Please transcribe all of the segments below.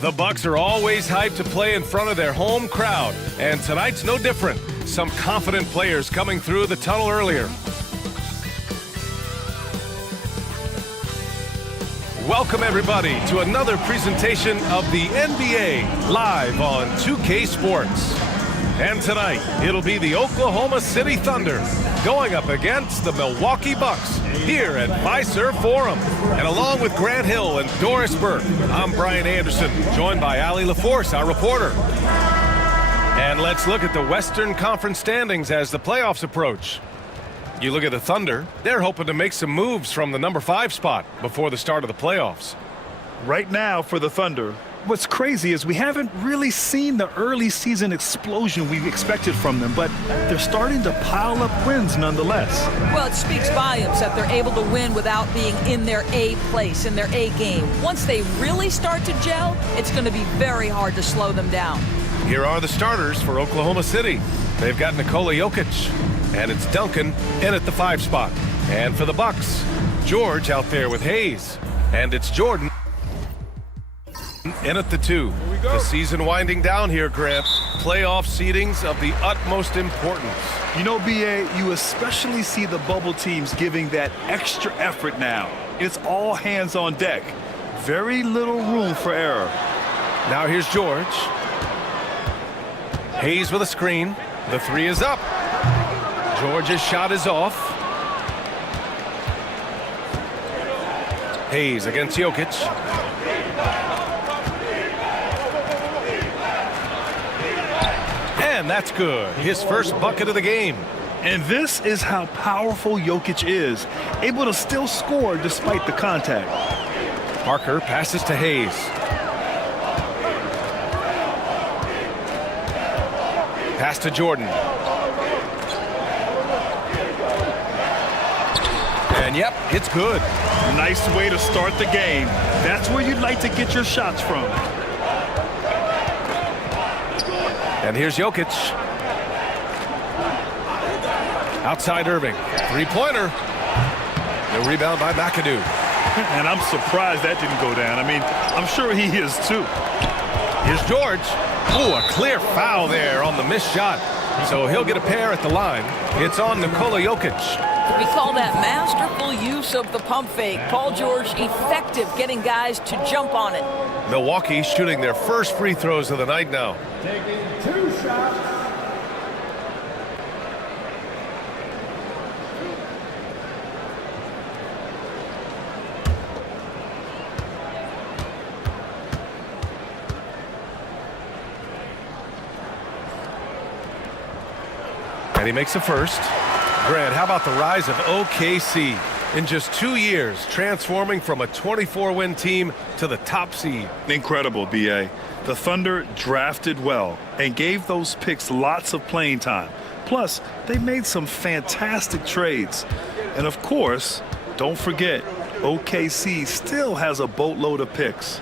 The Bucks are always hyped to play in front of their home crowd, and tonight's no different. Some confident players coming through the tunnel earlier. Welcome everybody to another presentation of the NBA live on 2K Sports. And tonight, it'll be the Oklahoma City Thunder going up against the Milwaukee Bucks here at Fiserv Forum. And along with Grant Hill and Doris Burke, I'm Brian Anderson, joined by Allie LaForce, our reporter. And let's look at the Western Conference standings as the playoffs approach. You look at the Thunder, they're hoping to make some moves from the number 5 spot before the start of the playoffs. Right now for the Thunder, what's crazy is we haven't really seen the early season explosion we expected from them, but they're starting to pile up wins nonetheless. Well, it speaks volumes that they're able to win without being in their A place, in their A game. Once they really start to gel, it's going to be very hard to slow them down. Here are the starters for Oklahoma City. They've got Nikola Jokic, and it's Duncan in at the 5 spot. And for the Bucks, George out there with Hayes, and it's Jordan in at the 2. The season winding down here, Grant. Playoff seedings of the utmost importance. You know, BA, you especially see the bubble teams giving that extra effort now. It's all hands on deck. Very little room for error. Now here's George. Hayes with a screen. The 3 is up. George's shot is off. Hayes against Jokic. And that's good. His first bucket of the game. And this is how powerful Jokic is, able to still score despite the contact. Parker passes to Hayes. Pass to Jordan. And yep, it's good. Nice way to start the game. That's where you'd like to get your shots from. And here's Jokic. Outside Irving. Three-pointer. The rebound by McAdoo. And I'm surprised that didn't go down. I mean, I'm sure he is too. Here's George. Ooh, a clear foul there on the missed shot. So he'll get a pair at the line. It's on Nikola Jokic. We call that masterful use of the pump fake. Paul George effective getting guys to jump on it. Milwaukee shooting their first free throws of the night now. Taking 2 shots. And he makes a first. Grant, how about the rise of OKC? In just 2 years, transforming from a 24-win team to the top seed. Incredible, BA. The Thunder drafted well and gave those picks lots of playing time. Plus, they made some fantastic trades. And of course, don't forget, OKC still has a boatload of picks.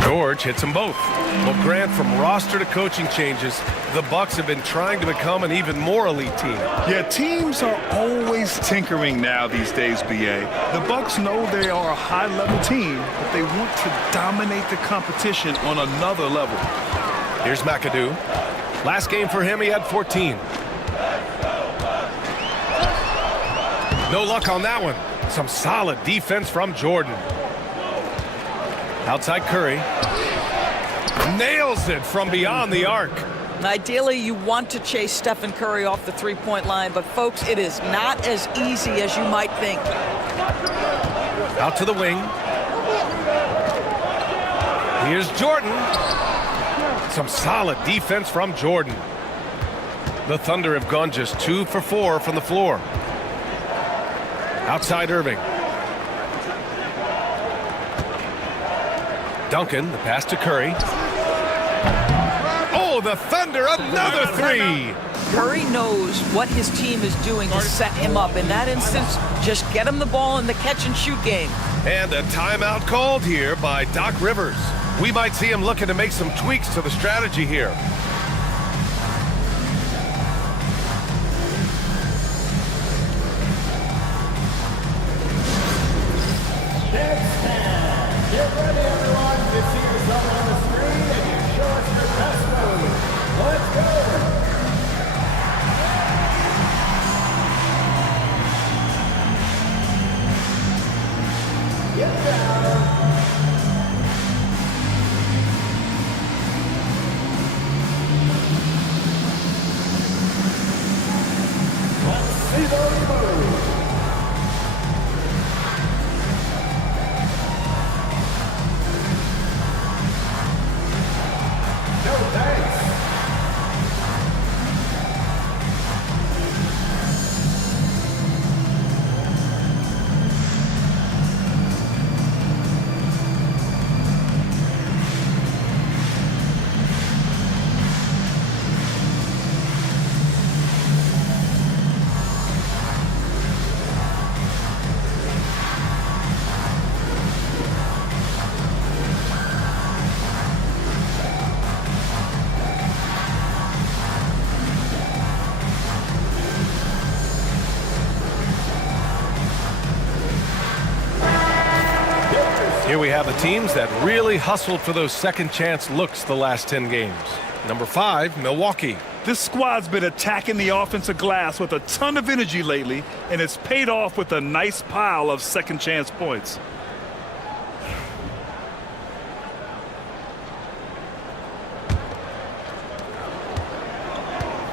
George hits them both. Well, Grant, from roster to coaching changes, the Bucks have been trying to become an even more elite team. Yeah, teams are always tinkering now these days, BA. The Bucks know they are a high-level team, but they want to dominate the competition on another level. Here's McAdoo. Last game for him, he had 14. No luck on that one. Some solid defense from Jordan. Outside Curry. Nails it from beyond the arc. Ideally, you want to chase Stephen Curry off the three-point line, but folks, it is not as easy as you might think. Out to the wing. Here's Jordan. Some solid defense from Jordan. The Thunder have gone just 2 for 4 from the floor. Outside Irving. Duncan, the pass to Curry. Oh, the Thunder, another 3. Curry knows what his team is doing to set him up. In that instance, just get him the ball in the catch-and-shoot game. And a timeout called here by Doc Rivers. We might see him looking to make some tweaks to the strategy here. Get ready, everyone. This is Here we have the teams that really hustled for those second chance looks the last 10 games. Number 5, Milwaukee. This squad's been attacking the offensive glass with a ton of energy lately, and it's paid off with a nice pile of second chance points.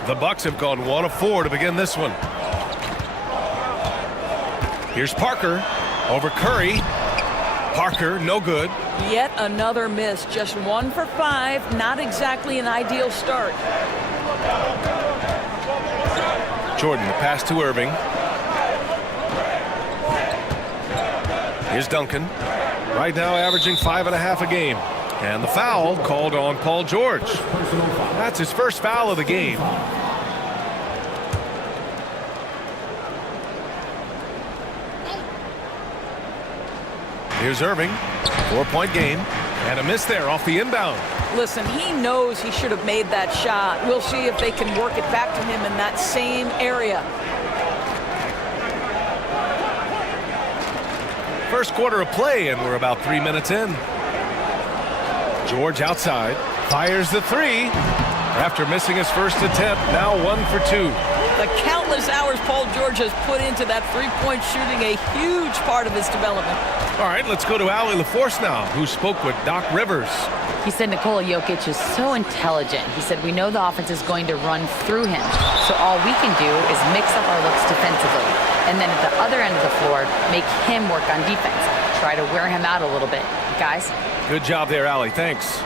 The Bucks have gone 1 of 4 to begin this one. Here's Parker over Curry. Parker, no good. Yet another miss. Just 1 for 5. Not exactly an ideal start. Jordan, the pass to Irving. Here's Duncan. Right now averaging 5.5 a game. And the foul called on Paul George. That's his first foul of the game. Here's Irving. 4-point game. And a miss there off the inbound. Listen, he knows he should have made that shot. We'll see if they can work it back to him in that same area. First quarter of play, and we're about 3 minutes in. George outside. Fires the 3. After missing his first attempt, now 1 for 2. The countless hours Paul George has put into that three-point shooting, a huge part of his development. All right, let's go to Allie LaForce now, who spoke with Doc Rivers. He said Nikola Jokic is so intelligent. He said we know the offense is going to run through him. So all we can do is mix up our looks defensively. And then at the other end of the floor, make him work on defense. Try to wear him out a little bit. Guys? Good job there, Allie. Thanks.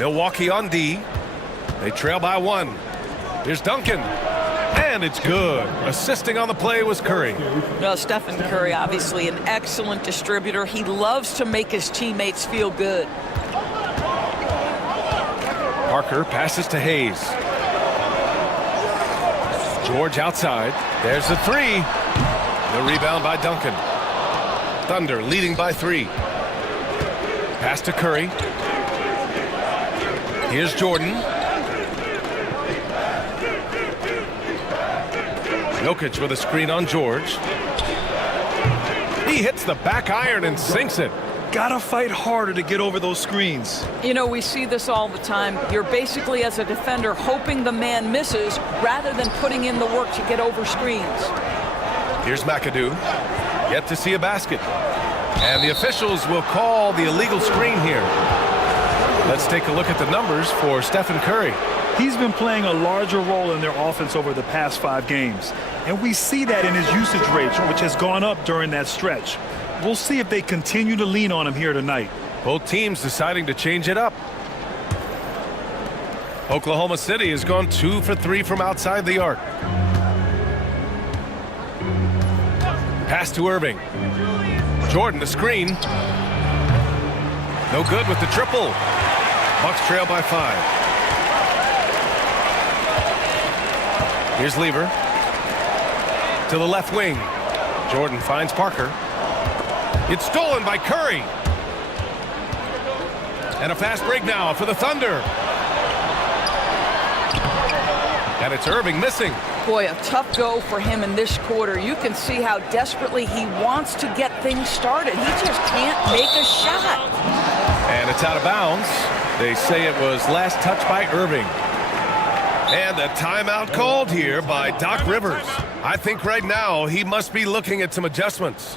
Milwaukee on D. They trail by 1. Here's Duncan. And it's good. Assisting on the play was Curry. Stephen Curry, obviously an excellent distributor. He loves to make his teammates feel good. Parker passes to Hayes. George outside. There's the 3. The rebound by Duncan. Thunder leading by 3. Pass to Curry. Here's Jordan. Jokic with a screen on George. He hits the back iron and sinks it. Gotta fight harder to get over those screens. You know, we see this all the time. You're basically, as a defender, hoping the man misses rather than putting in the work to get over screens. Here's McAdoo. Yet to see a basket. And the officials will call the illegal screen here. Let's take a look at the numbers for Stephen Curry. He's been playing a larger role in their offense over the past 5 games. And we see that in his usage rate, which has gone up during that stretch. We'll see if they continue to lean on him here tonight. Both teams deciding to change it up. Oklahoma City has gone 2 for 3 from outside the arc. Pass to Irving. Jordan, the screen. No good with the triple. Bucks trail by 5. Here's Lever. To the left wing. Jordan finds Parker. It's stolen by Curry. And a fast break now for the Thunder. And it's Irving missing. Boy, a tough go for him in this quarter. You can see how desperately he wants to get things started. He just can't make a shot. And it's out of bounds. They say it was last touched by Irving. And a timeout called here by Doc Rivers. I think right now he must be looking at some adjustments.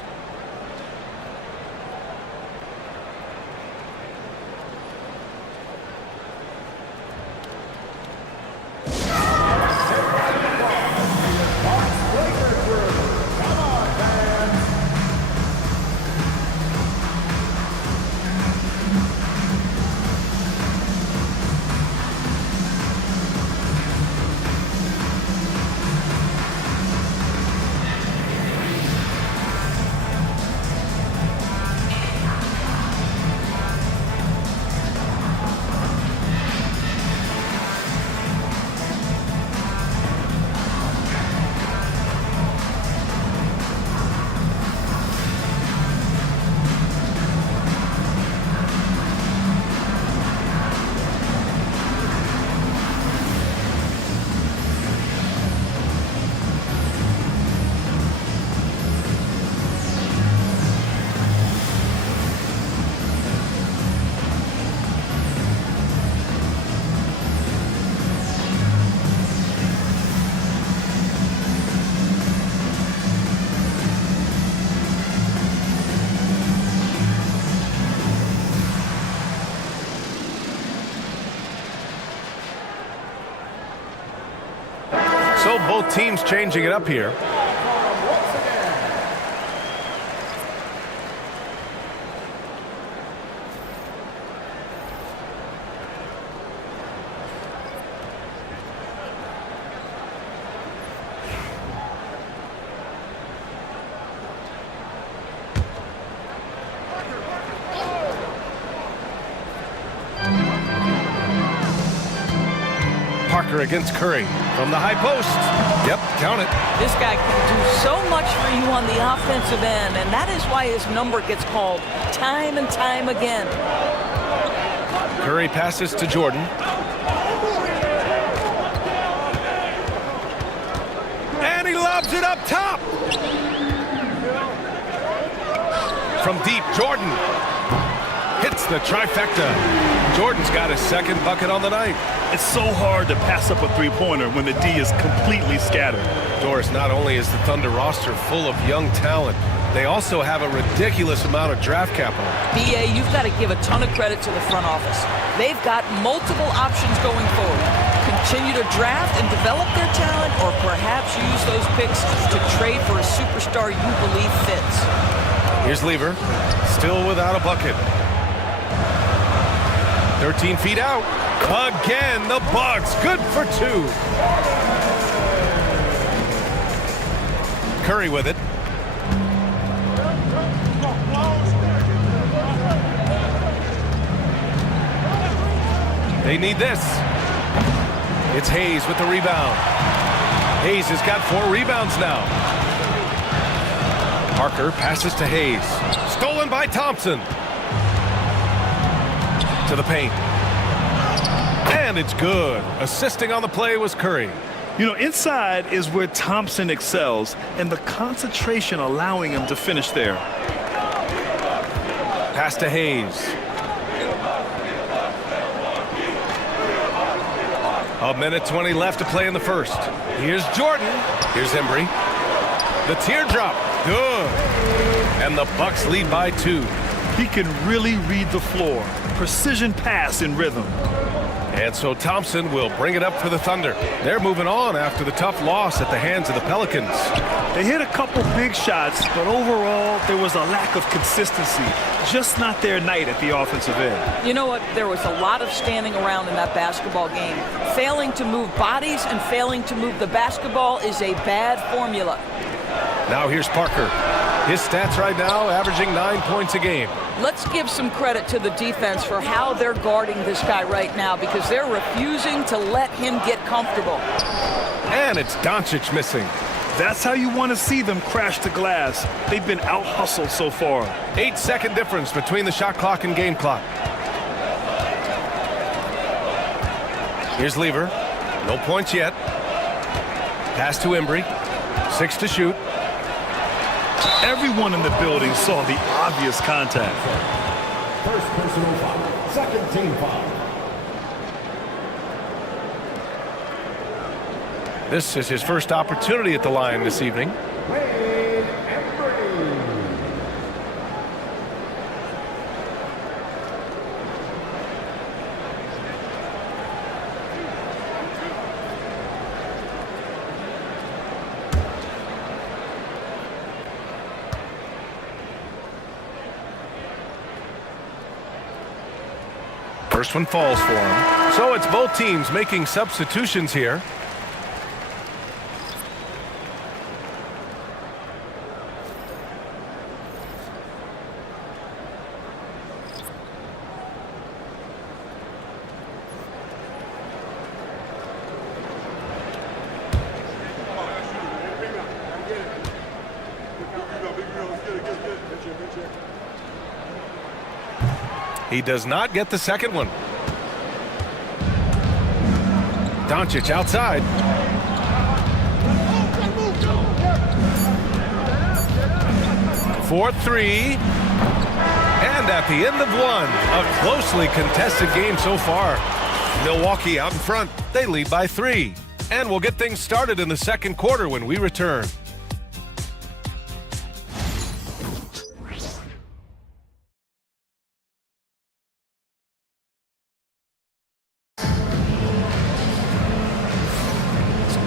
So both teams changing it up here. Parker against Curry from the high post. Yep, count it. This guy can do so much for you on the offensive end, and that is why his number gets called time and time again. Curry passes to Jordan. And he lobs it up top. From deep, Jordan hits the trifecta. Jordan's got his second bucket on the night. It's so hard to pass up a three-pointer when the D is completely scattered. Doris, not only is the Thunder roster full of young talent, they also have a ridiculous amount of draft capital. BA, you've got to give a ton of credit to the front office. They've got multiple options going forward. Continue to draft and develop their talent, or perhaps use those picks to trade for a superstar you believe fits. Here's Lever, still without a bucket. 13 feet out. Again, the Bucks, good for two. Curry with it. They need this. It's Hayes with the rebound. Hayes has got 4 rebounds now. Parker passes to Hayes. Stolen by Thompson. To the paint. And it's good. Assisting on the play was Curry. You know, inside is where Thompson excels, and the concentration allowing him to finish there. Pass to Hayes. A minute 20 left to play in the first. Here's Jordan. Here's Embry. The teardrop. Good. And the Bucks lead by 2. He can really read the floor. Precision pass in rhythm. And so Thompson will bring it up for the Thunder. They're moving on after the tough loss at the hands of the Pelicans. They hit a couple big shots, but overall, there was a lack of consistency. Just not their night at the offensive end. You know what? There was a lot of standing around in that basketball game. Failing to move bodies and failing to move the basketball is a bad formula. Now here's Parker. His stats right now averaging 9 points a game. Let's give some credit to the defense for how they're guarding this guy right now, because they're refusing to let him get comfortable. And it's Doncic missing. That's how you want to see them crash the glass. They've been out-hustled so far. 8-second difference between the shot clock and game clock. Here's Lever. No points yet. Pass to Embry. 6 to shoot. Everyone in the building saw the obvious contact. First personal foul. Second team foul. This is his first opportunity at the line this evening. Wade Embry. First one falls for him. So it's both teams making substitutions here. He does not get the second one. Doncic outside. For 3. And at the end of one, a closely contested game so far. Milwaukee out in front. They lead by 3. And we'll get things started in the second quarter when we return.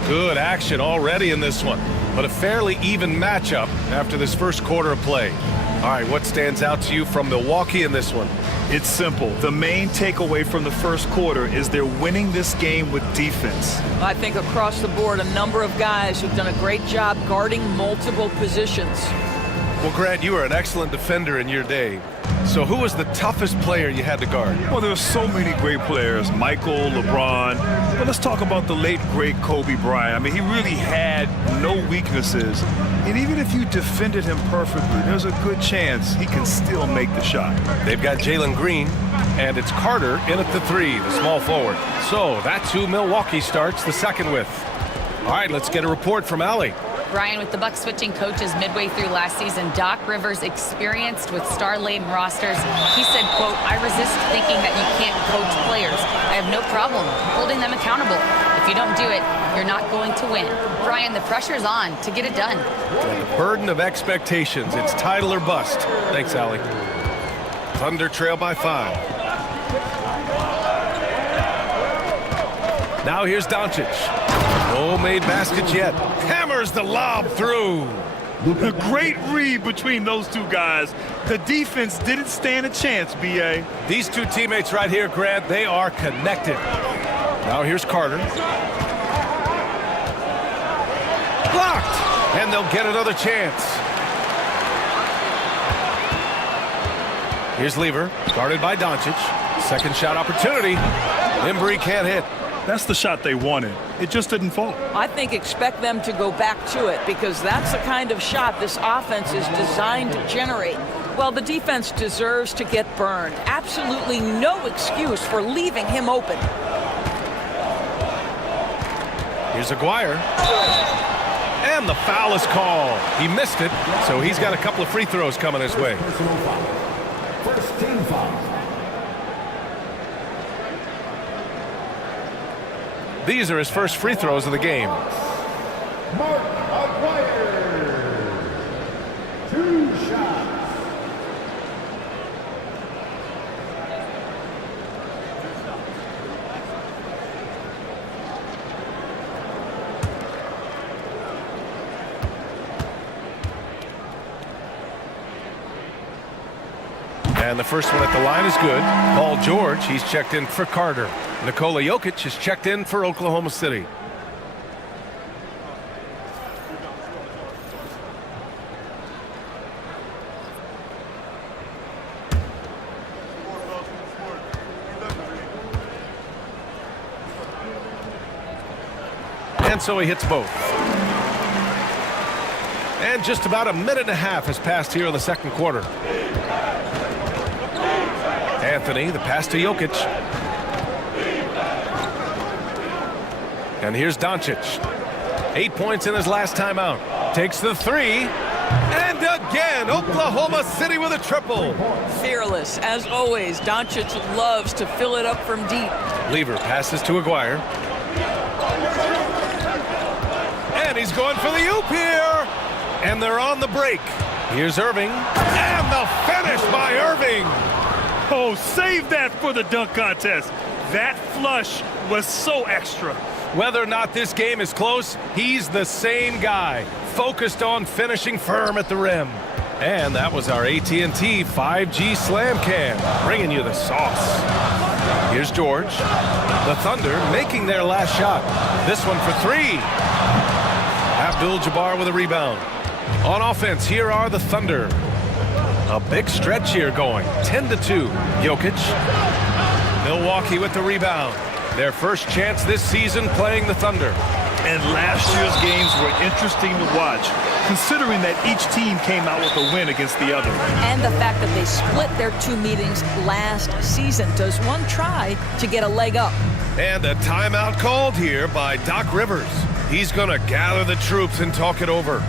Good action already in this one, but a fairly even matchup after this first quarter of play. All right, what stands out to you from Milwaukee in this one? It's simple. The main takeaway from the first quarter is they're winning this game with defense. I think across the board, a number of guys who've done a great job guarding multiple positions. Well, Grant, you were an excellent defender in your day. So who was the toughest player you had to guard? Well, there are so many great players, Michael, LeBron. But let's talk about the late, great Kobe Bryant. I mean, he really had no weaknesses. And even if you defended him perfectly, there's a good chance he can still make the shot. They've got Jalen Green, and it's Carter in at the 3, the small forward. So that's who Milwaukee starts the second with. All right, let's get a report from Allie. Brian, with the Bucks switching coaches midway through last season, Doc Rivers, experienced with star-laden rosters, he said, quote, "I resist thinking that you can't coach players. I have no problem holding them accountable. If you don't do it, you're not going to win." Brian, the pressure's on to get it done. And the burden of expectations. It's title or bust. Thanks, Allie. Thunder trail by 5. Now here's Doncic. No made baskets yet. Hammers the lob through. A great read between those two guys. The defense didn't stand a chance, B.A. These two teammates right here, Grant, they are connected. Now here's Carter. Blocked. And they'll get another chance. Here's Lever, guarded by Doncic. Second shot opportunity. Embry can't hit. That's the shot they wanted. It just didn't fall. I think expect them to go back to it because that's the kind of shot this offense is designed to generate. Well, the defense deserves to get burned. Absolutely no excuse for leaving him open. Here's Aguirre. And the foul is called. He missed it, so he's got a couple of free throws coming his way. Personal foul. First team foul. These are his first free throws of the game. Mark Aguirre. 2 shots. And the first one at the line is good. Paul George, he's checked in for Carter. Nikola Jokic is checked in for Oklahoma City. And so he hits both. And just about a minute and a half has passed here in the second quarter. Anthony, the pass to Jokic. And here's Doncic. 8 points in his last timeout. Takes the 3. And again, Oklahoma City with a triple. Fearless, as always. Doncic loves to fill it up from deep. Lever passes to Aguirre. And he's going for the oop here. And they're on the break. Here's Irving. And the finish by Irving. Oh, save that for the dunk contest. That flush was so extra. Whether or not this game is close, he's the same guy, focused on finishing firm at the rim. And that was our AT&T 5G Slam Cam, bringing you the sauce. Here's George. The Thunder making their last shot. This one for 3. Abdul-Jabbar with a rebound. On offense, here are the Thunder. A big stretch here going. 10-2. Jokic. Milwaukee with the rebound. Their first chance this season playing the Thunder. And last year's games were interesting to watch, considering that each team came out with a win against the other. And the fact that they split their 2 meetings last season. Does one try to get a leg up? And a timeout called here by Doc Rivers. He's going to gather the troops and talk it over.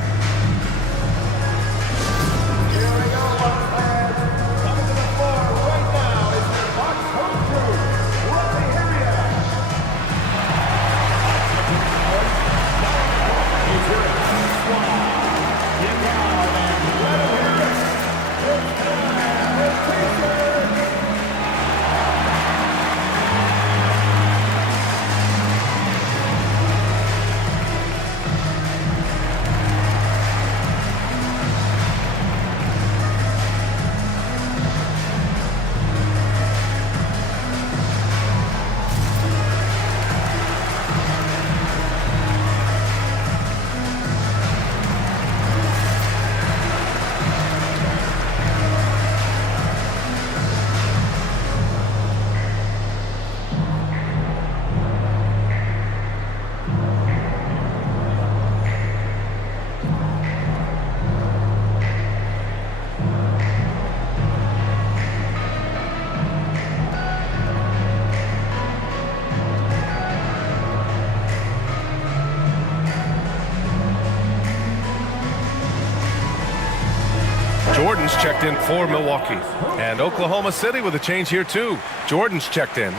Jordan's checked in for Milwaukee. And Oklahoma City with a change here too. Jordan's checked in.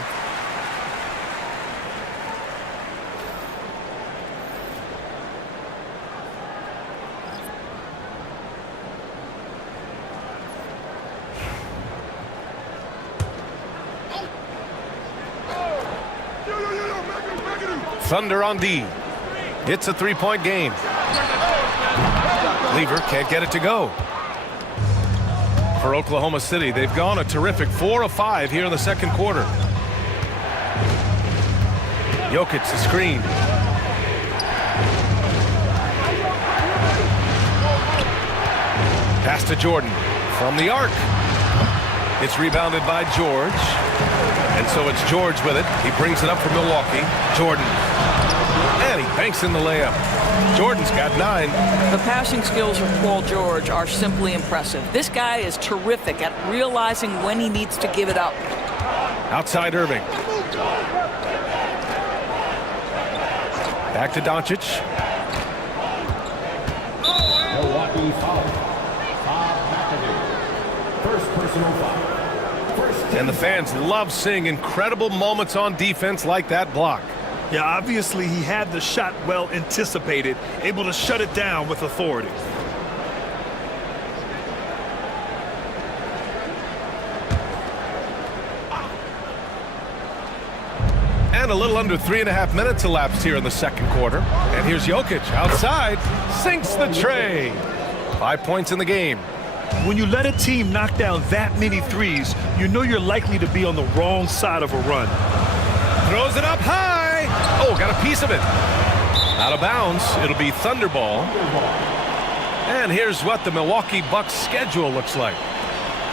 Thunder on D. It's a three-point game. Lever can't get it to go. For Oklahoma City, they've gone a terrific 4 of 5 here in the second quarter. Jokic the screen. Pass to Jordan from the arc. It's rebounded by George. And so it's George with it. He brings it up for Milwaukee. Jordan. And he banks in the layup. Jordan's got 9. The passing skills of Paul George are simply impressive. This guy is terrific at realizing when he needs to give it up. Outside Irving. Back to Doncic. Milwaukee foul. First personal foul. And the fans love seeing incredible moments on defense like that block. Yeah, obviously he had the shot well anticipated, able to shut it down with authority. And a little under 3.5 minutes elapsed here in the second quarter. And here's Jokic outside, sinks the tray. 5 points in the game. When you let a team knock down that many threes, you know you're likely to be on the wrong side of a run. Throws it up high. Oh, got a piece of it. Out of bounds. It'll be Thunderball. And here's what the Milwaukee Bucks schedule looks like.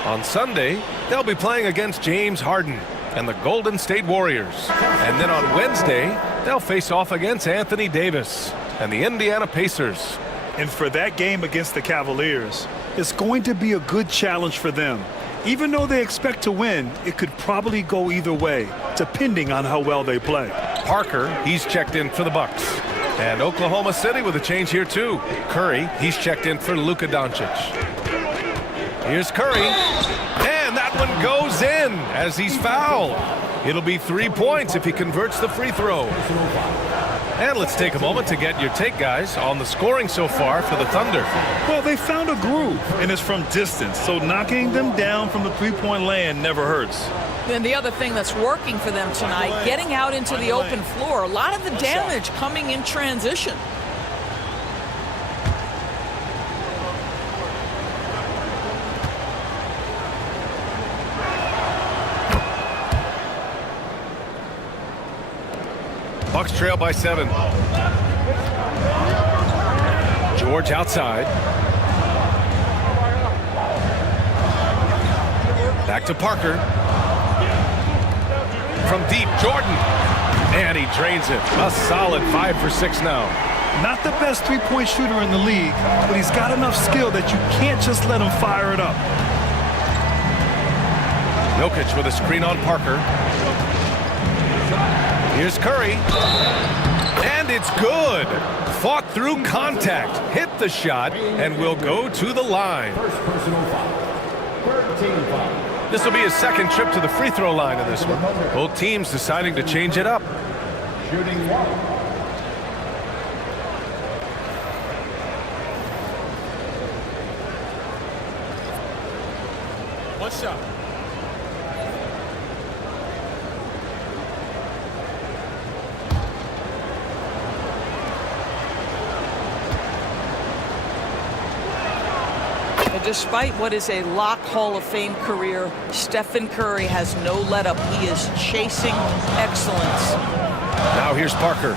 On Sunday, they'll be playing against James Harden and the Golden State Warriors. And then on Wednesday, they'll face off against Anthony Davis and the Indiana Pacers. And for that game against the Cavaliers, it's going to be a good challenge for them. Even though they expect to win, it could probably go either way, depending on how well they play. Parker, he's checked in for the Bucks. And Oklahoma City with a change here too. Curry, he's checked in for Luka Doncic. Here's Curry. And that one goes in as he's fouled. It'll be 3 points if he converts the free throw. And let's take a moment to get your take, guys, on the scoring so far for the Thunder. Well, they found a groove, and it's from distance, so knocking them down from the three-point land never hurts. And the other thing that's working for them tonight, getting out into the open floor. A lot of the damage coming in transition. Bucks trail by 7. George outside. Back to Parker. From deep, Jordan. And he drains it. A solid 5 for 6 now. Not the best three-point shooter in the league, but he's got enough skill that you can't just let him fire it up. Jokic with a screen on Parker. Here's Curry. And it's good. Fought through contact. Hit the shot and will go to the line. First personal foul. Team foul. This will be his second trip to the free throw line in this one. Both teams deciding to change it up. Shooting one. What's up? Despite what is a lock Hall of Fame career, Stephen Curry has no let-up. He is chasing excellence. Now here's Parker.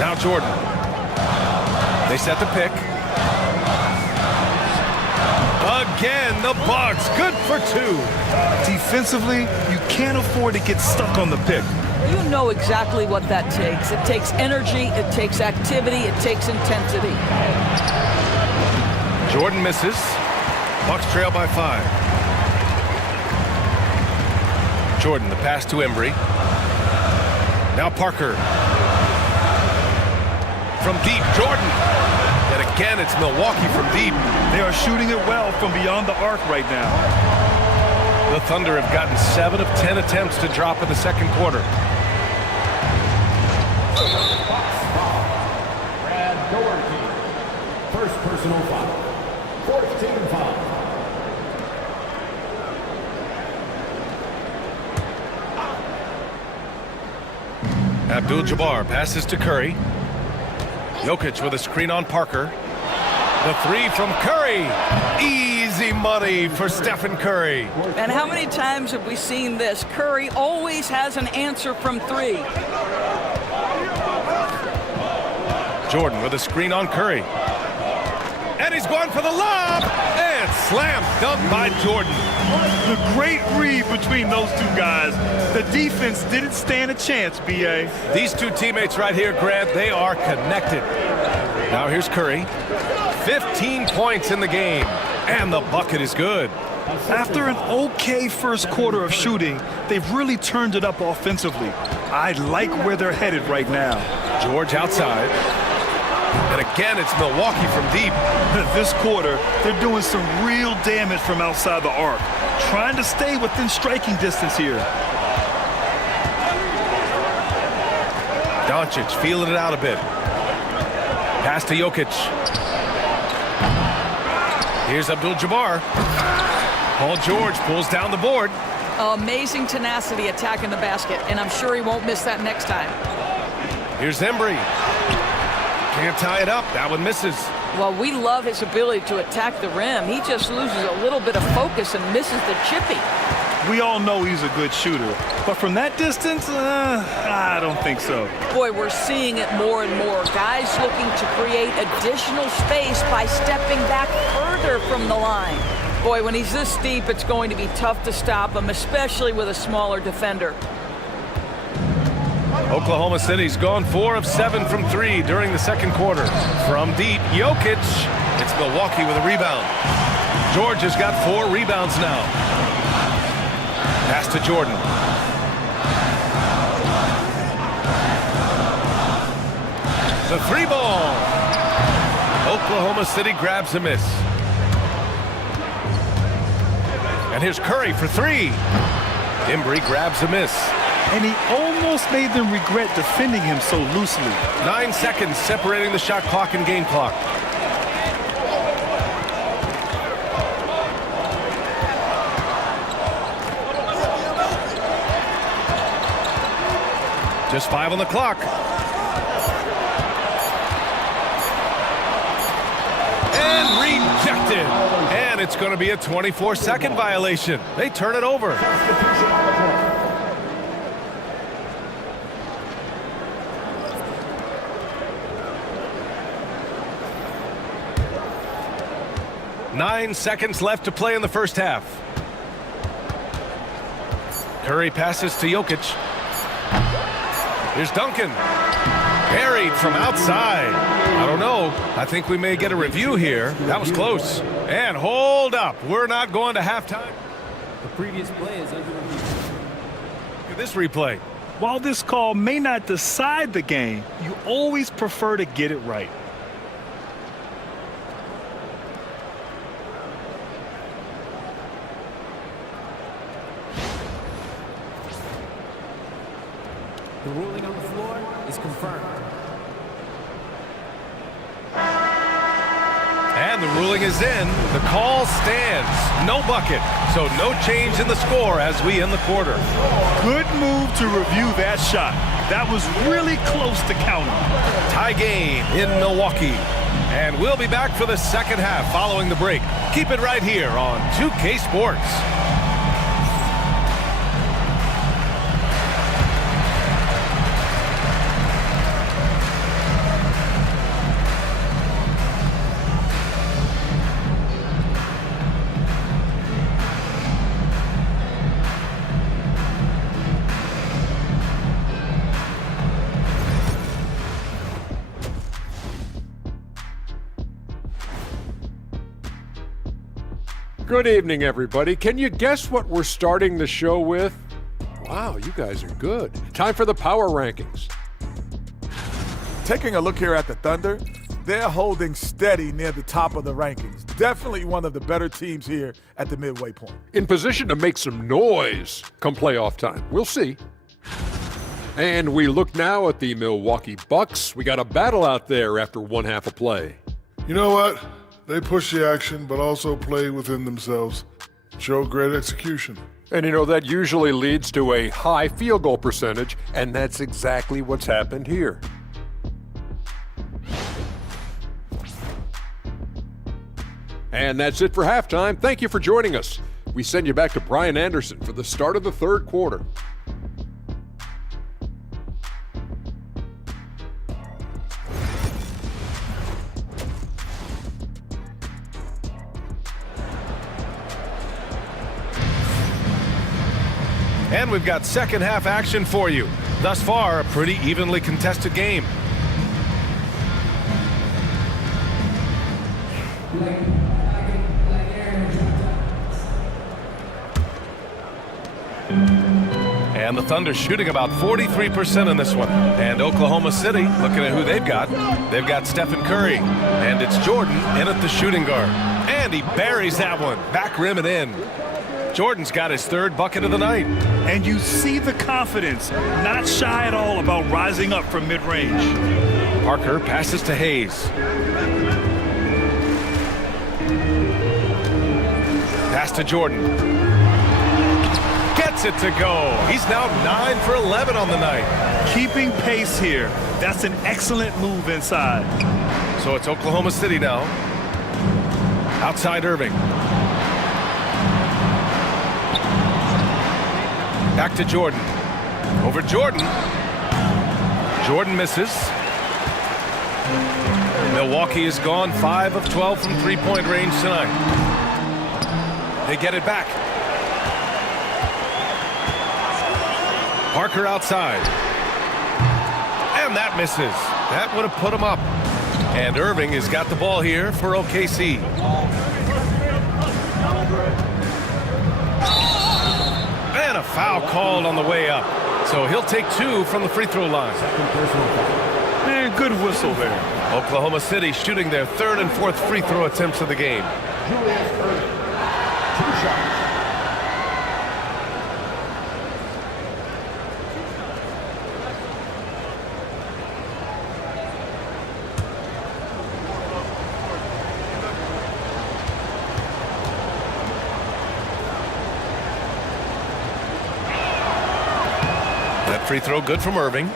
Now Jordan. They set the pick. Again, the Bucks. Good for 2. Defensively, you can't afford to get stuck on the pick. You know exactly what that takes. It takes energy, it takes activity, it takes intensity. Jordan misses. Bucks trail by 5. Jordan, the pass to Embry. Now Parker. From deep, Jordan. And again, it's Milwaukee from deep. They are shooting it well from beyond the arc right now. The Thunder have gotten 7 of 10 attempts to drop in the second quarter. Brad Doherty. First personal foul. Fourth team foul. Abdul-Jabbar passes to Curry. Jokic with a screen on Parker. The three from Curry. Easy money for Stephen Curry. And how many times have we seen this? Curry always has an answer from three. Jordan with a screen on Curry. And he's going for the lob. And slam dunk by Jordan. The great read between those two guys. The defense didn't stand a chance, B.A. These two teammates right here, Grant, they are connected. Now here's Curry. 15 points in the game. And the bucket is good. After an okay first quarter of shooting, they've really turned it up offensively. I like where they're headed right now. George outside. And again, it's Milwaukee from deep. This quarter, they're doing some real damage from outside the arc. Trying to stay within striking distance here. Doncic feeling it out a bit. Pass to Jokic. Here's Abdul-Jabbar. Paul George pulls down the board. Amazing tenacity attacking the basket, and I'm sure he won't miss that next time. Here's Embry. Can't tie it up. That one misses. Well, we love his ability to attack the rim. He just loses a little bit of focus and misses the chippy. We all know he's a good shooter, but from that distance, I don't think so. Boy, we're seeing it more and more. Guys looking to create additional space by stepping back further from the line. Boy, when he's this deep, it's going to be tough to stop him, especially with a smaller defender. Oklahoma City's gone 4 of 7 from 3 during the second quarter. From deep, Jokic. It's Milwaukee with a rebound. George has got 4 rebounds now. Pass to Jordan. The 3 ball. Oklahoma City grabs a miss. And here's Curry for 3. Embry grabs a miss. And he almost made them regret defending him so loosely. 9 seconds separating the shot clock and game clock. Just 5 on the clock. And rejected. And it's going to be a 24-second violation. They turn it over. Nine seconds left to play in the first half. Curry passes to Jokic. Here's Duncan. Buried from outside. I don't know. I think we may get a review here. That was close. And hold up. We're not going to halftime. The previous play is under review. Look at this replay. While this call may not decide the game, you always prefer to get it right. The ruling on the floor is confirmed. And the ruling is in. The call stands. No bucket. So no change in the score as we end the quarter. Good move to review that shot. That was really close to counting. Tie game in Milwaukee. And we'll be back for the second half following the break. Keep it right here on 2K Sports. Good evening, everybody. Can you guess what we're starting the show with? Wow, you guys are good. Time for the power rankings. Taking a look here at the Thunder, They're holding steady near the top of the rankings. Definitely one of the better teams here at the midway point. In position to make some noise come playoff time. We'll see. And we look now at the Milwaukee Bucks. We got a battle out there after one half of play. You know what? They push the action, but also play within themselves. Show great execution. And that usually leads to a high field goal percentage, and that's exactly what's happened here. And that's it for halftime. Thank you for joining us. We send you back to Brian Anderson for the start of the third quarter. And we've got second half action for you. Thus far, a pretty evenly contested game. And the Thunder shooting about 43% in this one. And Oklahoma City, looking at who they've got. They've got Stephen Curry. And it's Jordan in at the shooting guard. And he buries that one. Back rim and in. Jordan's got his third bucket of the night. And you see the confidence, not shy at all about rising up from mid-range. Parker passes to Hayes. Pass to Jordan. Gets it to go. He's now 9 for 11 on the night. Keeping pace here. That's an excellent move inside. So it's Oklahoma City now. Outside Irving. Back to Jordan. Over Jordan. Jordan misses. Milwaukee is gone 5 of 12 from three-point range tonight. They get it back. Parker outside. And that misses. That would have put him up. And Irving has got the ball here for OKC. And a foul called on the way up. So he'll take 2 from the free throw line. Man, good whistle there. Oklahoma City shooting their third and fourth free throw attempts of the game. Julius Irving, 2 shots. That free throw good from Irving.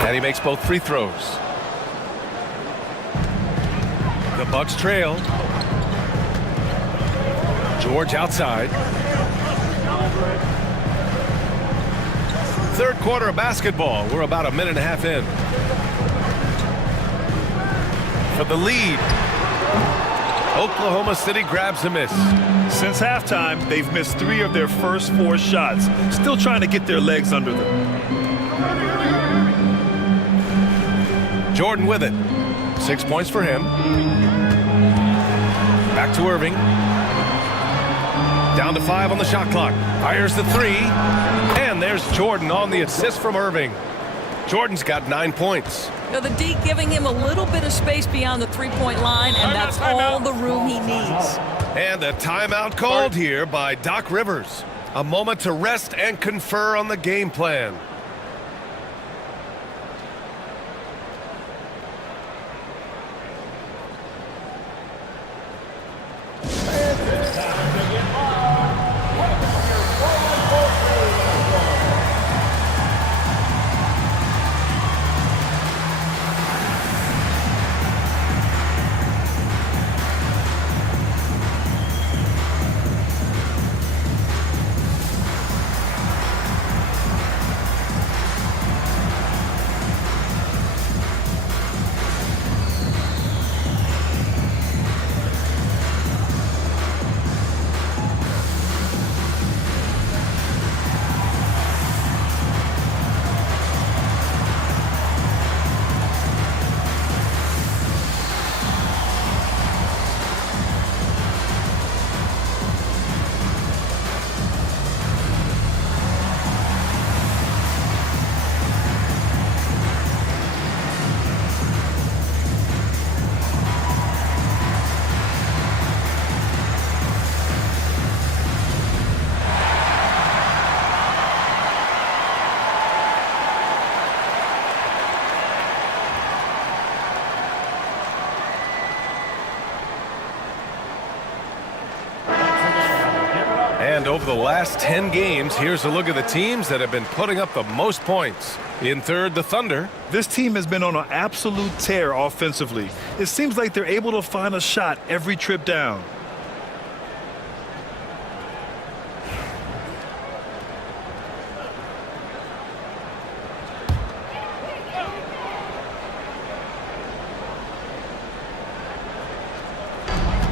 And he makes both free throws. The Bucks trail. George outside. Third quarter of basketball. We're about a minute and a half in. For the lead. Oklahoma City grabs a miss. Since halftime, they've missed 3 of their first 4 shots. Still trying to get their legs under them. Jordan with it. 6 points for him. Back to Irving. Down to 5 on the shot clock. Fires the 3. And there's Jordan on the assist from Irving. Jordan's got 9 points. Now the D giving him a little bit of space beyond the three-point line, and that's all the room he needs. And a timeout called here by Doc Rivers. A moment to rest and confer on the game plan. And over the last 10 games, here's a look at the teams that have been putting up the most points. In third, the Thunder. This team has been on an absolute tear offensively. It seems like they're able to find a shot every trip down.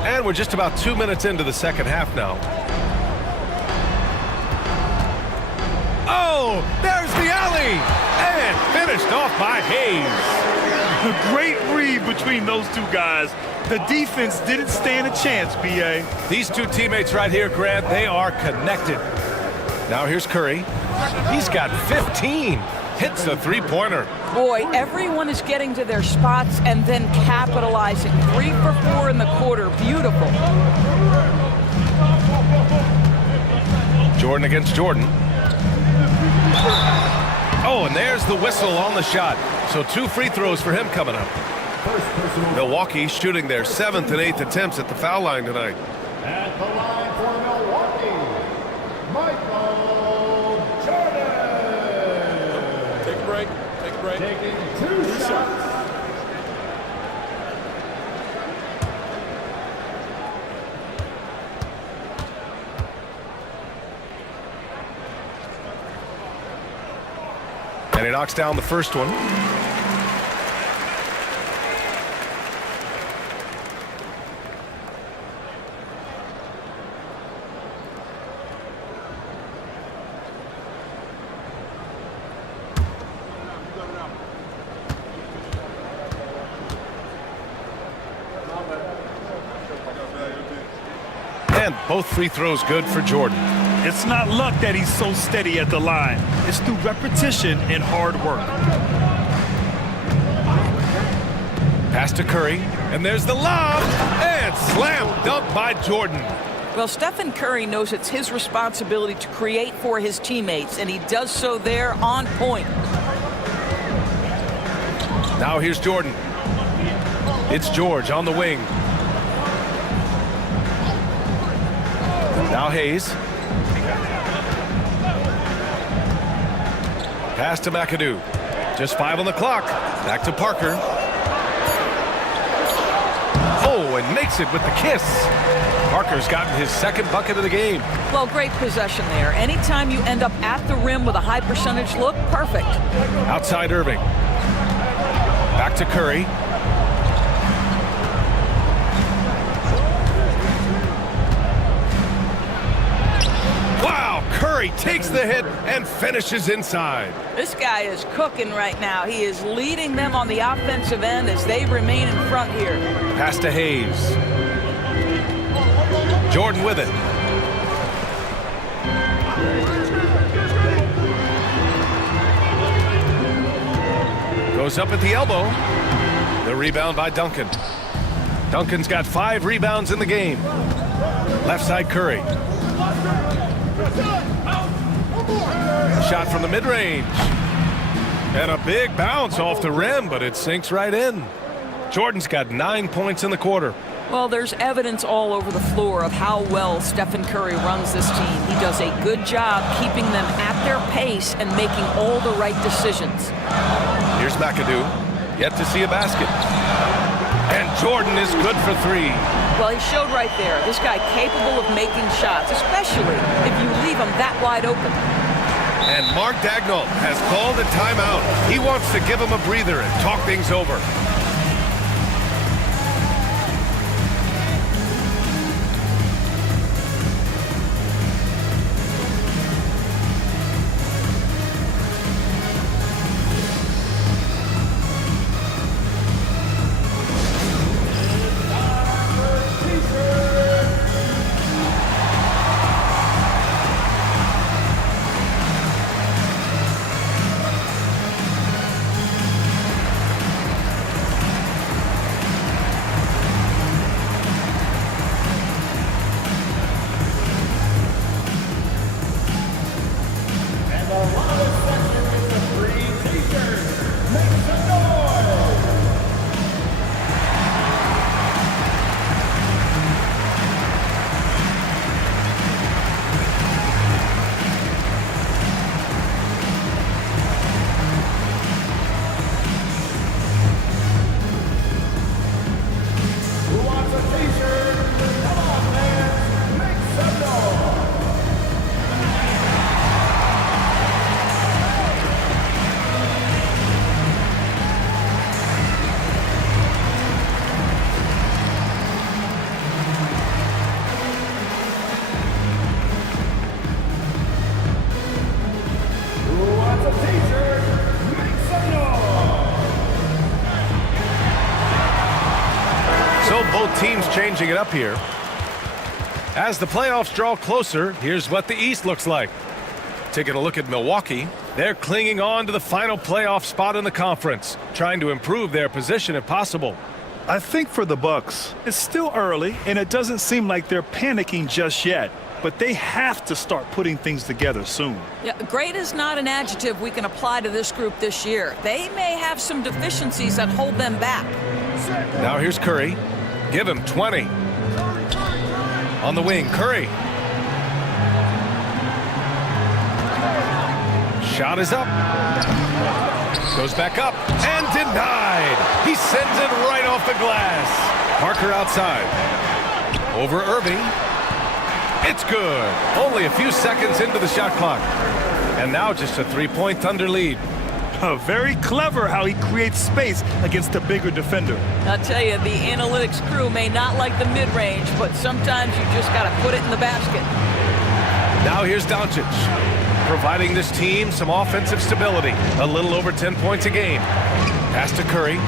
And we're just about 2 minutes into the second half now. Oh, there's the alley! And finished off by Hayes. A great read between those two guys. The defense didn't stand a chance, B.A. These two teammates right here, Grant, they are connected. Now here's Curry. He's got 15. Hits the three-pointer. Boy, everyone is getting to their spots and then capitalizing. 3 for 4 in the quarter. Beautiful. Jordan against Jordan. Oh, and there's the whistle on the shot. So 2 free throws for him coming up. Milwaukee shooting their 7th and 8th attempts at the foul line tonight. At the line for Milwaukee, Michael Jordan. Take a break. Take a break. Taking 2 shots. And he knocks down the first one. And both free throws good for Jordan. It's not luck that he's so steady at the line. It's through repetition and hard work. Pass to Curry, and there's the lob, and slam dunk by Jordan. Well, Stephen Curry knows it's his responsibility to create for his teammates, and he does so there on point. Now here's Jordan. It's George on the wing. Now Hayes. Pass to McAdoo. Just 5 on the clock. Back to Parker. Oh, and makes it with the kiss. Parker's gotten his 2nd bucket of the game. Well, great possession there. Anytime you end up at the rim with a high percentage look, perfect. Outside Irving. Back to Curry. Wow, Curry takes the hit and finishes inside. This guy is cooking right now. He is leading them on the offensive end as they remain in front here. Pass to Hayes. Jordan with it. Goes up at the elbow. The rebound by Duncan. Duncan's got 5 rebounds in the game. Left side Curry. Shot from the mid-range. And a big bounce off the rim, but it sinks right in. Jordan's got 9 points in the quarter. Well, there's evidence all over the floor of how well Stephen Curry runs this team. He does a good job keeping them at their pace and making all the right decisions. Here's McAdoo. Yet to see a basket. And Jordan is good for 3. Well, he showed right there. This guy capable of making shots, especially if you leave him that wide open. And Mark Dagnall has called a timeout. He wants to give him a breather and talk things over. Both teams changing it up here. As the playoffs draw closer, here's what the East looks like. Taking a look at Milwaukee, they're clinging on to the final playoff spot in the conference, trying to improve their position if possible. I think for the Bucks, it's still early, and it doesn't seem like they're panicking just yet. But they have to start putting things together soon. Yeah, great is not an adjective we can apply to this group this year. They may have some deficiencies that hold them back. Now here's Curry. Give him 20. On the wing, Curry. Shot is up. Goes back up and denied. He sends it right off the glass. Parker outside. Over Irving. It's good. Only a few seconds into the shot clock. And now just a three-point Thunder lead. Very clever how he creates space against the bigger defender. I'll tell you, the analytics crew may not like the mid-range, but sometimes you just got to put it in the basket. Now here's Doncic, providing this team some offensive stability. A little over 10 points a game. Pass to Curry.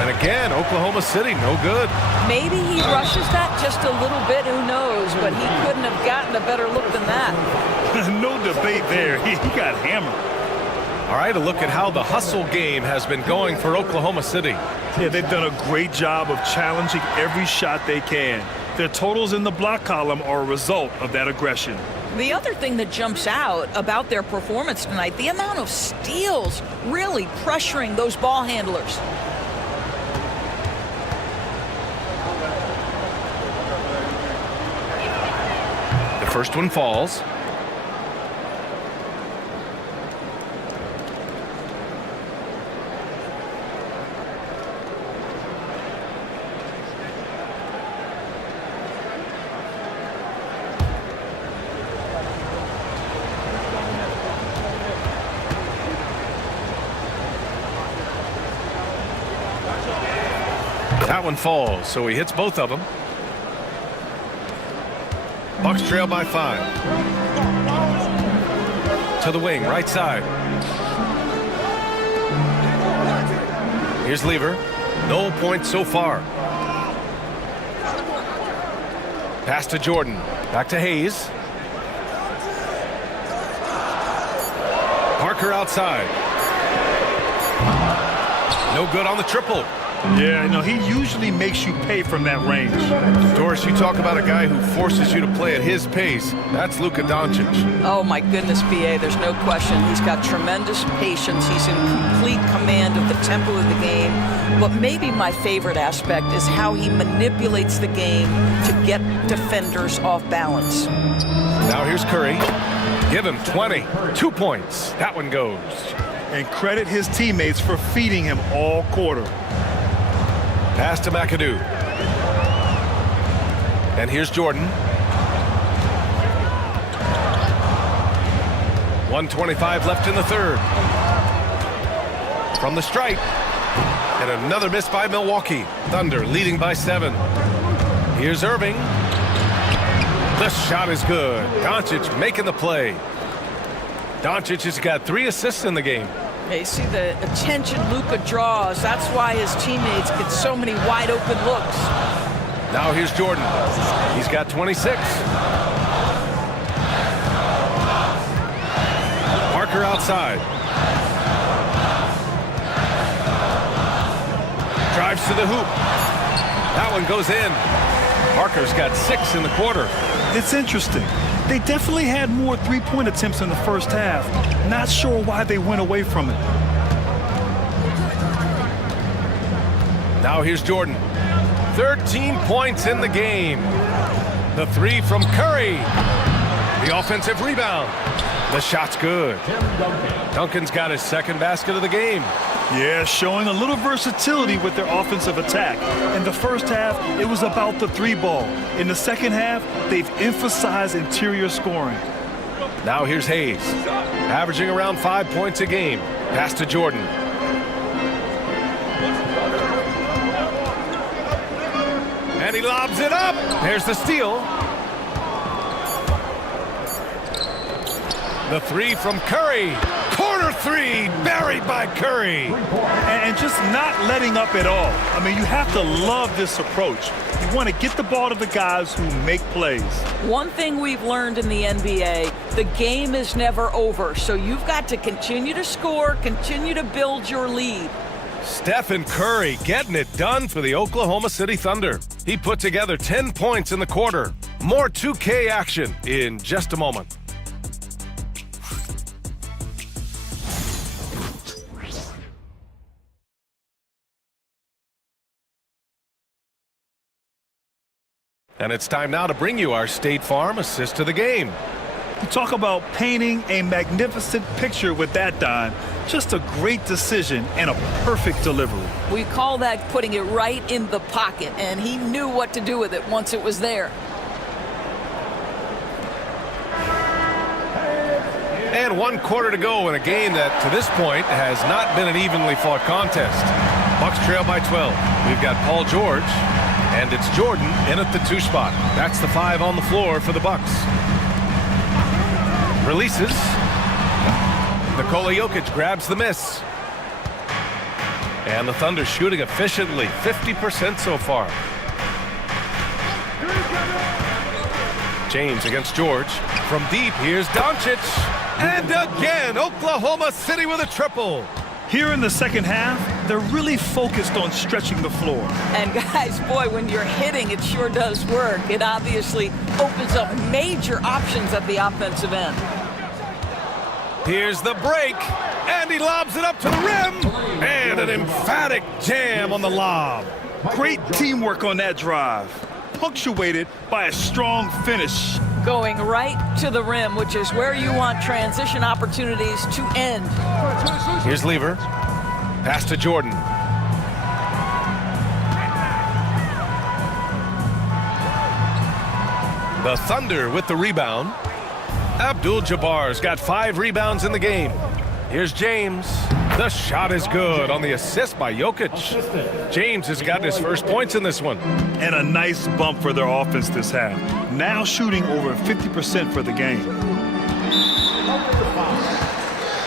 And again, Oklahoma City, no good. Maybe he rushes that just a little bit, who knows, but he couldn't have gotten a better look than that. No debate there. He got hammered. All right, a look at how the hustle game has been going for Oklahoma City. Yeah, they've done a great job of challenging every shot they can. Their totals in the block column are a result of that aggression. The other thing that jumps out about their performance tonight, the amount of steals really pressuring those ball handlers. The first one falls. That one falls, so he hits both of them. Bucks trail by 5. To the wing, right side. Here's Lever. No points so far. Pass to Jordan. Back to Hayes. Parker outside. No good on the triple. Yeah, no, he usually makes you pay from that range. Doris, you talk about a guy who forces you to play at his pace. That's Luka Doncic. Oh, my goodness, B.A., there's no question. He's got tremendous patience. He's in complete command of the tempo of the game. But maybe my favorite aspect is how he manipulates the game to get defenders off balance. Now here's Curry. Give him 20. 2 points. That one goes. And credit his teammates for feeding him all quarter. Pass to McAdoo. And here's Jordan. 1:25 left in the third. From the stripe. And another miss by Milwaukee. Thunder leading by 7. Here's Irving. The shot is good. Doncic making the play. Doncic has got 3 assists in the game. You see the attention Luka draws. That's why his teammates get so many wide open looks. Now here's Jordan. He's got 26. Parker outside. Drives to the hoop. That one goes in. Parker's got 6 in the quarter. It's interesting. They definitely had more three-point attempts in the first half. Not sure why they went away from it. Now here's Jordan. 13 points in the game. The 3 from Curry. The offensive rebound. The shot's good. Duncan's got his second basket of the game. Yeah, showing a little versatility with their offensive attack. In the first half, it was about the 3-ball. In the second half, they've emphasized interior scoring. Now here's Hayes, averaging around 5 points a game. Pass to Jordan. And he lobs it up. There's the steal. The 3 from Curry. Corner Corner three, buried by Curry. And just not letting up at all. I mean, you have to love this approach. You want to get the ball to the guys who make plays. One thing we've learned in the NBA, the game is never over. So you've got to continue to score, continue to build your lead. Stephen Curry getting it done for the Oklahoma City Thunder. He put together 10 points in the quarter. More 2K action in just a moment. And it's time now to bring you our State Farm assist to the game. You talk about painting a magnificent picture with that dime. Just a great decision and a perfect delivery. We call that putting it right in the pocket, and he knew what to do with it once it was there. And 1 quarter to go in a game that, to this point, has not been an evenly fought contest. Bucks trail by 12. We've got Paul George, and it's Jordan in at the 2 spot. That's the 5 on the floor for the Bucks. Releases. Nikola Jokic grabs the miss. And the Thunder shooting efficiently, 50% so far. James against George. From deep, here's Doncic. And again, Oklahoma City with a triple. Here in the second half, they're really focused on stretching the floor. And guys, boy, when you're hitting, it sure does work. It obviously opens up major options at the offensive end. Here's the break, and he lobs it up to the rim. And an emphatic jam on the lob. Great teamwork on that drive, punctuated by a strong finish. Going right to the rim, which is where you want transition opportunities to end. Here's Lever. Pass to Jordan. The Thunder with the rebound. Abdul-Jabbar's got 5 rebounds in the game. Here's James. The shot is good on the assist by Jokic. James has got his first points in this one. And a nice bump for their offense this half. Now shooting over 50% for the game.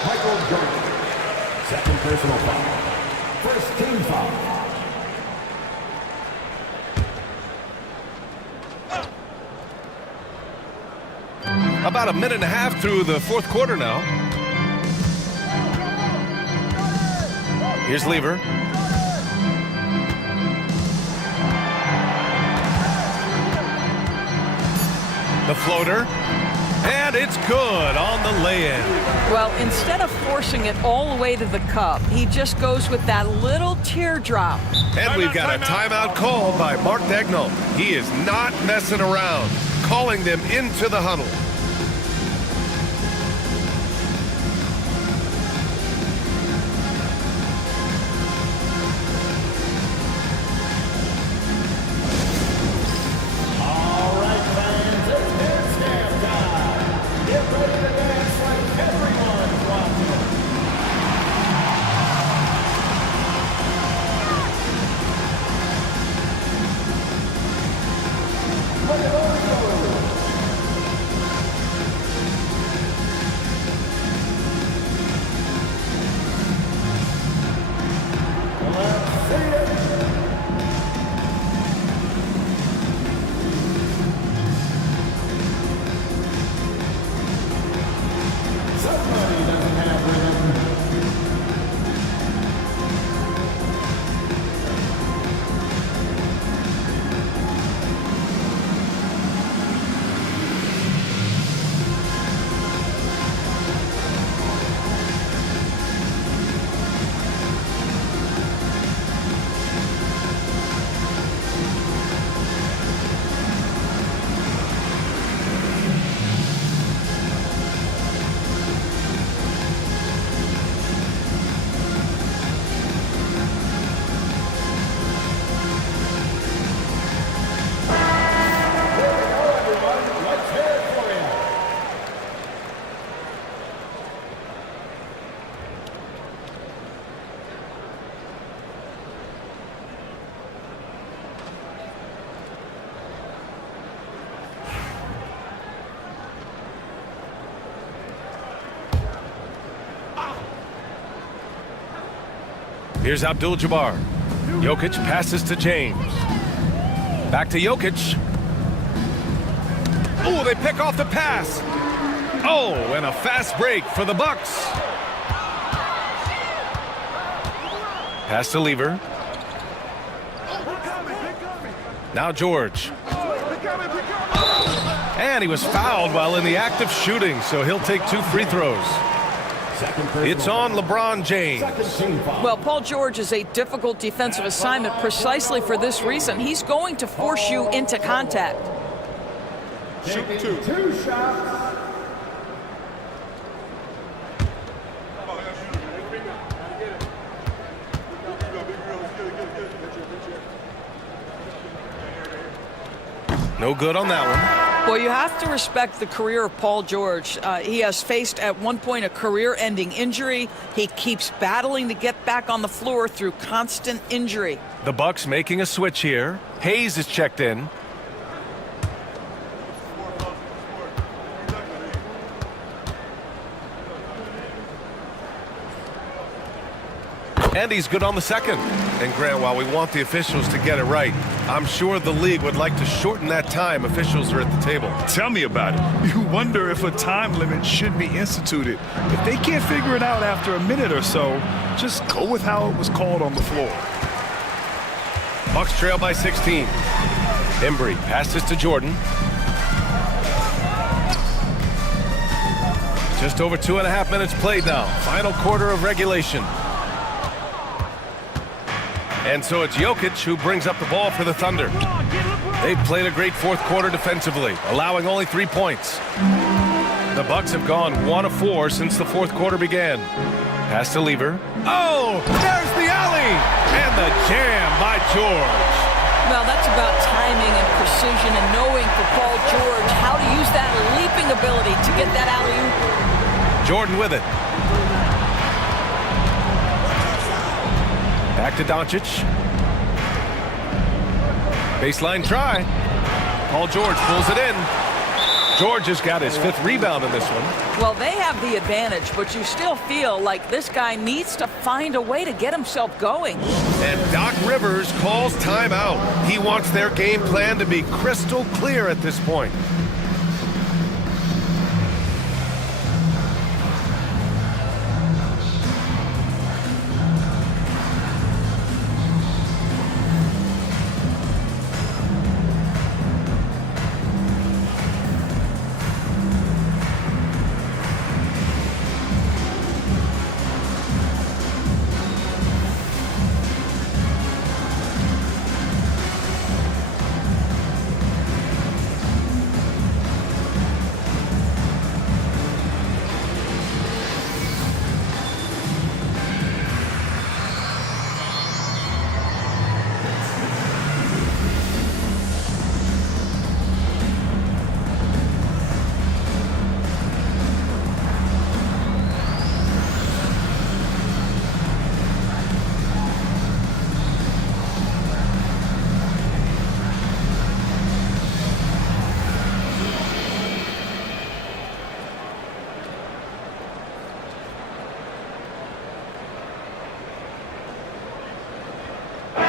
Michael Jordan. Second personal foul. First team foul. About a minute and a half through the 4th quarter now. Here's Lever. The floater. And it's good on the lay-in. Well, instead of forcing it all the way to the cup, he just goes with that little teardrop. And we've got a timeout called by Mark Daigneault. He is not messing around, calling them into the huddle. Here's Abdul-Jabbar. Jokic passes to James. Back to Jokic. Oh, they pick off the pass. Oh, and a fast break for the Bucks. Pass to Lever. Now George. And he was fouled while in the act of shooting, so he'll take 2 free throws. It's on LeBron James. Well, Paul George is a difficult defensive assignment precisely for this reason. He's going to force you into contact. Shoot 2 shots. No good on that one. Well, you have to respect the career of Paul George. He has faced at one point a career-ending injury. He keeps battling to get back on the floor through constant injury. The Bucks making a switch here. Hayes is checked in. And he's good on the second. And Grant, while we want the officials to get it right, I'm sure the league would like to shorten that time officials are at the table. Tell me about it. You wonder if a time limit should be instituted. If they can't figure it out after a minute or so, just go with how it was called on the floor. Bucks trail by 16. Embry passes to Jordan. Just over 2.5 minutes played now. Final quarter of regulation. And so it's Jokic who brings up the ball for the Thunder. They've played a great fourth quarter defensively, allowing only 3 points. The Bucks have gone 1 of 4 since the fourth quarter began. Pass to Lever. Oh, there's the alley! And the jam by George. Well, that's about timing and precision and knowing for Paul George how to use that leaping ability to get that alley-oop. Jordan with it. Back to Doncic. Baseline try. Paul George pulls it in. George has got his 5th rebound in this one. Well, they have the advantage, but you still feel like this guy needs to find a way to get himself going. And Doc Rivers calls timeout. He wants their game plan to be crystal clear at this point.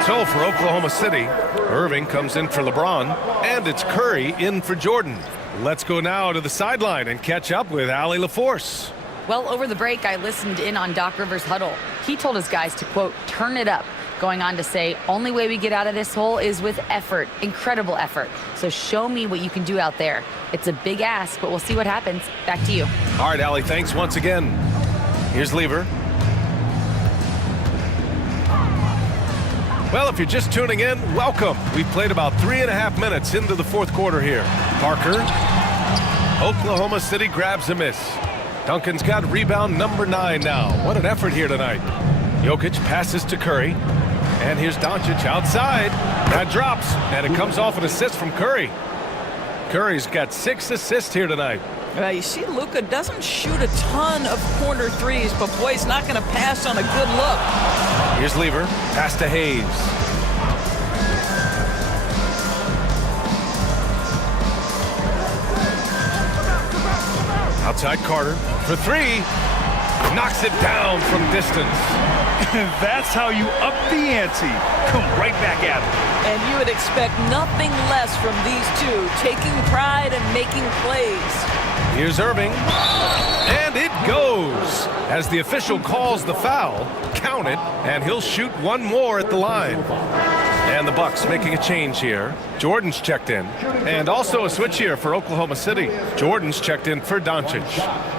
So for Oklahoma City, Irving comes in for LeBron, and it's Curry in for Jordan. Let's go now to the sideline and catch up with Allie LaForce. Well, over the break, I listened in on Doc Rivers' huddle. He told his guys to, quote, turn it up, going on to say, only way we get out of this hole is with effort, incredible effort. So show me what you can do out there. It's a big ask, but we'll see what happens. Back to you. All right, Allie, thanks once again. Here's Lever. Well, if you're just tuning in, welcome. We've played about 3.5 minutes into the fourth quarter here. Parker. Oklahoma City grabs a miss. Duncan's got rebound number 9 now. What an effort here tonight. Jokic passes to Curry. And here's Doncic outside. That drops, and it comes off an assist from Curry. Curry's got 6 assists here tonight. You see, Luka doesn't shoot a ton of corner threes, but boy, he's not going to pass on a good look. Here's Lever. Pass to Hayes. Outside Carter for 3. Knocks it down from distance. And that's how you up the ante. Come right back at it. And you would expect nothing less from these two, taking pride and making plays. Here's Irving. And it goes. As the official calls the foul, count it, and he'll shoot one more at the line. And the Bucks making a change here. Jordan's checked in. And also a switch here for Oklahoma City. Jordan's checked in for Doncic.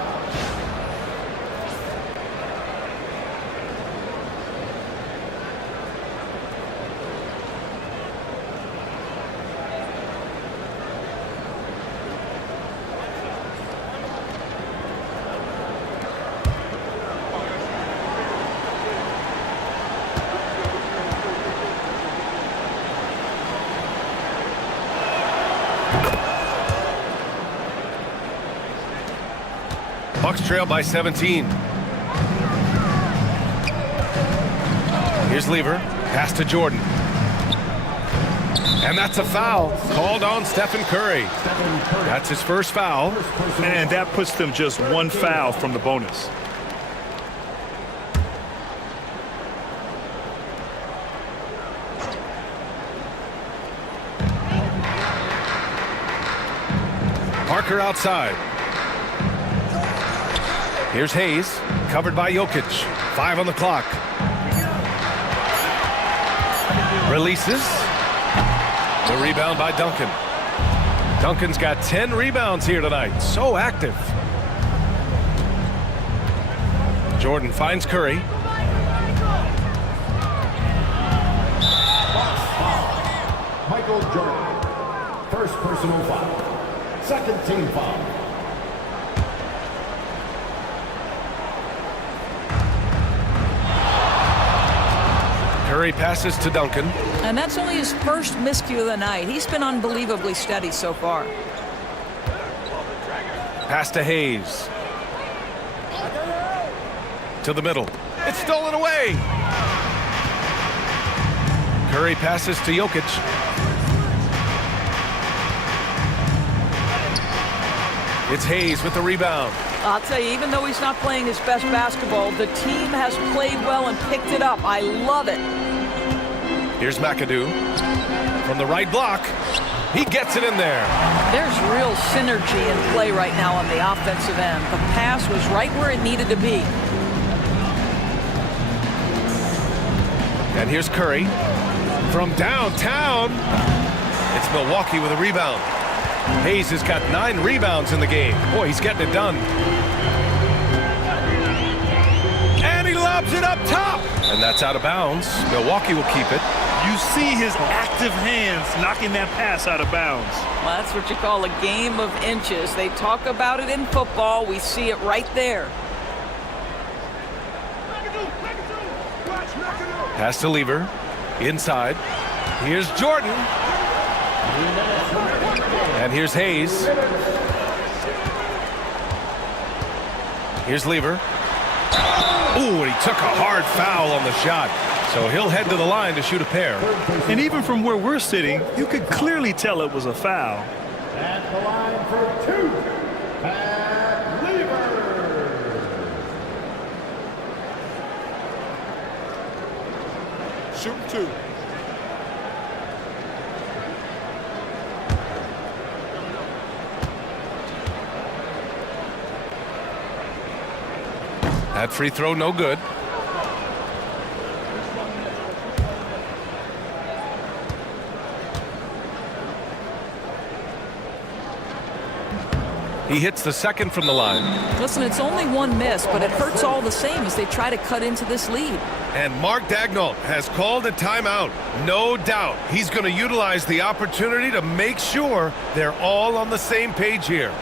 Bucks trail by 17. Here's Lever. Pass to Jordan. And that's a foul called on Stephen Curry. That's his first foul. Man, that puts them just one foul from the bonus. Parker outside. Here's Hayes, covered by Jokic. 5 on the clock. Releases. The rebound by Duncan. Duncan's got 10 rebounds here tonight. So active. Jordan finds Curry. Michael Jordan. First personal foul. Second team foul. Curry passes to Duncan. And that's only his first miscue of the night. He's been unbelievably steady so far. Pass to Hayes. To the middle. It's stolen away. Curry passes to Jokic. It's Hayes with the rebound. I'll tell you, even though he's not playing his best basketball, the team has played well and picked it up. I love it. Here's McAdoo. From the right block. He gets it in there. There's real synergy in play right now on the offensive end. The pass was right where it needed to be. And here's Curry. From downtown. It's Milwaukee with a rebound. Hayes has got 9 rebounds in the game. Boy, he's getting it done. And he lobs it up top. And that's out of bounds. Milwaukee will keep it. You see his active hands knocking that pass out of bounds. Well, that's what you call a game of inches. They talk about it in football. We see it right there. Pass to Lever. Inside. Here's Jordan. And here's Hayes. Here's Lever. Ooh, and he took a hard foul on the shot. So he'll head to the line to shoot a pair. And even from where we're sitting, you could clearly tell it was a foul. At the line for 2, Pat Lever. Shoot 2. That free throw no good. He hits the second from the line. Listen, it's only one miss, but it hurts all the same as they try to cut into this lead. And Mark Daigneault has called a timeout. No doubt he's going to utilize the opportunity to make sure they're all on the same page here.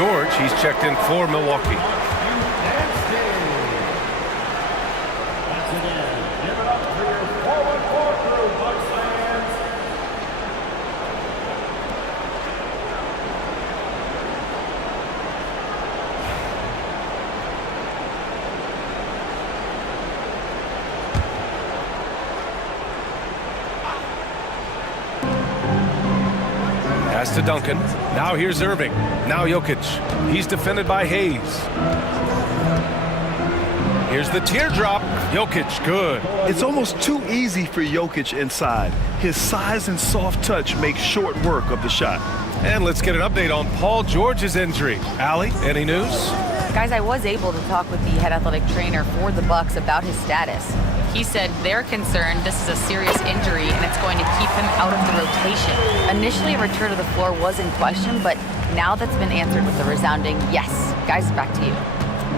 George. He's checked in for Milwaukee. Pass to Duncan. Now here's Irving. Now Jokic. He's defended by Hayes. Here's the teardrop. Jokic, good. It's almost too easy for Jokic inside. His size and soft touch make short work of the shot. And let's get an update on Paul George's injury. Allie, any news? Guys, I was able to talk with the head athletic trainer for the Bucks about his status. He said they're concerned this is a serious injury and it's going to keep him out of the rotation. Initially, a return to the floor was in question, but now that's been answered with a resounding yes. Guys, back to you.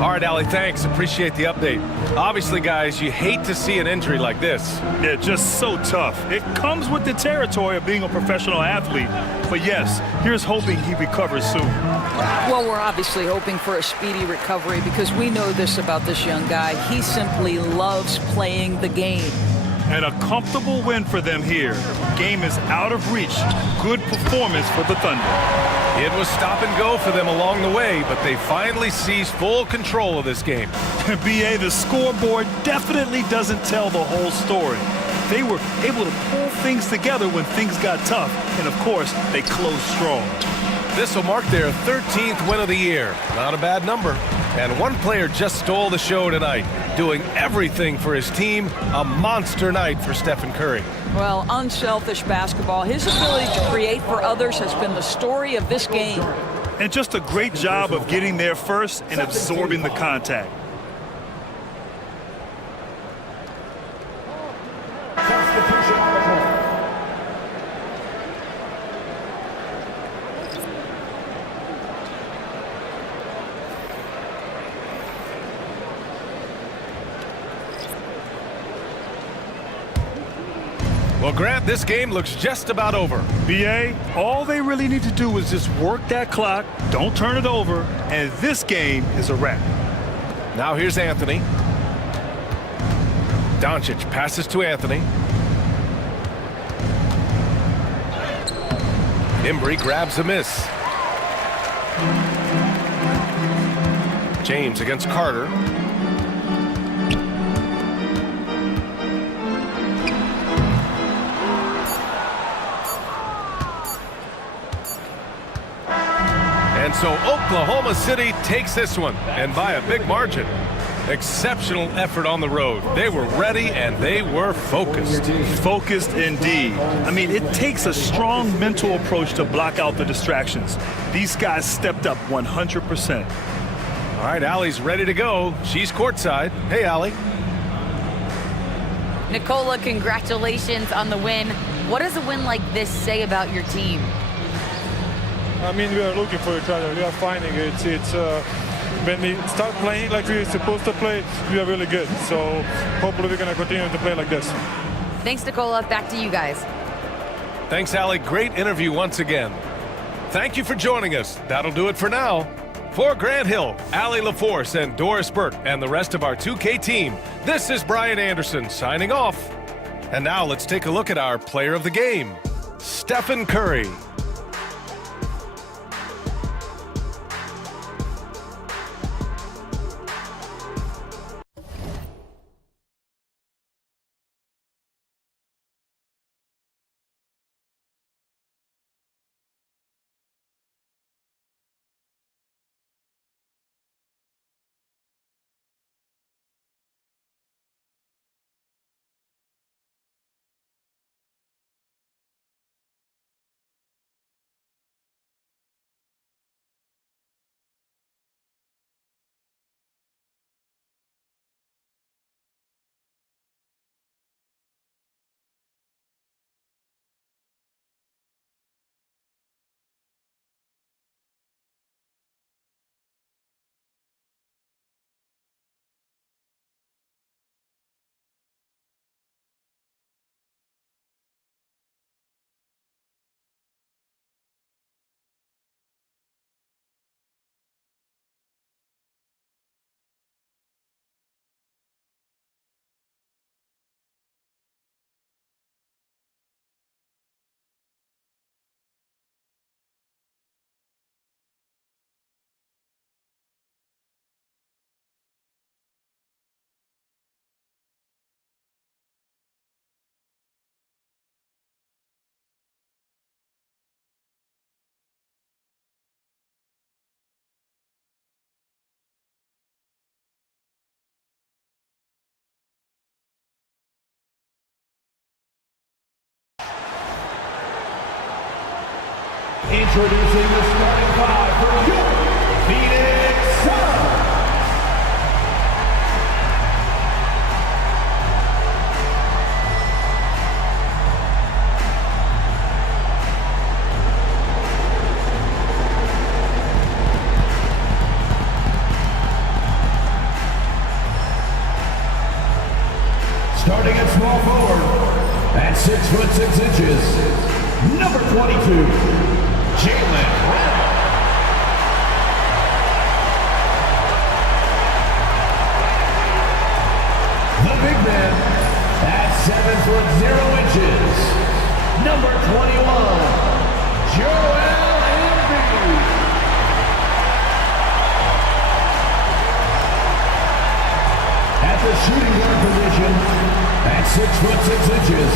All right, Allie, thanks. Appreciate the update. Obviously, guys, you hate to see an injury like this. Yeah, just so tough. It comes with the territory of being a professional athlete. But yes, here's hoping he recovers soon. Well, we're obviously hoping for a speedy recovery because we know this about this young guy. He simply loves playing the game. And a comfortable win for them here. Game is out of reach. Good performance for the Thunder. It was stop and go for them along the way, but they finally seized full control of this game. BA, the scoreboard definitely doesn't tell the whole story. They were able to pull things together when things got tough, and of course, they closed strong. This will mark their 13th win of the year. Not a bad number. And one player just stole the show tonight, doing everything for his team. A monster night for Stephen Curry. Well, unselfish basketball. His ability to create for others has been the story of this game. And just a great job of getting there first and absorbing the contact. Well, Grant, this game looks just about over. BA, all they really need to do is just work that clock, don't turn it over, and this game is a wrap. Now here's Anthony. Doncic passes to Anthony. Embry grabs a miss. James against Carter. And so Oklahoma City takes this one, and by a big margin. Exceptional effort on the road. They were ready and they were focused. Focused indeed. I mean, it takes a strong mental approach to block out the distractions. These guys stepped up 100%. All right, Allie's ready to go. She's courtside. Hey, Allie. Nicola, congratulations on the win. What does a win like this say about your team? I mean, we are looking for each other. We are finding it. When we start playing like we're supposed to play, we are really good. So hopefully we're going to continue to play like this. Thanks, Nicola. Back to you guys. Thanks, Allie. Great interview once again. Thank you for joining us. That'll do it for now. For Grant Hill, Allie LaForce, and Doris Burke, and the rest of our 2K team, this is Brian Anderson signing off. And now let's take a look at our player of the game, Stephen Curry. Introducing the starting five for your Phoenix Suns. Starting at small forward, at 6 foot 6 inches, number 22, Jalen Brown. The big man, at 7 foot 0 inches, number 21, Joel Embiid. At the shooting guard position, at 6 foot 6 inches,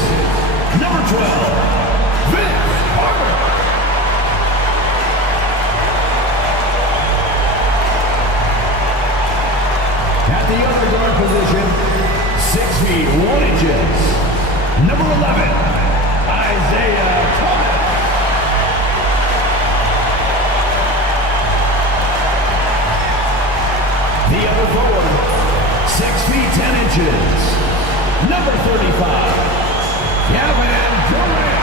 number 12, Vince Carter. At the other guard position, 6 feet 1 inches, number 11, Isaiah Thomas. The other forward, 6 feet 10 inches, number 35, Kevin Durant.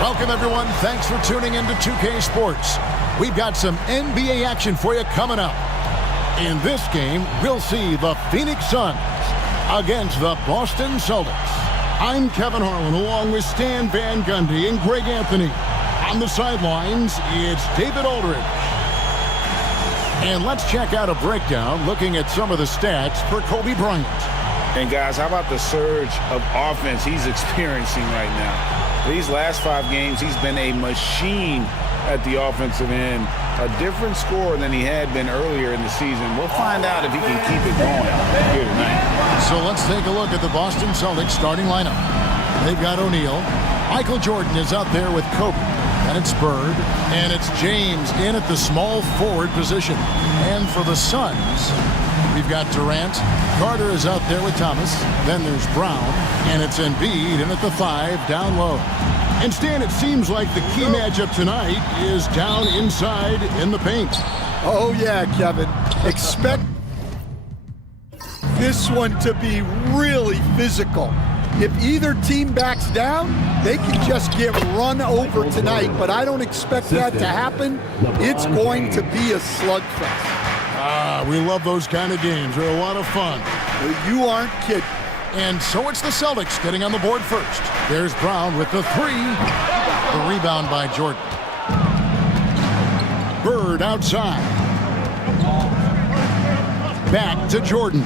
Welcome, everyone. Thanks for tuning in to 2K Sports. We've got some NBA action for you coming up. In this game, we'll see the Phoenix Suns against the Boston Celtics. I'm Kevin Harlan, along with Stan Van Gundy and Greg Anthony. On the sidelines, it's David Aldridge. And let's check out a breakdown looking at some of the stats for Kobe Bryant. And guys, how about the surge of offense he's experiencing right now? These last 5 games, he's been a machine at the offensive end. A different scorer than he had been earlier in the season. We'll find out if he can keep it going here tonight. So let's take a look at the Boston Celtics starting lineup. They've got O'Neal. Michael Jordan is out there with Kobe. And it's Bird. And it's James in at the small forward position. And for the Suns, we've got Durant. Carter is out there with Thomas. Then there's Brown. And it's Embiid in at the 5 down low. And Stan, it seems like the key matchup tonight is down inside in the paint. Oh, yeah, Kevin. Expect this one to be really physical. If either team backs down, they can just get run over tonight, but I don't expect that to happen. It's going to be a slugfest. We love those kind of games. They're a lot of fun. Well, you aren't kidding. And so it's the Celtics getting on the board first. There's Brown with the 3. The rebound by Jordan. Bird outside. Back to Jordan.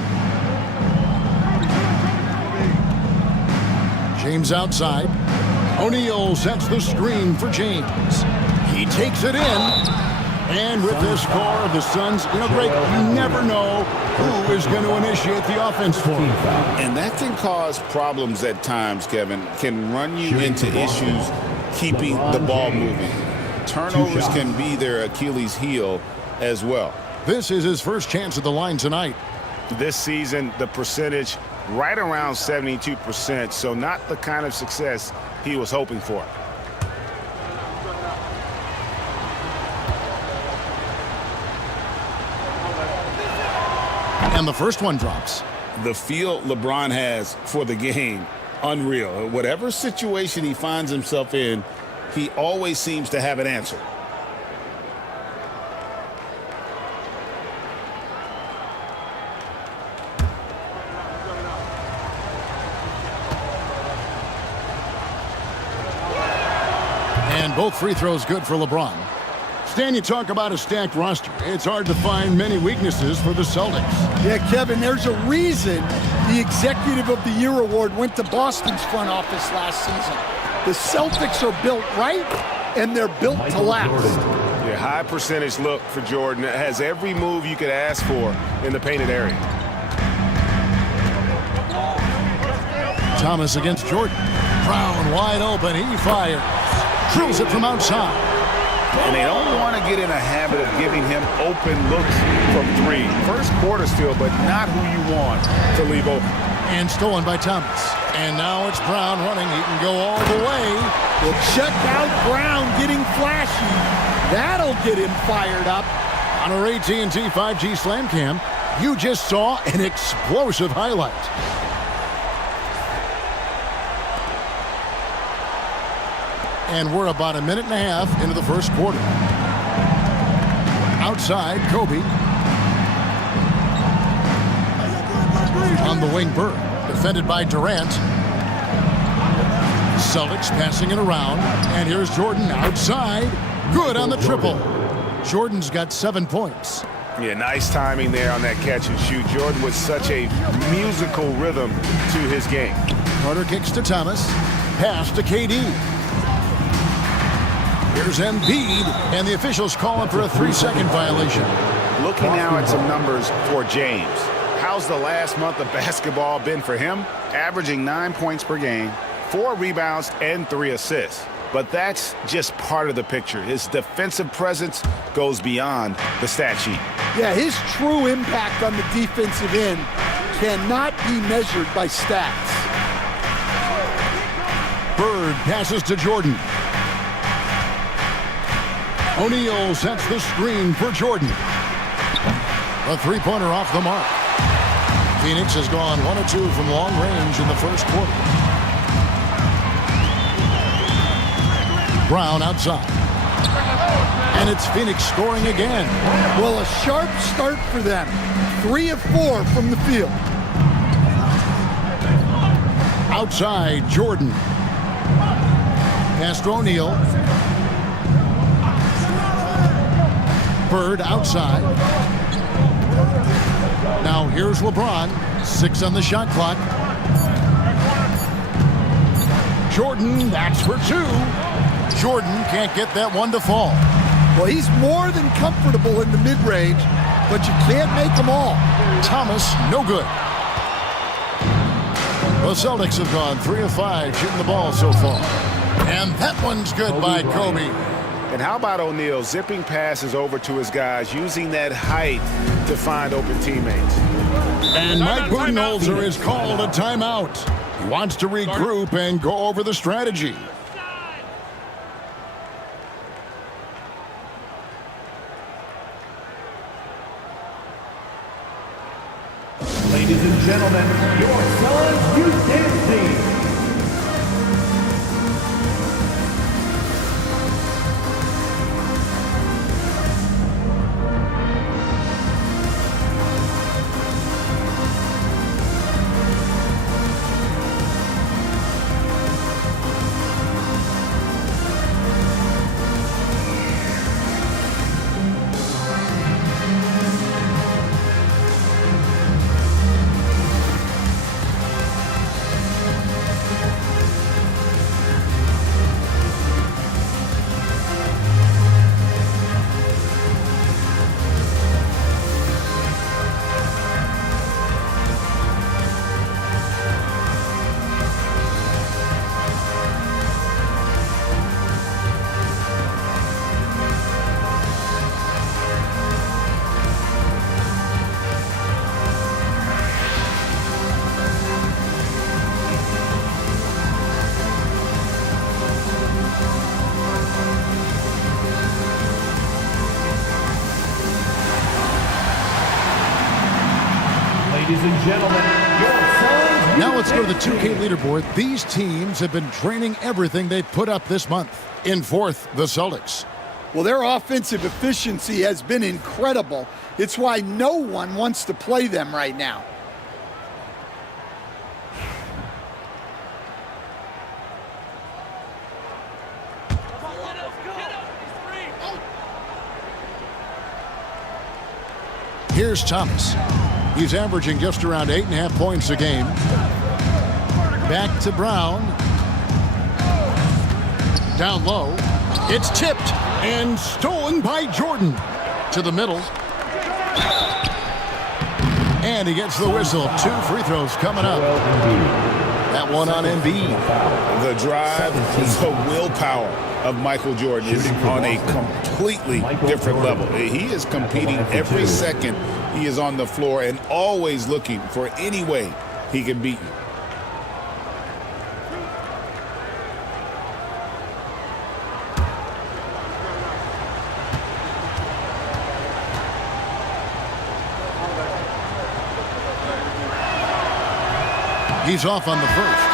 James outside. O'Neal sets the screen for James. He takes it in. And with this score of the Suns, Greg, you never know who is going to initiate the offense for him. And that can cause problems at times, Kevin. Can run you into issues keeping the ball moving. Turnovers can be their Achilles heel as well. This is his first chance at the line tonight. This season, the percentage right around 72%, so not the kind of success he was hoping for. And the first one drops. The feel LeBron has for the game, unreal. Whatever situation he finds himself in, he always seems to have an answer. And both free throws good for LeBron. Stan, you talk about a stacked roster. It's hard to find many weaknesses for the Celtics. Yeah, Kevin, there's a reason the Executive of the Year award went to Boston's front office last season. The Celtics are built right, and they're built to last. Yeah, high percentage look for Jordan. It has every move you could ask for in the painted area. Thomas against Jordan. Brown wide open. He fires. Drills it from outside. And they don't want to get in a habit of giving him open looks from 3. First quarter still, but not who you want to leave open. And stolen by Thomas. And now it's Brown running. He can go all the way. Well, check out Brown getting flashy. That'll get him fired up. On our AT&T 5G Slam Cam, you just saw an explosive highlight. And we're about a minute and a half into the first quarter. Outside, Kobe. On the wing, Bird. Defended by Durant. Celtics passing it around. And here's Jordan outside. Good on the triple. Jordan's got 7 points. Yeah, nice timing there on that catch and shoot. Jordan with such a musical rhythm to his game. Carter kicks to Thomas. Pass to KD. Here's Embiid, and the officials calling for a 3-second violation. Looking now at some numbers for James. How's the last month of basketball been for him? Averaging 9 points per game, 4 rebounds, and 3 assists. But that's just part of the picture. His defensive presence goes beyond the stat sheet. Yeah, his true impact on the defensive end cannot be measured by stats. Bird passes to Jordan. O'Neal sets the screen for Jordan. A three-pointer off the mark. Phoenix has gone 1 of 2 from long range in the first quarter. Brown outside. And it's Phoenix scoring again. Well, a sharp start for them. 3 of 4 from the field. Outside, Jordan. Pass to O'Neal. Bird outside. Now here's LeBron. 6 on the shot clock. Jordan, that's for 2. Jordan can't get that one to fall. Well, he's more than comfortable in the mid-range, but you can't make them all. Thomas, no good. The Celtics have gone 3 of 5 shooting the ball so far. And that one's good by Kobe. And how about O'Neal zipping passes over to his guys, using that height to find open teammates. And Mike Budenholzer is called a timeout. He wants to regroup and go over the strategy. Ladies and gentlemen, your Suns Youth Dance Team. Ladies and gentlemen, now let's go to the 2K leaderboard. These teams have been training everything they've put up this month. In fourth, the Celtics. Well, their offensive efficiency has been incredible. It's why no one wants to play them right now. Here's Thomas. He's averaging just around 8.5 points a game. Back to Brown. Down low. It's tipped and stolen by Jordan. To the middle. And he gets the whistle. 2 free throws coming up. That one on Embiid. The drive, the willpower of Michael Jordan is on a completely different level. He is competing every second he is on the floor and always looking for any way he can beat you. He's off on the first.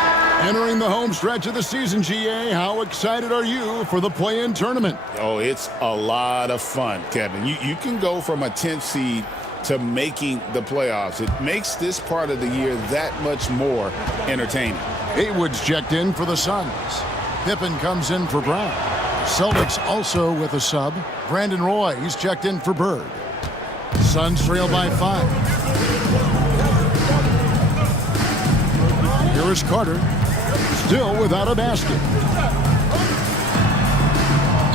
Entering the home stretch of the season, GA, how excited are you for the play-in tournament? Oh, it's a lot of fun, Kevin. You can go from a 10th seed to making the playoffs. It makes this part of the year that much more entertaining. Haywood's checked in for the Suns. Pippen comes in for Brown. Celtics also with a sub. Brandon Roy, he's checked in for Bird. Suns trail by 5. Here is Carter, still without a basket.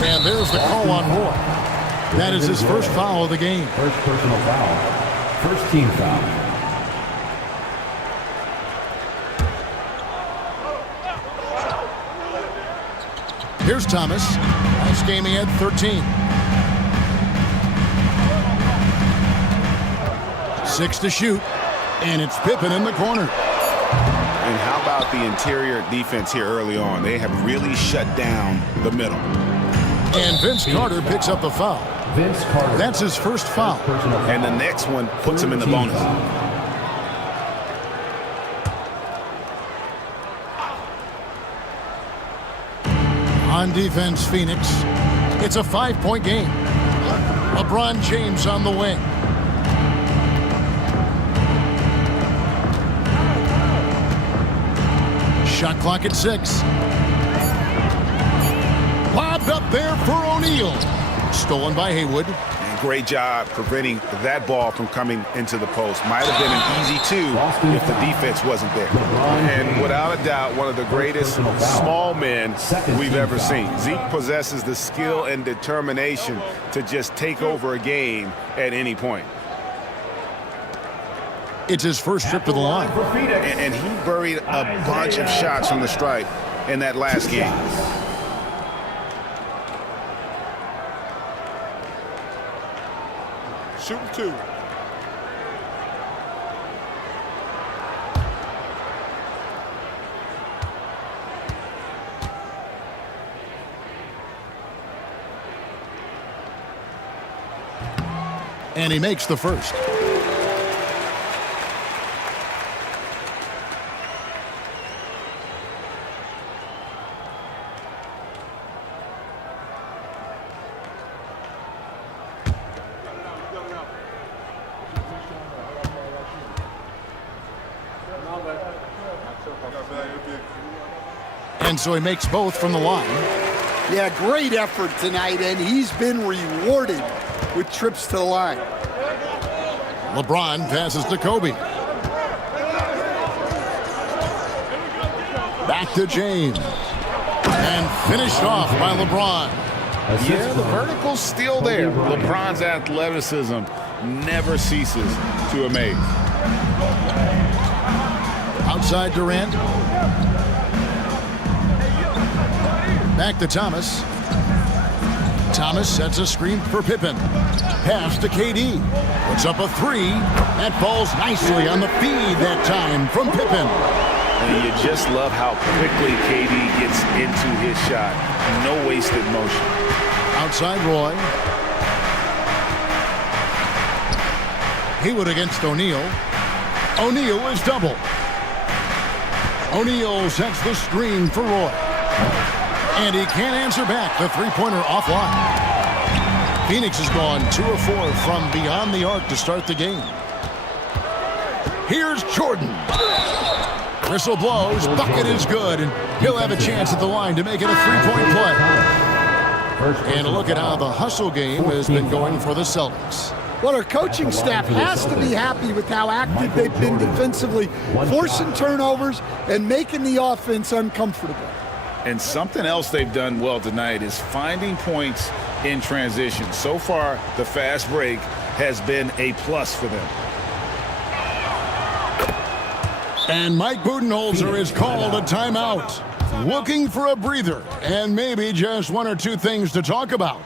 And there's the call on Roy. That is his first foul of the game. First personal foul. First team foul. Here's Thomas. Last game he had 13. 6 to shoot. And it's Pippen in the corner. And how about the interior defense here early on? They have really shut down the middle. And Vince Carter picks up the foul. Vince Carter. That's his first foul. And the next one puts him in the bonus. On defense, Phoenix. It's a 5-point game. LeBron James on the wing. Shot clock at 6. Lobbed up there for O'Neal. Stolen by Haywood. And great job preventing that ball from coming into the post. Might have been an easy 2 if the defense wasn't there. And without a doubt, one of the greatest small men we've ever seen. Zeke possesses the skill and determination to just take over a game at any point. It's his first trip to the line. And he buried a bunch of shots from the stripe in that last game. Shooting 2. And he makes the first. And so he makes both from the line. Yeah, great effort tonight, and he's been rewarded with trips to the line. LeBron passes to Kobe. Back to James. And finished off by LeBron. Yeah, the vertical's still there. LeBron's athleticism never ceases to amaze. Outside Durant. Back to Thomas. Thomas sets a screen for Pippen. Pass to KD. Puts up a 3. That falls nicely on the feed that time from Pippen. And you just love how quickly KD gets into his shot. No wasted motion. Outside Roy. Haywood against O'Neal. O'Neal is double. O'Neal sets the screen for Roy. And he can't answer back. The three-pointer offline. Phoenix has gone 2 of 4 from beyond the arc to start the game. Here's Jordan. Whistle blows. Bucket is good. And he'll have a chance at the line to make it a three-point play. And a look at how the hustle game has been going for the Celtics. Well, our coaching staff has to be happy with how active they've been defensively, forcing turnovers and making the offense uncomfortable. And something else they've done well tonight is finding points in transition. So far, the fast break has been a plus for them. And Mike Budenholzer is called a timeout. Looking for a breather and maybe just 1 or 2 things to talk about.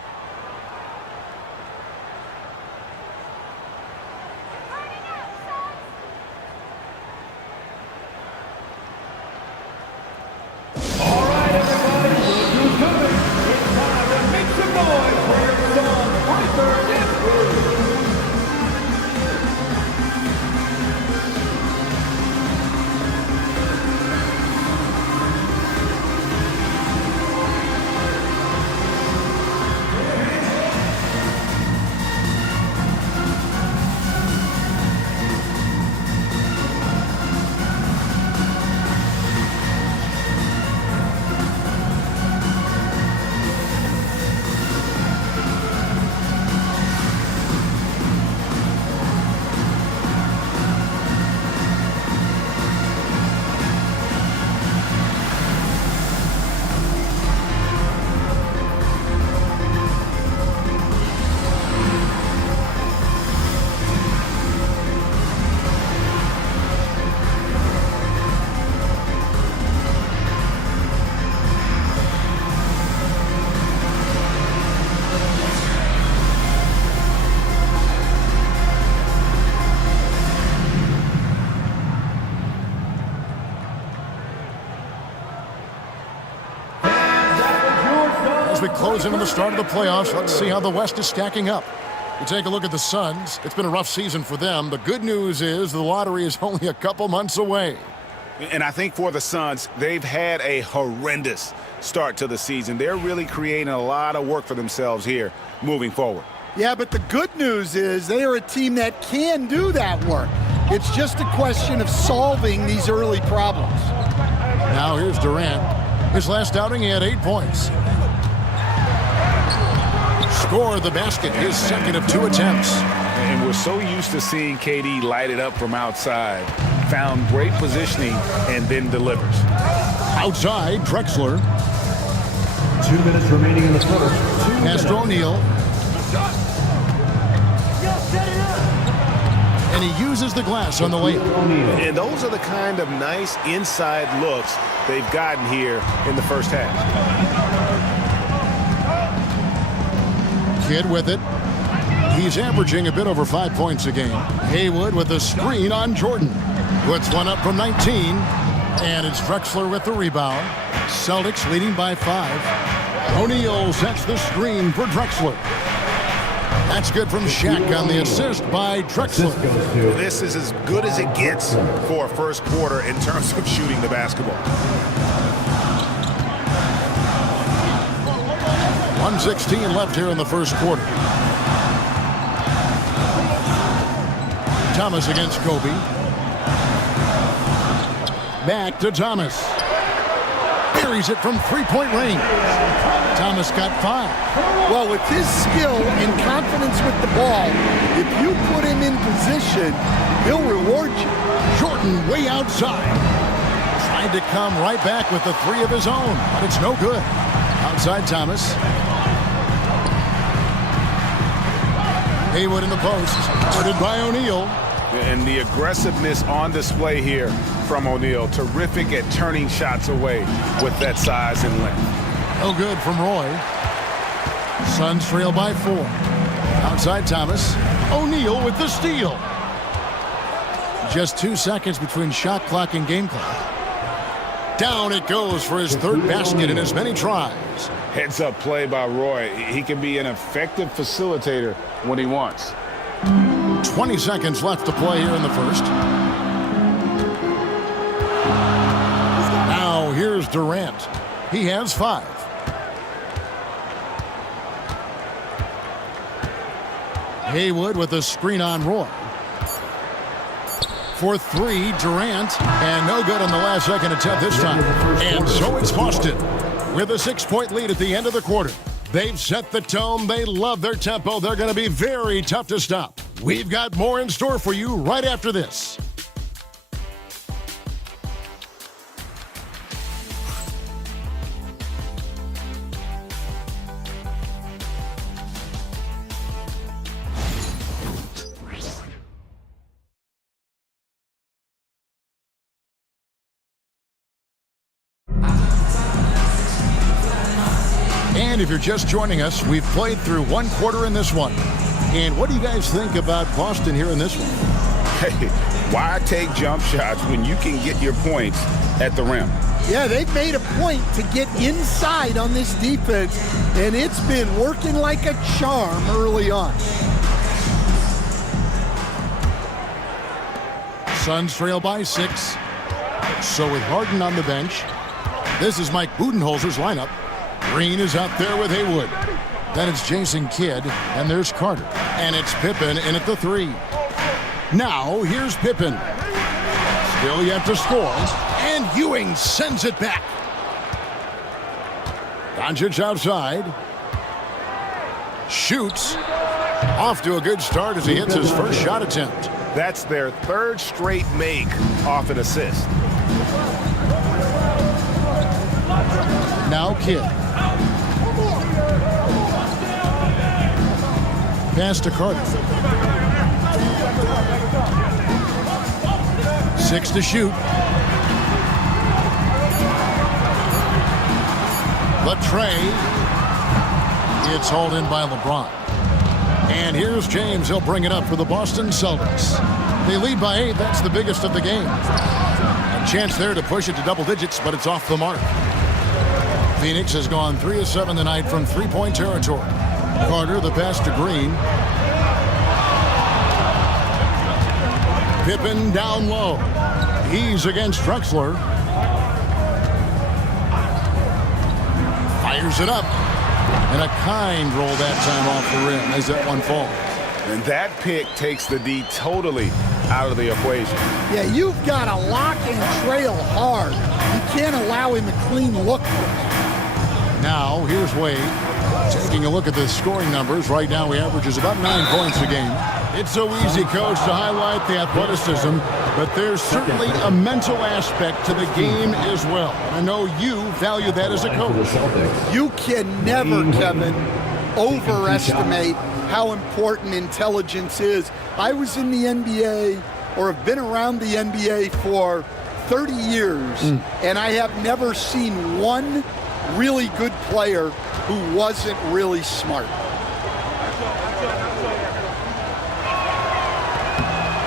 As we close into the start of the playoffs, let's see how the West is stacking up. You take a look at the Suns. It's been a rough season for them. The good news is the lottery is only a couple months away. And I think for the Suns, they've had a horrendous start to the season. They're really creating a lot of work for themselves here moving forward. Yeah, but the good news is they are a team that can do that work. It's just a question of solving these early problems. Now here's Durant. His last outing, he had 8 points. Score the basket, his second of 2 attempts. And we're so used to seeing KD light it up from outside. Found great positioning and then delivers. Outside, Drexler. 2 minutes remaining in the first. Pass to O'Neal. And he uses the glass on the layup. And those are the kind of nice inside looks they've gotten here in the first half. Kidd with it. He's averaging a bit over 5 points a game. Haywood with a screen on Jordan. Puts one up from 19. And it's Drexler with the rebound. Celtics leading by 5. O'Neal sets the screen for Drexler. That's good from Shaq on the assist by Drexler. This is as good as it gets for a first quarter in terms of shooting the basketball. 1:16 left here in the first quarter. Thomas against Kobe. Back to Thomas. Buries it from three-point range. Thomas got 5. Well, with his skill and confidence with the ball, if you put him in position, he'll reward you. Jordan way outside. Tried to come right back with the 3 of his own, but it's no good. Outside Thomas. Haywood in the post. Guarded by O'Neal. And the aggressiveness on display here from O'Neal. Terrific at turning shots away with that size and length. No good from Roy. Suns trail by 4. Outside Thomas. O'Neal with the steal. Just 2 seconds between shot clock and game clock. Down it goes for his 3rd basket in as many tries. Heads up play by Roy. He can be an effective facilitator when he wants. 20 seconds left to play here in the first. Now here's Durant. He has 5. Haywood with a screen on Roy. For 3, Durant. And no good on the last second attempt this time. And so it's Boston with a 6-point lead at the end of the quarter. They've set the tone. They love their tempo. They're going to be very tough to stop. We've got more in store for you right after this. And if you're just joining us, we've played through 1 quarter in this one. And what do you guys think about Boston here in this one? Hey, why take jump shots when you can get your points at the rim? Yeah, they've made a point to get inside on this defense, and it's been working like a charm early on. Suns trail by 6. So with Harden on the bench, this is Mike Budenholzer's lineup. Green is out there with Haywood. Then it's Jason Kidd, and there's Carter. And it's Pippen in at the 3. Now, here's Pippen. Still yet to score. And Ewing sends it back. Doncic outside. Shoots. Off to a good start as he hits his first shot attempt. That's their 3rd straight make off an assist. Now Kidd. Pass to Carter. 6 to shoot. Latrey. It's hauled in by LeBron. And here's James. He'll bring it up for the Boston Celtics. They lead by 8. That's the biggest of the game. A chance there to push it to double digits, but it's off the mark. Phoenix has gone 3 of 7 tonight from three-point territory. Carter, the pass to Green. Pippen down low. He's against Drexler. Fires it up. And a kind roll that time off the rim as that one falls. And that pick takes the D totally out of the equation. Yeah, you've got to lock and trail hard. You can't allow him a clean look. Now, here's Wade. Taking a look at the scoring numbers. Right now, he averages about 9 points a game. It's so easy, Coach, to highlight the athleticism, but there's certainly a mental aspect to the game as well. I know you value that as a coach. You can never, Kevin, overestimate how important intelligence is. I was in the NBA, or have been around the NBA for 30 years, and I have never seen one really good player who wasn't really smart.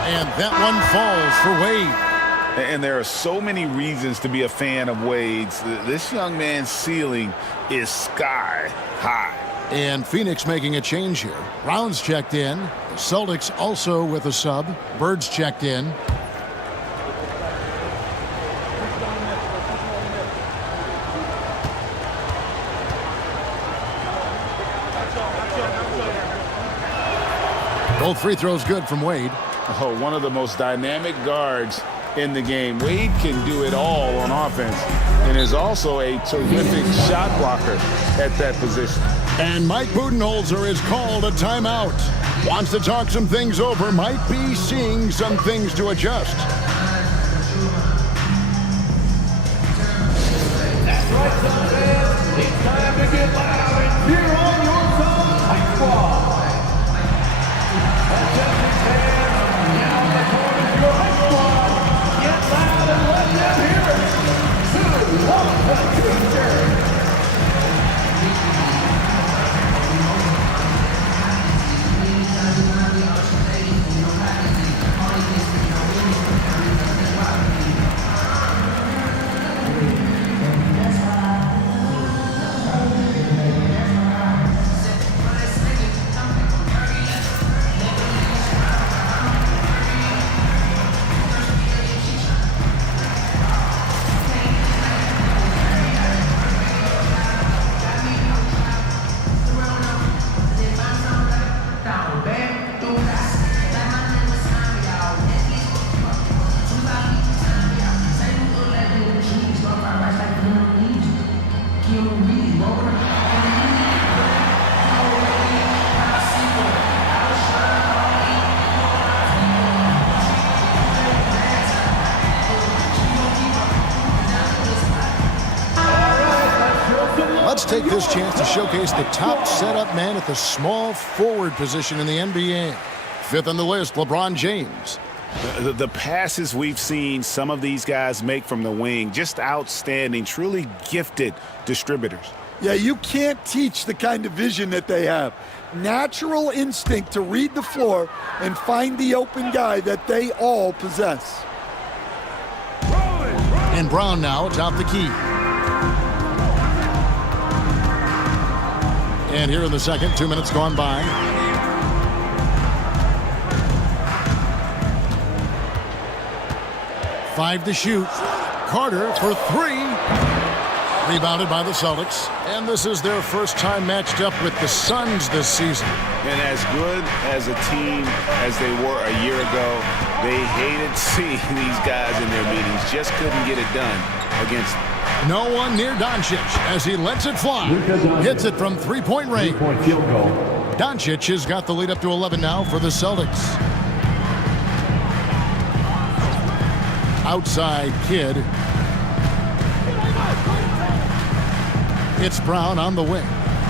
And that one falls for Wade. And there are so many reasons to be a fan of Wade's. This young man's ceiling is sky high. And Phoenix making a change here. Brown's checked in. The Celtics also with a sub. Bird's checked in. Both free throws good from Wade. Oh, one of the most dynamic guards in the game. Wade can do it all on offense and is also a terrific shot blocker at that position. And Mike Budenholzer is called a timeout. Wants to talk some things over. Might be seeing some things to adjust. That's right, son fans. It's time to get loud and cheer on your son's high squad. Attention fans, now the court is your high squad. Get loud and let them hear it. 2 on the teacher. Let's take this chance to showcase the top setup man at the small forward position in the NBA. 5th on the list, LeBron James. The passes we've seen some of these guys make from the wing, just outstanding, truly gifted distributors. Yeah, you can't teach the kind of vision that they have. Natural instinct to read the floor and find the open guy that they all possess. And Brown now atop the key. And here in the second, 2 minutes gone by. Five to shoot. Carter for 3. Rebounded by the Celtics. And this is their first time matched up with the Suns this season. And as good as a team as they were a year ago, they hated seeing these guys in their meetings. Just couldn't get it done against them. No one near Doncic as he lets it fly. Hits it from three-point range. Field goal. Doncic has got the lead up to 11 now for the Celtics. Outside Kid. It's Brown on the wing.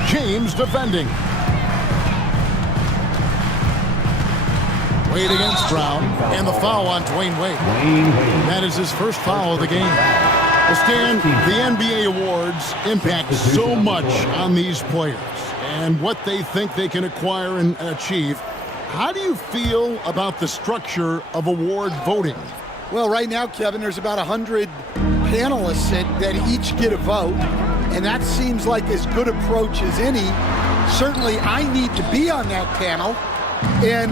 James defending. Wade against Brown. And the foul on Dwayne Wade. That is his first foul of the game. Well, Stan, the NBA awards impact so much on these players and what they think they can acquire and achieve. How do you feel about the structure of award voting? Well, right now, Kevin, there's about 100 panelists that each get a vote. and that seems like as good approach as any. Certainly, I need to be on that panel, and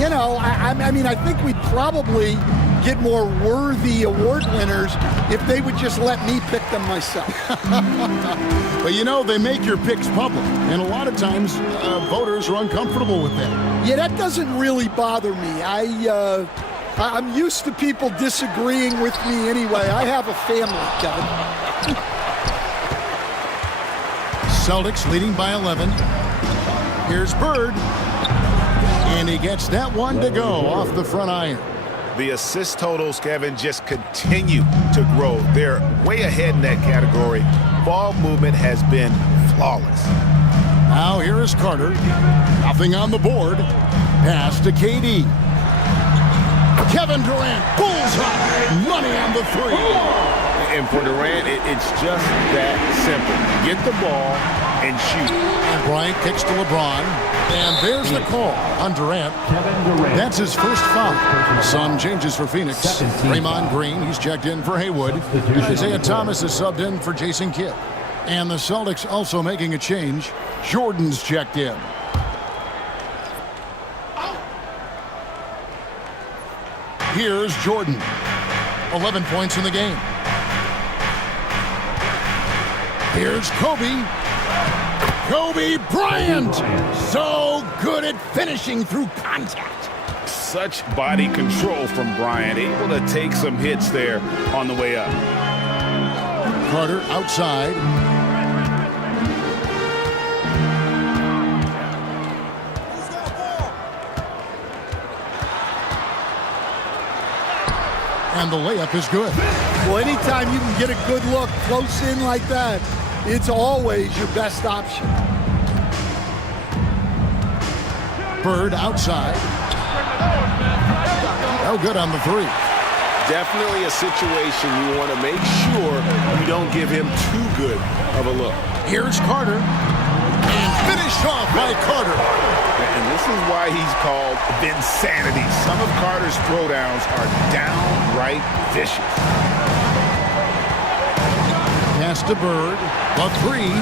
you know, I mean, I think we'd probably get more worthy award winners if they would just let me pick them myself. But you know, they make your picks public, and a lot of times voters are uncomfortable with that. Yeah, that doesn't really bother me. I'm used to people disagreeing with me anyway. I have a family, Kevin. Celtics leading by 11. Here's Bird, and he gets that one to go off the front iron. The assist totals, Kevin, just continue to grow. They're way ahead in that category. Ball movement has been flawless. Now here is Carter. Nothing on the board. Pass to KD. Kevin Durant, bullseye. Money on the three. And for Durant, it's just that simple. Get the ball and shoot. And Bryant kicks to LeBron. And there's the call on Durant. That's his first foul. Some changes for Phoenix. Draymond Green, he's checked in for Haywood. Isaiah Thomas is subbed in for Jason Kidd. And the Celtics also making a change. Jordan's checked in. Here's Jordan. 11 points in the game. Here's Kobe. Kobe Bryant. So good at finishing through contact. Such body control from Bryant. Able to take some hits there on the way up. Carter outside. And the layup is good. Well, anytime you can get a good look close in like that, it's always your best option. Bird outside. No good on the three. Definitely a situation you want to make sure you don't give him too good of a look. Here's Carter. And finished off by Carter. And this is why he's called Vinsanity. Some of Carter's throwdowns are downright vicious. Pass to Bird. The three.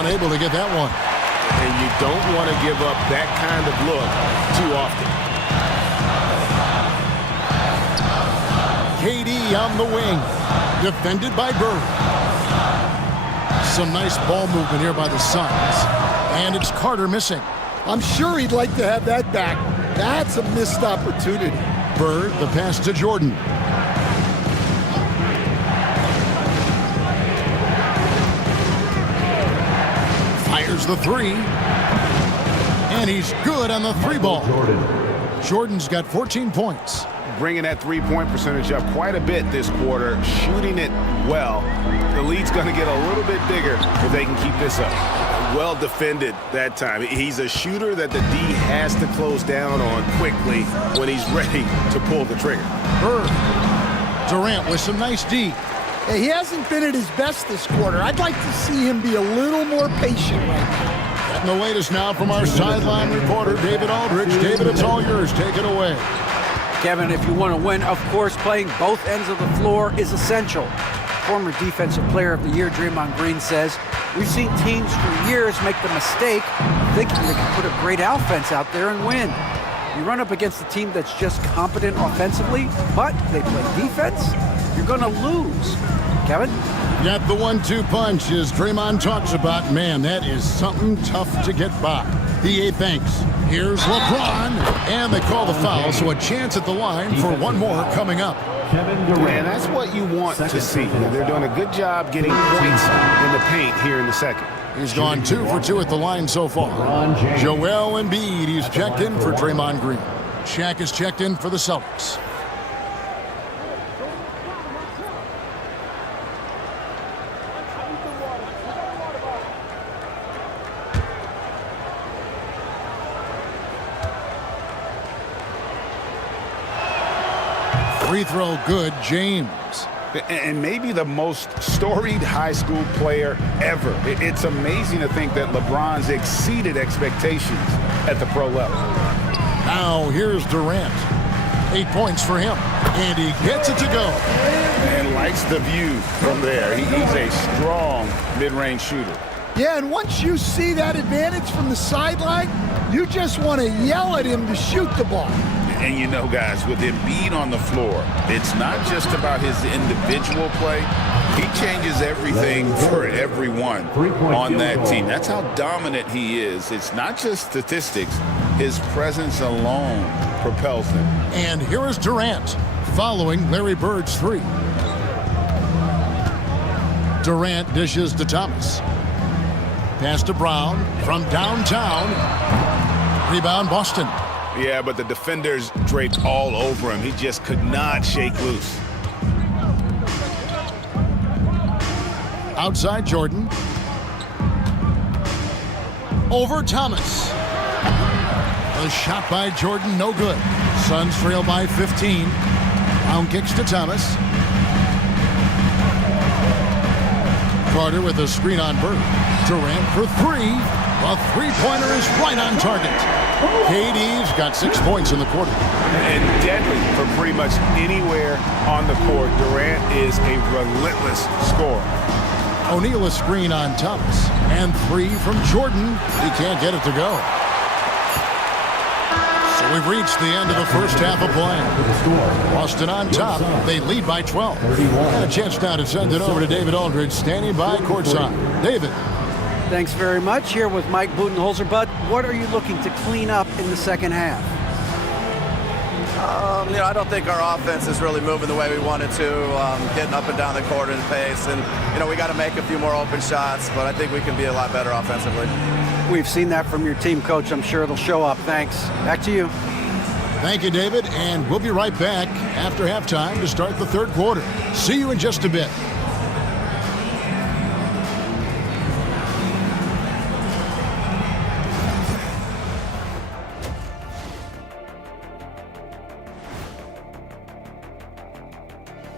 Unable to get that one. And you don't want to give up that kind of look too often. KD on the wing. Defended by Bird. Some nice ball movement here by the Suns. And it's Carter missing. I'm sure he'd like to have that back. That's a missed opportunity. Bird, the pass to Jordan. Fires the three. And he's good on the three ball. Jordan's got 14 points. Bringing that three-point percentage up quite a bit this quarter, shooting it well. The lead's going to get a little bit bigger if they can keep this up. Well defended that time. He's a shooter that the D has to close down on quickly when he's ready to pull the trigger. Bird. Durant with some nice D. Hey, he hasn't been at his best this quarter. I'd like to see him be a little more patient right now. Getting the latest now from our sideline reporter, David Aldridge. David, it's all yours. Take it away. Kevin, if you want to win, of course, playing both ends of the floor is essential. Former Defensive Player of the Year Draymond Green says, we've seen teams for years make the mistake of thinking they can put a great offense out there and win. You run up against a team that's just competent offensively, but they play defense, you're going to lose. Kevin? Got the 1-2 punch, as Draymond talks about. Man, that is something tough to get by. DA thanks. Here's LeBron, and they call the foul, so a chance at the line for one more coming up. And that's what you want to see. They're doing a good job getting points in the paint here in the second. He's gone 2 for 2 at the line so far. Joel Embiid, he's checked in for Draymond Green. Shaq is checked in for the Celtics. Free throw good, James. And maybe the most storied high school player ever. It's amazing to think that LeBron's exceeded expectations at the pro level. Now here's Durant. 8 points for him. And he gets it to go. And likes the view from there. He's a strong mid-range shooter. Yeah, and once you see that advantage from the sideline, you just want to yell at him to shoot the ball. And you know, guys, with Embiid on the floor, it's not just about his individual play. He changes everything for everyone on that team. That's how dominant he is. It's not just statistics. His presence alone propels them. And here is Durant following Larry Bird's 3. Durant dishes to Thomas. Pass to Brown from downtown. Rebound Boston. Yeah, but the defenders draped all over him. He just could not shake loose. Outside Jordan. Over Thomas. The shot by Jordan, no good. Suns trail by 15. Brown kicks to Thomas. Carter with a screen on Bird. Durant for 3. The three-pointer is right on target. KD's got 6 points in the quarter. And deadly for pretty much anywhere on the court. Durant is a relentless scorer. O'Neal a screen on Thomas. And 3 from Jordan. He can't get it to go. So we've reached the end of the first half of play. Boston on top. They lead by 12. And a chance now to send it over to David Aldridge, standing by courtside. David. Thanks very much. Here with Mike Budenholzer. Bud, what are you looking to clean up in the second half? I don't think our offense is really moving the way we wanted to, getting up and down the court in pace. And, we got to make a few more open shots, but I think we can be a lot better offensively. We've seen that from your team, Coach. I'm sure it'll show up. Thanks. Back to you. Thank you, David. And we'll be right back after halftime to start the third quarter. See you in just a bit.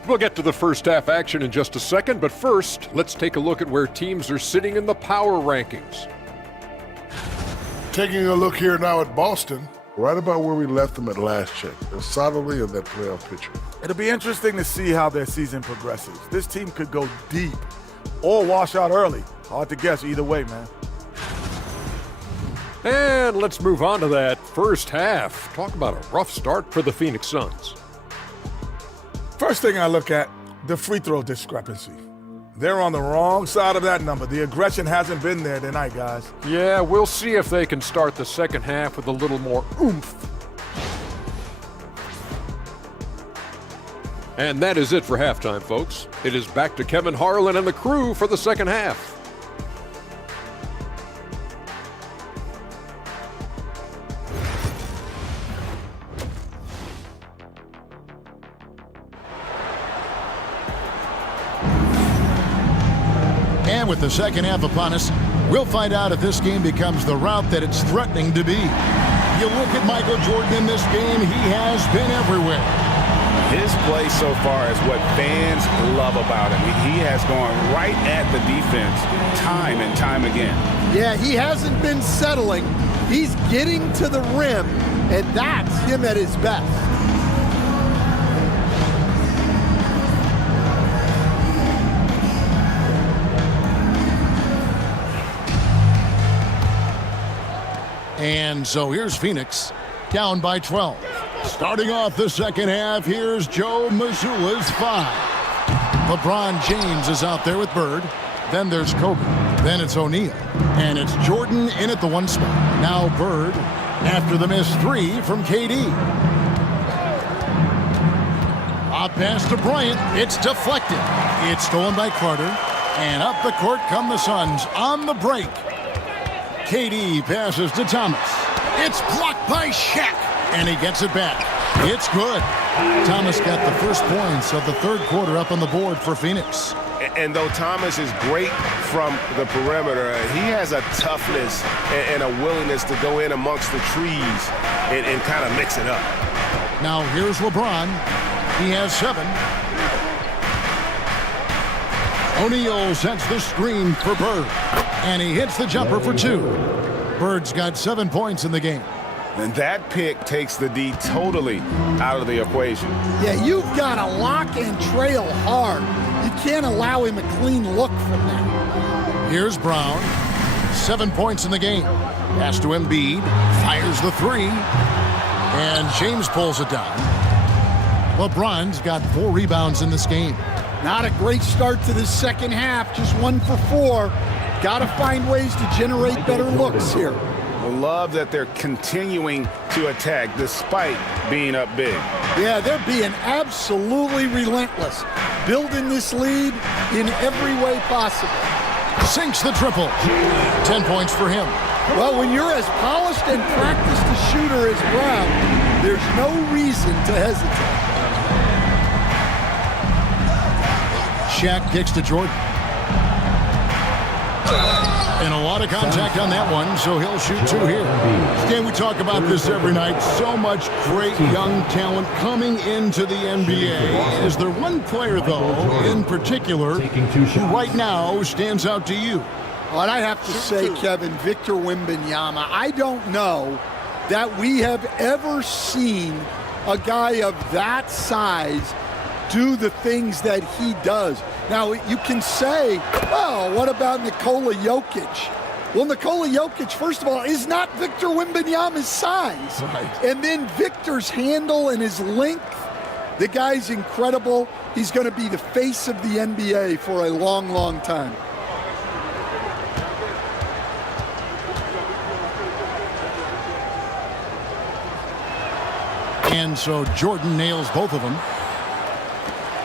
We'll get to the first half action in just a second, but first, let's take a look at where teams are sitting in the power rankings. Taking a look here now at Boston, right about where we left them at last check. They're solidly in that playoff picture. It'll be interesting to see how their season progresses. This team could go deep or wash out early. Hard to guess either way, man. And let's move on to that first half. Talk about a rough start for the Phoenix Suns. First thing I look at, the free throw discrepancy. They're on the wrong side of that number. The aggression hasn't been there tonight, guys. Yeah, we'll see if they can start the second half with a little more oomph. And that is it for halftime, folks. It is back to Kevin Harlan and the crew for the second half. And with the second half upon us, we'll find out if this game becomes the route that it's threatening to be. You look at Michael Jordan in this game, he has been everywhere. His play so far is what fans love about him. He has gone right at the defense time and time again. Yeah, he hasn't been settling. He's getting to the rim, and that's him at his best. And so here's Phoenix, down by 12. Starting off the second half, here's Joe Mazzulla's 5. LeBron James is out there with Bird. Then there's Kobe. Then it's O'Neal. And it's Jordan in at the 1 spot. Now Bird after the missed 3 from KD. A pass to Bryant. It's deflected. It's stolen by Carter. And up the court come the Suns on the break. KD passes to Thomas. It's blocked by Shaq, and he gets it back. It's good. Thomas got the first points of the third quarter up on the board for Phoenix. And though Thomas is great from the perimeter, he has a toughness and a willingness to go in amongst the trees and kind of mix it up. Now here's LeBron. He has 7. O'Neal sets the screen for Bird. And he hits the jumper for 2. Bird's got 7 points in the game. And that pick takes the D totally out of the equation. Yeah, you've got to lock and trail hard. You can't allow him a clean look from that. Here's Brown. 7 points in the game. Pass to Embiid. Fires the three. And James pulls it down. LeBron's got 4 rebounds in this game. Not a great start to the second half. Just 1 for 4. Got to find ways to generate better looks here. I love that they're continuing to attack despite being up big. Yeah, they're being absolutely relentless. Building this lead in every way possible. Sinks the triple. 10 points for him. Well, when you're as polished and practiced a shooter as Brown, there's no reason to hesitate. Shaq kicks to Jordan. And a lot of contact on that one, so he'll shoot 2 here. Again, we talk about this every night. So much great young talent coming into the NBA. Is there one player, though, in particular, who right now stands out to you? Well, I have to say, Kevin, Victor Wembanyama. I don't know that we have ever seen a guy of that size do the things that he does. Now, you can say, well, what about Nikola Jokic? Well, Nikola Jokic, first of all, is not Victor Wembanyama's size. Right. And then Victor's handle and his length, the guy's incredible. He's going to be the face of the NBA for a long, long time. And so Jordan nails both of them.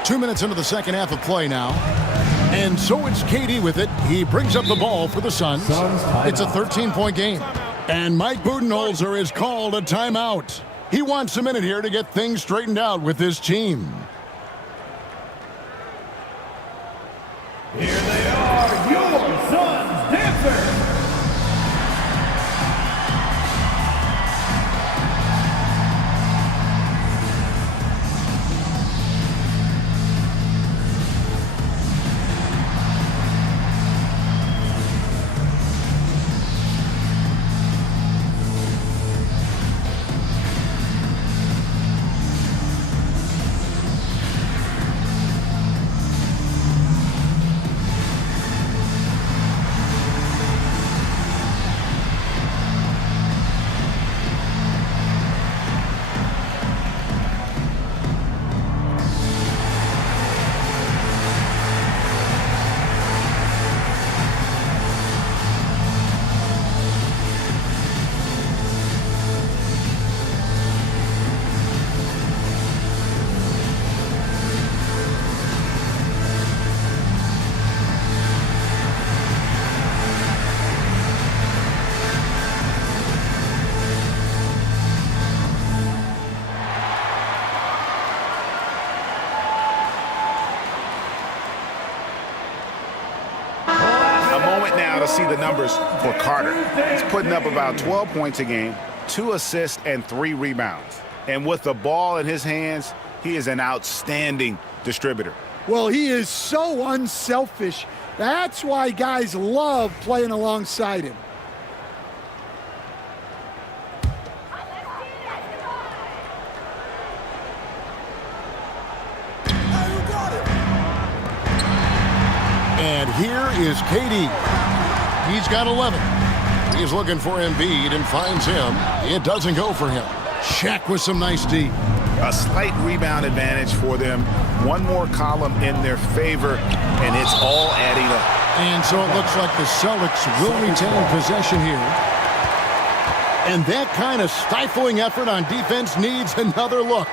2 minutes into the second half of play now. And so it's KD with it. He brings up the ball for the Suns. It's a 13-point game. And Mike Budenholzer has called a timeout. He wants a minute here to get things straightened out with his team. Here they are, your Suns dancers. To see the numbers for Carter. He's putting up about 12 points a game, 2 assists, and 3 rebounds. And with the ball in his hands, he is an outstanding distributor. Well, he is so unselfish. That's why guys love playing alongside him. And here is KD. He's got 11. He's looking for Embiid and finds him. It doesn't go for him. Shaq with some nice D. A slight rebound advantage for them. One more column in their favor, and it's all adding up. And so it looks like the Celtics will retain possession here. And that kind of stifling effort on defense needs another look.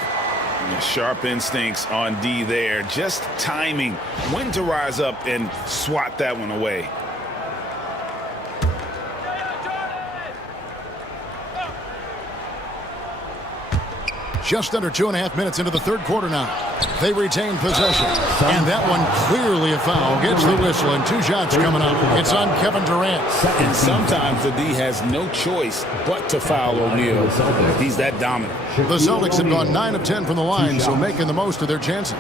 Sharp instincts on D there. Just timing. When to rise up and swat that one away. Just under 2.5 minutes into the third quarter now. They retain possession. And that one clearly a foul. Gets the whistle and 2 shots coming up. It's on Kevin Durant. And sometimes the D has no choice but to foul O'Neal. He's that dominant. The Celtics have gone 9 of 10 from the line, so making the most of their chances.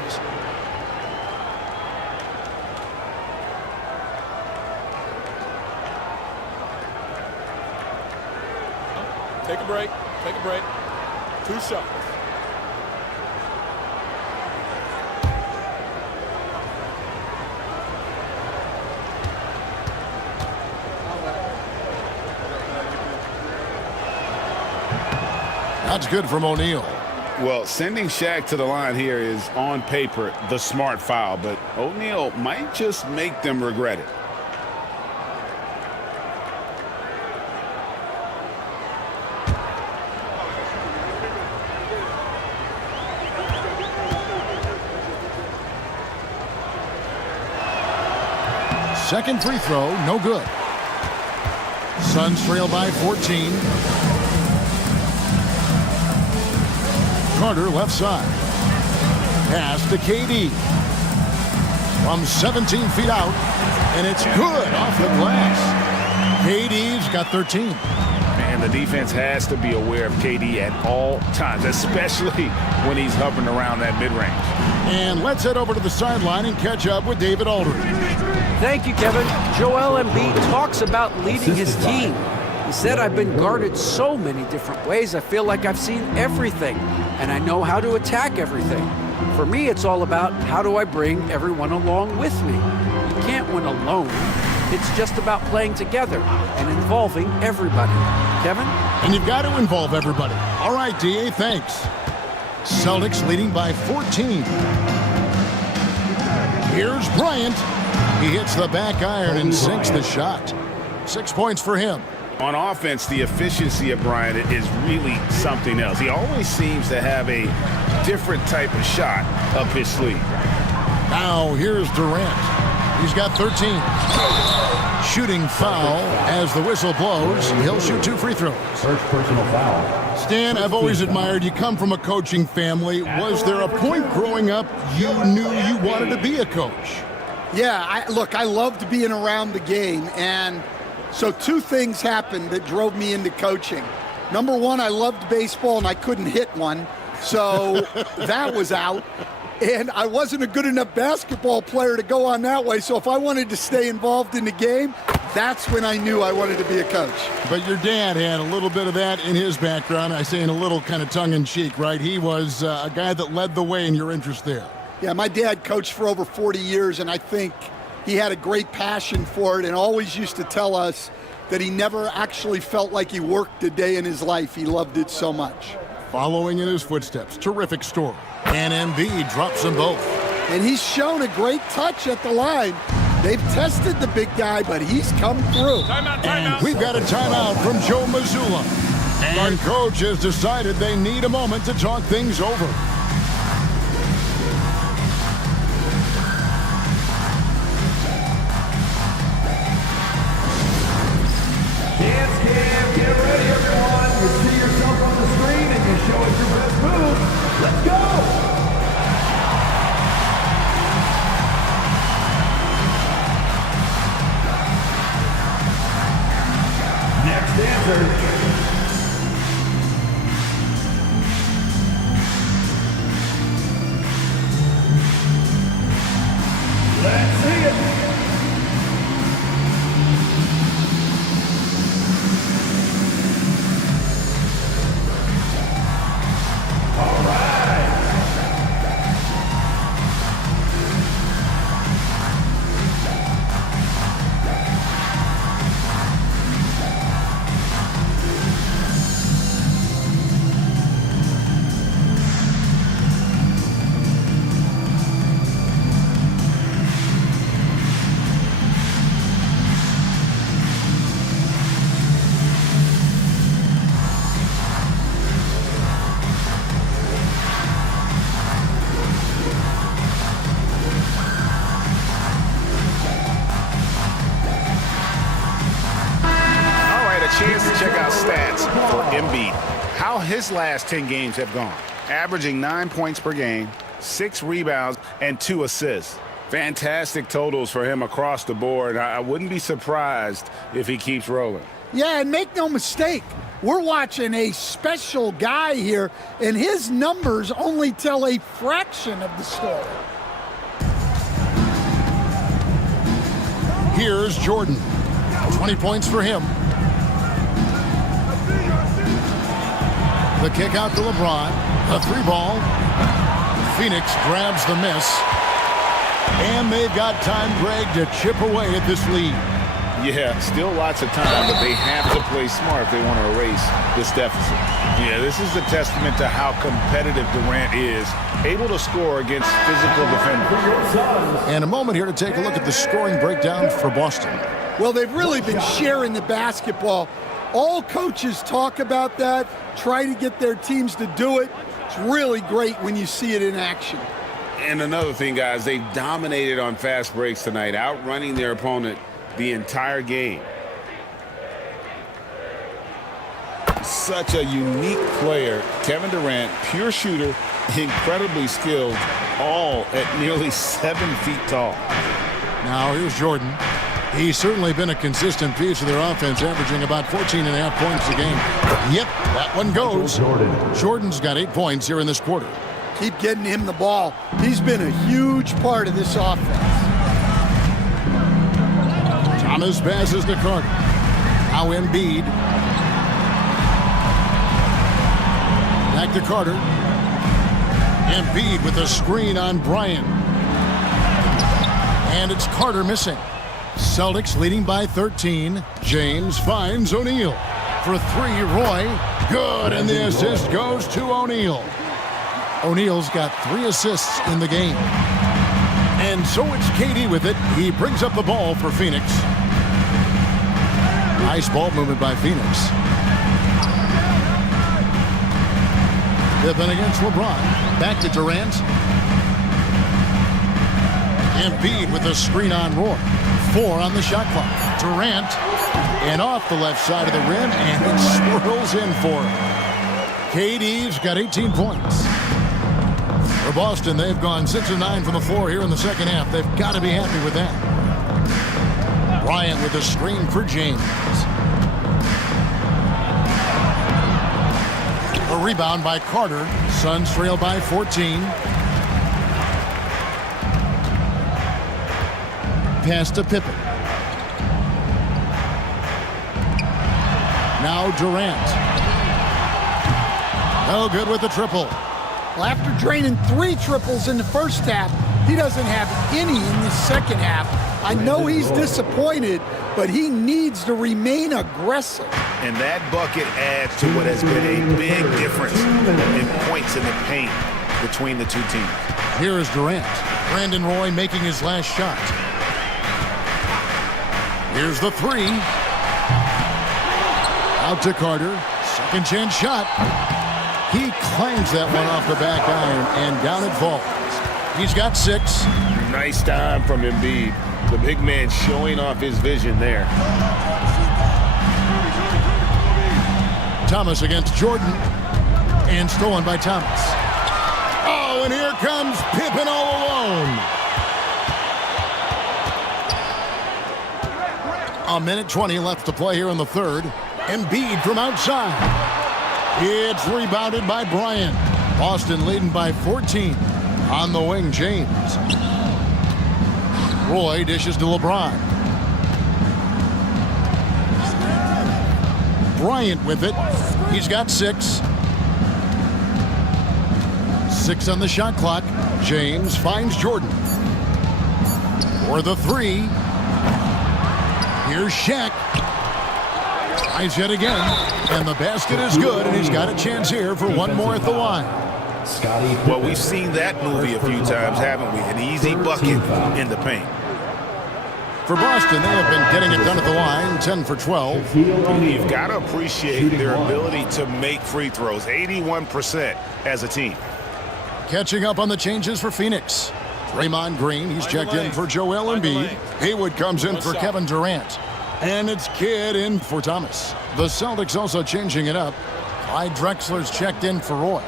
Take a break. Take a break. 2 shots. That's good from O'Neal. Well, sending Shaq to the line here is, on paper, the smart foul, but O'Neal might just make them regret it. Second free throw, no good. Suns trail by 14. Carter left side. Pass to KD. From 17 feet out, and it's good off the glass. KD's got 13. And the defense has to be aware of KD at all times, especially when he's hovering around that mid-range. And let's head over to the sideline and catch up with David Aldridge. Thank you, Kevin. Joel Embiid talks about leading his team. He said, I've been guarded so many different ways. I feel like I've seen everything, and I know how to attack everything. For me, it's all about how do I bring everyone along with me. You can't win alone. It's just about playing together and involving everybody. Kevin? And you've got to involve everybody. All right, DA, thanks. Celtics leading by 14. Here's Bryant. He hits the back iron and sinks the shot. 6 points for him. On offense, the efficiency of Bryant is really something else. He always seems to have a different type of shot up his sleeve. Now here's Durant. He's got 13. Shooting foul as the whistle blows. He'll shoot 2 free throws. First personal foul. Stan, I've always admired you. Come from a coaching family. Was there a point growing up you knew you wanted to be a coach? Yeah, look, I loved being around the game, and so 2 things happened that drove me into coaching. Number 1, I loved baseball, and I couldn't hit one, so that was out. And I wasn't a good enough basketball player to go on that way, so if I wanted to stay involved in the game, that's when I knew I wanted to be a coach. But your dad had a little bit of that in his background. I say in a little kind of tongue-in-cheek, right? He was a guy that led the way in your interest there. Yeah, my dad coached for over 40 years, and I think he had a great passion for it and always used to tell us that he never actually felt like he worked a day in his life. He loved it so much. Following in his footsteps, terrific story. And Embiid drops them both. And he's shown a great touch at the line. They've tested the big guy, but he's come through. And we've got a timeout from Joe Mazzulla. And coach has decided they need a moment to talk things over. Get ready, everyone. You see yourself on the screen and you show us your best move. Let's go. Next dancer. Let's see it. Chance to check out stats for Embiid. How his last 10 games have gone. Averaging 9 points per game, 6 rebounds, and 2 assists. Fantastic totals for him across the board. I wouldn't be surprised if he keeps rolling. Yeah, and make no mistake, we're watching a special guy here, and his numbers only tell a fraction of the story. Here's Jordan. 20 points for him. The kick out to LeBron. A 3-ball. Phoenix grabs the miss. And they've got time, Greg, to chip away at this lead. Yeah, still lots of time, but they have to play smart if they want to erase this deficit. Yeah, this is a testament to how competitive Durant is, able to score against physical defenders. And a moment here to take a look at the scoring breakdown for Boston. Well, they've really been sharing the basketball. All coaches talk about that, try to get their teams to do it. It's really great when you see it in action. And another thing, guys, they've dominated on fast breaks tonight, outrunning their opponent the entire game. Such a unique player. Kevin Durant, pure shooter, incredibly skilled, all at nearly 7 feet tall. Now here's Jordan. He's certainly been a consistent piece of their offense, averaging about 14.5 points a game. Yep, that one goes. Jordan's got 8 points here in this quarter. Keep getting him the ball. He's been a huge part of this offense. Thomas passes to Carter. Now Embiid. Back to Carter. Embiid with a screen on Bryant. And it's Carter missing. Celtics leading by 13. James finds O'Neal. For 3, Roy. Good, and the assist goes to O'Neal. O'Neal's got 3 assists in the game. And so it's KD with it. He brings up the ball for Phoenix. Nice ball movement by Phoenix. Pippen against LeBron. Back to Durant. Embiid with a screen on Roy. 4 on the shot clock. Durant. And off the left side of the rim. And it swirls in for him. KD's got 18 points. For Boston, they've gone 6 of 9 from the floor here in the second half. They've got to be happy with that. Bryant with a screen for James. A rebound by Carter. Suns trail by 14. Pass to Pippen. Now Durant. No good with the triple. Well, after draining 3 triples in the first half, he doesn't have any in the second half. I know he's disappointed, but he needs to remain aggressive. And that bucket adds to what has been a big difference in points in the paint between the two teams. Here is Durant. Brandon Roy making his last shot. Here's the 3. Out to Carter. Second chance shot. He clangs that one off the back iron, and down it falls. He's got 6. Nice time from Embiid. The big man showing off his vision there. Thomas against Jordan. And stolen by Thomas. Oh, and here comes Pippen all alone. A minute 20 left to play here in the third. Embiid from outside. It's rebounded by Bryant. Boston leading by 14. On the wing, James. Roy dishes to LeBron. Bryant with it. He's got 6. 6 on the shot clock. James finds Jordan. For the 3. Here's Shaq. Tries yet again. And the basket is good, and he's got a chance here for one more at the line. Well, we've seen that movie a few times, haven't we? An easy bucket in the paint. For Boston, they have been getting it done at the line, 10 for 12. You've got to appreciate their ability to make free throws, 81% as a team. Catching up on the changes for Phoenix. Draymond Green, he's checked in for Joel Embiid. Haywood comes in for Kevin Durant. And it's Kidd in for Thomas. The Celtics also changing it up. Clyde Drexler's checked in for Roy.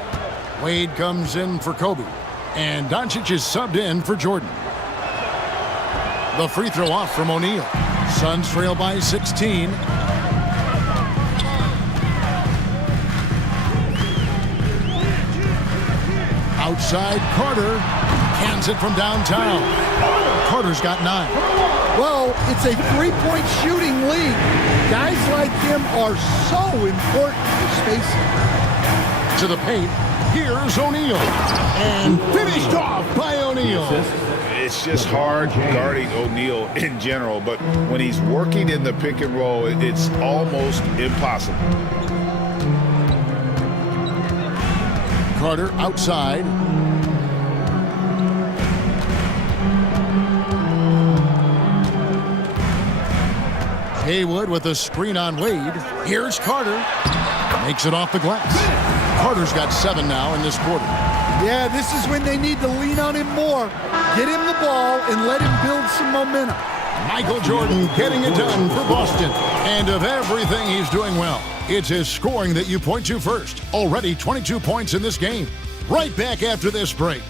Wade comes in for Kobe. And Doncic is subbed in for Jordan. The free throw off from O'Neal. Suns trail by 16. Outside, Carter cans it from downtown. Carter's got 9. Well, it's a 3-point shooting lead. Guys like him are so important for spacing. to the paint. Here's O'Neal. And finished off by O'Neal. It's just hard guarding O'Neal in general, but when he's working in the pick and roll, it's almost impossible. Carter outside. Haywood with a screen on Wade. Here's Carter. Makes it off the glass. Carter's got 7 now in this quarter. Yeah, this is when they need to lean on him more. Get him the ball and let him build some momentum. Michael Jordan getting it done for Boston. And of everything he's doing well, it's his scoring that you point to first. Already 22 points in this game. Right back after this break.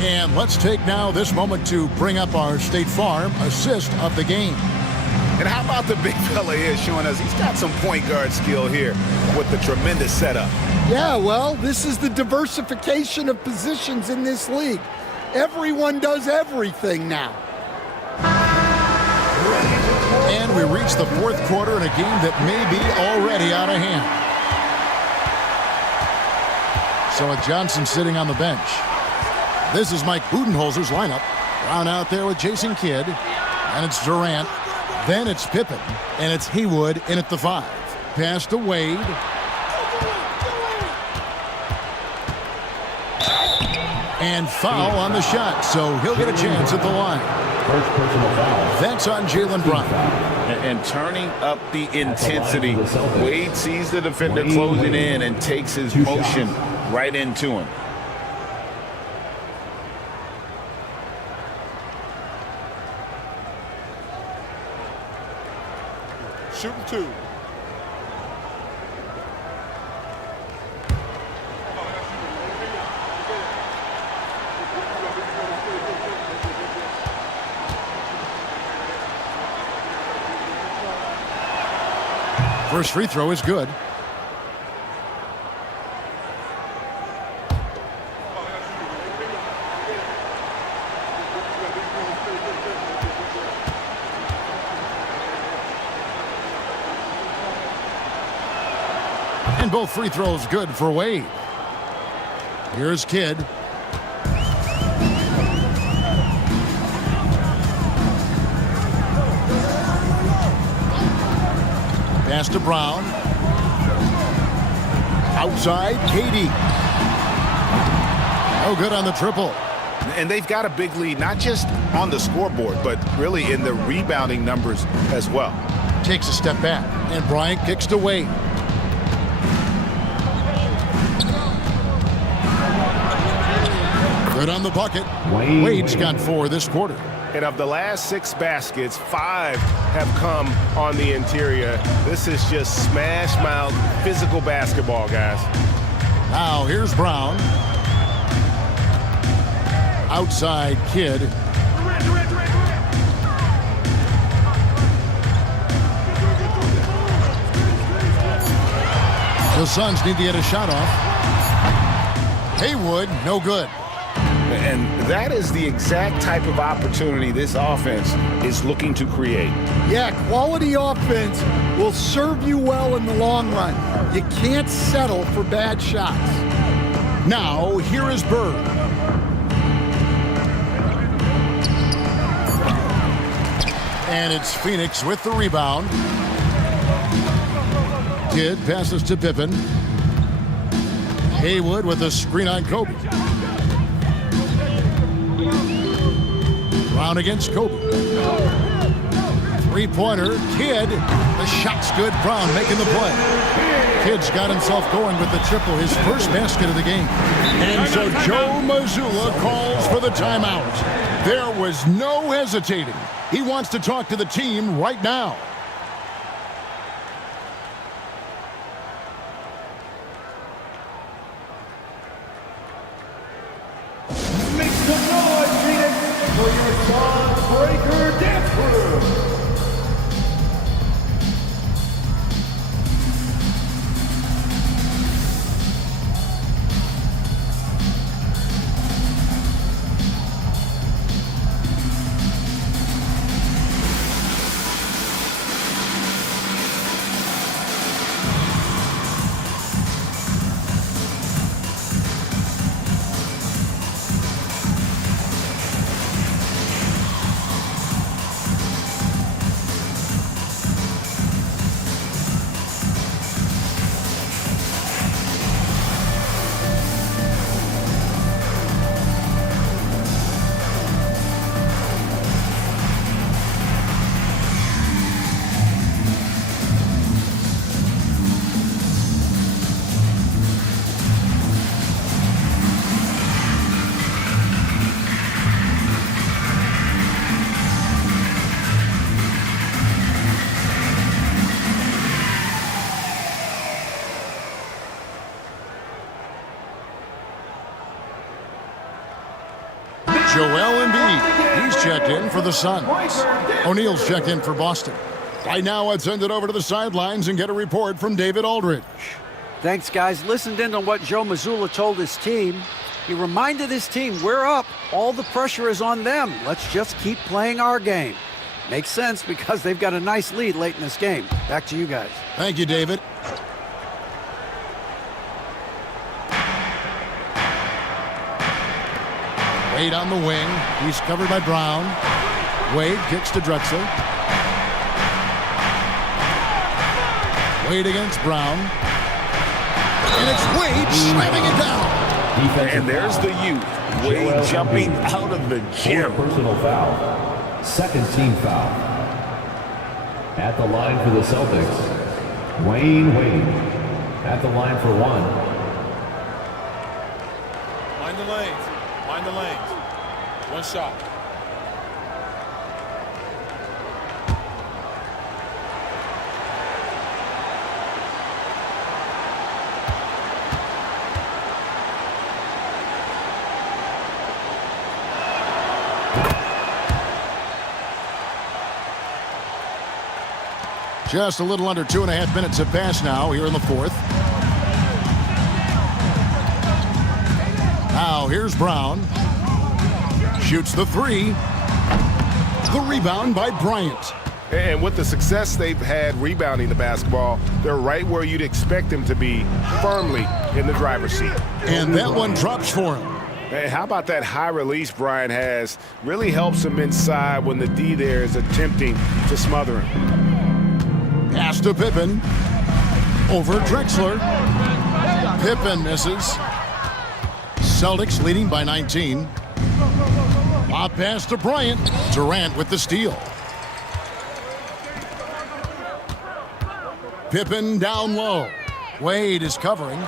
And let's take now this moment to bring up our State Farm assist of the game. And how about the big fella here showing us he's got some point guard skill here with the tremendous setup. Yeah, well, this is the diversification of positions in this league. Everyone does everything now. And we reach the fourth quarter in a game that may be already out of hand. So with Johnson sitting on the bench. This is Mike Budenholzer's lineup. Brown out there with Jason Kidd. And it's Durant. Then it's Pippen. And it's Haywood in at the 5. Pass to Wade. And foul on the shot. So he'll get a chance at the line. First personal foul. That's on Jaylen Brown. And turning up the intensity. Wade sees the defender closing in and takes his motion right into him. Shooting 2. First free throw is good. And both free throws good for Wade. Here's Kidd. Pass to Brown. Outside, Katie. No good on the triple. And they've got a big lead, not just on the scoreboard, but really in the rebounding numbers as well. Takes a step back, and Bryant kicks to Wade. Good on the bucket. Wade's got 4 this quarter. And of the last 6 baskets, 5 have come on the interior. This is just smash mouth physical basketball, guys. Now here's Brown. Outside Kidd. The Suns need to get a shot off. Haywood, no good. And that is the exact type of opportunity this offense is looking to create. Yeah, quality offense will serve you well in the long run. You can't settle for bad shots. Now, here is Bird. And it's Phoenix with the rebound. Kidd passes to Pippen. Haywood with a screen on Kobe. Brown against Kobe. Three-pointer, Kidd. The shot's good. Brown making the play. Kidd's got himself going with the triple, his first basket of the game. And so Joe Mazzulla calls for the timeout. There was no hesitating. He wants to talk to the team right now. Make some noise, Phoenix, for your Breaker Dance Crew. Reed, he's checked in for the Suns. O'Neal's checked in for Boston. Right now, let's send it over to the sidelines and get a report from David Aldridge. Thanks, guys. Listened in on what Joe Mazzulla told his team. He reminded his team, we're up. All the pressure is on them. Let's just keep playing our game. Makes sense because they've got a nice lead late in this game. Back to you guys. Thank you, David. Wade on the wing. He's covered by Brown. Wade kicks to Drexler. Wade against Brown. And it's Wade slamming it down. And there's the youth. Wade jumping out of the gym. Personal foul. Second team foul. At the line for the Celtics, Wayne Wade. At the line for one. Mind the lanes. Mind the lanes. One shot. Just a little under 2.5 minutes have passed now here in the fourth. Now here's Brown. Shoots the three. The rebound by Bryant. And with the success they've had rebounding the basketball, they're right where you'd expect them to be, firmly in the driver's seat. And that one drops for him. Hey, how about that high release Bryant has? Really helps him inside when the D there is attempting to smother him. Pass to Pippen. Over Drexler. Pippen misses. Celtics leading by 19. Lob pass to Bryant. Durant with the steal. Pippen down low. Wade is covering.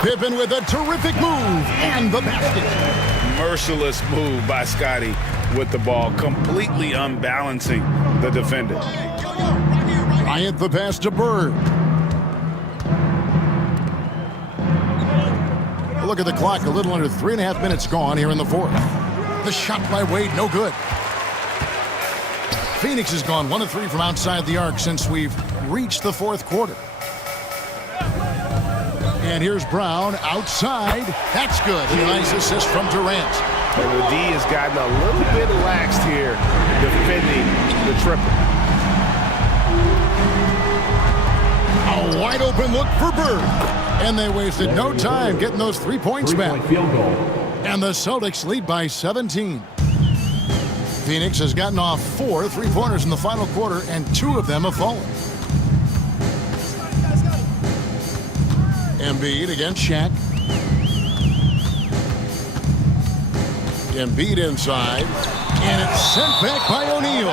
Pippen with a terrific move and the basket. Merciless move by Scotty with the ball, completely unbalancing the defender. Bryant the pass to Bird. Look at the clock, a little under 3.5 minutes gone here in the fourth. The shot by Wade, no good. Phoenix has gone 1 of 3 from outside the arc since we've reached the fourth quarter. And here's Brown outside. That's good. A nice assist from Durant. And the D has gotten a little bit laxed here defending the triple. A wide open look for Bird. And they wasted no time getting those 3 points back. Field goal. And the Celtics lead by 17. Phoenix has gotten off 4 3-pointers in the final quarter, and 2 of them have fallen. Embiid against Shaq. Embiid inside. And it's sent back by O'Neal.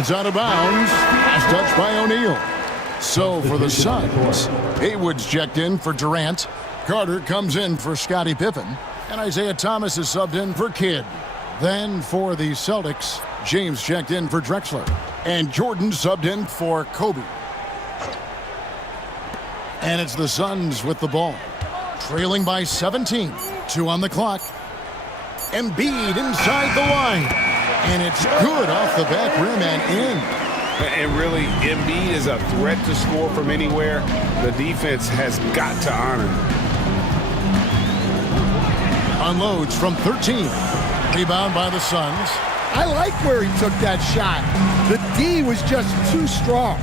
It's out of bounds. Last touch by O'Neal. So for the Suns, Haywood's checked in for Durant. Carter comes in for Scottie Pippen. And Isaiah Thomas is subbed in for Kidd. Then for the Celtics, James checked in for Drexler. And Jordan subbed in for Kobe. And it's the Suns with the ball. Trailing by 17. 2 on the clock. Embiid inside the line. And it's good off the back rim and in. And really, Embiid is a threat to score from anywhere. The defense has got to honor him. Unloads from 13. Rebound by the Suns. I like where he took that shot. The D was just too strong.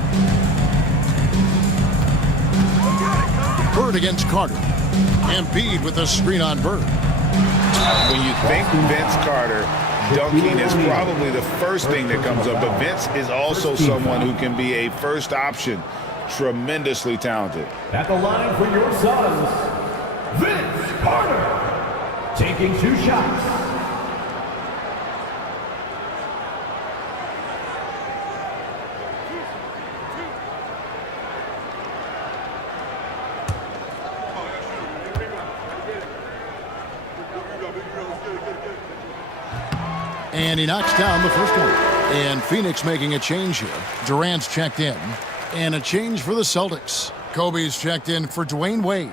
Bird against Carter. Embiid with a screen on Bird. When you think Vince Carter, dunking is probably the first thing that comes up, but Vince is also someone who can be a first option. Tremendously talented. At the line for your Suns, Vince Carter. Taking 2 shots. And he knocks down the first one. And Phoenix making a change here. Durant's checked in. And a change for the Celtics. Kobe's checked in for Dwayne Wade.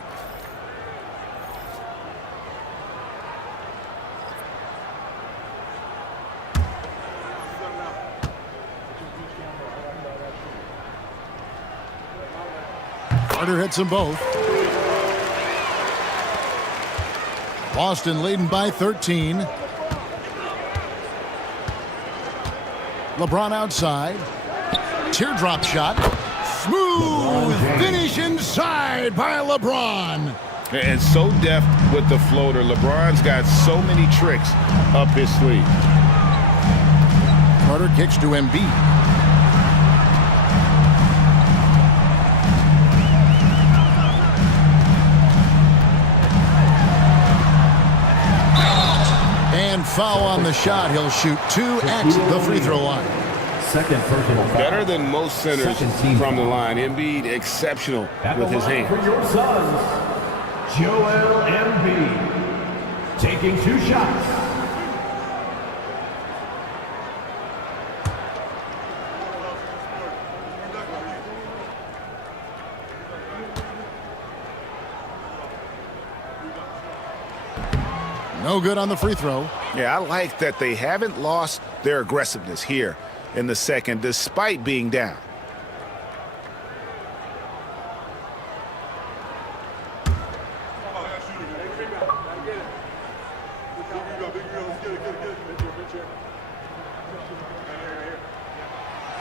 Carter hits them both. Boston leading by 13. LeBron outside. Teardrop shot. Smooth finish inside by LeBron. And so deft with the floater. LeBron's got so many tricks up his sleeve. Carter kicks to Embiid. And foul on the shot. He'll shoot 2 at the free throw line. Second personal foul. Better than most centers from the line. Embiid exceptional with his hands. For your sons, Joel Embiid, taking 2 shots. No good on the free throw. Yeah, I like that they haven't lost their aggressiveness here in the second, despite being down.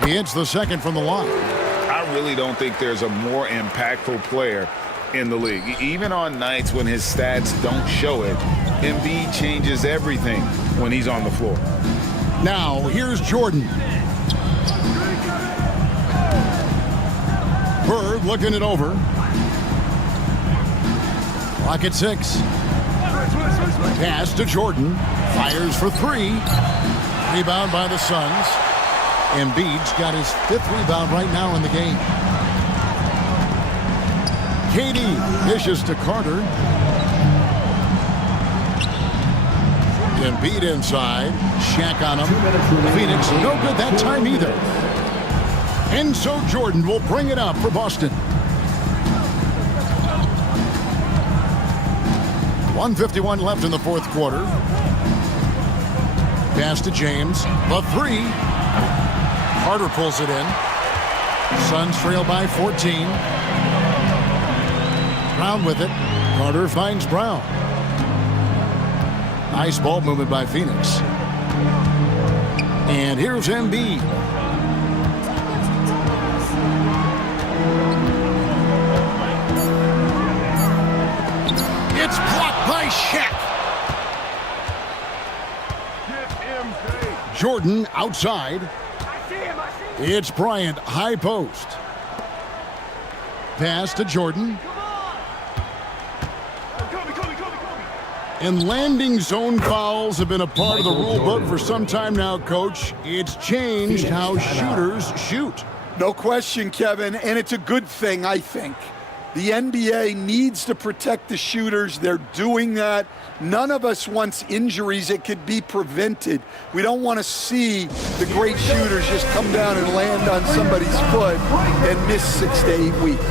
He hits the second from the line. I really don't think there's a more impactful player in the league. Even on nights when his stats don't show it, Embiid changes everything when he's on the floor. Now, here's Jordan. Bird looking it over. Clock at 6. Pass to Jordan. Fires for 3. Rebound by the Suns. Embiid's got his 5th rebound right now in the game. KD dishes to Carter. Embiid inside. Shaq on him. Phoenix, no good that time either. And so Jordan will bring it up for Boston. 1:51 left in the fourth quarter. Pass to James. The 3. Carter pulls it in. Suns trail by 14. Brown with it. Carter finds Brown. Nice ball movement by Phoenix. And here's Embiid. It's blocked by Shaq. Jordan outside. It's Bryant, high post. Pass to Jordan. And landing zone fouls have been a part of the rule book for some time now, Coach. It's changed how shooters shoot. No question, Kevin, and it's a good thing, I think. The NBA needs to protect the shooters. They're doing that. None of us wants injuries that could be prevented. We don't want to see the great shooters just come down and land on somebody's foot and miss 6 to 8 weeks.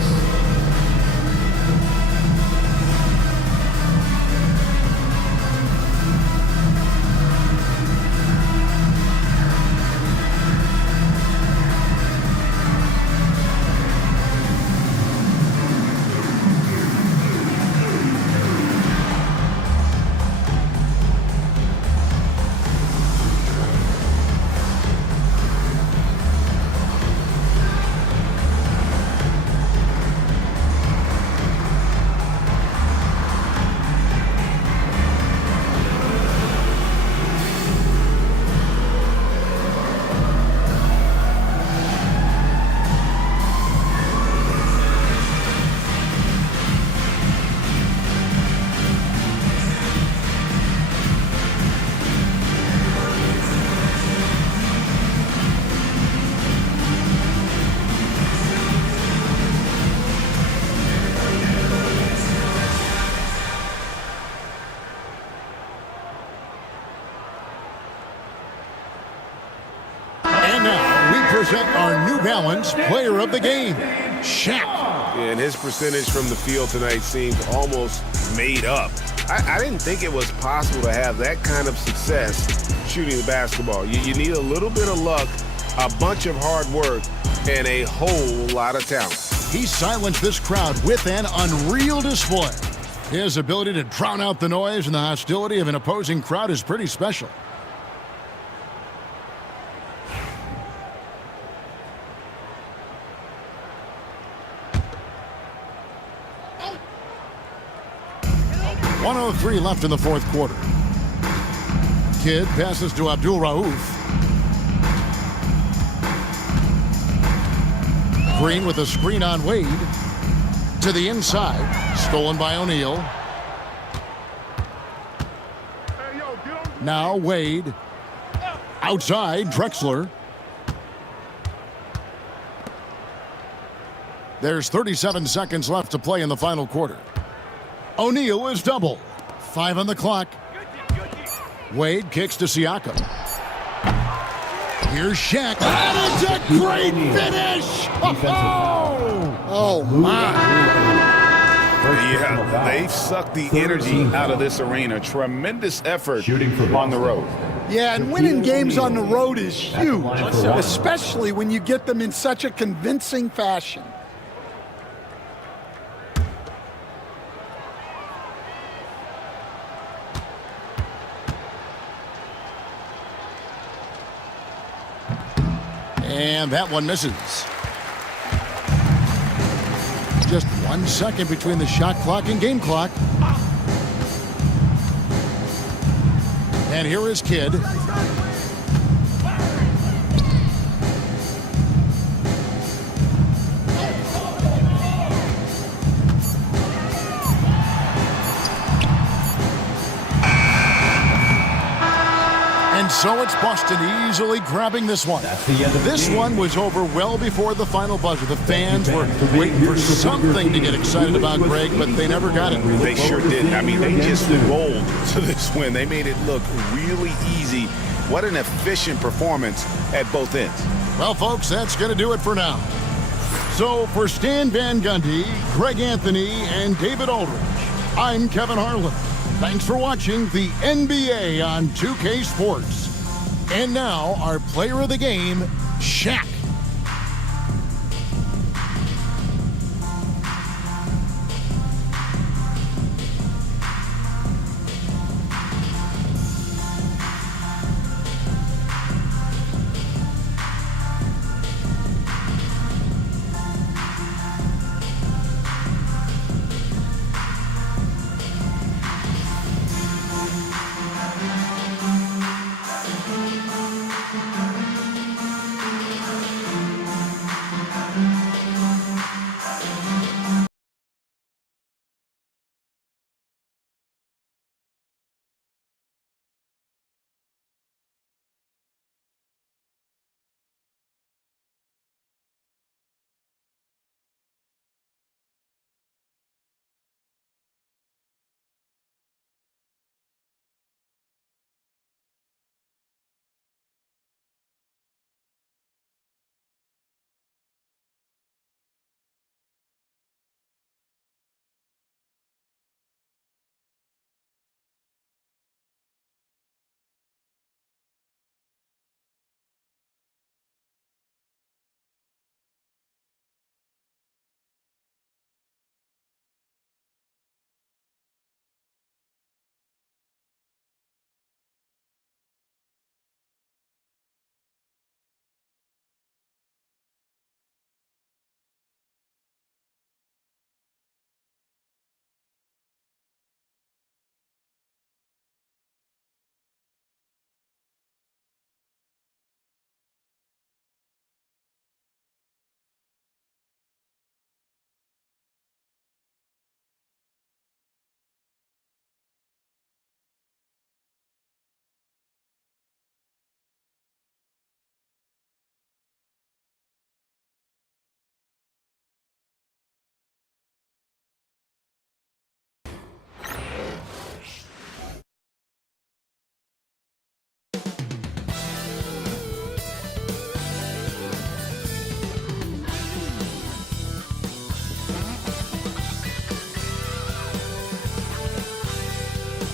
Present our New Balance player of the game, Shaq. Yeah, and his percentage from the field tonight seemed almost made up. I didn't think it was possible to have that kind of success shooting the basketball. You need a little bit of luck, a bunch of hard work, and a whole lot of talent. He silenced this crowd with an unreal display. His ability to drown out the noise and the hostility of an opposing crowd is pretty special. .103 left in the fourth quarter. Kidd passes to Abdul Rauf. Green with a screen on Wade. To the inside. Stolen by O'Neal. Now Wade. Outside, Drexler. There's 37 seconds left to play in the final quarter. O'Neal is double. 5 on the clock. Wade kicks to Siakam. Here's Shaq. And it's a great finish! Oh, my. Yeah, they've sucked the energy out of this arena. Tremendous effort on the road. Yeah, and winning games on the road is huge, especially when you get them in such a convincing fashion. And that one misses. Just 1 second between the shot clock and game clock. And here is Kidd. And so it's Boston easily grabbing this one. This one was over well before the final buzzer. The fans were waiting for something to get excited about, Greg, but they never got it. They sure did. I mean, they just rolled to this win. They made it look really easy. What an efficient performance at both ends. Well, folks, that's going to do it for now. So for Stan Van Gundy, Greg Anthony, and David Aldridge, I'm Kevin Harlan. Thanks for watching the NBA on 2K Sports. And now, our player of the game, Shaq.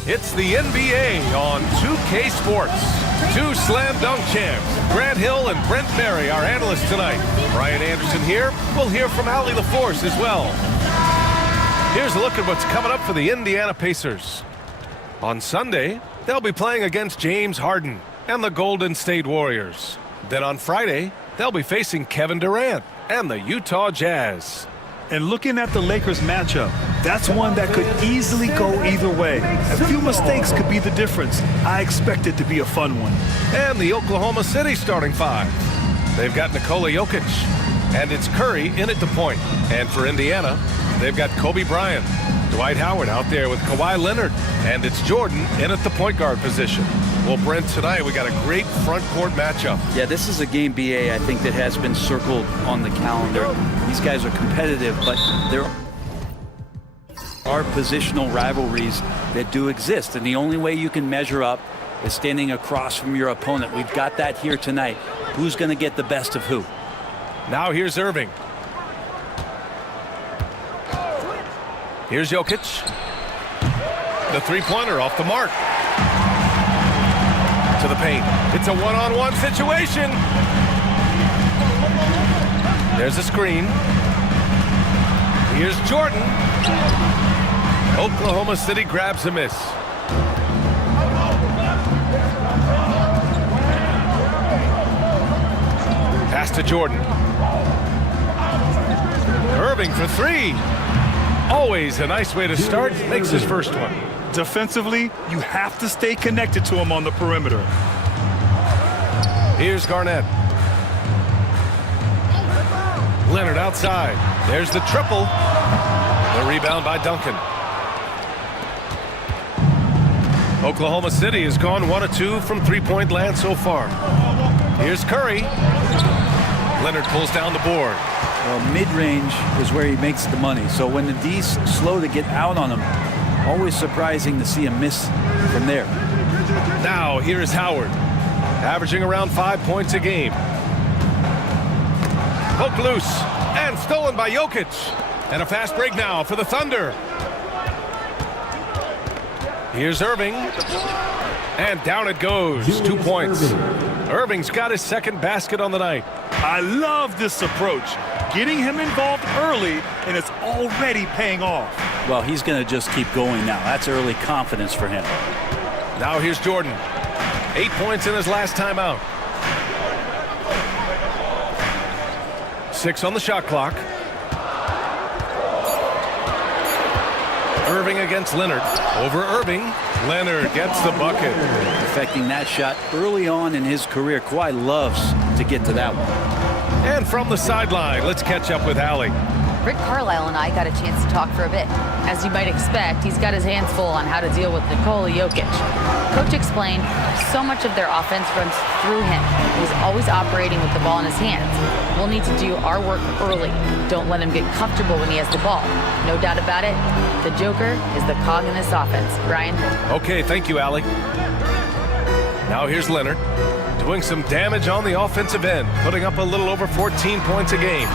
It's the NBA on 2K Sports. Two slam dunk champs, Grant Hill and Brent Berry, our analysts tonight. Brian Anderson here. We'll hear from Allie LaForce as well. Here's a look at what's coming up for the Indiana Pacers. On Sunday, they'll be playing against James Harden and the Golden State Warriors. Then on Friday, they'll be facing Kevin Durant and the Utah Jazz. And looking at the Lakers matchup, that's one that could easily go either way. A few mistakes could be the difference. I expect it to be a fun one. And the Oklahoma City starting five. They've got Nikola Jokic, and it's Curry in at the point. And for Indiana, they've got Kobe Bryant, Dwight Howard out there with Kawhi Leonard, and it's Jordan in at the point guard position. Well, Brent, tonight we got a great front court matchup. Yeah, this is a game, BA, I think that has been circled on the calendar. These guys are competitive, but there are positional rivalries that do exist, and the only way you can measure up is standing across from your opponent. We've got that here tonight. Who's going to get the best of who? Now here's Irving. Here's Jokic. The three-pointer off the mark. To the paint. It's a one-on-one situation. There's a screen. Here's Jordan. Oklahoma City grabs a miss. Pass to Jordan. Irving for three. Always a nice way to start. Makes his first one. Defensively, you have to stay connected to him on the perimeter. Here's Garnett. Leonard outside. There's the triple. The rebound by Duncan. Oklahoma City has gone 1 of 2 from three-point land so far. Here's Curry. Leonard pulls down the board. Well, mid-range is where he makes the money. So when the D's slow to get out on him, always surprising to see him miss from there. Now here is Howard, averaging around 5 points a game. Poked loose and stolen by Jokic. And a fast break now for the Thunder. Here's Irving. And down it goes. 2 points. Irving's got his second basket on the night. I love this approach. Getting him involved early, and it's already paying off. Well, he's going to just keep going now. That's early confidence for him. Now here's Jordan. 8 points in his last time out. 6 on the shot clock. Irving against Leonard. Over Irving. Leonard gets the bucket. Affecting that shot early on in his career. Kawhi loves to get to that one. And from the sideline, let's catch up with Allie. Rick Carlisle and I got a chance to talk for a bit. As you might expect, he's got his hands full on how to deal with Nikola Jokic. Coach explained so much of their offense runs through him. He's always operating with the ball in his hands. We'll need to do our work early. Don't let him get comfortable when he has the ball. No doubt about it, the Joker is the cog in this offense. Brian? Okay, thank you, Allie. Now here's Leonard. Doing some damage on the offensive end, putting up a little over 14 points a game.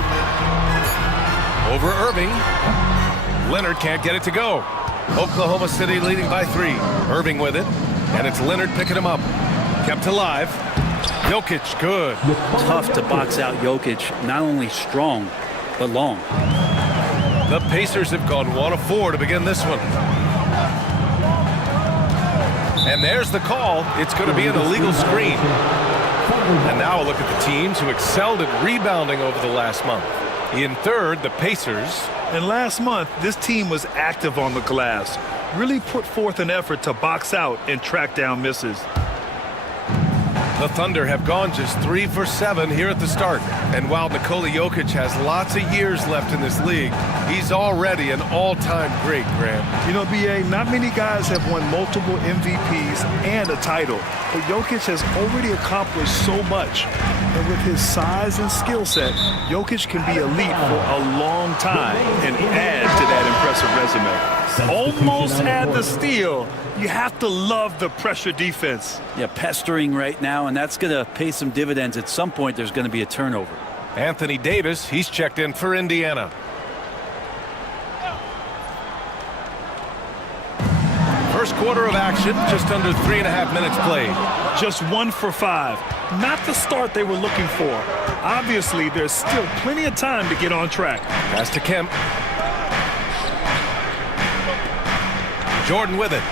Over Irving. Leonard can't get it to go. Oklahoma City leading by 3. Irving with it, and it's Leonard picking him up. Kept alive. Jokic, good. Tough to box out Jokic, not only strong, but long. The Pacers have gone 1 of 4 to begin this one. And there's the call. It's going to be an illegal screen. And now a look at the teams who excelled at rebounding over the last month. In third, the Pacers. And last month, this team was active on the glass. Really put forth an effort to box out and track down misses. The Thunder have gone just 3 for 7 here at the start. And while Nikola Jokic has lots of years left in this league, he's already an all-time great, Grant. You know, BA, not many guys have won multiple MVPs and a title. But Jokic has already accomplished so much. And with his size and skill set, Jokic can be elite for a long time and add to that impressive resume. Almost had the steal. You have to love the pressure defense. Yeah, pestering right now, and that's going to pay some dividends. At some point, there's going to be a turnover. Anthony Davis, he's checked in for Indiana. first quarter of action, just under 3.5 minutes played. Just 1 for 5. Not the start they were looking for. Obviously, there's still plenty of time to get on track. Pass to Kemp. Jordan with it.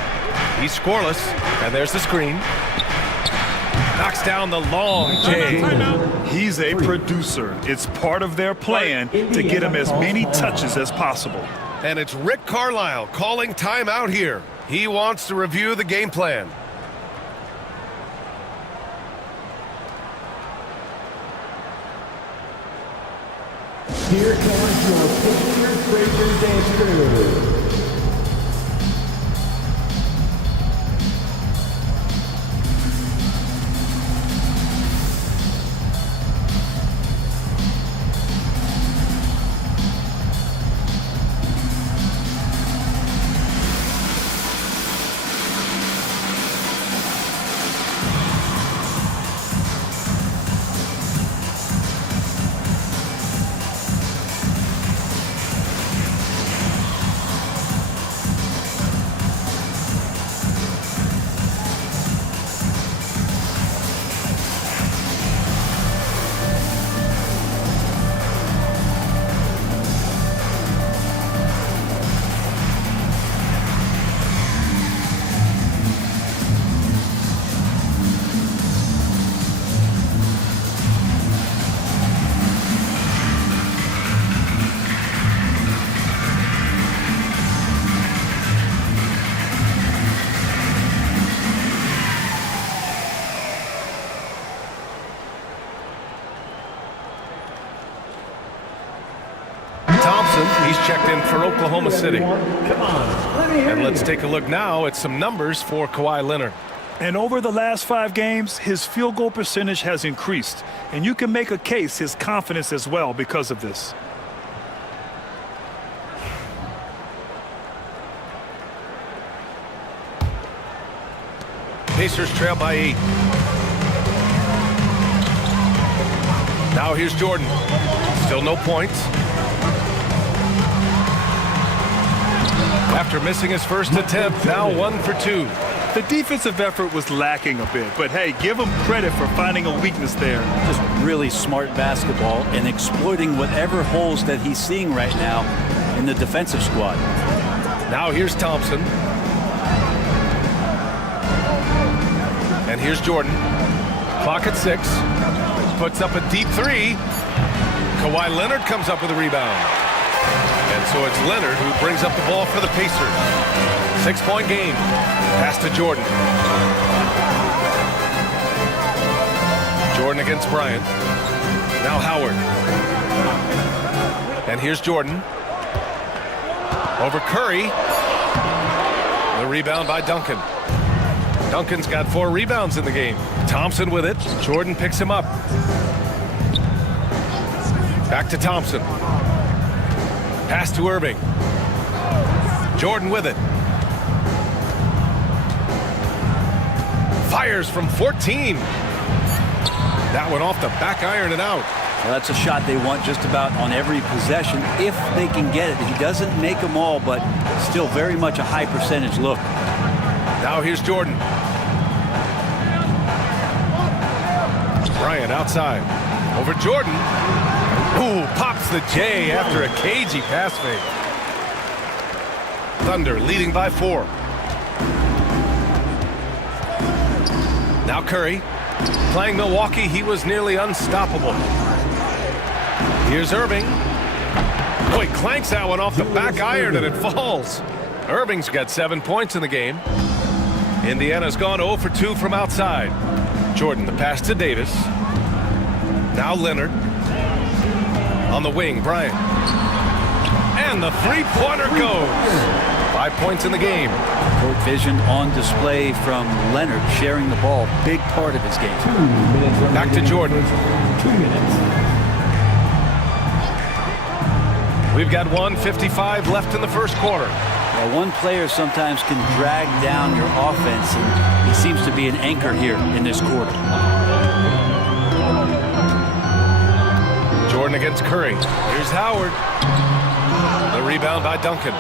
He's scoreless, and there's the screen. Knocks down the long J. He's a producer. It's part of their plan to get him as many touches as possible. And it's Rick Carlisle calling timeout here. He wants to review the game plan. Here comes your Pacers Breakers dance crew. He's checked in for Oklahoma City. And let's take a look now at some numbers for Kawhi Leonard. And over the last 5 games, his field goal percentage has increased. And you can make a case his confidence as well because of this. Pacers trail by 8. Now here's Jordan. Still no points. After missing his first attempt, now 1 for 2. The defensive effort was lacking a bit, but hey, give him credit for finding a weakness there. Just really smart basketball and exploiting whatever holes that he's seeing right now in the defensive squad. Now here's Thompson. And here's Jordan. Clock at 6. Puts up a deep 3. Kawhi Leonard comes up with a rebound. And so it's Leonard who brings up the ball for the Pacers. 6-point game. Pass to Jordan. Jordan against Bryant. Now Howard. And here's Jordan. Over Curry. The rebound by Duncan. Duncan's got 4 rebounds in the game. Thompson with it. Jordan picks him up. Back to Thompson. Pass to Irving. Jordan with it. Fires from 14. That one off the back iron and out. Well, that's a shot they want just about on every possession if they can get it. He doesn't make them all, but still very much a high percentage look. Now here's Jordan. Bryant outside. Over Jordan. Ooh, pops the J after a cagey pass fake. Thunder leading by 4. Now Curry. Playing Milwaukee, he was nearly unstoppable. Here's Irving. Boy, clanks that one off the back iron and it falls. Irving's got 7 points in the game. Indiana's gone 0 for 2 from outside. Jordan, the pass to Davis. Now Leonard. On the wing, Bryant. And the three-pointer goes. 5 points in the game. Court vision on display from Leonard, sharing the ball. Big part of his game. Back to Jordan. 2 minutes. We've got 1:55 left in the first quarter. Well, one player sometimes can drag down your offense, and he seems to be an anchor here in this quarter. Jordan against Curry. Here's Howard. The rebound by Duncan.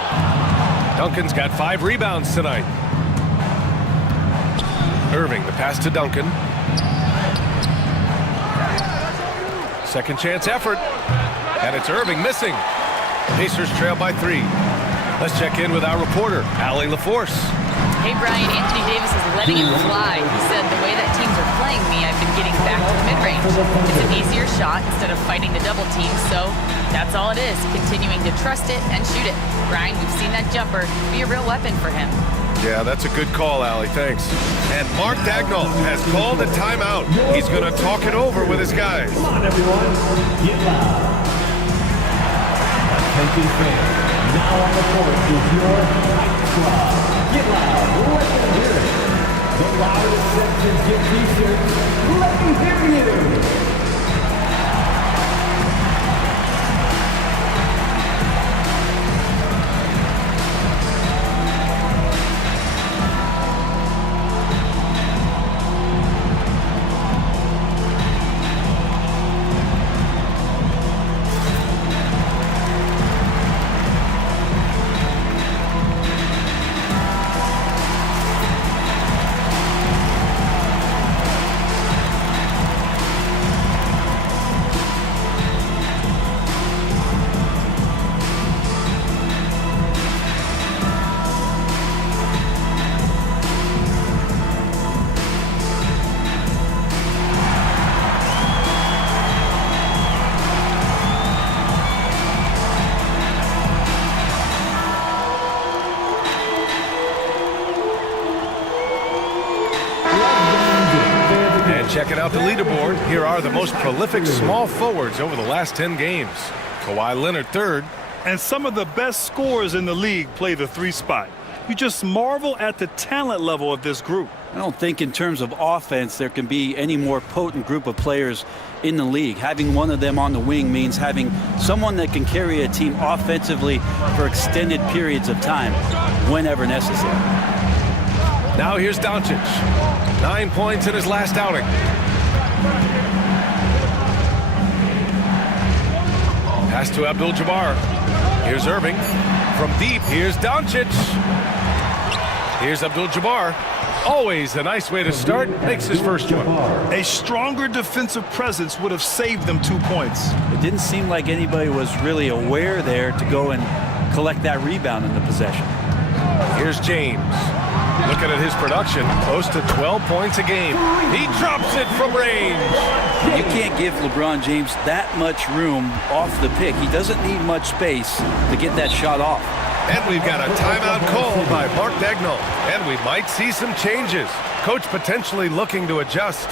Duncan's got 5 rebounds tonight. Irving, the pass to Duncan. Second chance effort. And it's Irving missing. Pacers trail by 3. Let's check in with our reporter, Allie LaForce. Hey, Brian, Anthony Davis is letting him fly. He said, the way that teams are playing me, I've been getting back to the mid-range. It's an easier shot instead of fighting the double team, so that's all it is, continuing to trust it and shoot it. Brian, we've seen that jumper be a real weapon for him. Yeah, that's a good call, Allie. Thanks. And Mark Dagnall has called a timeout. He's going to talk it over with his guys. Come on, everyone. Get loud. Attention fans. Now on the court is your Fight Squad. Get loud. Let me hear it. The loudest sections get t-shirts. Let me hear you. Checking out the leaderboard, here are the most prolific small forwards over the last 10 games. Kawhi Leonard third. And some of the best scorers in the league play the 3 spot. You just marvel at the talent level of this group. I don't think in terms of offense there can be any more potent group of players in the league. Having one of them on the wing means having someone that can carry a team offensively for extended periods of time whenever necessary. Now here's Doncic. 9 points in his last outing. Pass to Abdul-Jabbar. Here's Irving. From deep, here's Doncic. Here's Abdul-Jabbar. Always a nice way to start. Makes his first one. A stronger defensive presence would have saved them 2 points. It didn't seem like anybody was really aware there to go and collect that rebound in the possession. Here's James. Looking at his production, close to 12 points a game. He drops it from range. You can't give LeBron James that much room off the pick. He doesn't need much space to get that shot off. And we've got a timeout call by Mark Dagnall. And we might see some changes. Coach potentially looking to adjust.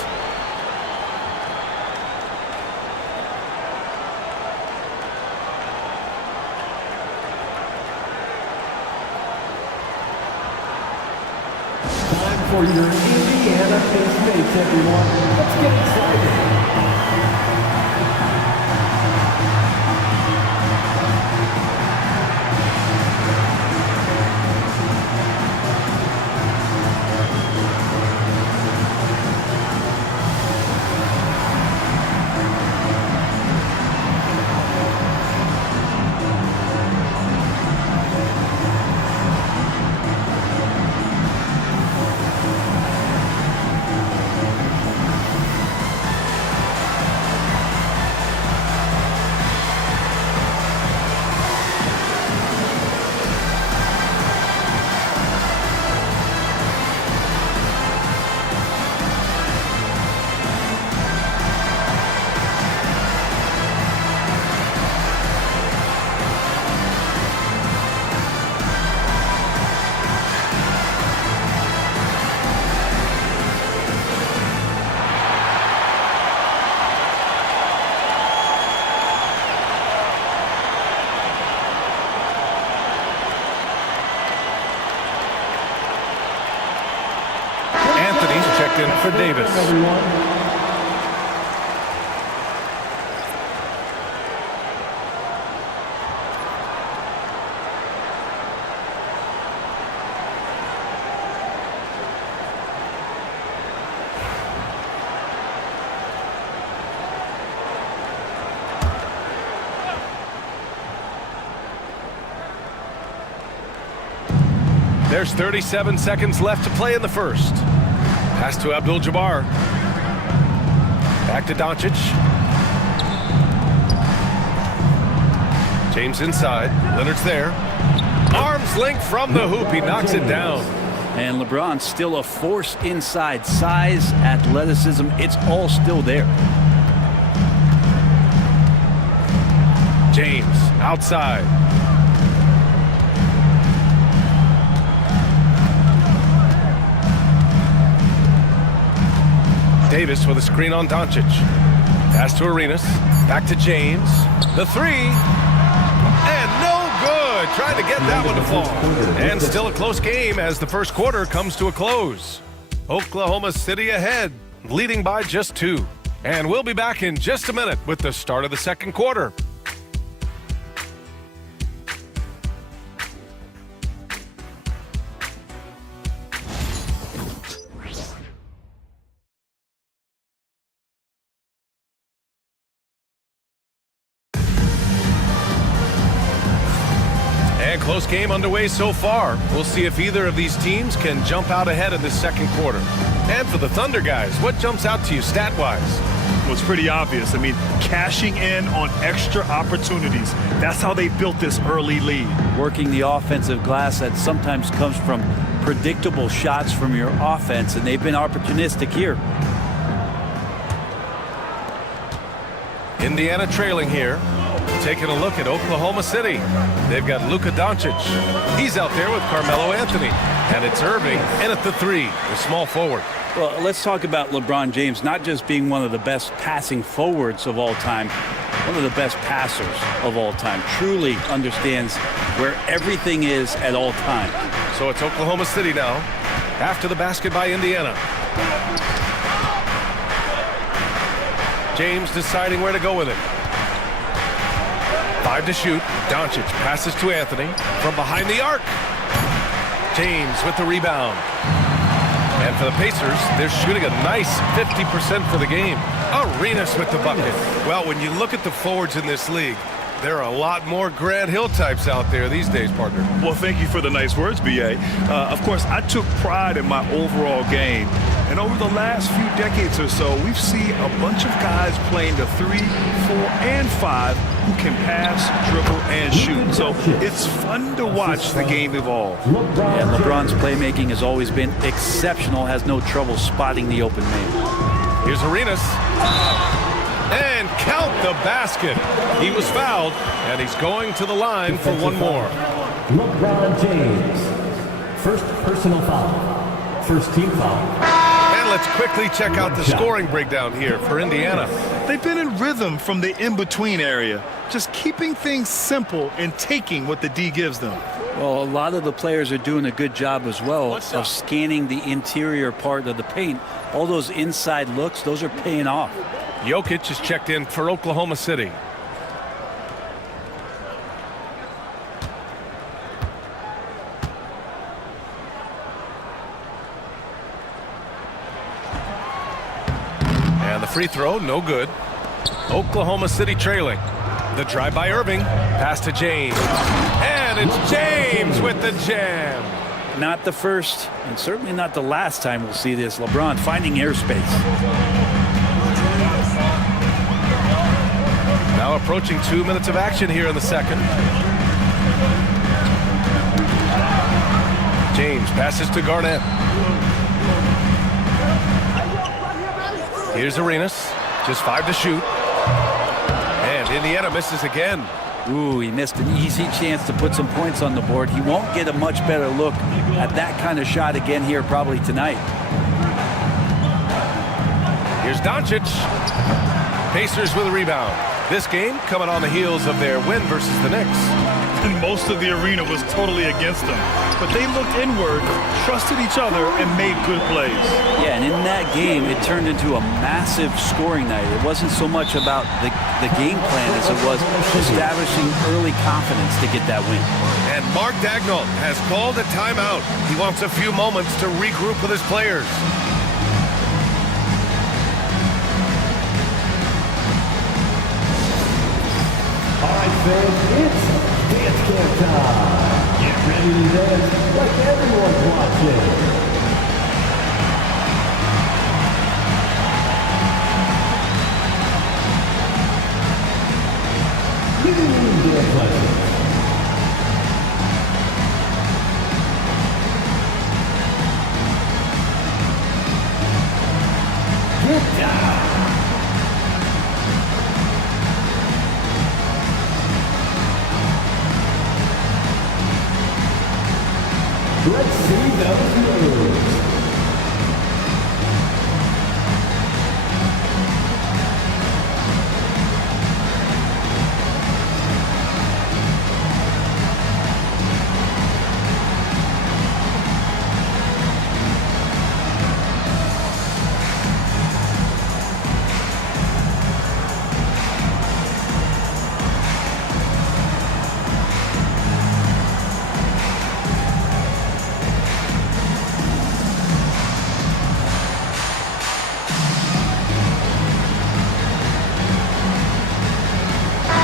For your Indiana Pacers, everyone. Let's get excited. In for Davis. There's 37 seconds left to play in the first. Pass to Abdul-Jabbar. Back to Doncic. James inside. Leonard's there. Arms length from the hoop. He knocks it down. And LeBron's still a force inside. Size, athleticism, it's all still there. James outside. Davis with a screen on Doncic. Pass to Arenas. Back to James. The three. And no good. Trying to get that one to fall. And still a close game as the first quarter comes to a close. Oklahoma City ahead, leading by just 2. And we'll be back in just a minute with the start of the second quarter. Close game underway so far. We'll see if either of these teams can jump out ahead in this second quarter. And for the Thunder guys, what jumps out to you stat-wise? Well, it's pretty obvious. I mean, cashing in on extra opportunities. That's how they built this early lead. Working the offensive glass that sometimes comes from predictable shots from your offense, and they've been opportunistic here. Indiana trailing here. Taking a look at Oklahoma City. They've got Luka Doncic. He's out there with Carmelo Anthony. And it's Irving in at the 3, the small forward. Well, let's talk about LeBron James not just being one of the best passing forwards of all time, one of the best passers of all time. Truly understands where everything is at all times. So it's Oklahoma City now, after the basket by Indiana. James deciding where to go with it. 5 to shoot. Doncic passes to Anthony from behind the arc. James with the rebound. And for the Pacers, they're shooting a nice 50% for the game. Arenas with the bucket. Well, when you look at the forwards in this league, there are a lot more Grant Hill types out there these days, partner. Well, thank you for the nice words, B.A. Of course, I took pride in my overall game. And over the last few decades or so, we've seen a bunch of guys playing the 3, 4, and 5 who can pass, dribble, and shoot. So it's fun to watch the game evolve. And LeBron's playmaking has always been exceptional, has no trouble spotting the open man. Here's Arenas. And count the basket. He was fouled, and he's going to the line for one more. LeBron James. First personal foul. First team foul. And let's quickly check out the scoring breakdown here for Indiana. They've been in rhythm from the in-between area, just keeping things simple and taking what the D gives them. Well, a lot of the players are doing a good job as well of scanning the interior part of the paint. All those inside looks, those are paying off. Jokic is checked in for Oklahoma City. And the free throw, no good. Oklahoma City trailing. The drive by Irving. Pass to James. And it's James with the jam. Not the first, and certainly not the last time we'll see this. LeBron finding airspace. Now approaching 2 minutes of action here in the second. James passes to Garnett. Here's Arenas. Just 5 to shoot. And Indiana misses again. Ooh, he missed an easy chance to put some points on the board. He won't get a much better look at that kind of shot again here probably tonight. Here's Doncic. Pacers with a rebound. This game coming on the heels of their win versus the Knicks. And most of the arena was totally against them. But they looked inward, trusted each other, and made good plays. Yeah, and in that game, it turned into a massive scoring night. It wasn't so much about the game plan as it was establishing early confidence to get that win. And Mark Daigneault has called a timeout. He wants a few moments to regroup with his players. All right, fans, it's dance camp time. Get ready to dance like everyone's watching. pleasure. Get down. Let's see those moves.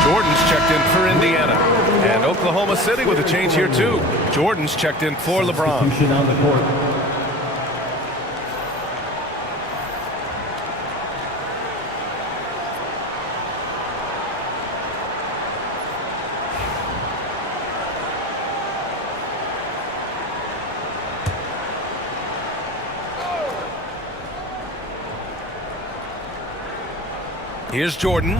Jordan's checked in for Indiana. And Oklahoma City with a change here, too. Jordan's checked in for LeBron. Substitution on the court. Here's Jordan.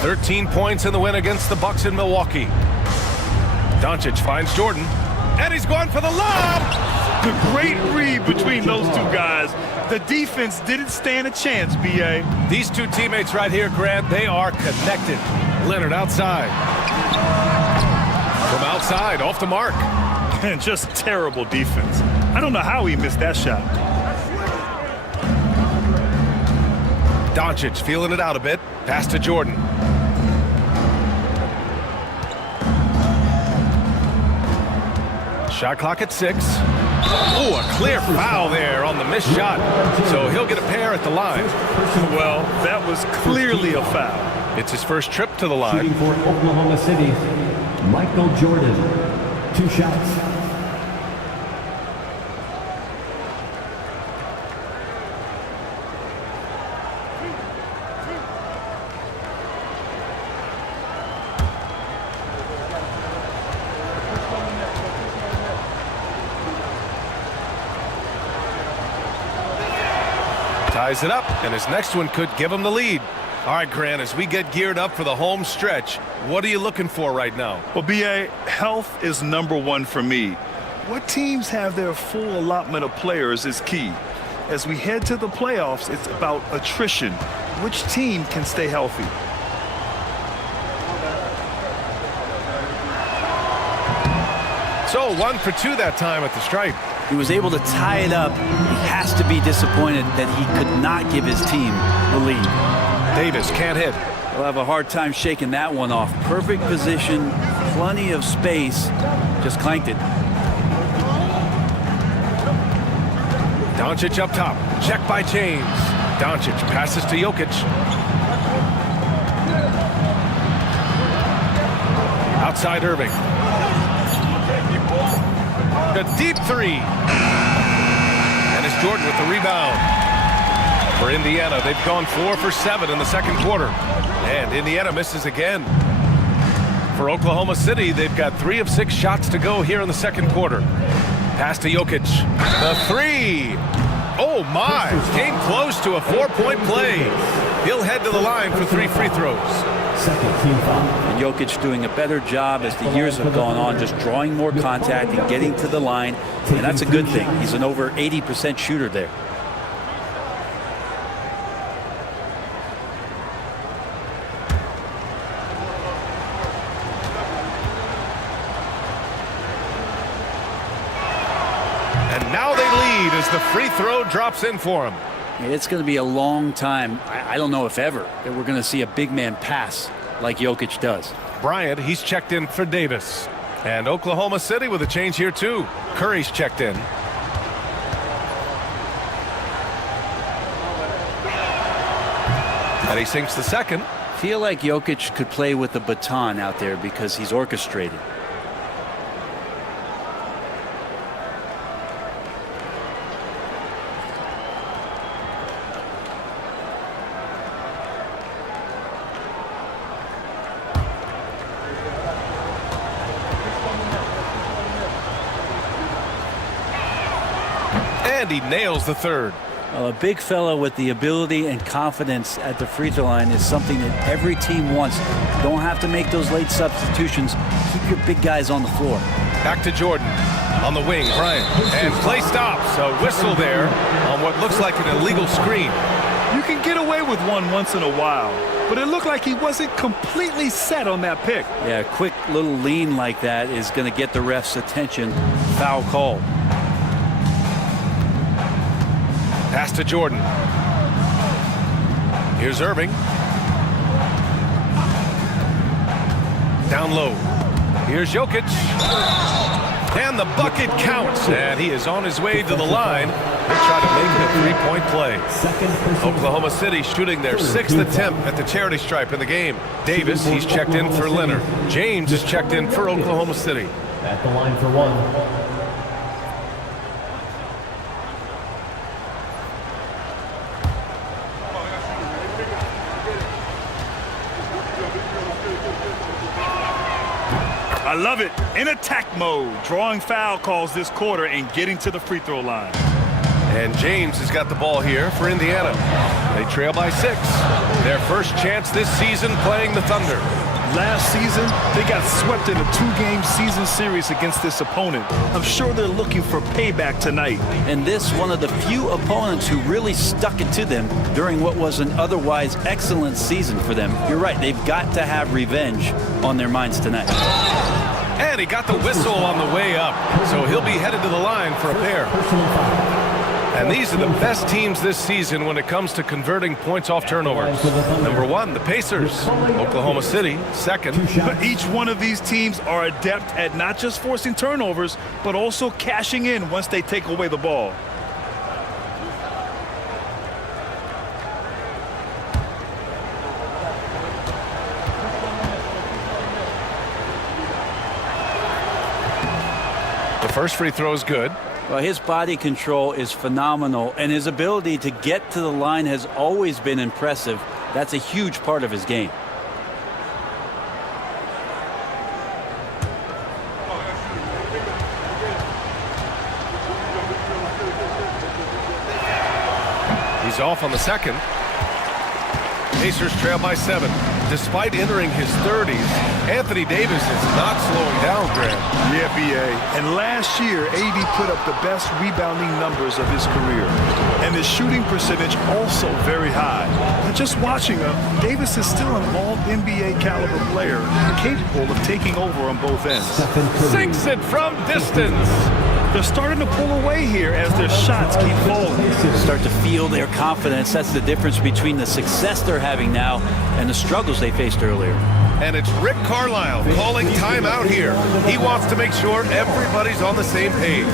13 points in the win against the Bucks in Milwaukee. Doncic finds Jordan, and he's going for the lob. The great read between those two guys. The defense didn't stand a chance, B.A. These two teammates right here, Grant, they are connected. Leonard outside. From outside, off the mark. And just terrible defense. I don't know how he missed that shot. Doncic feeling it out a bit. Pass to Jordan. Shot clock at 6. Oh, a clear foul there on the missed shot. So he'll get a pair at the line. Well, that was clearly a foul. It's his first trip to the line. Shooting for Oklahoma City, Michael Jordan. 2 shots. Ties it up, and his next one could give him the lead. All right, Grant, as we get geared up for the home stretch, what are you looking for right now? Well, B.A., health is #1 for me. What teams have their full allotment of players is key. As we head to the playoffs, it's about attrition. Which team can stay healthy? So 1 for 2 that time at the stripe. He was able to tie it up. He has to be disappointed that he could not give his team the lead. Davis can't hit. He'll have a hard time shaking that one off. Perfect position, plenty of space, just clanked it. Doncic up top. Check by James. Doncic passes to Jokic. Outside Irving. A deep 3. And it's Jordan with the rebound. For Indiana, they've gone 4 for 7 in the second quarter. And Indiana misses again. For Oklahoma City, they've got 3 of 6 shots to go here in the second quarter. Pass to Jokic. The 3. Oh my, came close to a 4-point play. He'll head to the line for 3 free throws. And Jokic doing a better job as the years have gone on, just drawing more contact and getting to the line. And that's a good thing. He's an over 80% shooter there. And now they lead as the free throw drops in for him. It's going to be a long time, I don't know if ever, that we're going to see a big man pass like Jokic does. Bryant, he's checked in for Davis. And Oklahoma City with a change here too. Curry's checked in. And he sinks the second. Feel like Jokic could play with the baton out there because he's orchestrated. and he nails the third. Well, a big fellow with the ability and confidence at the free throw line is something that every team wants. Don't have to make those late substitutions. Keep your big guys on the floor. Back to Jordan. On the wing, Bryant. And play stops. A whistle there on what looks like an illegal screen. You can get away with one once in a while, but it looked like he wasn't completely set on that pick. Yeah, a quick little lean like that is going to get the ref's attention. Foul call. Pass to Jordan. Here's Irving. Down low. Here's Jokic. And the bucket counts. And he is on his way to the line. He'll try to make it a three-point play. Oklahoma City shooting their 6th attempt at the charity stripe in the game. Davis, he's checked in for Leonard. James is checked in for Oklahoma City. At the line for one. I love it. In attack mode, drawing foul calls this quarter and getting to the free throw line. And James has got the ball here for Indiana. They trail by 6. Their first chance this season playing the Thunder. Last season, they got swept in a 2-game season series against this opponent. I'm sure they're looking for payback tonight. And this one of the few opponents who really stuck it to them during what was an otherwise excellent season for them. You're right, they've got to have revenge on their minds tonight. And he got the whistle on the way up, so he'll be headed to the line for a pair. And these are the best teams this season when it comes to converting points off turnovers. Number 1, the Pacers. Oklahoma City, 2nd. But each one of these teams are adept at not just forcing turnovers, but also cashing in once they take away the ball. The first free throw is good. Well, his body control is phenomenal, and his ability to get to the line has always been impressive. That's a huge part of his game. He's off on the second. Pacers trail by 7. Despite entering his 30s, Anthony Davis is not slowing down, Grant. Yeah, B.A. And last year, AD put up the best rebounding numbers of his career. And his shooting percentage also very high. And just watching him, Davis is still an all-NBA caliber player, capable of taking over on both ends. Sinks it from distance. They're starting to pull away here as their shots keep falling. Start to feel their confidence. That's the difference between the success they're having now and the struggles they faced earlier. And it's Rick Carlisle calling timeout here. He wants to make sure everybody's on the same page.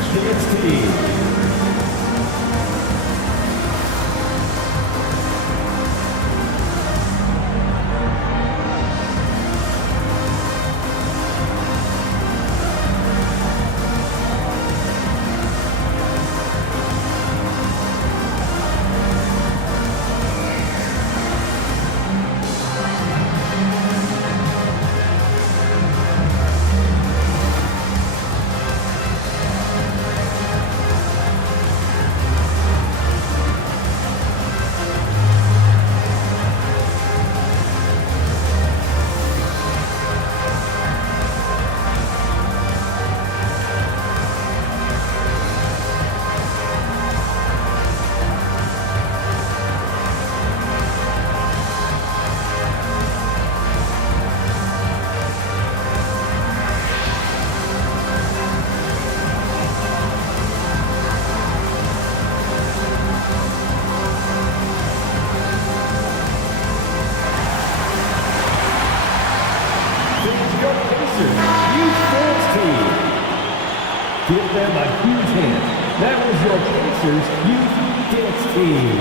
Give them a huge hand. That was your Pacers Youth Dance Team.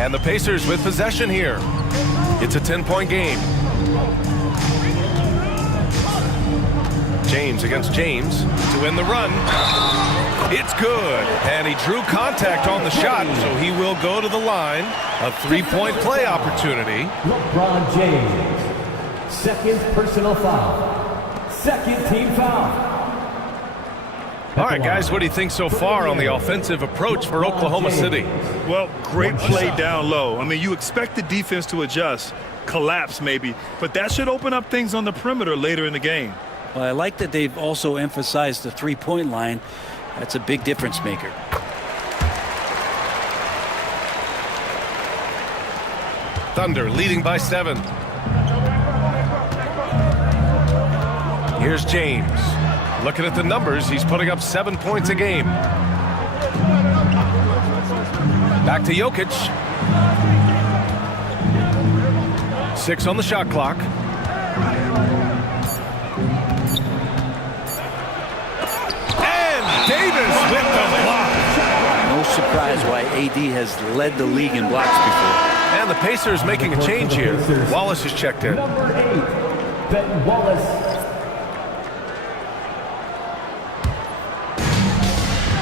And the Pacers with possession here. It's a 10-point game. James against James to win the run. It's good. And he drew contact on the shot, so he will go to the line. A three-point play opportunity. LeBron James, second personal foul. Second team foul. All right, guys, what do you think so far on the offensive approach for Oklahoma City? Well, great play down low. I mean, you expect the defense to adjust, collapse maybe, but that should open up things on the perimeter later in the game. Well, I like that they've also emphasized the three-point line. That's a big difference maker. Thunder leading by 7. Here's James. Looking at the numbers, he's putting up 7 points a game. Back to Jokic. 6 on the shot clock. And Davis with the block. No surprise why AD has led the league in blocks before. And the Pacers making a change here. Wallace is checked in. Number 8, Ben Wallace.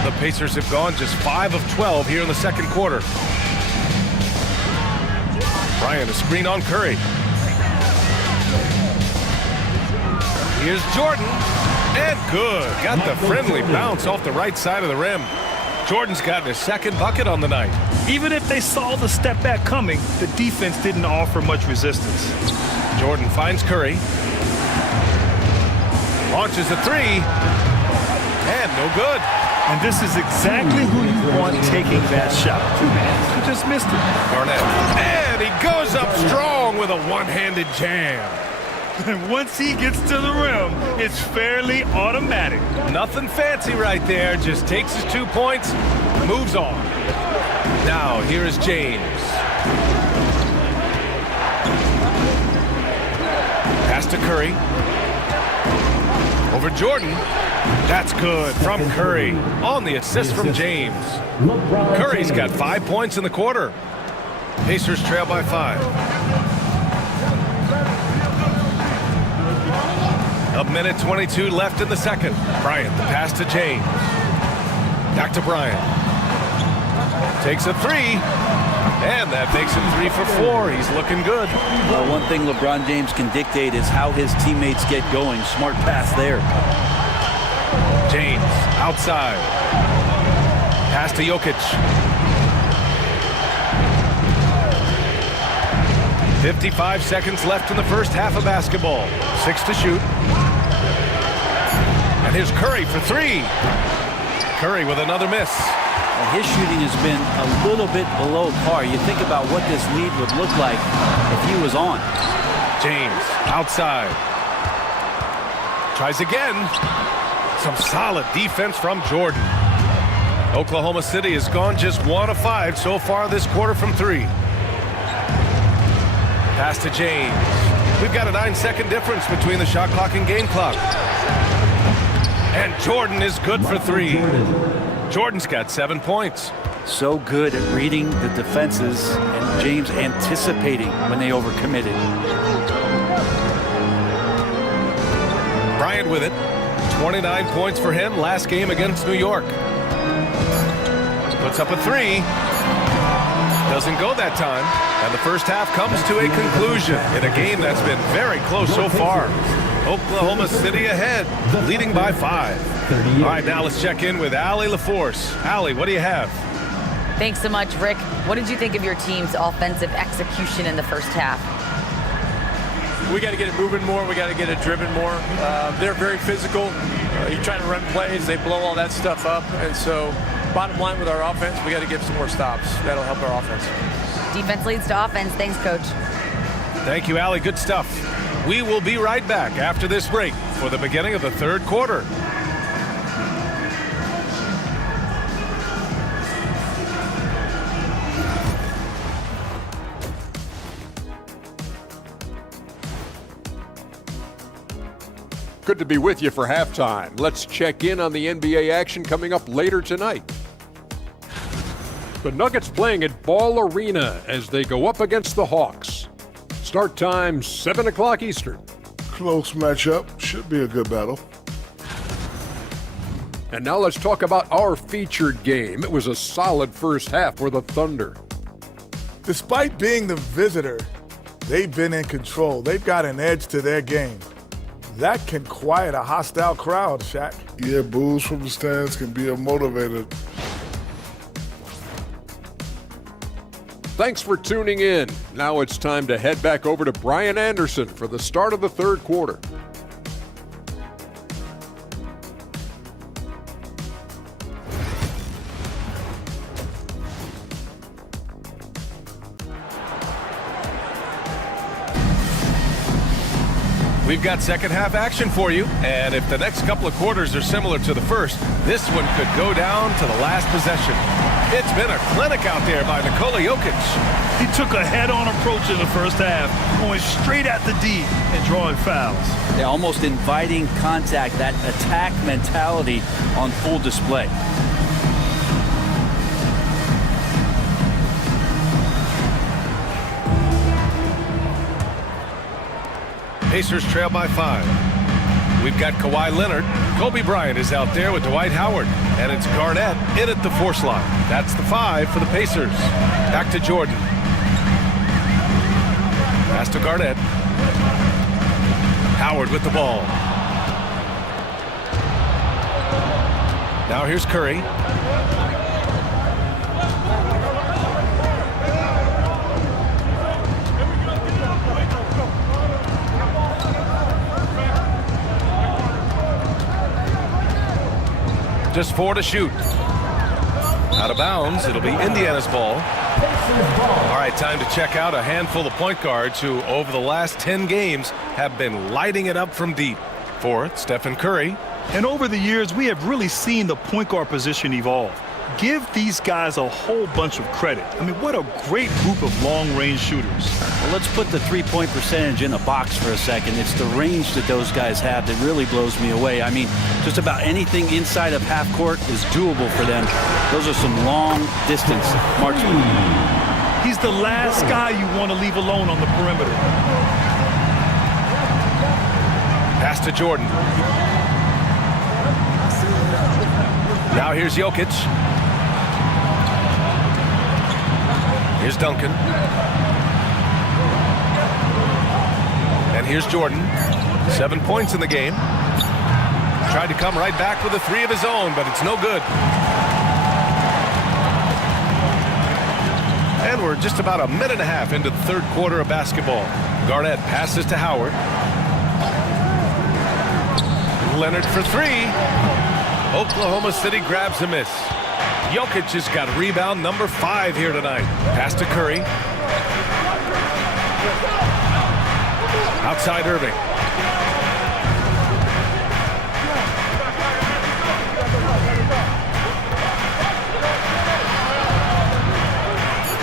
The Pacers have gone just 5 of 12 here in the second quarter. Bryant, a screen on Curry. Here's Jordan. And good. Got the friendly bounce off the right side of the rim. Jordan's gotten his second bucket on the night. Even if they saw the step back coming, the defense didn't offer much resistance. Jordan finds Curry. Launches a three. And no good. And this is exactly who you want taking that shot. He just missed it. Garnett. And he goes up strong with a one-handed jam. And once he gets to the rim, it's fairly automatic. Nothing fancy right there. Just takes his 2 points, moves on. Now, here is James. Pass to Curry. Over Jordan. That's good from Curry on the assist from James. Curry's got 5 points in the quarter. Pacers trail by 5. A minute 22 left in the second. Bryant, the pass to James. Back to Bryant. Takes a three. And that makes him 3 for 4. He's looking good. Well, one thing LeBron James can dictate is how his teammates get going. Smart pass there. James outside. Pass to Jokic. 55 seconds left in the first half of basketball. 6 to shoot. And here's Curry for 3. Curry with another miss. Well, his shooting has been a little bit below par. You think about what this lead would look like if he was on. James outside. Tries again. Some solid defense from Jordan. Oklahoma City has gone just 1 of 5 so far this quarter from 3. Pass to James. We've got a 9-second difference between the shot clock and game clock. And Jordan is good for 3. Jordan's got 7 points. So good at reading the defenses and James anticipating when they overcommitted. Bryant with it. 29 points for him last game against New York. Puts up a 3. Doesn't go that time. And the first half comes to a conclusion in a game that's been very close so far. Oklahoma City ahead, leading by 5. All right, now let's check in with Allie LaForce. Allie, what do you have? Thanks so much, Rick. What did you think of your team's offensive execution in the first half? We got to get it moving more. We got to get it driven more. They're very physical. You try to run plays, they blow all that stuff up. And so, bottom line with our offense, we got to get some more stops. That'll help our offense. Defense leads to offense. Thanks, Coach. Thank you, Allie. Good stuff. We will be right back after this break for the beginning of the third quarter. Good to be with you for halftime. Let's check in on the NBA action coming up later tonight. The Nuggets playing at Ball Arena as they go up against the Hawks. Start time 7 o'clock Eastern. Close matchup. Should be a good battle. And now let's talk about our featured game. It was a solid first half for the Thunder. Despite being the visitor, they've been in control. They've got an edge to their game. That can quiet a hostile crowd, Shaq. Yeah, boos from the stands can be a motivator. Thanks for tuning in. Now it's time to head back over to Brian Anderson for the start of the third quarter. We've got second half action for you, and if the next couple of quarters are similar to the first, this one could go down to the last possession. It's been a clinic out there by Nikola Jokic. He took a head-on approach in the first half, going straight at the D and drawing fouls. Yeah, almost inviting contact, that attack mentality on full display. Pacers trail by 5. We've got Kawhi Leonard. Kobe Bryant is out there with Dwight Howard. And it's Garnett in at the force line. That's the 5 for the Pacers. Back to Jordan. Pass to Garnett. Howard with the ball. Now here's Curry. Just 4 to shoot. Out of bounds. It'll be Indiana's ball. All right, time to check out a handful of point guards who, over the last 10 games, have been lighting it up from deep. Fourth, Stephen Curry. And over the years, we have really seen the point guard position evolve. Give these guys a whole bunch of credit. I mean, what a great group of long-range shooters. Well, let's put the three-point percentage in a box for a second. It's the range that those guys have that really blows me away. I mean, just about anything inside of half court is doable for them. Those are some long distance marching. He's the last guy you want to leave alone on the perimeter. Pass to Jordan. Now here's Jokic. Here's Duncan. And here's Jordan. 7 points in the game. Tried to come right back with a 3 of his own, but it's no good. And we're just about a minute and a half into the third quarter of basketball. Garnett passes to Howard. Leonard for 3. Oklahoma City grabs a miss. Jokic has got rebound number 5 here tonight. Pass to Curry. Outside Irving.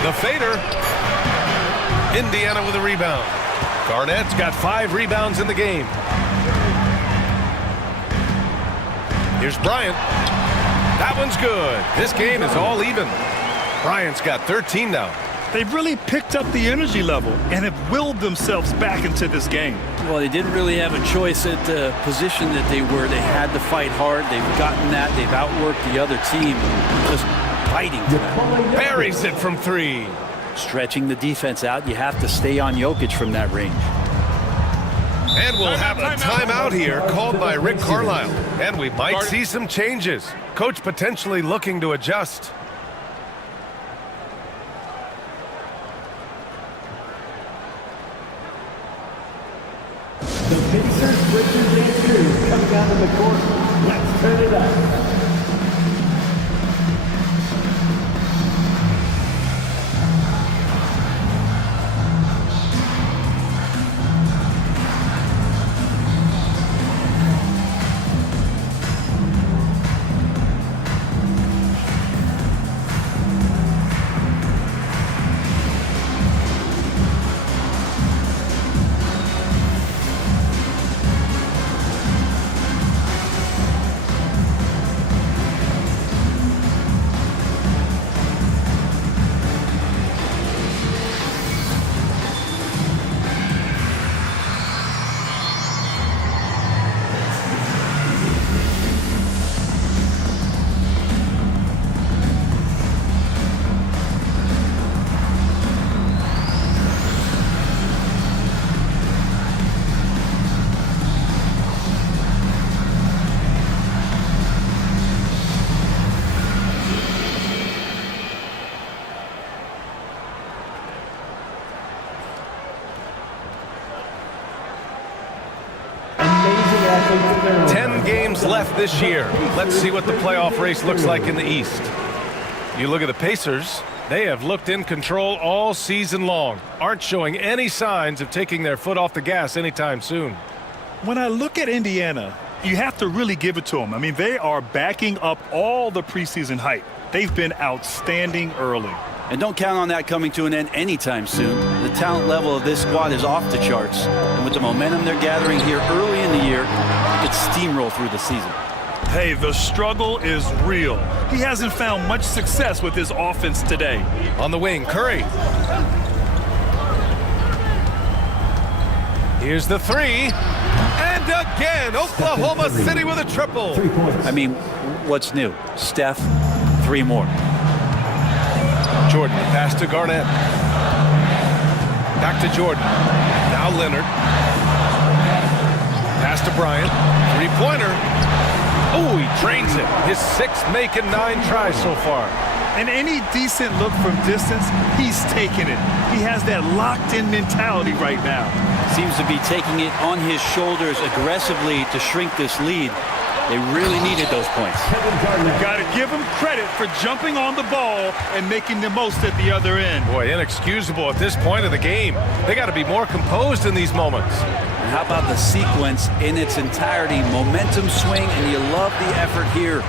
The fader. Indiana with a rebound. Garnett's got 5 rebounds in the game. Here's Bryant. That one's good. This game is all even. Bryant's got 13 now. They've really picked up the energy level and have willed themselves back into this game. Well, they didn't really have a choice at the position that they were. They had to fight hard. They've gotten that. They've outworked the other team. Just fighting to that. Buries it from 3. Stretching the defense out. You have to stay on Jokic from that range. And we'll have a timeout here called by Rick Carlisle. And we might see some changes. Coach potentially looking to adjust. The Pacers, Richard and crew coming out of the court. Let's turn it up. 10 games left this year. Let's see what the playoff race looks like in the East. You look at the Pacers. They have looked in control all season long. Aren't showing any signs of taking their foot off the gas anytime soon. When I look at Indiana, you have to really give it to them. I mean, they are backing up all the preseason hype. They've been outstanding early. And don't count on that coming to an end anytime soon. The talent level of this squad is off the charts. And with the momentum they're gathering here early in the year, it could steamroll through the season. Hey, the struggle is real. He hasn't found much success with his offense today. On the wing, Curry. Here's the three. And again, Oklahoma City with a triple. I mean, what's new? Steph, 3 more. Jordan, pass to Garnett. Back to Jordan. Now Leonard. Pass to Bryant. Three-pointer. Oh, he drains it. His 6th make and 9 tries so far. And any decent look from distance, he's taking it. He has that locked-in mentality right now. Seems to be taking it on his shoulders aggressively to shrink this lead. They really needed those points. You've got to give him credit for jumping on the ball and making the most at the other end. Boy, inexcusable at this point of the game. They got to be more composed in these moments. And how about the sequence in its entirety? Momentum swing, and you love the effort here.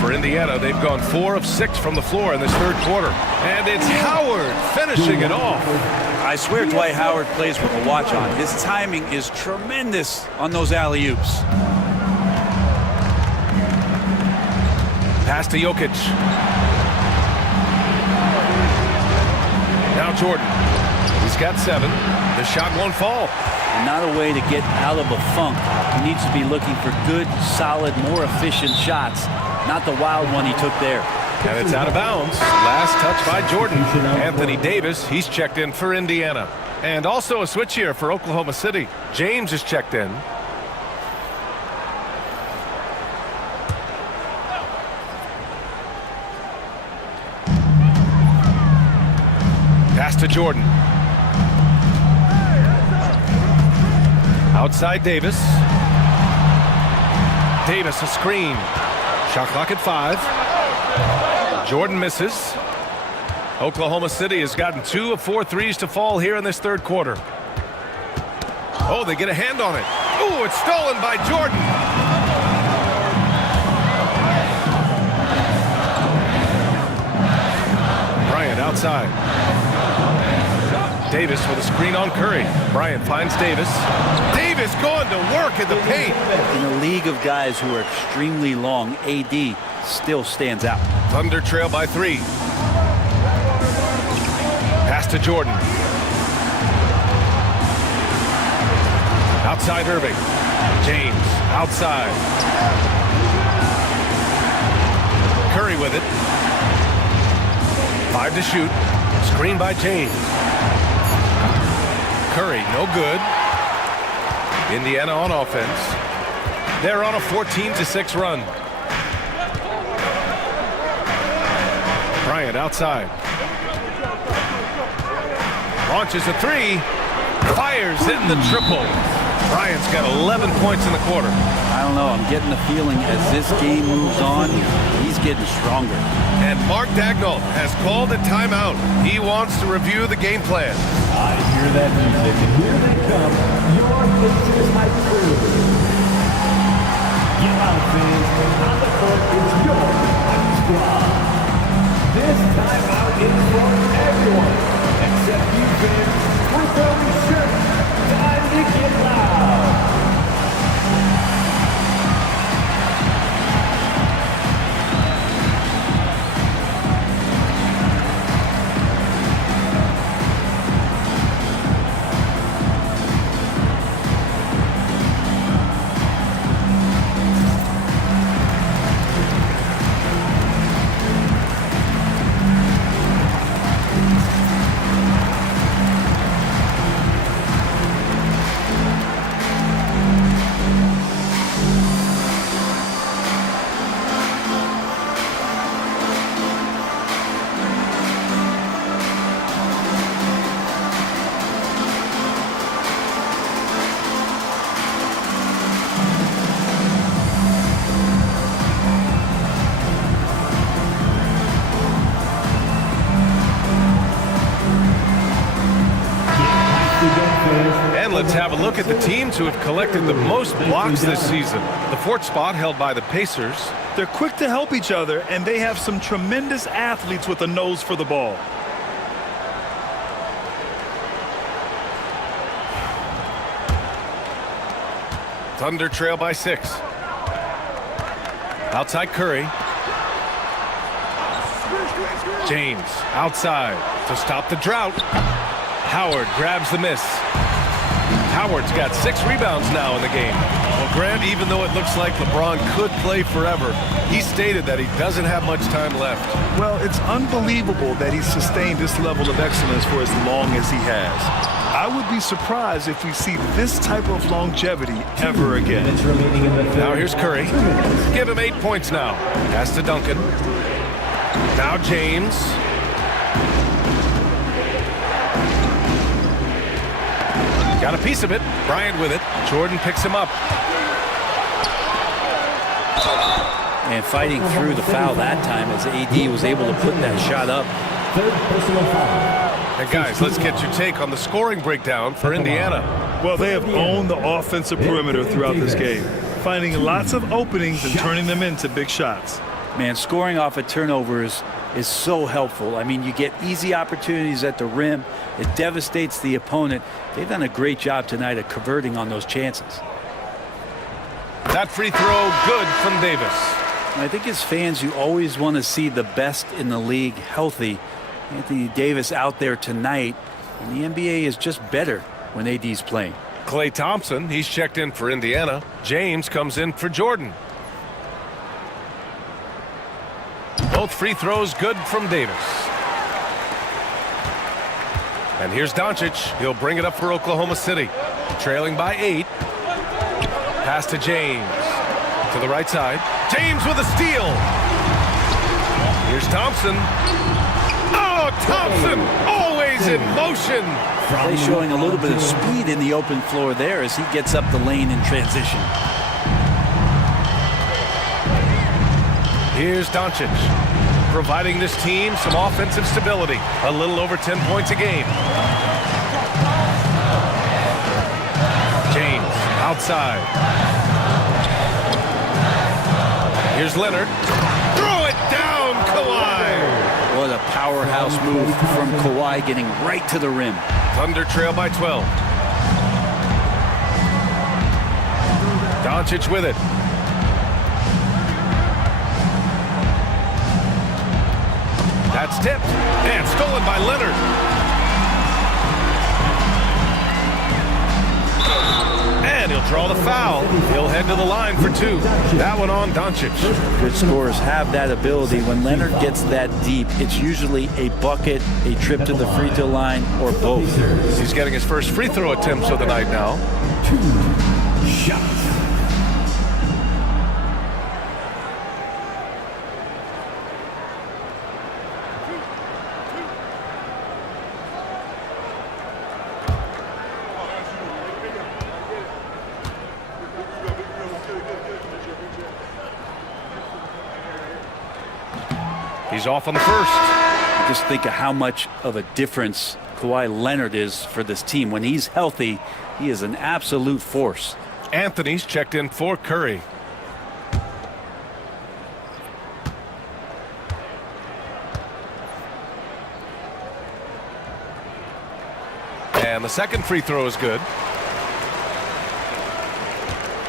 For Indiana, they've gone 4 of 6 from the floor in this third quarter. And it's Howard finishing it off. I swear Dwight Howard plays with a watch on. His timing is tremendous on those alley-oops. Pass to Jokic. Now Jordan. He's got 7. The shot won't fall. And not a way to get out of a funk. He needs to be looking for good, solid, more efficient shots. Not the wild one he took there. And it's out of bounds. Last touch by Jordan. Anthony Davis, he's checked in for Indiana. And also a switch here for Oklahoma City. James is checked in. Pass to Jordan. Outside Davis. Davis a screen. Shot clock at 5. Jordan misses. Oklahoma City has gotten 2 of 4 threes to fall here in this third quarter. Oh, they get a hand on it. Oh, it's stolen by Jordan. Bryant outside. Davis with a screen on Curry. Bryant finds Davis. Davis going to work in the paint. In a league of guys who are extremely long, AD still stands out. Thunder trail by 3. Pass to Jordan. Outside Irving. James outside. Curry with it. 5 to shoot. Screen by James. Curry, no good. Indiana on offense. They're on a 14-6 run. Bryant outside. Launches a 3. Fires in the triple. Bryant's got 11 points in the quarter. I don't know. I'm getting the feeling as this game moves on, he's getting stronger. And Mark Dagnall has called a timeout. He wants to review the game plan. I hear that music, and here they come, your Pacers High School. Get out, fans. On the court is your high squad. This timeout is for everyone, except you fans with those shirts. Time to get loud. look at the teams who have collected the most blocks this season. The fourth spot held by the Pacers. They're quick to help each other, and they have some tremendous athletes with a nose for the ball. Thunder trail by 6. Outside Curry. James outside to stop the drought. Howard grabs the miss. Howard's got 6 rebounds now in the game. Well, Grant, even though it looks like LeBron could play forever, he stated that he doesn't have much time left. Well, it's unbelievable that he's sustained this level of excellence for as long as he has. I would be surprised if we see this type of longevity ever again. Now here's Curry. Give him 8 points now. Pass to Duncan. Now James. Got a piece of it. Bryant with it. Jordan picks him up. And fighting through the foul that time as AD was able to put that shot up. Third personal foul. And guys, let's get your take on the scoring breakdown for Indiana. Well, they have owned the offensive perimeter throughout this game, finding lots of openings and turning them into big shots. Man, scoring off of turnovers is so helpful. I mean, you get easy opportunities at the rim. It devastates the opponent. They've done a great job tonight of converting on those chances. That free throw good from Davis. And I think as fans, you always want to see the best in the league healthy. Anthony Davis out there tonight, and the NBA is just better when AD's playing. Klay Thompson, he's checked in for Indiana. James comes in for Jordan. Both free throws good from Davis. And here's Doncic. He'll bring it up for Oklahoma City. Trailing by 8. Pass to James. To the right side. James with a steal. Here's Thompson. Oh, Thompson always in motion. Klay showing a little bit of speed in the open floor there as he gets up the lane in transition. Here's Doncic, providing this team some offensive stability. A little over 10 points a game. James outside. Here's Leonard. Throw it down, Kawhi. What a powerhouse move from Kawhi, getting right to the rim. Thunder trail by 12. Doncic with it. That's tipped and stolen by Leonard. And he'll draw the foul. He'll head to the line for 2. That one on Doncic. Good scorers have that ability. When Leonard gets that deep, it's usually a bucket, a trip to the free throw line, or both. He's getting his first free throw attempts of the night now. 2 shots. He's off on the first. Just think of how much of a difference Kawhi Leonard is for this team. When he's healthy, he is an absolute force. Anthony's checked in for Curry. And the second free throw is good.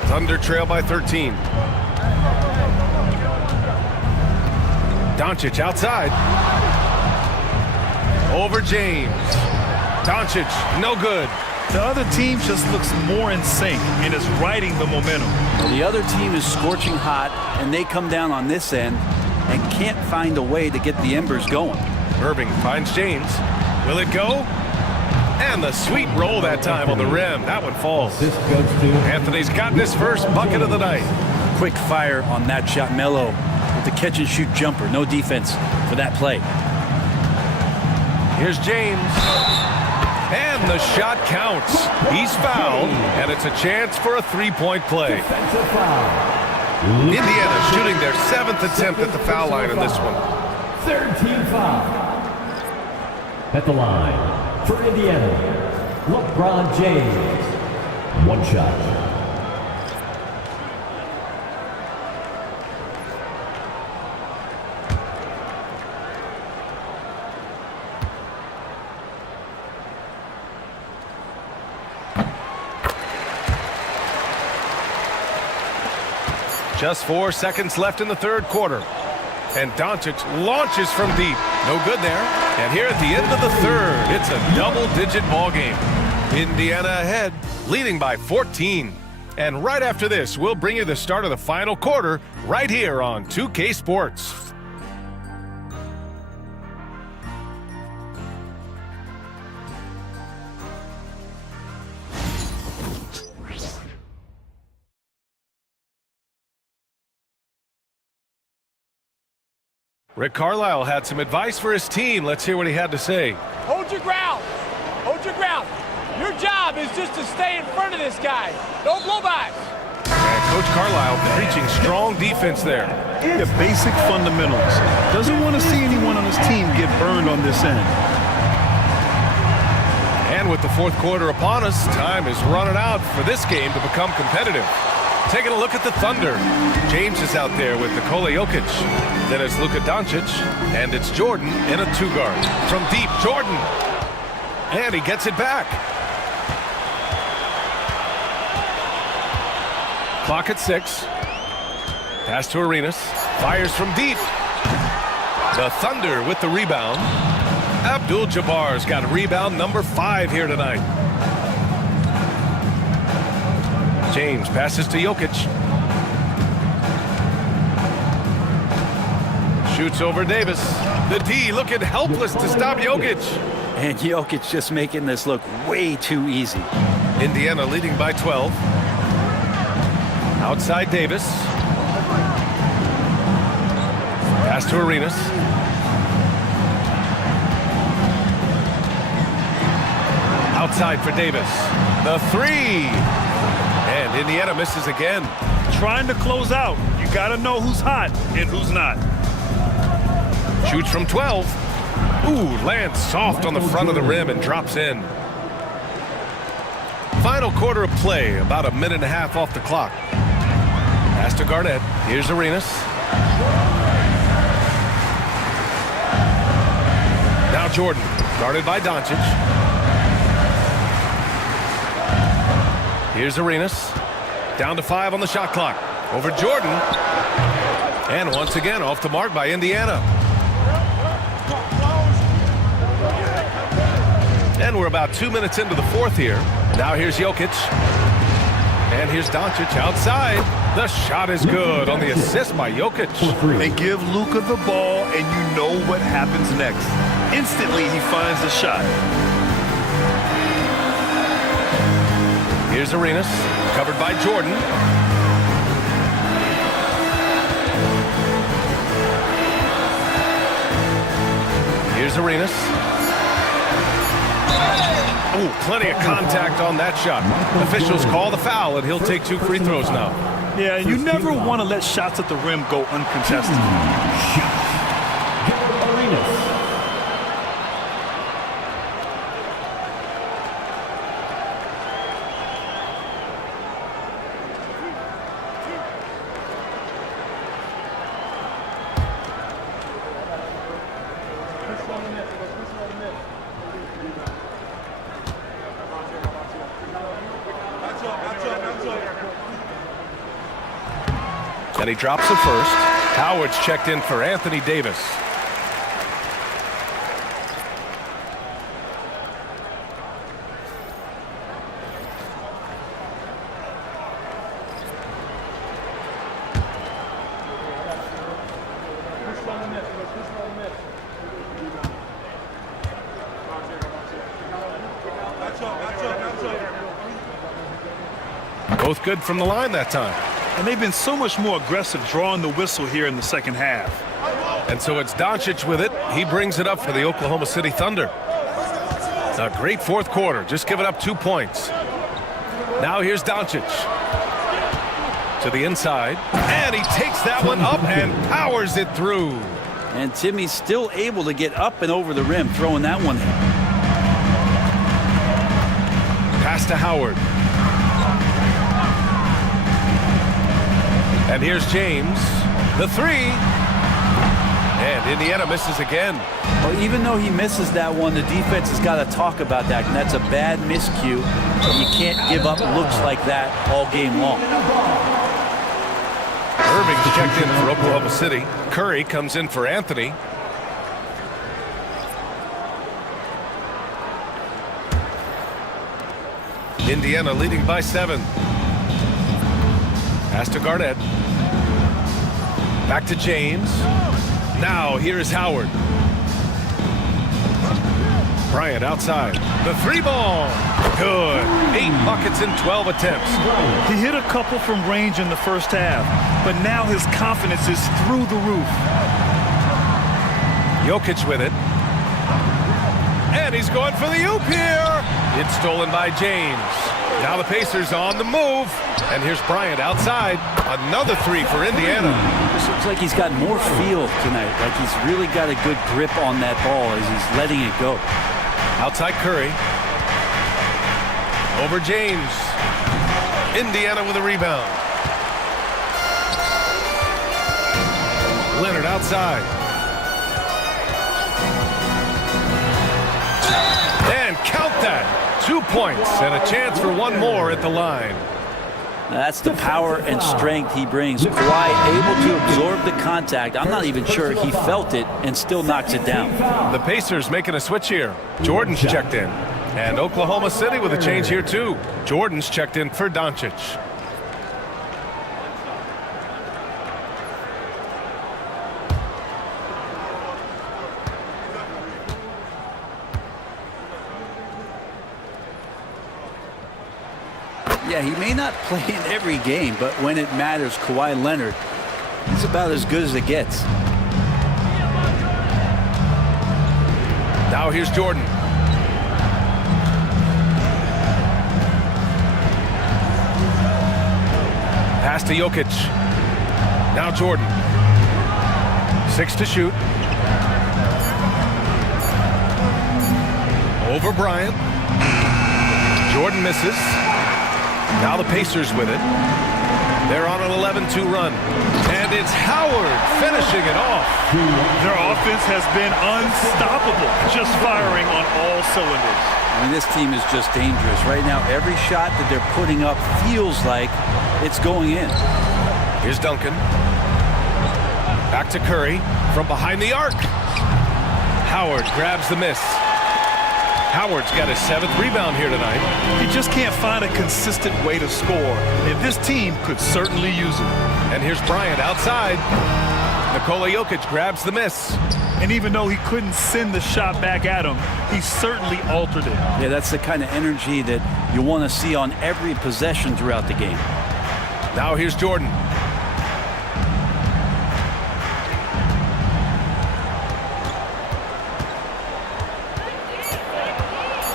Thunder trail by 13. Doncic outside. Over James. Doncic, no good. The other team just looks more in sync and is riding the momentum. The other team is scorching hot, and they come down on this end and can't find a way to get the embers going. Irving finds James. Will it go? And the sweet roll that time on the rim. That one falls. Anthony's gotten his first bucket of the night. Quick fire on that shot. Melo with the catch and shoot jumper. No defense for that play. Here's James. And the shot counts. He's fouled, and it's a chance for a three-point play. Indiana shooting their 7th attempt at the foul line in this one. Third team foul. At the line for Indiana, LeBron James. One shot. Just 4 seconds left in the third quarter. And Doncic launches from deep. No good there. And here at the end of the third, it's a double-digit ball game. Indiana ahead, leading by 14. And right after this, we'll bring you the start of the final quarter right here on 2K Sports. Rick Carlisle had some advice for his team. Let's hear what he had to say. Hold your ground. Hold your ground. Your job is just to stay in front of this guy. Don't blow by. And Coach Carlisle preaching strong defense there. The basic fundamentals. Doesn't want to see anyone on his team get burned on this end. And with the fourth quarter upon us, time is running out for this game to become competitive. Taking a look at the Thunder. James is out there with Nikola Jokic. Then it's Luka Doncic, and it's Jordan in a two-guard. From deep, Jordan. And he gets it back. Clock at 6. Pass to Arenas. Fires from deep. The Thunder with the rebound. Abdul-Jabbar's got rebound number 5 here tonight. James passes to Jokic. Shoots over Davis. The D looking helpless to stop Jokic. And Jokic just making this look way too easy. Indiana leading by 12. Outside Davis. Pass to Arenas. Outside for Davis. The 3. And Indiana misses again. Trying to close out. You got to know who's hot and who's not. Shoots from 12. Ooh, lands soft on the front of the rim and drops in. Final quarter of play, about a minute and a half off the clock. Pass to Garnett. Here's Arenas. Now Jordan, guarded by Doncic. Here's Arenas. Down to 5 on the shot clock. Over Jordan. And once again, off the mark by Indiana. And we're about 2 minutes into the fourth here. Now here's Jokic. And here's Doncic outside. The shot is good on the assist by Jokic. They give Luka the ball, and you know what happens next. Instantly, he finds the shot. Here's Arenas, covered by Jordan. Here's Arenas. Oh, plenty of contact on that shot. Officials call the foul, and he'll take 2 free throws now. Yeah, you never want to let shots at the rim go uncontested. Arenas. And he drops it first. Howard's checked in for Anthony Davis. Both good from the line that time. And they've been so much more aggressive drawing the whistle here in the second half. And so it's Doncic with it. He brings it up for the Oklahoma City Thunder. A great fourth quarter, just giving up 2 points. Now here's Doncic. To the inside. And he takes that one up and powers it through. And Timmy's still able to get up and over the rim, throwing that one in. Pass to Howard. And here's James. The three. And Indiana misses again. Well, even though he misses that one, the defense has got to talk about that. And that's a bad miscue. You can't give up looks like that all game long. Irving's checked in for Oklahoma City. Curry comes in for Anthony. Indiana leading by 7. Pass to Garnett. Back to James. Now here's Howard. Bryant outside. The 3-ball. Good. 8 buckets in 12 attempts. He hit a couple from range in the first half, but now his confidence is through the roof. Jokic with it. And he's going for the oop here. It's stolen by James. Now the Pacers on the move. And here's Bryant outside. Another 3 for Indiana. This looks like he's got more feel tonight. Like he's really got a good grip on that ball as he's letting it go. Outside Curry. Over James. Indiana with a rebound. Leonard outside. And count that. 2 points and a chance for one more at the line. That's the power and strength he brings. Kawhi able to absorb the contact. I'm not even sure he felt it and still knocks it down. The Pacers making a switch here. Jordan's checked in. And Oklahoma City with a change here too. Jordan's checked in for Doncic. Yeah, he may not play in every game, but when it matters, Kawhi Leonard, he's about as good as it gets. Now here's Jordan. Pass to Jokic. Now Jordan. 6 to shoot. Over Bryant. Jordan misses. Now the Pacers with it. They're on an 11-2 run. And it's Howard finishing it off. Their offense has been unstoppable, just firing on all cylinders. I mean, this team is just dangerous. Right now, every shot that they're putting up feels like it's going in. Here's Duncan. Back to Curry from behind the arc. Howard grabs the miss. Howard's got his 7th rebound here tonight. He just can't find a consistent way to score, and this team could certainly use it. And here's Bryant outside. Nikola Jokic grabs the miss. And even though he couldn't send the shot back at him, he certainly altered it. Yeah, that's the kind of energy that you want to see on every possession throughout the game. Now here's Jordan.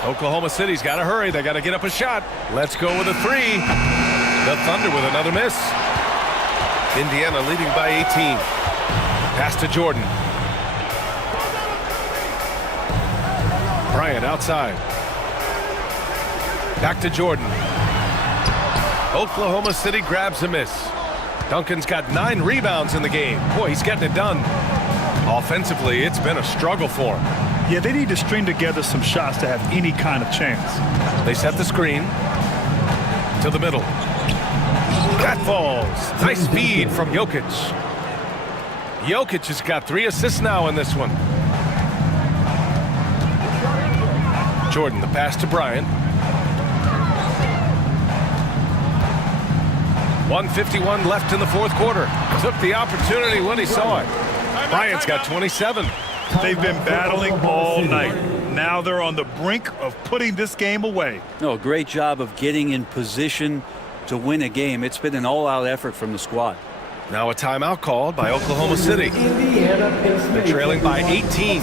Oklahoma City's got to hurry. They got to get up a shot. Let's go with a 3. The Thunder with another miss. Indiana leading by 18. Pass to Jordan. Bryant outside. Back to Jordan. Oklahoma City grabs a miss. Duncan's got 9 rebounds in the game. Boy, he's getting it done. Offensively, it's been a struggle for him. Yeah, they need to string together some shots to have any kind of chance. They set the screen to the middle. That falls. Nice speed from Jokic. Jokic has got 3 assists now in this one. Jordan, the pass to Bryant. 1:51 left in the 4th quarter. Took the opportunity when he saw it. Bryant's got 27. They've been battling all night. Now they're on the brink of putting this game away. No, great job of getting in position to win a game. It's been an all-out effort from the squad. Now a timeout called by Oklahoma City. They're trailing by 18.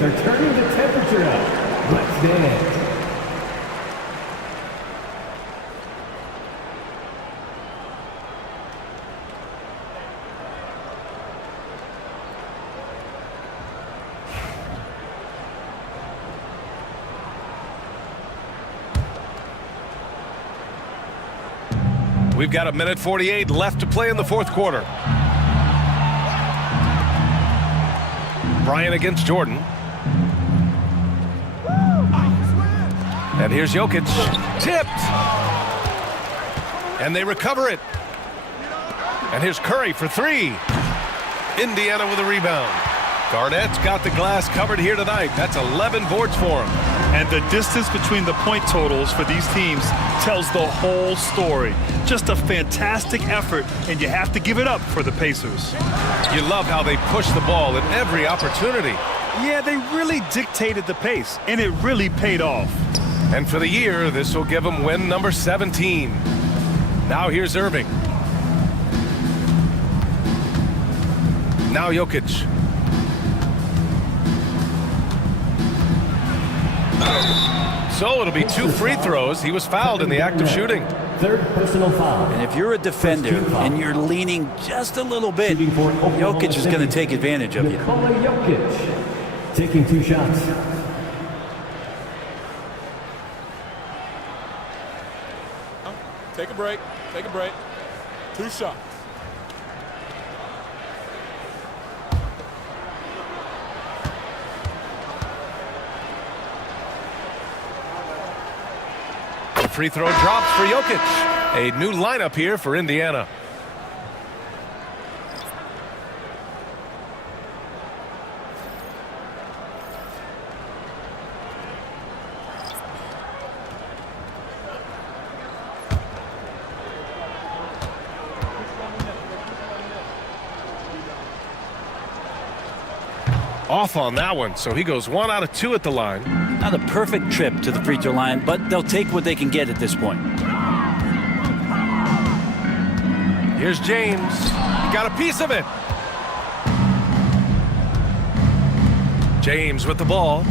Nuggets are turning the temperature up. Let's dance. We've got 1:48 left to play in the fourth quarter. Bryant against Jordan. And here's Jokic. Tipped. And they recover it. And here's Curry for three. Indiana with a rebound. Garnett's got the glass covered here tonight. That's 11 boards for him. And the distance between the point totals for these teams tells the whole story. Just a fantastic effort, and you have to give it up for the Pacers. You love how they push the ball at every opportunity. Yeah, they really dictated the pace, and it really paid off. And for the year, this will give them win number 17. Now here's Irving. Now Jokic. So it'll be 2 free throws. He was fouled in the act of shooting. Third personal foul. And if you're a defender and you're leaning just a little bit, Jokic is going to take advantage of you. Jokic taking 2 shots. Take a break. Take a break. 2 shots. Free throw drops for Jokic. A new lineup here for Indiana. Off on that one, so he goes 1 out of 2 at the line. Not a perfect trip to the free throw line, but they'll take what they can get at this point. Here's James. He got a piece of it. James with the ball.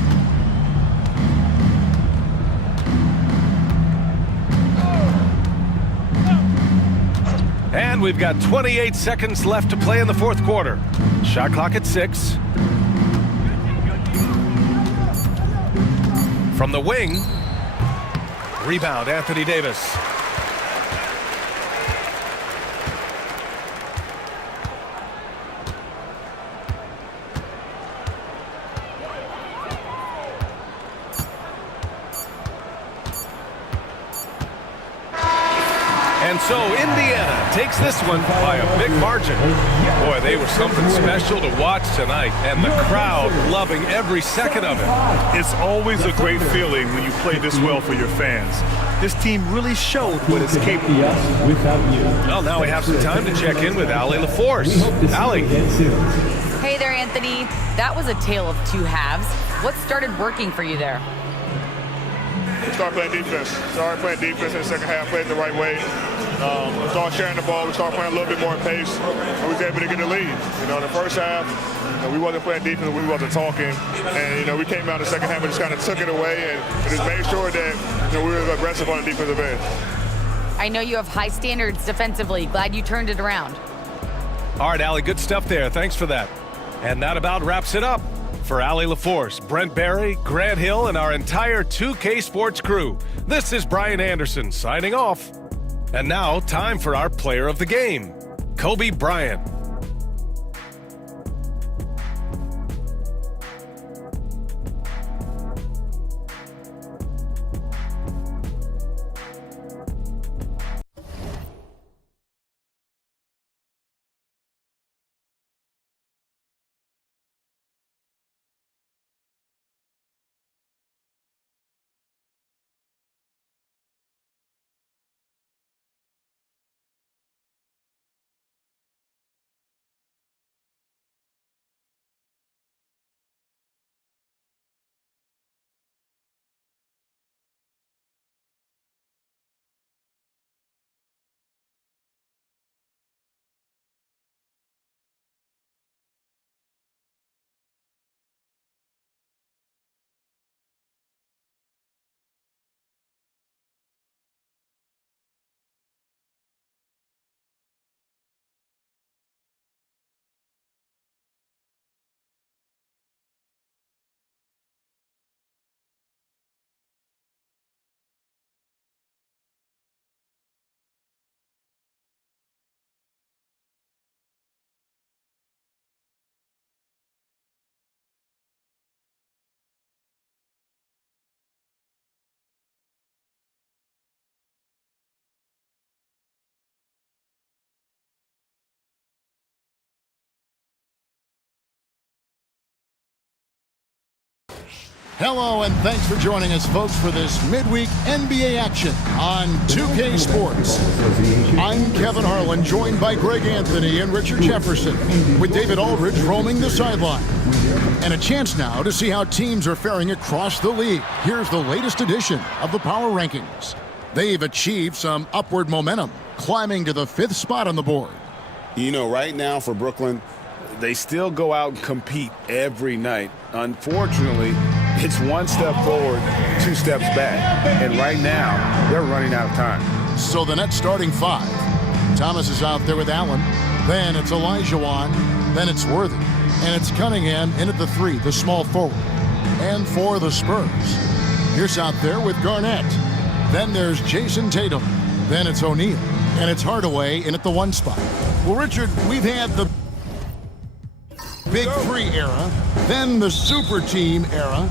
And we've got 28 seconds left to play in the fourth quarter. Shot clock at 6. From the wing, rebound, Anthony Davis. And so Indiana takes this one by a big margin. Boy, they were something special to watch tonight, and the crowd loving every second of it. It's always a great feeling when you play this well for your fans. This team really showed what it's capable of. Well, now we have some time to check in with Allie LaForce. Allie. Hey there, Anthony. That was a tale of 2 halves. What started working for you there? We started playing defense. Started playing defense in the second half, played the right way. We started sharing the ball. We started playing a little bit more pace. And we was able to get the lead. You know, in the first half, we wasn't playing defense. We wasn't talking. And, we came out in the second half and just kind of took it away and just made sure that, we were aggressive on the defensive end. I know you have high standards defensively. Glad you turned it around. All right, Allie, good stuff there. Thanks for that. And that about wraps it up. For Allie LaForce, Brent Barry, Grant Hill, and our entire 2K Sports crew, this is Brian Anderson signing off. And now, time for our player of the game, Kobe Bryant. Hello, and thanks for joining us, folks, for this midweek NBA action on 2K Sports. I'm Kevin Harlan, joined by Greg Anthony and Richard Jefferson, with David Aldridge roaming the sideline. And a chance now to see how teams are faring across the league. Here's the latest edition of the Power Rankings. They've achieved some upward momentum, climbing to the 5th spot on the board. You know, right now for Brooklyn, they still go out and compete every night. Unfortunately, it's one step forward, 2 steps back. And right now, they're running out of time. So the Nets starting 5. Thomas is out there with Allen. Then it's Olajuwon. Then it's Worthy. And it's Cunningham in at the 3, the small forward. And for the Spurs, Pierce out there with Garnett. Then there's Jason Tatum. Then it's O'Neal. And it's Hardaway in at the 1 spot. Well, Richard, we've had the Big 3 era, then the Super Team era.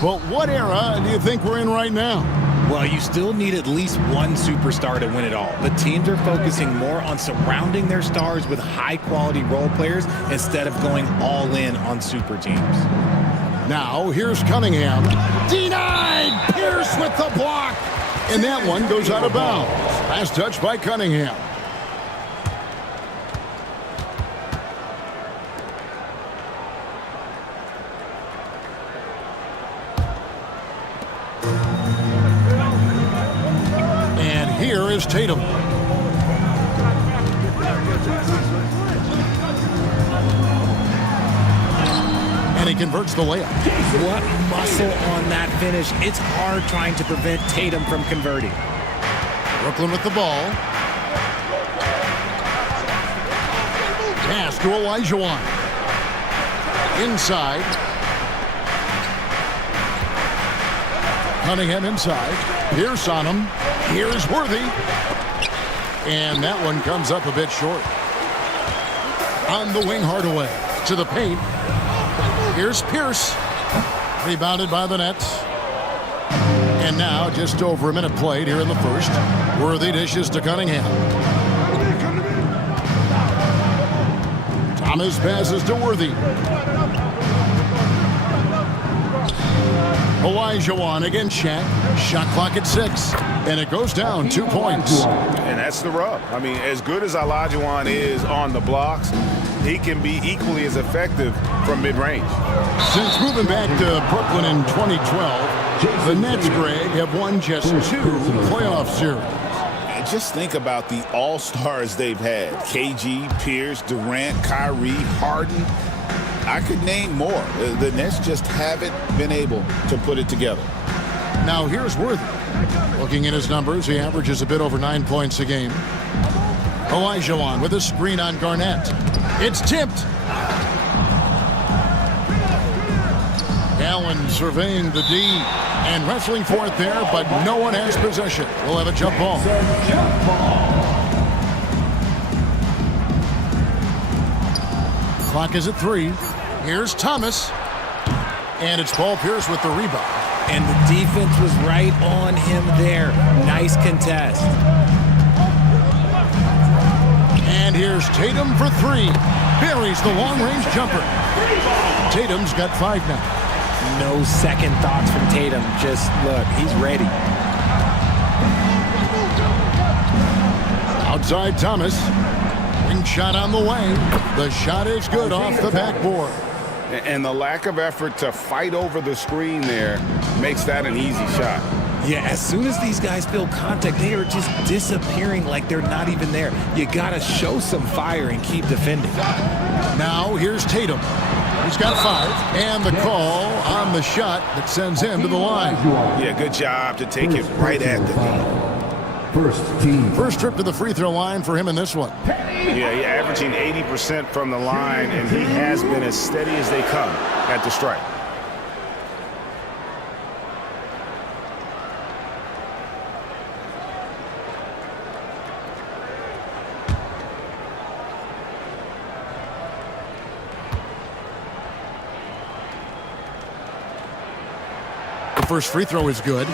But what era do you think we're in right now? Well, you still need at least one superstar to win it all. The teams are focusing more on surrounding their stars with high-quality role players instead of going all in on super teams. Now, here's Cunningham. Denied! Pierce with the block! And that one goes out of bounds. Last touch by Cunningham. Here is Tatum. And he converts the layup. What muscle on that finish. It's hard trying to prevent Tatum from converting. Brooklyn with the ball. Pass to Olajuwon. Inside. Cunningham inside. Pierce on him. Here's Worthy. And that one comes up a bit short. On the wing, Hardaway. To the paint. Here's Pierce. Rebounded by the Nets. And now just over a minute played here in the first. Worthy dishes to Cunningham. Thomas passes to Worthy. Olajuwon against Shaq. Shot clock at 6. And it goes down 2 points. And that's the rub. I mean, as good as Olajuwon is on the blocks, he can be equally as effective from mid-range. Since moving back to Brooklyn in 2012, the Nets, Greg, have won just 2 playoff series. And just think about the all-stars they've had. KG, Pierce, Durant, Kyrie, Harden. I could name more. The Nets just haven't been able to put it together. Now here's Worthy. Looking at his numbers, he averages a bit over 9 points a game. Olajuwon with a screen on Garnett. It's tipped. Allen surveying the D and wrestling for it there, but no one has possession. We'll have a jump ball. Clock is at 3. Here's Thomas. And it's Paul Pierce with the rebound. And the defense was right on him there. Nice contest. And here's Tatum for 3. Buries the long-range jumper. Tatum's got 5 now. No second thoughts from Tatum. Just look, he's ready. Outside Thomas. Ring shot on the way. The shot is good off the backboard. And the lack of effort to fight over the screen there makes that an easy shot. Yeah, as soon as these guys feel contact, they are just disappearing like they're not even there. You got to show some fire and keep defending. Now here's Tatum. He's got 5. And the call on the shot that sends him to the line. Yeah, good job to take it right at the knee. First trip to the free throw line for him in this one. Yeah, he's averaging 80% from the line, and he has been as steady as they come at the stripe. The first free throw is good.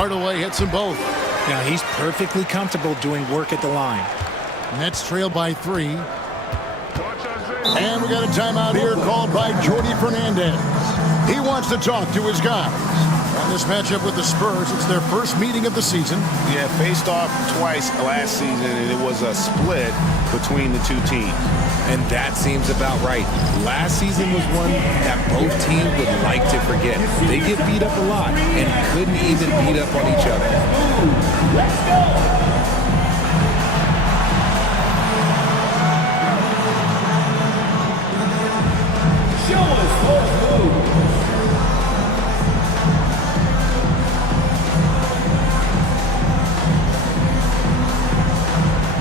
Hardaway hits them both. Now he's perfectly comfortable doing work at the line. Nets trail by 3. And we got a timeout here called by Jordi Fernandez. He wants to talk to his guys. On this matchup with the Spurs, it's their first meeting of the season. Yeah, faced off twice last season, and it was a split between the two teams. And that seems about right. Last season was one that both teams would like to forget. They get beat up a lot and couldn't even beat up on each other. Let's go!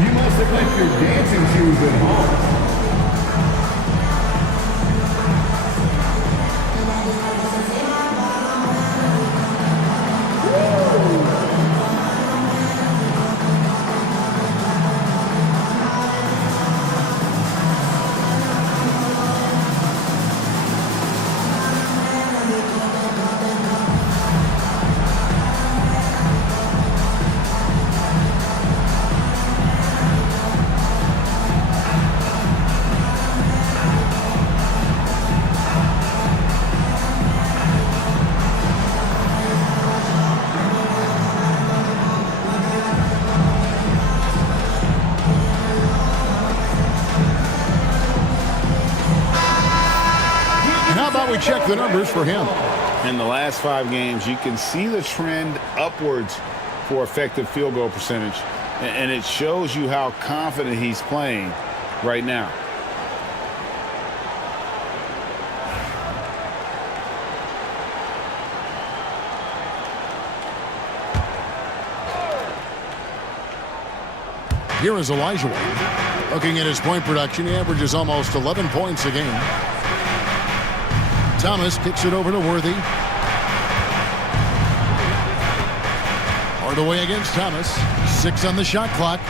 You must have left your dancing shoes at home. Check the numbers for him. In the last 5 games, you can see the trend upwards for effective field goal percentage, and it shows you how confident he's playing right now. Here is Elijah. Looking at his point production, he averages almost 11 points a game. Thomas kicks it over to Worthy. Hardaway against Thomas. 6 on the shot clock.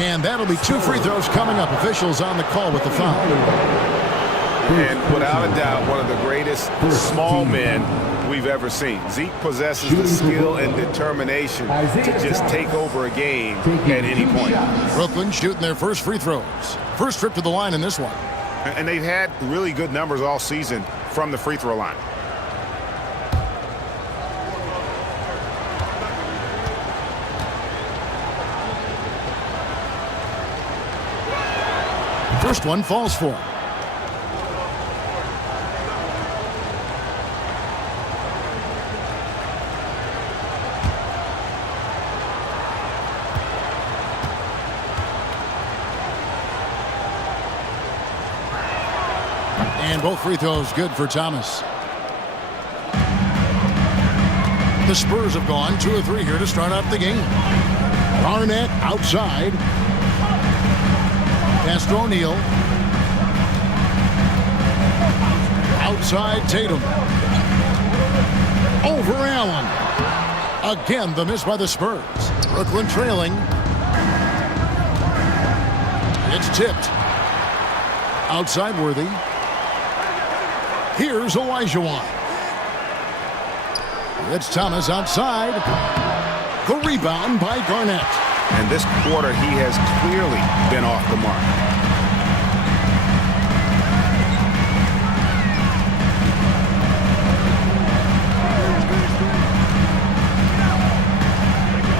And that'll be 2 free throws coming up. Officials on the call with the foul. And without a doubt, one of the greatest small men we've ever seen. Zeke possesses the skill and determination to just take over a game at any point. Brooklyn shooting their first free throws. First trip to the line in this one. And they've had really good numbers all season from the free throw line. First one falls for him. And both free throws good for Thomas. The Spurs have gone 2 of 3 here to start out the game. Barnett outside. Pass to O'Neal. Outside Tatum. Over Allen. Again, the miss by the Spurs. Brooklyn trailing. It's tipped. Outside Worthy. Here's Olajuwon. It's Thomas outside. The rebound by Garnett. And this quarter, he has clearly been off the mark.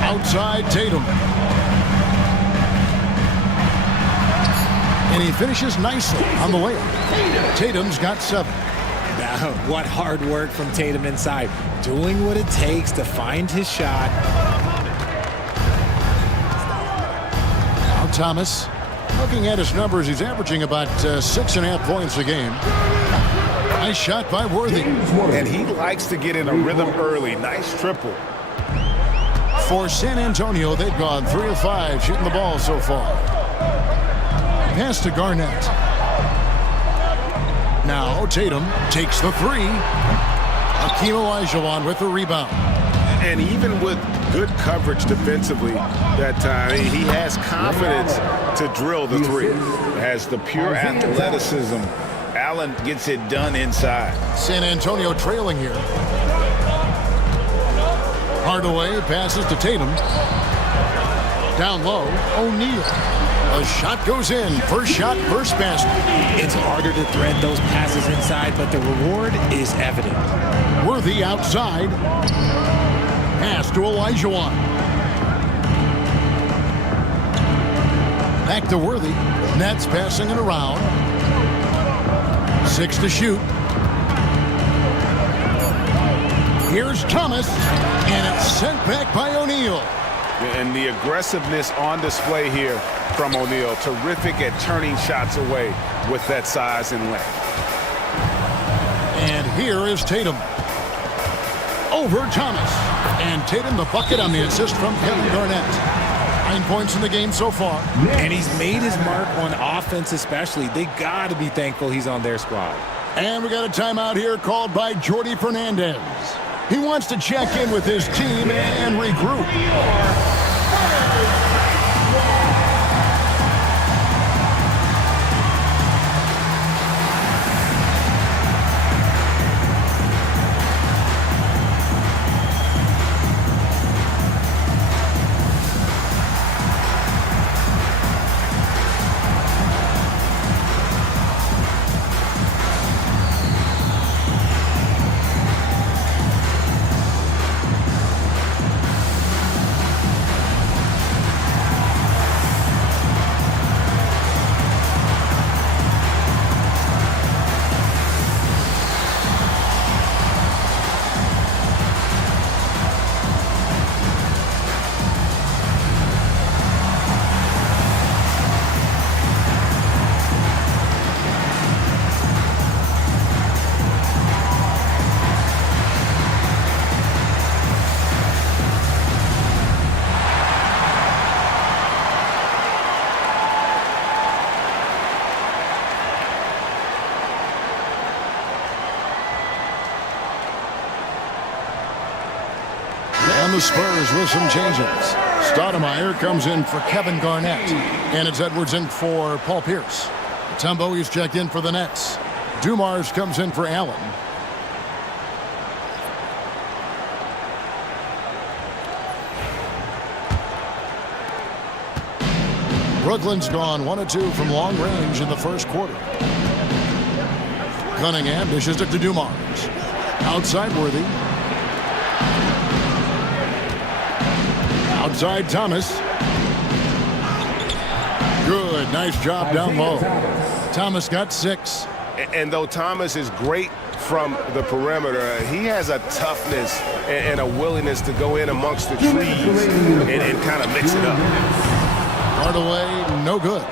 Outside Tatum. And he finishes nicely on the layup. Tatum's got 7. What hard work from Tatum inside. Doing what it takes to find his shot. Now Thomas. Looking at his numbers, he's averaging about 6.5 points a game. Nice shot by Worthy. And he likes to get in a rhythm early. Nice triple. For San Antonio, they've gone 3 of 5 shooting the ball so far. Pass to Garnett. Now Tatum takes the 3. Hakeem Olajuwon with the rebound. And even with good coverage defensively that time, he has confidence to drill the 3. Has the pure athleticism Allen gets it done inside. San Antonio trailing here. Hardaway passes to Tatum. Down low, O'Neal. A shot goes in. First shot, first basket. It's harder to thread those passes inside, but the reward is evident. Worthy outside. Pass to Olajuwon. Back to Worthy. Nets passing it around. 6 to shoot. Here's Thomas, and it's sent back by O'Neal. And the aggressiveness on display here from O'Neal. Terrific at turning shots away with that size and length. And here is Tatum. Over Thomas. And Tatum the bucket on the assist from Kevin Garnett. 9 points in the game so far. And he's made his mark on offense especially. They got to be thankful he's on their squad. And we got a timeout here called by Jordi Fernandez. He wants to check in with his team and regroup. The Spurs with some changes. Stoudemire comes in for Kevin Garnett. And it's Edwards in for Paul Pierce. Mutombo is checked in for the Nets. Dumars comes in for Allen. Brooklyn's gone 1 of 2 from long range in the first quarter. Cunningham dishes it to Dumars. Outside Worthy. Outside Thomas. Good. Nice job down low. Thomas got 6. And though Thomas is great from the perimeter, he has a toughness and a willingness to go in amongst the trees and kind of mix it up. Hardaway, no good.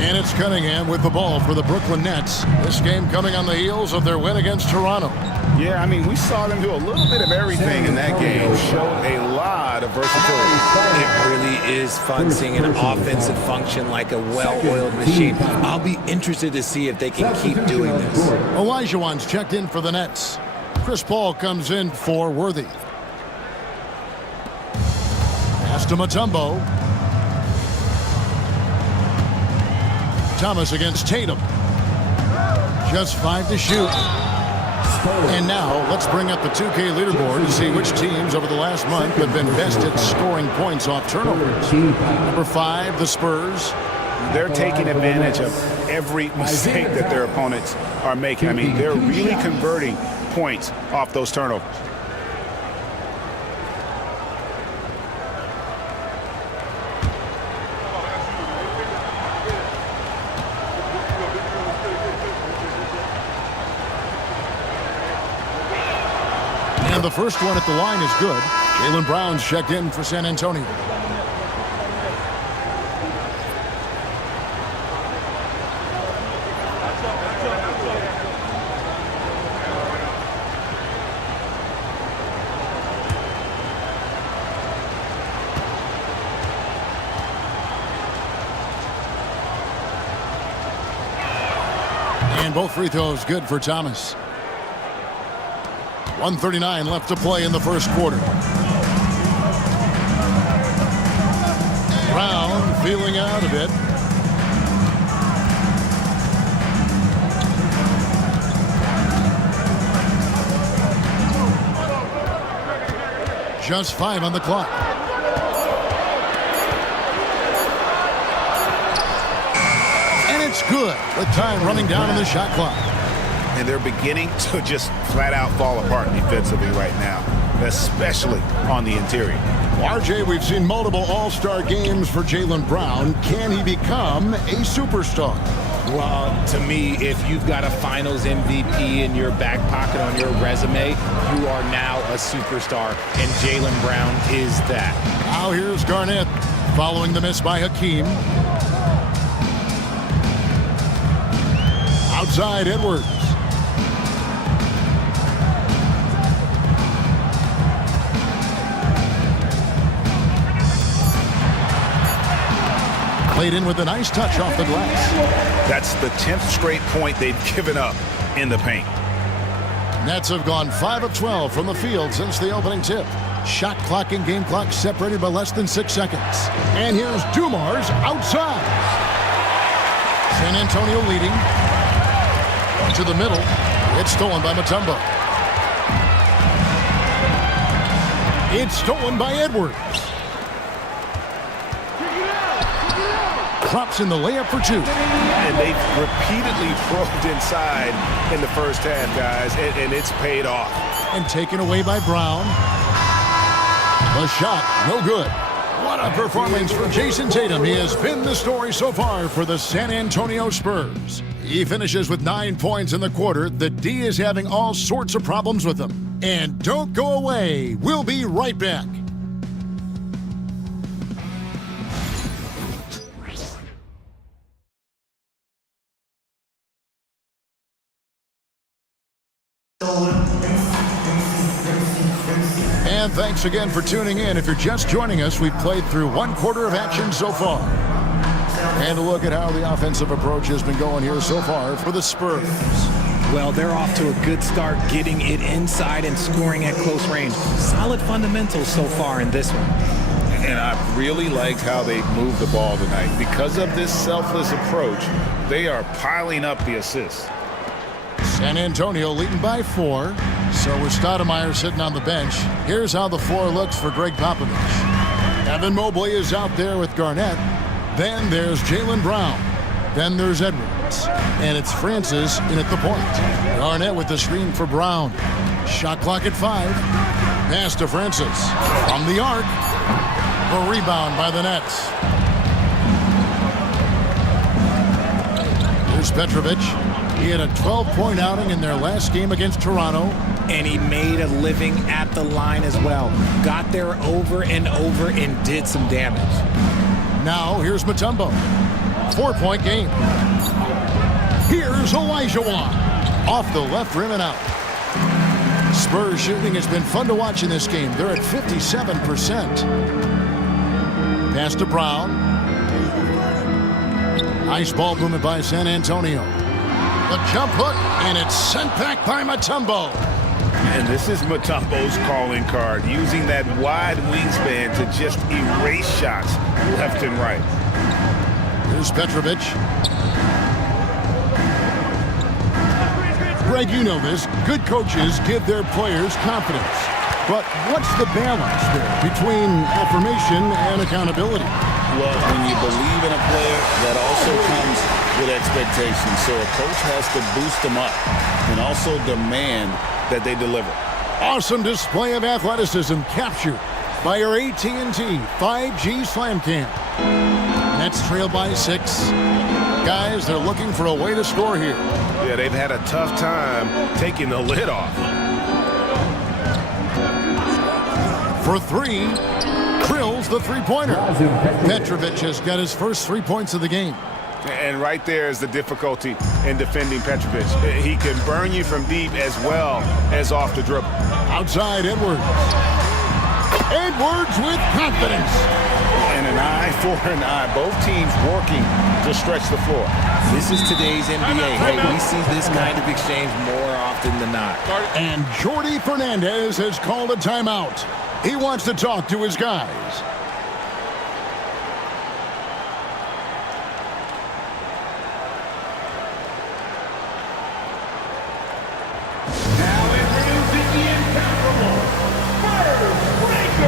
And it's Cunningham with the ball for the Brooklyn Nets. This game coming on the heels of their win against Toronto. Yeah, I mean, we saw them do a little bit of everything in that game. Showed a lot of versatility. It really is fun seeing an offensive function like a well-oiled machine. I'll be interested to see if they can keep doing this. Olajuwon's checked in for the Nets. Chris Paul comes in for Worthy. Pass to Mutombo. Thomas against Tatum. Just 5 to shoot. And now let's bring up the 2K leaderboard to see which teams over the last month have been best at scoring points off turnovers. Number 5, the Spurs. They're taking advantage of every mistake that their opponents are making. I mean, they're really converting points off those turnovers. And the first one at the line is good. Jaylen Brown's checked in for San Antonio. And both free throws good for Thomas. 1:39 left to play in the first quarter. Brown feeling out a bit. just 5 on the clock. And it's good with time running down on the shot clock. And they're beginning to just flat out fall apart defensively right now, especially on the interior. RJ, we've seen multiple all-star games for Jaylen Brown. Can he become a superstar? Well, to me, if you've got a finals MVP in your back pocket on your resume, you are now a superstar, and Jaylen Brown is that. Now here's Garnett following the miss by Hakeem. Outside Edwards. Played in with a nice touch off the glass. That's the 10th straight point they've given up in the paint. Nets have gone 5 of 12 from the field since the opening tip. Shot clock and game clock separated by less than 6 seconds. And here's Dumars outside. San Antonio leading. To the middle. It's stolen by Mutombo. It's stolen by Edwards. Drops in the layup for 2. And they've repeatedly probed inside in the first half, guys, and it's paid off. And taken away by Brown. The shot, no good. What a performance for Jason Tatum. He has been the story so far for the San Antonio Spurs. He finishes with 9 points in the quarter. The D is having all sorts of problems with him. And don't go away. We'll be right back. And thanks again for tuning in. If you're just joining us, we've played through 1 quarter of action so far. And a look at how the offensive approach has been going here so far for the Spurs. Well, they're off to a good start getting it inside and scoring at close range. Solid fundamentals so far in this one. And I really liked how they moved the ball tonight. Because of this selfless approach, they are piling up the assists. San Antonio leading by 4. So with Stoudemire sitting on the bench, here's how the floor looks for Greg Popovich. Evan Mobley is out there with Garnett. Then there's Jaylen Brown. Then there's Edwards. And it's Francis in at the point. Garnett with the screen for Brown. Shot clock at 5. Pass to Francis. From the arc. The rebound by the Nets. Here's Petrovic. He had a 12-point outing in their last game against Toronto. And he made a living at the line as well. Got there over and over and did some damage. Now here's Mutombo. 4-point game. Here's Olajuwon. Off the left rim and out. Spurs shooting has been fun to watch in this game. They're at 57%. Pass to Brown. Nice ball movement by San Antonio. The jump hook, and it's sent back by Mutombo. And this is Mutombo's calling card, using that wide wingspan to just erase shots left and right. Here's Petrovic. Greg, you know this. Good coaches give their players confidence. But what's the balance there between affirmation and accountability? Well, when you believe in a player, that also comes with expectations. So a coach has to boost them up and also demand that they deliver. Awesome display of athleticism captured by our AT&T 5G Slam Cam. Nets trail by 6. Guys, they're looking for a way to score here. Yeah, they've had a tough time taking the lid off. For 3, drills the three-pointer. Petrovic has got his first 3 points of the game. And right there is the difficulty in defending Petrovic. He can burn you from deep as well as off the dribble. Outside Edwards. Edwards with confidence. And an eye for an eye. Both teams working to stretch the floor. This is today's NBA. Hey, we see this kind of exchange more often than not. And Jordi Fernandez has called a timeout. He wants to talk to his guys. Now introducing the incomparable Spurs Breaker.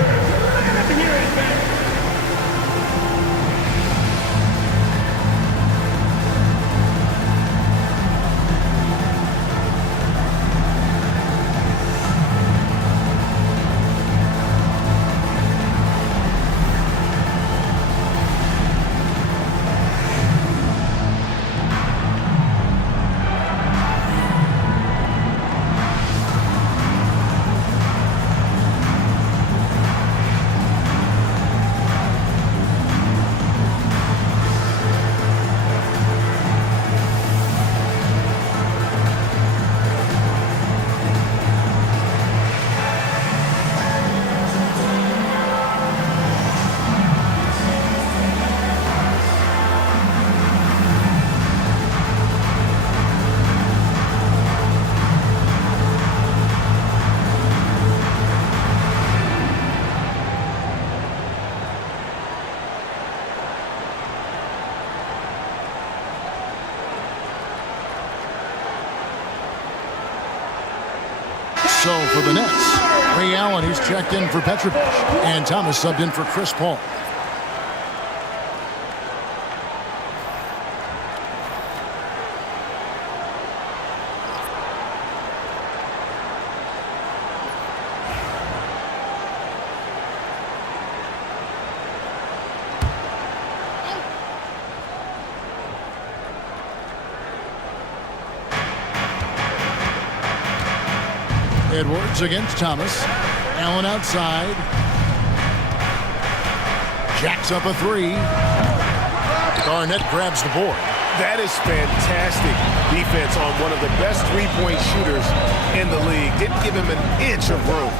So for the Nets, Ray Allen, he's checked in for Petrovic, and Thomas subbed in for Chris Paul. Edwards against Thomas. Allen outside. Jacks up a three. Garnett grabs the board. That is fantastic defense on one of the best three-point shooters in the league. Didn't give him an inch of room.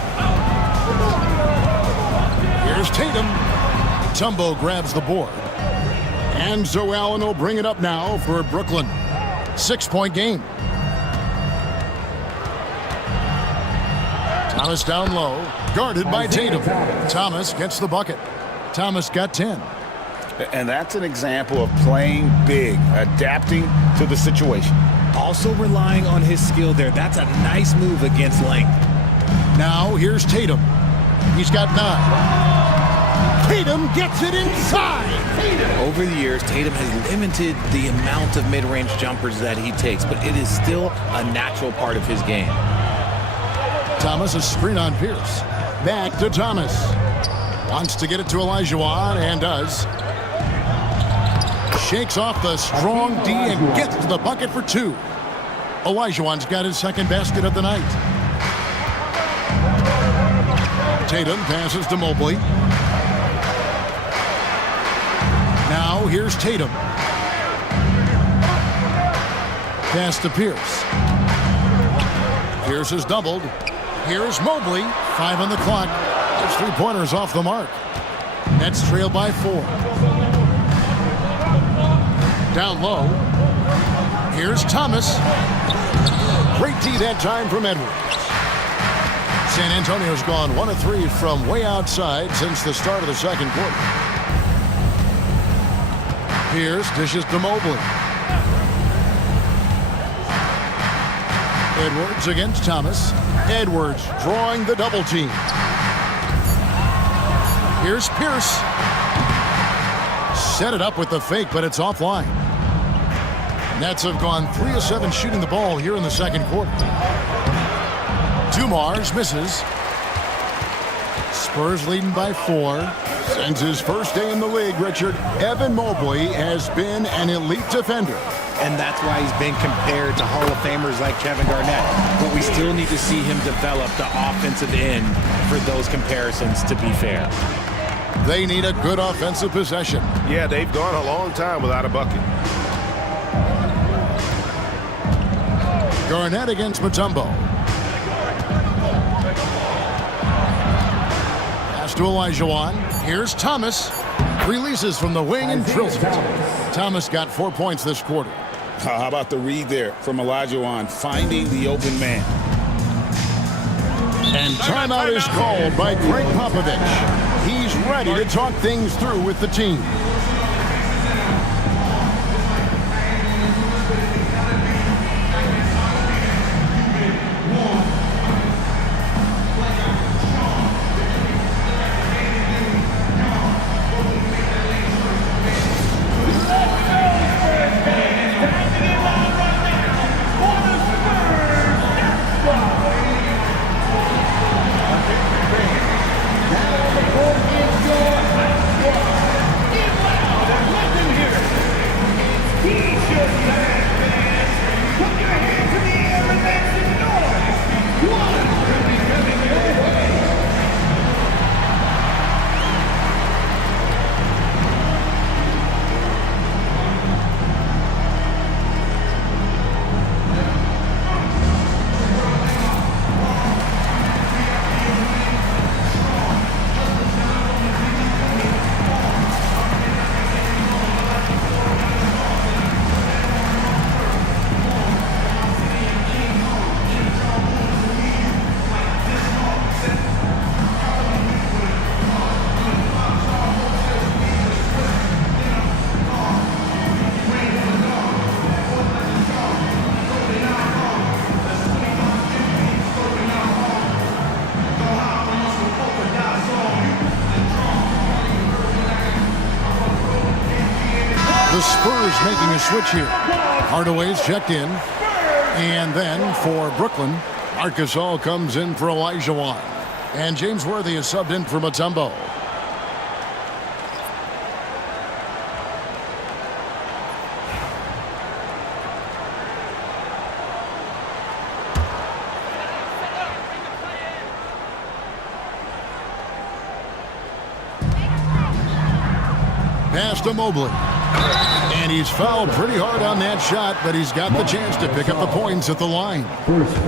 Here's Tatum. Tumbo grabs the board. And Zoe Allen will bring it up now for Brooklyn. 6-point game. Thomas down low, guarded by Tatum. Thomas gets the bucket. Thomas got 10. And that's an example of playing big, adapting to the situation. Also relying on his skill there. That's a nice move against length. Now here's Tatum. He's got 9. Tatum gets it inside. Over the years, Tatum has limited the amount of mid-range jumpers that he takes, but it is still a natural part of his game. Thomas, a screen on Pierce. Back to Thomas. Wants to get it to Olajuwon, and does. Shakes off the strong D and gets to the bucket for 2. Olajuwon's got his second basket of the night. Tatum passes to Mobley. Now here's Tatum. Pass to Pierce. Pierce is doubled. Here's Mobley. 5 on the clock. There's 3-pointers off the mark. Nets trail by 4. Down low. Here's Thomas. Great D that time from Edwards. San Antonio's gone 1 of 3 from way outside since the start of the second quarter. Pierce dishes to Mobley. Edwards against Thomas. Edwards drawing the double team. Here's Pierce. Set it up with the fake, but it's offline. Nets have gone 3 of 7 shooting the ball here in the second quarter. Dumars misses. Spurs leading by 4. Since his first day in the league, Richard, Evan Mobley has been an elite defender. And that's why he's been compared to Hall of Famers like Kevin Garnett. But we still need to see him develop the offensive end for those comparisons to be fair. They need a good offensive possession. Yeah, they've gone a long time without a bucket. Garnett against Mutombo. Pass to Olajuwon. Here's Thomas. Releases from the wing and drills it. Thomas got 4 points this quarter. How about the read there from Olajuwon, finding the open man. And timeout is called by Greg Popovich. He's ready to talk things through with the team. Spurs making a switch here. Hardaway's checked in. And then for Brooklyn, Marcus All comes in for Olajuwon. And James Worthy is subbed in for Mutombo. Pass to Mobley. And he's fouled pretty hard on that shot, but he's got the chance to pick up the points at the line.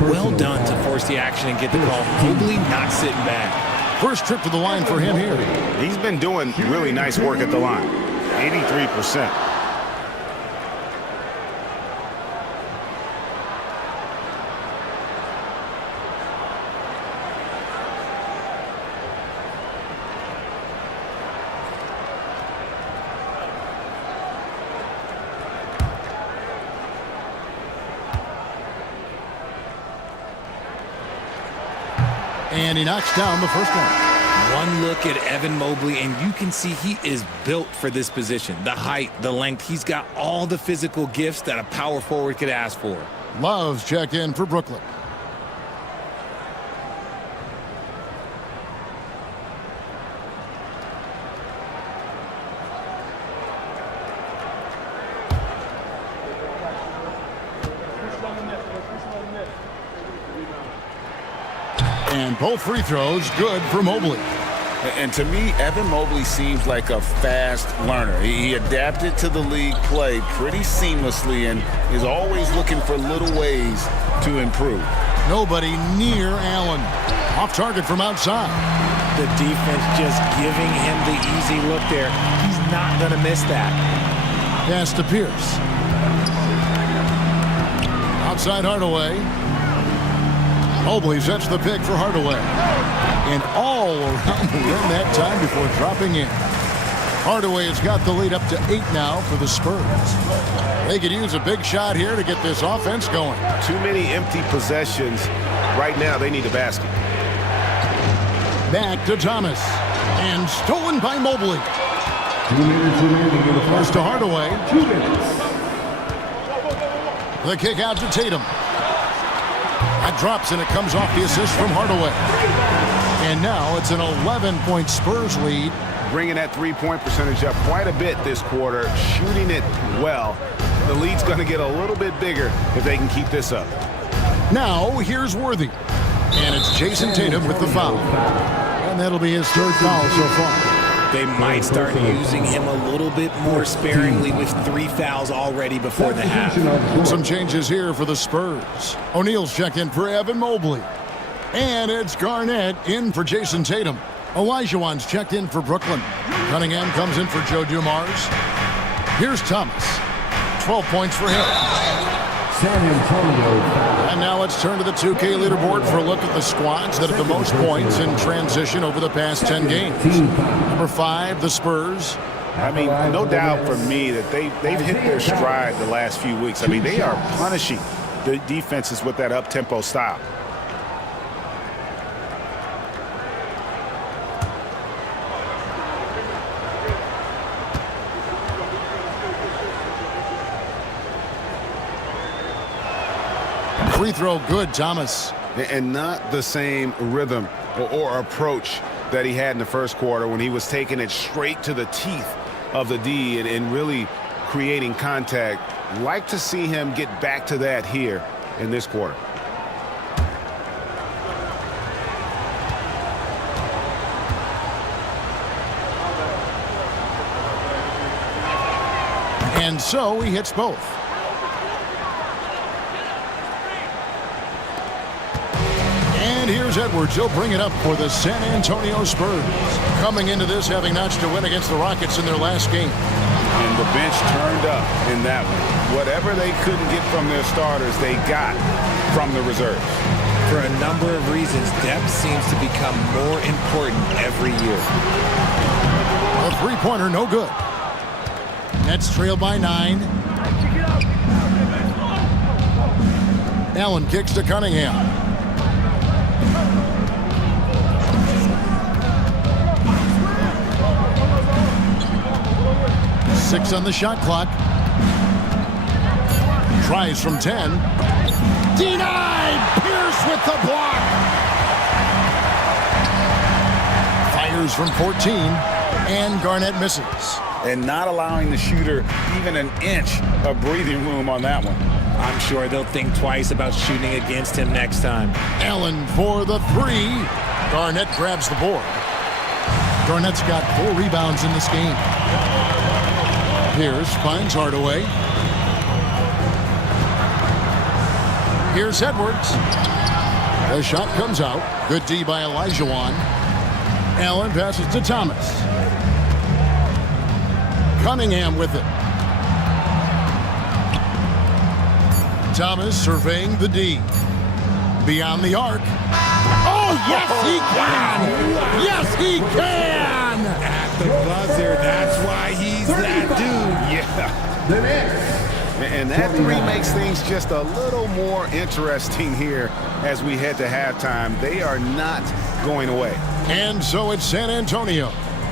Well done to force the action and get the call. Mobley not sitting back. First trip to the line for him here. He's been doing really nice work at the line. 83%. And he knocks down the first one. One look at Evan Mobley, and you can see he is built for this position. The height, the length, he's got all the physical gifts that a power forward could ask for. Love's checked in for Brooklyn. And both free throws good for Mobley. And to me, Evan Mobley seems like a fast learner. He adapted to the league play pretty seamlessly and is always looking for little ways to improve. Nobody near Allen. Off target from outside. The defense just giving him the easy look there. He's not going to miss that. Pass to Pierce. Outside Hardaway. Mobley sets the pick for Hardaway. And all around the rim that time before dropping in. Hardaway has got the lead up to 8 now for the Spurs. They could use a big shot here to get this offense going. Too many empty possessions. Right now, they need a basket. Back to Thomas. And stolen by Mobley. 2 minutes remaining in the first to Hardaway. 2 minutes. The kick out to Tatum. That drops, and it comes off the assist from Hardaway. And now it's an 11-point Spurs lead. Bringing that three-point percentage up quite a bit this quarter, shooting it well. The lead's going to get a little bit bigger if they can keep this up. Now, here's Worthy. And it's Jason Tatum with the foul. And that'll be his third foul so far. They might start using him a little bit more sparingly with 3 fouls already before the half. Some changes here for the Spurs. O'Neal's checked in for Evan Mobley. And it's Garnett in for Jason Tatum. Olajuwon's checked in for Brooklyn. Cunningham comes in for Joe Dumars. Here's Thomas. 12 points for him. San Antonio. And now let's turn to the 2K leaderboard for a look at the squads that have the most points in transition over the past 10 games. Number 5, the Spurs. I mean, no doubt for me that they've hit their stride the last few weeks. I mean, they are punishing the defenses with that up-tempo style. Free throw good, Thomas. And not the same rhythm or approach that he had in the first quarter when he was taking it straight to the teeth of the D and really creating contact. Like to see him get back to that here in this quarter. And so he hits both. And here's Edwards. He'll bring it up for the San Antonio Spurs. Coming into this, having notched a win against the Rockets in their last game. And the bench turned up in that one. Whatever they couldn't get from their starters, they got from the reserves. For a number of reasons, depth seems to become more important every year. A three-pointer, no good. Nets trail by 9. Allen kicks to Cunningham. Six on the shot clock. Tries from 10. Denied! Pierce with the block. Fires from 14. And Garnett misses. And not allowing the shooter even an inch of breathing room on that one. I'm sure they'll think twice about shooting against him next time. Allen for the 3. Garnett grabs the board. Garnett's got 4 rebounds in this game. Pierce finds Hardaway. Here's Edwards. The shot comes out. Good D by Olajuwon. Allen passes to Thomas. Cunningham with it. Thomas surveying the D. Beyond the arc. Oh, yes, he can! Yes, he can! At the buzzer, that's why he's that dude. Yeah. And that 3 makes things just a little more interesting here as we head to halftime. They are not going away. And so it's San Antonio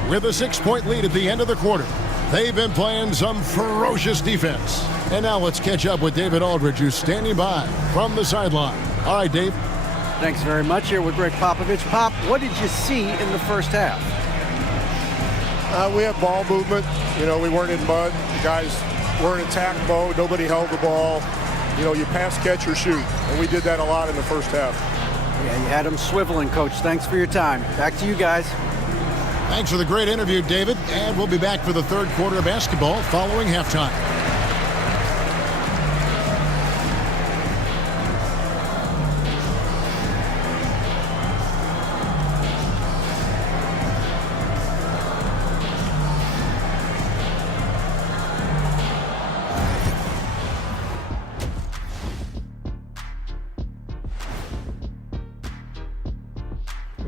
with a 6-point lead at the end of the quarter. They've been playing some ferocious defense. And now let's catch up with David Aldridge, who's standing by from the sideline. All right, Dave. Thanks very much. Here with Greg Popovich. Pop, what did you see in the first half? We had ball movement. You know, we weren't in mud. The guys were in attack mode. Nobody held the ball. You know, you pass, catch, or shoot. And we did that a lot in the first half. Yeah, you had them swiveling, Coach. Thanks for your time. Back to you guys. Thanks for the great interview, David. And we'll be back for the third quarter of basketball following halftime.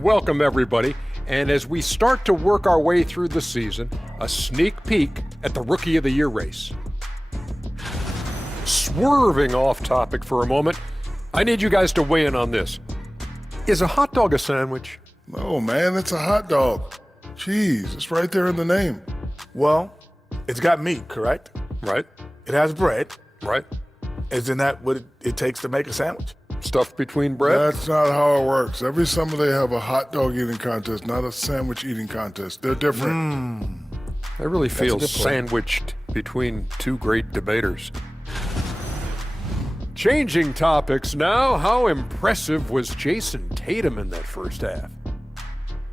Welcome, everybody. And as we start to work our way through the season, a sneak peek at the Rookie of the Year race. Swerving off topic for a moment, I need you guys to weigh in on this. Is a hot dog a sandwich? No, man, it's a hot dog. Cheese, it's right there in the name. Well, it's got meat, correct? Right. It has bread. Right. Isn't that what it takes to make a sandwich? Stuff between bread? That's not how it works. Every summer they have a hot dog eating contest, not a sandwich eating contest. They're different. I really feel sandwiched between two great debaters. Changing topics now, how impressive was Jason Tatum in that first half?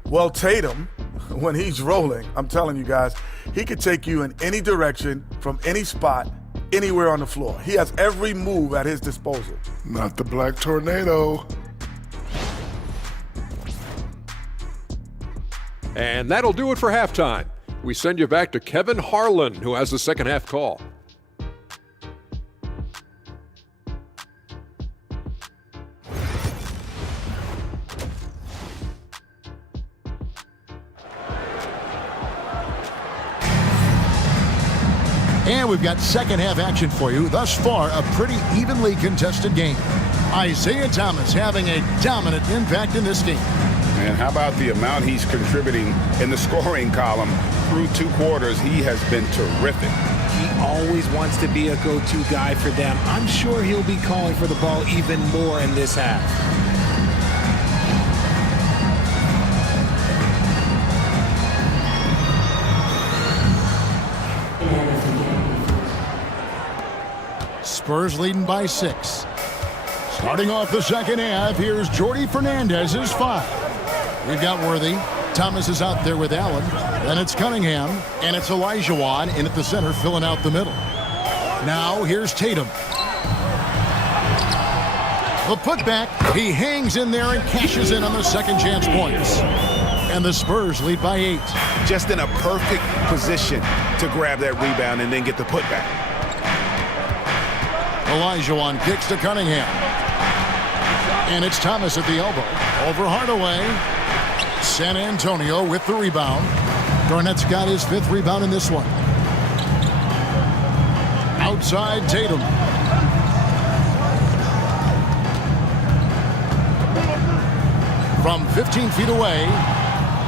Well, Tatum, when he's rolling, I'm telling you guys, he could take you in any direction, from any spot, anywhere on the floor. He has every move at his disposal. Not the Black Tornado. And that'll do it for halftime. We send you back to Kevin Harlan, who has the second half call. And we've got second half action for you. Thus far, a pretty evenly contested game. Isaiah Thomas having a dominant impact in this game. And how about the amount he's contributing in the scoring column through 2 quarters? He has been terrific. He always wants to be a go-to guy for them. I'm sure he'll be calling for the ball even more in this half. Spurs leading by 6. Starting off the second half, here's Jordy Fernandez's 5. We've got Worthy. Thomas is out there with Allen. Then it's Cunningham, and it's Olajuwon in at the center, filling out the middle. Now here's Tatum. The putback, he hangs in there and cashes in on the second chance points. And the Spurs lead by 8. Just in a perfect position to grab that rebound and then get the putback. Olajuwon kicks to Cunningham. And it's Thomas at the elbow. Over Hardaway. San Antonio with the rebound. Garnett's got his 5th rebound in this one. Outside Tatum. From 15 feet away.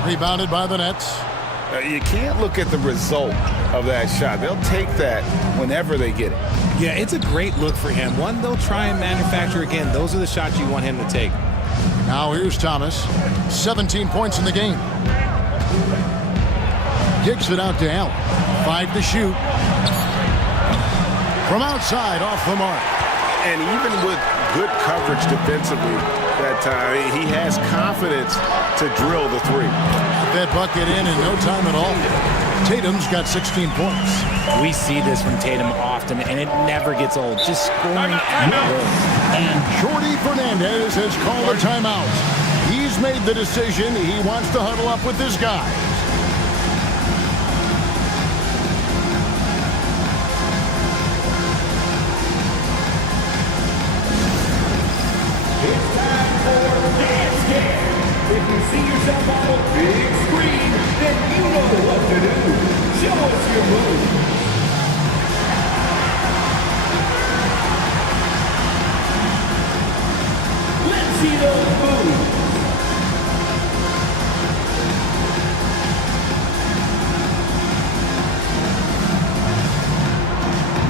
Rebounded by the Nets. You can't look at the result of that shot. They'll take that whenever they get it. Yeah, it's a great look for him. One they'll try and manufacture again. Those are the shots you want him to take. Now here's Thomas. 17 points in the game. Kicks it out to Allen. 5 to shoot. From outside, off the mark. And even with good coverage defensively that time, he has confidence to drill the three. That bucket in no time at all. Tatum's got 16 points. We see this from Tatum often, and it never gets old. Just scoring at will. And Jordi Fernandez has called a timeout. He's made the decision. He wants to huddle up with his guys. If you see yourself on a big screen, then you know what to do. Show us your moves. Let's see those moves.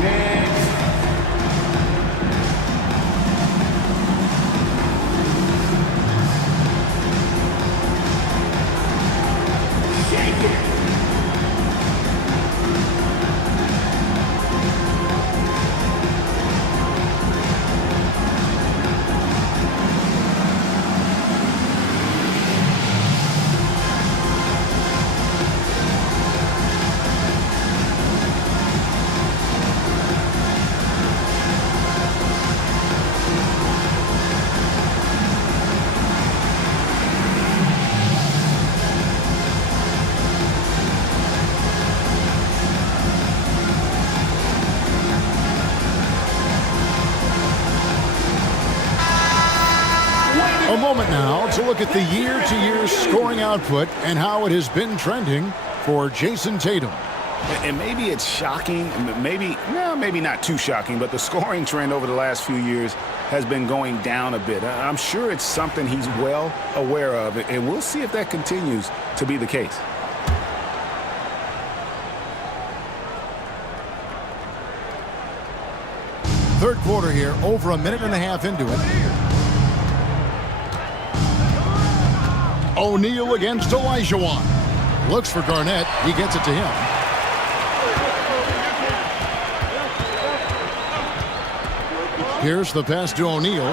Next. A moment now to look at the year-to-year scoring output and how it has been trending for Jason Tatum. And maybe it's shocking, maybe not too shocking, but the scoring trend over the last few years has been going down a bit. I'm sure it's something he's well aware of, and we'll see if that continues to be the case. Third quarter here, over a minute and a half into it. O'Neal against Olajuwon. Looks for Garnett. He gets it to him. Here's the pass to O'Neal.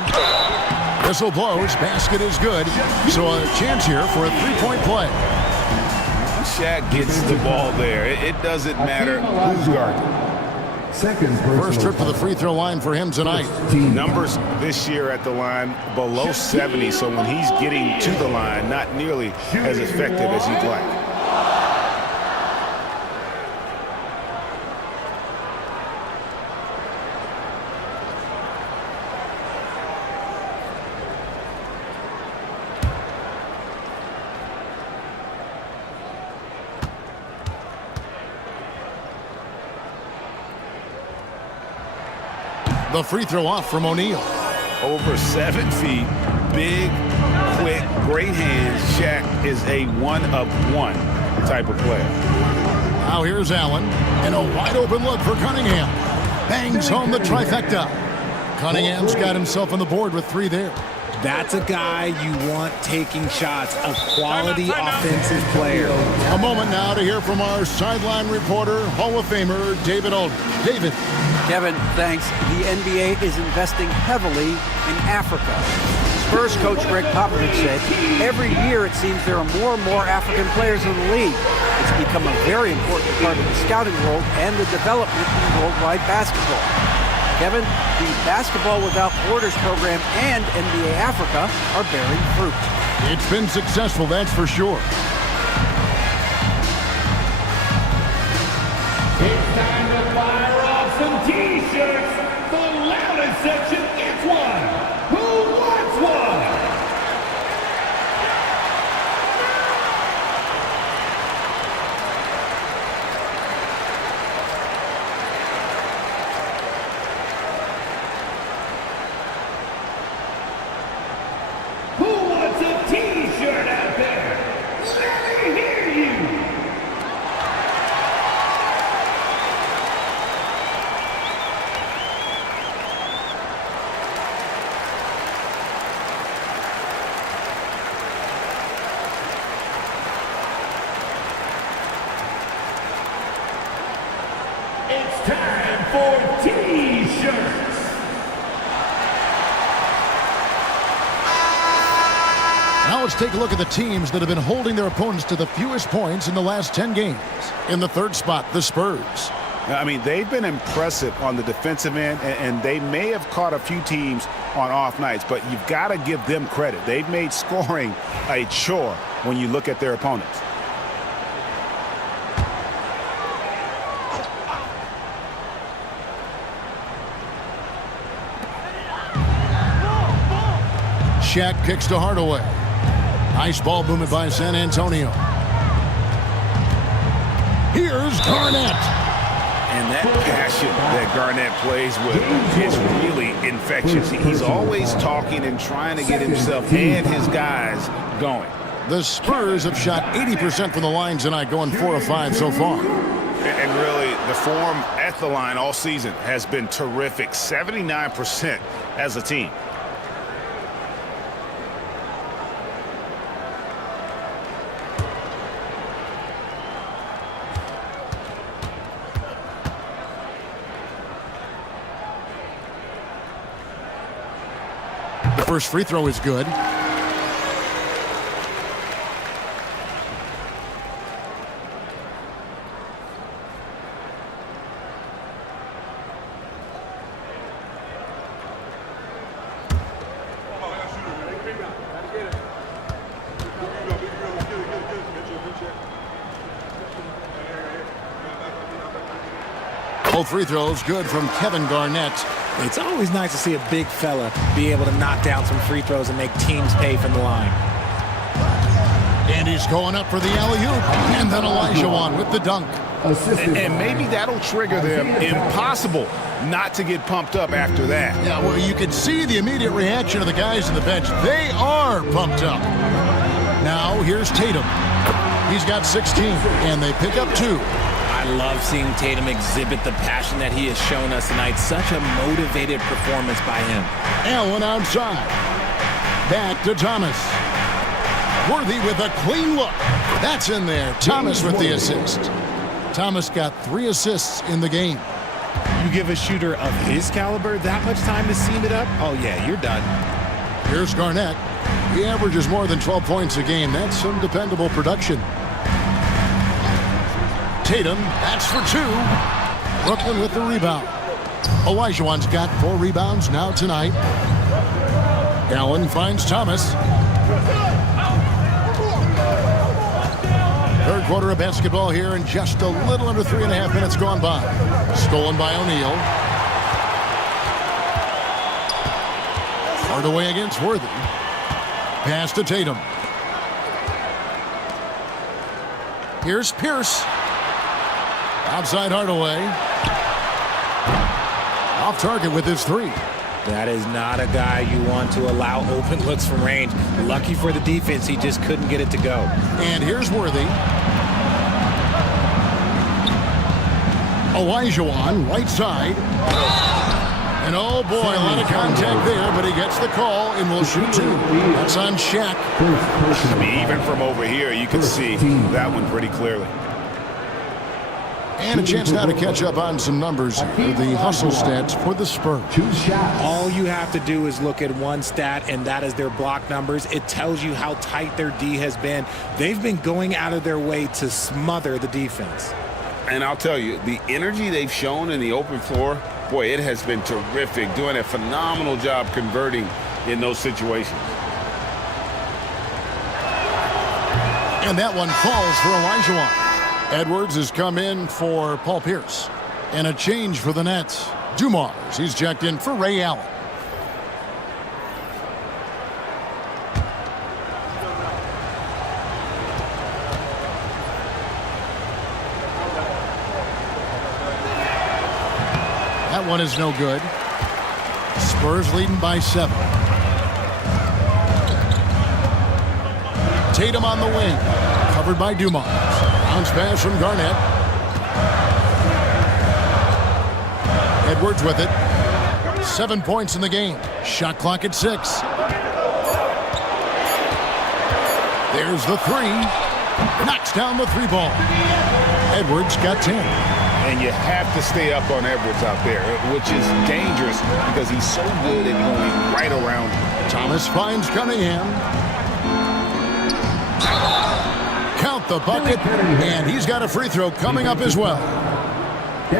Whistle blows. Basket is good. So a chance here for a three-point play. Shaq gets the ball there. It doesn't matter who's guarding. First trip to the free throw line for him tonight. Numbers this year at the line below 70, so when he's getting to the line, not nearly as effective as he'd like. The free throw off from O'Neal. Over 7 feet, big, quick, great hands. Shaq is a one-of-one type of player. Now here's Allen, and a wide open look for Cunningham. Bangs home the trifecta. Cunningham's got himself on the board with 3 there. That's a guy you want taking shots, a quality offensive player. A moment now to hear from our sideline reporter, Hall of Famer David Aldridge. David. Kevin, thanks. The NBA is investing heavily in Africa. Spurs coach Greg Popovich said, every year it seems there are more and more African players in the league. It's become a very important part of the scouting world and the development in worldwide basketball. Kevin, the Basketball Without Borders program and NBA Africa are bearing fruit. It's been successful, that's for sure. It's time to fire off some T-shirts. The loudest section gets one. Who wants one? Who wants a T-shirt out there? Let me hear you. T-shirts. Now let's take a look at the teams that have been holding their opponents to the fewest points in the last 10 games. In the third spot, the Spurs. I mean, they've been impressive on the defensive end, and they may have caught a few teams on off nights, but you've got to give them credit. They've made scoring a chore when you look at their opponents. Shaq kicks to Hardaway. Nice ball movement by San Antonio. Here's Garnett. And that passion that Garnett plays with is really infectious. He's always talking and trying to get himself and his guys going. The Spurs have shot 80% from the line tonight, going 4 of 5 so far. And really, the form at the line all season has been terrific. 79% as a team. The first free throw is good. Both free throws good from Kevin Garnett. It's always nice to see a big fella be able to knock down some free throws and make teams pay from the line. And he's going up for the alley-oop. And then Olajuwon with the dunk. And maybe that'll trigger them. Impossible not to get pumped up after that. Yeah, well, you can see the immediate reaction of the guys on the bench. They are pumped up. Now, here's Tatum. He's got 16, and they pick up 2. I love seeing Tatum exhibit the passion that he has shown us tonight. Such a motivated performance by him. Allen outside. Back to Thomas. Worthy with a clean look. That's in there. Thomas with the assist. Thomas got 3 assists in the game. You give a shooter of his caliber that much time to seam it up? Oh, yeah, you're done. Here's Garnett. He averages more than 12 points a game. That's some dependable production. Tatum, that's for 2. Brooklyn with the rebound. Olajuwon's got 4 rebounds now tonight. Allen finds Thomas. Third quarter of basketball here, and just a little under 3.5 minutes gone by. Stolen by O'Neal. Hardaway against Worthy. Pass to Tatum. Here's Pierce. Outside Hardaway. Off target with his 3. That is not a guy you want to allow open looks from range. Lucky for the defense, he just couldn't get it to go. And here's Worthy. Olajuwon, right side. And oh boy, a lot of contact there, but he gets the call and will shoot 2. That's on Shaq. I mean, even from over here, you can see that one pretty clearly. And a chance now to catch up on some numbers here. The hustle stats for the Spurs. All you have to do is look at one stat, and that is their block numbers. It tells you how tight their D has been. They've been going out of their way to smother the defense. And I'll tell you, the energy they've shown in the open floor, boy, it has been terrific. Doing a phenomenal job converting in those situations. And that one falls for Olajuwon. Edwards has come in for Paul Pierce. And a change for the Nets. Dumars, he's checked in for Ray Allen. That one is no good. Spurs leading by 7. Tatum on the wing. Covered by Dumars. Bounce pass from Garnett. Edwards with it. 7 points in the game. Shot clock at 6. There's the 3. Knocks down the 3 ball. Edwards got 10. And you have to stay up on Edwards out there, which is dangerous because he's so good at going right around him. Thomas finds Cunningham. Count the bucket, and he's got a free throw coming up as well.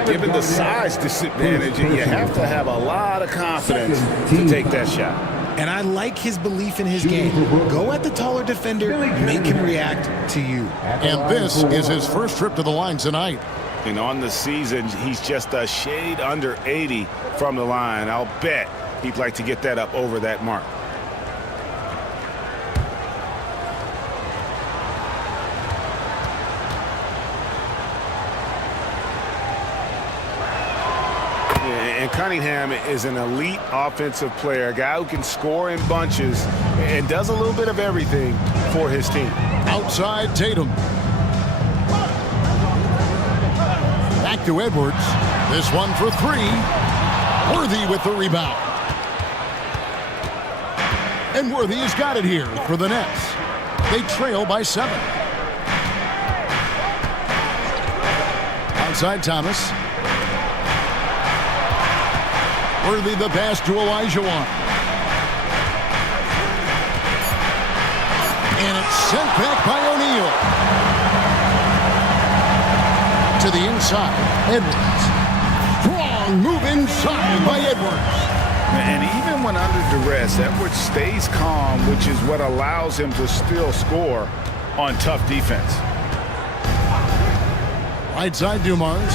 Given the size disadvantage, you have to have a lot of confidence to take that shot. And I like his belief in his game. Go at the taller defender, make him react to you. And this is his first trip to the line tonight. And on the season, he's just a shade under 80 from the line. I'll bet he'd like to get that up over that mark. And Cunningham is an elite offensive player, a guy who can score in bunches and does a little bit of everything for his team. Outside Tatum. Back to Edwards. This one for three. Worthy with the rebound. And Worthy has got it here for the Nets. They trail by 7. Outside Thomas. Worthy the pass to Olajuwon. And it's sent back by O'Neal. To the inside, Edwards. Strong move inside by Edwards. And even when under duress, Edwards stays calm, which is what allows him to still score on tough defense. Right side, Dumars.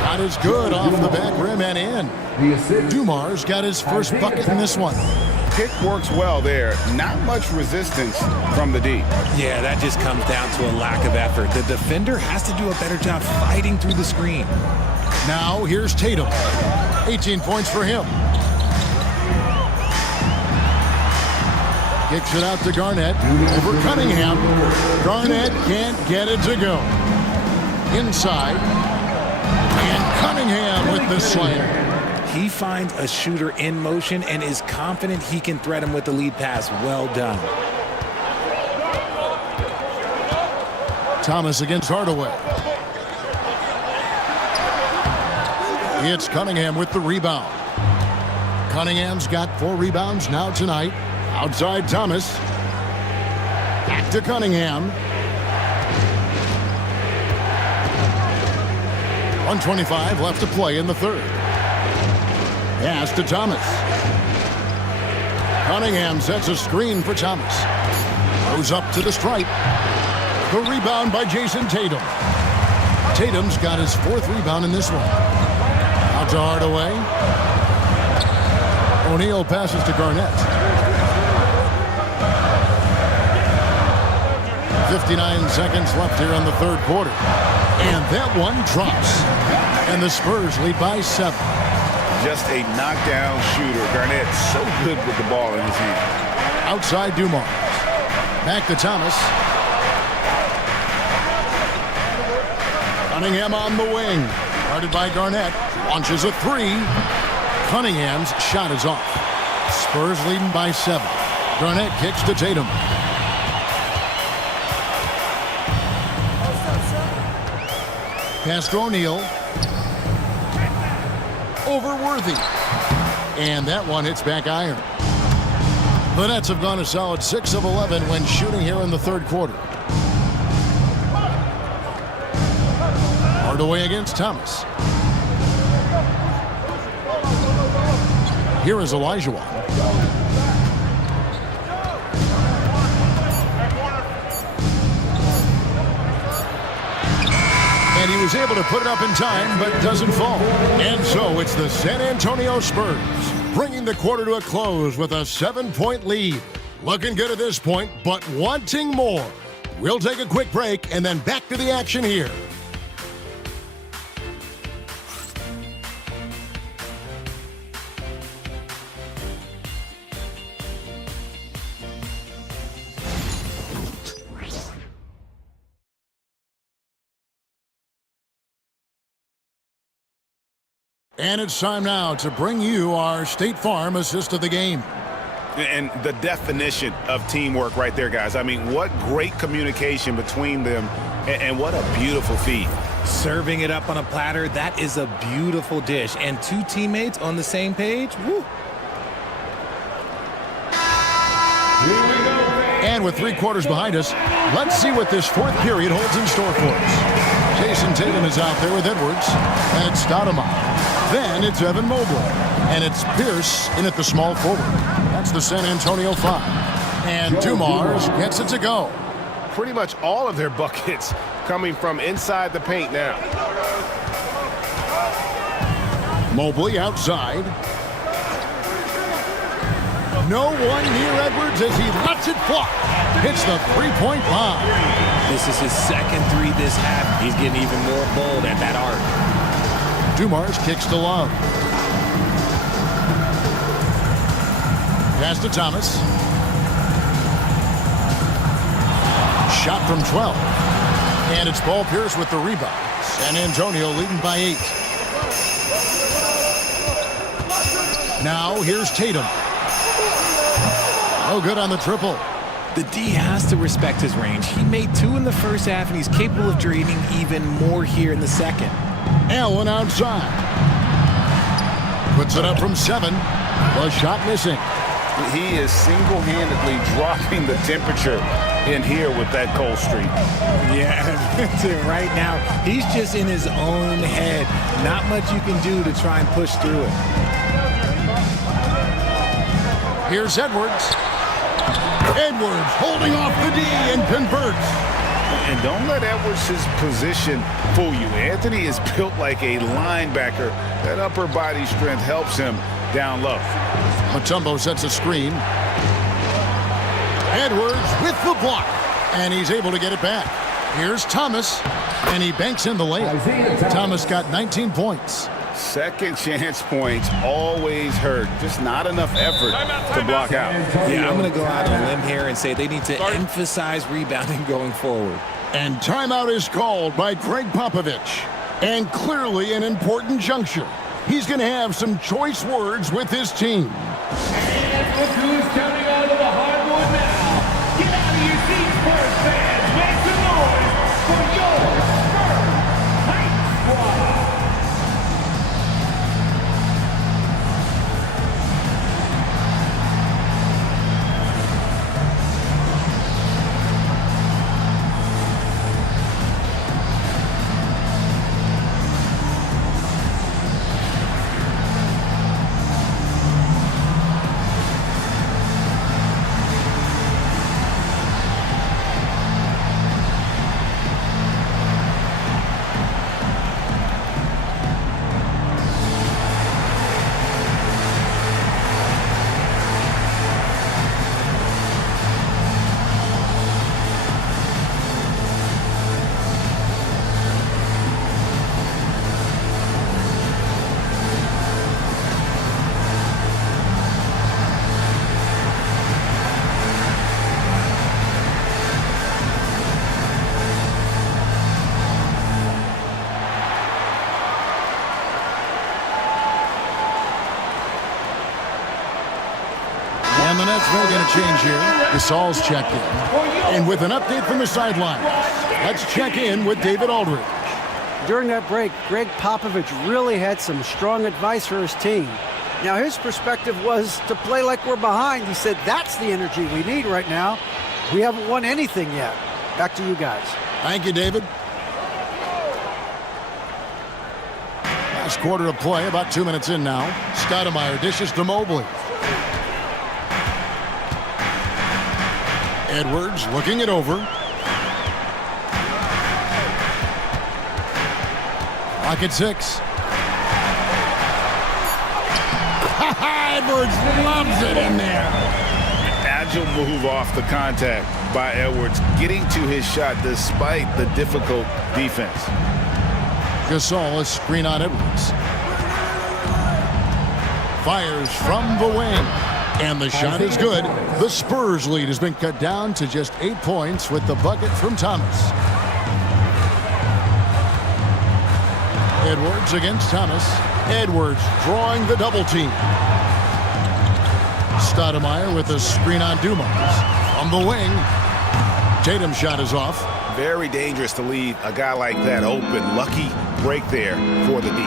Shot is good off the back rim and in. Dumars got his first bucket in this one. Pick works well there. Not much resistance from the D. Yeah, that just comes down to a lack of effort. The defender has to do a better job fighting through the screen. Now here's Tatum. 18 points for him. Kicks it out to Garnett. Over Cunningham. Garnett can't get it to go. Inside. And Cunningham with the slam. He finds a shooter in motion and is confident he can thread him with the lead pass. Well done. Thomas against Hardaway. It's Cunningham with the rebound. Cunningham's got 4 rebounds now tonight. Outside Thomas. Back to Cunningham. 1:25 left to play in the third. Pass to Thomas. Cunningham sets a screen for Thomas. Goes up to the stripe. The rebound by Jason Tatum. Tatum's got his 4th rebound in this one. Out to Hardaway. O'Neal passes to Garnett. 59 seconds left here in the third quarter. And that one drops. And the Spurs lead by 7. Just a knockdown shooter. Garnett so good with the ball in his hand. Outside Dumars. Back to Thomas. Cunningham on the wing. Guarded by Garnett. Launches a 3. Cunningham's shot is off. Spurs leading by 7. Garnett kicks to Tatum. Pass to O'Neal. Over Worthy. And that one hits back iron. The Nets have gone a solid 6 of 11 when shooting here in the third quarter. Hardaway against Thomas. Here is Olajuwon. And he was able to put it up in time, but doesn't fall. And so it's the San Antonio Spurs bringing the quarter to a close with a 7-point lead. Looking good at this point, but wanting more. We'll take a quick break and then back to the action here. And it's time now to bring you our State Farm assist of the game. And the definition of teamwork right there, guys. I mean, what great communication between them, and what a beautiful feed. Serving it up on a platter, that is a beautiful dish. And two teammates on the same page, woo. And with 3 quarters behind us, let's see what this fourth period holds in store for us. Jason Tatum is out there with Edwards, and it's Stoudemire. Then it's Evan Mobley, and it's Pierce in at the small forward. That's the San Antonio 5. And Dumars gets it to go. Pretty much all of their buckets coming from inside the paint now. Mobley outside. No one near Edwards as he lets it fly. Hits the three-point bomb. This is his second 3 this half. He's getting even more bold at that arc. Dumars kicks to Love. Pass to Thomas. Shot from 12. And it's Paul Pierce with the rebound. San Antonio leading by 8. Now here's Tatum. No good on the triple. The D has to respect his range. He made 2 in the first half, and he's capable of draining even more here in the second. Allen outside. Puts it up from 7. The shot missing. He is single-handedly dropping the temperature in here with that cold streak. Yeah, right now, he's just in his own head. Not much you can do to try and push through it. Here's Edwards. Edwards holding off the D and converts. And don't let Edwards' position fool you. Anthony is built like a linebacker. That upper body strength helps him down low. Mutombo sets a screen. Edwards with the block. And he's able to get it back. Here's Thomas. And he banks in the layup. Thomas got 19 points. Second chance points always hurt. Just not enough effort to block out. Yeah, I'm going to go out on a limb here and say they need to emphasize rebounding going forward. And timeout is called by Greg Popovich. And clearly an important juncture. He's going to have some choice words with his team. And look who's coming out of the hardwood now. Get out of your seats, Spurs fans. Make some noise for your Spurs Hype Squad. And the Nets will get a change here. Gasol's checked in. And with an update from the sideline, let's check in with David Aldridge. During that break, Greg Popovich really had some strong advice for his team. Now, his perspective was to play like we're behind. He said that's the energy we need right now. We haven't won anything yet. Back to you guys. Thank you, David. Last quarter of play, about 2 minutes in now. Stoudemire dishes to Mobley. Edwards looking it over. Pocket 6. Edwards loves it in there. Agile move off the contact by Edwards, getting to his shot despite the difficult defense. Gasol is screen on Edwards. Fires from the wing. And the shot is good. The Spurs lead has been cut down to just 8 points with the bucket from Thomas. Edwards against Thomas. Edwards drawing the double team. Stoudemire with a screen on Dumars. From the wing. Tatum's shot is off. Very dangerous to leave a guy like that open. Lucky break there for the D.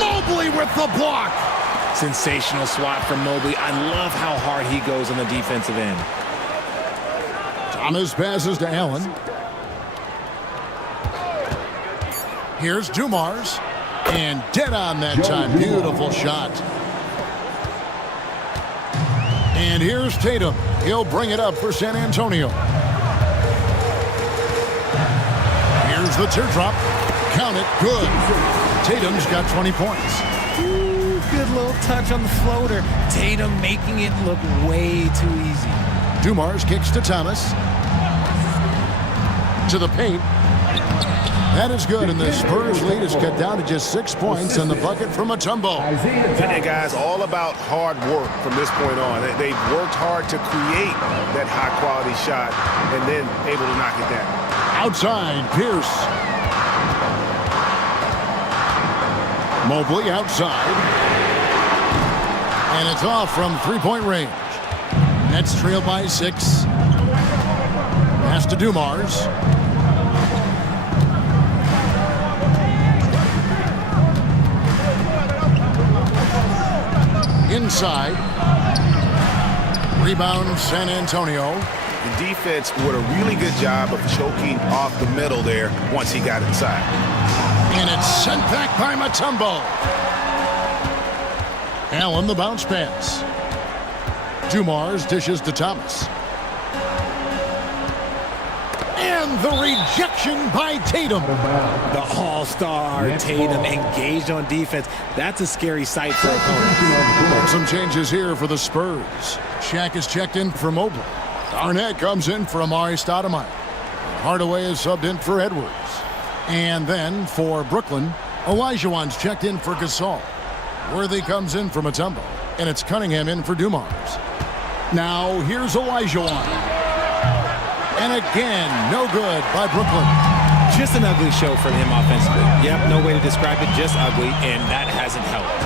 Mobley with the block. Sensational swat from Mobley. I love how hard he goes on the defensive end. Thomas passes to Allen. Here's Dumars. And dead on that time. Beautiful shot. And here's Tatum. He'll bring it up for San Antonio. Here's the teardrop. Count it. Good. Tatum's got 20 points. Ooh, good little touch on the floater. Tatum making it look way too easy. Dumars kicks to Thomas. To the paint. That is good, and the Spurs lead is cut down to just 6 points and the bucket from Mutombo. And guys, all about hard work from this point on. They've worked hard to create that high-quality shot and then able to knock it down. Outside, Pierce. Mobley outside. And it's off from three-point range. Nets trail by 6. Pass to Dumars. Inside. Rebound San Antonio. The defense did a really good job of choking off the middle there once he got inside. And it's sent back by Mutombo. Allen the bounce pass. Dumars dishes to Thomas. And the rejection by Tatum. The all-star Tatum engaged on defense. That's a scary sight for opponents. Some changes here for the Spurs. Shaq is checked in for Mobley. Arnett comes in for Amari Stoudemire. Hardaway is subbed in for Edwards. And then for Brooklyn, Olajuwon's checked in for Gasol. Worthy comes in for Mutombo. And it's Cunningham in for Dumars. Now here's Olajuwon. And again, no good by Brooklyn. Just an ugly show from him offensively. Yep, no way to describe it, just ugly, and that hasn't helped.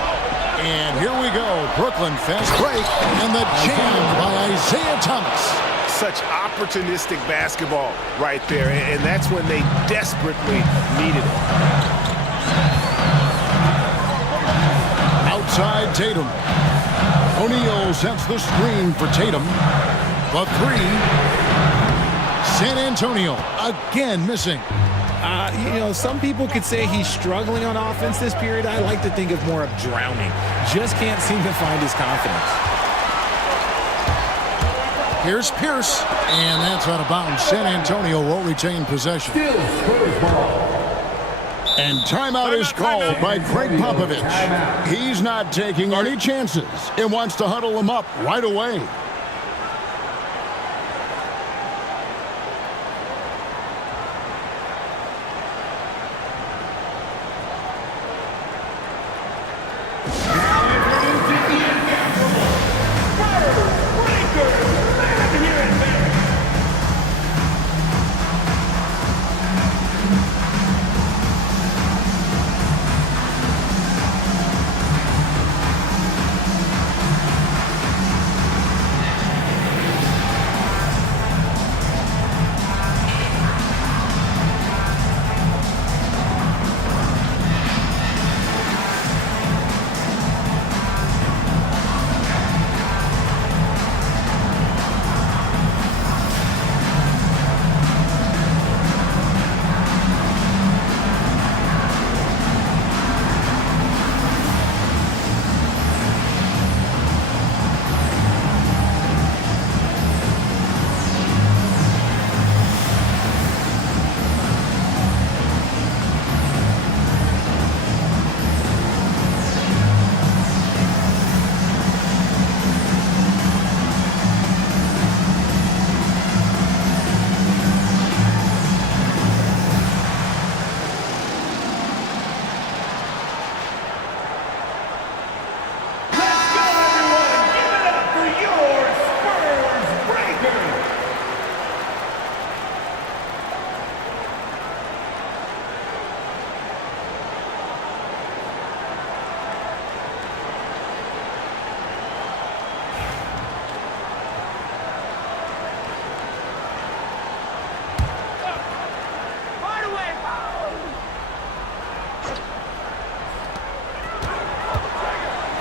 And here we go. Brooklyn fast break, and the jam by Isaiah Thomas. Such opportunistic basketball right there, and that's when they desperately needed it. Outside Tatum. O'Neal sets the screen for Tatum. The three. San Antonio again missing. Some people could say he's struggling on offense this period. I like to think of more of drowning. Just can't seem to find his confidence. Here's Pierce, and that's out of bounds. San Antonio will retain possession. And timeout is called by Greg Popovich. He's not taking any chances. It wants to huddle them up right away.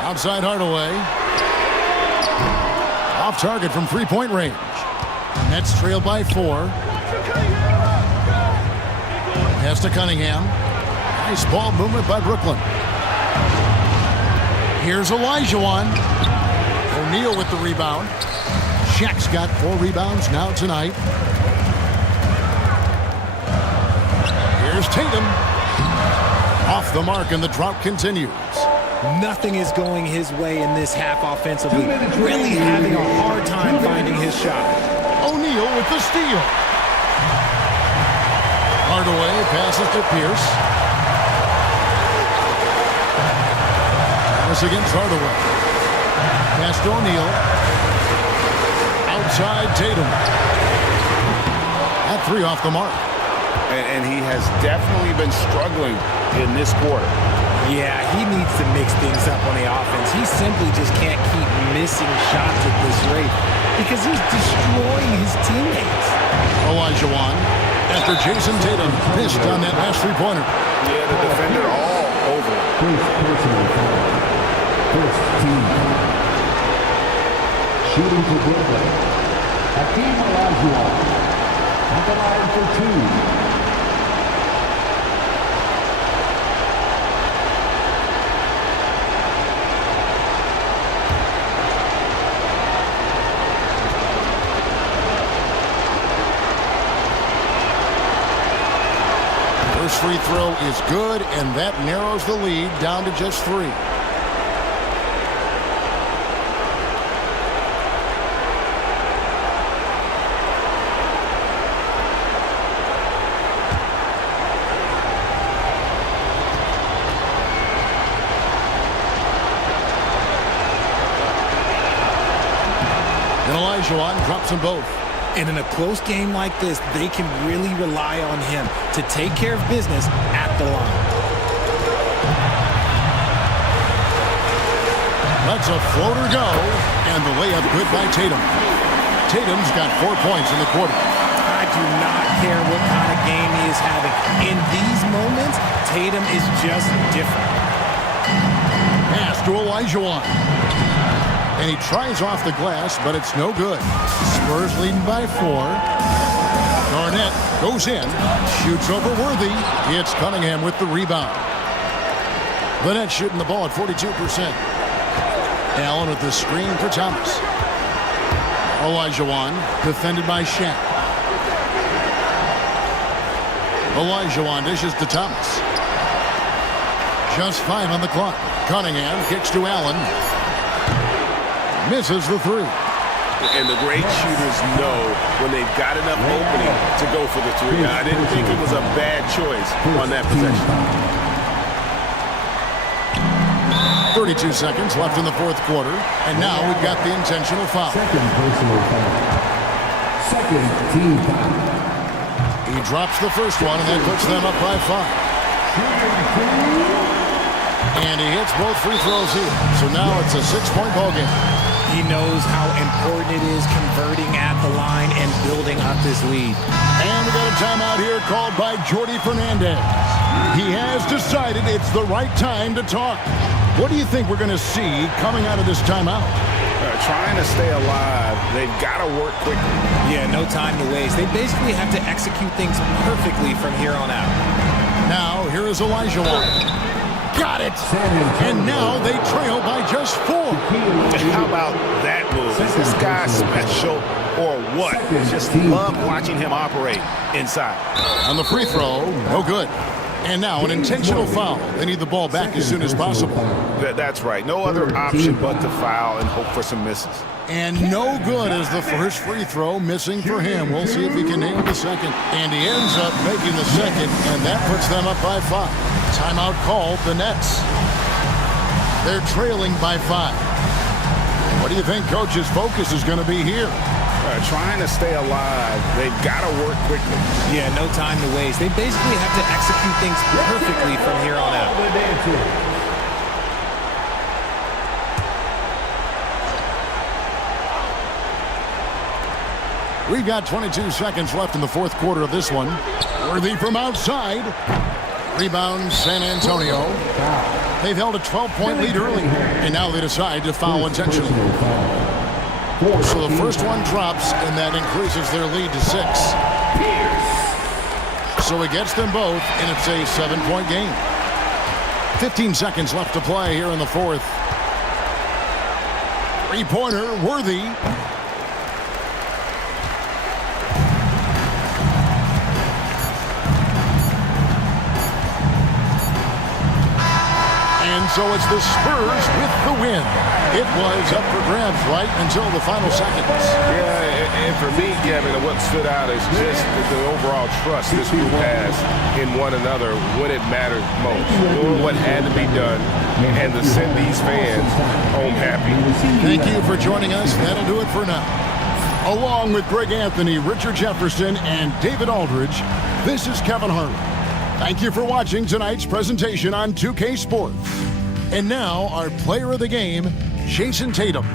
Outside Hardaway. Off target from three-point range. Nets trail by 4. Pass to Cunningham. Nice ball movement by Brooklyn. Here's Olajuwon. O'Neal with the rebound. Shaq's got 4 rebounds now tonight. Here's Tatum. Off the mark, and the drought continues. Nothing is going his way in this half offensively. Really having a hard time finding his shot. O'Neal with the steal. Hardaway passes to Pierce. Pass against Hardaway. Pass to O'Neal. Outside Tatum. That 3 off the mark. And he has definitely been struggling in this quarter. Yeah, he needs to mix things up on the offense. He simply just can't keep missing shots at this rate because he's destroying his teammates. Olajuwon after Jason Tatum missed on that last three-pointer. Yeah, the defender all over. First team. Shooting for Brooklyn. Hakeem Olajuwon on the line for 2. First free throw is good, and that narrows the lead down to just 3. And Olajuwon drops them both. And in a close game like this, they can really rely on him to take care of business at the line. Lets a floater go, and the layup good by Tatum. Tatum's got 4 points in the quarter. I do not care what kind of game he is having. In these moments, Tatum is just different. Pass to Olajuwon. And he tries off the glass, but it's no good. Spurs leading by 4. Garnett goes in, shoots over Worthy. It's Cunningham with the rebound. The Nets shooting the ball at 42%. Allen with the screen for Thomas. Olajuwon defended by Shaq. Olajuwon dishes to Thomas. Just 5 on the clock. Cunningham kicks to Allen. Misses the 3. And the great shooters know when they've got enough opening to go for the 3. I didn't think it was a bad choice on that possession. 32 seconds left in the fourth quarter, and now we've got the intentional foul. Second personal foul. Second team foul. He drops the first one, and that puts them up by 5. And he hits both free throws here. So now it's a 6-point ball game. He knows how important it is converting at the line and building up this lead. And we got a timeout here called by Jordi Fernandez. He has decided it's the right time to talk. What do you think we're going to see coming out of this timeout? Trying to stay alive. They've got to work quickly. Yeah, no time to waste. They basically have to execute things perfectly from here on out. Now, here is Olajuwon. Got it! And now they trail by just 4. How about that move? Is this guy special or what? Just love watching him operate inside. On the free throw, no good. And now an intentional foul. They need the ball back as soon as possible. That's right. No other option but to foul and hope for some misses. And no good as the first free throw missing for him. We'll see if he can nail the second. And he ends up making the second, and that puts them up by 5. Timeout called the Nets. They're trailing by 5. What do you think Coach's focus is going to be here? Trying to stay alive. They've got to work quickly. Yeah, no time to waste. They basically have to execute things perfectly from here on out. We've got 22 seconds left in the fourth quarter of this one. Worthy from outside. Rebound, San Antonio. They've held a 12-point lead early, and now they decide to foul intentionally. So the first one drops, and that increases their lead to 6. So he gets them both, and it's a 7-point game. 15 seconds left to play here in the fourth. Three-pointer, Worthy. And so it's the Spurs with the win. It was up for grabs right until the final seconds. Yeah, and for me, Kevin, what stood out is just the overall trust this group has in one another when it mattered most. Doing what had to be done and to send these fans home happy. Thank you for joining us. That'll do it for now. Along with Greg Anthony, Richard Jefferson, and David Aldridge, this is Kevin Harlan. Thank you for watching tonight's presentation on 2K Sports. And now, our player of the game, Jason Tatum.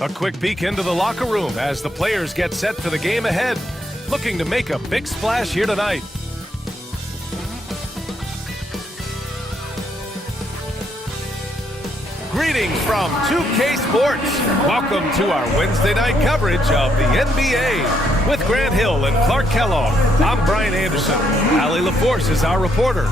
A quick peek into the locker room as the players get set for the game ahead, looking to make a big splash here tonight. Greetings from 2K Sports. Welcome to our Wednesday night coverage of the NBA with Grant Hill and Clark Kellogg. I'm Brian Anderson. Allie LaForce is our reporter.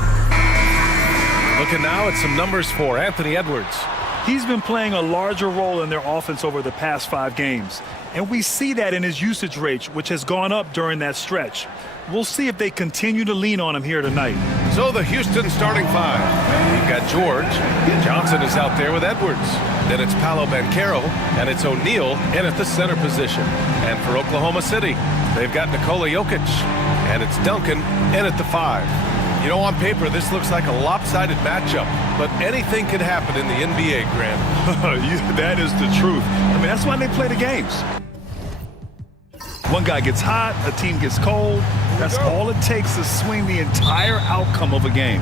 Looking now at some numbers for Anthony Edwards. He's been playing a larger role in their offense over the past 5 games. And we see that in his usage rate, which has gone up during that stretch. We'll see if they continue to lean on him here tonight. So the Houston starting 5. We've got George. Johnson is out there with Edwards. Then it's Paolo Banchero, and it's O'Neal in at the center position. And for Oklahoma City, they've got Nikola Jokic, and it's Duncan in at the 5. You know, on paper, this looks like a lopsided matchup, but anything can happen in the NBA, Grant. That is the truth. I mean, that's why they play the games. One guy gets hot, a team gets cold. That's all it takes to swing the entire outcome of a game.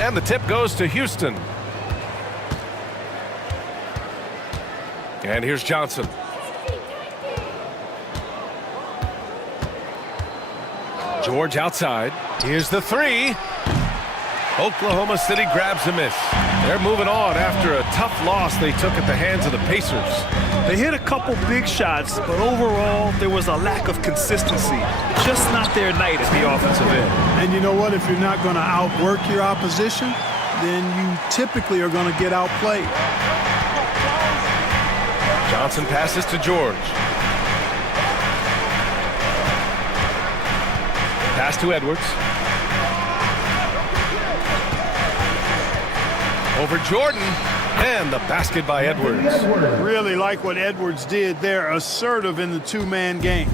And the tip goes to Houston. And here's Johnson. George outside. Here's the 3. Oklahoma City grabs a miss. They're moving on after a tough loss they took at the hands of the Pacers. They hit a couple big shots, but overall, there was a lack of consistency. Just not their night at the offensive end. And you know what? If you're not going to outwork your opposition, then you typically are going to get outplayed. Johnson passes to George. Pass to Edwards. Over Jordan, and the basket by Edwards. Really like what Edwards did there, assertive in the two-man game.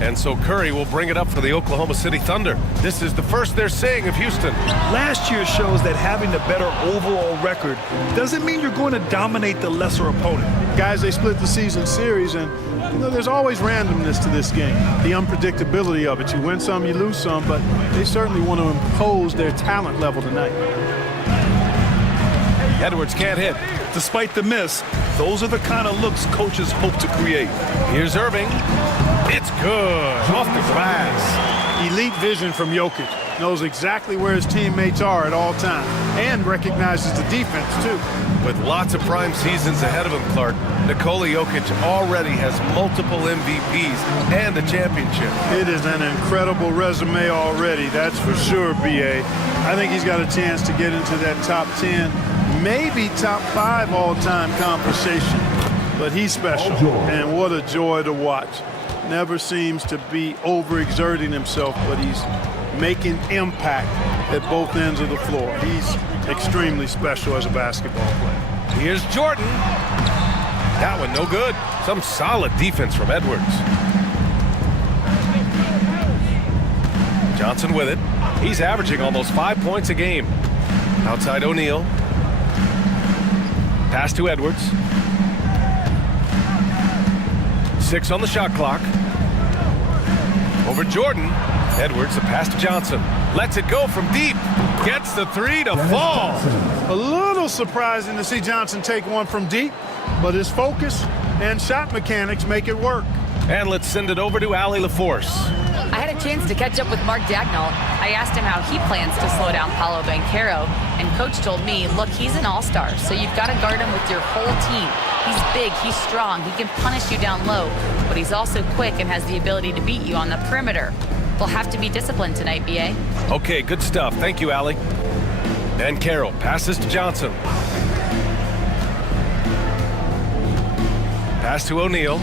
And so Curry will bring it up for the Oklahoma City Thunder. This is the first they're seeing of Houston. Last year shows that having the better overall record doesn't mean you're going to dominate the lesser opponent. Guys, they split the season series, and you know, there's always randomness to this game. The unpredictability of it. You win some, you lose some, but they certainly want to impose their talent level tonight. Edwards can't hit. Despite the miss, those are the kind of looks coaches hope to create. Here's Irving. It's good. Off the glass. Elite vision from Jokic. Knows exactly where his teammates are at all times and recognizes the defense, too. With lots of prime seasons ahead of him, Clark, Nikola Jokic already has multiple MVPs and a championship. It is an incredible resume already, that's for sure, B.A. I think he's got a chance to get into that top 10, maybe top 5 all-time conversation. But he's special, and what a joy to watch. Never seems to be overexerting himself, but he's making impact at both ends of the floor. He's extremely special as a basketball player. Here's Jordan. That one no good. Some solid defense from Edwards. Johnson with it. He's averaging almost 5 points a game. Outside O'Neal. Pass to Edwards. 6 on the shot clock. Over Jordan. Edwards, a pass to Johnson. Lets it go from deep. Gets the 3 to fall. A little surprising to see Johnson take one from deep, but his focus and shot mechanics make it work. And let's send it over to Allie LaForce. I had a chance to catch up with Mark Dagnall. I asked him how he plans to slow down Paolo Banchero, and Coach told me, look, he's an all-star, so you've got to guard him with your whole team. He's big, he's strong, he can punish you down low, but he's also quick and has the ability to beat you on the perimeter. We'll have to be disciplined tonight, B.A. Okay, good stuff. Thank you, Allie. Banchero passes to Johnson. Pass to O'Neal.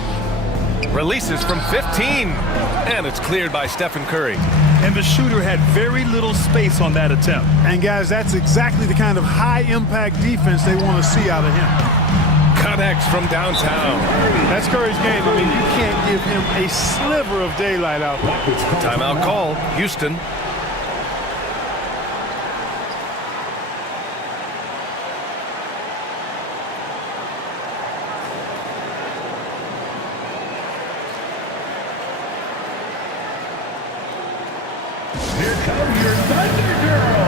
Releases from 15. And it's cleared by Stephen Curry. And the shooter had very little space on that attempt. And guys, that's exactly the kind of high-impact defense they want to see out of him. Connects from downtown. That's Curry's game. I mean, you can't give him a sliver of daylight out there. Timeout called. Houston. Here comes your Thunder Girl.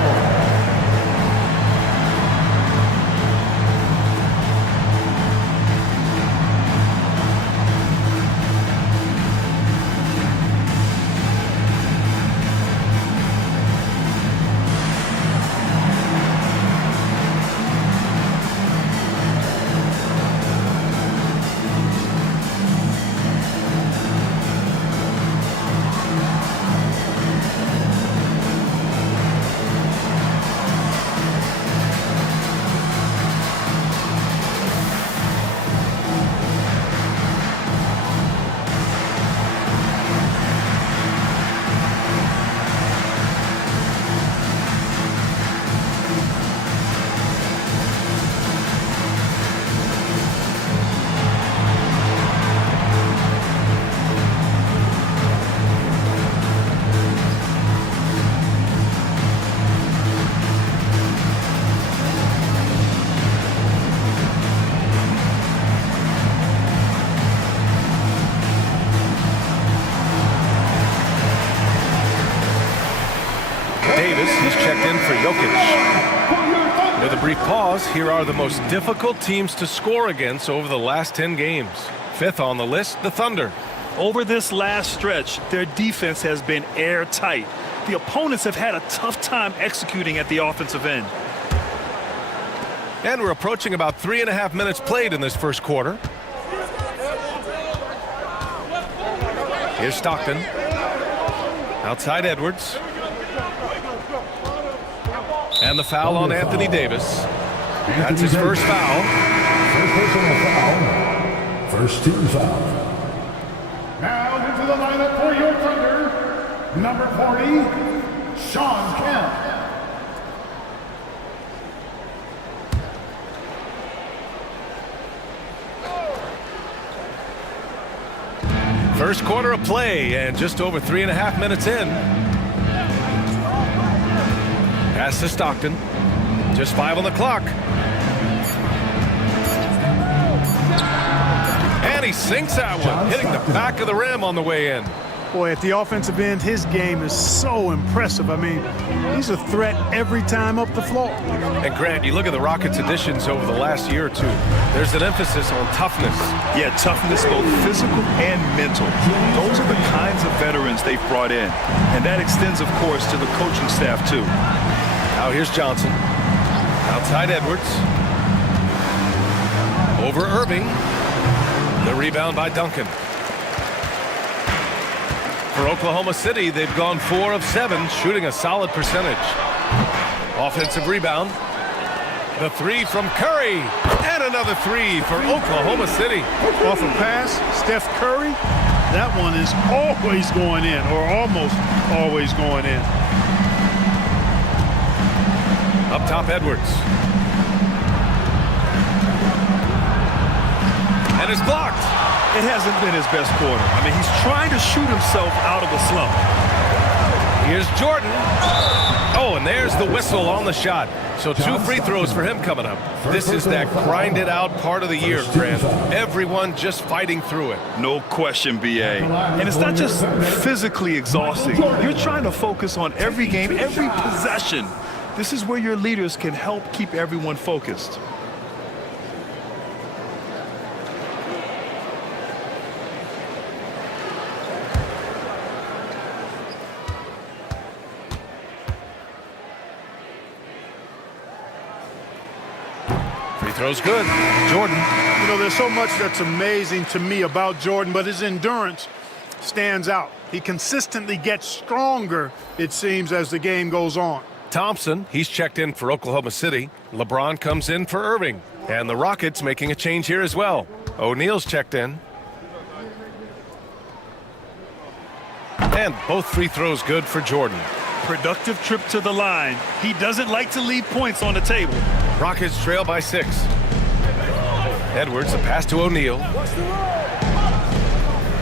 With a brief pause, here are the most difficult teams to score against over the last 10 games. 5th on the list, the Thunder. Over this last stretch, their defense has been airtight. The opponents have had a tough time executing at the offensive end. And we're approaching about 3.5 minutes played in this first quarter. Here's Stockton. Outside Edwards. And the foul on Anthony Davis. That's his first foul. First personal foul. First team foul. Now into the lineup for your Thunder, number 40, Shawn Kemp. First quarter of play and just over 3.5 minutes in. Pass to Stockton. Just 5 on the clock. And he sinks that one, hitting the back of the rim on the way in. Boy, at the offensive end, his game is so impressive. I mean, he's a threat every time up the floor. And Grant, you look at the Rockets' additions over the last year or two. There's an emphasis on toughness. Yeah, toughness, both physical and mental. Those are the kinds of veterans they've brought in. And that extends, of course, to the coaching staff, too. Now here's Johnson. Outside Edwards. Over Irving. The rebound by Duncan. For Oklahoma City, they've gone 4 of 7, shooting a solid percentage. Offensive rebound. The 3 from Curry. And another 3 for Oklahoma City. Off a pass, Steph Curry. That one is always going in, or almost always going in. Up top, Edwards. And it's blocked. It hasn't been his best quarter. I mean, he's trying to shoot himself out of a slump. Here's Jordan. Oh, and there's the whistle on the shot. So 2 free throws for him coming up. This is that grinded out part of the year, Grant. Everyone just fighting through it. No question, BA. And it's not just physically exhausting. You're trying to focus on every game, every possession. This is where your leaders can help keep everyone focused. Free throw's good. Jordan. You know, there's so much that's amazing to me about Jordan, but his endurance stands out. He consistently gets stronger, it seems, as the game goes on. Thompson, he's checked in for Oklahoma City. LeBron comes in for Irving. And the Rockets making a change here as well. O'Neal's checked in. And both free throws good for Jordan. Productive trip to the line. He doesn't like to leave points on the table. Rockets trail by 6. Edwards, a pass to O'Neal.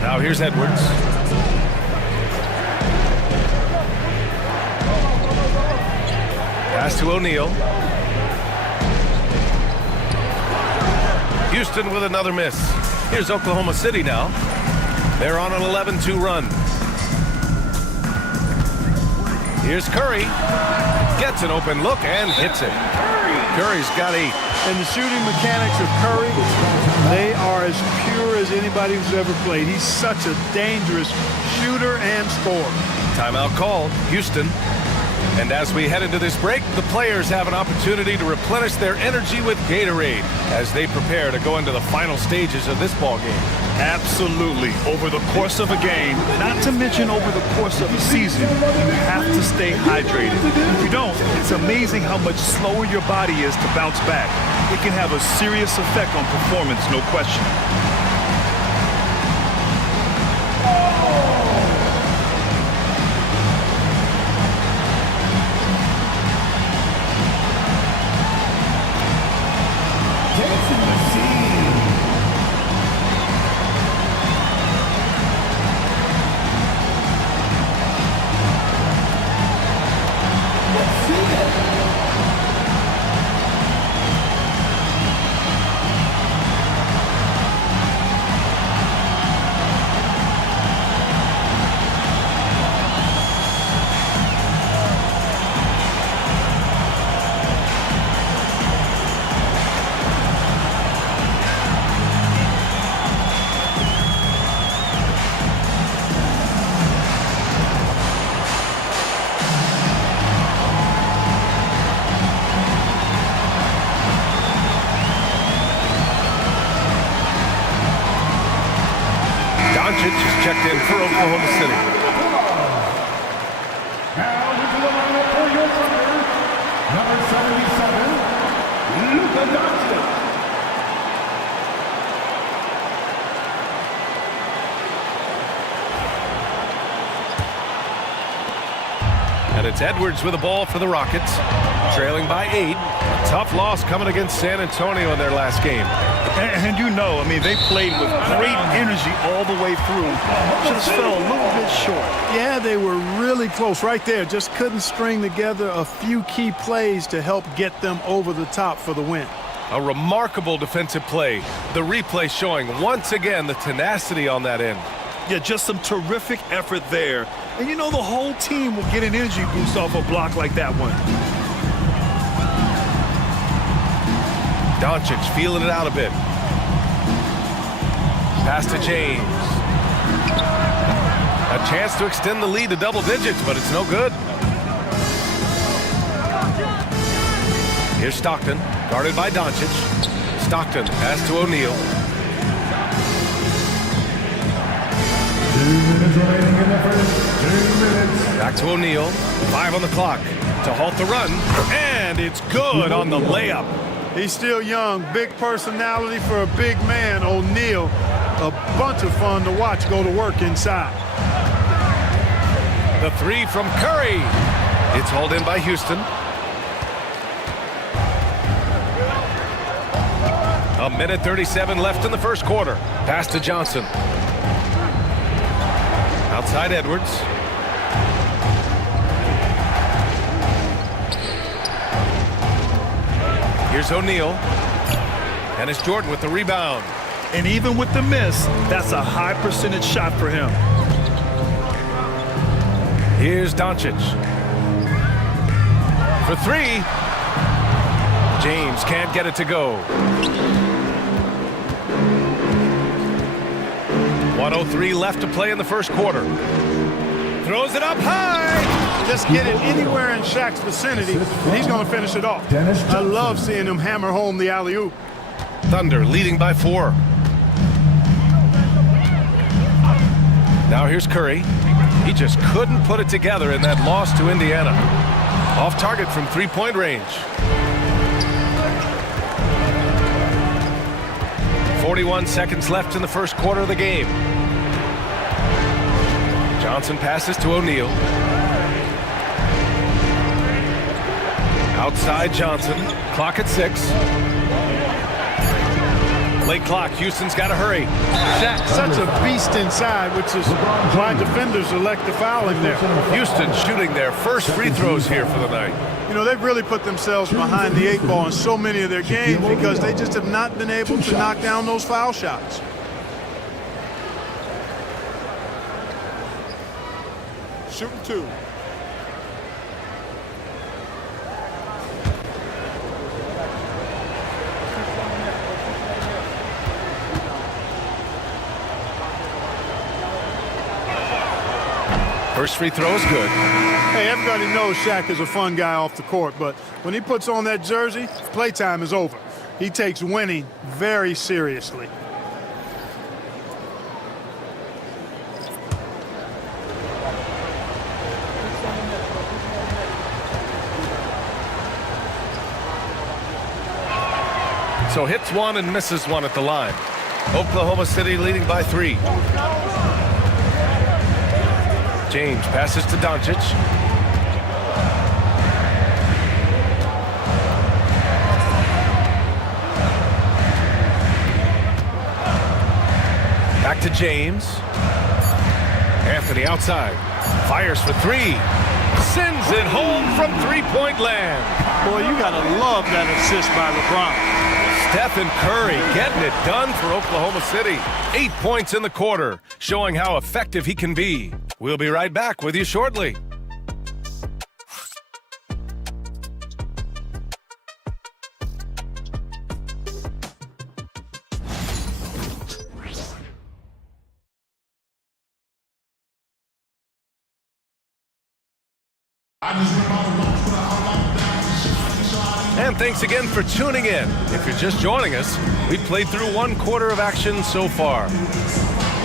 Now here's Edwards. Pass to O'Neal. Houston with another miss. Here's Oklahoma City now. They're on an 11-2 run. Here's Curry. Gets an open look and hits it. Curry's got 8. And the shooting mechanics of Curry, they are as pure as anybody who's ever played. He's such a dangerous shooter and scorer. Timeout called. Houston. And as we head into this break, the players have an opportunity to replenish their energy with Gatorade as they prepare to go into the final stages of this ball game. Absolutely. Over the course of a game, not to mention over the course of a season, you have to stay hydrated. If you don't, it's amazing how much slower your body is to bounce back. It can have a serious effect on performance, no question. Just checked in for Oklahoma City. Now into the lineup for your Thunder, number 77, Luka Doncic. And it's Edwards with the ball for the Rockets, trailing by 8. A tough loss coming against San Antonio in their last game. And you know, I mean, they played with great energy all the way through. Just fell a little bit short. Yeah, they were really close right there. Just couldn't string together a few key plays to help get them over the top for the win. A remarkable defensive play. The replay showing once again the tenacity on that end. Yeah, just some terrific effort there. And you know the whole team will get an energy boost off a block like that one. Doncic feeling it out a bit. Pass to James. A chance to extend the lead to double digits, but it's no good. Here's Stockton, guarded by Doncic. Stockton pass to O'Neal. 2 minutes remaining in the first. 2 minutes. Back to O'Neal. 5 on the clock to halt the run. And it's good on the layup. He's still young, big personality for a big man. O'Neal, a bunch of fun to watch go to work inside. The 3 from Curry. It's hauled in by Houston. A minute 37 left in the first quarter. Pass to Johnson. Outside Edwards. Here's O'Neal. And it's Jordan with the rebound. And even with the miss, that's a high percentage shot for him. Here's Doncic. For 3. James can't get it to go. 1:03 left to play in the first quarter. Throws it up high. Just get it anywhere in Shaq's vicinity, and he's going to finish it off. I love seeing him hammer home the alley-oop. Thunder leading by 4. Now here's Curry. He just couldn't put it together in that loss to Indiana. Off target from 3-point range. 41 seconds left in the first quarter of the game. Johnson passes to O'Neal. Outside Johnson. Clock at 6. Late clock. Houston's got to hurry. Shaq, such a beast inside, which is why defenders elect to foul him there. Houston shooting their first free throws here for the night. You know, they've really put themselves behind the 8 ball in so many of their games because they just have not been able to knock down those foul shots. Shooting 2. First free throw is good. Hey, everybody knows Shaq is a fun guy off the court, but when he puts on that jersey, playtime is over. He takes winning very seriously. So hits 1 and misses 1 at the line. Oklahoma City leading by 3. James passes to Doncic. Back to James. Anthony outside. Fires for 3. Sends it home from 3-point land. Boy, you got to love that assist by LeBron. Stephen Curry getting it done for Oklahoma City. 8 points in the quarter, showing how effective he can be. We'll be right back with you shortly. And thanks again for tuning in. If you're just joining us, we played through 1 quarter of action so far.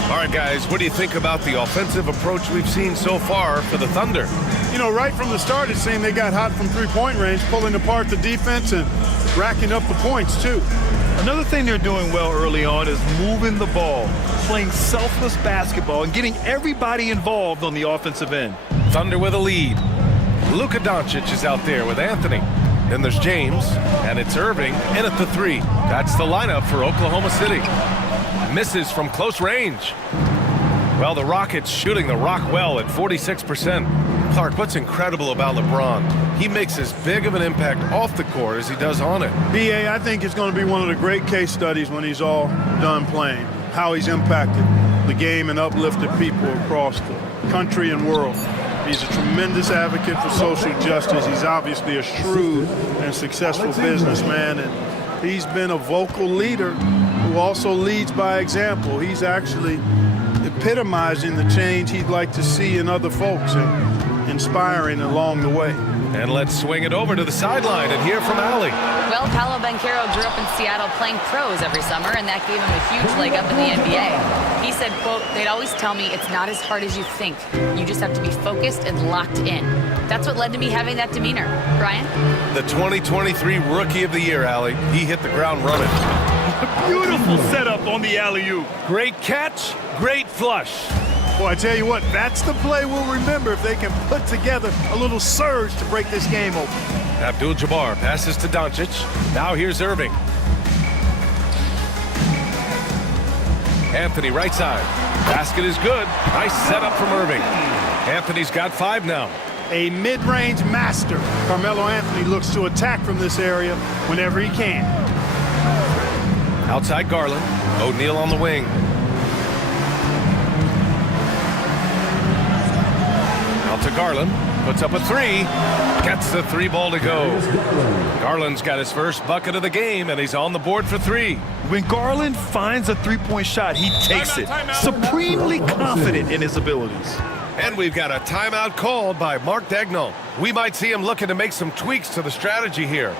All right, guys, what do you think about the offensive approach we've seen so far for the Thunder? You know, right from the start, it seemed they got hot from 3-point range, pulling apart the defense and racking up the points, too. Another thing they're doing well early on is moving the ball, playing selfless basketball, and getting everybody involved on the offensive end. Thunder with a lead. Luka Doncic is out there with Anthony. Then there's James, and it's Irving in at the 3. That's the lineup for Oklahoma City. Misses from close range. Well, the Rockets shooting the rock well at 46%. Clark, what's incredible about LeBron? He makes as big of an impact off the court as he does on it. B.A., I think it's going to be one of the great case studies when he's all done playing, how he's impacted the game and uplifted people across the country and world. He's a tremendous advocate for social justice. He's obviously a shrewd and successful businessman, and he's been a vocal leader who also leads by example. He's actually epitomizing the change he'd like to see in other folks and inspiring along the way. And let's swing it over to the sideline and hear from Allie. Well, Paolo Banchero grew up in Seattle playing pros every summer, and that gave him a huge leg up in the NBA. He said, quote, "They'd always tell me it's not as hard as you think. You just have to be focused and locked in." That's what led to me having that demeanor. Brian? The 2023 Rookie of the Year, Allie. He hit the ground running. Beautiful setup on the alley-oop. Great catch, great flush. Boy, I tell you what, that's the play we'll remember if they can put together a little surge to break this game open. Abdul-Jabbar passes to Doncic. Now here's Irving. Anthony right side. Basket is good. Nice setup from Irving. Anthony's got 5 now. A mid-range master. Carmelo Anthony looks to attack from this area whenever he can. Outside Garland. O'Neal on the wing. Out to Garland. Puts up a 3. Gets the 3 ball to go. Garland's got his first bucket of the game, and he's on the board for 3. When Garland finds a three-point shot, he takes it. Supremely confident in his abilities. And we've got a timeout called by Mark Daigneault. We might see him looking to make some tweaks to the strategy here.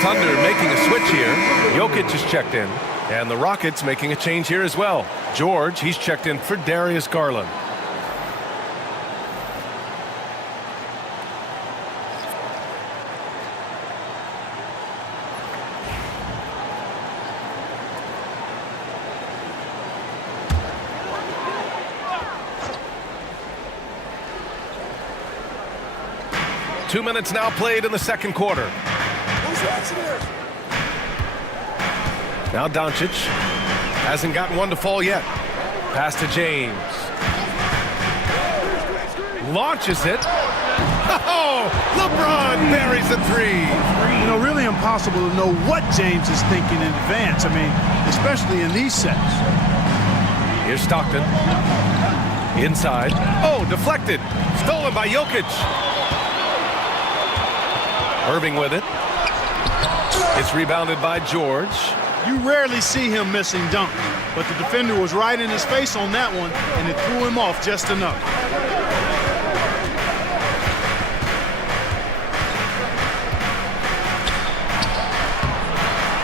Thunder making a switch here. Jokic is checked in. And the Rockets making a change here as well. George, he's checked in for Darius Garland. Two minutes now played in the second quarter. Now Doncic hasn't gotten one to fall yet. Pass to James. Launches it. Oh, LeBron buries a 3. You know, really impossible to know what James is thinking in advance. I mean, especially in these sets. Here's Stockton. Inside. Oh, deflected. Stolen by Jokic. Irving with it. It's rebounded by George. You rarely see him missing dunks, but the defender was right in his face on that one, and it threw him off just enough.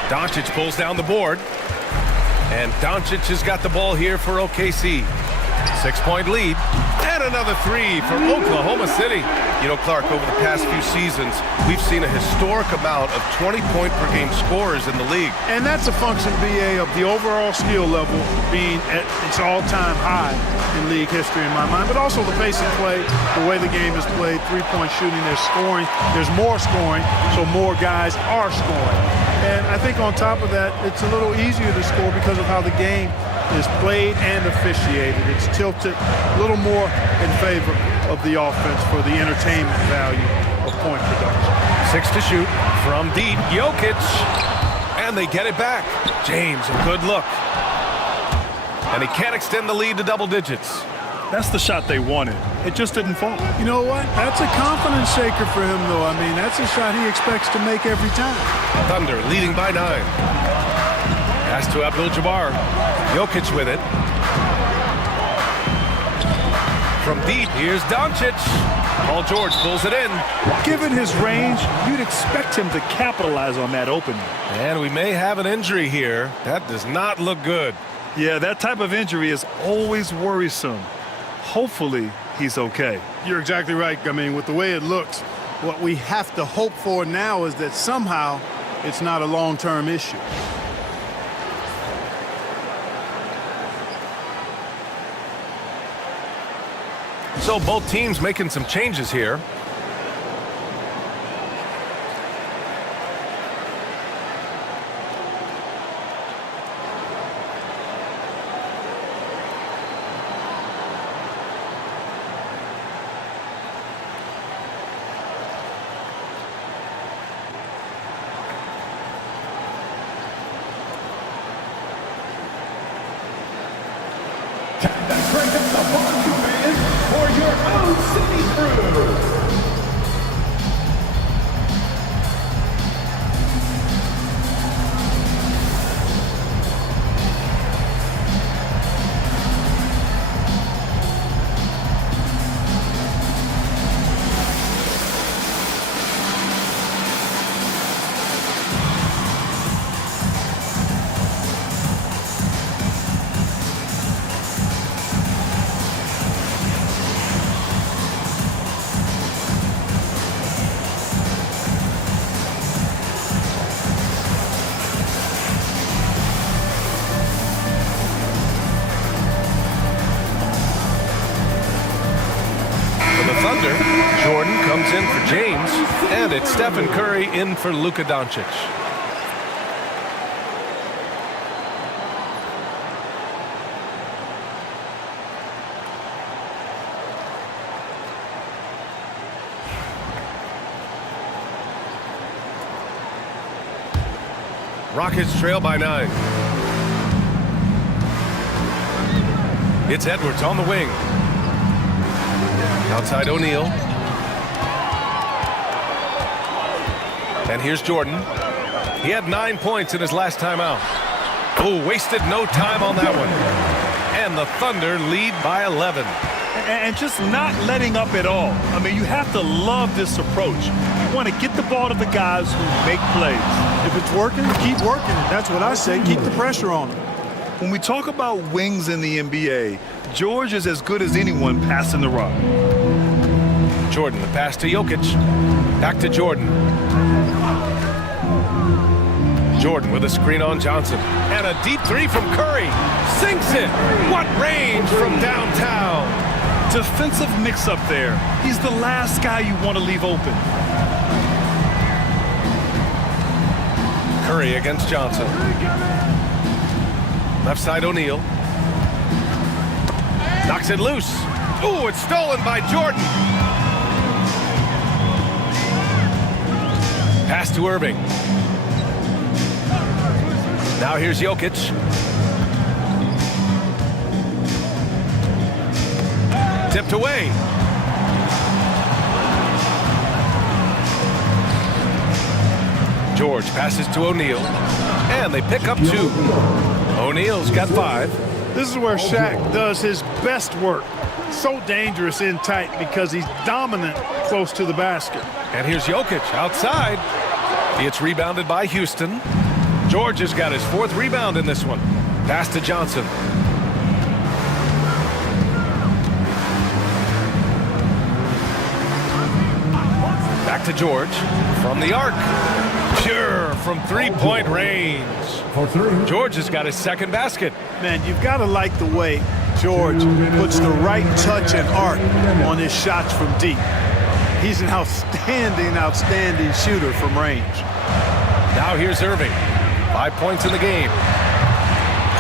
Doncic pulls down the board, and Doncic has got the ball here for OKC. 6-point lead, and another 3 for Oklahoma City. You know, Clark, over the past few seasons, we've seen a historic amount of 20-point-per-game scorers in the league. And that's a function, BA, of the overall skill level being at its all-time high in league history in my mind, but also the pace of play, the way the game is played, three-point shooting, there's scoring, there's more scoring, so more guys are scoring. And I think on top of that, it's a little easier to score because of how the game is played and officiated. It's tilted a little more in favor of the offense for the entertainment value of point production. 6 to shoot from deep. Jokic. And they get it back. James, a good look. And he can't extend the lead to double digits. That's the shot they wanted. It just didn't fall. You know what? That's a confidence shaker for him, though. I mean, that's a shot he expects to make every time. Thunder leading by 9. Pass to Abdul-Jabbar. Jokic with it. From deep, here's Doncic. Paul George pulls it in. Given his range, you'd expect him to capitalize on that opening. And we may have an injury here. That does not look good. Yeah, that type of injury is always worrisome. Hopefully, he's okay. You're exactly right. I mean, with the way it looks, what we have to hope for now is that somehow it's not a long-term issue. So both teams making some changes here. Crank up the volume, man, for your own city crew. Thunder, Jordan comes in for James, and it's Stephen Curry in for Luka Doncic. Rockets trail by 9. It's Edwards on the wing. Outside O'Neal. And here's Jordan. He had 9 points in his last time out. Oh, wasted no time on that one. And the Thunder lead by 11. And just not letting up at all. I mean, you have to love this approach. You want to get the ball to the guys who make plays. If it's working, keep working. That's what I say. Keep the pressure on them. When we talk about wings in the NBA, George is as good as anyone passing the rock. Jordan, the pass to Jokic. Back to Jordan. Jordan with a screen on Johnson. And a deep three from Curry. Sinks it. What range from downtown. Defensive mix-up there. He's the last guy you want to leave open. Curry against Johnson. Left side O'Neal. Knocks it loose. Ooh, it's stolen by Jordan. Pass to Irving. Now here's Jokic. Tipped away. George passes to O'Neal. And they pick up 2. O'Neal's got 5. This is where Shaq does his best work. So dangerous in tight because he's dominant close to the basket. And here's Jokic outside. It's rebounded by Houston. George has got his 4th rebound in this one. Pass to Johnson. Back to George from the arc. Pure from 3-point range. George has got his 2nd basket. Man, you've got to like the way George puts the right touch and arc on his shots from deep. He's an outstanding shooter from range. Now here's Irving. 5 points in the game.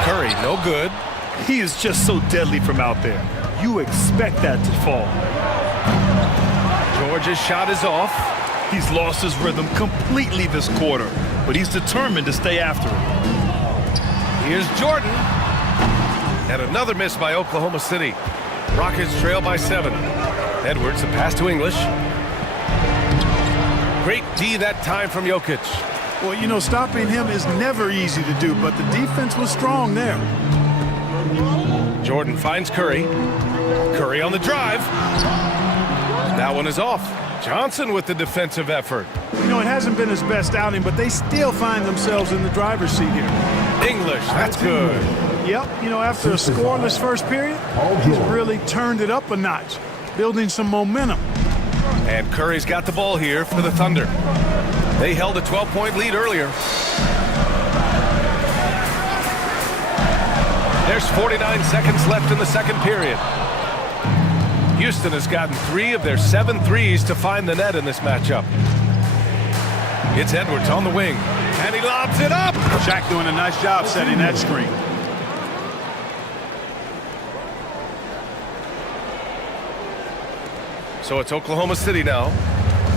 Curry, no good. He is just so deadly from out there. You expect that to fall. George's shot is off. He's lost his rhythm completely this quarter, but he's determined to stay after it. Here's Jordan. And another miss by Oklahoma City. Rockets trail by 7. Edwards, a pass to English. Great D that time from Jokic. Well, you know, stopping him is never easy to do, but the defense was strong there. Jordan finds Curry. Curry on the drive. That one is off. Johnson with the defensive effort. You know, it hasn't been his best outing, but they still find themselves in the driver's seat here. English, that's good. Yep, you know, after a scoreless first period, he's really turned it up a notch, building some momentum. And Curry's got the ball here for the Thunder. They held a 12-point lead earlier. There's 49 seconds left in the second period. Houston has gotten 3 of their 7 threes to find the net in this matchup. It's Edwards on the wing, and he lobs it up. Shaq doing a nice job setting that screen. So it's Oklahoma City now.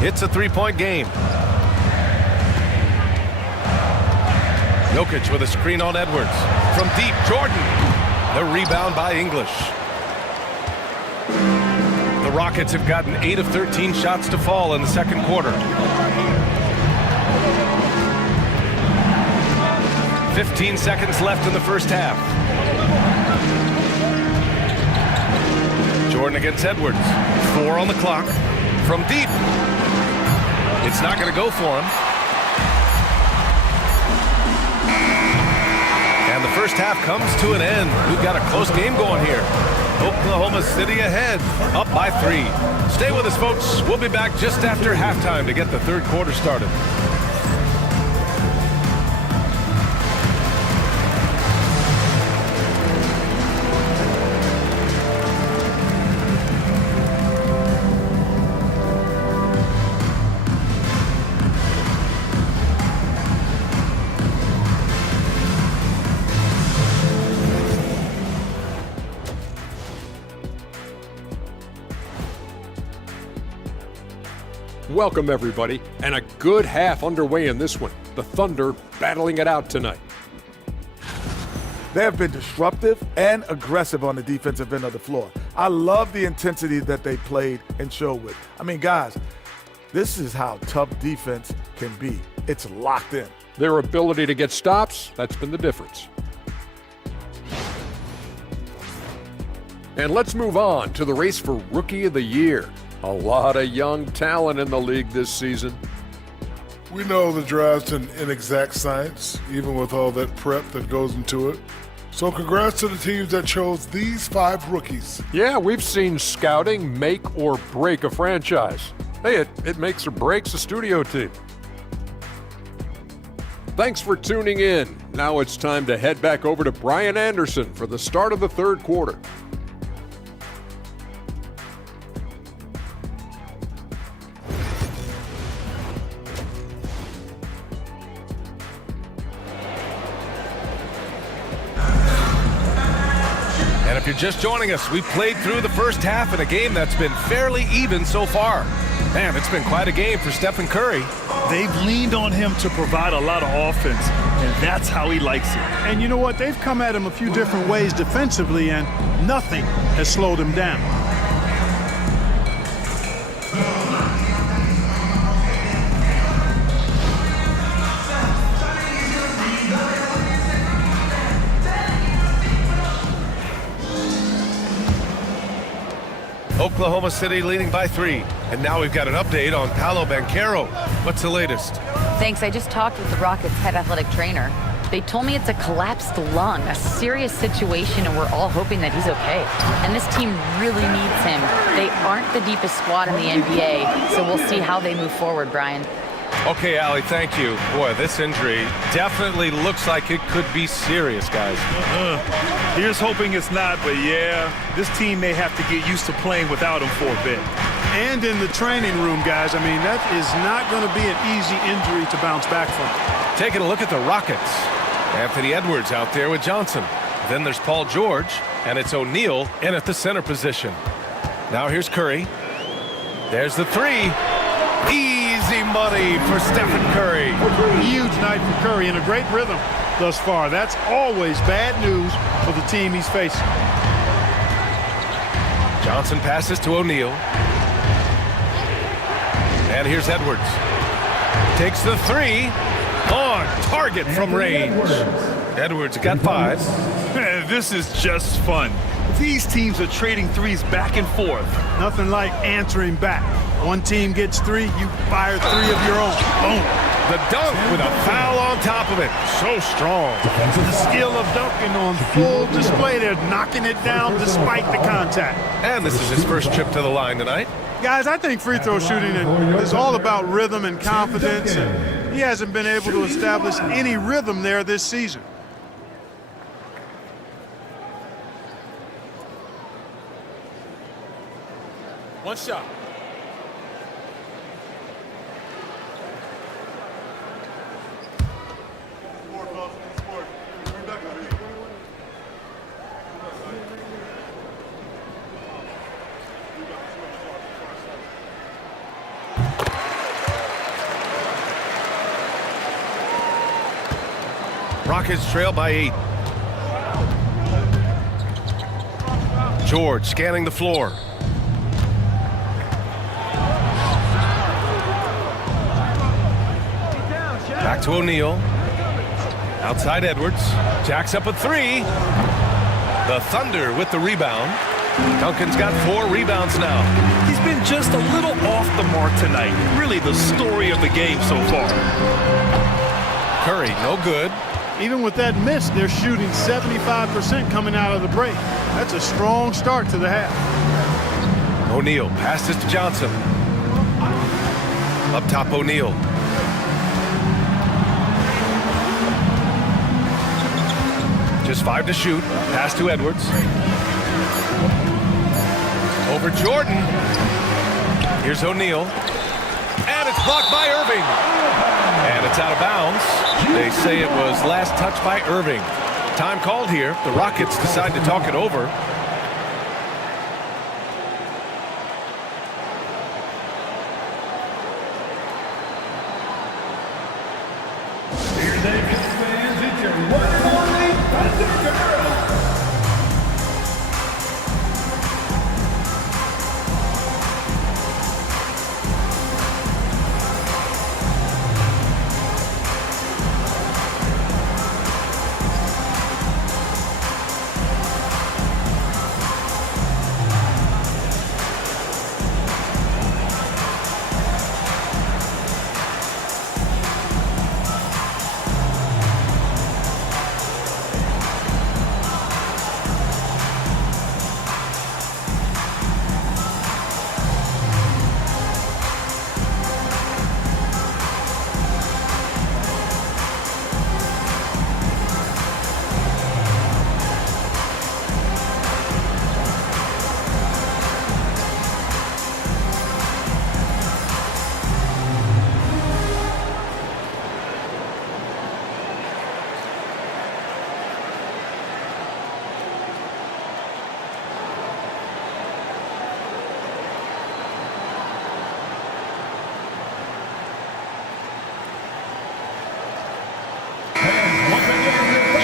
It's a 3-point game. Jokic with a screen on Edwards. From deep, Jordan. The rebound by English. The Rockets have gotten 8 of 13 shots to fall in the second quarter. 15 seconds left in the first half. Jordan against Edwards. 4 on the clock. From deep. It's not going to go for him. And the first half comes to an end. We've got a close game going here. Oklahoma City ahead, up by 3. Stay with us, folks. We'll be back just after halftime to get the third quarter started. Welcome, everybody, and a good half underway in this one. The Thunder battling it out tonight. They have been disruptive and aggressive on the defensive end of the floor. I love the intensity that they played and showed with. I mean, guys, this is how tough defense can be. It's locked in. Their ability to get stops, that's been the difference. And let's move on to the race for Rookie of the Year. A lot of young talent in the league this season. We know the draft's an inexact science, even with all that prep that goes into it. So congrats to the teams that chose these 5 rookies. Yeah, we've seen scouting make or break a franchise. Hey, it makes or breaks a studio team. Thanks for tuning in. Now it's time to head back over to Brian Anderson for the start of the third quarter. And if you're just joining us, we played through the first half in a game that's been fairly even so far. Man, it's been quite a game for Stephen Curry. They've leaned on him to provide a lot of offense, and that's how he likes it. And you know what? They've come at him a few different ways defensively, and nothing has slowed him down. Oklahoma City leading by 3. And now we've got an update on Paolo Banchero. What's the latest? Thanks. I just talked with the Rockets' head athletic trainer. They told me it's a collapsed lung, a serious situation, and we're all hoping that he's okay. And this team really needs him. They aren't the deepest squad in the NBA, so we'll see how they move forward, Brian. Okay, Allie, thank you. Boy, this injury definitely looks like it could be serious, guys. Here's hoping it's not, but yeah, this team may have to get used to playing without him for a bit. And in the training room, guys, I mean, that is not going to be an easy injury to bounce back from. Taking a look at the Rockets. Anthony Edwards out there with Johnson. Then there's Paul George, and it's O'Neal in at the center position. Now here's Curry. There's the three. Easy money for Stephen Curry. Huge night for Curry and a great rhythm thus far. That's always bad news for the team he's facing. Johnson passes to O'Neal. And here's Edwards. Takes the three. On target from range. Edwards got 5. Man, this is just fun. These teams are trading threes back and forth. Nothing like answering back. One team gets 3, you fire 3 of your own. Boom. The dunk with a foul on top of it. So strong. The skill of dunking on full display. They're knocking it down despite the contact. And this is his first trip to the line tonight. Guys, I think free throw shooting is all about rhythm and confidence. And he hasn't been able to establish any rhythm there this season. One shot. Rockets trail by 8. George scanning the floor. Back to O'Neal. Outside Edwards. Jacks up a 3. The Thunder with the rebound. Duncan's got 4 rebounds now. He's been just a little off the mark tonight. Really the story of the game so far. Curry, no good. Even with that miss, they're shooting 75% coming out of the break. That's a strong start to the half. O'Neal passes to Johnson. Up top, O'Neal. Just 5 to shoot. Pass to Edwards. Over Jordan. Here's O'Neal. And it's blocked by Irving. And it's out of bounds. They say it was last touched by Irving. Time called here. The Rockets decide to talk it over.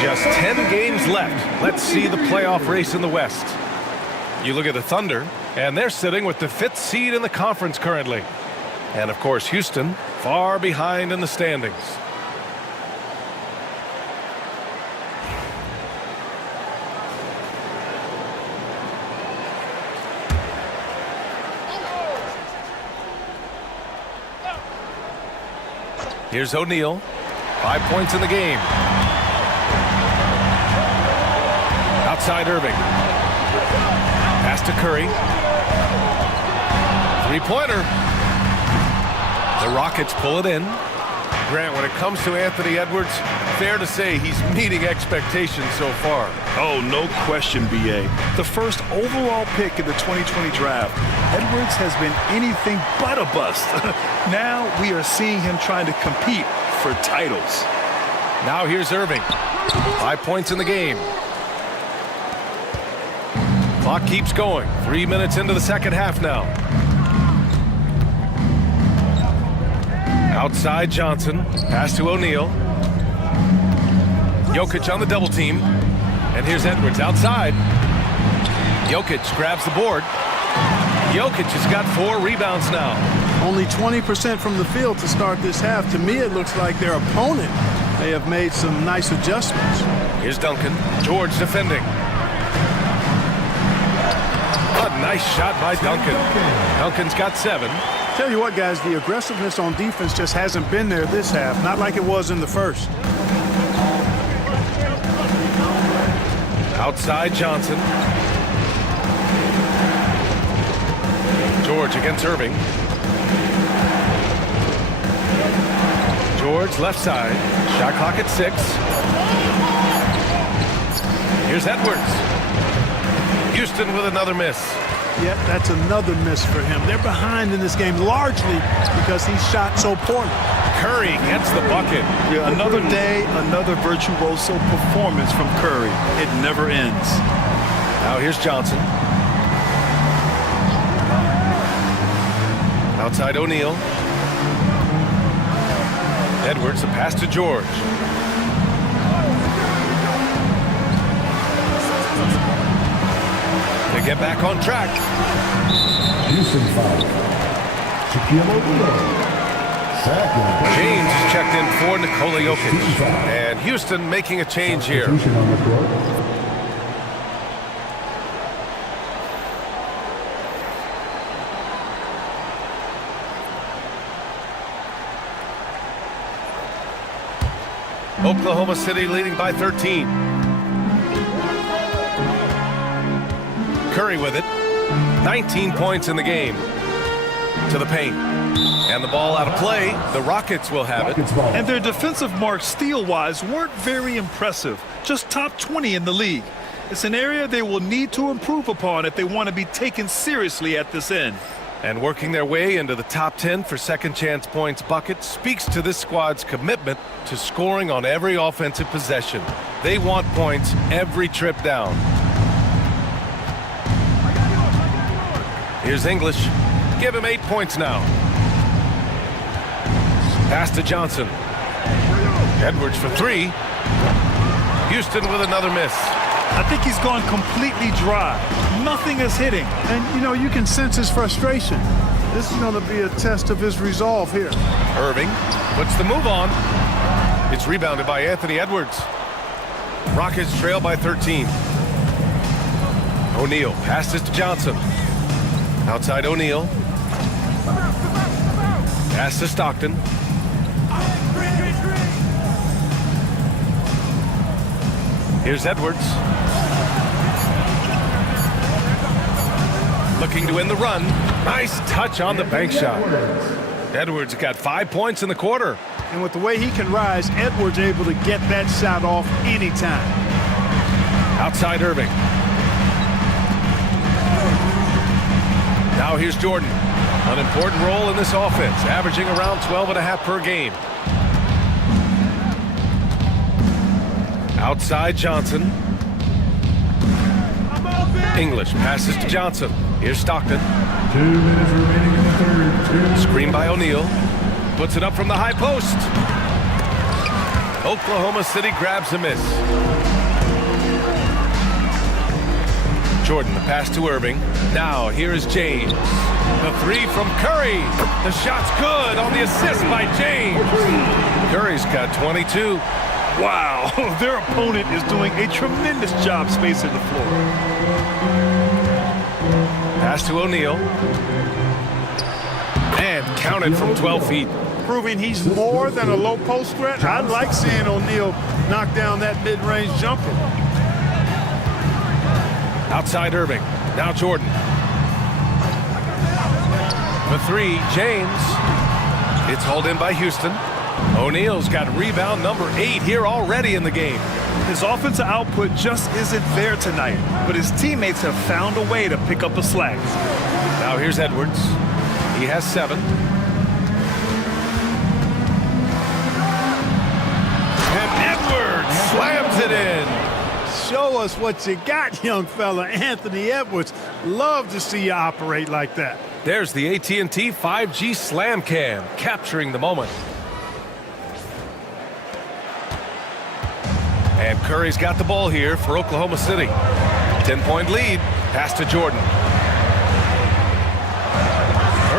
Just 10 games left. Let's see the playoff race in the West. You look at the Thunder, and they're sitting with the 5th seed in the conference currently. And, of course, Houston far behind in the standings. Here's O'Neal. 5 points in the game. Outside Irving. Pass to Curry. 3-pointer. The Rockets pull it in. Grant, when it comes to Anthony Edwards, fair to say he's meeting expectations so far. Oh, no question, B.A. The first overall pick in the 2020 draft, Edwards has been anything but a bust. Now we are seeing him trying to compete for titles. Now here's Irving. 5 points in the game. Clock keeps going. 3 minutes into the second half now. Outside Johnson. Pass to O'Neal. Jokic on the double team. And here's Edwards outside. Jokic grabs the board. Jokic has got 4 rebounds now. Only 20% from the field to start this half. To me, it looks like their opponent may have made some nice adjustments. Here's Duncan. George defending. A nice shot by Duncan. Duncan's got 7. Tell you what, guys, the aggressiveness on defense just hasn't been there this half. Not like it was in the first. Outside Johnson. George against Irving. George left side. Shot clock at 6. Here's Edwards. Houston with another miss. Yep, that's another miss for him. They're behind in this game largely because he shot so poorly. Curry gets the bucket. Yeah, another day, another virtuoso performance from Curry. It never ends. Now here's Johnson. Outside O'Neal. Edwards, a pass to George. They get back on track. Houston foul. Shaquille O'Neal. James is checked in for Nikola Jokic. And Houston making a change here. Oklahoma City leading by 13. Curry with it. 19 points in the game. To the paint. And the ball out of play. The Rockets will have it. And their defensive marks steal-wise weren't very impressive. Just top 20 in the league. It's an area they will need to improve upon if they want to be taken seriously at this end. And working their way into the top 10 for second chance points bucket speaks to this squad's commitment to scoring on every offensive possession. They want points every trip down. Here's English. Give him 8 points now. Pass to Johnson. Edwards for 3. Houston with another miss. I think he's gone completely dry. Nothing is hitting. And, you know, you can sense his frustration. This is going to be a test of his resolve here. Irving puts the move on. It's rebounded by Anthony Edwards. Rockets trail by 13. O'Neal passes to Johnson. Outside O'Neal. Pass to Stockton. Here's Edwards. Looking to win the run. Nice touch on the bank shot. Edwards got 5 points in the quarter. And with the way he can rise, Edwards able to get that shot off anytime. Outside Irving. Now here's Jordan. An important role in this offense, averaging around 12.5 per game. Outside Johnson. English passes to Johnson. Here's Stockton. 2 minutes remaining in the third. Screen by O'Neal. Puts it up from the high post. Oklahoma City grabs a miss. Jordan, the pass to Irving. Now here is James. The 3 from Curry. The shot's good on the assist by James. Curry's got 22. Wow, their opponent is doing a tremendous job spacing the floor. Pass to O'Neal. And counted from 12 feet. Proving he's more than a low post threat. I like seeing O'Neal knock down that mid-range jumper. Outside Irving. Now Jordan. The 3, James. It's hauled in by Houston. O'Neal's got rebound number 8 here already in the game. His offensive output just isn't there tonight, but his teammates have found a way to pick up the slack. Now here's Edwards. He has 7. And Edwards slams it in. Show us what you got, young fella. Anthony Edwards, love to see you operate like that. There's the AT&T 5G Slam Cam, capturing the moment. And Curry's got the ball here for Oklahoma City. 10-point lead. Pass to Jordan.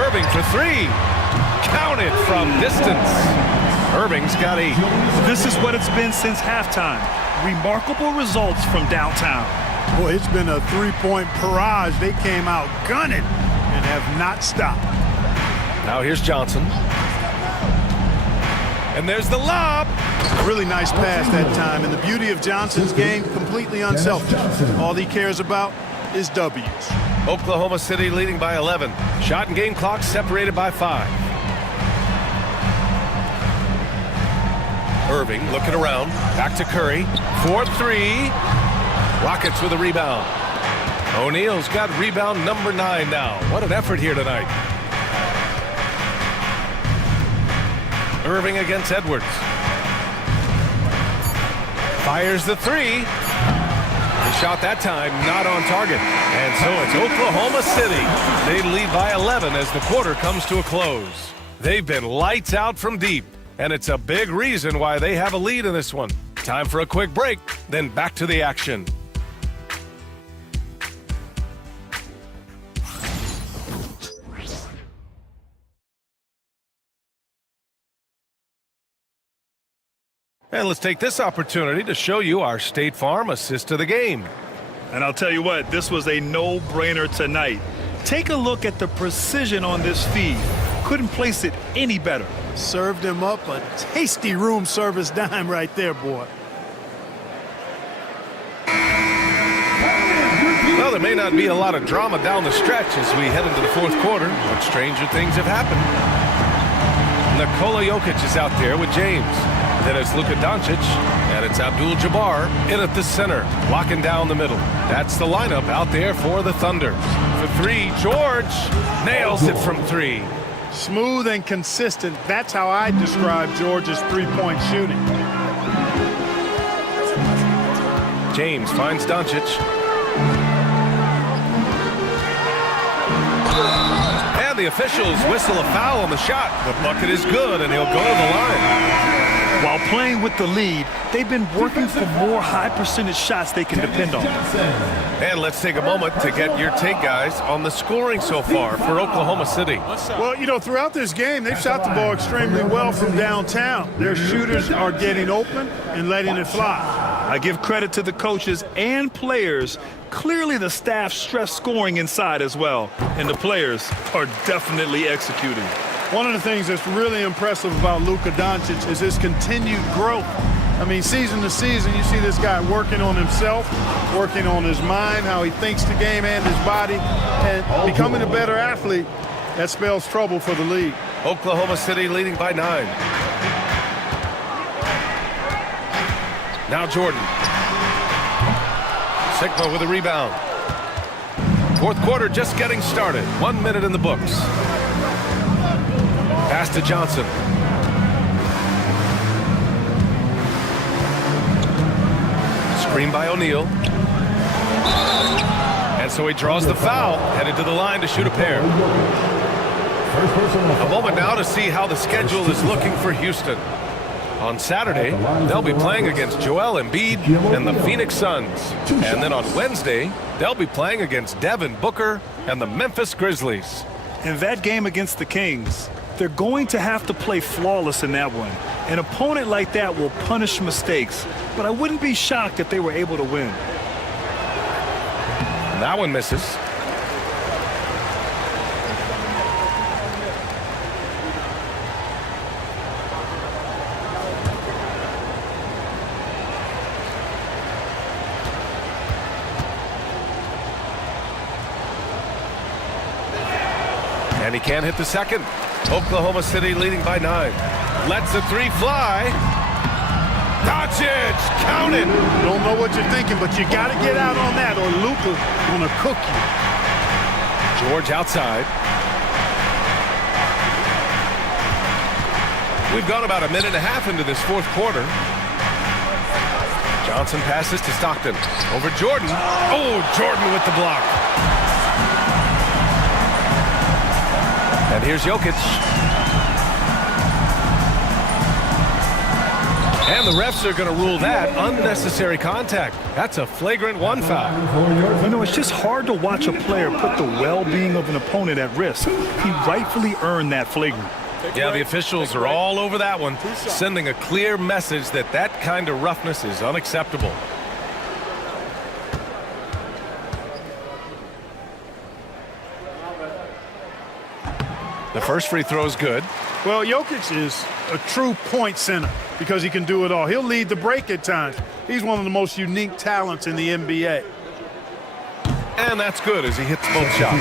Irving for three. Counted from distance. Irving's got 8. This is what it's been since halftime. Remarkable results from downtown. Boy, it's been a three-point barrage. They came out gunning and have not stopped. Now here's Johnson. And there's the lob. Really nice pass that time. And the beauty of Johnson's game, completely unselfish. All he cares about is W's. Oklahoma City leading by 11. Shot and game clock separated by 5. Irving looking around. Back to Curry. 4-3. Rockets with a rebound. O'Neal's got rebound number 9 now. What an effort here tonight. Irving against Edwards. Fires the 3. The shot that time not on target. And so it's Oklahoma City. They lead by 11 as the quarter comes to a close. They've been lights out from deep, and it's a big reason why they have a lead in this one. Time for a quick break, then back to the action. And let's take this opportunity to show you our State Farm assist of the game. And I'll tell you what, this was a no-brainer tonight. Take a look at the precision on this feed. Couldn't place it any better. Served him up a tasty room service dime right there, boy. Well, there may not be a lot of drama down the stretch as we head into the fourth quarter, but stranger things have happened. Nikola Jokic is out there with James. Then it's Luka Doncic, and it's Abdul-Jabbar in at the center, locking down the middle. That's the lineup out there for the Thunder. For 3, George nails it from 3. Smooth and consistent. That's how I describe George's three-point shooting. James finds Doncic. And the officials whistle a foul on the shot. The bucket is good, and he'll go to the line. While playing with the lead, they've been working for more high-percentage shots they can depend on. And let's take a moment to get your take, guys, on the scoring so far for Oklahoma City. Well, you know, throughout this game, they've shot the ball extremely well from downtown. Their shooters are getting open and letting it fly. I give credit to the coaches and players. Clearly, the staff stressed scoring inside as well, and the players are definitely executing. One of the things that's really impressive about Luka Doncic is his continued growth. I mean, season to season, you see this guy working on himself, working on his mind, how he thinks the game and his body, and becoming a better athlete. That spells trouble for the league. Oklahoma City leading by 9. Now Jordan. Sigma with a rebound. Fourth quarter just getting started. 1 minute in the books. Pass to Johnson. Screen by O'Neal. And so he draws the foul, headed to the line to shoot a pair. A moment now to see how the schedule is looking for Houston. On Saturday, they'll be playing against Joel Embiid and the Phoenix Suns. And then on Wednesday, they'll be playing against Devin Booker and the Memphis Grizzlies. In that game against the Kings, they're going to have to play flawless in that one. An opponent like that will punish mistakes, but I wouldn't be shocked if they were able to win. And that one misses. And he can't hit the second. Oklahoma City leading by 9. Lets the 3 fly. Doncic, count it. Don't know what you're thinking, but you got to get out on that or Luka's going to cook you. George outside. We've gone about a minute and a half into this fourth quarter. Johnson passes to Stockton. Over Jordan. Oh, Jordan with the block. And here's Jokic. And the refs are going to rule that unnecessary contact. That's a flagrant 1 foul. You know, it's just hard to watch a player put the well-being of an opponent at risk. He rightfully earned that flagrant. Yeah, the officials are all over that one, sending a clear message that that kind of roughness is unacceptable. The first free throw is good. Well, Jokic is a true point center because he can do it all. He'll lead the break at times. He's one of the most unique talents in the NBA. And that's good as he hits both shots.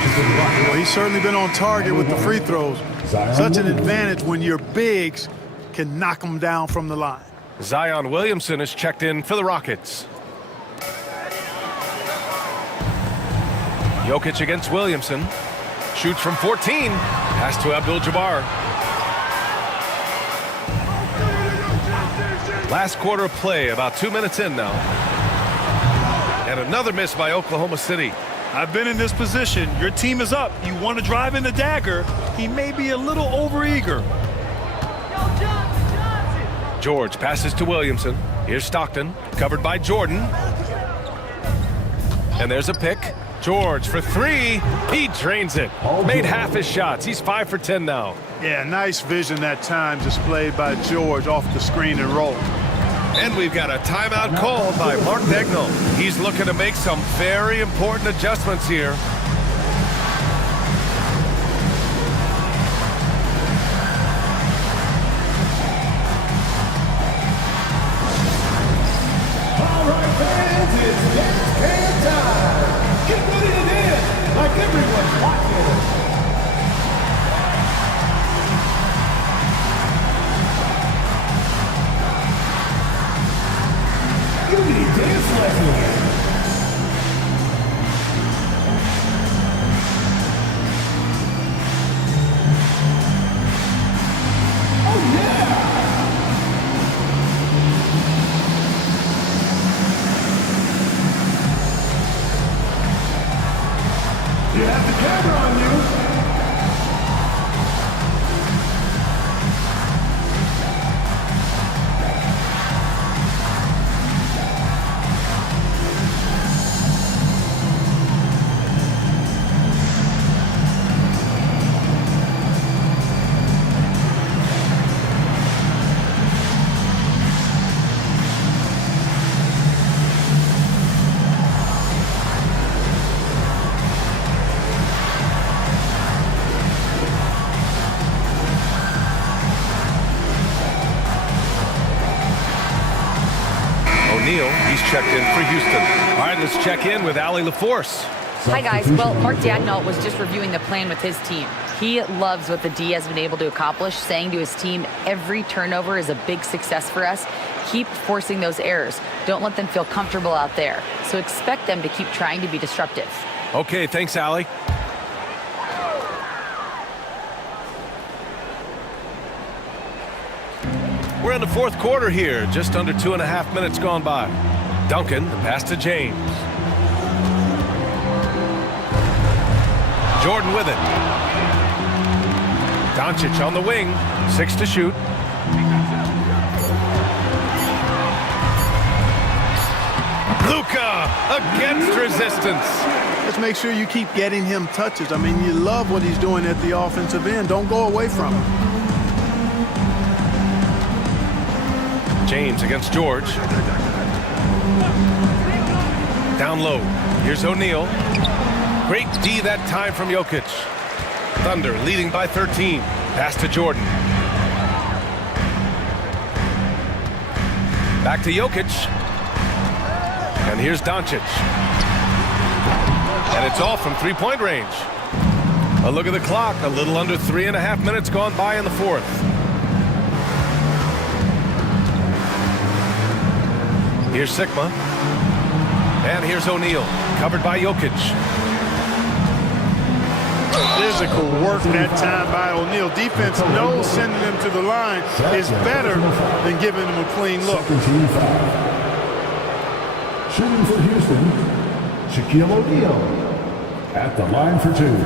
Well, he's certainly been on target with the free throws. Such an advantage when your bigs can knock them down from the line. Zion Williamson is checked in for the Rockets. Jokic against Williamson. Shoots from 14. Pass to Abdul-Jabbar. Last quarter of play, about 2 minutes in now. And another miss by Oklahoma City. I've been in this position. Your team is up. You want to drive in the dagger. He may be a little overeager. George passes to Williamson. Here's Stockton, covered by Jordan. And there's a pick. George for 3. He drains it. Made half his shots. He's 5 for 10 now. Yeah, nice vision that time displayed by George off the screen and roll. And we've got a timeout called by Mark Daigneault. He's looking to make some very important adjustments here. All right, fans, it's dance can time. Get ready to dance like everyone's watching. You need dance lessons. Oh, yeah. You have the camera on you. He's checked in for Houston. All right, let's check in with Allie LaForce. Hi, guys. Well, Mark Daigneault was just reviewing the plan with his team. He loves what the D has been able to accomplish, saying to his team, every turnover is a big success for us. Keep forcing those errors. Don't let them feel comfortable out there. So expect them to keep trying to be disruptive. Okay, thanks, Allie. We're in the fourth quarter here, just under 2.5 minutes gone by. Duncan, the pass to James. Jordan with it. Doncic on the wing, 6 to shoot. Luka against resistance. Let's make sure you keep getting him touches. I mean, you love what he's doing at the offensive end. Don't go away from him. James against George. Down low. Here's O'Neal. Great D that time from Jokic. Thunder leading by 13. Pass to Jordan. Back to Jokic. And here's Doncic. And it's off from three-point range. A look at the clock. A little under 3.5 minutes gone by in the fourth. Here's Sigma. And here's O'Neal, covered by Jokic. Physical work that time by O'Neal. Defense knows sending them to the line is better than giving them a clean look. Shooting for Houston, Shaquille O'Neal. At the line for two.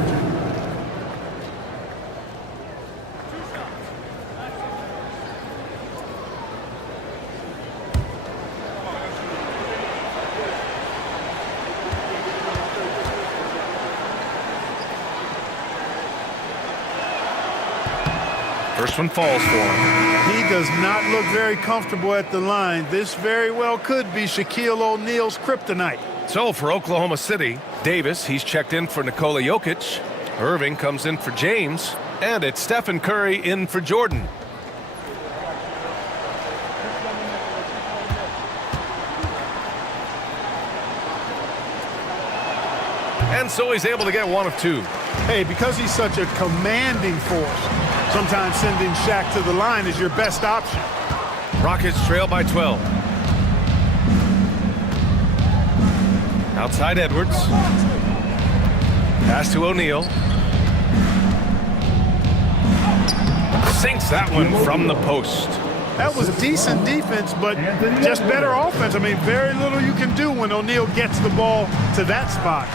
First one falls for him. He does not look very comfortable at the line. This very well could be Shaquille O'Neal's kryptonite. So for Oklahoma City, Davis, he's checked in for Nikola Jokic. Irving comes in for James. And it's Stephen Curry in for Jordan. And so he's able to get one of two. Hey, because he's such a commanding force, sometimes sending Shaq to the line is your best option. Rockets trail by 12. Outside Edwards. Pass to O'Neal. Sinks that one from the post. That was decent defense, but just better offense. I mean, very little you can do when O'Neal gets the ball to that spot.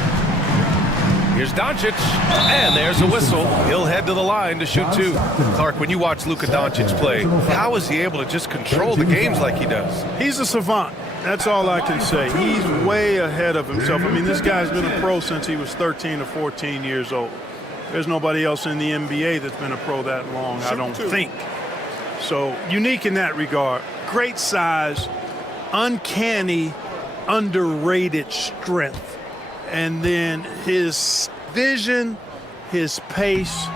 Here's Doncic, and there's a whistle. He'll head to the line to shoot two. Clark, when you watch Luka Doncic play, how is he able to just control the games like he does? He's a savant. That's all I can say. He's way ahead of himself. I mean, this guy's been a pro since he was 13 or 14 years old. There's nobody else in the NBA that's been a pro that long, I don't think. So, unique in that regard. Great size, uncanny, underrated strength. And then his vision, his pace,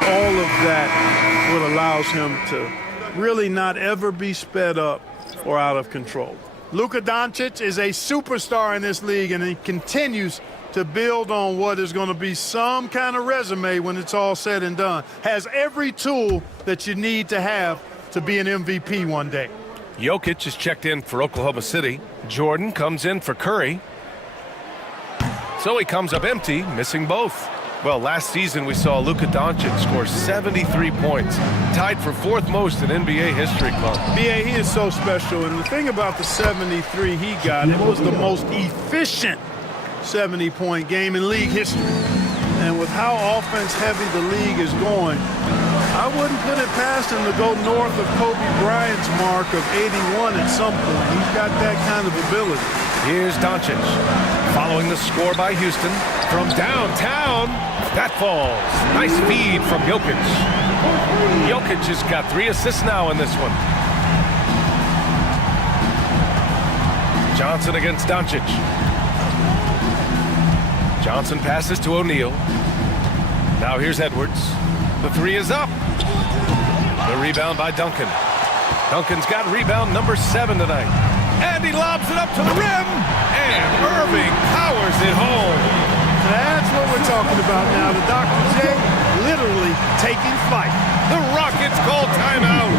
all of that what allows him to really not ever be sped up or out of control. Luka Doncic is a superstar in this league, and he continues to build on what is going to be some kind of resume when it's all said and done. Has every tool that you need to have to be an MVP one day. Jokic is checked in for Oklahoma City. Jordan comes in for Curry. So he comes up empty, missing both. Well, last season we saw Luka Doncic score 73 points, tied for fourth most in NBA history, Clark. B.A., he is so special, and the thing about the 73 he got, it was the most efficient 70-point game in league history. And with how offense-heavy the league is going, I wouldn't put it past him to go north of Kobe Bryant's mark of 81 at some point. He's got that kind of ability. Here's Doncic, following the score by Houston. From downtown, that falls. Nice feed from Jokic. Jokic has got 3 assists now in this one. Johnson against Doncic. Johnson passes to O'Neal. Now here's Edwards. The 3 is up. The rebound by Duncan. Duncan's got rebound number 7 tonight. And he lobs it up to the rim. And Irving powers it home. That's what we're talking about now. The Dr. J literally taking flight. The Rockets call timeout.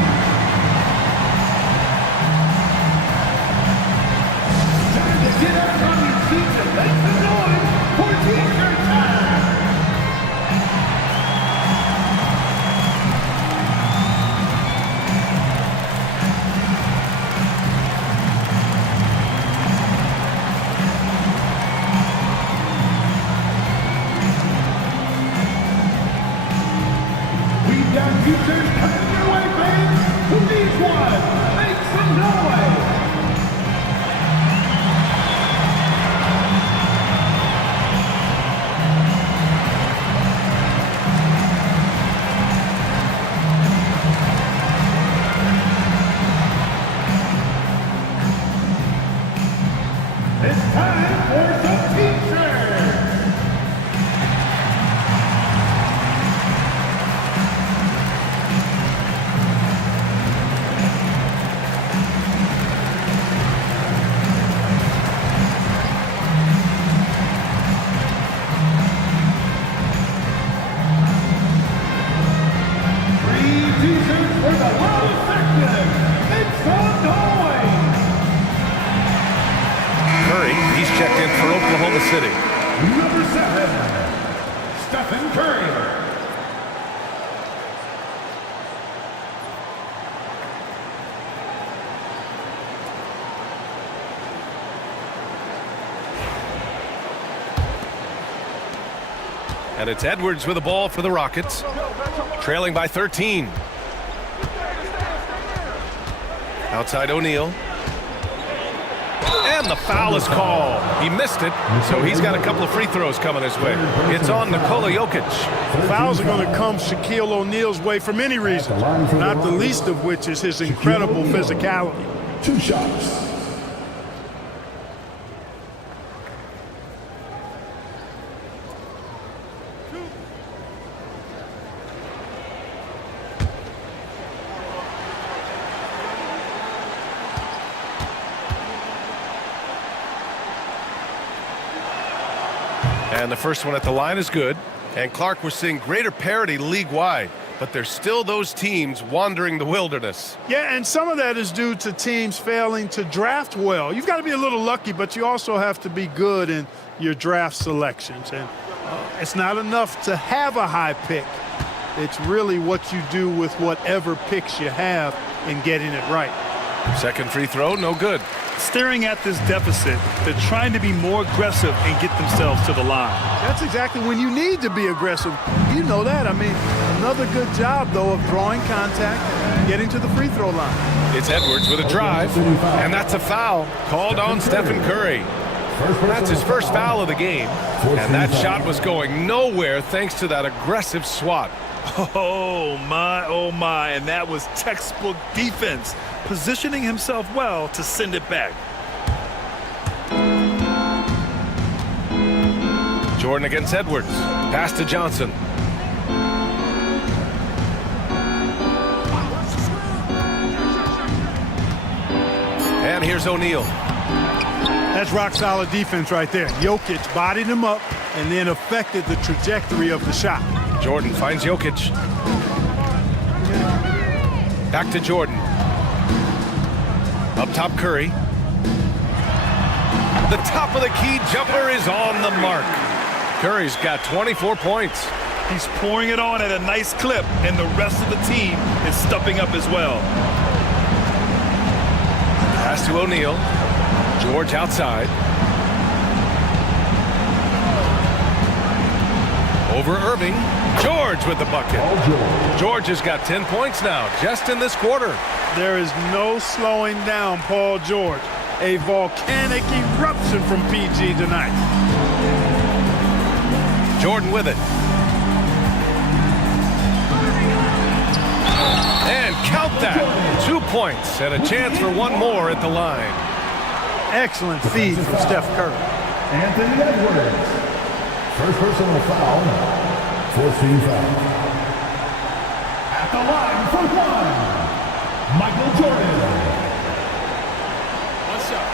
Time to get up on your seats and make some noise for T-shirt time. Got futures coming your way, fans. Who needs one? Make some noise. It's time for some t-shirts. Checked in for Oklahoma City. Number 7, Stephen Curry. And it's Edwards with the ball for the Rockets, trailing by 13. Outside O'Neal. And the foul is called. He missed it, so he's got a couple of free throws coming his way. It's on Nikola Jokic. Fouls are going to come Shaquille O'Neal's way for many reasons, not the least of which is his incredible physicality. 2 shots. And the first one at the line is good. And Clark, we're seeing greater parity league-wide, but there's still those teams wandering the wilderness. Yeah, and some of that is due to teams failing to draft well. You've got to be a little lucky, but you also have to be good in your draft selections. And it's not enough to have a high pick. It's really what you do with whatever picks you have in getting it right. Second free throw, no good. Staring at this deficit, they're trying to be more aggressive and get themselves to the line. That's exactly when you need to be aggressive. You know that. I mean, another good job, though, of drawing contact and getting to the free throw line. It's Edwards with a drive, and that's a foul called on Stephen Curry. That's his first foul of the game, and that shot was going nowhere thanks to that aggressive swat. Oh my, and that was textbook defense, positioning himself well to send it back. Jordan against Edwards. Pass to Johnson. And here's O'Neal. That's rock-solid defense right there. Jokic bodied him up and then affected the trajectory of the shot. Jordan finds Jokic. Back to Jordan. Up top, Curry. The top of the key jumper is on the mark. Curry's got 24 points. He's pouring it on at a nice clip, and the rest of the team is stepping up as well. Pass to O'Neal. George outside. Over Irving. George with the bucket. George has got 10 points now, just in this quarter. There is no slowing down Paul George. A volcanic eruption from PG tonight. Jordan with it. And count that. 2 points and a chance for one more at the line. Excellent feed from Steph Curry. Anthony Edwards. First personal foul. 14 foul. At the line for one, Michael Jordan. What's up?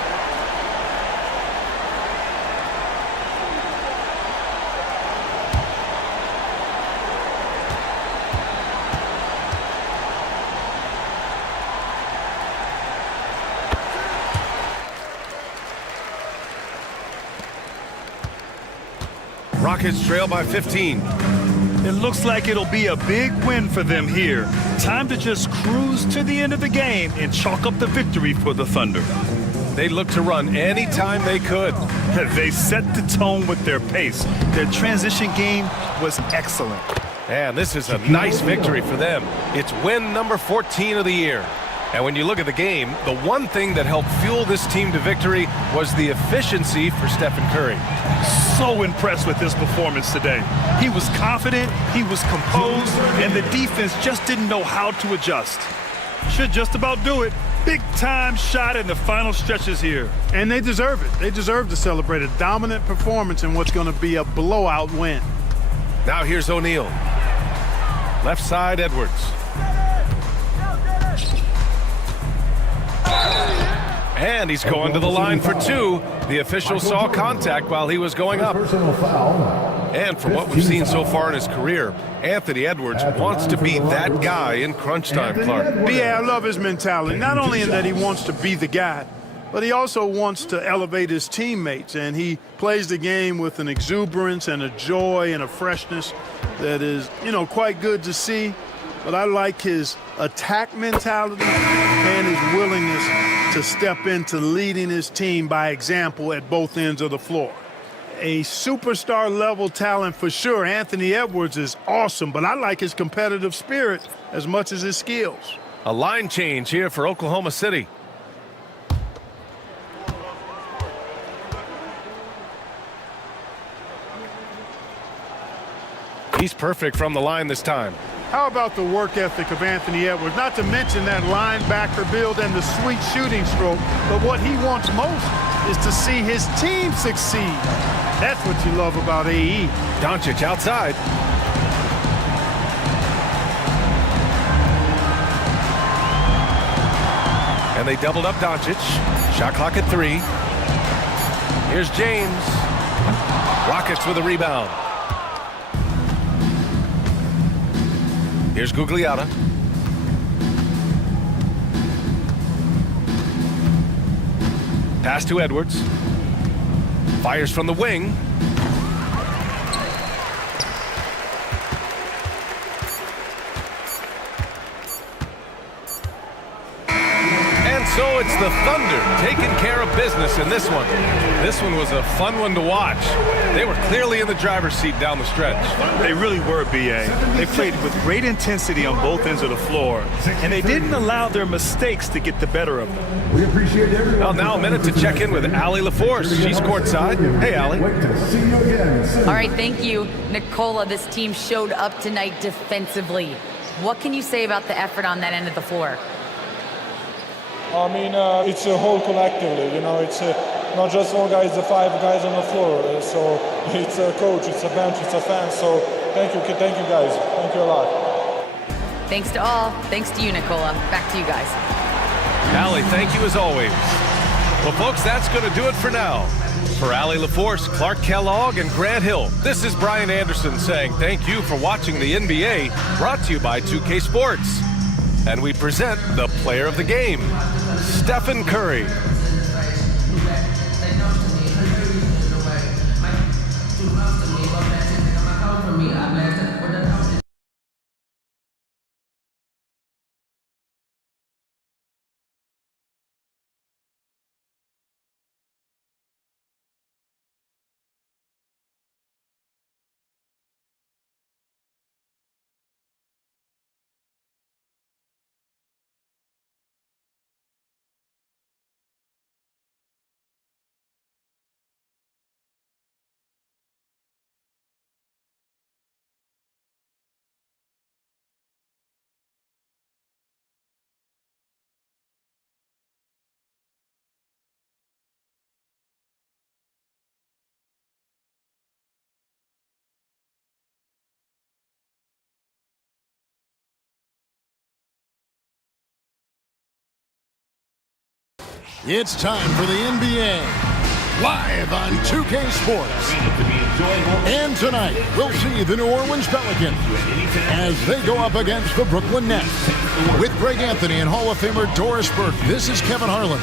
Rockets trail by 15. It looks like it'll be a big win for them here. Time to just cruise to the end of the game and chalk up the victory for the Thunder. They looked to run anytime they could. They set the tone with their pace. Their transition game was excellent. And this is a nice victory for them. It's win number 14 of the year. And when you look at the game, the one thing that helped fuel this team to victory was the efficiency for Stephen Curry. So impressed with his performance today. He was confident, he was composed, and the defense just didn't know how to adjust. Should just about do it. Big time shot in the final stretches here. And they deserve it. They deserve to celebrate a dominant performance in what's going to be a blowout win. Now here's O'Neal. Left side, Edwards. And he's going to the line for two. The official saw contact while he was going up. And from what we've seen so far in his career, Anthony Edwards wants to be that guy in crunch time, Clark. B.A., I love his mentality. Not only in that he wants to be the guy, but he also wants to elevate his teammates. And he plays the game with an exuberance and a joy and a freshness that is, quite good to see. But I like his attack mentality and his willingness to step into leading his team by example at both ends of the floor. a superstar level talent for sure. Anthony Edwards is awesome, but I like his competitive spirit as much as his skills. A line change here for Oklahoma City. He's perfect from the line this time. How about the work ethic of Anthony Edwards? Not to mention that linebacker build and the sweet shooting stroke, but what he wants most is to see his team succeed. That's what you love about AE. Doncic outside. And they doubled up Doncic. Shot clock at 3. Here's James. Rockets with a rebound. Here's Gugliotta. Pass to Edwards. Fires from the wing. And so it's the Thunder taking care of business in this one. This one was a fun one to watch. They were clearly in the driver's seat down the stretch. They really were, B.A. They played with great intensity on both ends of the floor, and they didn't allow their mistakes to get the better of them. We appreciate everyone. Well, now a minute to check in with Allie LaForce. She's courtside. Hey, Allie. All right, thank you, Nicola. This team showed up tonight defensively. What can you say about the effort on that end of the floor? I mean, it's a whole collectively, you know, it's not just one guy, it's the 5 guys on the floor. So it's a coach, it's a bench, it's a fan. So thank you guys. Thank you a lot. Thanks to all. Thanks to you, Nicola. Back to you guys. Allie, thank you as always. Well, folks, that's going to do it for now. For Allie LaForce, Clark Kellogg, and Grant Hill, this is Brian Anderson saying thank you for watching the NBA, brought to you by 2K Sports. And we present the player of the game, Stephen Curry. It's time for the NBA, live on 2K Sports. And tonight, we'll see the New Orleans Pelicans as they go up against the Brooklyn Nets. With Greg Anthony and Hall of Famer Doris Burke, this is Kevin Harlan.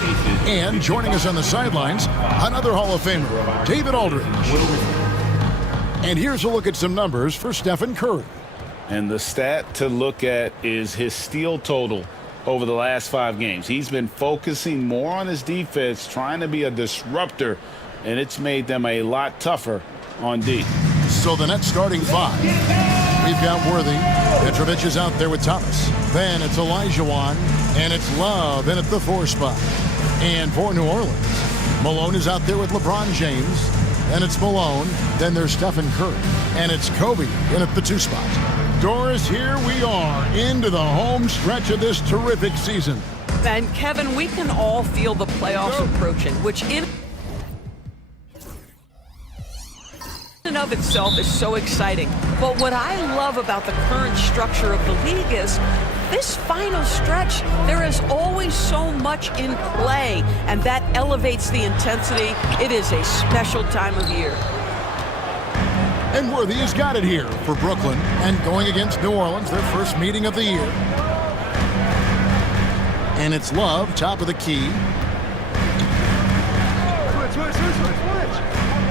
And joining us on the sidelines, another Hall of Famer, David Aldridge. And here's a look at some numbers for Stephen Curry. And the stat to look at is his steal total over the last 5 games. He's been focusing more on his defense, trying to be a disruptor, and it's made them a lot tougher on D. So the Nets starting 5. We've got Worthy. Petrovic is out there with Thomas. Then it's Olajuwon, and it's Love in at the 4 spot. And for New Orleans, Malone is out there with LeBron James. And it's Malone. Then there's Stephen Curry. And it's Kobe in at the 2 spot. Doris, here we are into the home stretch of this terrific season. And Kevin, we can all feel the playoffs approaching, which in and of itself is so exciting. But what I love about the current structure of the league is this final stretch, there is always so much in play, and that elevates the intensity. It is a special time of year. And Worthy has got it here for Brooklyn, and going against New Orleans, their first meeting of the year. And it's Love, top of the key.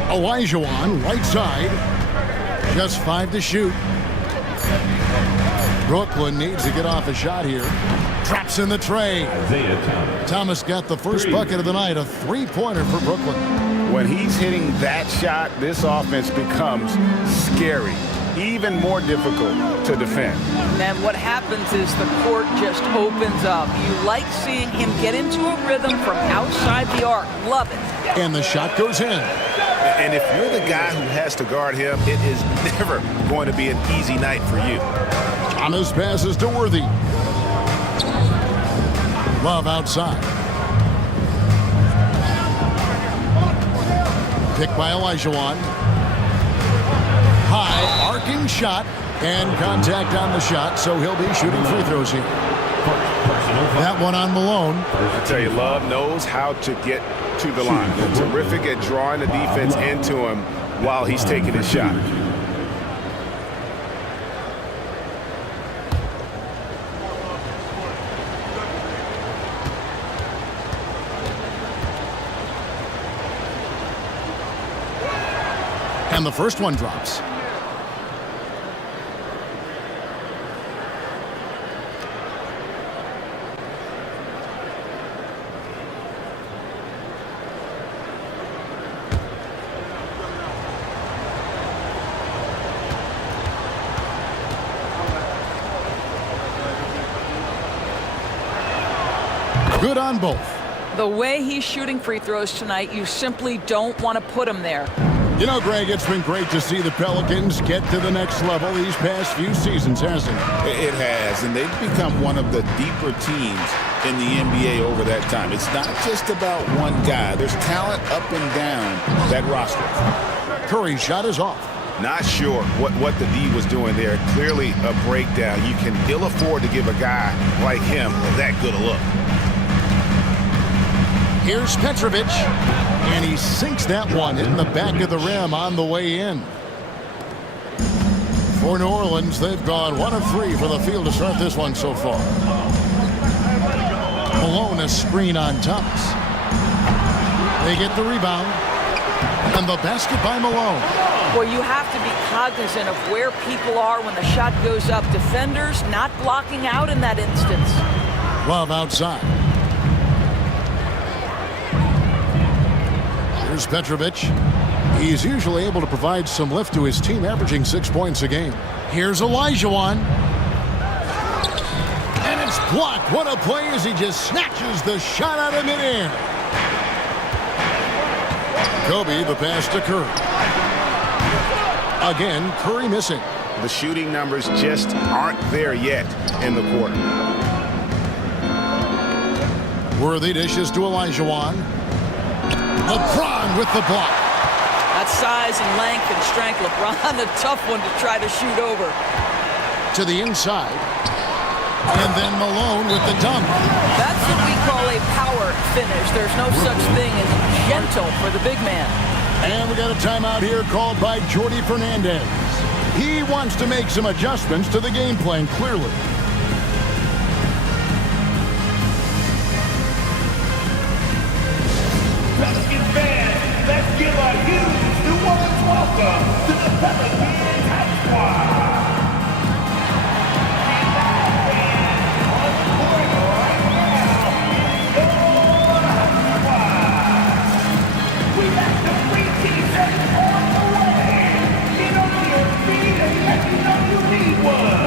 Olajuwon, right side. Just 5 to shoot. Brooklyn needs to get off a shot here. Traps in the tray. Thomas got the first bucket of the night, a 3-pointer for Brooklyn. When he's hitting that shot, this offense becomes scary, even more difficult to defend. And what happens is the court just opens up. You like seeing him get into a rhythm from outside the arc. Love it. And the shot goes in. And if you're the guy who has to guard him, it is never going to be an easy night for you. Thomas passes to Worthy. Love outside. Picked by Olajuwon. High arcing shot and contact on the shot, so he'll be shooting free throws here. That one on Malone. I tell you, Love knows how to get to the line. They're terrific at drawing the defense into him while he's taking his shot. And the first one drops. Good on both. The way he's shooting free throws tonight, you simply don't want to put him there. You know, Greg, it's been great to see the Pelicans get to the next level these past few seasons, hasn't it? It has, and they've become one of the deeper teams in the NBA over that time. It's not just about one guy. There's talent up and down that roster. Curry's shot is off. Not sure what the D was doing there. Clearly a breakdown. You can ill afford to give a guy like him that good a look. Here's Petrovic, and he sinks that one in the back of the rim on the way in. For New Orleans, they've gone 1 of 3 for the field to start this one so far. Malone, a screen on Thomas. They get the rebound, and the basket by Malone. Well, you have to be cognizant of where people are when the shot goes up. Defenders not blocking out in that instance. Love outside. Here's Petrovic. He's usually able to provide some lift to his team, averaging 6 points a game. Here's Olajuwon. And it's blocked. What a play as he just snatches the shot out of midair. Kobe, the pass to Curry. Again, Curry missing. The shooting numbers just aren't there yet in the quarter. Worthy dishes to Olajuwon. LeBron with the block. That size and length and strength, LeBron, a tough one to try to shoot over. To the inside. And then Malone with the dunk. That's what we call a power finish. There's no such thing as gentle for the big man. And we got a timeout here called by Jordi Fernandez. He wants to make some adjustments to the game plan, clearly. Pelicans fans, let's give a huge New Orleans welcome to the Pelicans High Squad. And that man on the court right now is your High Squad. We got the free t-shirts on the way. Get on your feet and let me know you need one.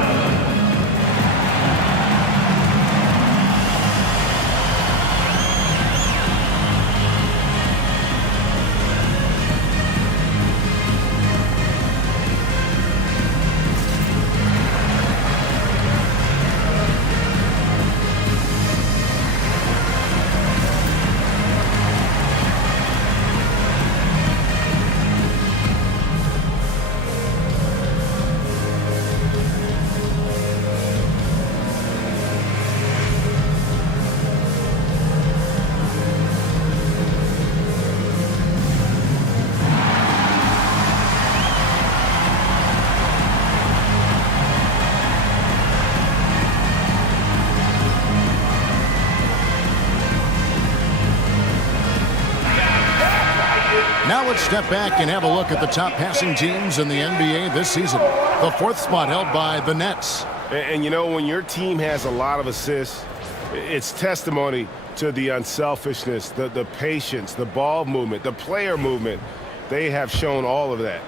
Now let's step back and have a look at the top passing teams in the NBA this season. The 4th spot held by the Nets. And you know, when your team has a lot of assists, it's testimony to the unselfishness, the patience, the ball movement, the player movement. They have shown all of that.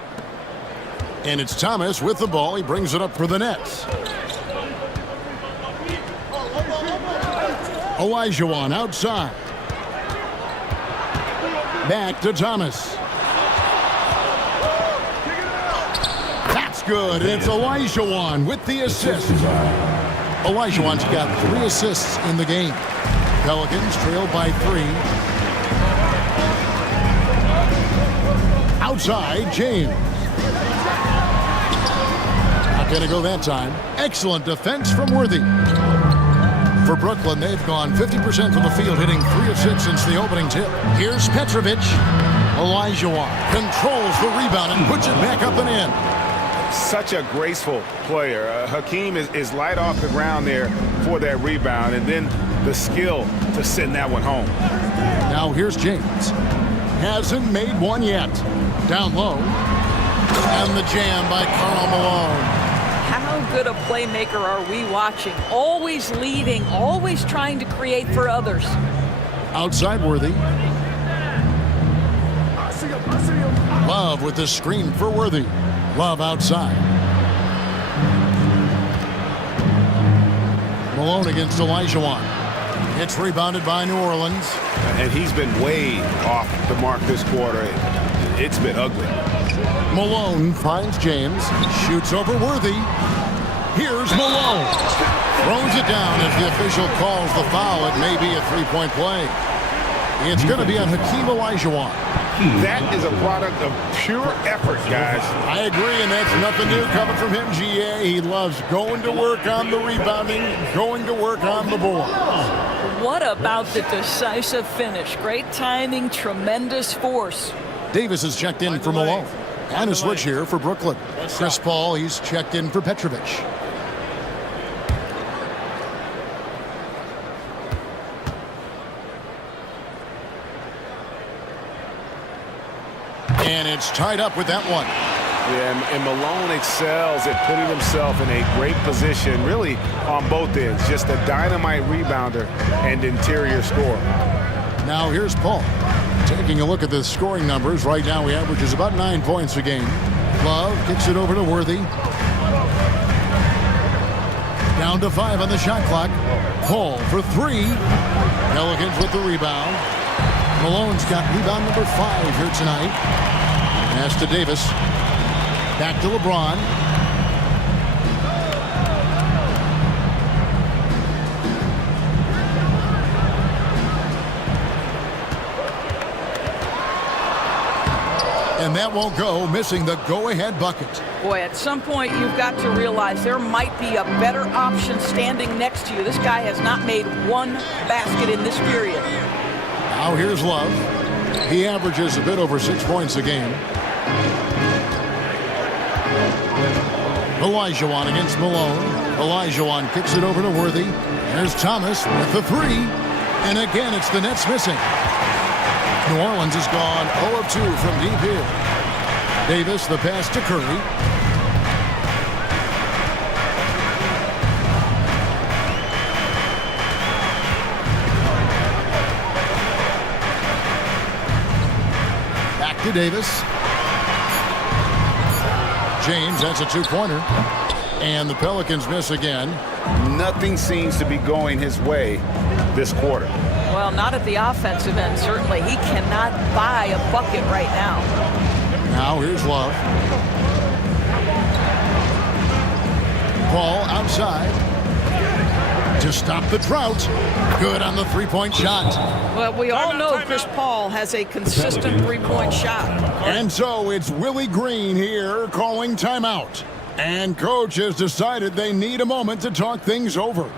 And it's Thomas with the ball. He brings it up for the Nets. Olajuwon outside. Back to Thomas. That's good. It's Olajuwon with the assist. Olajuwon's got 3 assists in the game. Pelicans trail by 3. Outside, James. Not going to go that time. Excellent defense from Worthy. For Brooklyn, they've gone 50% from the field, hitting 3 of 6 since the opening tip. Here's Petrovic. Olajuwon controls the rebound and puts it back up and in. Such a graceful player. Hakeem is light off the ground there for that rebound, and then the skill to send that one home. Now here's James. Hasn't made one yet. Down low. And the jam by Karl Malone. How good a playmaker are we watching? Always leading, always trying to create for others. Outside Worthy. Love with the screen for Worthy. Love outside. Malone against Olajuwon. It's rebounded by New Orleans. And he's been way off the mark this quarter. It's been ugly. Malone finds James. Shoots over Worthy. Here's Malone. Throws it down as the official calls the foul. It may be a 3-point play. It's going to be on Hakeem Olajuwon. That is a product of pure effort, guys. I agree, and that's nothing new coming from him, GA. He loves going to work on the rebounding, going to work on the board. What about the decisive finish? Great timing, tremendous force. Davis is checked in for Malone. And a switch here for Brooklyn. Chris Paul, he's checked in for Petrovic. And it's tied up with that one. Yeah, and Malone excels at putting himself in a great position, really on both ends. Just a dynamite rebounder and interior scorer. Now here's Paul. Taking a look at the scoring numbers, right now he averages about 9 points a game. Love kicks it over to Worthy. Down to 5 on the shot clock. Paul for 3. Pelicans with the rebound. Malone's got rebound number 5 here tonight. Pass to Davis. Back to LeBron. And that won't go, missing the go-ahead bucket. Boy, at some point you've got to realize there might be a better option standing next to you. This guy has not made one basket in this period. Now here's Love. He averages a bit over 6 points a game. Olajuwon against Malone. Olajuwon kicks it over to Worthy. There's Thomas with the 3. And again, it's the Nets missing. New Orleans has gone 0 of 2 from deep here. Davis, the pass to Curry. Back to Davis. James, that's a 2-pointer. And the Pelicans miss again. Nothing seems to be going his way this quarter. Well, not at the offensive end, certainly. He cannot buy a bucket right now. Now here's Love. Paul outside to stop the drought. Good on the 3-point shot. Well, we all know Chris Paul has a consistent 3-point shot. And so it's Willie Green here calling timeout. And coach has decided they need a moment to talk things over.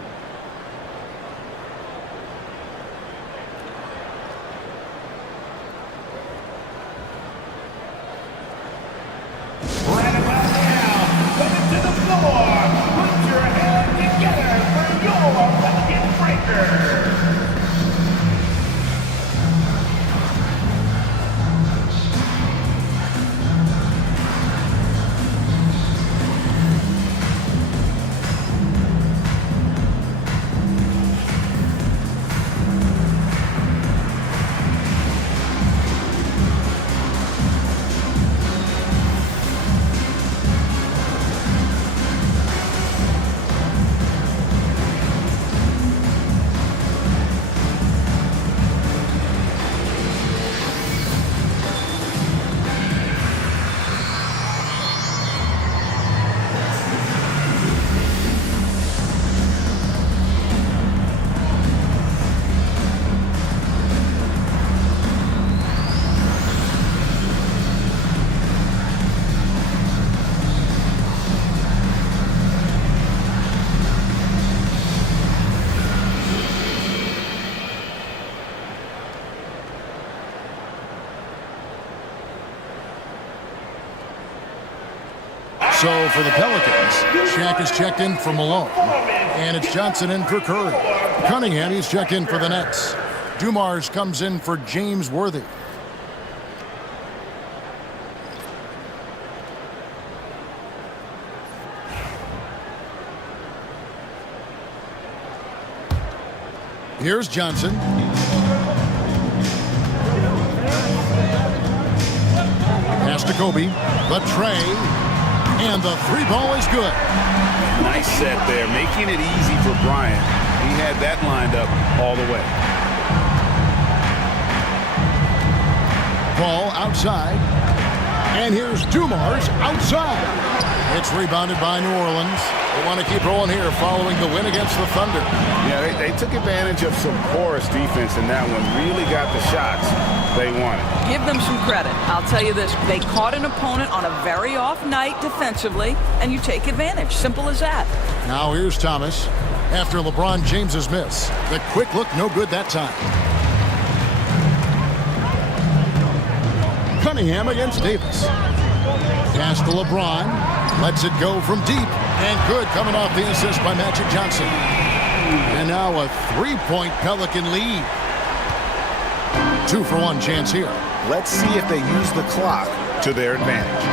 So for the Pelicans, Shaq is checked in for Malone. And it's Johnson in for Curry. Cunningham, he's checked in for the Nets. Dumars comes in for James Worthy. Here's Johnson. Pass to Kobe. The tray. And the three ball is good. Nice set there, making it easy for Bryant. He had that lined up all the way. Ball outside. And here's Dumars outside. It's rebounded by New Orleans. They want to keep rolling here following the win against the Thunder. Yeah, they took advantage of some porous defense in that one. Really got the shots they wanted. Give them some credit. I'll tell you this. They caught an opponent on a very off night defensively, and you take advantage. Simple as that. Now here's Thomas. After LeBron James's miss. The quick look, no good that time. Cunningham against Davis. Pass to LeBron. Lets it go from deep. And good coming off the assist by Magic Johnson. And now a three-point Pelican lead. 2-for-1 chance here. Let's see if they use the clock to their advantage.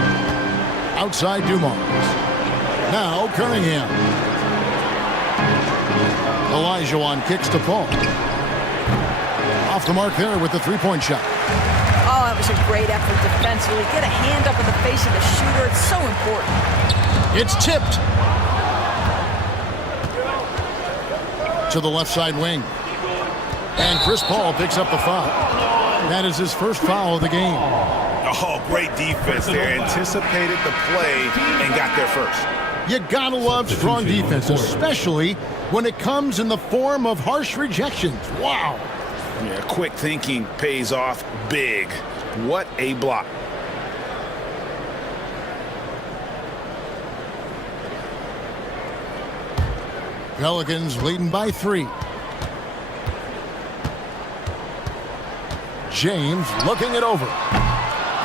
Outside Dumars. Now Cunningham. Olajuwon kicks to Paul. Off the mark there with the three-point shot. Oh, that was a great effort defensively. Get a hand up in the face of the shooter. It's so important. It's tipped. To the left side wing. And Chris Paul picks up the foul. That is his first foul of the game. Oh, great defense there. Anticipated the play and got there first. You gotta love strong defense, especially when it comes in the form of harsh rejections. Wow. Yeah, quick thinking pays off big. What a block. Pelicans leading by 3. James looking it over.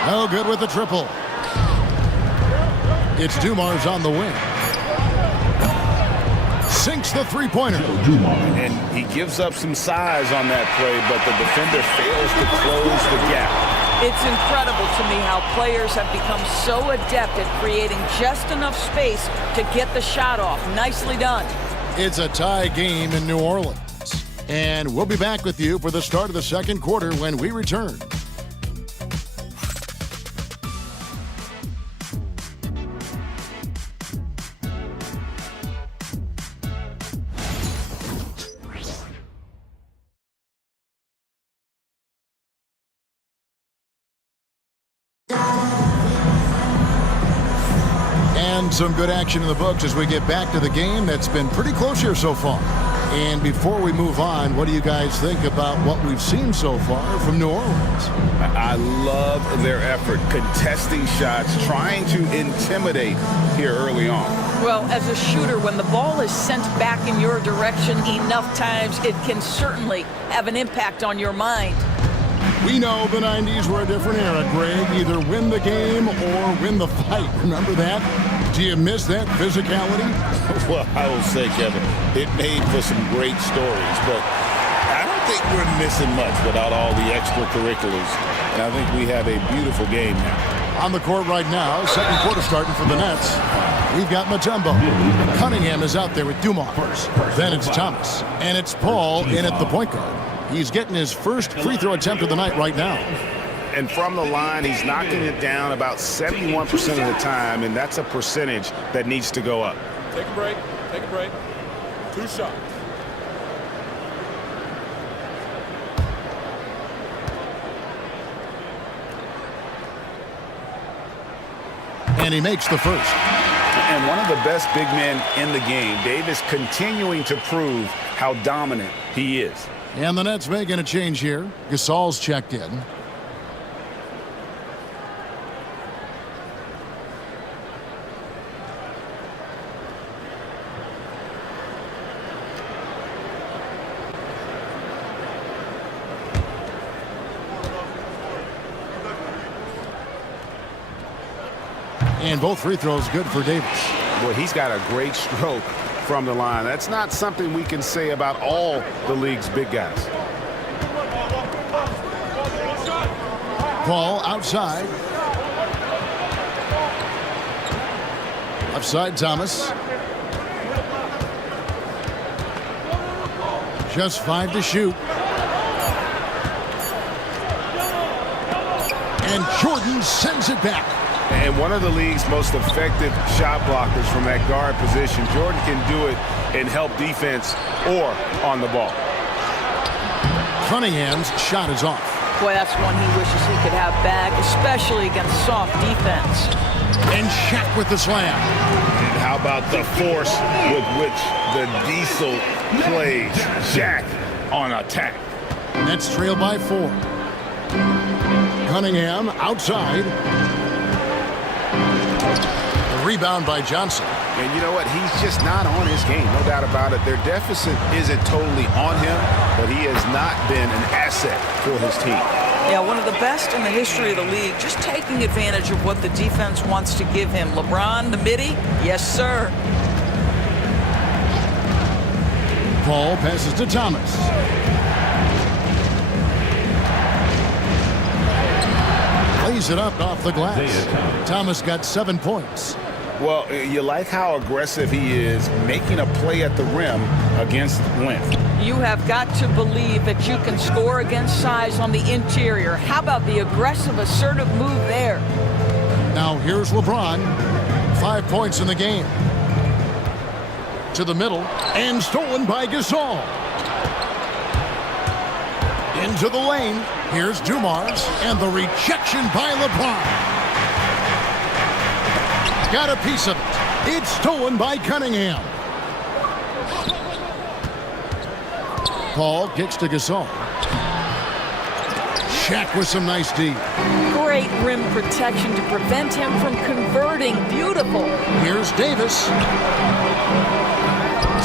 No good with the triple. It's Dumars on the wing. Sinks the three-pointer. And he gives up some size on that play, but the defender fails to close the gap. It's incredible to me how players have become so adept at creating just enough space to get the shot off. Nicely done. It's a tie game in New Orleans. And we'll be back with you for the start of the second quarter when we return. And some good action in the books as we get back to the game that's been pretty close here so far. And before we move on, what do you guys think about what we've seen so far from New Orleans? I love their effort, contesting shots, trying to intimidate here early on. Well, as a shooter, when the ball is sent back in your direction enough times, it can certainly have an impact on your mind. We know the 90s were a different era, Greg. Either win the game or win the fight. Remember that? Do you miss that physicality? Well, I will say, Kevin, it made for some great stories, but I don't think we're missing much without all the extracurriculars. And I think we have a beautiful game now. On the court right now, second quarter starting for the Nets. We've got Mutombo. Cunningham is out there with Dumars. Then it's Thomas. And it's Paul in at the point guard. He's getting his first free throw attempt of the night right now. And from the line, he's knocking it down about 71% of the time, and that's a percentage that needs to go up. Take a break. Take a break. 2 shots. And he makes the first. And one of the best big men in the game, Davis, continuing to prove how dominant he is. And the Nets making a change here. Gasol's checked in. And both free throws good for Davis. Boy, he's got a great stroke from the line. That's not something we can say about all the league's big guys. Ball outside. Left side, Thomas. Just 5 to shoot. And Jordan sends it back. And one of the league's most effective shot blockers from that guard position. Jordan can do it and help defense or on the ball. Cunningham's shot is off. Boy, that's one he wishes he could have back, especially against soft defense. And Shaq with the slam. And how about the force with which the Diesel plays? Shaq on attack. Nets trail by 4. Cunningham outside. The rebound by Johnson. And you know what? He's just not on his game, no doubt about it. Their deficit isn't totally on him, but he has not been an asset for his team. Yeah, one of the best in the history of the league, just taking advantage of what the defense wants to give him. LeBron, the midi, yes, sir. Paul passes to Thomas. Lays it up off the glass. Thomas got 7 points. Well, you like how aggressive he is making a play at the rim against length. You have got to believe that you can score against size on the interior. How about the aggressive, assertive move there? Now here's LeBron. 5 points in the game. To the middle, and stolen by Gasol. Into the lane. Here's Dumars, and the rejection by LeBron. Got a piece of it. It's stolen by Cunningham. Paul kicks to Gasol. Shaq with some nice D. Great rim protection to prevent him from converting. Beautiful. Here's Davis.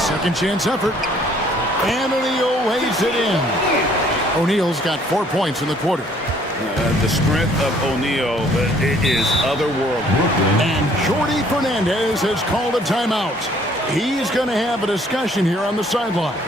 Second chance effort. And O'Neal lays it in. O'Neal's got 4 points in the quarter. The strength of O'Neal is otherworldly. And Jordy Fernandez has called a timeout. He's going to have a discussion here on the sideline.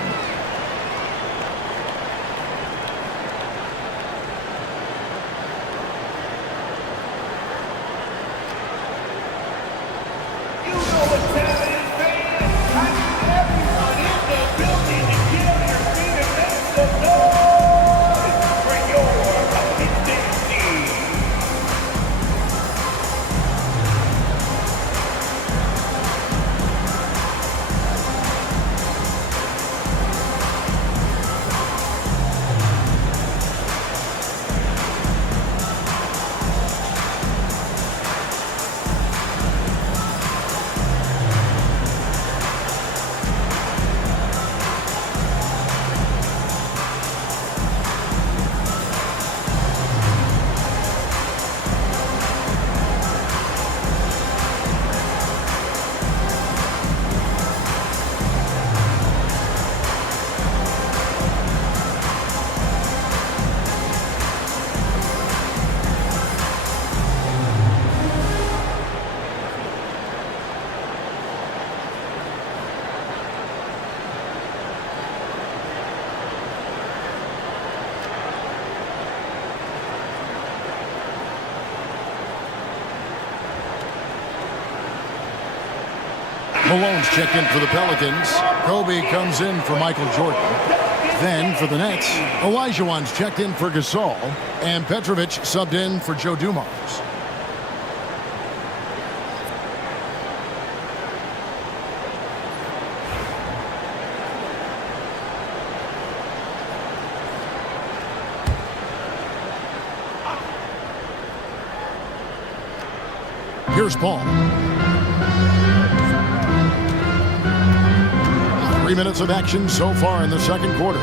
Malone's checked in for the Pelicans. Kobe comes in for Michael Jordan. Then for the Nets, Olajuwon's checked in for Gasol. And Petrovic subbed in for Joe Dumars. Here's Paul. 3 minutes of action so far in the second quarter.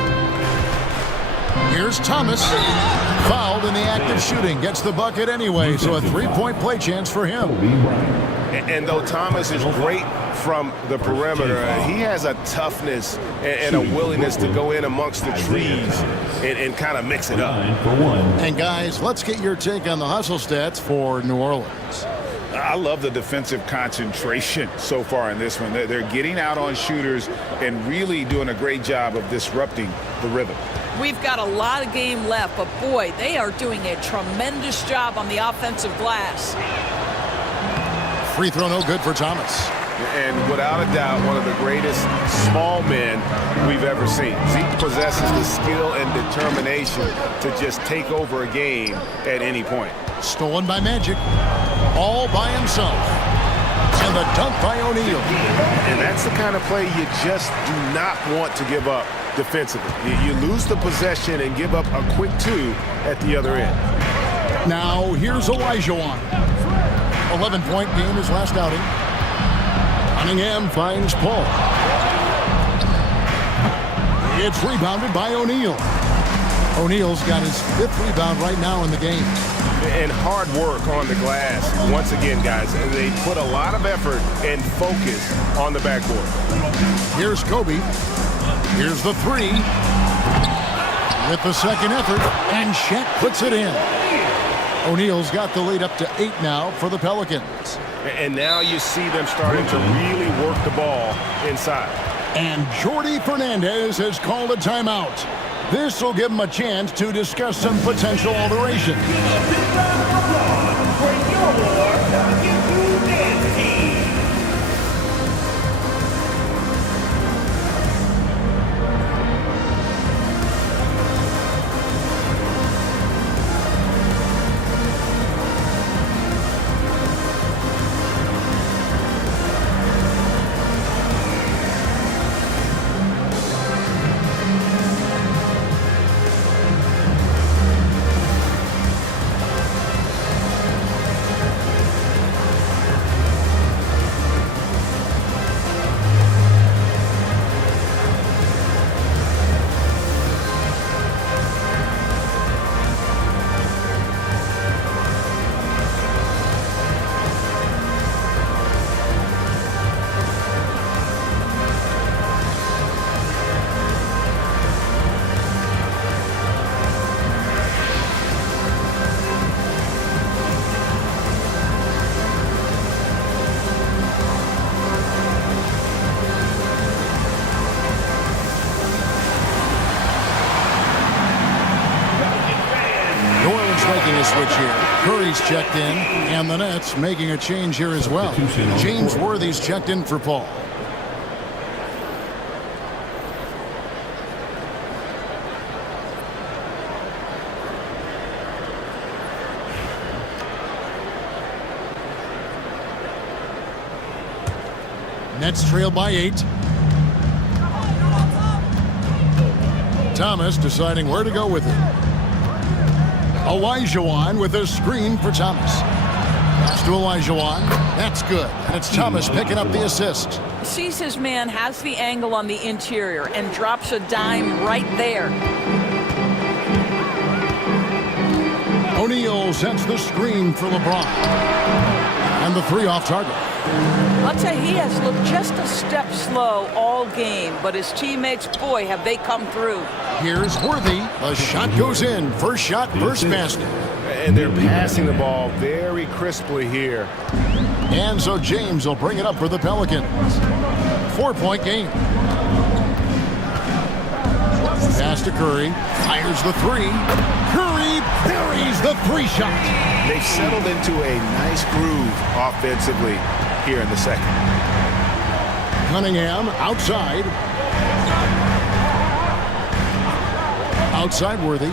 Here's Thomas. Fouled in the act of shooting. Gets the bucket anyway, so a three-point play chance for him. And though Thomas is great from the perimeter, he has a toughness and a willingness to go in amongst the trees and kind of mix it up. And guys, let's get your take on the hustle stats for New Orleans. I love the defensive concentration so far in this one. They're getting out on shooters and really doing a great job of disrupting the rhythm. We've got a lot of game left, but boy, they are doing a tremendous job on the offensive glass. Free throw no good for Thomas. And without a doubt, one of the greatest small men we've ever seen. Zeke possesses the skill and determination to just take over a game at any point. Stolen by Magic, all by himself. And the dunk by O'Neal. And that's the kind of play you just do not want to give up defensively. You lose the possession and give up a quick two at the other end. Now here's Olajuwon. 11-point game his last outing. Cunningham finds Paul. It's rebounded by O'Neal. O'Neal's got his 5th rebound right now in the game. And hard work on the glass once again, guys. And they put a lot of effort and focus on the backboard. Here's Kobe. Here's the 3. With the second effort, and Shaq puts it in. O'Neal's got the lead up to 8 now for the Pelicans. And now you see them starting to really work the ball inside. And Jordi Fernandez has called a timeout. This will give him a chance to discuss some potential alterations. Switch here. Curry's checked in, and the Nets making a change here as well. James Worthy's checked in for Paul. Nets trail by 8. Thomas deciding where to go with it. Olajuwon with a screen for Thomas. Pass to Olajuwon. That's good. And it's Thomas picking up the assist. Sees his man, has the angle on the interior, and drops a dime right there. O'Neal sets the screen for LeBron. And the 3 off target. I'll tell you, he has looked just a step slow all game, but his teammates, boy, have they come through. Here's Worthy. The shot goes in. First shot, first basket. And they're passing the ball very crisply here. And so James will bring it up for the Pelicans. 4-point game. Pass to Curry. Fires the 3. Curry buries the 3 shot. They've settled into a nice groove offensively here in the second. Cunningham outside. Outside Worthy.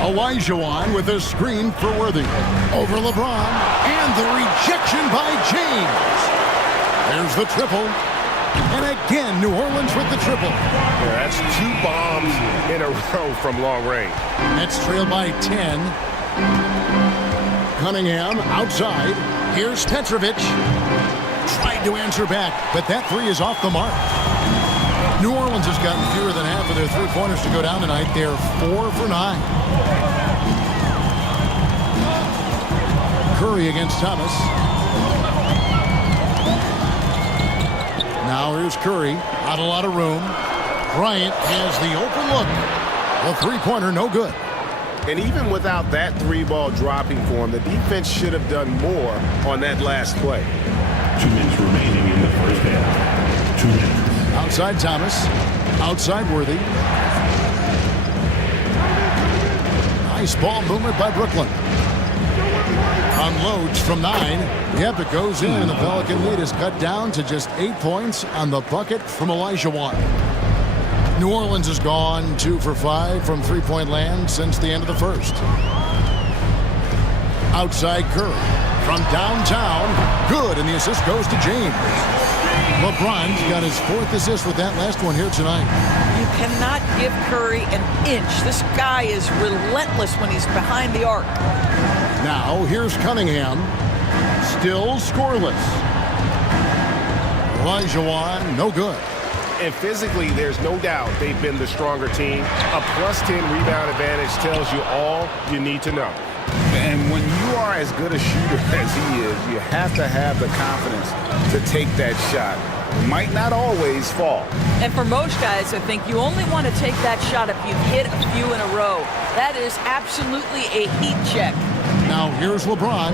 Olajuwon with a screen for Worthy. Over LeBron. And the rejection by James. There's the triple. And again, New Orleans with the triple. Yeah, that's 2 bombs in a row from long range. Nets trail by 10. Cunningham outside. Here's Petrovic. Tried to answer back, but that 3 is off the mark. New Orleans has gotten fewer than half of their 3-pointers to go down tonight. They're 4 for 9. Curry against Thomas. Now here's Curry. Not a lot of room. Bryant has the open look. The 3-pointer no good. And even without that 3-ball dropping for him, the defense should have done more on that last play. 2 minutes remaining in the first half. 2 minutes. Outside Thomas. Outside Worthy. Nice ball movement by Brooklyn. Unloads from 9. Yep, it goes in, and the Pelican lead is cut down to just 8 points on the bucket from Olajuwon. New Orleans has gone 2 for 5 from three-point land since the end of the first. Outside Curry from downtown. Good, and the assist goes to James. LeBron's got his 4th assist with that last one here tonight. You cannot give Curry an inch. This guy is relentless when he's behind the arc. Now, here's Cunningham. Still scoreless. Olajuwon, no good. And physically, there's no doubt they've been the stronger team. A +10 rebound advantage tells you all you need to know. And when you are as good a shooter as he is, you have to have the confidence to take that shot. It might not always fall. And for most guys, I think you only want to take that shot if you've hit a few in a row. That is absolutely a heat check. Now here's LeBron,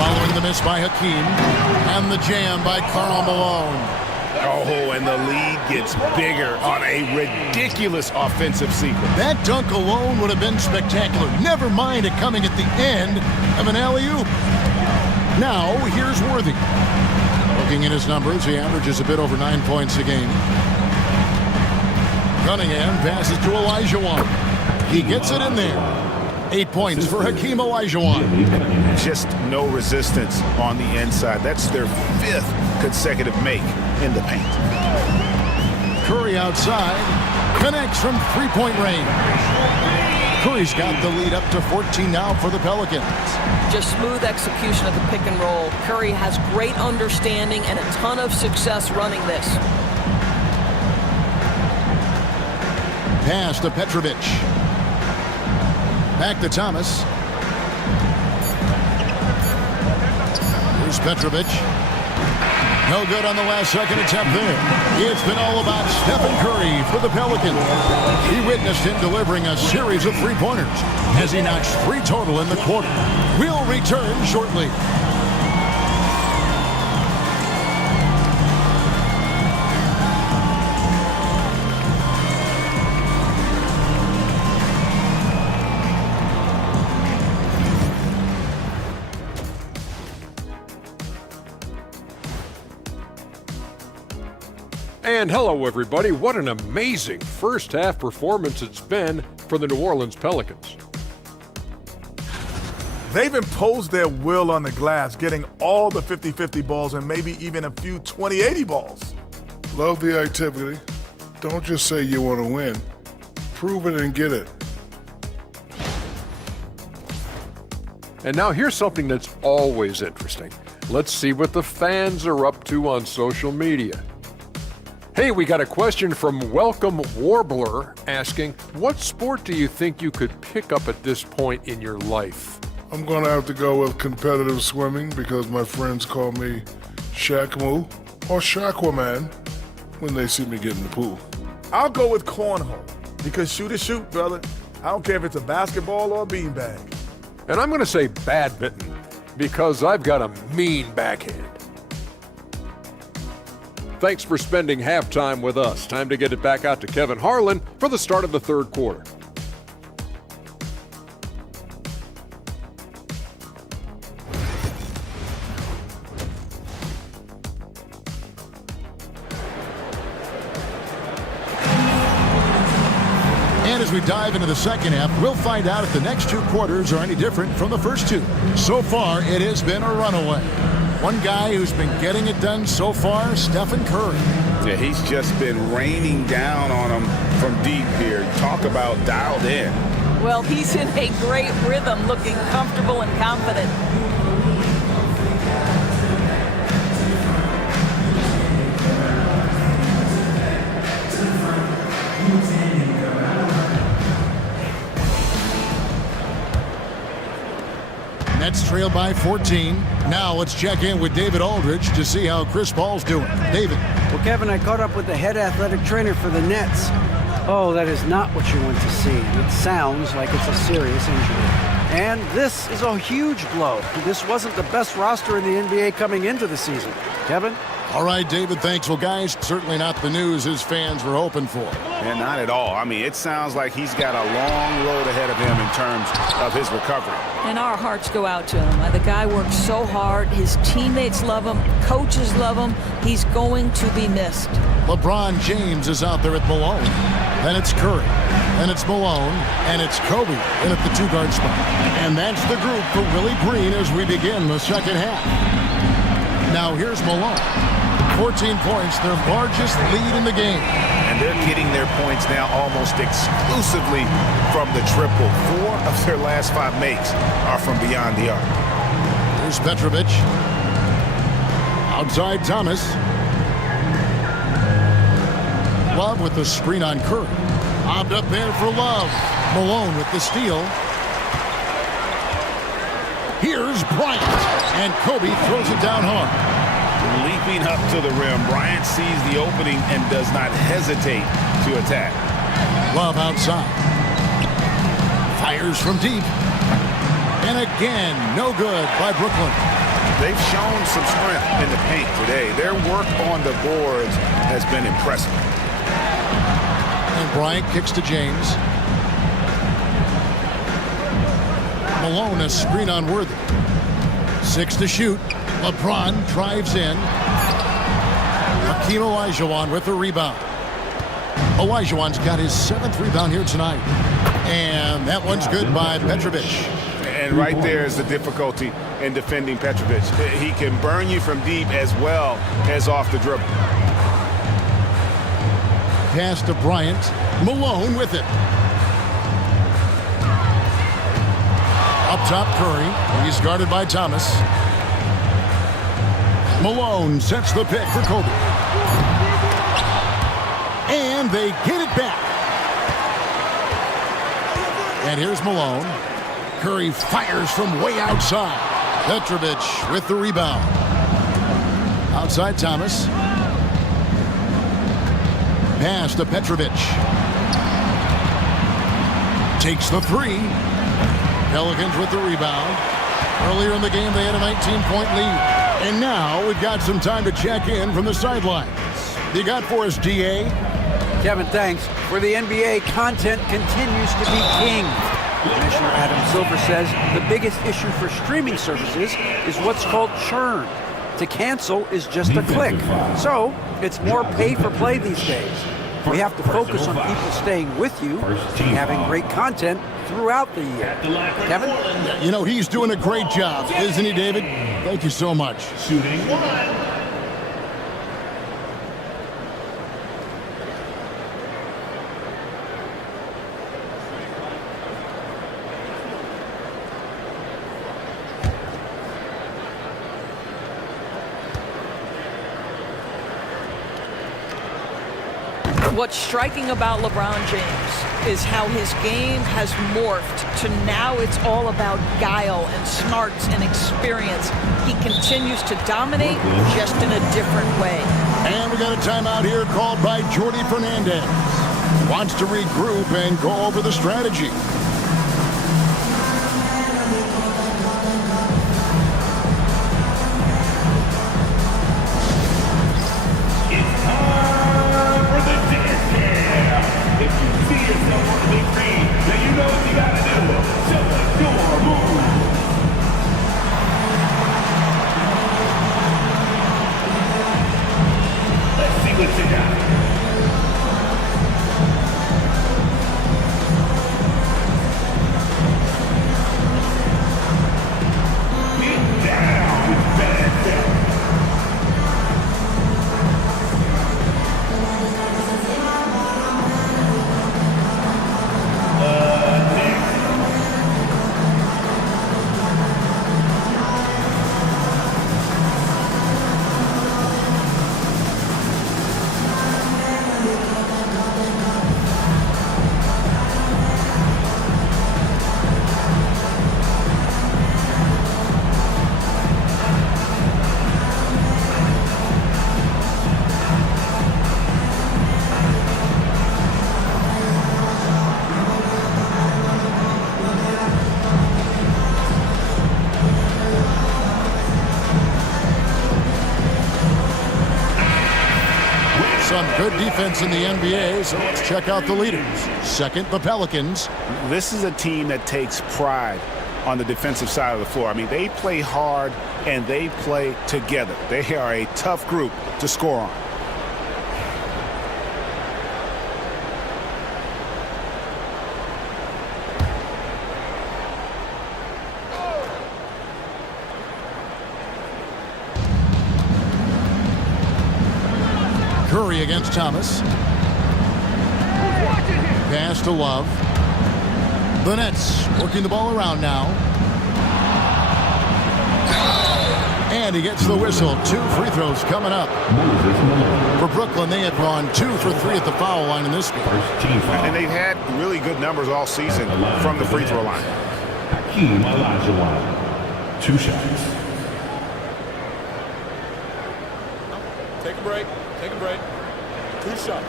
following the miss by Hakeem, and the jam by Karl Malone. Oh, and the lead gets bigger on a ridiculous offensive sequence. That dunk alone would have been spectacular. Never mind it coming at the end of an alley-oop. Now, here's Worthy. Looking at his numbers, he averages a bit over 9 points a game. Cunningham passes to Olajuwon. He gets it in there. 8 points for Hakeem Olajuwon. Just no resistance on the inside. That's their 5th consecutive make in the paint. Curry outside. Connects from three-point range. Curry's got the lead up to 14 now for the Pelicans. Just smooth execution of the pick and roll. Curry has great understanding and a ton of success running this. Pass to Petrovic. Back to Thomas. Here's Petrovic. No good on the last second attempt there. It's been all about Stephen Curry for the Pelicans. He witnessed him delivering a series of three-pointers as he notched 3 total in the quarter. We'll return shortly. And hello, everybody. What an amazing first half performance it's been for the New Orleans Pelicans. They've imposed their will on the glass, getting all the 50-50 balls and maybe even a few 20-80 balls. Love the activity. Don't just say you want to win. Prove it and get it. And now here's something that's always interesting. Let's see what the fans are up to on social media. Hey, we got a question from Welcome Warbler asking, what sport do you think you could pick up at this point in your life? I'm going to have to go with competitive swimming because my friends call me Shaq-Moo or Shaqua-Man when they see me get in the pool. I'll go with cornhole because shoot is shoot, brother. I don't care if it's a basketball or a beanbag. And I'm going to say badminton because I've got a mean backhand. Thanks for spending halftime with us. Time to get it back out to Kevin Harlan for the start of the third quarter. And as we dive into the second half, we'll find out if the next 2 quarters are any different from the first 2. So far, it has been a runaway. One guy who's been getting it done so far, Stephen Curry. Yeah, he's just been raining down on him from deep here. Talk about dialed in. Well, he's in a great rhythm, looking comfortable and confident. Nets trail by 14. Now let's check in with David Aldridge to see how Chris Paul's doing. David. Well, Kevin, I caught up with the head athletic trainer for the Nets. Oh, that is not what you want to see. It sounds like it's a serious injury. And this is a huge blow. This wasn't the best roster in the NBA coming into the season. Kevin? All right, David, thanks. Well, guys, certainly not the news his fans were hoping for. And not at all. I mean, it sounds like he's got a long road ahead of him in terms of his recovery. And our hearts go out to him. The guy works so hard. His teammates love him. Coaches love him. He's going to be missed. LeBron James is out there at Malone. Then it's Curry. Then it's Malone. And it's Kobe in at the two-guard spot. And that's the group for Willie Green as we begin the second half. Now here's Malone. 14 points, their largest lead in the game. And they're getting their points now almost exclusively from the triple. 4 of their last 5 makes are from beyond the arc. Here's Petrovic. Outside Thomas. Love with the screen on Curry. Lobbed up there for Love. Malone with the steal. Here's Bryant. And Kobe throws it down hard. Leaping up to the rim, Bryant sees the opening and does not hesitate to attack. Love outside. Fires from deep. And again, no good by Brooklyn. They've shown some strength in the paint today. Their work on the boards has been impressive. And Bryant kicks to James. Malone, a screen on Worthy. 6 to shoot. LeBron drives in. Hakeem Olajuwon with the rebound. Olajuwon's got his 7th rebound here tonight. And that one's good by Petrovic. And right there is the difficulty in defending Petrovic. He can burn you from deep as well as off the dribble. Pass to Bryant. Malone with it. Up top, Curry. He's guarded by Thomas. Malone sets the pick for Kobe. And they get it back. And here's Malone. Curry fires from way outside. Petrovic with the rebound. Outside Thomas. Pass to Petrovic. Takes the 3. Pelicans with the rebound. Earlier in the game, they had a 19-point lead. And now we've got some time to check in from the sidelines. You got for us, DA? Kevin, thanks. For the NBA, content continues to be king. Commissioner Adam Silver says the biggest issue for streaming services is what's called churn. To cancel is just a click. So it's more pay for play these days. We have to focus on people staying with you and having great content throughout the year. Kevin? You know, he's doing a great job, isn't he, David? Thank you so much. Shooting 1. What's striking about LeBron James is how his game has morphed to now it's all about guile and smarts and experience. He continues to dominate just in a different way. And we got a timeout here called by Jordi Fernandez. Wants to regroup and go over the strategy. some good defense in the NBA, so let's check out the leaders. Second, the Pelicans. This is a team that takes pride on the defensive side of the floor. I mean, they play hard and they play together. They are a tough group to score on. Curry against Thomas. Pass to Love. The Nets working the ball around now. And he gets the whistle. 2 free throws coming up. For Brooklyn, they had gone 2 for 3 at the foul line in this game. And they've had really good numbers all season from the free throw line. Hakeem Olajuwon, 2 shots. Take a break. Take a break. 2 shots.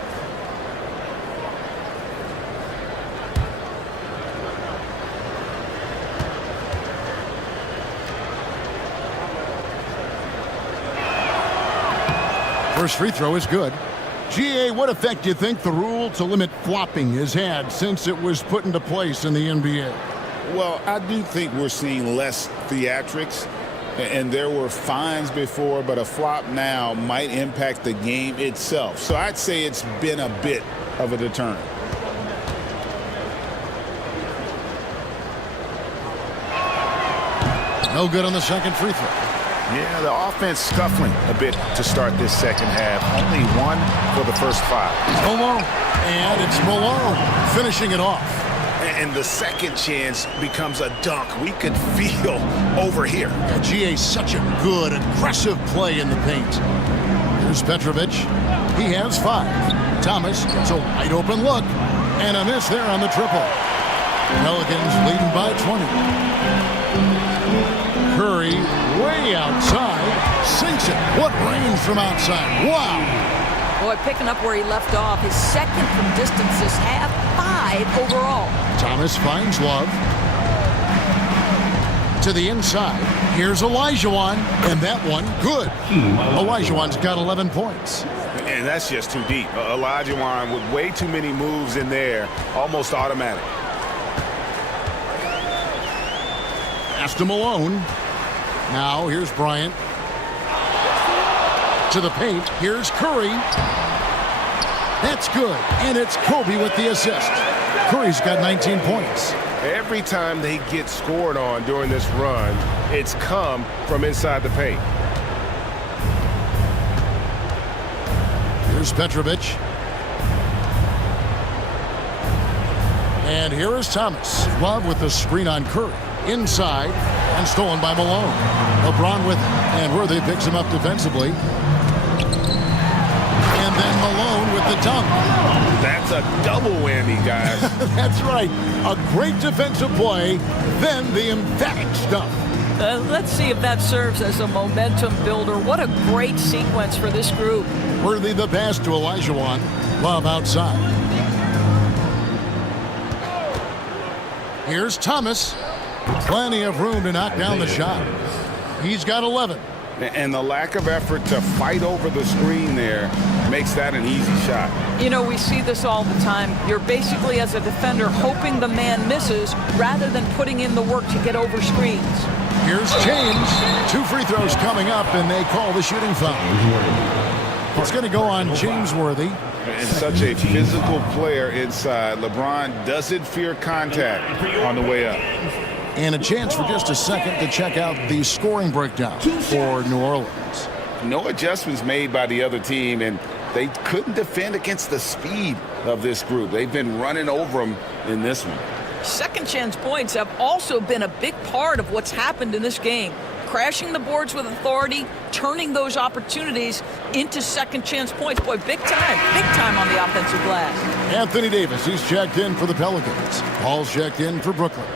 First free throw is good. GA, what effect do you think the rule to limit flopping has had since it was put into place in the NBA? Well, I do think we're seeing less theatrics, and there were fines before, but a flop now might impact the game itself. So I'd say it's been a bit of a deterrent. No good on the second free throw. Yeah, the offense scuffling a bit to start this second half. Only 1 for the first 5. Malone. And it's Malone finishing it off. And the second chance becomes a dunk. We could feel over here. Yeah, GA, such a good, aggressive play in the paint. Here's Petrovic. He has 5. Thomas gets a wide open look. And a miss there on the triple. Pelicans leading by 20. Curry way outside. Sinks it. What range from outside. Wow. Boy, picking up where he left off. His second from distance this half. 5 overall. Thomas finds Love. To the inside. Here's Olajuwon. And that one, good. Olajuwon's got 11 points. And that's just too deep. Olajuwon with way too many moves in there. Almost automatic. Pass to Malone. Now here's Bryant. To the paint. Here's Curry. That's good. And it's Kobe with the assist. Curry's got 19 points. Every time they get scored on during this run, it's come from inside the paint. Here's Petrovic. And here is Thomas. Love with the screen on Curry. Inside and stolen by Malone. LeBron with it. And Worthy picks him up defensively. And then Malone with the dunk. That's a double whammy, guys. That's right. A great defensive play, then the emphatic stuff. Let's see if that serves as a momentum builder. What a great sequence for this group. Worthy the pass to Olajuwon. Love outside. Here's Thomas. Plenty of room to knock down the shot. He's got 11. And the lack of effort to fight over the screen there makes that an easy shot. You know, we see this all the time. You're basically, as a defender, hoping the man misses rather than putting in the work to get over screens. Here's James. 2 free throws coming up, and they call the shooting foul. It's going to go on James Worthy. And such a physical player inside. LeBron doesn't fear contact on the way up. And a chance for just a second to check out the scoring breakdown for New Orleans. No adjustments made by the other team, and they couldn't defend against the speed of this group. They've been running over them in this one. Second chance points have also been a big part of what's happened in this game. Crashing the boards with authority, turning those opportunities into second chance points. Boy, big time on the offensive glass. Anthony Davis, he's checked in for the Pelicans. Paul's checked in for Brooklyn.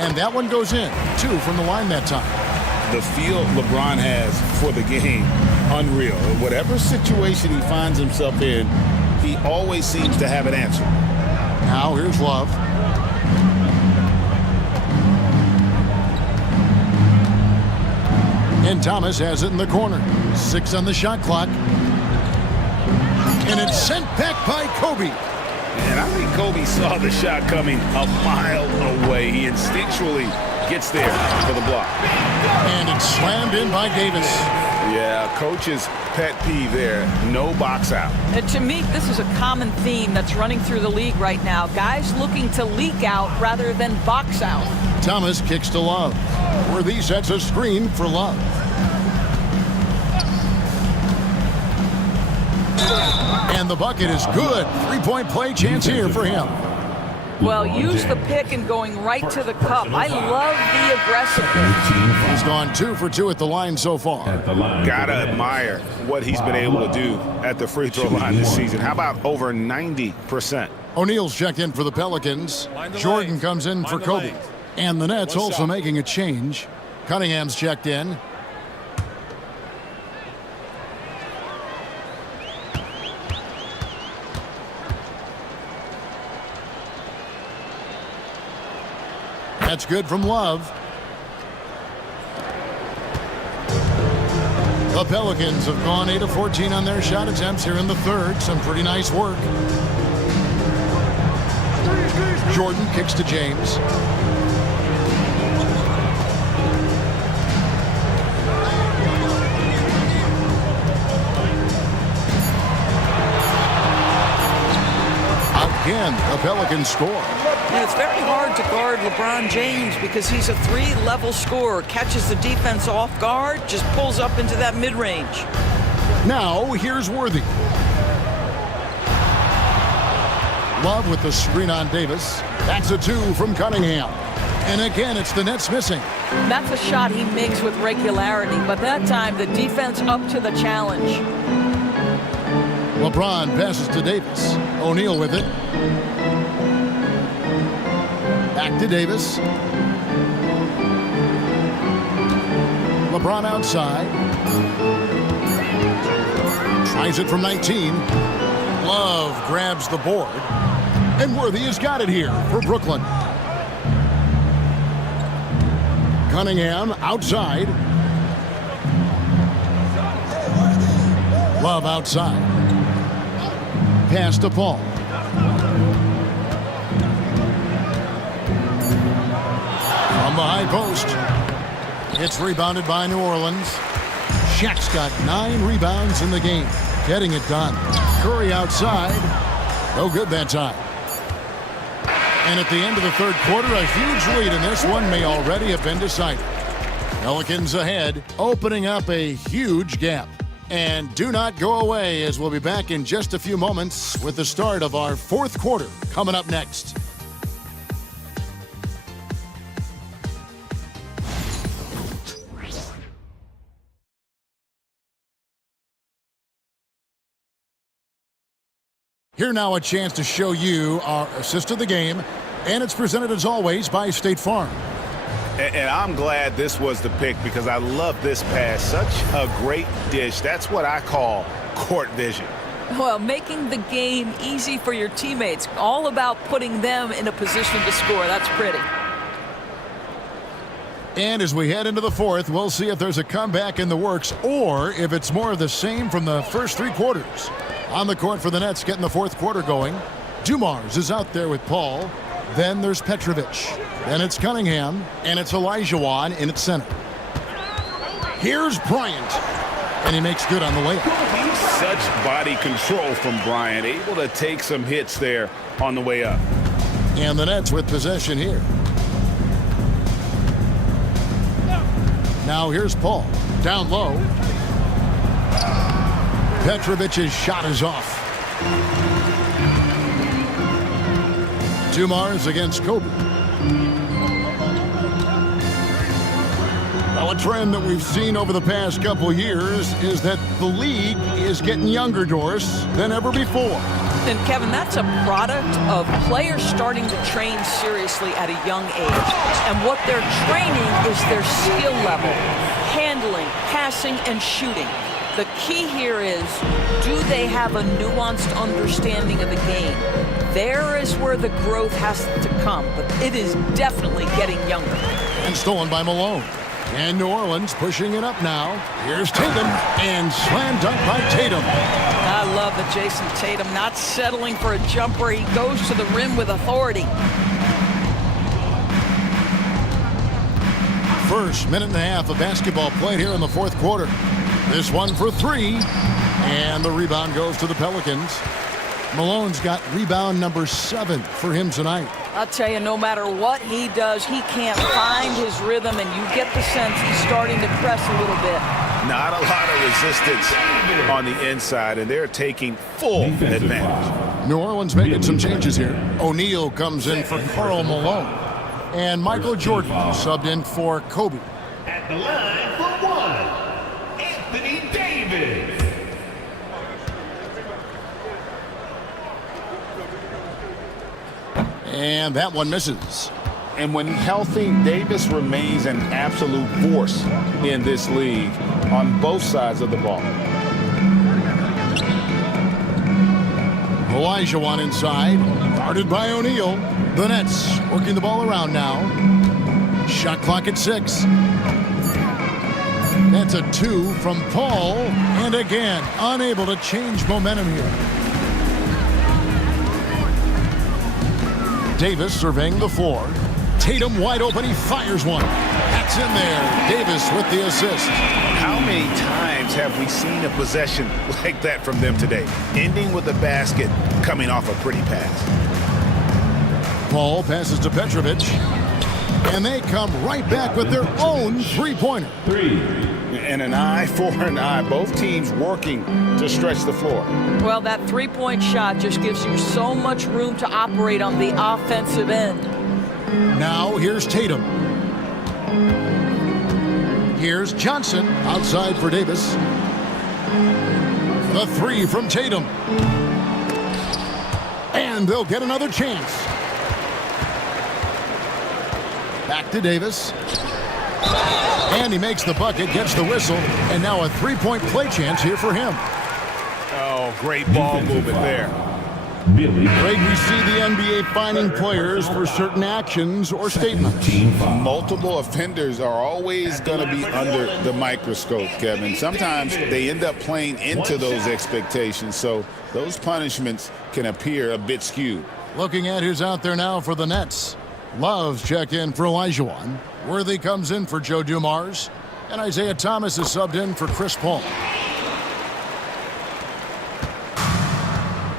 And that one goes in. 2 from the line that time. The feel LeBron has for the game, unreal. Whatever situation he finds himself in, He always seems to have an answer. Now here's Love. And Thomas has it in the corner. 6 on the shot clock. And it's sent back by Kobe. And I think Kobe saw the shot coming a mile away. He instinctually gets there for the block. And it's slammed in by Davis. Yeah, coach's pet peeve there. No box out. And to me, this is a common theme that's running through the league right now. Guys looking to leak out rather than box out. Thomas kicks to Love. Worthy sets a screen for Love. And the bucket is good. 3-point play chance here for him. Well, use the pick and going right to the cup. I love the aggressiveness. He's gone 2 for 2 at the line so far. Gotta admire what he's been able to do at the free throw line this season. How about over 90%? O'Neal's checked in for the Pelicans. Jordan comes in for Kobe. And the Nets also making a change. Cunningham's checked in. That's good from Love. The Pelicans have gone 8 of 14 on their shot attempts here in the third. Some pretty nice work. Jordan kicks to James. Again, the Pelicans score. And it's very hard to guard LeBron James because he's a 3-level scorer. Catches the defense off guard, just pulls up into that mid-range. Now, here's Worthy. Love with the screen on Davis. That's a 2 from Cunningham. And again, it's the Nets missing. That's a shot he makes with regularity, but that time the defense up to the challenge. LeBron passes to Davis. O'Neal with it. Back to Davis. LeBron outside. Tries it from 19. Love grabs the board. And Worthy has got it here for Brooklyn. Cunningham outside. Love outside. Pass to Paul. From the high post. It's rebounded by New Orleans. Shaq's got 9 rebounds in the game. Getting it done. Curry outside. No good that time. And at the end of the third quarter, a huge lead in this one may already have been decided. Pelicans ahead, opening up a huge gap. And do not go away, as we'll be back in just a few moments with the start of our fourth quarter coming up next. Here now a chance to show you our assist of the game, and it's presented as always by State Farm. And I'm glad this was the pick because I love this pass. Such a great dish. That's what I call court vision. Well, making the game easy for your teammates. All about putting them in a position to score. That's pretty. And as we head into the fourth, we'll see if there's a comeback in the works or if it's more of the same from the first 3 quarters. On the court for the Nets, getting the fourth quarter going. Dumars is out there with Paul. Then there's Petrovic. Then it's Cunningham. And it's Olajuwon in its center. Here's Bryant. And he makes good on the layup. Such body control from Bryant. Able to take some hits there on the way up. And the Nets with possession here. Now here's Paul. Down low. Petrovic's shot is off. Dumars against Kobe. Well, a trend that we've seen over the past couple years is that the league is getting younger, Doris, than ever before. And Kevin, that's a product of players starting to train seriously at a young age. And what they're training is their skill level, handling, passing, and shooting. The key here is, do they have a nuanced understanding of the game? There is where the growth has to come, but it is definitely getting younger. And stolen by Malone. And New Orleans pushing it up now. Here's Tatum, and slam dunk by Tatum. I love that Jason Tatum not settling for a jumper. He goes to the rim with authority. First minute and a half of basketball played here in the fourth quarter. This one for three, and the rebound goes to the Pelicans. Malone's got rebound number 7 for him tonight. I'll tell you, no matter what he does, he can't find his rhythm, and you get the sense he's starting to press a little bit. Not a lot of resistance on the inside, and they're taking full advantage. New Orleans making some changes here. O'Neal comes in for Karl Malone. And Michael Jordan subbed in for Kobe. At the line for one, Anthony Davis. And that one misses. And when healthy, Davis remains an absolute force in this league on both sides of the ball. Olajuwon inside, guarded by O'Neal. The Nets working the ball around now. Shot clock at 6. That's a 2 from Paul, and again, unable to change momentum here. Davis surveying the floor. Tatum wide open, he fires one. That's in there. Davis with the assist. How many times have we seen a possession like that from them today? Ending with a basket, coming off a pretty pass. Paul passes to Petrovic, and they come right back with their own three-pointer. And an eye for an eye. Both teams working to stretch the floor. Well, that three-point shot just gives you so much room to operate on the offensive end. Now here's Tatum. Here's Johnson outside for Davis. The 3 from Tatum. And they'll get another chance. Back to Davis. And he makes the bucket, gets the whistle, and now a three-point play chance here for him. Oh, great ball movement there. Craig, we see the NBA fining players for certain actions or statements. Multiple offenders are always going to be under the microscope, Kevin. Sometimes they end up playing into those expectations, so those punishments can appear a bit skewed. Looking at who's out there now for the Nets. Love's checked in for Olajuwon. Worthy comes in for Joe Dumars. And Isaiah Thomas is subbed in for Chris Paul.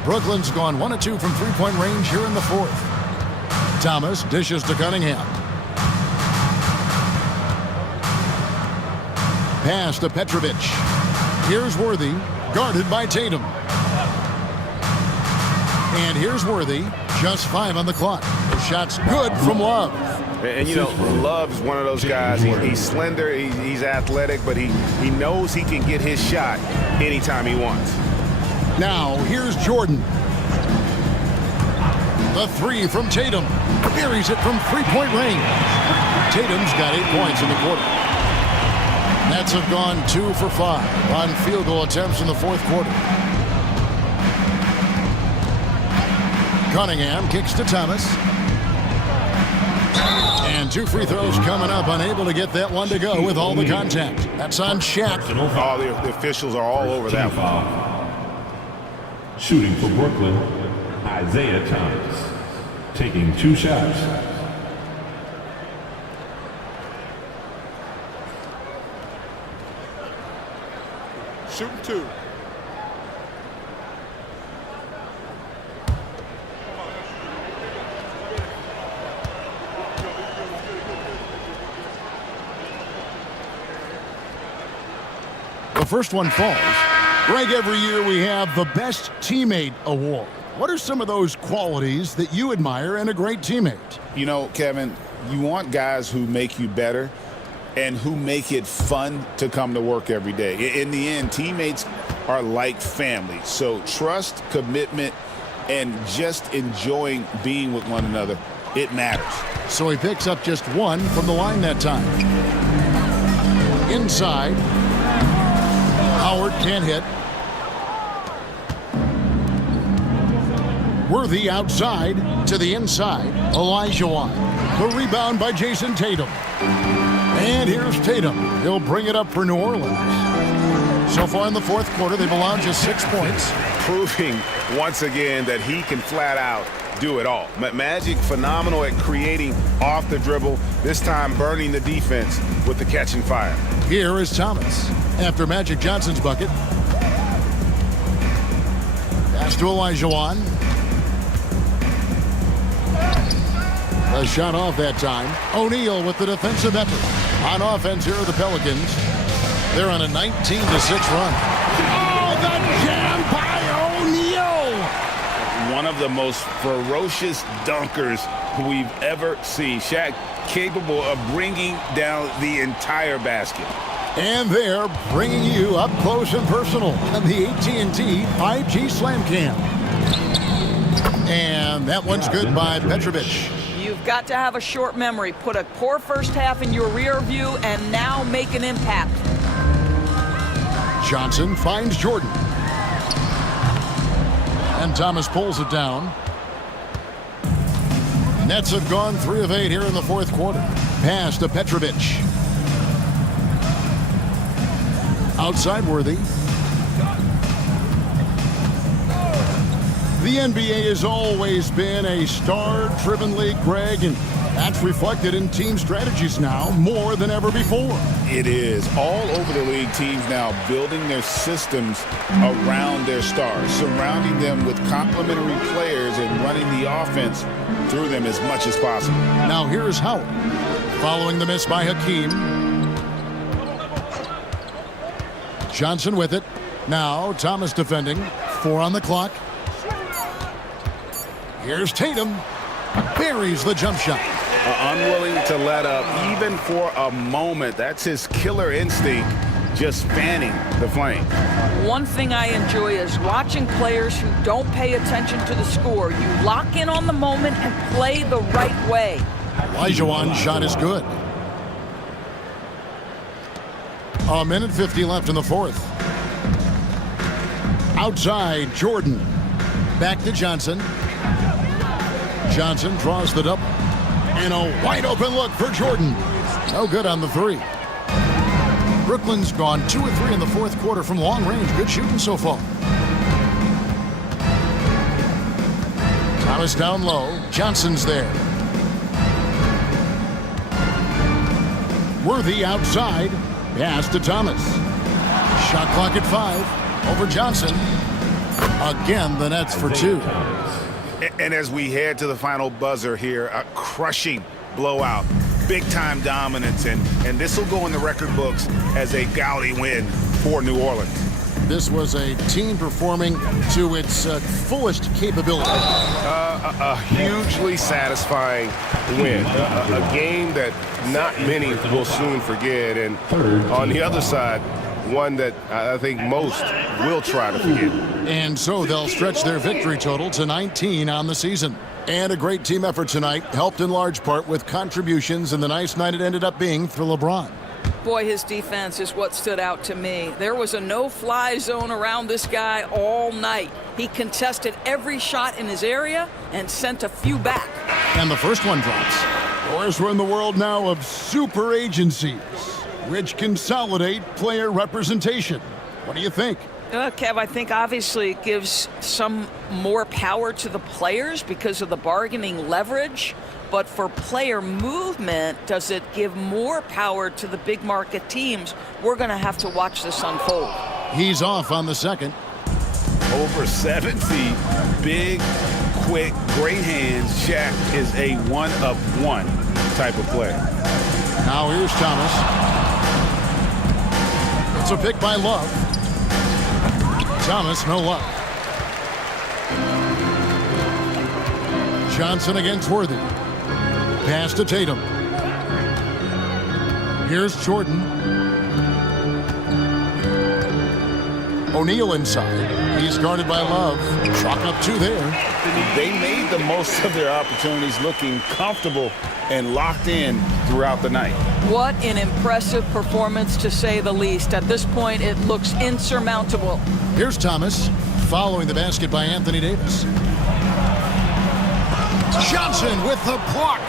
Brooklyn's gone 1 of 2 from three-point range here in the fourth. Thomas dishes to Cunningham. Pass to Petrovic. Here's Worthy, guarded by Tatum. And here's Worthy, just 5 on the clock. The shot's good from Love. And, you know, Love's one of those guys. He's slender, he's athletic, but he knows he can get his shot anytime he wants. Now, here's Jordan. The 3 from Tatum. Buries it from three-point range. Tatum's got 8 points in the quarter. Nets have gone 2 for 5 on field goal attempts in the fourth quarter. Cunningham kicks to Thomas. And 2 free throws coming up, unable to get that one to go with all the contact. That's on Shaq. Oh, the officials are all over that one. Shooting for Brooklyn, Isaiah Thomas. Taking 2 shots. Shooting 2. The first one falls. Greg, every year we have the Best Teammate Award. What are some of those qualities that you admire in a great teammate? You know, Kevin, you want guys who make you better and who make it fun to come to work every day. In the end, teammates are like family. So trust, commitment, and just enjoying being with one another, it matters. So he picks up just 1 from the line that time. Inside. Howard effort, can't hit. Worthy outside to the inside. Olajuwon. The rebound by Jason Tatum. And here's Tatum. He'll bring it up for New Orleans. So far in the fourth quarter, they've allowed just 6 points. Proving once again that he can flat out do it all. Magic phenomenal at creating off the dribble, this time burning the defense with the catch and fire. Here is Thomas after Magic Johnson's bucket. Pass to Olajuwon. A shot off that time. O'Neal with the defensive effort. On offense here are the Pelicans. They're on a 19-6 run. Oh, the jam by O'Neal! One of the most ferocious dunkers we've ever seen. Shaq capable of bringing down the entire basket. And they're bringing you up close and personal on the AT&T 5G Slam Cam. And that one's good by Petrovic. You've got to have a short memory. Put a poor first half in your rear view and now make an impact. Johnson finds Jordan. And Thomas pulls it down. Nets have gone 3 of 8 here in the fourth quarter. Pass to Petrovic. Outside Worthy. The NBA has always been a star-driven league, Greg, and that's reflected in team strategies now more than ever before. It is. All over the league, teams now building their systems around their stars, surrounding them with complementary players and running the offense through them as much as possible. Now here's Howard, following the miss by Hakeem. Johnson with it. Now Thomas defending. 4 on the clock. Here's Tatum. Buries the jump shot. Unwilling to let up even for a moment. That's his killer instinct, just fanning the flame. One thing I enjoy is watching players who don't pay attention to the score. You lock in on the moment and play the right way. Olajuwon's shot is good. A minute 50 left in the fourth. Outside, Jordan. Back to Johnson. Johnson draws the double. And a wide open look for Jordan. No good on the 3. Brooklyn's gone 2 of 3 in the fourth quarter from long range. Good shooting so far. Thomas down low. Johnson's there. Worthy outside. Pass to Thomas. Shot clock at 5. Over Johnson. Again, the Nets for 2. And as we head to the final buzzer here, a crushing blowout, big-time dominance, and this will go in the record books as a gaudy win for New Orleans. This was a team performing to its fullest capability. A hugely satisfying win, a game that not many will soon forget, and on the other side, one that I think most will try to forget. And so they'll stretch their victory total to 19 on the season. And a great team effort tonight, helped in large part with contributions in the nice night it ended up being for LeBron. Boy, his defense is what stood out to me. There was a no-fly zone around this guy all night. He contested every shot in his area and sent a few back. And the first one drops. Of course, we're in the world now of super agencies, which consolidate player representation. What do you think? Kev, I think obviously it gives some more power to the players because of the bargaining leverage. But for player movement, does it give more power to the big market teams? We're going to have to watch this unfold. He's off on the second. Over 7 feet, big, quick, great hands. Shaq is a one-of-one type of player. Now here's Thomas. It's a pick by Love. Thomas, no luck. Johnson against Worthy. Pass to Tatum. Here's Jordan. O'Neal inside. He's guarded by Love. Chalk up 2 there. They made the most of their opportunities, looking comfortable and locked in throughout the night. What an impressive performance, to say the least. At this point, it looks insurmountable. Here's Thomas, following the basket by Anthony Davis. Johnson with the block.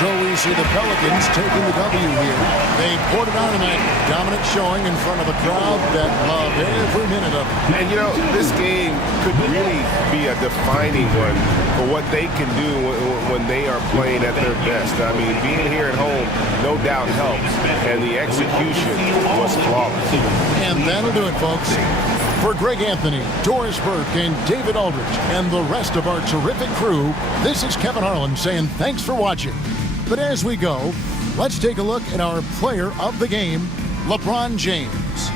So we see the Pelicans taking the W here. They poured it on tonight. Dominant showing in front of a crowd that loved every minute of it. And, you know, this game could really be a defining one for what they can do when they are playing at their best. I mean, being here at home, no doubt helps. And the execution was flawless. And that'll do it, folks. For Greg Anthony, Doris Burke, and David Aldridge, and the rest of our terrific crew, this is Kevin Harlan saying thanks for watching. But as we go, let's take a look at our player of the game, LeBron James.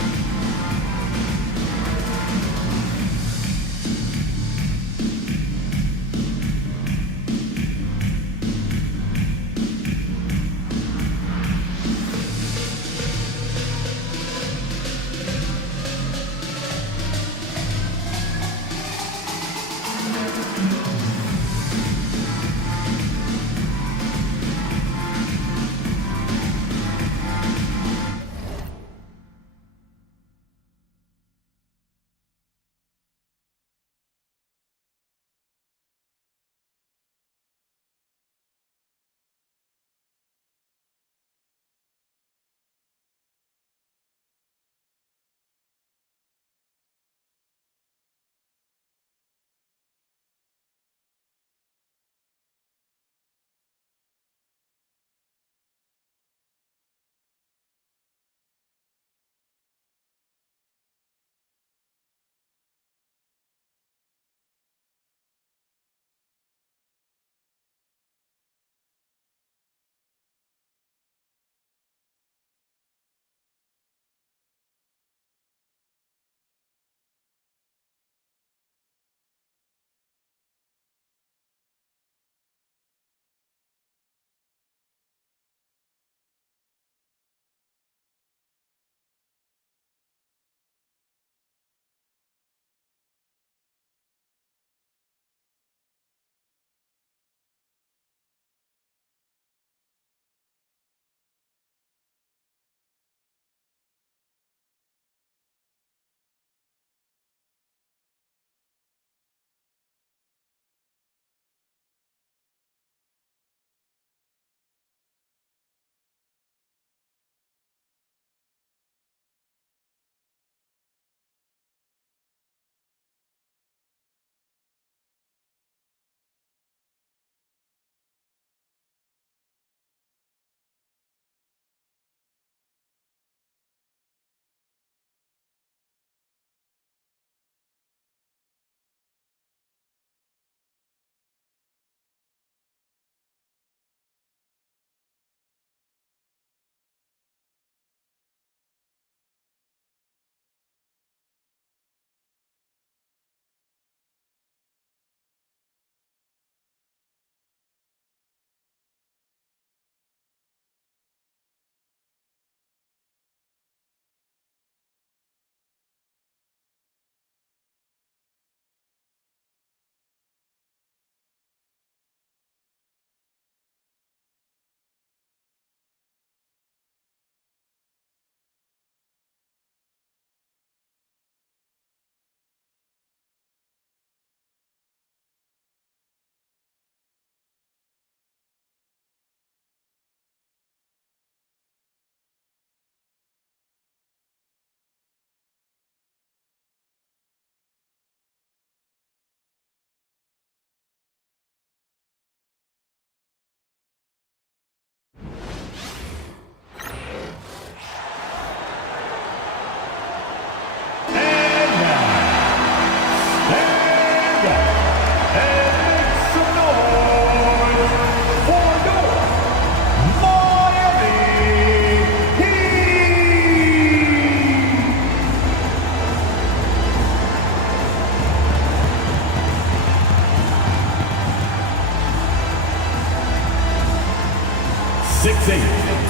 Six 6'8",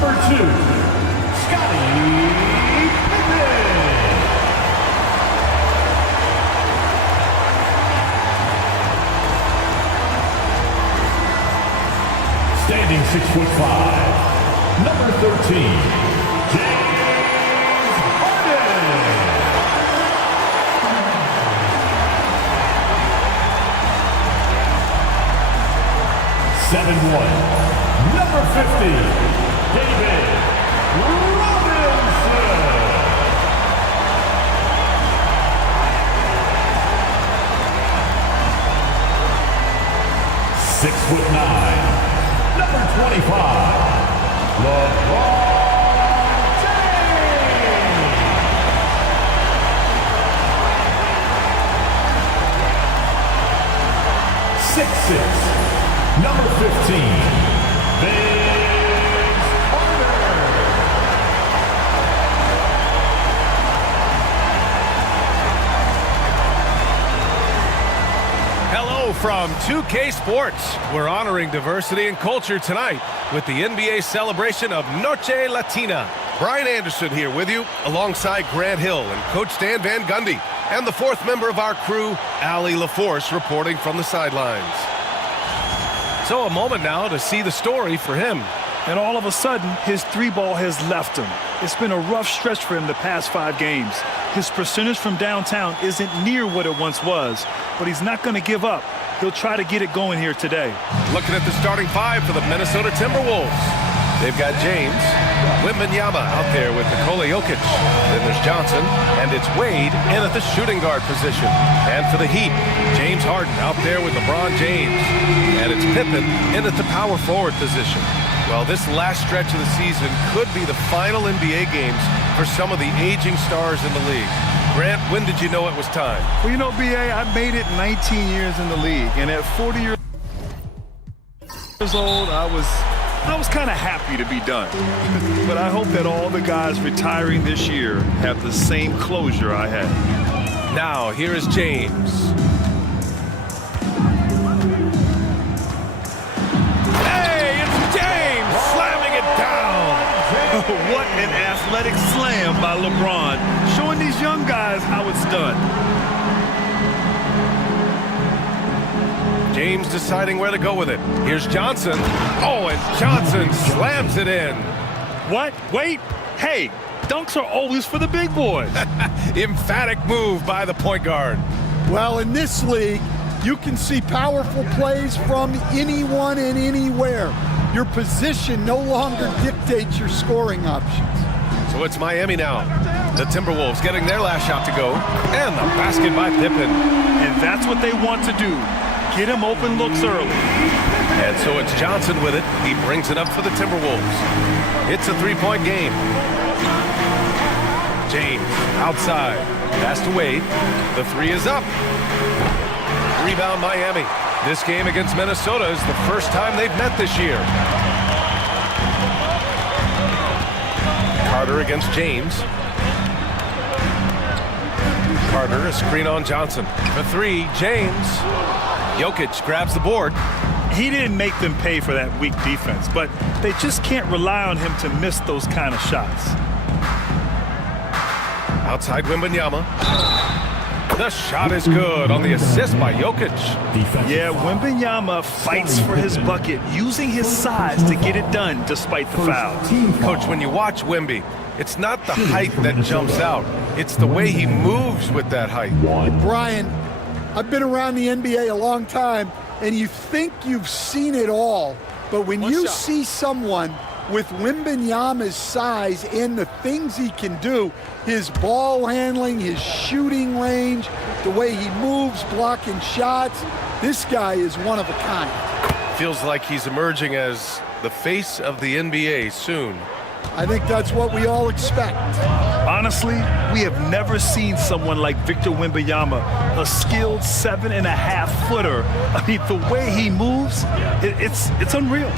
Number 2, Scottie Pippen. Standing 6'5", number 13, James Harden. 7'1", number 50, David Robinson. 6'9", number 25, LeBron James. 6'6", number 15, Vince Carter. Hello from 2K Sports. We're honoring diversity and culture tonight with the NBA celebration of Noche Latina. Brian Anderson here with you, alongside Grant Hill and Coach Dan Van Gundy, and the fourth member of our crew, Allie LaForce, reporting from the sidelines. So a moment now to see the story for him. And all of a sudden, his three ball has left him. It's been a rough stretch for him the past 5 games. His percentage from downtown isn't near what it once was, but he's not going to give up. He'll try to get it going here today. Looking at the starting 5 for the Minnesota Timberwolves. They've got James, Wembanyama out there with Nikola Jokic. Then there's Johnson, and it's Wade in at the shooting guard position. And for the Heat, James Harden out there with LeBron James. And it's Pippen in at the power forward position. Well, this last stretch of the season could be the final NBA games for some of the aging stars in the league. Grant, when did you know it was time? Well, you know, B.A., I made it 19 years in the league, and at 40 years old, I was kind of happy to be done. But I hope that all the guys retiring this year have the same closure I had. Now, here is James. Hey, it's James slamming it down. What an athletic slam by LeBron, showing these young guys how it's done. James deciding where to go with it. Here's Johnson. Oh, and Johnson slams it in. What? Wait. Hey, dunks are always for the big boys. Emphatic move by the point guard. Well, in this league, you can see powerful plays from anyone and anywhere. Your position no longer dictates your scoring options. So it's Miami now. The Timberwolves getting their last shot to go. And the basket by Pippen. And that's what they want to do. Get him open looks early. And so it's Johnson with it. He brings it up for the Timberwolves. It's a three-point game. James outside. Pass to Wade. The three is up. Rebound Miami. This game against Minnesota is the first time they've met this year. Carter against James. Carter, a screen on Johnson. For three, James. Jokic grabs the board. He didn't make them pay for that weak defense, but they just can't rely on him to miss those kind of shots. Outside Wembanyama. The shot is good on the assist by Jokic. Yeah, Wembanyama fights for his bucket, using his size to get it done despite the fouls. Coach, when you watch Wemby, it's not the height that jumps out. It's the way he moves with that height. Brian, I've been around the NBA a long time, and you think you've seen it all, but when you see someone with Wembanyama's size and the things he can do, his ball handling, his shooting range, the way he moves, blocking shots, this guy is one of a kind. Feels like he's emerging as the face of the NBA soon. I think that's what we all expect. Honestly, we have never seen someone like Victor Wembanyama, a skilled 7.5-footer. I mean, the way he moves, it's unreal.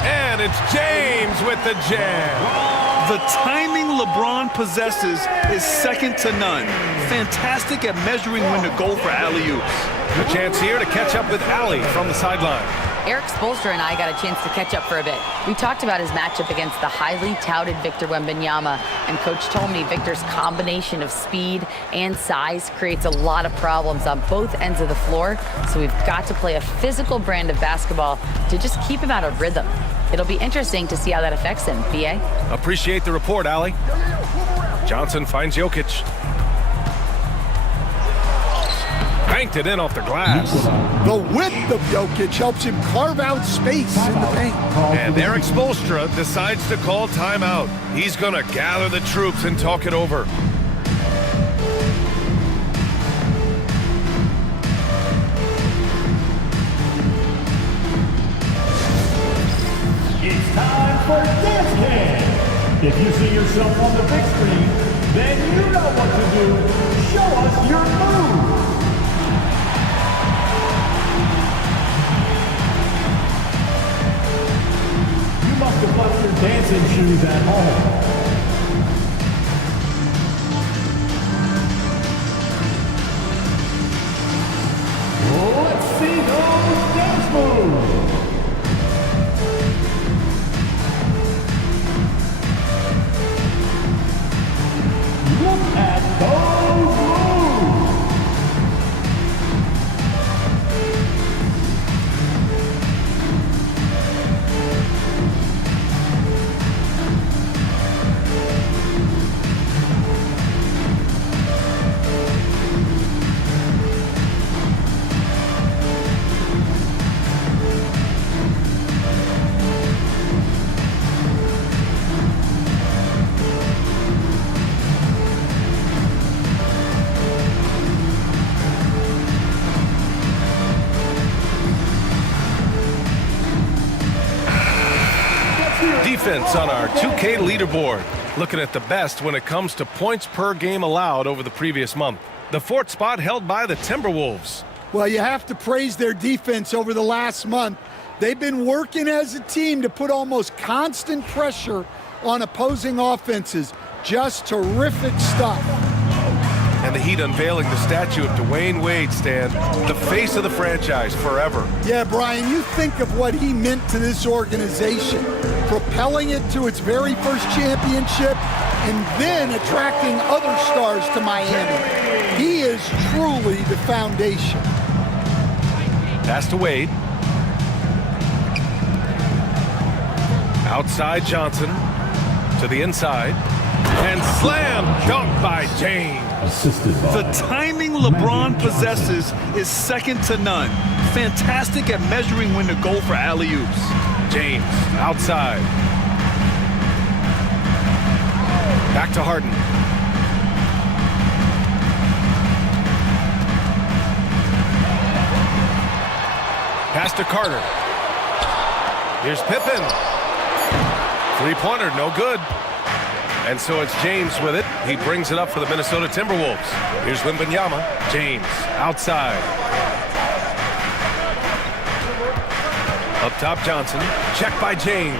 And it's James with the jam. The timing LeBron possesses is second to none. Fantastic at measuring when to go for alley-oops. A chance here to catch up with Allie from the sideline. Eric Spoelstra and I got a chance to catch up for a bit. We talked about his matchup against the highly touted Victor Wembanyama, and Coach told me Victor's combination of speed and size creates a lot of problems on both ends of the floor, so we've got to play a physical brand of basketball to just keep him out of rhythm. It'll be interesting to see how that affects him, B.A. Appreciate the report, Allie. Johnson finds Jokic. Banked it in off the glass. The width of Jokic helps him carve out space in the paint. And Eric Spoelstra decides to call timeout. He's going to gather the troops and talk it over. It's time for Dance Cam. If you see yourself on the big screen, then you know what to do. Show us your move. You must have left your dancing shoes at home. Let's see those dance moves. Look at those moves! Defense on our 2K leaderboard. Looking at the best when it comes to points per game allowed over the previous month. The fourth spot held by the Timberwolves. Well, you have to praise their defense over the last month. They've been working as a team to put almost constant pressure on opposing offenses. Just terrific stuff. And the Heat unveiling the statue of Dwayne Wade, Stan, the face of the franchise forever. Yeah, Brian, you think of what he meant to this organization, propelling it to its very first championship and then attracting other stars to Miami. He is truly the foundation. Pass to Wade. Outside Johnson to the inside. And slam dunk by James. The timing LeBron possesses is second to none. Fantastic at measuring when to go for alley-oops. James outside. Back to Harden. Pass to Carter. Here's Pippen. Three-pointer, no good. And so it's James with it. He brings it up for the Minnesota Timberwolves. Here's Wembanyama. James outside. Up top, Johnson. Check by James.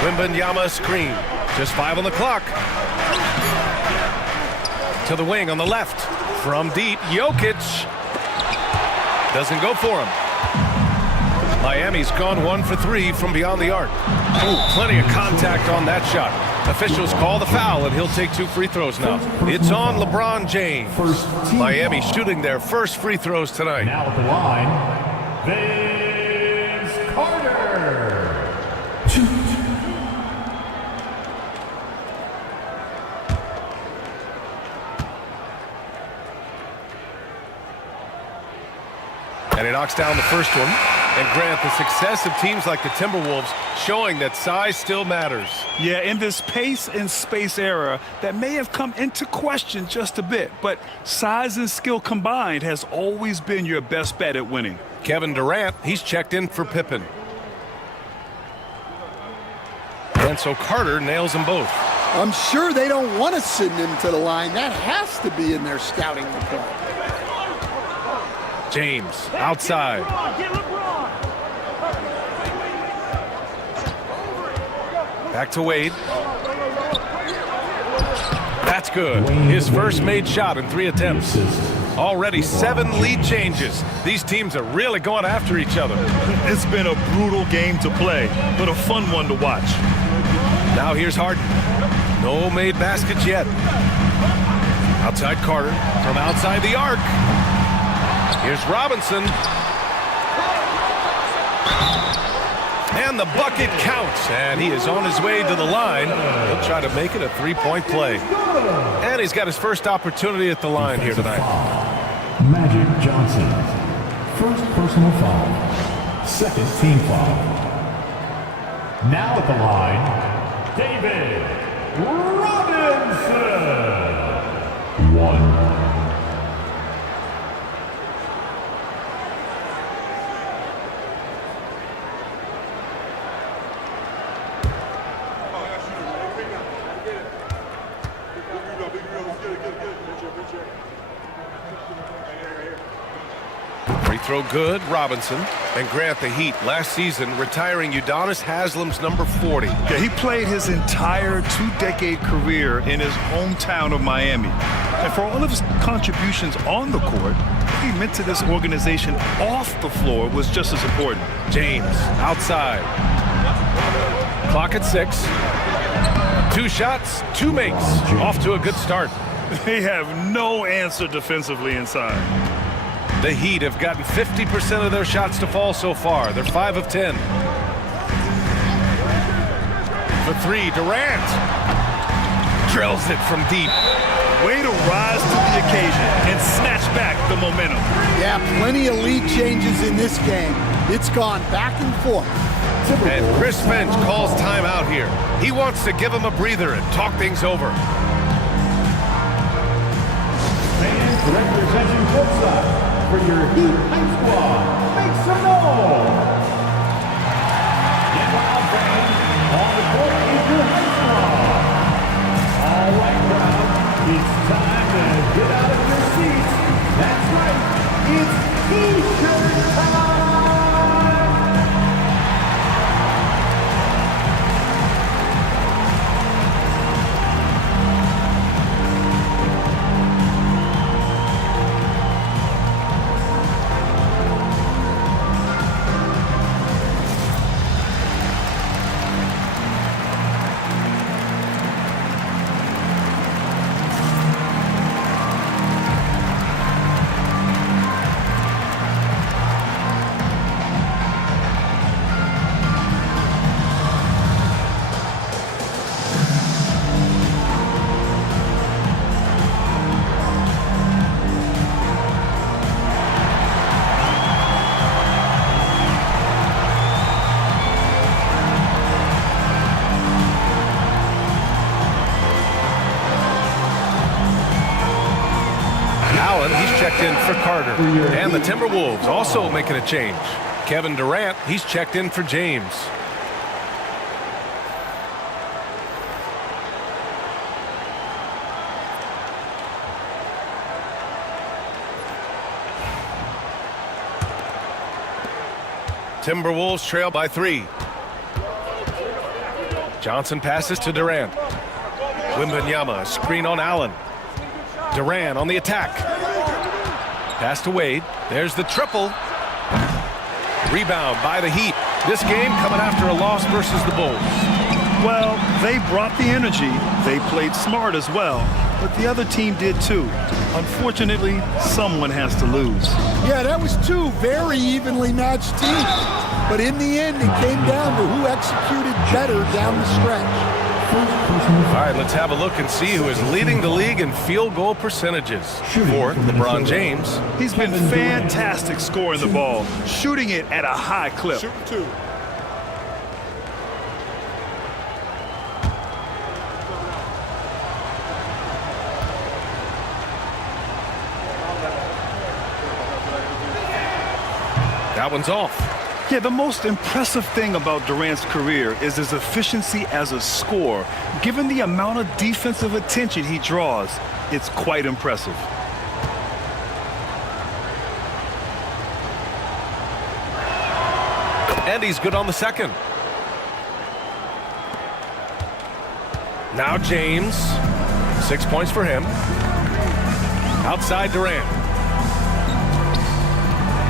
Wembanyama screen. Just 5 on the clock. To the wing on the left. From deep, Jokic. Doesn't go for him. Miami's gone 1 for 3 from beyond the arc. Ooh, plenty of contact on that shot. Officials call the foul, and he'll take 2 free throws now. It's on LeBron James. Miami shooting their first free throws tonight. Now at the line, Vince Carter. And he knocks down the first one. And Grant, the success of teams like the Timberwolves showing that size still matters. Yeah, in this pace and space era, that may have come into question just a bit, but size and skill combined has always been your best bet at winning. Kevin Durant, he's checked in for Pippen. And so Carter nails them both. I'm sure they don't want to send him to the line. That has to be in their scouting report. James outside. Back to Wade. That's good. His first made shot in 3 attempts. Already 7 lead changes. These teams are really going after each other. It's been a brutal game to play, but a fun one to watch. Now here's Harden. No made baskets yet. Outside Carter from outside the arc. Here's Robinson. And the bucket counts, and he is on his way to the line. He'll try to make it a 3-point play. And he's got his first opportunity at the line here tonight. Magic Johnson. First personal foul. Second team foul. Now at the line, David Robinson. 1. Free throw good, Robinson. And Grant, the Heat last season retiring Udonis Haslam's number 40. Yeah, he played his entire 2-decade career in his hometown of Miami. And for all of his contributions on the court, what he meant to this organization off the floor was just as important. James outside. Clock at 6. 2 shots, 2 makes. Off to a good start. They have no answer defensively inside. The Heat have gotten 50% of their shots to fall so far. They're 5 of 10. For 3, Durant. Drills it from deep. Way to rise to the occasion and snatch back the momentum. Yeah, plenty of lead changes in this game. It's gone back and forth. And Chris Finch calls timeout here. He wants to give him a breather and talk things over. Fans representing courtside for your Heat High Squad. Make some noise. Get loud, fans. On the court is your High Squad. All right, crowd. It's time to get out of your seats. That's right. It's T-shirt time. In for Carter. And the Timberwolves also making a change. Kevin Durant, he's checked in for James. Timberwolves trail by 3. Johnson passes to Durant. Wembanyama, screen on Allen. Durant on the attack. Pass to Wade. There's the triple. Rebound by the Heat. This game coming after a loss versus the Bulls. Well, they brought the energy. They played smart as well. But the other team did too. Unfortunately, someone has to lose. Yeah, that was 2 very evenly matched teams. But in the end, it came down to who executed better down the stretch. All right, let's have a look and see who is leading the league in field goal percentages. For LeBron James. He's been fantastic scoring the ball, shooting it at a high clip. Shooting 2. That one's off. Yeah, the most impressive thing about Durant's career is his efficiency as a scorer. Given the amount of defensive attention he draws, it's quite impressive. And he's good on the second. Now James. 6 points for him. Outside Durant.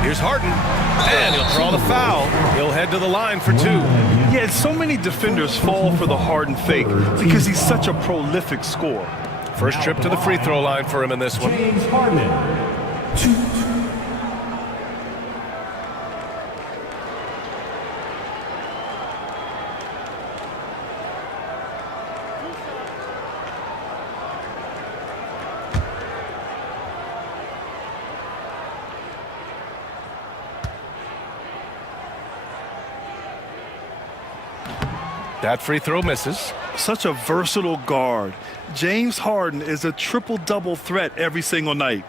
Here's Harden, and he'll draw the foul. He'll head to the line for 2. Yeah, so many defenders fall for the Harden fake because he's such a prolific scorer. First trip to the free throw line for him in this one. James Harden. That free throw misses. Such a versatile guard. James Harden is a triple-double threat every single night.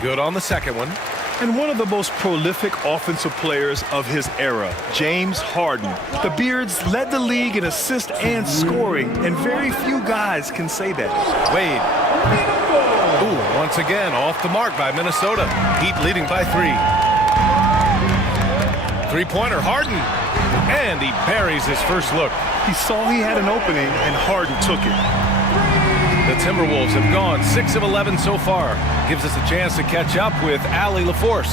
Good on the second one. And one of the most prolific offensive players of his era, James Harden. The Beards led the league in assists and scoring, and very few guys can say that. Wade. Ooh, once again, off the mark by Minnesota. Heat leading by 3. Three-pointer, Harden. And he buries his first look. He saw he had an opening, and Harden took it. The Timberwolves have gone 6 of 11 so far. Gives us a chance to catch up with Allie LaForce.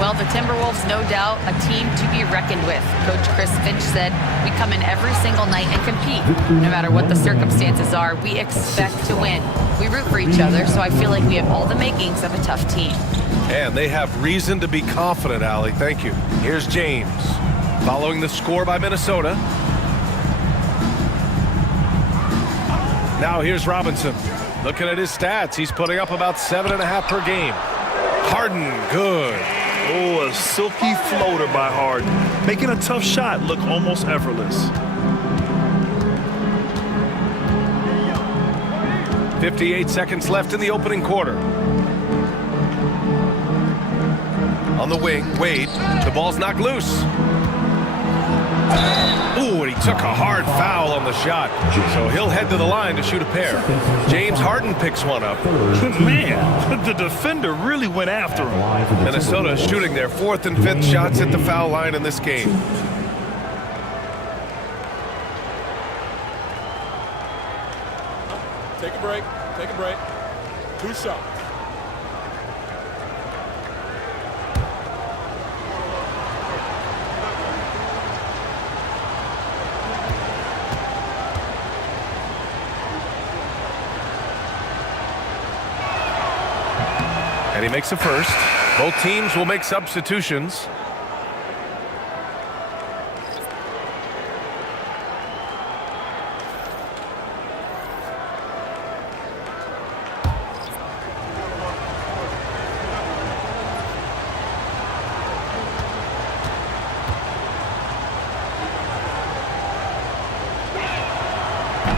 Well, the Timberwolves, no doubt, a team to be reckoned with. Coach Chris Finch said, we come in every single night and compete. No matter what the circumstances are, we expect to win. We root for each other, so I feel like we have all the makings of a tough team. And they have reason to be confident, Allie. Thank you. Here's James. Following the score by Minnesota. Now here's Robinson. Looking at his stats, he's putting up about 7.5 per game. Harden, good. Oh, a silky floater by Harden. Making a tough shot look almost effortless. 58 seconds left in the opening quarter. On the wing, Wade. The ball's knocked loose. Ooh, and he took a hard foul on the shot. So he'll head to the line to shoot a pair. James Harden picks one up. Man, the defender really went after him. Minnesota shooting their 4th and 5th shots at the foul line in this game. Take a break. Take a break. 2 shots. And he makes a first. Both teams will make substitutions.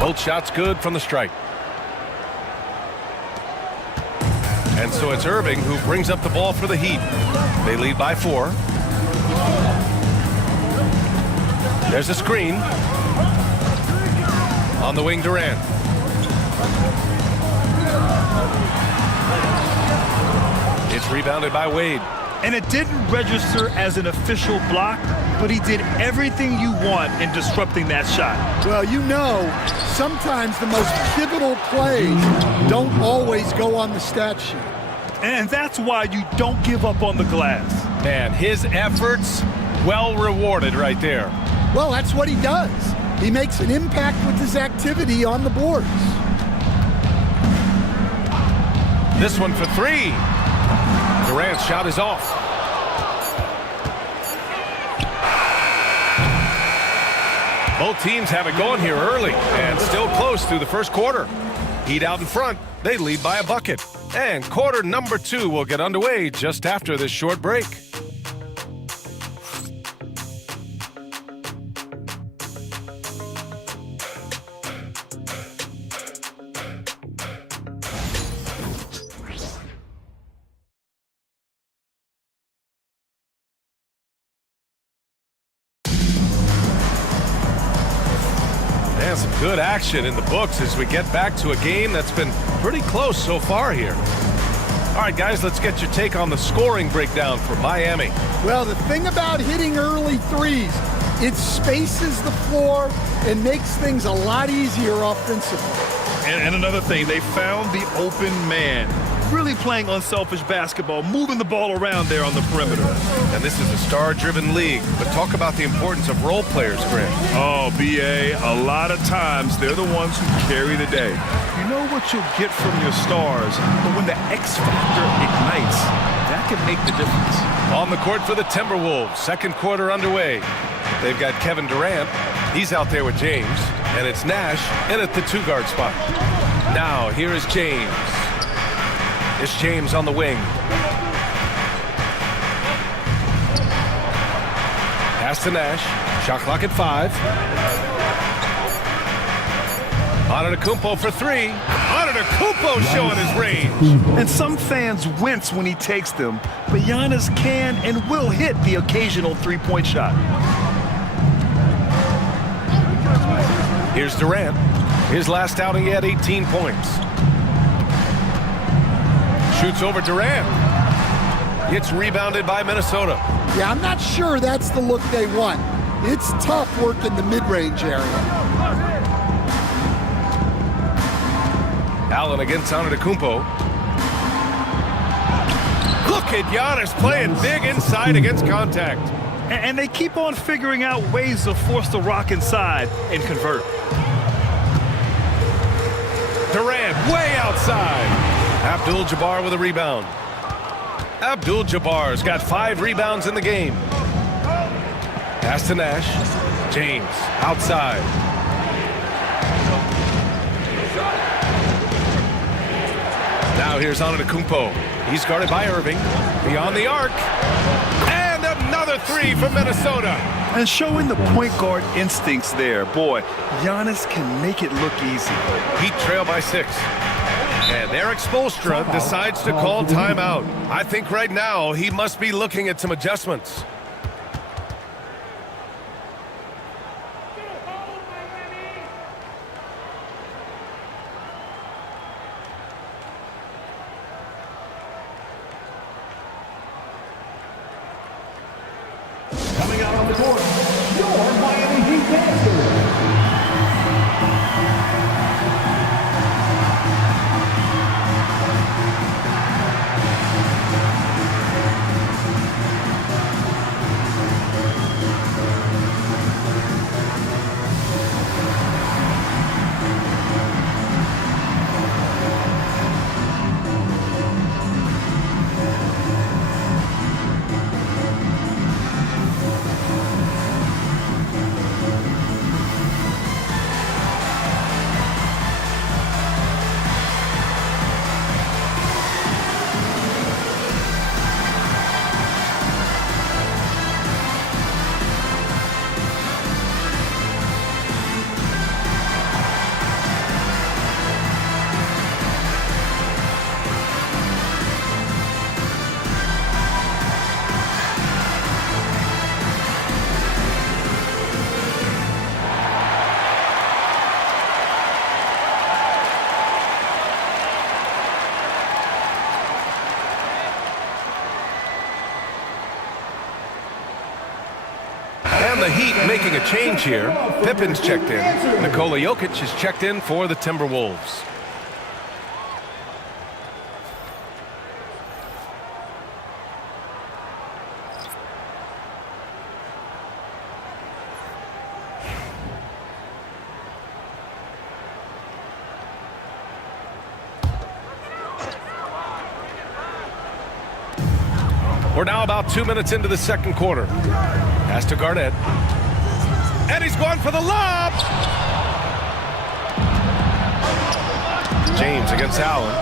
Both shots good from the strike. And so it's Irving who brings up the ball for the Heat. They lead by 4. There's a screen. On the wing, Durant. It's rebounded by Wade. And it didn't register as an official block, but he did everything you want in disrupting that shot. Well, you know, sometimes the most pivotal plays don't always go on the stat sheet. And that's why you don't give up on the glass. And his efforts, well rewarded right there. Well, that's what he does. He makes an impact with his activity on the boards. This one for 3. Durant's shot is off. Both teams have it going here early and still close through the first quarter. Heat out in front. They lead by a bucket. And quarter number 2 will get underway just after this short break. And some Good action in the books as we get back to a game that's been pretty close so far here. All right, guys, let's get your take on the scoring breakdown for Miami. Well, the thing about hitting early threes, it spaces the floor and makes things a lot easier offensively. And another thing, they found the open man. Really playing unselfish basketball, moving the ball around there on the perimeter. And this is a star-driven league, but talk about the importance of role players, Grant. Oh, B.A., a lot of times they're the ones who carry the day. You know what you'll get from your stars, but when the X factor ignites, that can make the difference. On the court for the Timberwolves, second quarter underway. They've got Kevin Durant. He's out there with James, and it's Nash in at the two-guard spot. Now, here is James. It's James on the wing. Pass to Nash. Shot clock at 5. Antetokounmpo for 3. Antetokounmpo showing his range. And some fans wince when he takes them, but Giannis can and will hit the occasional three-point shot. Here's Durant. His last outing, he had 18 points. Shoots over Durant. It's rebounded by Minnesota. Yeah, I'm not sure that's the look they want. It's tough work in the mid-range area. Allen against Antetokounmpo. Look at Giannis playing big inside against contact. And they keep on figuring out ways to force the rock inside and convert. Durant way outside. Abdul-Jabbar with a rebound. Abdul-Jabbar's got 5 rebounds in the game. Pass to Nash. James outside. Now here's Antetokounmpo. He's guarded by Irving. Beyond the arc. And another 3 from Minnesota. And showing the point guard instincts there. Boy, Giannis can make it look easy. Heat trail by 6. And Eric Spoelstra decides to call timeout. I think right now he must be looking at some adjustments. Coming out on the court, your Miami Heat Masters. And the Heat making a change here. Pippen's checked in. Nikola Jokic is checked in for the Timberwolves. We're now about 2 minutes into the second quarter. Pass to Garnett. And he's going for the lob. James against Allen.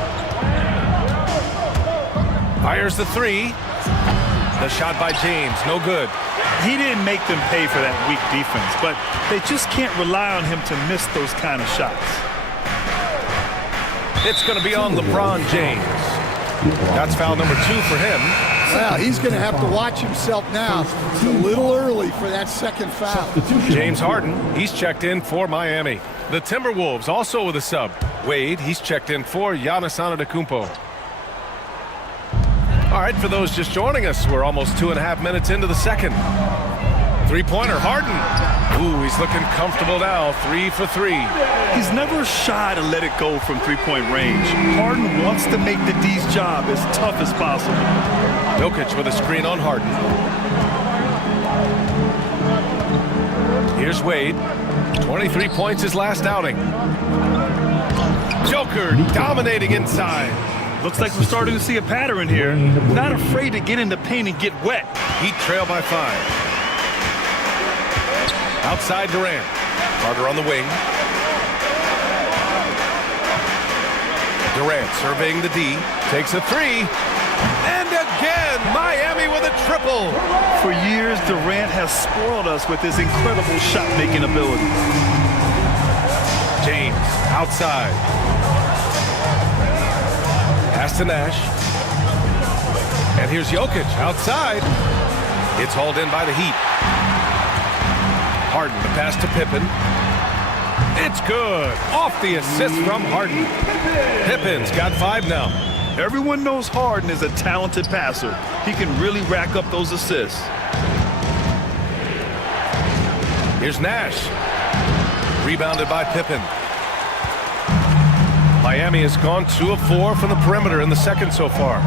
Fires the 3. The shot by James, no good. He didn't make them pay for that weak defense, but they just can't rely on him to miss those kind of shots. It's going to be on LeBron James. That's foul number 2 for him. Well, he's going to have to watch himself now. It's a little early for that second foul. James Harden, he's checked in for Miami. The Timberwolves also with a sub. Wade, he's checked in for Giannis Antetokounmpo. All right, for those just joining us, we're almost 2.5 minutes into the second. Three-pointer, Harden. Ooh, he's looking comfortable now, 3 for 3. He's never shy to let it go from three-point range. Harden wants to make the D's job as tough as possible. Jokic with a screen on Harden. Here's Wade. 23 points his last outing. Joker dominating inside. Looks like we're starting to see a pattern here. Not afraid to get in the paint and get wet. Heat trail by 5. Outside Durant. Carter on the wing. Durant surveying the D. Takes a 3. And again, Miami with a triple. For years, Durant has spoiled us with his incredible shot-making ability. James outside. Pass to Nash. And here's Jokic outside. It's hauled in by the Heat. Harden, the pass to Pippen. It's good. Off the assist from Harden. Pippen's got 5 now. Everyone knows Harden is a talented passer. He can really rack up those assists. Here's Nash. Rebounded by Pippen. Miami has gone 2 of 4 from the perimeter in the second so far.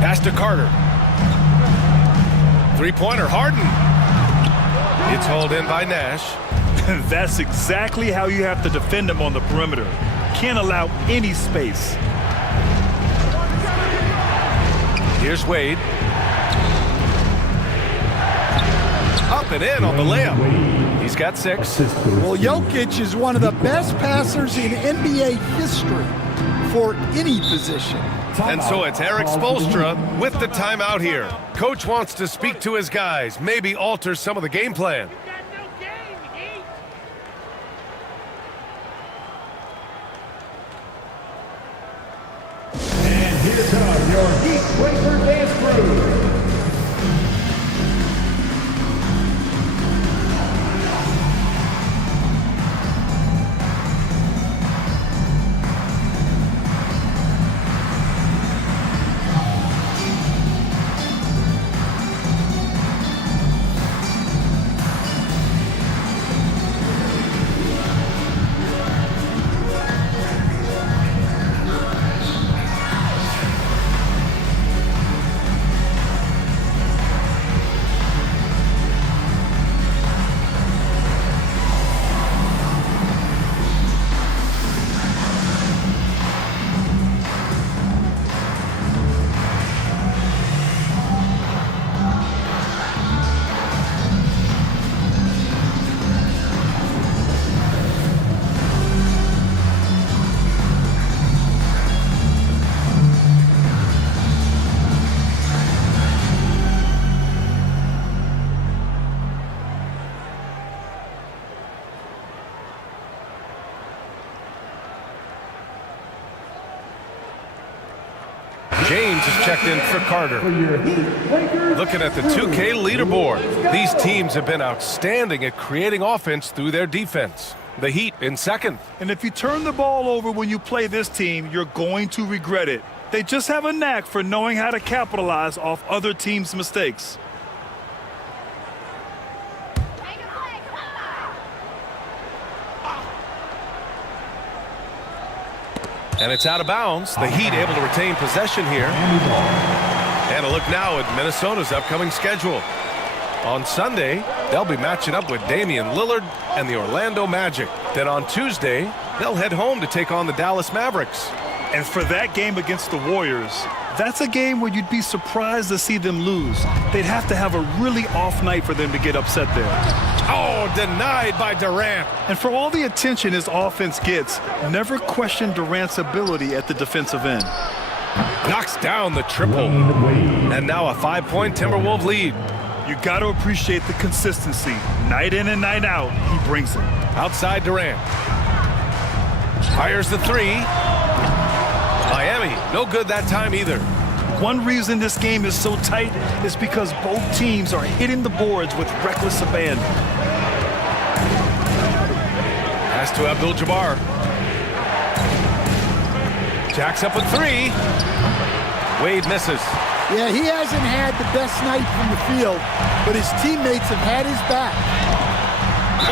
Pass to Carter. Three-pointer, Harden. It's hauled in by Nash. That's exactly how you have to defend him on the perimeter. Can't allow any space. Here's Wade. Up and in on the layup. He's got 6. Well, Jokic is one of the best passers in NBA history for any position. And so it's Eric Spoelstra with the timeout here. Coach wants to speak to his guys, maybe alter some of the game plan. And here come your Heat Breaker dance crew. James is checked in for Carter. Looking at the 2K leaderboard, these teams have been outstanding at creating offense through their defense. The Heat in second. And if you turn the ball over when you play this team, you're going to regret it. They just have a knack for knowing how to capitalize off other teams' mistakes. And it's out of bounds. The Heat able to retain possession here. And a look now at Minnesota's upcoming schedule. On Sunday, they'll be matching up with Damian Lillard and the Orlando Magic. Then on Tuesday, they'll head home to take on the Dallas Mavericks. And for that game against the Warriors, that's a game where you'd be surprised to see them lose. They'd have to have a really off night for them to get upset there. Oh, denied by Durant. And for all the attention his offense gets, never question Durant's ability at the defensive end. Knocks down the triple. And now a 5-point Timberwolves lead. You got to appreciate the consistency. Night in and night out, he brings it. Outside Durant. Fires the 3. Miami Miami, no good that time either. One reason this game is so tight is because both teams are hitting the boards with reckless abandon. Pass to Abdul-Jabbar. Jacks up a three. Wade misses. Yeah, he hasn't had the best night from the field, but his teammates have had his back.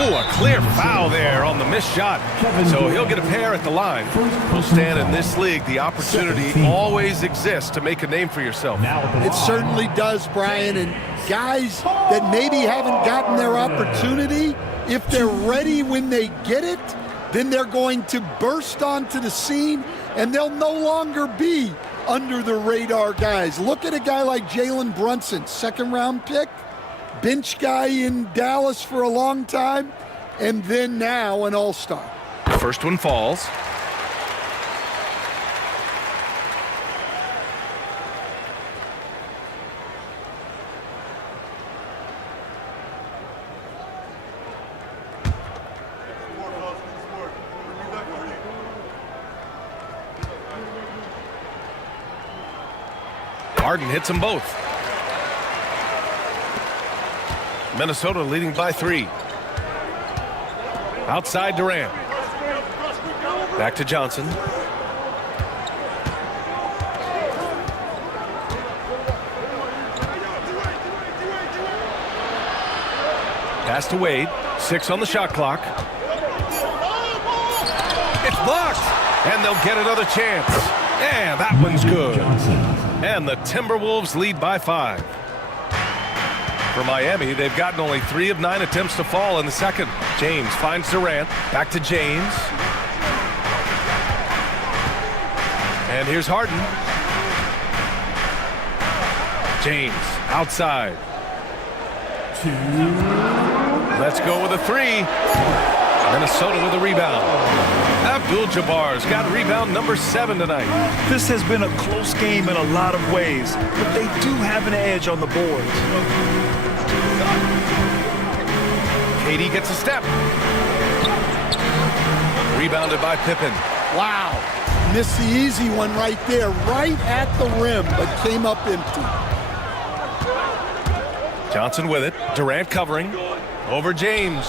Oh, a clear foul there on the missed shot. So he'll get a pair at the line. We'll stand in this league. The opportunity always exists to make a name for yourself. It certainly does, Brian. And guys that maybe haven't gotten their opportunity, if they're ready when they get it, then they're going to burst onto the scene, and they'll no longer be under the radar guys. Look at a guy like Jalen Brunson, second-round pick, bench guy in Dallas for a long time, and then now an all-star. First one falls. Harden hits them both. Minnesota leading by 3. Outside Durant. Back to Johnson. Pass to Wade. 6 on the shot clock. It's blocked. And they'll get another chance. And that one's good. And the Timberwolves lead by 5. For Miami, they've gotten only 3 of 9 attempts to fall in the second. James finds Durant. Back to James. And here's Harden. James outside. 2. Let's go with a 3. Minnesota with a rebound. Abdul-Jabbar's got rebound number 7 tonight. This has been a close game in a lot of ways, but they do have an edge on the boards. KD gets a step. Rebounded by Pippen. Wow. Missed the easy one right there, right at the rim, but came up empty. Johnson with it. Durant covering. Over James.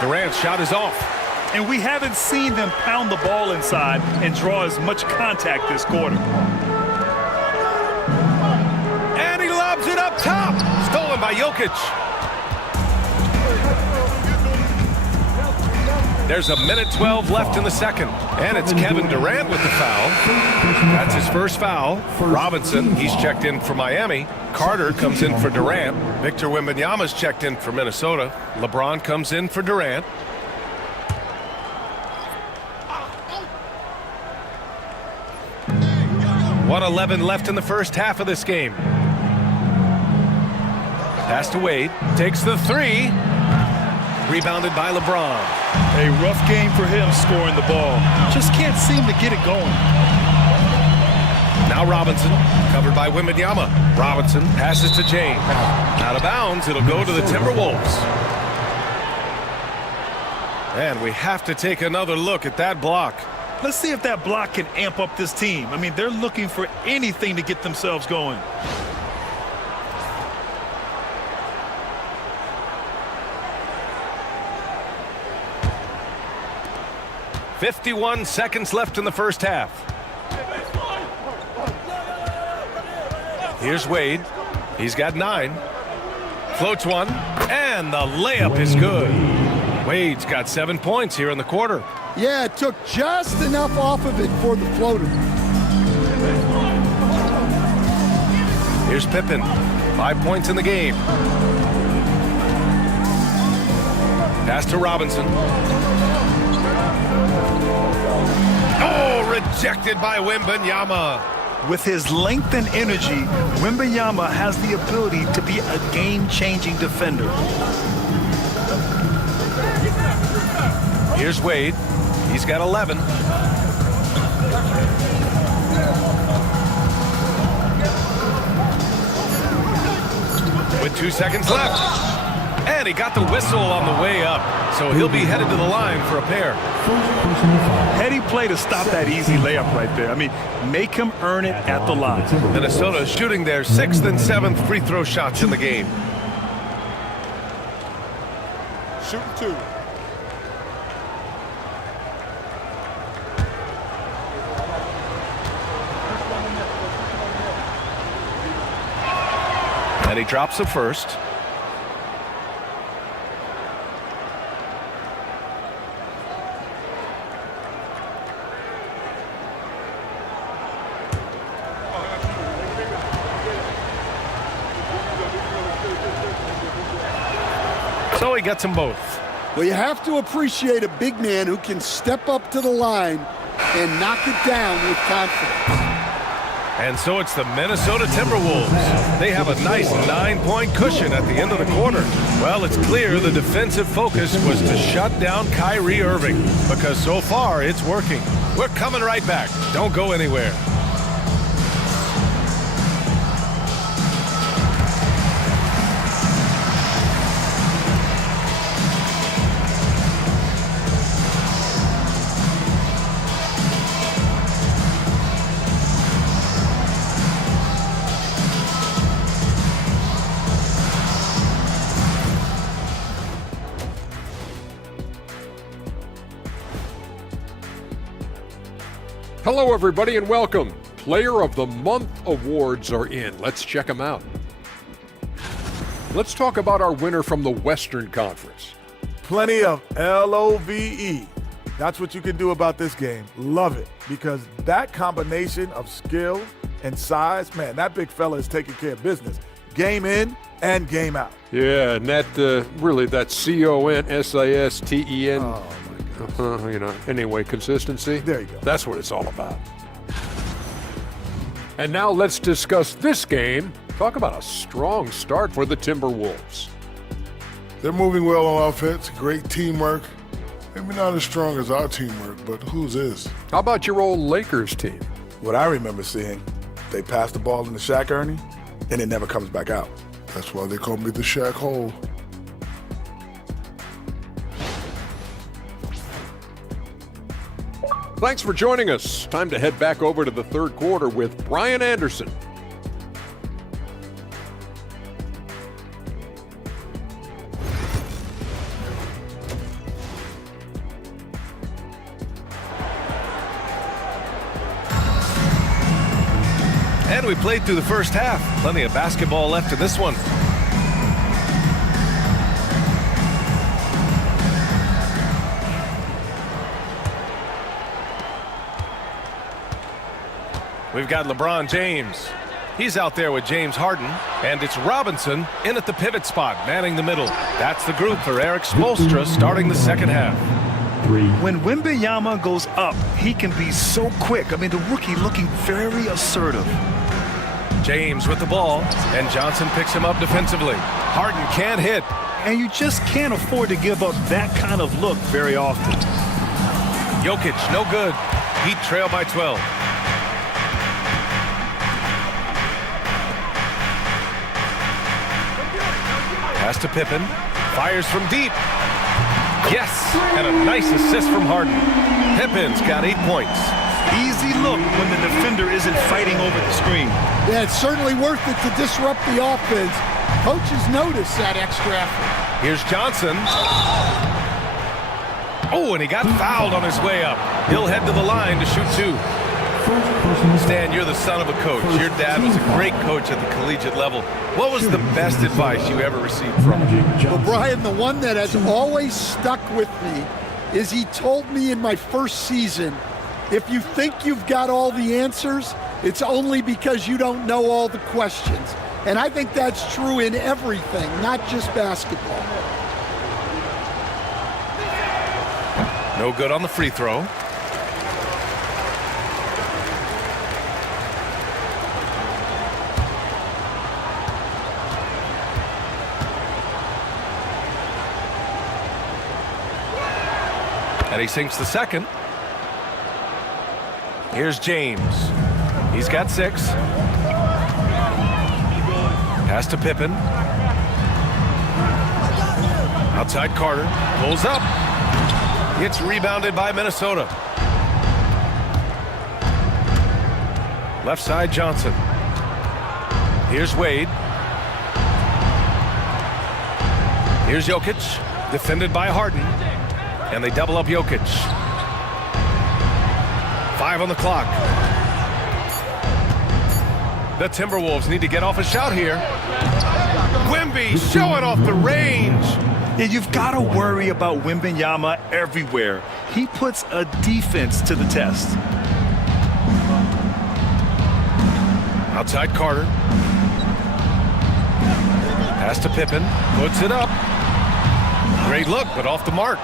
Durant's shot is off. And we haven't seen them pound the ball inside and draw as much contact this quarter. And he lobs it up top. Stolen by Jokic. There's a minute 12 left in the second. And it's Kevin Durant with the foul. That's his first foul. Robinson, he's checked in for Miami. Carter comes in for Durant. Victor Wembanyama's checked in for Minnesota. LeBron comes in for Durant. .111 left in the first half of this game. Pass to Wade. Takes the 3. Rebounded by LeBron. A rough game for him scoring the ball. Just can't seem to get it going. Now Robinson, covered by Wembanyama. Robinson passes to James. Out of bounds, it'll go to the Timberwolves. And we have to take another look at that block. Let's see if that block can amp up this team. I mean, they're looking for anything to get themselves going. .51 seconds left in the first half. Here's Wade. He's got 9. Floats one, and the layup is good. Wade's got 7 points here in the quarter. Yeah, it took just enough off of it for the floater. Here's Pippen. 5 points in the game. Pass to Robinson. Oh, rejected by Wembanyama. With his length and energy, Wembanyama has the ability to be a game-changing defender. Here's Wade. He's got 11. With 2 seconds left. And he got the whistle on the way up, so he'll be headed to the line for a pair. Heady play to stop that easy layup right there. I mean, make him earn it at the line. Minnesota shooting their 6th and 7th free throw shots in the game. Shooting 2. And he drops the first. So he gets them both. Well, you have to appreciate a big man who can step up to the line and knock it down with confidence. And so it's the Minnesota Timberwolves. They have a nice 9-point cushion at the end of the quarter. Well, it's clear the defensive focus was to shut down Kyrie Irving, because so far it's working. We're coming right back. Don't go anywhere. Hello, everybody, and welcome. Player of the Month awards are in. Let's check them out. Let's talk about our winner from the Western Conference. Plenty of LOVE. That's what you can do about this game. Love it, because that combination of skill and size, man, that big fella is taking care of business. Game in and game out. Yeah, and that really, that CONSISTEN. Oh, anyway, consistency. There you go. That's what it's all about. And now let's discuss this game. Talk about a strong start for the Timberwolves. They're moving well on offense, great teamwork. Maybe not as strong as our teamwork, but whose is? How about your old Lakers team? What I remember seeing, they pass the ball into Shaq, Ernie, and it never comes back out. That's why they call me the Shaq Hole. Thanks for joining us. Time to head back over to the third quarter with Brian Anderson. And we played through the first half. Plenty of basketball left in this one. We've got LeBron James. He's out there with James Harden. And it's Robinson in at the pivot spot, manning the middle. That's the group for Eric Spoelstra starting the second half. When Wembanyama goes up, he can be so quick. I mean, the rookie looking very assertive. James with the ball, and Johnson picks him up defensively. Harden can't hit. And you just can't afford to give up that kind of look very often. Jokic, no good. Heat trail by 12. Pass to Pippen. Fires from deep. Yes, and a nice assist from Harden. Pippen's got 8 points. Easy look when the defender isn't fighting over the screen. Yeah, it's certainly worth it to disrupt the offense. Coaches notice that extra effort. Here's Johnson. Oh, and he got fouled on his way up. He'll head to the line to shoot 2. Stan, you're the son of a coach. Your dad was a great coach at the collegiate level. What was the best advice you ever received from him? Well, Brian, the one that has always stuck with me is he told me in my first season, if you think you've got all the answers, it's only because you don't know all the questions. And I think that's true in everything, not just basketball. No good on the free throw. And he sinks the second. Here's James. He's got 6. Pass to Pippen. Outside Carter, pulls up. It's rebounded by Minnesota. Left side Johnson. Here's Wade. Here's Jokic, defended by Harden. And they double up Jokic. 5 on the clock. The Timberwolves need to get off a shot here. Wemby showing off the range. Yeah, you've got to worry about Wembanyama everywhere. He puts a defense to the test. Outside Carter. Pass to Pippen. Puts it up. Great look, but off the mark.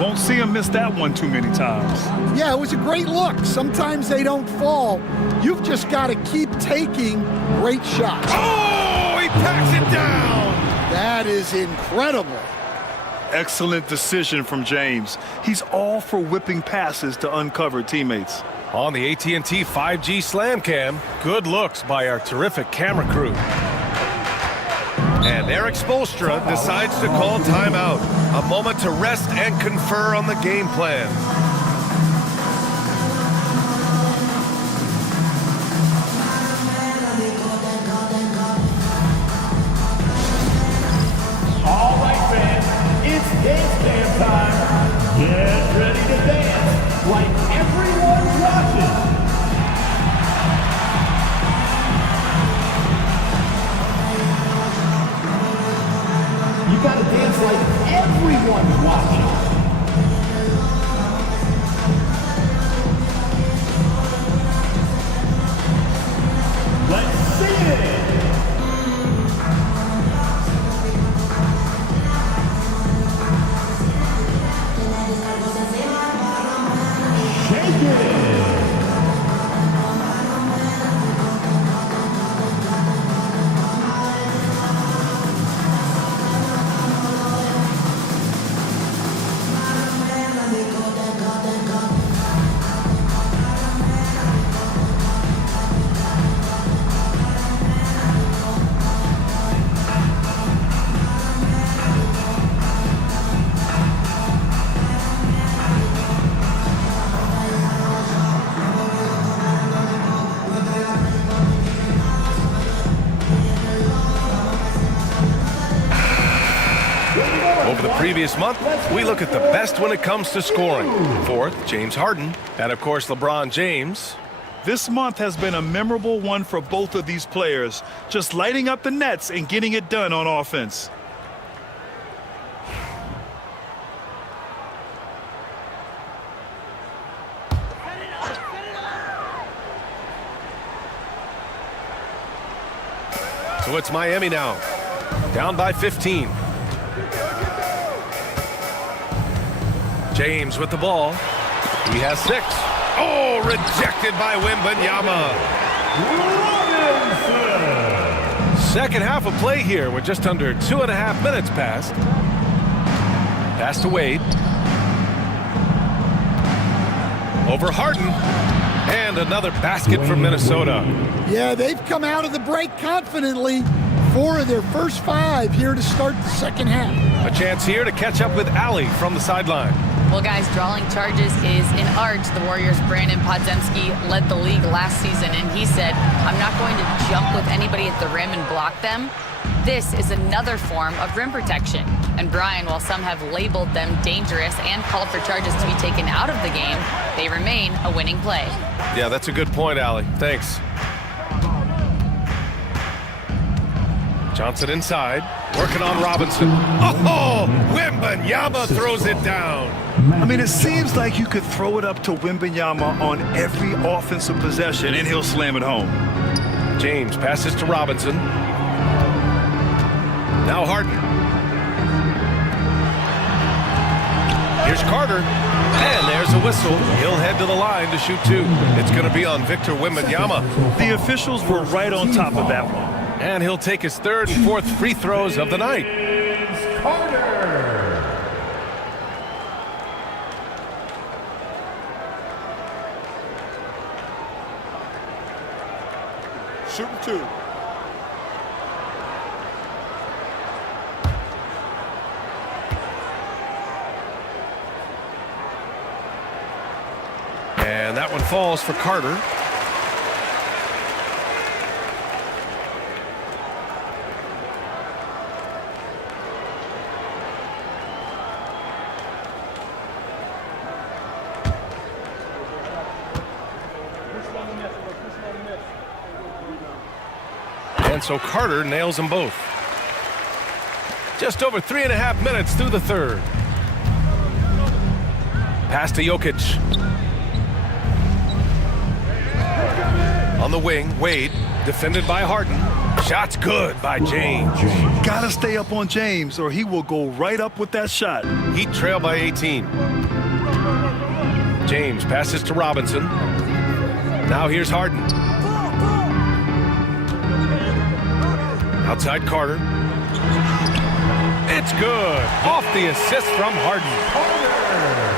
Won't see him miss that one too many times. Yeah, it was a great look. Sometimes they don't fall. You've just got to keep taking great shots. Oh, he packs it down. That is incredible. Excellent decision from James. He's all for whipping passes to uncovered teammates. On the AT&T 5G Slam Cam, good looks by our terrific camera crew. And Eric Spoelstra decides to call timeout. A moment to rest and confer on the game plan. All right, fans, it's dance time. Get ready to dance like everyone's watching. You gotta dance like everyone's watching. Let's see it! Shake it! Over the previous month, we look at the best when it comes to scoring. Fourth, James Harden, and of course LeBron James. This month has been a memorable one for both of these players, just lighting up the nets and getting it done on offense. So it's Miami now, down by 15. James with the ball. He has 6. Oh, rejected by Wembanyama. Second half of play here with just under 2.5 minutes passed. Pass to Wade. Over Harden. And another basket from Minnesota. Yeah, they've come out of the break confidently. 4 of their first 5 here to start the second half. A chance here to catch up with Allie from the sideline. Well, guys, drawing charges is an art. The Warriors' Brandon Podziemski led the league last season, and he said, I'm not going to jump with anybody at the rim and block them. This is another form of rim protection. And Brian, while some have labeled them dangerous and called for charges to be taken out of the game, they remain a winning play. Yeah, that's a good point, Allie. Thanks. Johnson inside, working on Robinson. Oh, Wembanyama throws it down. I mean, it seems like you could throw it up to Wembanyama on every offensive possession, and he'll slam it home. James passes to Robinson. Now Harden. Here's Carter. And there's a whistle. He'll head to the line to shoot 2. It's going to be on Victor Wembanyama. The officials were right on top of that one. And he'll take his 3rd and 4th free throws of the night. Carter. Shooting 2. And that one falls for Carter. And so Carter nails them both. Just over 3.5 minutes through the third. Pass to Jokic. On the wing, Wade, defended by Harden. Shot's good by James. Gotta stay up on James or he will go right up with that shot. Heat trail by 18. James passes to Robinson. Now here's Harden. Outside Carter. It's good. Off the assist from Harden.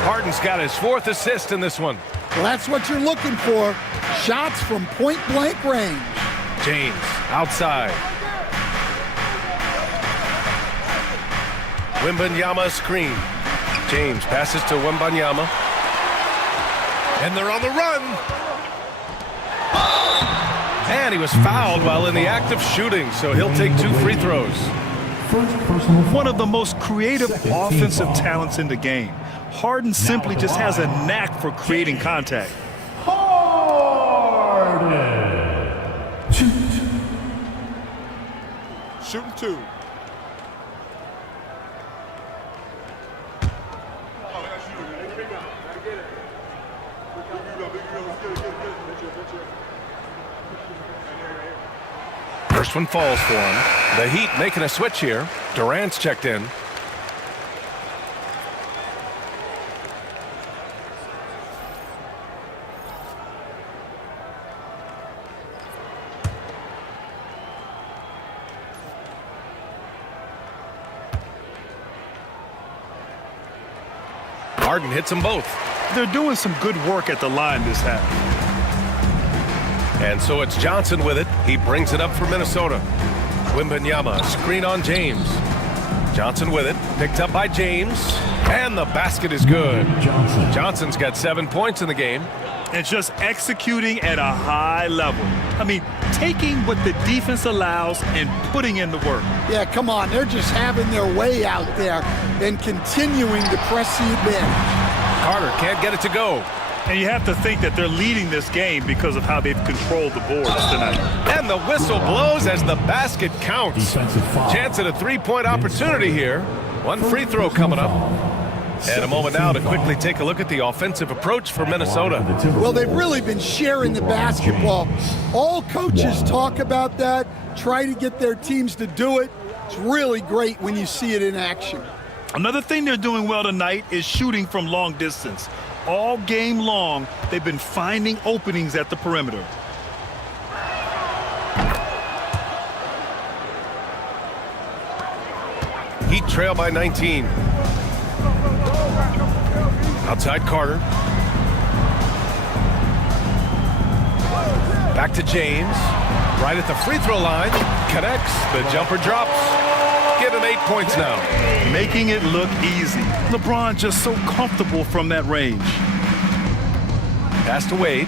Harden's got his 4th assist in this one. Well, that's what you're looking for. Shots from point-blank range. James outside. Wembanyama screen. James passes to Wembanyama. And they're on the run. And he was fouled while in the act of shooting, so he'll take 2 free throws. One of the most creative offensive talents in the game. Harden simply just has a knack for creating contact. Shooting 2. First one falls for him. The Heat making a switch here. Durant's checked in. Harden hits them both. They're doing some good work at the line this half. And so it's Johnson with it. He brings it up for Minnesota. Wembanyama, screen on James. Johnson with it, picked up by James. And the basket is good. Johnson's got 7 points in the game. And just executing at a high level. I mean, taking what the defense allows and putting in the work. Yeah, come on. They're just having their way out there and continuing to press the advantage. Carter can't get it to go. And you have to think that they're leading this game because of how they've controlled the boards tonight. And the whistle blows as the basket counts. Chance at a 3-point opportunity here. 1 free throw coming up. And a moment now to quickly take a look at the offensive approach for Minnesota. Well, they've really been sharing the basketball. All coaches talk about that, try to get their teams to do it. It's really great when you see it in action. Another thing they're doing well tonight is shooting from long distance. All game long, they've been finding openings at the perimeter. Heat trail by 19. Outside Carter. Back to James. Right at the free throw line. Connects. The jumper drops. Give him 8 points now. Making it look easy. LeBron just so comfortable from that range. Pass to Wade.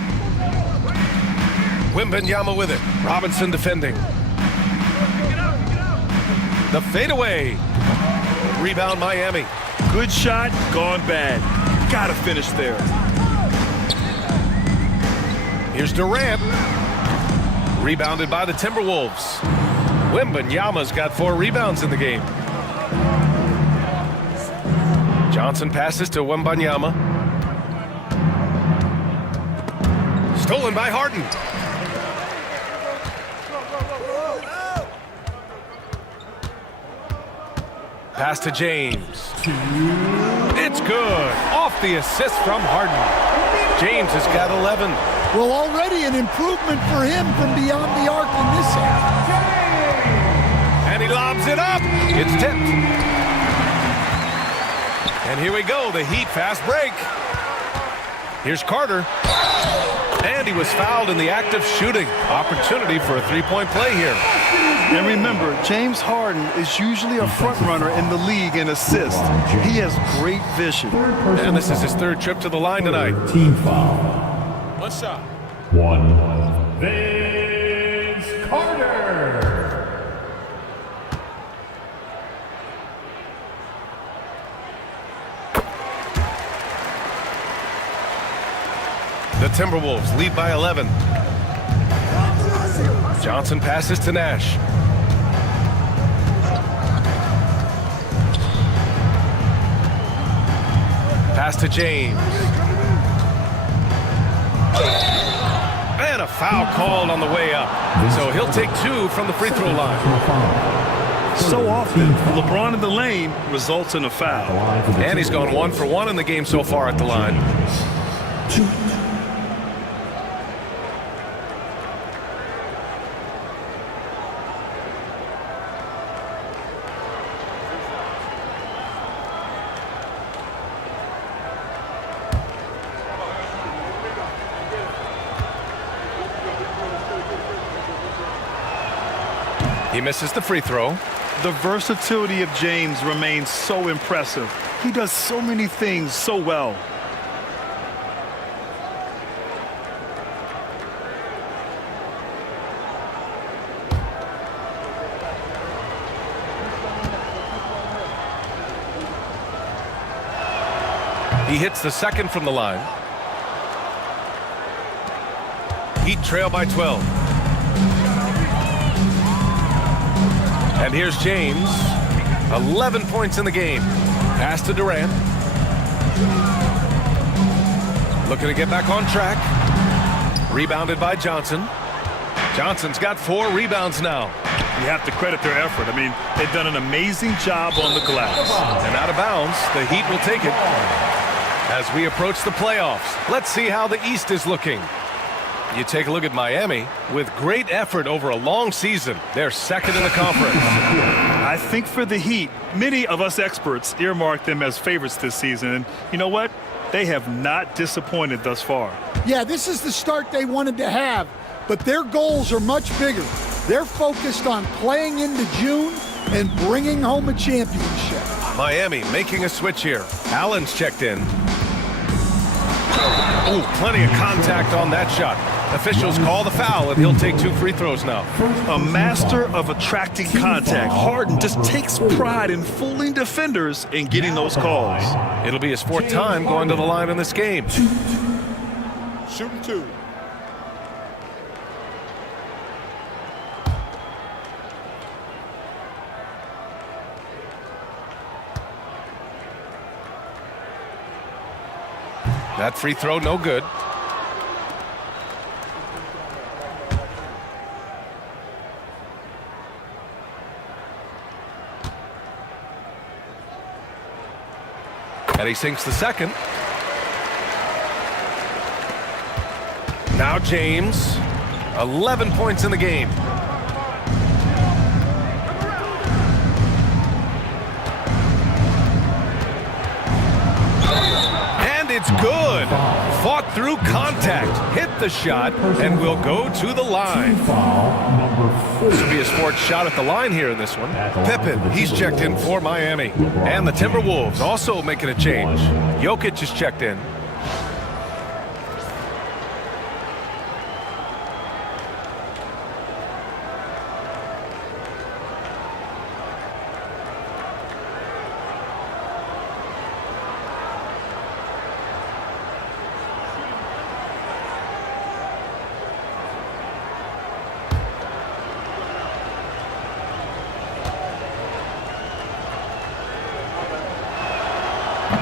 Wembanyama with it. Robinson defending. The fadeaway. Rebound Miami. Good shot, gone bad. Gotta finish there. Here's Durant. Rebounded by the Timberwolves. Wembanyama's got 4 rebounds in the game. Johnson passes to Wembanyama. Stolen by Harden. Pass to James. It's good. Off the assist from Harden. James has got 11. Well, already an improvement for him from beyond the arc in this half. And he lobs it up. It's tipped. And here we go, the Heat fast break. Here's Carter. And he was fouled in the act of shooting. Opportunity for a 3-point play here. And remember, James Harden is usually a front runner in the league in assists. He has great vision. And this is his 3rd trip to the line tonight. Team foul. One shot. Vince Carter. The Timberwolves lead by 11. Johnson passes to Nash. Pass to James. And a foul called on the way up. So he'll take 2 from the free throw line. So often, LeBron in the lane results in a foul. And he's gone 1 for 1 in the game so far at the line. He misses the free throw. The versatility of James remains so impressive. He does so many things so well. He hits the second from the line. Heat trail by 12. And here's James. 11 points in the game. Pass to Durant. Looking to get back on track. Rebounded by Johnson. Johnson's got 4 rebounds now. You have to credit their effort. I mean, they've done an amazing job on the glass. And out of bounds, the Heat will take it. As we approach the playoffs, let's see how the East is looking. You take a look at Miami. With great effort over a long season, they're second in the conference. I think for the Heat, many of us experts earmarked them as favorites this season. And you know what? They have not disappointed thus far. Yeah, this is the start they wanted to have, but their goals are much bigger. They're focused on playing into June and bringing home a championship. Miami making a switch here. Allen's checked in. Oh, plenty of contact on that shot. Officials call the foul, and he'll take 2 free throws now. A master of attracting contact. Harden just takes pride in fooling defenders and getting those calls. It'll be his 4th time going to the line in this game. Shooting 2. That free throw, no good. And he sinks the second. Now James, 11 points in the game. And it's good. Fought through contact, hit the shot, and will go to the line. This will be his 4th shot at the line here in this one. Pippen, he's checked in for Miami. And the Timberwolves also making a change. Jokic is checked in.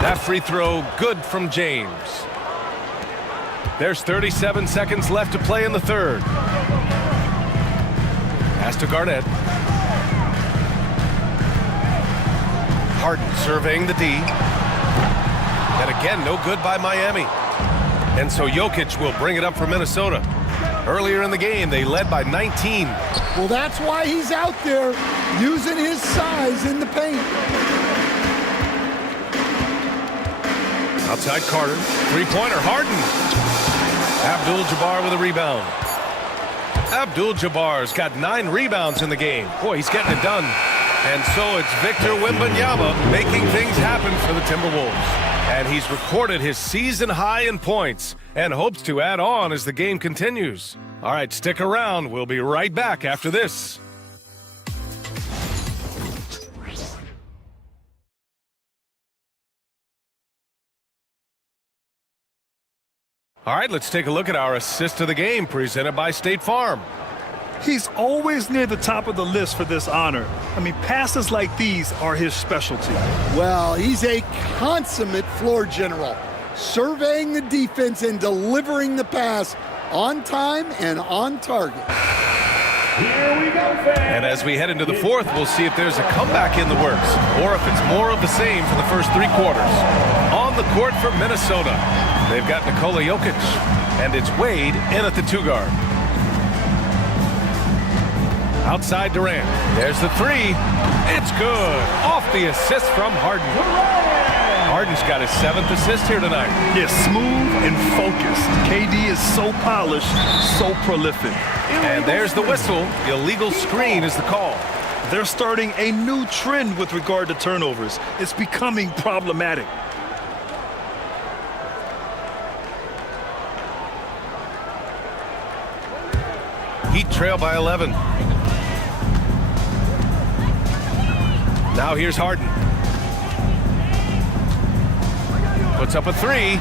That free throw good from James. There's 37 seconds left to play in the 3rd. Pass to Garnett. Harden surveying the D. And again, no good by Miami. And so Jokic will bring it up for Minnesota. Earlier in the game, they led by 19. Well, that's why he's out there using his size in the paint. Outside Carter, 3-pointer, Harden. Abdul-Jabbar with a rebound. Abdul-Jabbar's got 9 rebounds in the game. Boy, he's getting it done. And so it's Victor Wembanyama making things happen for the Timberwolves. And he's recorded his season high in points and hopes to add on as the game continues. All right, stick around. We'll be right back after this. All right, let's take a look at our assist of the game presented by State Farm. He's always near the top of the list for this honor. I mean, passes like these are his specialty. Well, he's a consummate floor general, surveying the defense and delivering the pass on time and on target. Here we go, fans. And as we head into the fourth, we'll see if there's a comeback in the works or if it's more of the same for the first three quarters. On the court for Minnesota, they've got Nikola Jokic, and it's Wade in at the 2-guard. Outside Durant. There's the three. It's good. Off the assist from Harden. Harden's got his 7th assist here tonight. He's smooth and focused. KD is so polished, so prolific. And there's the whistle. Illegal screen is the call. They're starting a new trend with regard to turnovers. It's becoming problematic. Heat trail by 11. Now here's Harden. Puts up a 3.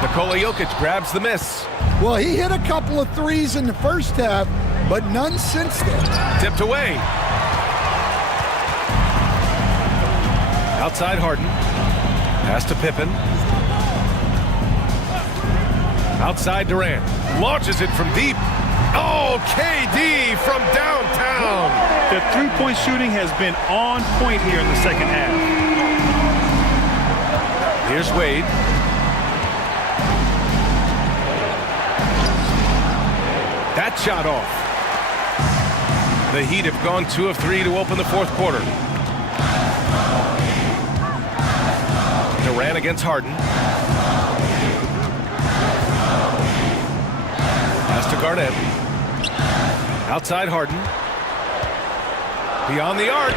Nikola Jokic grabs the miss. Well, he hit a couple of threes in the first half, but none since then. Tipped away. Outside Harden. Pass to Pippen. Outside Durant. Launches it from deep. Oh, KD from downtown. The three-point shooting has been on point here in the second half. Here's Wade. That shot off. The Heat have gone 2 of 3 to open the fourth quarter. Durant against Harden. Pass to Garnett. Outside Harden. Beyond the arc.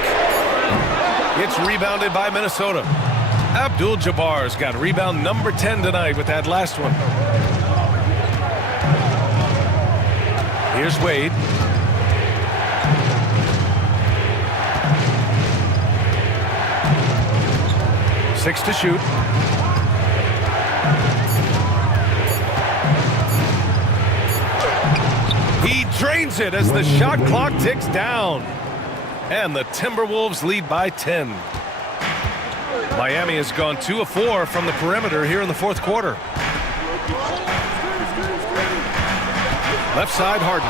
It's rebounded by Minnesota. Abdul-Jabbar's got rebound number 10 tonight with that last one. Here's Wade. Six to shoot. He drains it as the shot clock ticks down. And the Timberwolves lead by 10. Miami has gone 2 of 4 from the perimeter here in the fourth quarter. Left side, Harden.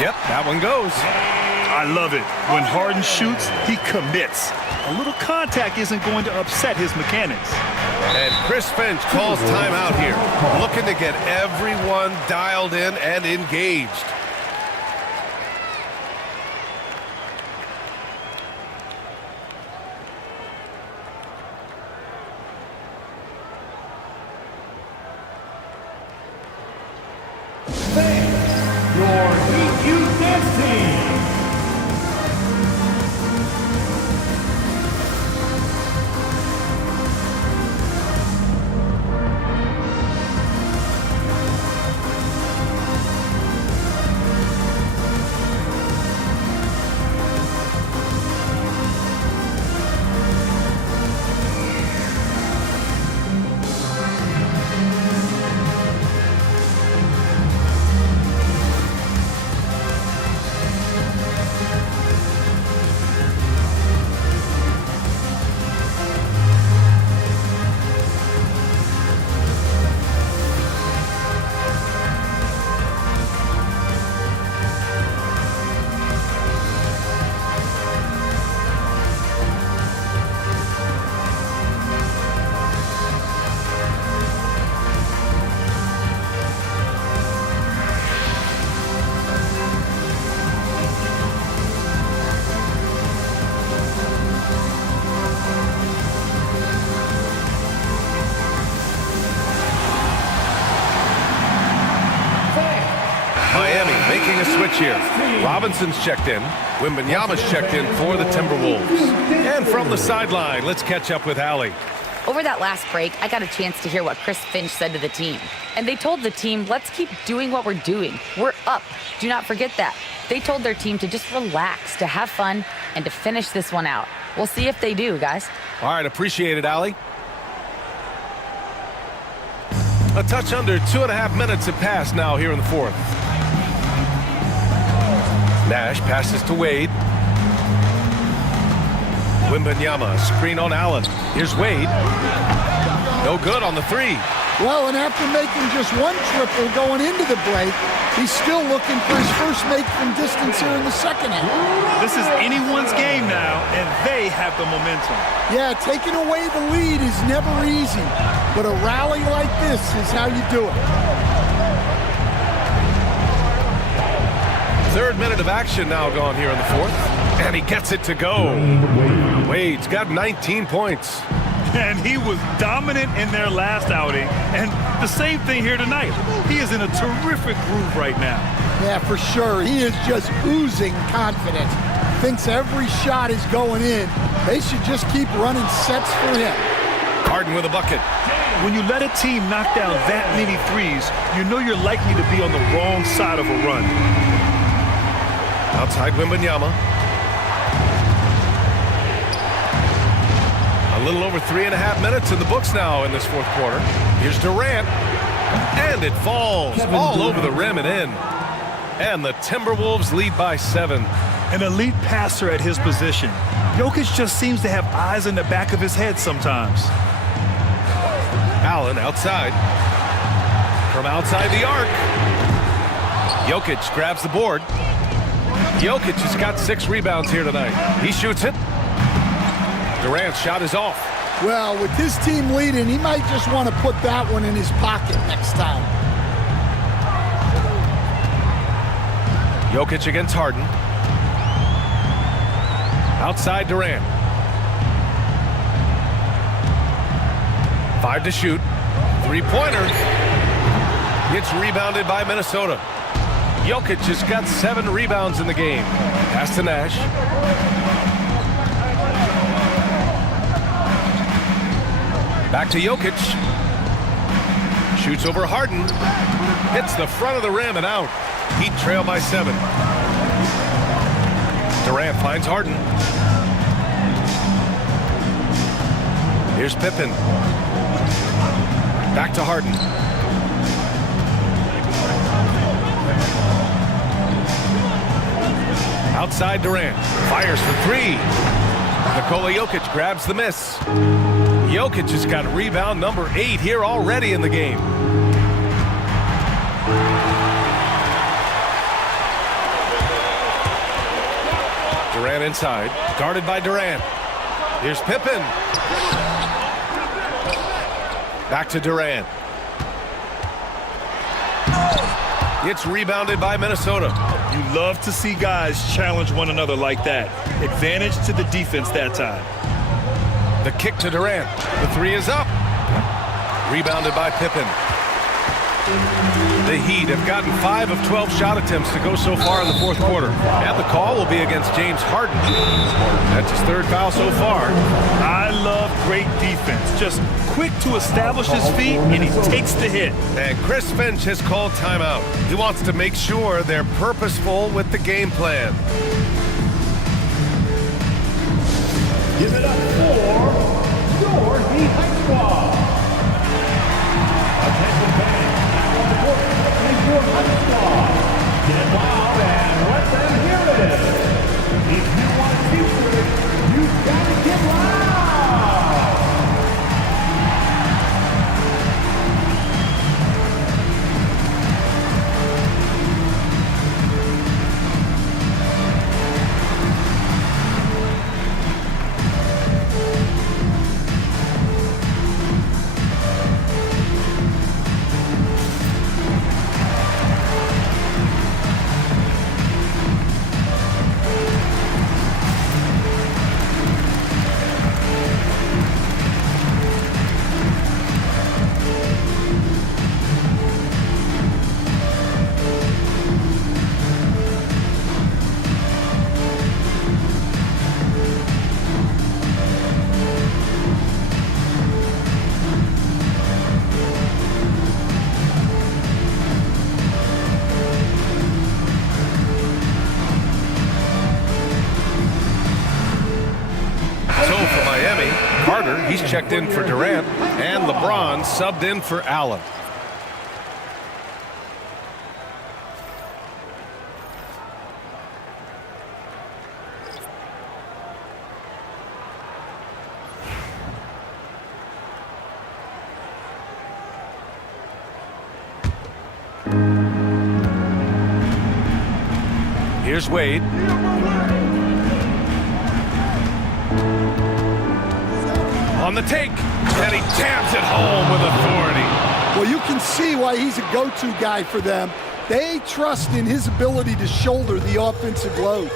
Yep, that one goes. I love it. When Harden shoots, he commits. A little contact isn't going to upset his mechanics. And Chris Finch calls timeout here, looking to get everyone dialed in and engaged. Your Heat Youth Dance Team. Miami making a switch here. Robinson's checked in. Wembanyama's checked in for the Timberwolves. And from the sideline, let's catch up with Allie. Over that last break, I got a chance to hear what Chris Finch said to the team. And they told the team, let's keep doing what we're doing. We're up. Do not forget that. They told their team to just relax, to have fun, and to finish this one out. We'll see if they do, guys. All right, appreciate it, Allie. A touch under 2.5 minutes have passed now here in the fourth. Nash passes to Wade. Wembanyama, screen on Allen. Here's Wade. No good on the three. Well, and after making just one triple going into the break, he's still looking for his first make from distance here in the second half. This is anyone's game now, and they have the momentum. Yeah, taking away the lead is never easy, but a rally like this is how you do it. Third minute of action now gone here in the fourth, and he gets it to go. Wade's got 19 points. And he was dominant in their last outing, and the same thing here tonight. He is in a terrific groove right now. Yeah, for sure. He is just oozing confidence. Thinks every shot is going in. They should just keep running sets for him. Harden with a bucket. When you let a team knock down that many threes, you know you're likely to be on the wrong side of a run. Outside Wembanyama. A little over 3.5 minutes in the books now in this fourth quarter. Here's Durant. And it falls all over the rim and in. And the Timberwolves lead by 7. An elite passer at his position. Jokic just seems to have eyes in the back of his head sometimes. Allen outside. From outside the arc. Jokic grabs the board. Jokic has got 6 rebounds here tonight. He shoots it. Durant's shot is off. Well, with his team leading, he might just want to put that one in his pocket next time. Jokic against Harden. Outside Durant. 5 to shoot. 3-pointer. It's rebounded by Minnesota. Jokic has got 7 rebounds in the game. Pass to Nash. Back to Jokic. Shoots over Harden. Hits the front of the rim and out. Heat trail by 7. Durant finds Harden. Here's Pippen. Back to Harden. Outside Durant. Fires for 3. Nikola Jokic grabs the miss. Jokic has got rebound number 8 here already in the game. Durant inside. Guarded by Durant. Here's Pippen. Back to Durant. It's rebounded by Minnesota. You love to see guys challenge one another like that. Advantage to the defense that time. The kick to Durant. The 3 is up. Rebounded by Pippen. The Heat have gotten 5 of 12 shot attempts to go so far in the fourth quarter. And the call will be against James Harden. That's his 3rd foul so far. I love great defense. Just quick to establish his feet, and he takes the hit. And Chris Finch has called timeout. He wants to make sure they're purposeful with the game plan. Give it up for your Heat High Squad. Attention fans, now on the court is your High Squad. Get loud and let them hear it. If you want to feature it, you've got to get loud. checked in for Durant, and LeBron subbed in for Allen. Here's Wade. On the take, and he jams it home with authority. Well, you can see why he's a go-to guy for them. They trust in his ability to shoulder the offensive load.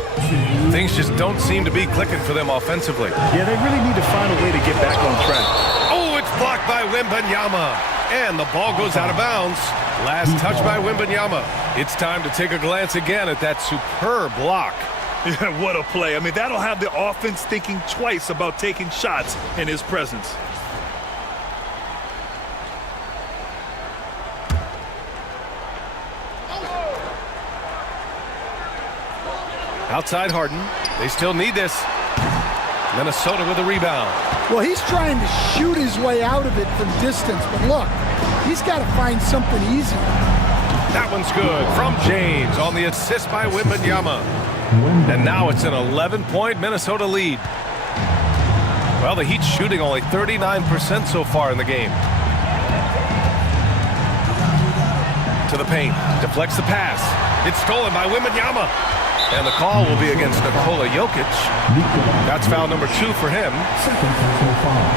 Things just don't seem to be clicking for them offensively. Yeah, they really need to find a way to get back on track. Oh, it's blocked by Wembanyama. And the ball goes out of bounds. Last touch by Wembanyama. It's time to take a glance again at that superb block. Yeah, what a play. I mean, that'll have the offense thinking twice about taking shots in his presence. Outside Harden. They still need this. Minnesota with a rebound. Well, he's trying to shoot his way out of it from distance, but look, he's got to find something easy. That one's good from James on the assist by Wembanyama. And now it's an 11-point Minnesota lead. Well, the Heat's shooting only 39% so far in the game. To the paint, deflects the pass. It's stolen by Wembanyama. And the call will be against Nikola Jokic. That's foul number 2 for him. Second personal foul.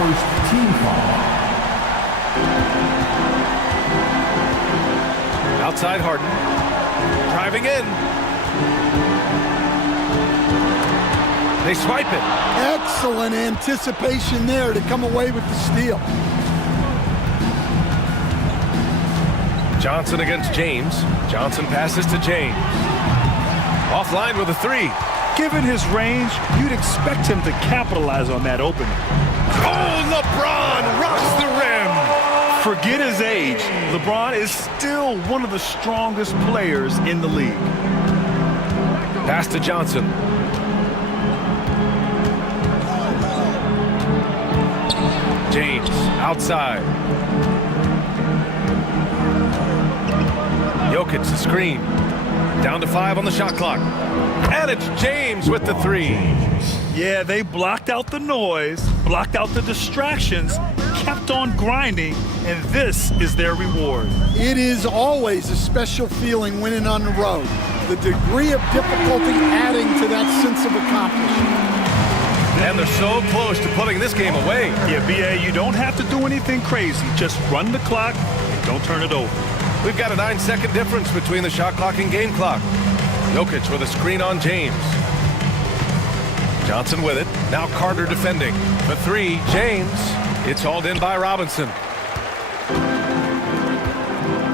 First team foul. Outside Harden. Driving in. They swipe it. Excellent anticipation there to come away with the steal. Johnson against James. Johnson passes to James. Offline with a 3. Given his range, you'd expect him to capitalize on that opening. Oh, LeBron rocks the rim. Forget his age. LeBron is still one of the strongest players in the league. Pass to Johnson. James outside. Jokic the screen. Down to 5 on the shot clock. And it's James with the 3. Yeah, they blocked out the noise, blocked out the distractions, kept on grinding, and this is their reward. It is always a special feeling winning on the road. The degree of difficulty adding to that sense of accomplishment. And they're so close to putting this game away. Yeah, BA, you don't have to do anything crazy. Just run the clock and don't turn it over. We've got a 9-second difference between the shot clock and game clock. Jokic with a screen on James. Johnson with it. Now Carter defending. The 3, James. It's hauled in by Robinson.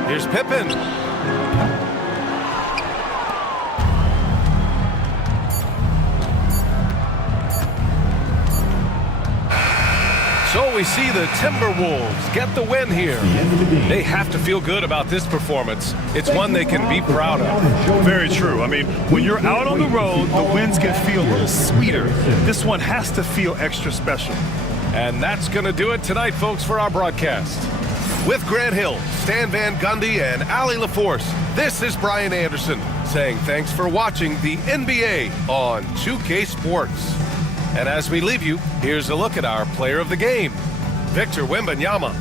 Here's Pippen. So we see the Timberwolves get the win here. They have to feel good about this performance. It's one they can be proud of. Very true. I mean, when you're out on the road, the wins can feel a little sweeter. This one has to feel extra special. And that's going to do it tonight, folks, for our broadcast. With Grant Hill, Stan Van Gundy, and Allie LaForce, this is Brian Anderson saying thanks for watching the NBA on 2K Sports. And as we leave you, here's a look at our player of the game, Victor Wembanyama.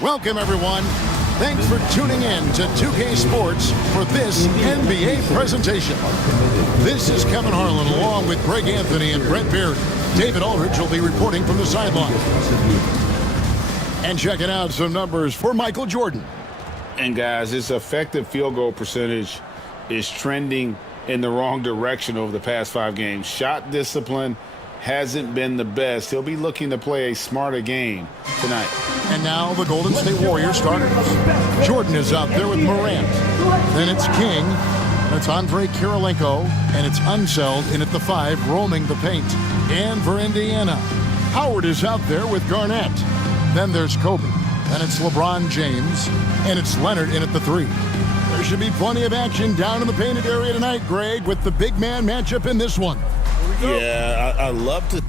Welcome, everyone. Thanks for tuning in to 2K Sports for this NBA presentation. This is Kevin Harlan along with Greg Anthony and Brett Beard. David Aldridge will be reporting from the sideline. And checking out some numbers for Michael Jordan. And guys, his effective field goal percentage is trending in the wrong direction over the past 5 games. Shot discipline hasn't been the best. He'll be looking to play a smarter game tonight. And now the Golden State Warriors starters. Jordan is out there with Morant. Then it's King. And it's Andre Kirilenko. And it's Unseld in at the 5, roaming the paint. And for Indiana, Howard is out there with Garnett. Then there's Kobe. Then it's LeBron James. And it's Leonard in at the 3. There should be plenty of action down in the painted area tonight, Greg, with the big man matchup in this one. Yeah, I love to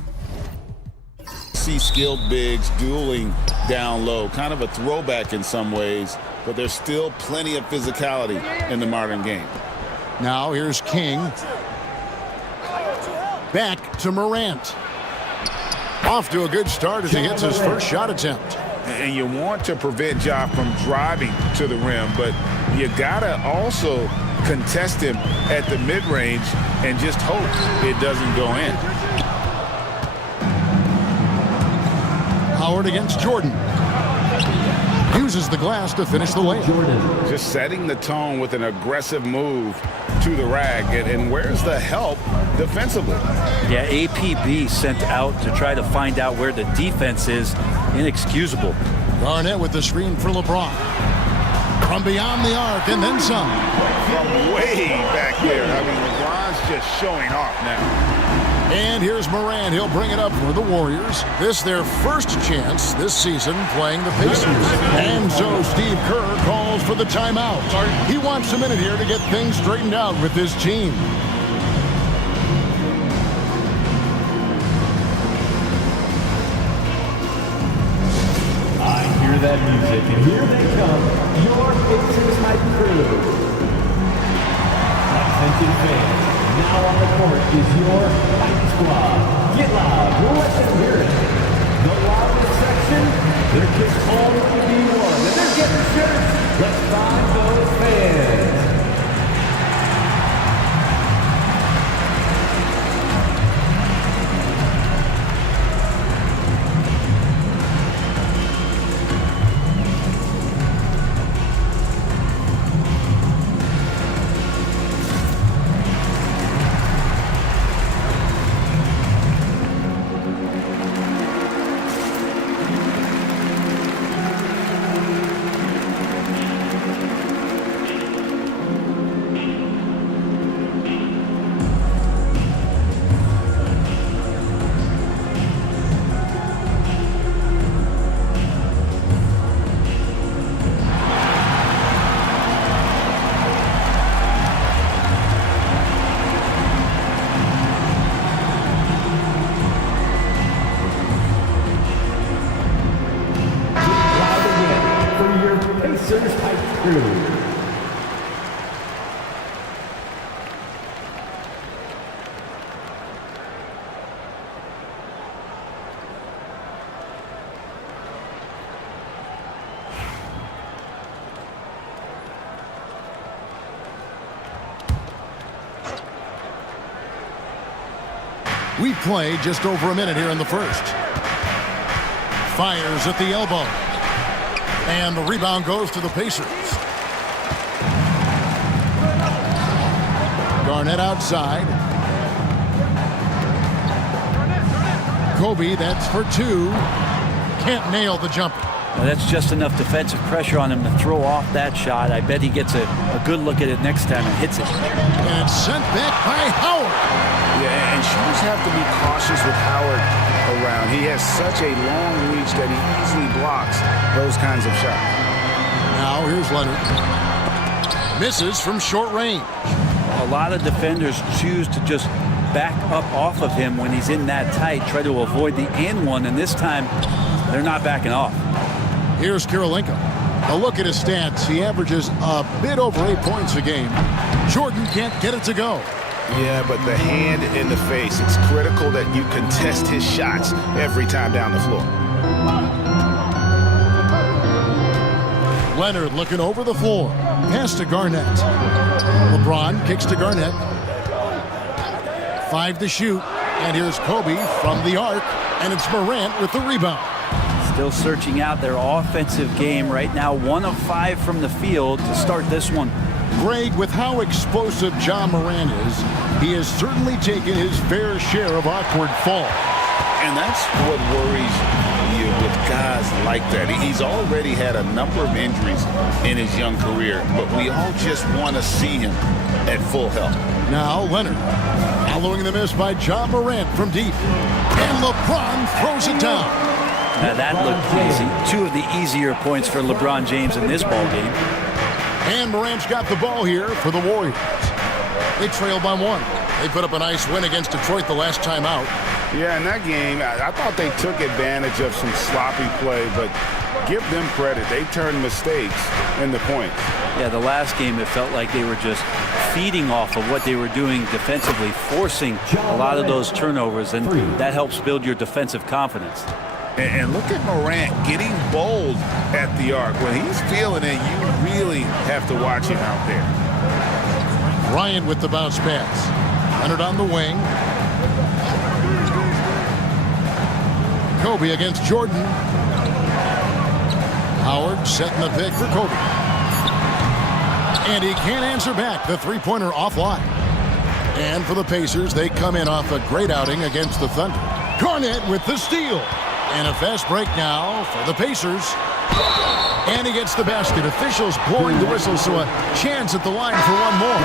see skilled bigs dueling down low. Kind of a throwback in some ways, but there's still plenty of physicality in the modern game. Now here's King. Back to Morant. Off to a good start as he hits his first shot attempt. And you want to prevent Ja from driving to the rim, but you gotta also contest him at the mid-range and just hope it doesn't go in. Howard against Jordan. Uses the glass to finish the layup. Just setting the tone with an aggressive move to the rack. And where's the help defensively? Yeah, APB sent out to try to find out where the defense is. Inexcusable. Garnett with the screen for LeBron. From beyond the arc and then some. From way back there. I mean, LeBron's just showing off now. And here's Morant. He'll bring it up for the Warriors. This their first chance this season playing the Pacers. And so Steve Kerr calls for the timeout. He wants a minute here to get things straightened out with his team. I hear that music, and here they come, your Pacers hype crew. Attention fans, now on the court is your hype squad. Get loud, let them hear it. The loudest section, there can only be one, and they're getting shirts. Let's find those fans. We've played just over a minute here in the first. Fires at the elbow. And the rebound goes to the Pacers. Garnett outside. Kobe, that's for 2. Can't nail the jumper. Well, that's just enough defensive pressure on him to throw off that shot. I bet he gets a good look at it next time and hits it. And it's sent back by Howard. Yeah, and shooters have to be cautious with Howard around. He has such a long reach that he easily blocks those kinds of shots. Now here's Leonard. Misses from short range. A lot of defenders choose to just back up off of him when he's in that tight, try to avoid the and one, and this time they're not backing off. Here's Kirilenko. A look at his stats. He averages a bit over 8 points a game. Jordan can't get it to go. Yeah, but the hand in the face, it's critical that you contest his shots every time down the floor. Leonard looking over the floor. Pass to Garnett. LeBron kicks to Garnett. 5 to shoot. And here's Kobe from the arc. And it's Morant with the rebound. Still searching out their offensive game right now. 1 of 5 from the field to start this one. Greg, with how explosive John Morant is, he has certainly taken his fair share of awkward falls. And that's what worries you with guys like that. He's already had a number of injuries in his young career, but we all just want to see him at full health. Now Leonard, following the miss by John Morant from deep. And LeBron throws it down. Now that looked easy. 2 of the easier points for LeBron James in this ball game. And Morant's got the ball here for the Warriors. They trail by 1. They put up a nice win against Detroit the last time out. Yeah, in that game, I thought they took advantage of some sloppy play, but give them credit. They turned mistakes into points. Yeah, the last game it felt like they were just feeding off of what they were doing defensively, forcing a lot of those turnovers, and that helps build your defensive confidence. And look at Morant getting bold at the arc. When he's feeling it, you really have to watch him out there. Bryant with the bounce pass. Leonard on the wing. Kobe against Jordan. Howard setting the pick for Kobe. And he can't answer back. The three-pointer offline. And for the Pacers, they come in off a great outing against the Thunder. Garnett with the steal. And a fast break now for the Pacers. And he gets the basket. Officials blowing the whistle, so a chance at the line for one more.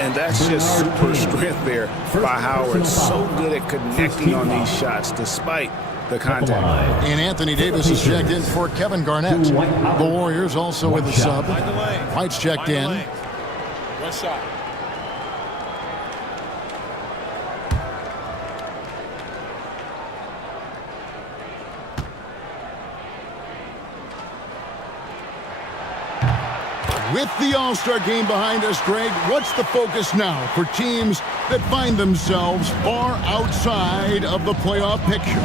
And that's just super strength there by Howard. So good at connecting on these shots despite the contact. And Anthony Davis is checked in for Kevin Garnett. The Warriors also with a sub. White's checked in. One shot. With the All-Star game behind us, Greg, what's the focus now for teams that find themselves far outside of the playoff picture?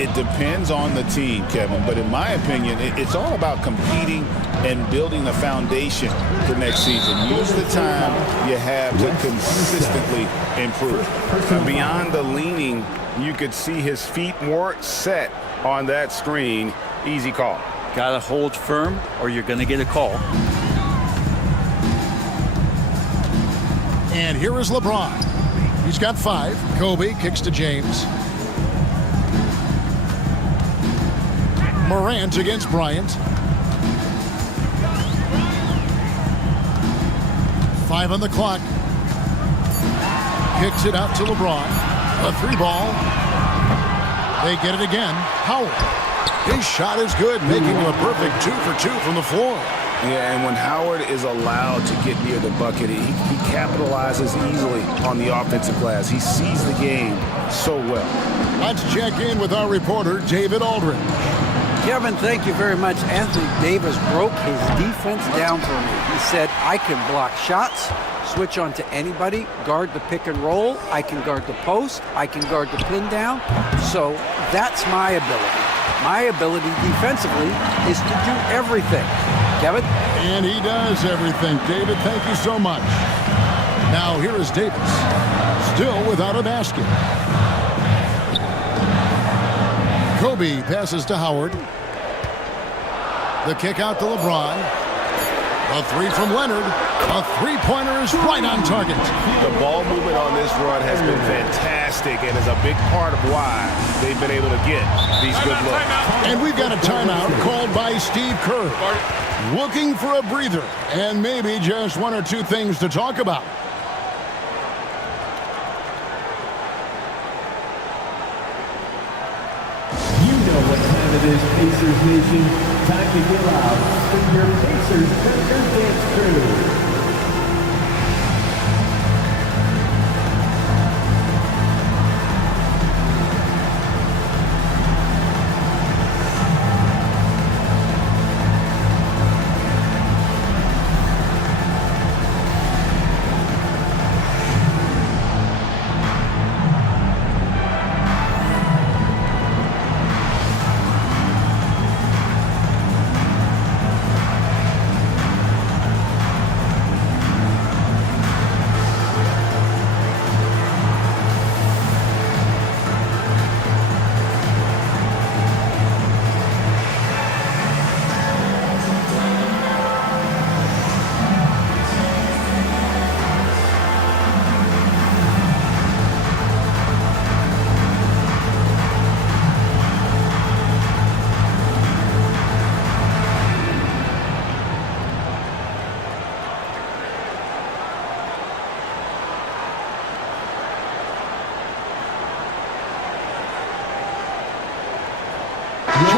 It depends on the team, Kevin, but in my opinion, it's all about competing and building a foundation for next season. Use the time you have to consistently improve. Beyond the leaning, you could see his feet more set on that screen. Easy call. Got to hold firm or you're going to get a call. And here is LeBron. He's got 5. Kobe kicks to James. Morant against Bryant. 5 on the clock. Kicks it out to LeBron. A 3-ball. They get it again. Howard. His shot is good, making him a perfect 2 for 2 from the floor. Yeah, and when Howard is allowed to get near the bucket, he capitalizes easily on the offensive glass. He sees the game so well. Let's check in with our reporter, David Aldridge. Kevin, thank you very much. Anthony Davis broke his defense down for me. He said, I can block shots, switch on to anybody, guard the pick and roll, I can guard the post, I can guard the pin down. So that's my ability. My ability defensively is to do everything. Kevin? And he does everything. David, thank you so much. Now here is Davis, still without a basket. Kobe passes to Howard. The kick out to LeBron. A 3 from Leonard. A 3-pointer is right on target. The ball movement on this run has been fantastic and is a big part of why they've been able to get these good looks. And we've got a timeout called by Steve Kerr. Looking for a breather and maybe just 1 or 2 things to talk about. You know what time it is, Pacers Nation. Time to get out with your Pacers Thunder Dance Crew.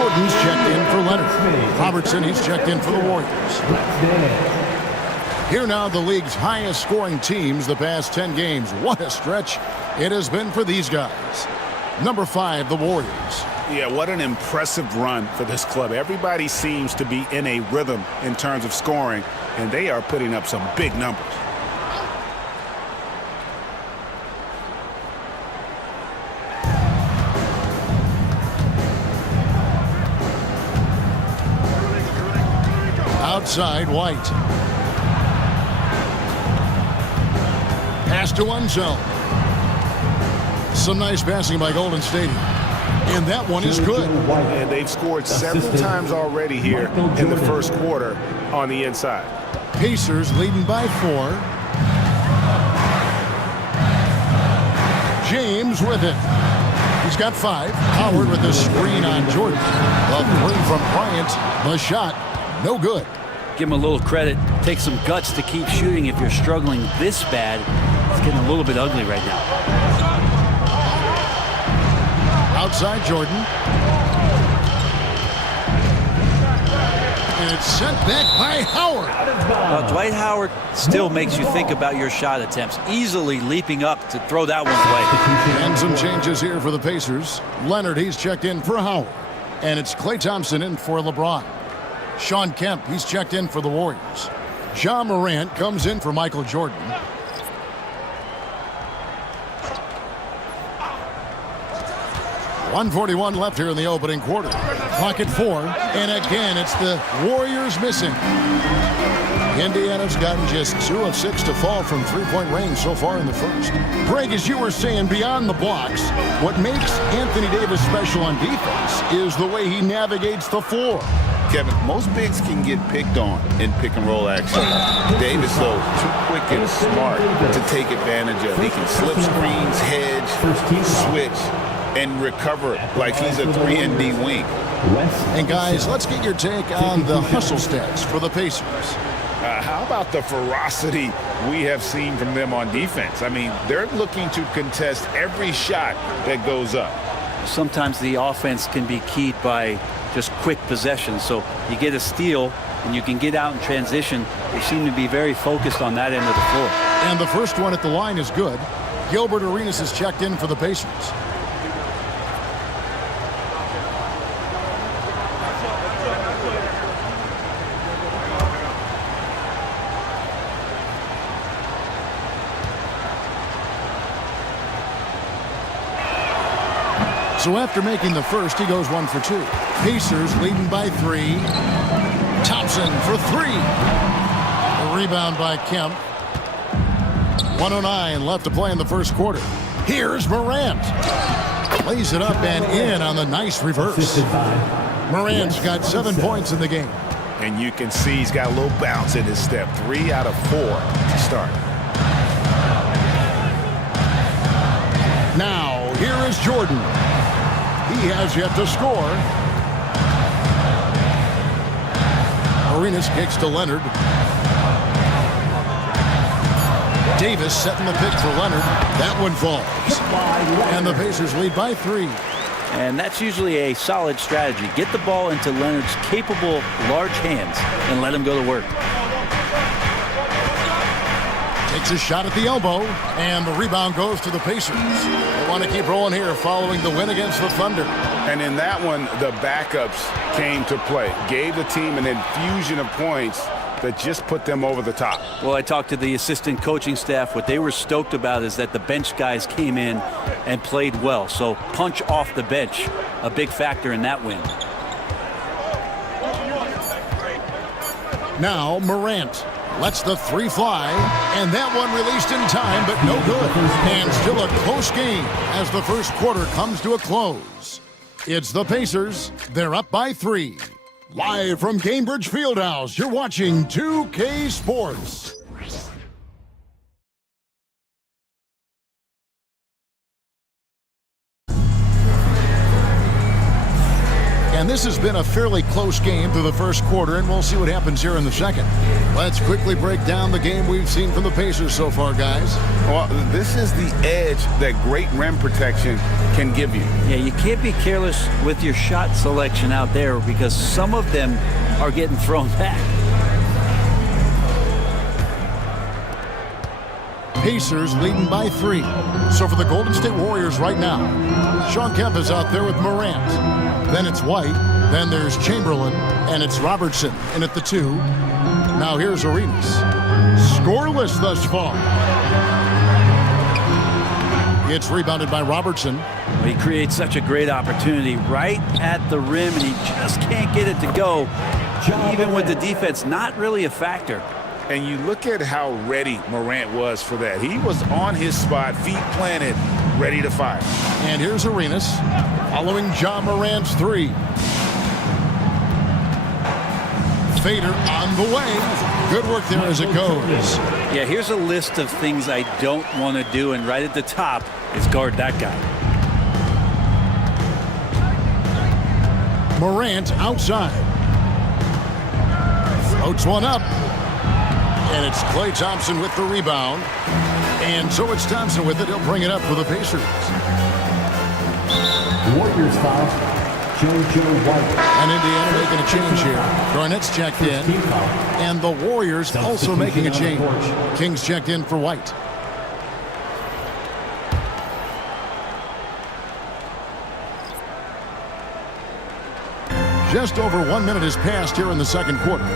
Jordan's checked in for Leonard. Robertson, he's checked in for the Warriors. Here now, the league's highest scoring teams the past 10 games. What a stretch it has been for these guys. Number 5, the Warriors. Yeah, what an impressive run for this club. Everybody seems to be in a rhythm in terms of scoring, and they are putting up some big numbers. Outside, White. Pass to one zone. Some nice passing by Golden State. And that one is good. And they've scored several times already here in the first quarter on the inside. Pacers leading by 4. James with it. He's got 5. Howard with the screen on Jordan. The 3 from Bryant. The shot, no good. Give him a little credit. Take some guts to keep shooting if you're struggling this bad. It's getting a little bit ugly right now. Outside Jordan. And it's sent back by Howard. Well, Dwight Howard still makes you think about your shot attempts, easily leaping up to throw that one away. And some changes here for the Pacers. Leonard, he's checked in for Howard. And it's Klay Thompson in for LeBron. Sean Kemp, he's checked in for the Warriors. Ja Morant comes in for Michael Jordan. .141 left here in the opening quarter. Clock at 4, and again it's the Warriors missing. Indiana's gotten just 2 of 6 to fall from three-point range so far in the first. Greg, as you were saying, beyond the blocks, what makes Anthony Davis special on defense is the way he navigates the floor. Kevin, most bigs can get picked on in pick-and-roll action. Davis, though, too quick and smart to take advantage of. He can slip screens, hedge, switch, and recover like he's a 3-and-D wing. And guys, let's get your take on the hustle stats for the Pacers. How about the ferocity we have seen from them on defense? I mean, they're looking to contest every shot that goes up. Sometimes the offense can be keyed by just quick possession. So you get a steal and you can get out in transition. They seem to be very focused on that end of the floor. And the first one at the line is good. Gilbert Arenas is checked in for the Pacers. So after making the first, he goes 1 for 2. Pacers leading by 3. Thompson for 3. A rebound by Kemp. 1:09 left to play in the first quarter. Here's Morant. Lays it up and in on the nice reverse. Morant's got 7 points in the game. And you can see he's got a little bounce in his step. 3 out of 4 to start. Now, here is Jordan. He has yet to score. Arenas kicks to Leonard. Davis setting the pick for Leonard. That one falls. And the Pacers lead by 3. And that's usually a solid strategy. Get the ball into Leonard's capable, large hands and let him go to work. Takes a shot at the elbow, and the rebound goes to the Pacers. They want to keep rolling here following the win against the Thunder. And in that one, the backups came to play. Gave the team an infusion of points that just put them over the top. Well, I talked to the assistant coaching staff. What they were stoked about is that the bench guys came in and played well. So punch off the bench, a big factor in that win. Now Morant lets the 3 fly, and that one released in time, but no good. And still a close game as the first quarter comes to a close. It's the Pacers. They're up by 3. Live from Cambridge Fieldhouse, you're watching 2K Sports. And this has been a fairly close game through the first quarter, and we'll see what happens here in the second. Let's quickly break down the game we've seen from the Pacers so far, guys. Well, this is the edge that great rim protection can give you. Yeah, you can't be careless with your shot selection out there because some of them are getting thrown back. Pacers leading by 3. So for the Golden State Warriors right now, Sean Kemp is out there with Morant. Then it's White. Then there's Chamberlain. And it's Robertson in at the 2. Now here's Arenas. Scoreless thus far. It's rebounded by Robertson. He creates such a great opportunity right at the rim, and he just can't get it to go. Even with the defense not really a factor. And you look at how ready Morant was for that. He was on his spot, feet planted, ready to fire. And here's Arenas following John Morant's 3. Fader on the way. Good work there as it goes. Yeah, here's a list of things I don't want to do, and right at the top is guard that guy. Morant outside. Floats one up. And it's Klay Thompson with the rebound. And so it's Thompson with it. He'll bring it up for the Pacers. Warriors foul. JoJo White. And Indiana making a change here. Garnett's checked in. And the Warriors also making a change. Kings checked in for White. Just over 1 minute has passed here in the second quarter.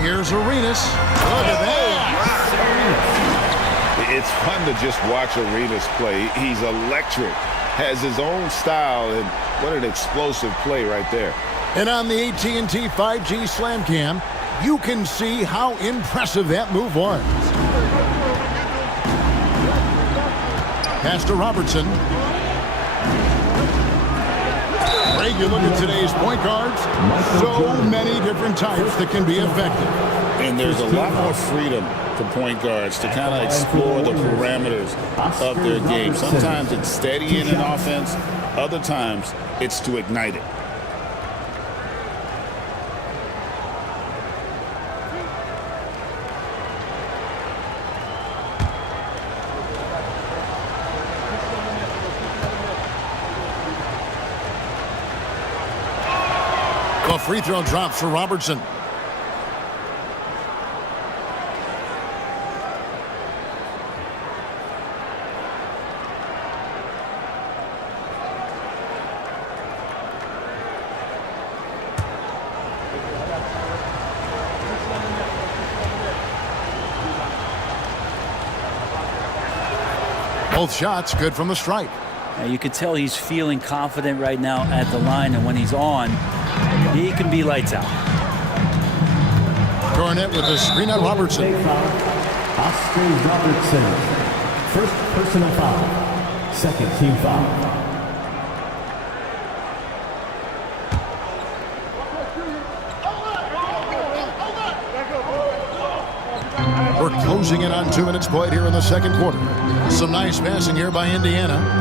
Here's Arenas. Look at that. It's fun to just watch Arenas play. He's electric, has his own style, and what an explosive play right there. And on the AT&T 5G Slam Cam, you can see how impressive that move was. Pass to Robertson. Greg, you look at today's point guards, so many different types that can be effective. And there's a lot more freedom for point guards to kind of explore the parameters of their game. Sometimes it's steady in an offense. Other times it's to ignite it. A free throw drops for Robertson. Both shots good from the stripe. You can tell he's feeling confident right now at the line, and when he's on, he can be lights out. Garnett with the screen on Robertson. Oscar Robertson. First personal foul. Second team foul. We're closing in on 2 minutes played here in the second quarter. Some nice passing here by Indiana.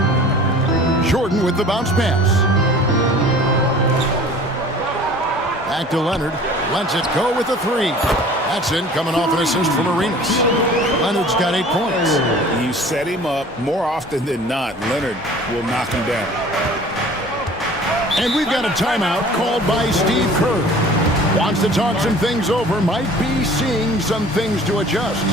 Jordan with the bounce pass. Back to Leonard. Lets it go with the 3. That's in, coming off an assist from Arenas. Leonard's got 8 points. You set him up more often than not. Leonard will knock him down. And we've got a timeout called by Steve Kerr. Wants to talk some things over. Might be seeing some things to adjust.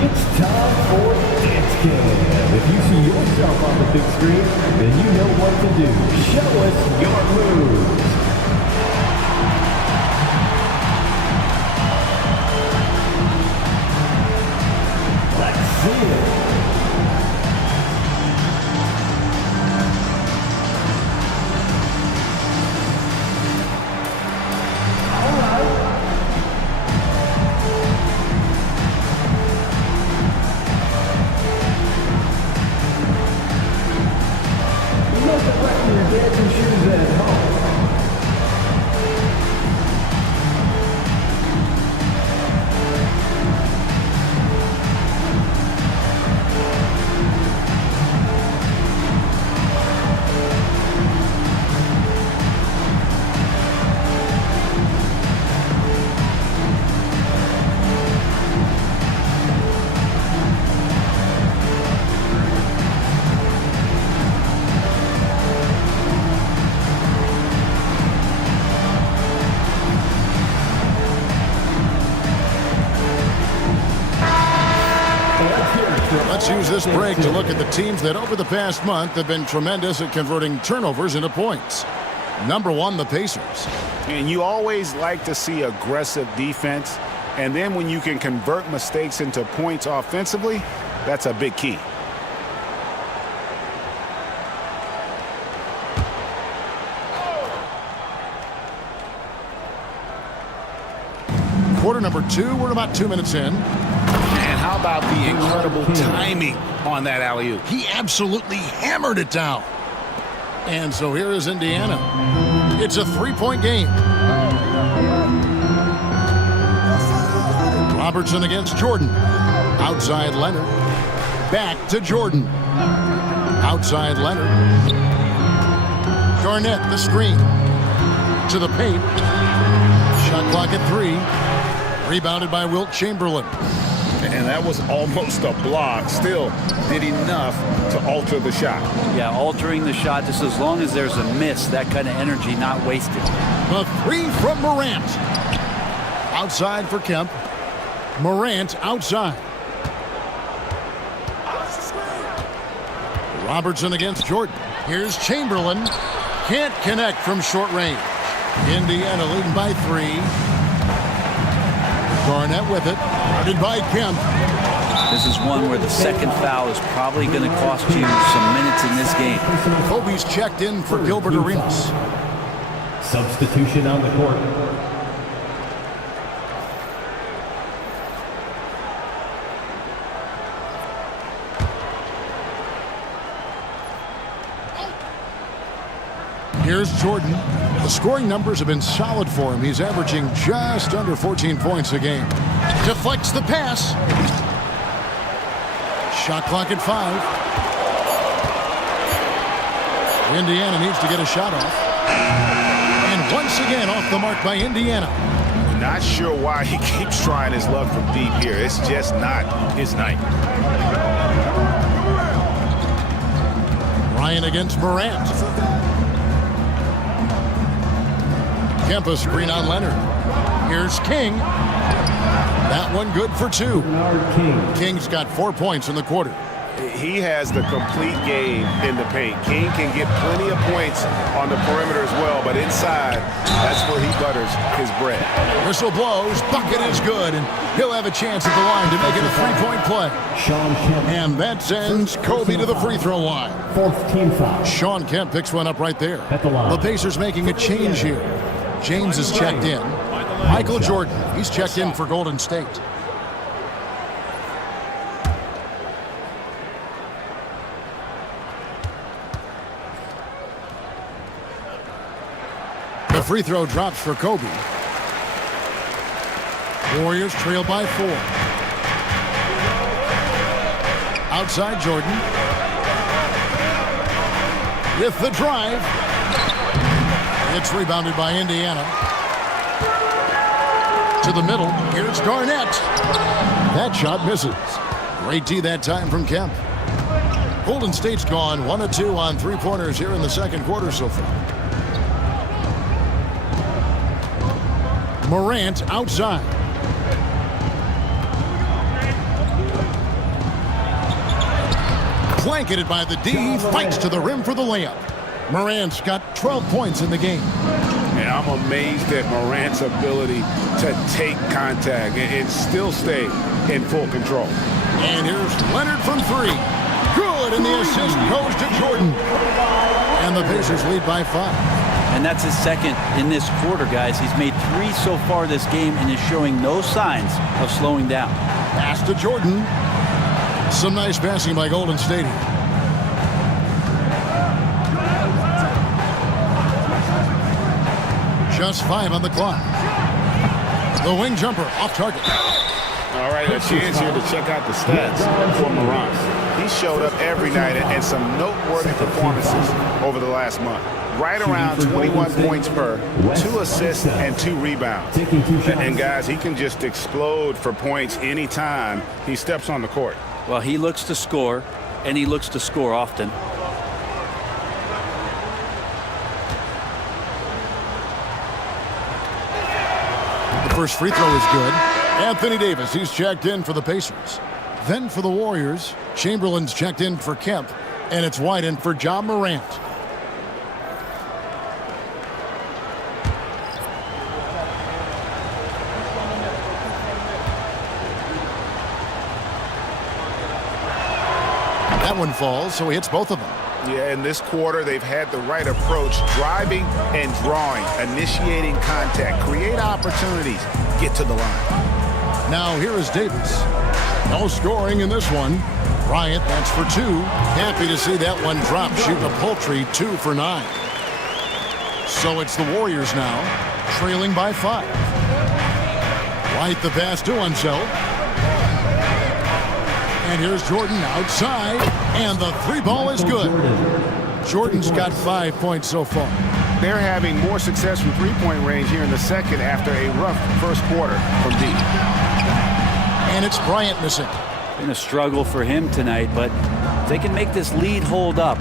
It's time for Dance Cam. If you see yourself on the big screen, then you know what to do. Show us your moves. Let's see it. All right. Dancing shoes at home. Let's use this break to look at the teams that over the past month have been tremendous at converting turnovers into points. Number 1, the Pacers. And you always like to see aggressive defense. And then when you can convert mistakes into points offensively, that's a big key. Quarter number 2, we're about 2 minutes in. And how about the incredible timing on that alley-oop? He absolutely hammered it down. And so here is Indiana. It's a 3-point game. Robertson against Jordan. Outside Leonard. Back to Jordan. Outside Leonard. Garnett, the screen. To the paint. Shot clock at 3. Rebounded by Wilt Chamberlain. And that was almost a block. Still did enough to alter the shot. Yeah, altering the shot just as long as there's a miss, that kind of energy not wasted. The 3 from Morant. Outside for Kemp. Morant outside. Robertson against Jordan. Here's Chamberlain. Can't connect from short range. Indiana leading by 3. Garnett with it. Guarded by Kemp. This is one where the second foul is probably going to cost you some minutes in this game. Kobe's checked in for Gilbert Arenas. Substitution on the court. Here's Jordan. The scoring numbers have been solid for him. He's averaging just under 14 points a game. Deflects the pass. Shot clock at 5. Indiana needs to get a shot off. And once again off the mark by Indiana. Not sure why he keeps trying his luck from deep here. It's just not his night. Ryan against Morant. Kemp a screen on Leonard. Here's King. That one good for 2. King's got 4 points in the quarter. He has the complete game in the paint. King can get plenty of points on the perimeter as well, but inside, that's where he butters his bread. Whistle blows, bucket is good, and he'll have a chance at the line to make it a 3-point play. And that sends Kobe to the free throw line. 4th team foul. Shawn Kemp picks one up right there. At the line. The Pacers making a change here. James is checked in. Michael Jordan, he's checked in for Golden State. The free throw drops for Kobe. Warriors trail by 4. Outside Jordan. With the drive. It's rebounded by Indiana. To the middle. Here's Garnett. That shot misses. Great D that time from Kemp. Golden State's gone 1 of 2 on 3-pointers here in the second quarter so far. Morant outside. Blanketed by the D. Fights to the rim for the layup. Morant's got 12 points in the game. And I'm amazed at Morant's ability to take contact and still stay in full control. And here's Leonard from 3. Good, and the assist goes to Jordan. And the Pacers lead by 5. And that's his second in this quarter, guys. He's made 3 so far this game and is showing no signs of slowing down. Pass to Jordan. Some nice passing by Golden State. Just 5 on the clock. The wing jumper off target. All right, a chance here to check out the stats for Morant. He showed up every night and some noteworthy performances over the last month. Right around 21 points per, 2 assists and 2 rebounds. And guys, he can just explode for points anytime he steps on the court. Well, he looks to score, and he looks to score often. The first free throw is good. Anthony Davis, he's checked in for the Pacers. Then for the Warriors, Chamberlain's checked in for Kemp, and it's White in for Ja Morant. That one falls, so he hits both of them. Yeah, in this quarter, they've had the right approach, driving and drawing, initiating contact, create opportunities, get to the line. Now here is Davis. No scoring in this one. Bryant, that's for 2. Happy to see that one drop, shooting a paltry 2 for 9. So it's the Warriors now, trailing by 5. White the pass to Unseld. And here's Jordan outside, and the 3 ball is good. Jordan's got 5 points so far. They're having more success from three-point range here in the second after a rough first quarter from deep. And it's Bryant missing. Been a struggle for him tonight, but if they can make this lead hold up,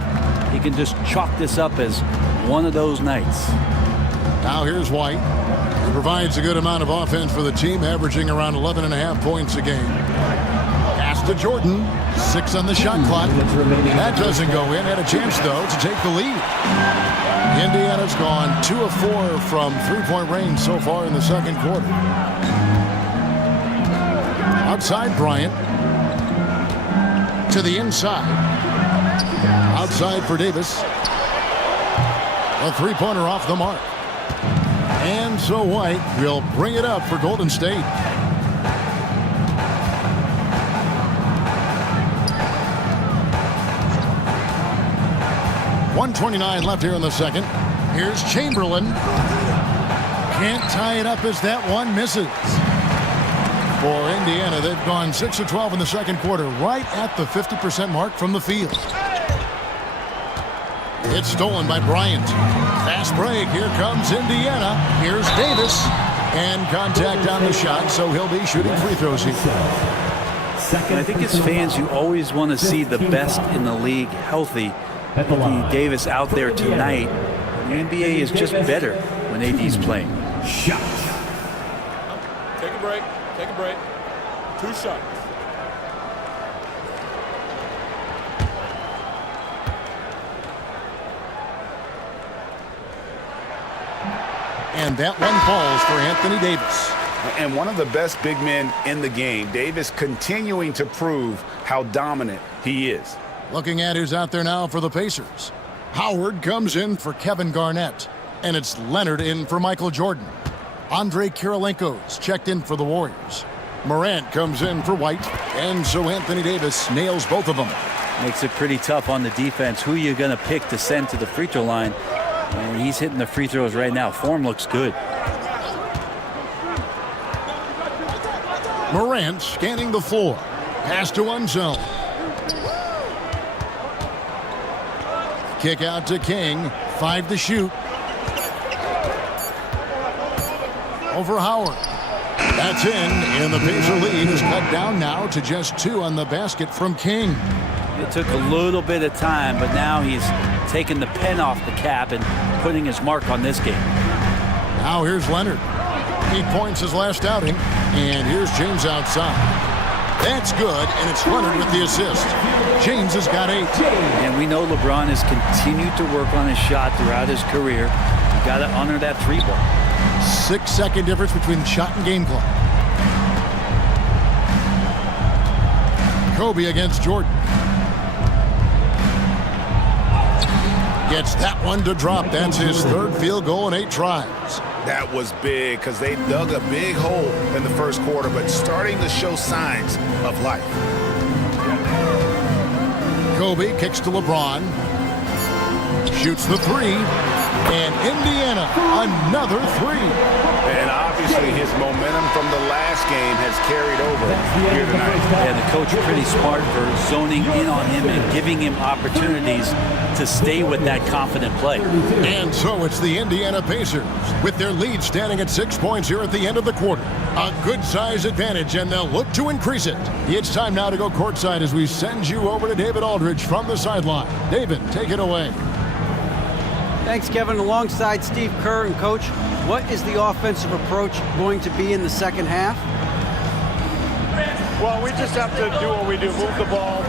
he can just chalk this up as one of those nights. Now here's White. He provides a good amount of offense for the team, averaging around 11.5 points a game. Pass to Jordan. 6 on the shot clock. That doesn't go in. Had a chance, though, to take the lead. Indiana's gone 2 of 4 from three-point range so far in the second quarter. Outside Bryant. To the inside. Outside for Davis. A three-pointer off the mark. And so White will bring it up for Golden State. .129 left here in the second. Here's Chamberlain. Can't tie it up as that one misses. For Indiana, they've gone 6 of 12 in the second quarter, right at the 50% mark from the field. It's stolen by Bryant. Fast break. Here comes Indiana. Here's Davis. And contact on the shot, so he'll be shooting free throws here. I think as fans, you always want to see the best in the league healthy. Davis out there tonight. The NBA is just better when AD's playing. Shot. Take a break. Take a break. 2 shots. And that one falls for Anthony Davis. And one of the best big men in the game, Davis, continuing to prove how dominant he is. Looking at who's out there now for the Pacers. Howard comes in for Kevin Garnett. And it's Leonard in for Michael Jordan. Andre Kirilenko's checked in for the Warriors. Morant comes in for White. And so Anthony Davis nails both of them. Makes it pretty tough on the defense. Who are you going to pick to send to the free throw line? And he's hitting the free throws right now. Form looks good. Morant scanning the floor. Pass to Unseld. Kick out to King. 5 to shoot. Over Howard. That's in, and the Pacer lead is cut down now to just 2 on the basket from King. It took a little bit of time, but now he's taking the pen off the cap and putting his mark on this game. Now here's Leonard. 8 points his last outing, and here's James outside. That's good, and it's Leonard with the assist. James has got 8. And we know LeBron has continued to work on his shot throughout his career. You got to honor that 3 ball. 6-second difference between shot and game clock. Kobe against Jordan. Gets that one to drop. That's his 3rd field goal in 8 tries. That was big because they dug a big hole in the first quarter, but starting to show signs of life. Kobe kicks to LeBron. Shoots the 3. And Indiana, another 3. And obviously his momentum from the last game has carried over here tonight. Yeah, the coach pretty smart for zoning in on him and giving him opportunities to stay with that confident play. And so it's the Indiana Pacers with their lead standing at 6 points here at the end of the quarter. A good size advantage, and they'll look to increase it. It's time now to go courtside as we send you over to David Aldridge from the sideline. David, take it away. Thanks, Kevin. Alongside Steve Kerr and Coach, what is the offensive approach going to be in the second half? Well, we just have to do what we do, move the ball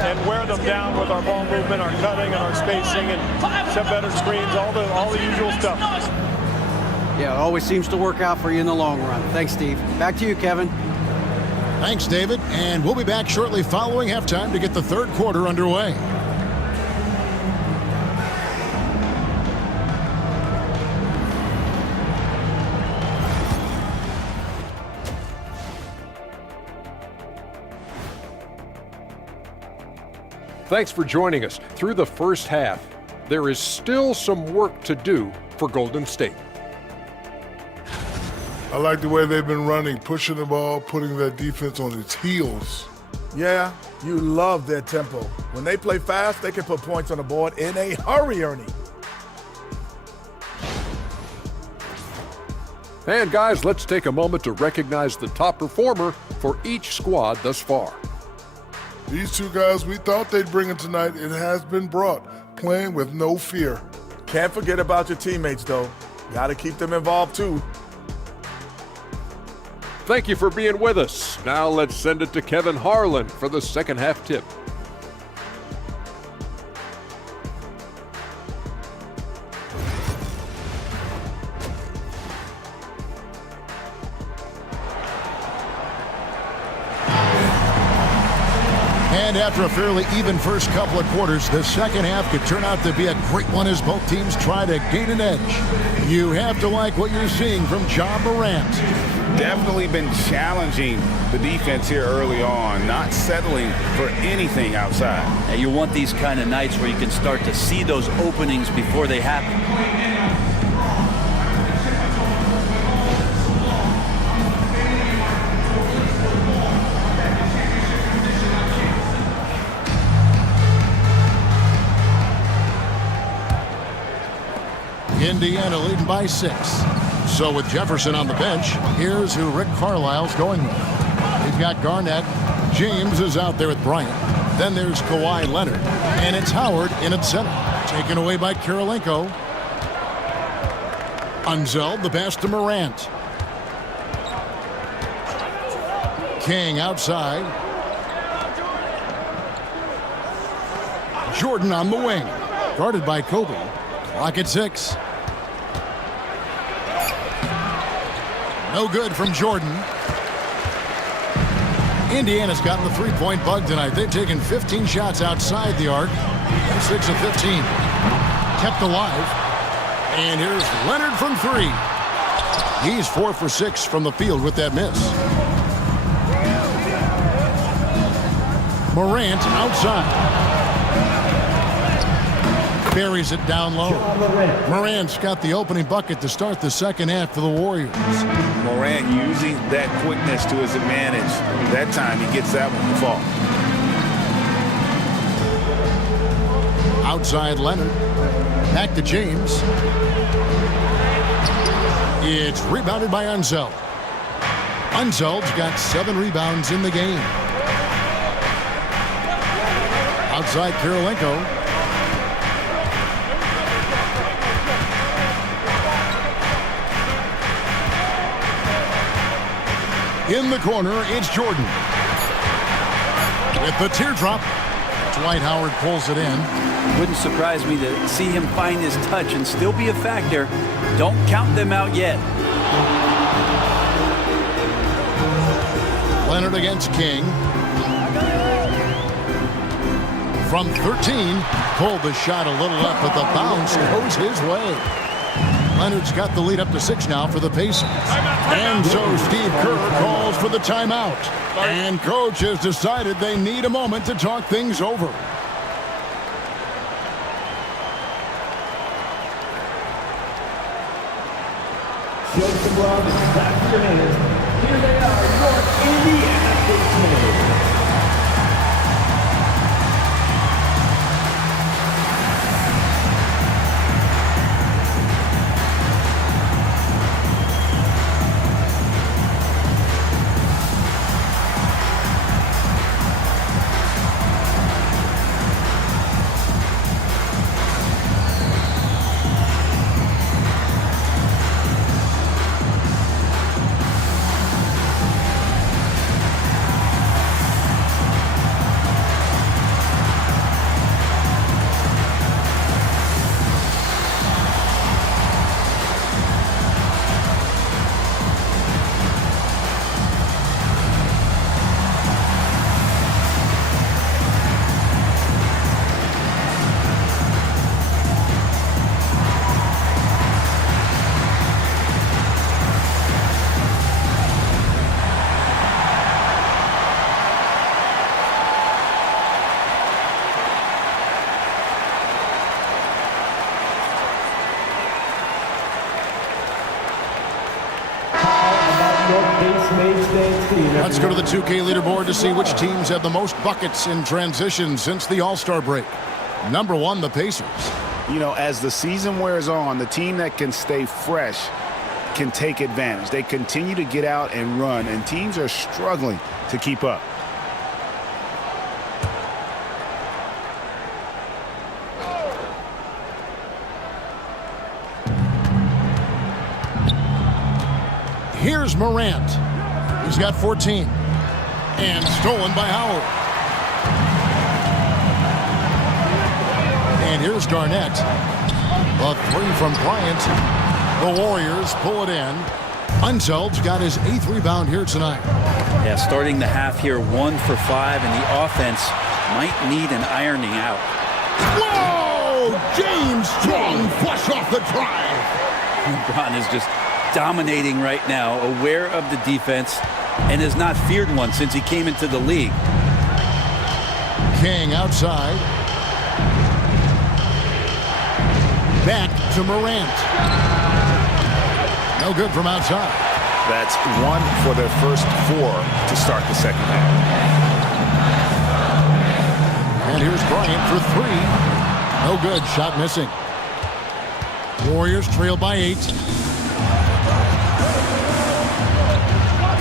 and wear them down with our ball movement, our cutting, and our spacing, and set better screens, all the usual stuff. Yeah, it always seems to work out for you in the long run. Thanks, Steve. Back to you, Kevin. Thanks, David. And we'll be back shortly following halftime to get the third quarter underway. Thanks for joining us. Through the first half, there is still some work to do for Golden State. I like the way they've been running, pushing the ball, putting that defense on its heels. Yeah, you love their tempo. When they play fast, they can put points on the board in a hurry, Ernie. And guys, let's take a moment to recognize the top performer for each squad thus far. These two guys we thought they'd bring in tonight, it has been brought, playing with no fear. Can't forget about your teammates, though. Got to keep them involved, too. Thank you for being with us. Now let's send it to Kevin Harlan for the second half tip. And after a fairly even first couple of quarters, the second half could turn out to be a great one as both teams try to gain an edge. You have to like what you're seeing from Ja Morant. Definitely been challenging the defense here early on, not settling for anything outside. Yeah, you want these kind of nights where you can start to see those openings before they happen. Indiana leading by 6. So with Jefferson on the bench, here's who Rick Carlisle's going with. He's got Garnett. James is out there with Bryant. Then there's Kawhi Leonard. And it's Howard in at center. Taken away by Kirilenko. Unzeld, the pass to Morant. King outside. Jordan on the wing. Guarded by Kobe. Clock at 6. No good from Jordan. Indiana's gotten the three-point bug tonight. They've taken 15 shots outside the arc. 6 of 15. Kept alive. And here's Leonard from 3. He's 4 for 6 from the field with that miss. Morant outside. Buries it down low. Morant's got the opening bucket to start the second half for the Warriors. Morant using that quickness to his advantage. That time he gets that one to fall. Outside Leonard. Back to James. It's rebounded by Unzeld. Unzeld's got 7 rebounds in the game. Outside Kirilenko. In the corner, it's Jordan. With the teardrop, Dwight Howard pulls it in. Wouldn't surprise me to see him find his touch and still be a factor. Don't count them out yet. Leonard against King. From 13, pulled the shot a little up, but the bounce goes his way. Leonard's got the lead up to 6 now for the Pacers. And so Steve Kerr calls for the timeout. And coach has decided they need a moment to talk things over. Show some love and clap your hands. Here they are, your Indiana Pacers. your base made stand team. Let's go to the 2K leaderboard to see which teams have the most buckets in transition since the All-Star break. Number 1, the Pacers. You know, as the season wears on, the team that can stay fresh can take advantage. They continue to get out and run, and teams are struggling to keep up. Here's Morant. He's got 14. And stolen by Howard. And here's Garnett. A 3 from Bryant. The Warriors pull it in. Unseld's got his 8th rebound here tonight. Yeah, starting the half here 1 for 5, and the offense might need an ironing out. Whoa! James Strong flush off the drive. LeBron is just dominating right now, aware of the defense, and has not feared one since he came into the league. King outside. Back to Morant. No good from outside. That's 1 for their first 4 to start the second half. And here's Bryant for 3. No good. Shot missing. Warriors trail by 8.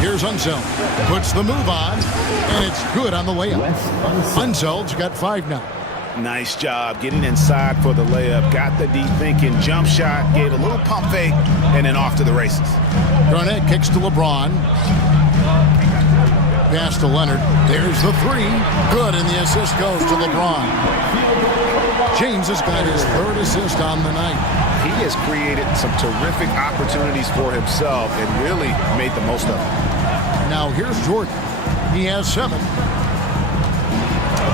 Here's Unseld. Puts the move on, and it's good on the layup. Unseld's got 5 now. Nice job getting inside for the layup. Got the deep thinking jump shot, gave a little pump fake, and then off to the races. Garnett kicks to LeBron. Pass to Leonard. There's the 3. Good, and the assist goes to LeBron. James has got his 3rd assist on the night. He has created some terrific opportunities for himself and really made the most of them. Now here's Jordan. He has 7.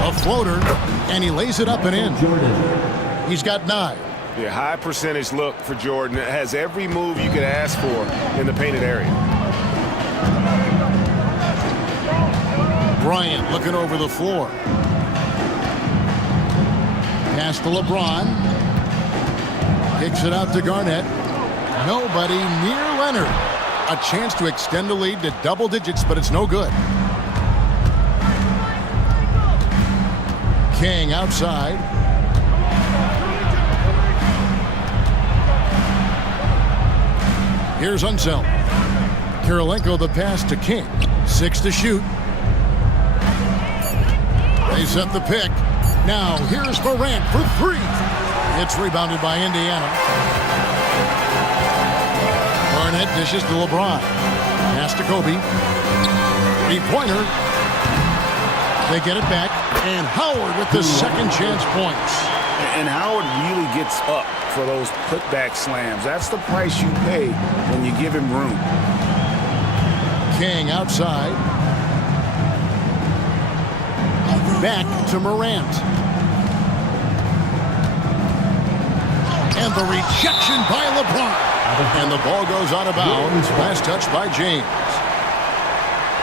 A floater, and he lays it up and in. He's got 9. Yeah, high percentage look for Jordan. It has every move you could ask for in the painted area. Bryant looking over the floor. Pass to LeBron. Kicks it out to Garnett. Nobody near Leonard. A chance to extend the lead to double digits, but it's no good. King outside. Here's Unseld. Kirilenko the pass to King. 6 to shoot. They set the pick. Now here's Morant for 3. It's rebounded by Indiana. Garnett dishes to LeBron. Pass to Kobe. 3-pointer. They get it back. And Howard with the second chance points. And Howard really gets up for those putback slams. That's the price you pay when you give him room. King outside. Back to Morant. And the rejection by LeBron. And the ball goes out of bounds. Last touch by James.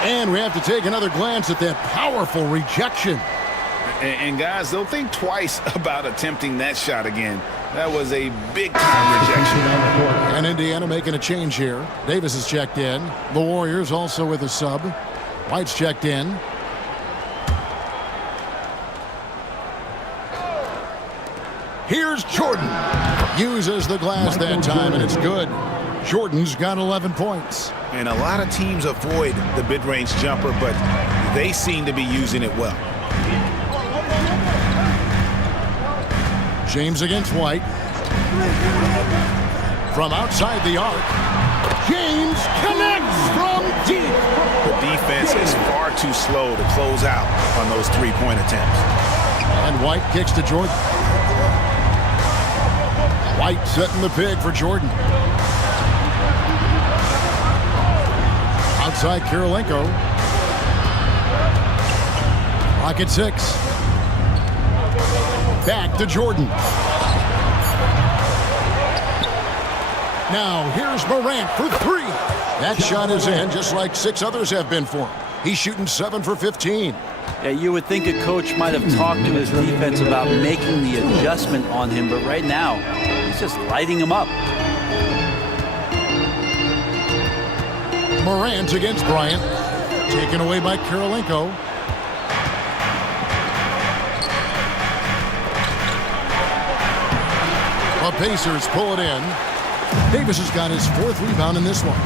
And we have to take another glance at that powerful rejection. And guys, they'll think twice about attempting that shot again. That was a big-time rejection. And Indiana making a change here. Davis is checked in. The Warriors also with a sub. White's checked in. Here's Jordan. Uses the glass that time, and it's good. Jordan's got 11 points. And a lot of teams avoid the mid-range jumper, but they seem to be using it well. James against White. From outside the arc. James connects from deep. The defense is far too slow to close out on those 3-point attempts. And White kicks to Jordan. White setting the pig for Jordan. Outside Kirilenko. Rocket 6. Back to Jordan. Now here's Morant for 3. That shot is in just like 6 others have been for him. He's shooting 7 for 15. Yeah, you would think a coach might have talked to his defense about making the adjustment on him, but right now, he's just lighting him up. Morant against Bryant. Taken away by Kirilenko. The Pacers pull it in. Davis has got his 4th rebound in this one.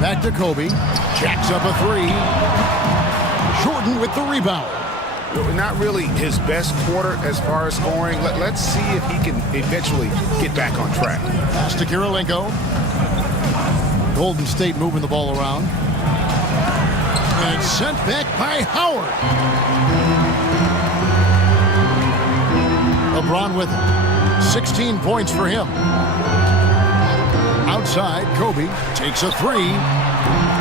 Back to Kobe. Jacks up a 3. Jordan with the rebound. Not really his best quarter as far as scoring. Let's see if he can eventually get back on track. Pass to Kirilenko. Golden State moving the ball around. And sent back by Howard. LeBron with it. 16 points for him. Outside, Kobe takes a 3.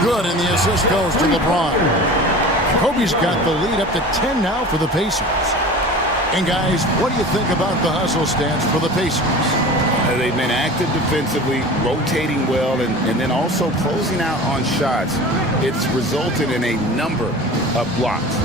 Good, and the assist goes to LeBron. Kobe's got the lead up to 10 now for the Pacers. And guys, what do you think about the hustle stance for the Pacers? They've been active defensively, rotating well, and then also closing out on shots. It's resulted in a number of blocks.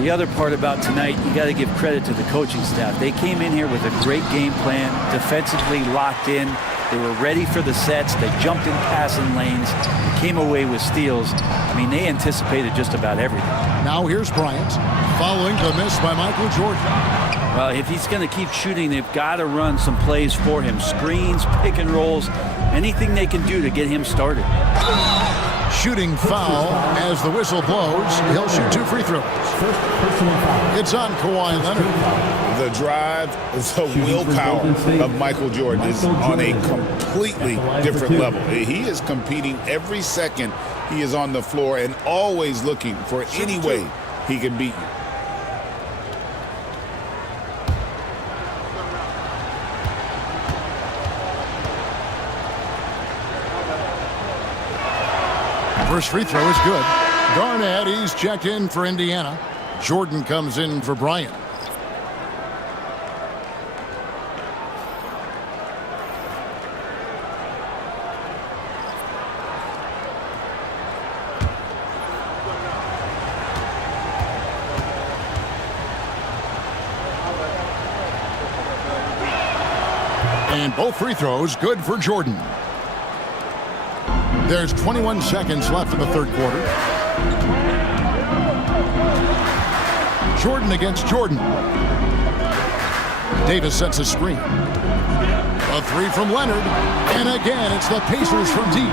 The other part about tonight, you got to give credit to the coaching staff. They came in here with a great game plan, defensively locked in. They were ready for the sets. They jumped in passing lanes. They came away with steals. I mean, they anticipated just about everything. Now here's Bryant, following the miss by Michael Jordan. Well, if he's going to keep shooting, they've got to run some plays for him. Screens, pick and rolls, anything they can do to get him started. Shooting foul as the whistle blows. He'll shoot 2 free throws. It's on Kawhi Leonard. The drive, the willpower of Michael Jordan is on a completely different level. He is competing every second he is on the floor and always looking for any way he can beat you. First free throw is good. Garnett, he's checked in for Indiana. Jordan comes in for Bryant. And both free throws good for Jordan. There's 21 seconds left in the third quarter. Jordan against Jordan. Davis sets a screen. A 3 from Leonard. And again, it's the Pacers from deep.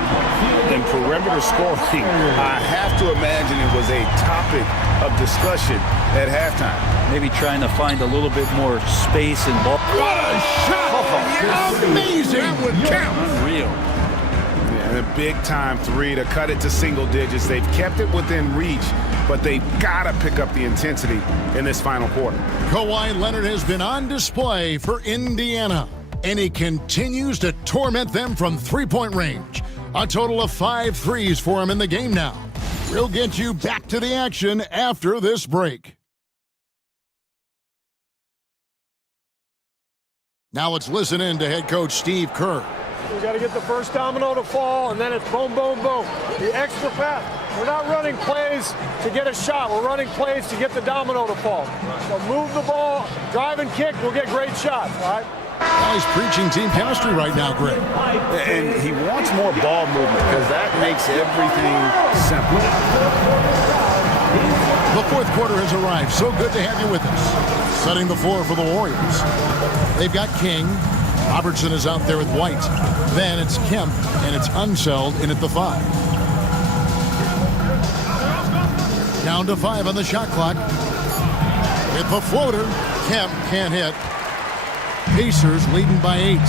In perimeter scoring, I have to imagine it was a topic of discussion at halftime. Maybe trying to find a little bit more space and ball. What a shot! Amazing! That would count. Unreal. A big-time 3 to cut it to single digits. They've kept it within reach, but they've got to pick up the intensity in this final quarter. Kawhi Leonard has been on display for Indiana, and he continues to torment them from three-point range. A total of 5 threes for him in the game now. We'll get you back to the action after this break. Now let's listen in to head coach Steve Kerr. We got to get the first domino to fall, and then it's boom, boom, boom. The extra pass. We're not running plays to get a shot. We're running plays to get the domino to fall. So move the ball, drive and kick, we'll get great shots, all right? Guys preaching team chemistry right now, Greg. And he wants more ball movement because that makes everything simple. The fourth quarter has arrived. So good to have you with us. Setting the floor for the Warriors. They've got King. Robertson is out there with White. Then it's Kemp, and it's Unseld in at the 5. Down to 5 on the shot clock. Hit the floater. Kemp can't hit. Pacers leading by 8.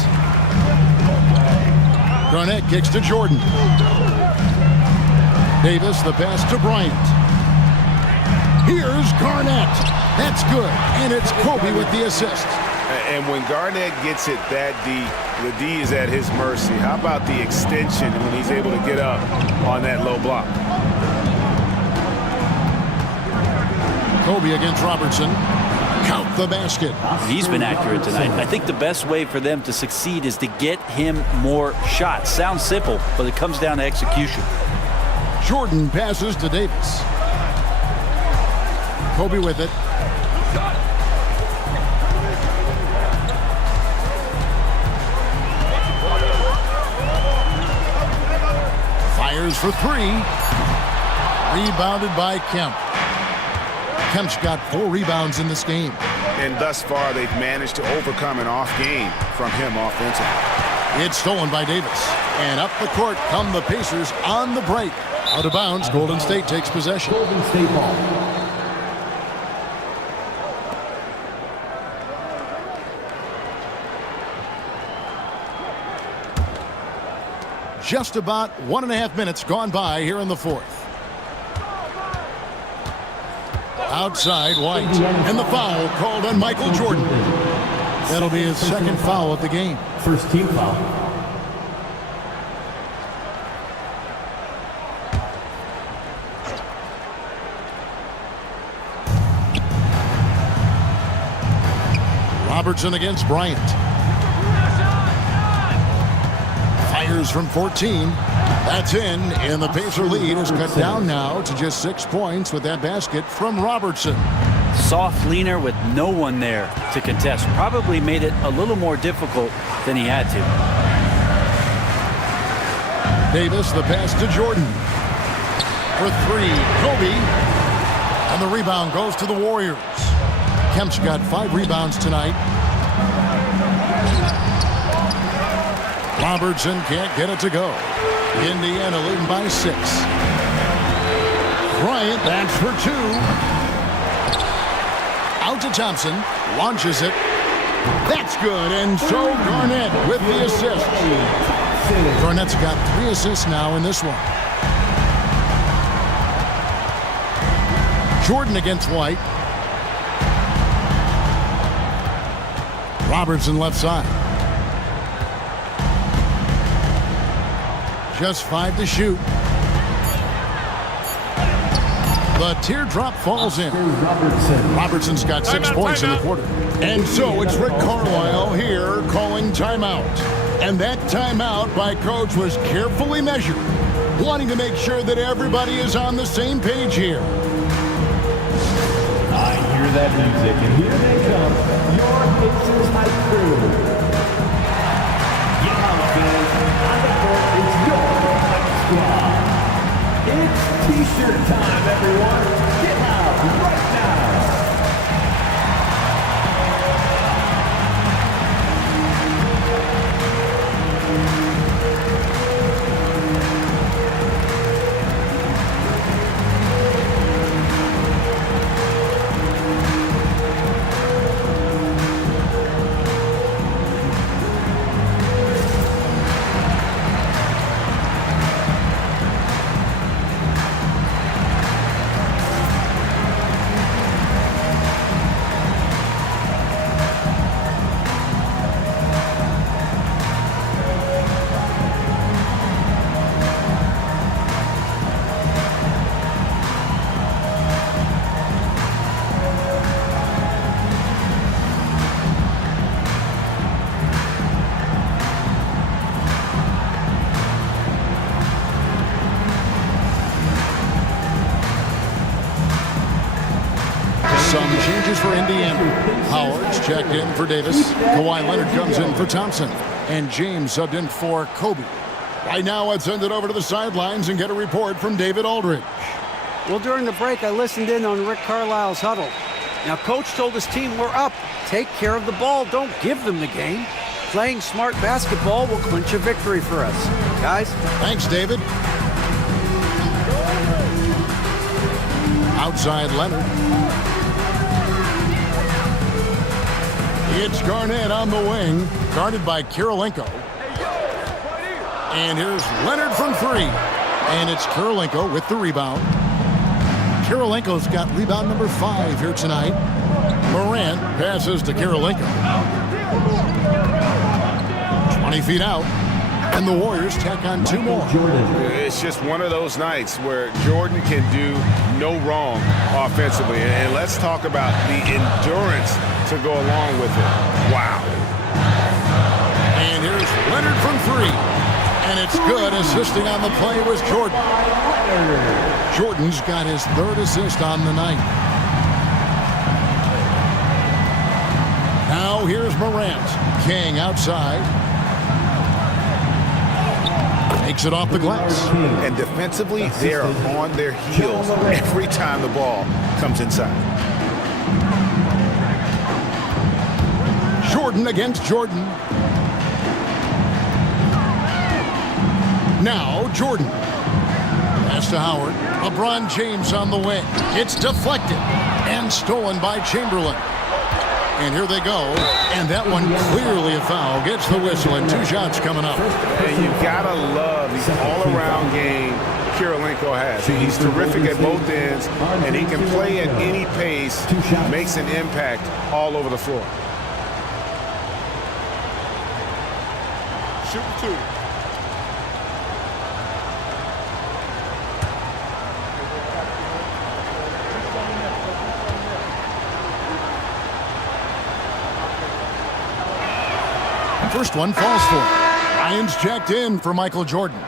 Garnett kicks to Jordan. Davis, the pass to Bryant. Here's Garnett. That's good, and it's Kobe with the assist. And when Garnett gets it that deep, the D is at his mercy. How about the extension when he's able to get up on that low block? Kobe against Robertson. Count the basket. He's been accurate tonight. I think the best way for them to succeed is to get him more shots. Sounds simple, but it comes down to execution. Jordan passes to Davis. Kobe with it. James for three. Rebounded by Kemp. Kemp's got 4 rebounds in this game. And thus far, they've managed to overcome an off game from him offensively. It's stolen by Davis. And up the court come the Pacers on the break. Out of bounds, Golden State takes possession. Golden State ball. Just about 1.5 minutes gone by here in the fourth. Outside White. And the foul called on Michael Jordan. That'll be his second foul of the game. First team foul. Robertson against Bryant. Fires from 14. That's in, and the Pacer lead is cut down now to just 6 points with that basket from Robertson. Soft leaner with no one there to contest. Probably made it a little more difficult than he had to. Davis, the pass to Jordan. For three, Kobe. And the rebound goes to the Warriors. Kemp's got 5 rebounds tonight. Robertson can't get it to go. Indiana leading by 6. Bryant, that's for 2. Out to Thompson, launches it. That's good, and so Garnett with the assist. Garnett's got 3 assists now in this one. Jordan against White. Robertson left side. Just 5 to shoot. The teardrop falls in. Robertson's got 6 points in the quarter. And so it's Rick Carlisle here calling timeout. And that timeout by coach was carefully measured, wanting to make sure that everybody is on the same page here. I hear that music, and here they come, your Pacers hype crew. Yeah, fans, on the court is your hype squad. It's T-shirt time, everyone. Get out right now. Some changes for Indiana. Howard's checked in for Davis. Kawhi Leonard comes in for Thompson. And James subbed in for Kobe. Right now, let's send it over to the sidelines and get a report from David Aldridge. Well, during the break, I listened in on Rick Carlisle's huddle. Now, coach told his team, we're up. Take care of the ball. Don't give them the game. Playing smart basketball will clinch a victory for us. Guys? Thanks, David. Outside Leonard. It's Garnett on the wing, guarded by Kirilenko. And here's Leonard from 3. And it's Kirilenko with the rebound. Kirilenko's got rebound number 5 here tonight. Morant passes to Kirilenko. 20 feet out. And the Warriors tack on 2 more. It's just one of those nights where Jordan can do no wrong offensively. And let's talk about the endurance to go along with it. Wow. And here's Leonard from 3. And it's good. Assisting on the play was Jordan. Jordan's got his 3rd assist on the night. Now here's Morant. King outside. Takes it off the glass. And defensively, they are on their heels every time the ball comes inside. Jordan against Jordan. Now Jordan. Pass to Howard. LeBron James on the wing. It's deflected and stolen by Chamberlain. And here they go. And that one clearly a foul. Gets the whistle and 2 shots coming up. And you gotta love the all-around game Kirilenko has. He's terrific at both ends, and he can play at any pace, makes an impact all over the floor. Shoot 2. First one falls for him. Ryan's checked in for Michael Jordan.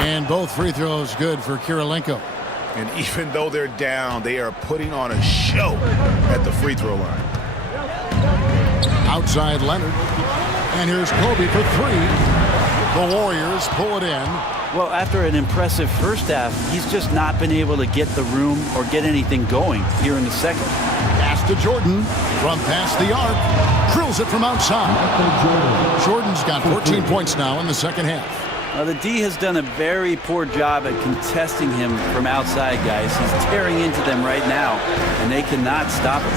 And both free throws good for Kirilenko. And even though they're down, they are putting on a show at the free throw line. Outside Leonard. And here's Kobe for 3. The Warriors pull it in. Well, after an impressive first half, he's just not been able to get the room or get anything going here in the second. Pass to Jordan from past the arc. Drills it from outside. Jordan's got 14 points now in the second half. The D has done a very poor job at contesting him from outside, guys. He's tearing into them right now, and they cannot stop him.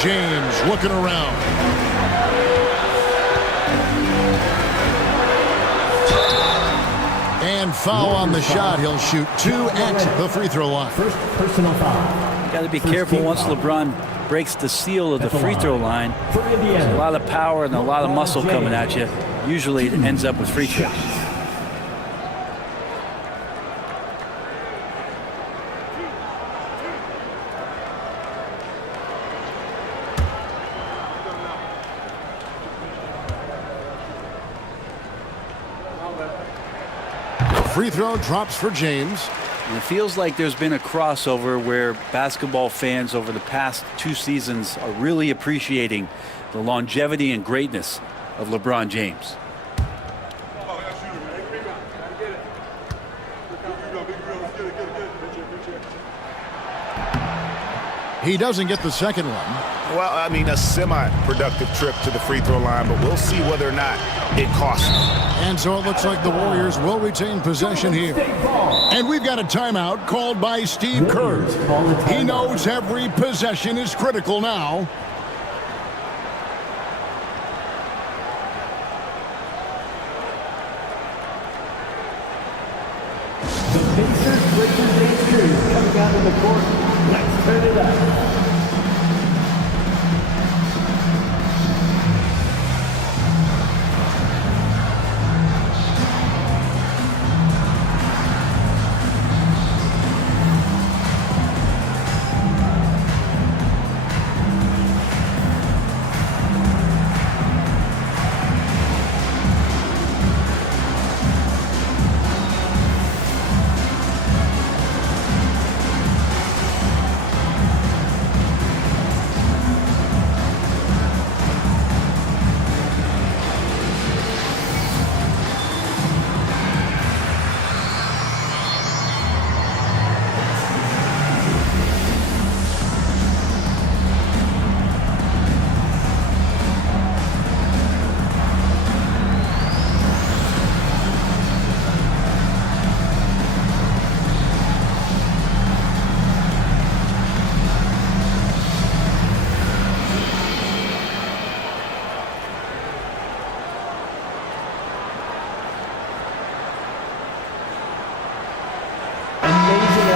James looking around. And foul on the shot. He'll shoot 2 at the free throw line. First personal foul. Got to be careful once LeBron breaks the seal of the free throw line. There's a lot of power and a lot of muscle coming at you. Usually it ends up with free throws. Free throw drops for James. And it feels like there's been a crossover where basketball fans over the past 2 seasons are really appreciating the longevity and greatness of LeBron James. He doesn't get the second one. Well, I mean, a semi-productive trip to the free throw line, but we'll see whether or not it costs him. And so it looks like the Warriors will retain possession here. And we've got a timeout called by Steve Kerr. He knows every possession is critical now. The Pacers breaking James Cruz coming out of the court. Let's turn it up.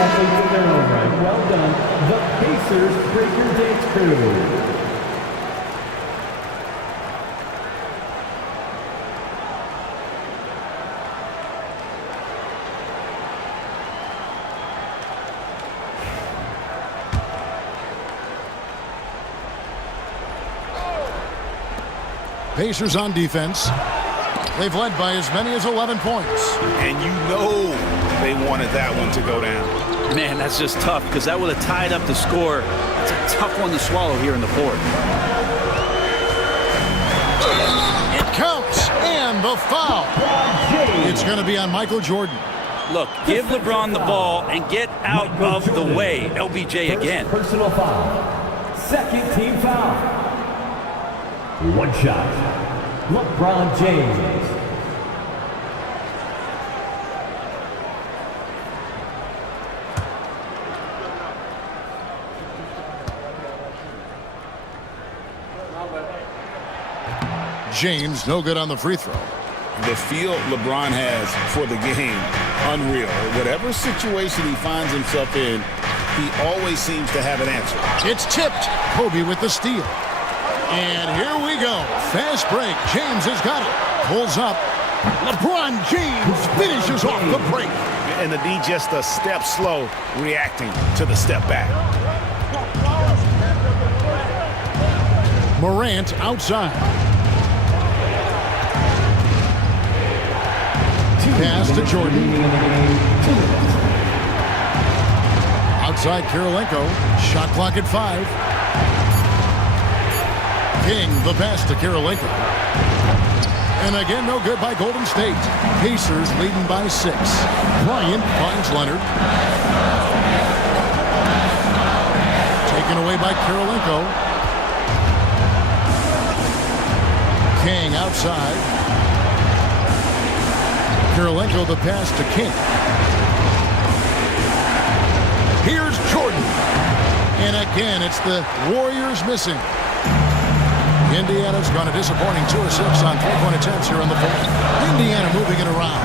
athletes in their own right. Well done. The Pacers break your dance crew. Pacers on defense. They've led by as many as 11 points. And you know they wanted that one to go down. Man, that's just tough because that would have tied up the score. It's a tough one to swallow here in the fourth. It counts, and the foul. It's going to be on Michael Jordan. Look, give LeBron the ball and get out of the way. LBJ again. Personal foul. Second team foul. One shot. LeBron James. James, no good on the free throw. The feel LeBron has for the game, unreal. Whatever situation he finds himself in, he always seems to have an answer. It's tipped. Kobe with the steal. And here we go. Fast break. James has got it. Pulls up. LeBron James finishes off the break. And the D just a step slow, reacting to the step back. Morant outside. Pass to Jordan. Outside Kirilenko. Shot clock at 5. King the pass to Kirilenko. And again, no good by Golden State. Pacers leading by 6. Bryant finds Leonard. Taken away by Kirilenko. King outside. Kirilenko the pass to King. Here's Jordan. And again, it's the Warriors missing. Indiana's gone a disappointing 2 of 6 on 3-point attempts here in the fourth. Indiana moving it around.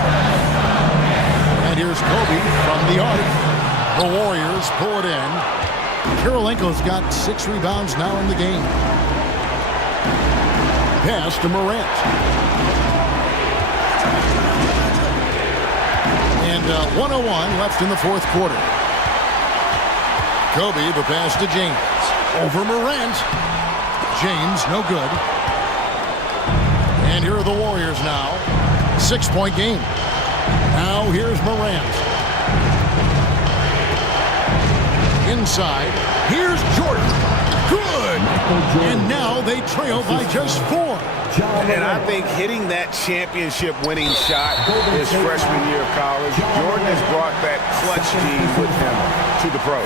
And here's Kobe from the arc. The Warriors pull it in. Kirilenko's got 6 rebounds now in the game. Pass to Morant. And 1:01 left in the fourth quarter. Kobe the pass to James. Over Morant. James no good. And here are the Warriors now. 6-point game. Now here's Morant. Inside. Here's Jordan. Good. And now they trail by just 4. And I think hitting that championship-winning shot his freshman year of college, Jordan has brought that clutch gene with him to the pros.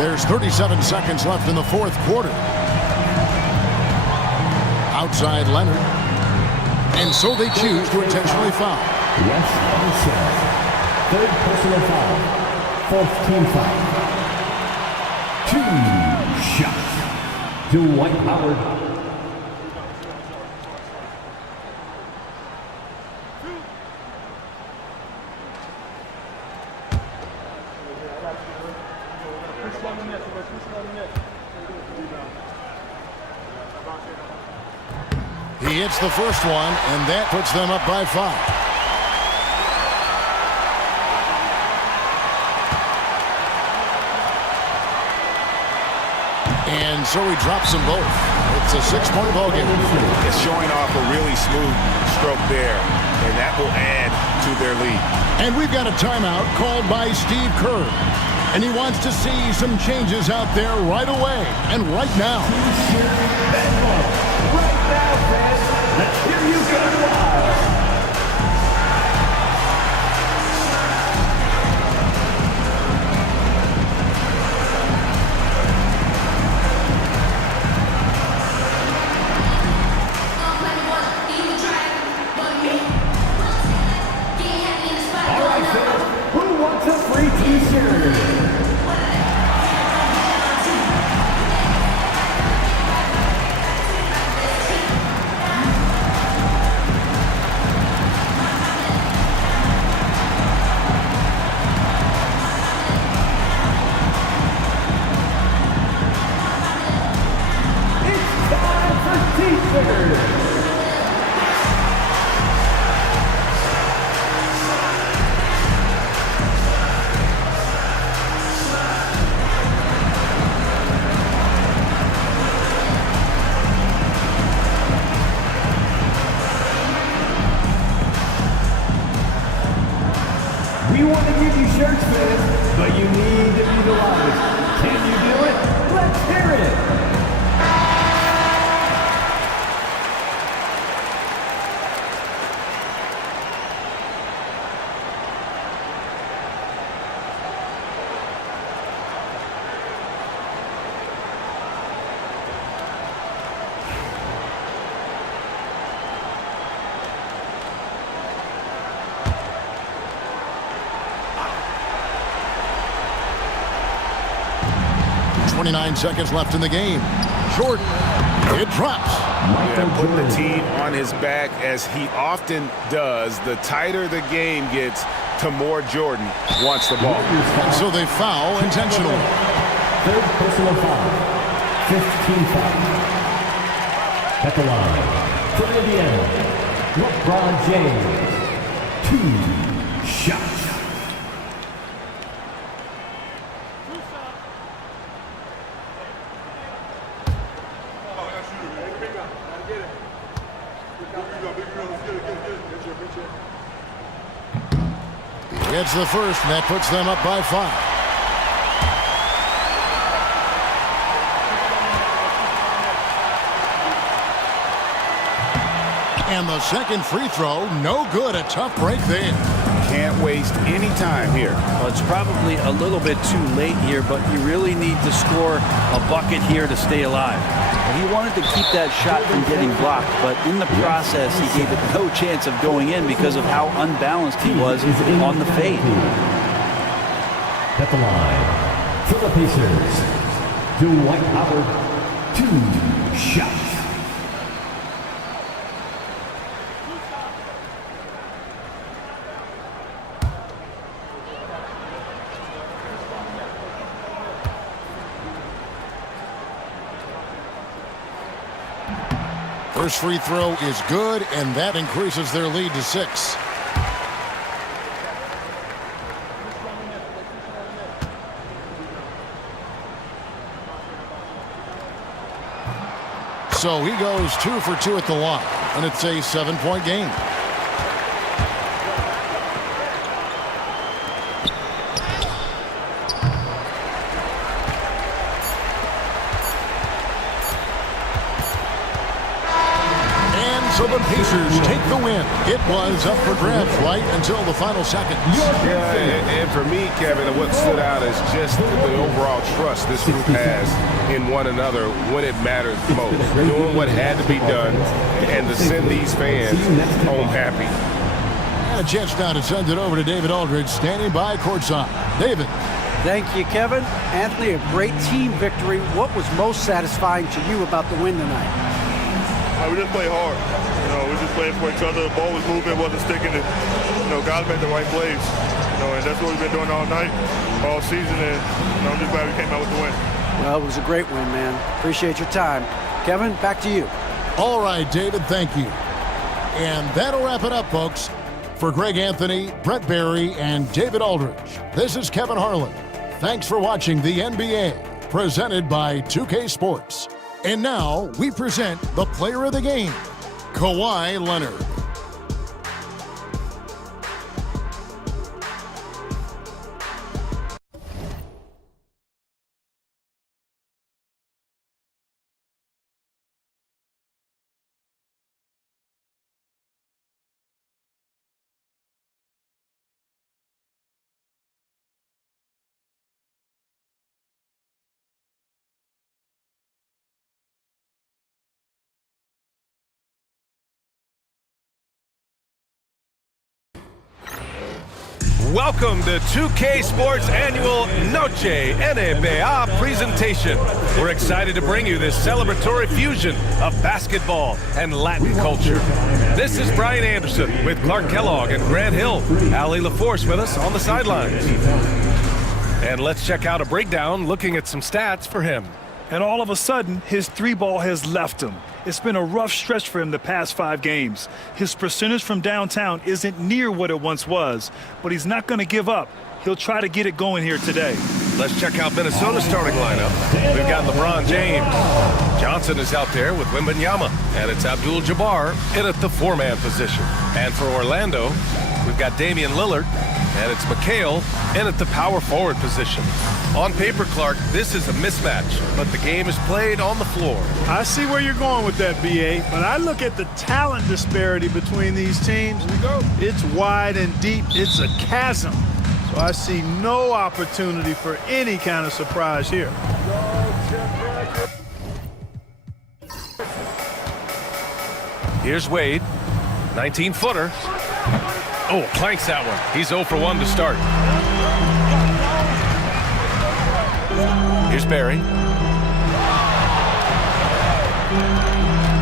There's 37 seconds left in the fourth quarter. Outside Leonard. And so they choose to intentionally foul. Yes, third personal foul. Fourth team foul. 2 shots to Dwight Howard. He hits the first one, and that puts them up by 5. And so he drops them both. It's a 6-point ball game. It's showing off a really smooth stroke there, and that will add to their lead. And we've got a timeout called by Steve Kerr. And he wants to see some changes out there right away and right now. Right now, fans, let's hear you go wild. All right, fans, who wants a free t-shirt? T-shirts, fans, but you need to be the loudest. Can you do it? Let's hear it. Seconds left in the game. Jordan, it drops. Yeah, put the team on his back as he often does. The tighter the game gets, the more Jordan wants the ball. And so they foul intentionally. Third personal foul. 15 foul. At the line, for Indiana, LeBron James. 2 shots. Gets the first, and that puts them up by 5. And the second free throw, no good. A tough break there. Can't waste any time here. Well, it's probably a little bit too late here, but you really need to score a bucket here to stay alive. He wanted to keep that shot from getting blocked, but in the process, he gave it no chance of going in because of how unbalanced he was on the fade. At the line, for the Pacers, Dwight Howard, 2 shots. First free throw is good, and that increases their lead to 6. So he goes 2 for 2 at the line, and it's a 7-point game. So the Pacers take the win. It was up for grabs right until the final seconds. Yeah, and for me, Kevin, what stood out is just the overall trust this group has in one another when it matters most. Doing what had to be done and to send these fans home happy. And a chance now to send it over to David Aldridge, standing by courtside. David. Thank you, Kevin. Anthony, a great team victory. What was most satisfying to you about the win tonight? We just played hard. We just played for each other. The ball was moving, wasn't sticking. Guys made the right plays. And that's what we've been doing all night, all season. And I'm just glad we came out with the win. Well, it was a great win, man. Appreciate your time. Kevin, back to you. All right, David, thank you. And that'll wrap it up, folks. For Greg Anthony, Brett Barry, and David Aldridge, this is Kevin Harlan. Thanks for watching the NBA, presented by 2K Sports. And now, we present the player of the game, Kawhi Leonard. Welcome to 2K Sports Annual Noche NBA presentation. We're excited to bring you this celebratory fusion of basketball and Latin culture. This is Brian Anderson with Clark Kellogg and Grant Hill. Allie LaForce with us on the sidelines. And let's check out a breakdown looking at some stats for him. And all of a sudden, his 3-ball has left him. It's been a rough stretch for him the past 5 games. His percentage from downtown isn't near what it once was, but he's not going to give up. He'll try to get it going here today. Let's check out Minnesota's starting lineup. We've got LeBron James. Johnson is out there with Wembanyama, and it's Abdul-Jabbar in at the 4-man position. And for Orlando, we've got Damian Lillard And it's McHale in at the power forward position. On paper, Clark, this is a mismatch, but the game is played on the floor. I see where you're going with that, BA, but I look at the talent disparity between these teams. Here we go. It's wide and deep. It's a chasm. So I see no opportunity for any kind of surprise here. Here's Wade, 19-footer. Oh, clanks that one. He's 0 for 1 to start. Here's Barry.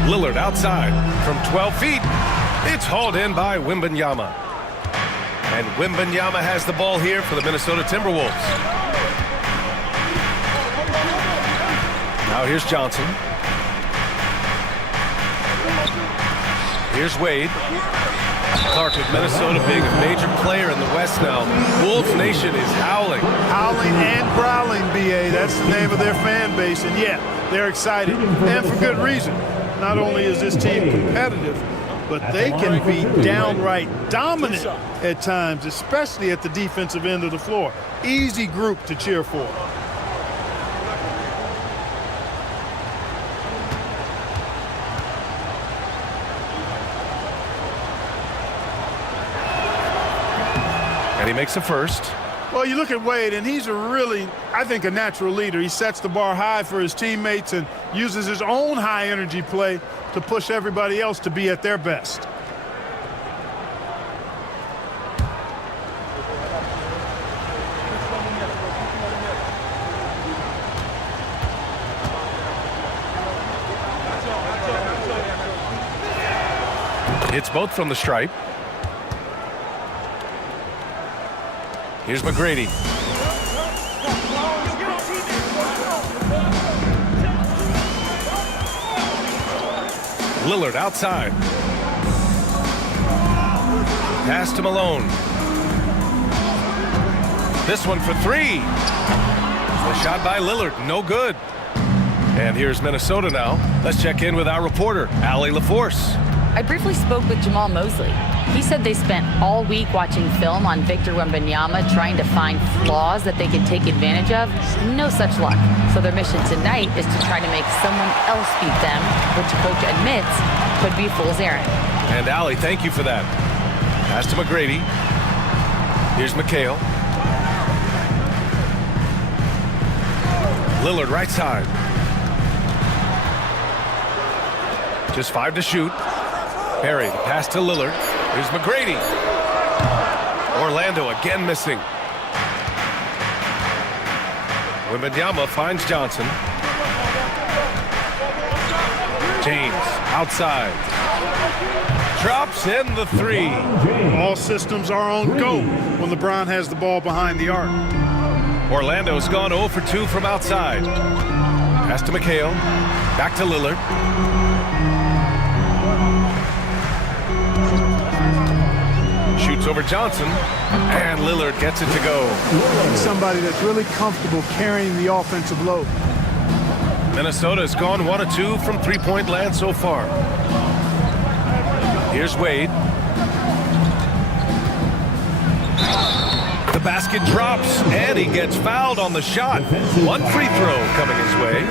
Lillard outside from 12 feet. It's hauled in by Wembanyama. And Wembanyama has the ball here for the Minnesota Timberwolves. Now here's Johnson. Here's Wade. Clark, with Minnesota being a major player in the West now, Wolves Nation is howling. Howling and growling, BA. That's the name of their fan base. And yeah, they're excited. And for good reason. Not only is this team competitive, but they can be downright dominant at times, especially at the defensive end of the floor. Easy group to cheer for. And he makes a first. Well, you look at Wade, and he's I think, a natural leader. He sets the bar high for his teammates and uses his own high-energy play to push everybody else to be at their best. It's both from the stripe. Here's McGrady. Lillard outside. Pass to Malone. This one for 3. The shot by Lillard, no good. And here's Minnesota now. Let's check in with our reporter, Allie LaForce. I briefly spoke with Jamal Mosley. He said they spent all week watching film on Victor Wembanyama, trying to find flaws that they could take advantage of. No such luck. So their mission tonight is to try to make someone else beat them, which the coach admits could be a fool's errand. And Allie, thank you for that. Pass to McGrady. Here's McHale. Lillard right side. Just 5 to shoot. Perry, the pass to Lillard. Here's McGrady. Orlando again missing. Wembanyama finds Johnson. James outside. Drops in the 3. All systems are on go when LeBron has the ball behind the arc. Orlando's gone 0 for 2 from outside. Pass to McHale. Back to Lillard. Shoots over Johnson, and Lillard gets it to go. Somebody that's really comfortable carrying the offensive load. Minnesota has gone 1 of 2 from three-point land so far. Here's Wade. The basket drops, and he gets fouled on the shot. 1 free throw coming his way.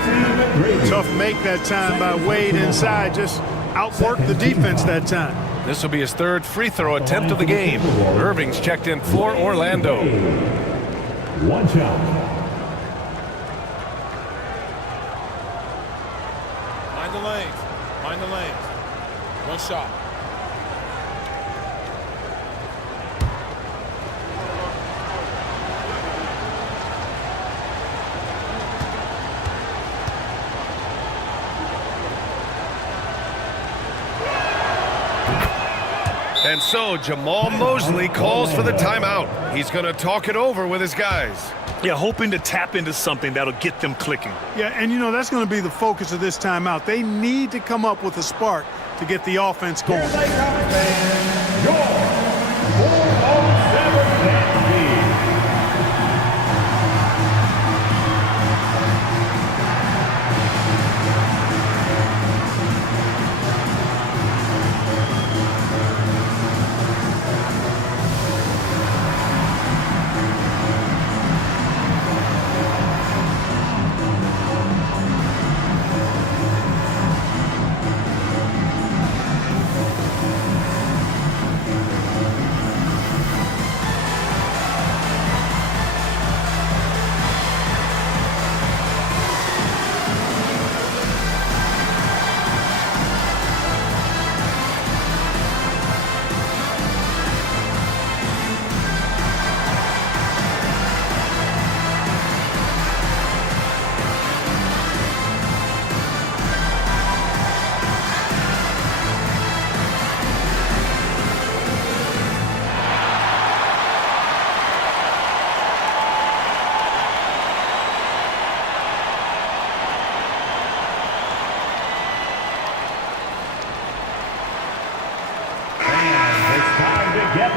Tough make that time by Wade inside. Just outworked the defense that time. This will be his 3rd free throw attempt of the game. Irving's checked in for Orlando. 1 shot. Mind the lanes. Mind the lanes. 1 shot. And so Jamal Mosley calls for the timeout. He's going to talk it over with his guys. Yeah, hoping to tap into something that'll get them clicking. Yeah, and you know, that's going to be the focus of this timeout. They need to come up with a spark to get the offense going. Here they come, fans. Your 407 Nancy.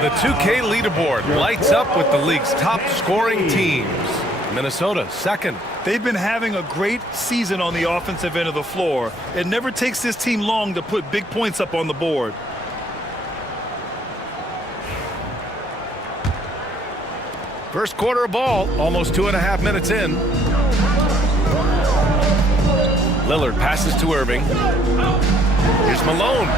The 2K leaderboard lights up with the league's top scoring teams. Minnesota, second. They've been having a great season on the offensive end of the floor. It never takes this team long to put big points up on the board. First quarter of ball, almost 2.5 minutes in. Lillard passes to Irving. Here's Malone.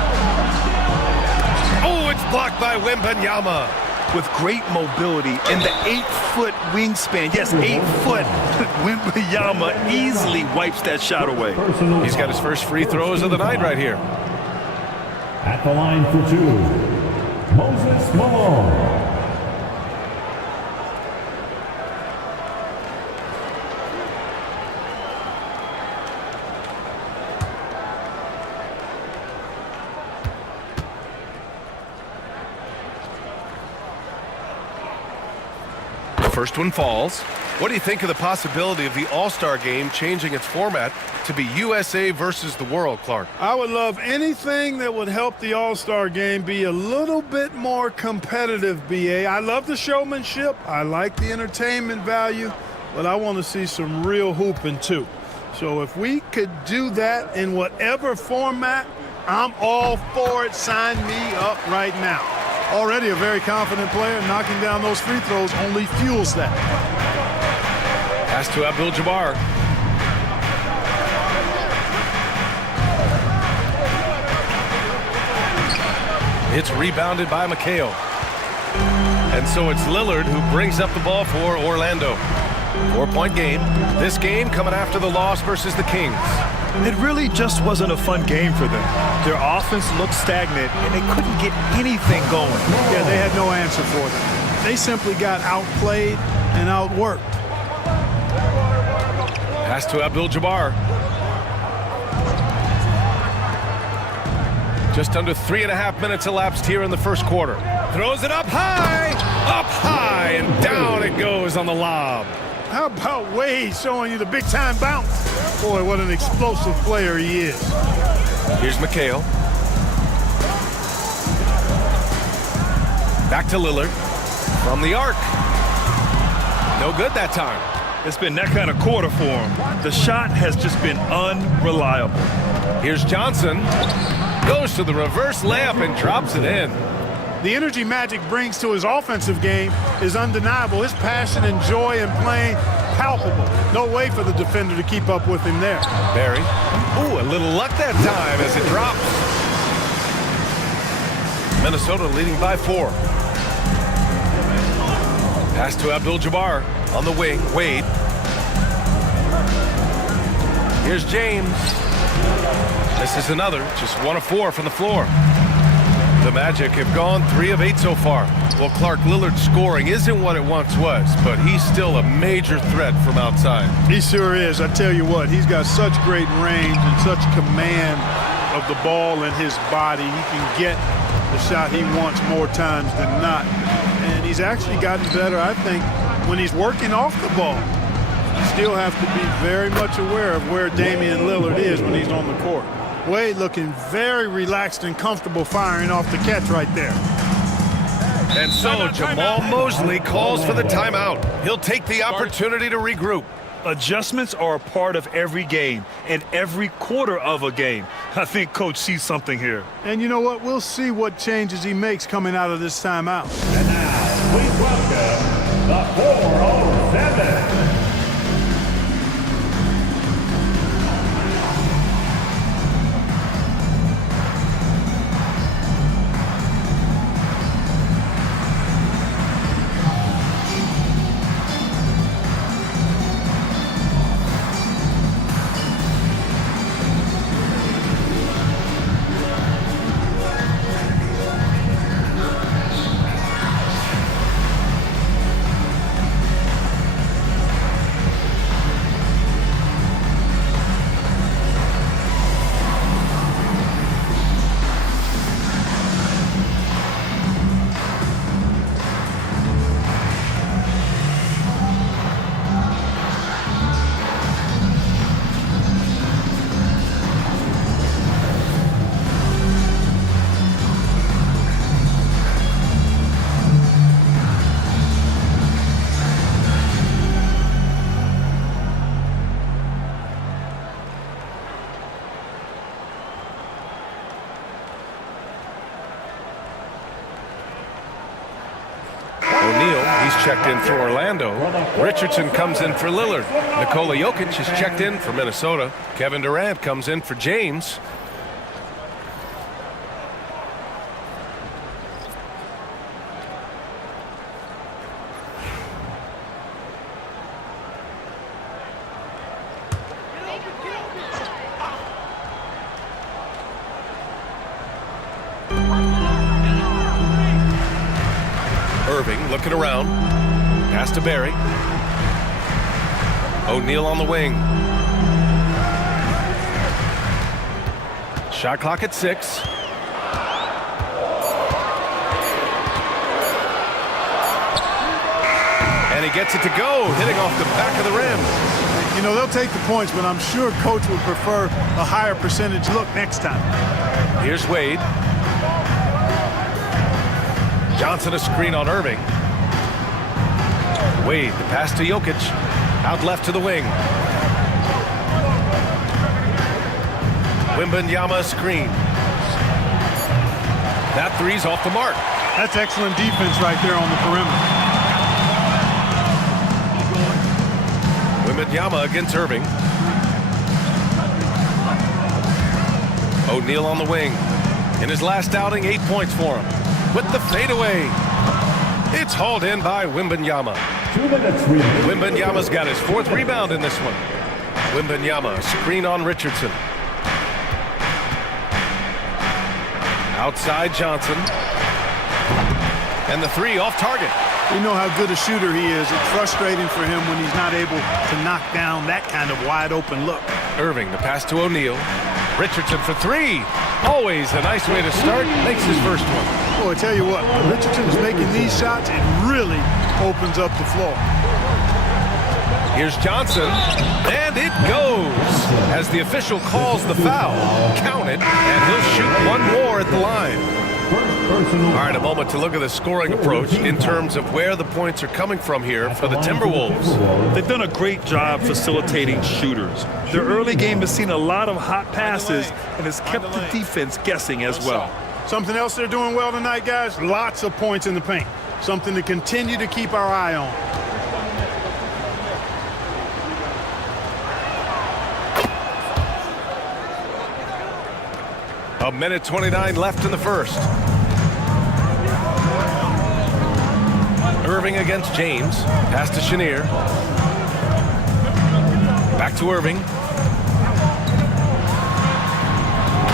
Oh, it's blocked by Wembanyama. With great mobility and the 8-foot wingspan. Yes, 8 foot. Wembanyama easily wipes that shot away. He's got his first free throws of the night right here. At the line for two, Moses Malone. First one falls. What do you think of the possibility of the All-Star game changing its format to be USA versus the world, Clark? I would love anything that would help the All-Star game be a little bit more competitive, BA. I love the showmanship. I like the entertainment value, but I want to see some real hooping too. So if we could do that in whatever format, I'm all for it. Sign me up right now. Already a very confident player, knocking down those free throws only fuels that. Pass to Abdul-Jabbar. It's rebounded by McHale. And so it's Lillard who brings up the ball for Orlando. 4-point game. This game coming after the loss versus the Kings. It really just wasn't a fun game for them. Their offense looked stagnant, and they couldn't get anything going. Yeah, they had no answer for them. They simply got outplayed and outworked. Pass to Abdul-Jabbar. Just under 3.5 minutes elapsed here in the first quarter. Throws it up high, and down it goes on the lob. How about Wade showing you the big-time bounce? Boy, what an explosive player he is. Here's McHale. Back to Lillard. From the arc. No good that time. It's been that kind of quarter for him. The shot has just been unreliable. Here's Johnson. Goes to the reverse layup and drops it in. The energy Magic brings to his offensive game is undeniable. His passion and joy in playing, palpable. No way for the defender to keep up with him there. Barry. Ooh, a little luck that time as it drops. Minnesota leading by 4. Pass to Abdul-Jabbar on the wing. Wade. Here's James. This is another, just 1 of 4 from the floor. The Magic have gone 3 of 8 so far. Well, Clark, Lillard's scoring isn't what it once was, but he's still a major threat from outside. He sure is. I tell you what, he's got such great range and such command of the ball in his body. He can get the shot he wants more times than not. And he's actually gotten better, I think, when he's working off the ball. You still have to be very much aware of where Damian Lillard is when he's on the court. Wade looking very relaxed and comfortable firing off the catch right there. And so Jamal Mosley calls for the timeout. He'll take the opportunity to regroup. Adjustments are a part of every game and every quarter of a game. I think Coach sees something here. And you know what? We'll see what changes he makes coming out of this timeout. And now, please welcome the 407. checked in for Orlando. Richardson comes in for Lillard. Nikola Jokic is checked in for Minnesota. Kevin Durant comes in for James. Irving looking around. Pass to Barry. O'Neal on the wing. Shot clock at 6. And he gets it to go, hitting off the back of the rim. You know, they'll take the points, but I'm sure coach would prefer a higher percentage look next time. Here's Wade. Johnson a screen on Irving. Wade, the pass to Jokic. Out left to the wing. Wembanyama screen. That three's off the mark. That's excellent defense right there on the perimeter. Wembanyama against Irving. O'Neal on the wing. In his last outing, 8 points for him. With the fadeaway. It's hauled in by Wembanyama. Wembanyama's got his 4th rebound in this one. Wembanyama, screen on Richardson. Outside Johnson. And the 3 off target. We know how good a shooter he is. It's frustrating for him when he's not able to knock down that kind of wide open look. Irving, the pass to O'Neal. Richardson for 3. Always a nice way to start. Makes his first one. Boy, I tell you what, when Richardson's making these shots, it really opens up the floor. Here's Johnson, and it goes. As the official calls the foul, count it, and he'll shoot one more at the line. All right, a moment to look at the scoring approach in terms of where the points are coming from here for the Timberwolves. They've done a great job facilitating shooters. Their early game has seen a lot of hot passes and has kept the defense guessing as well. Something else they're doing well tonight, guys, lots of points in the paint. Something to continue to keep our eye on. A minute 29 left in the first. Irving against James. Pass to Chenier. Back to Irving.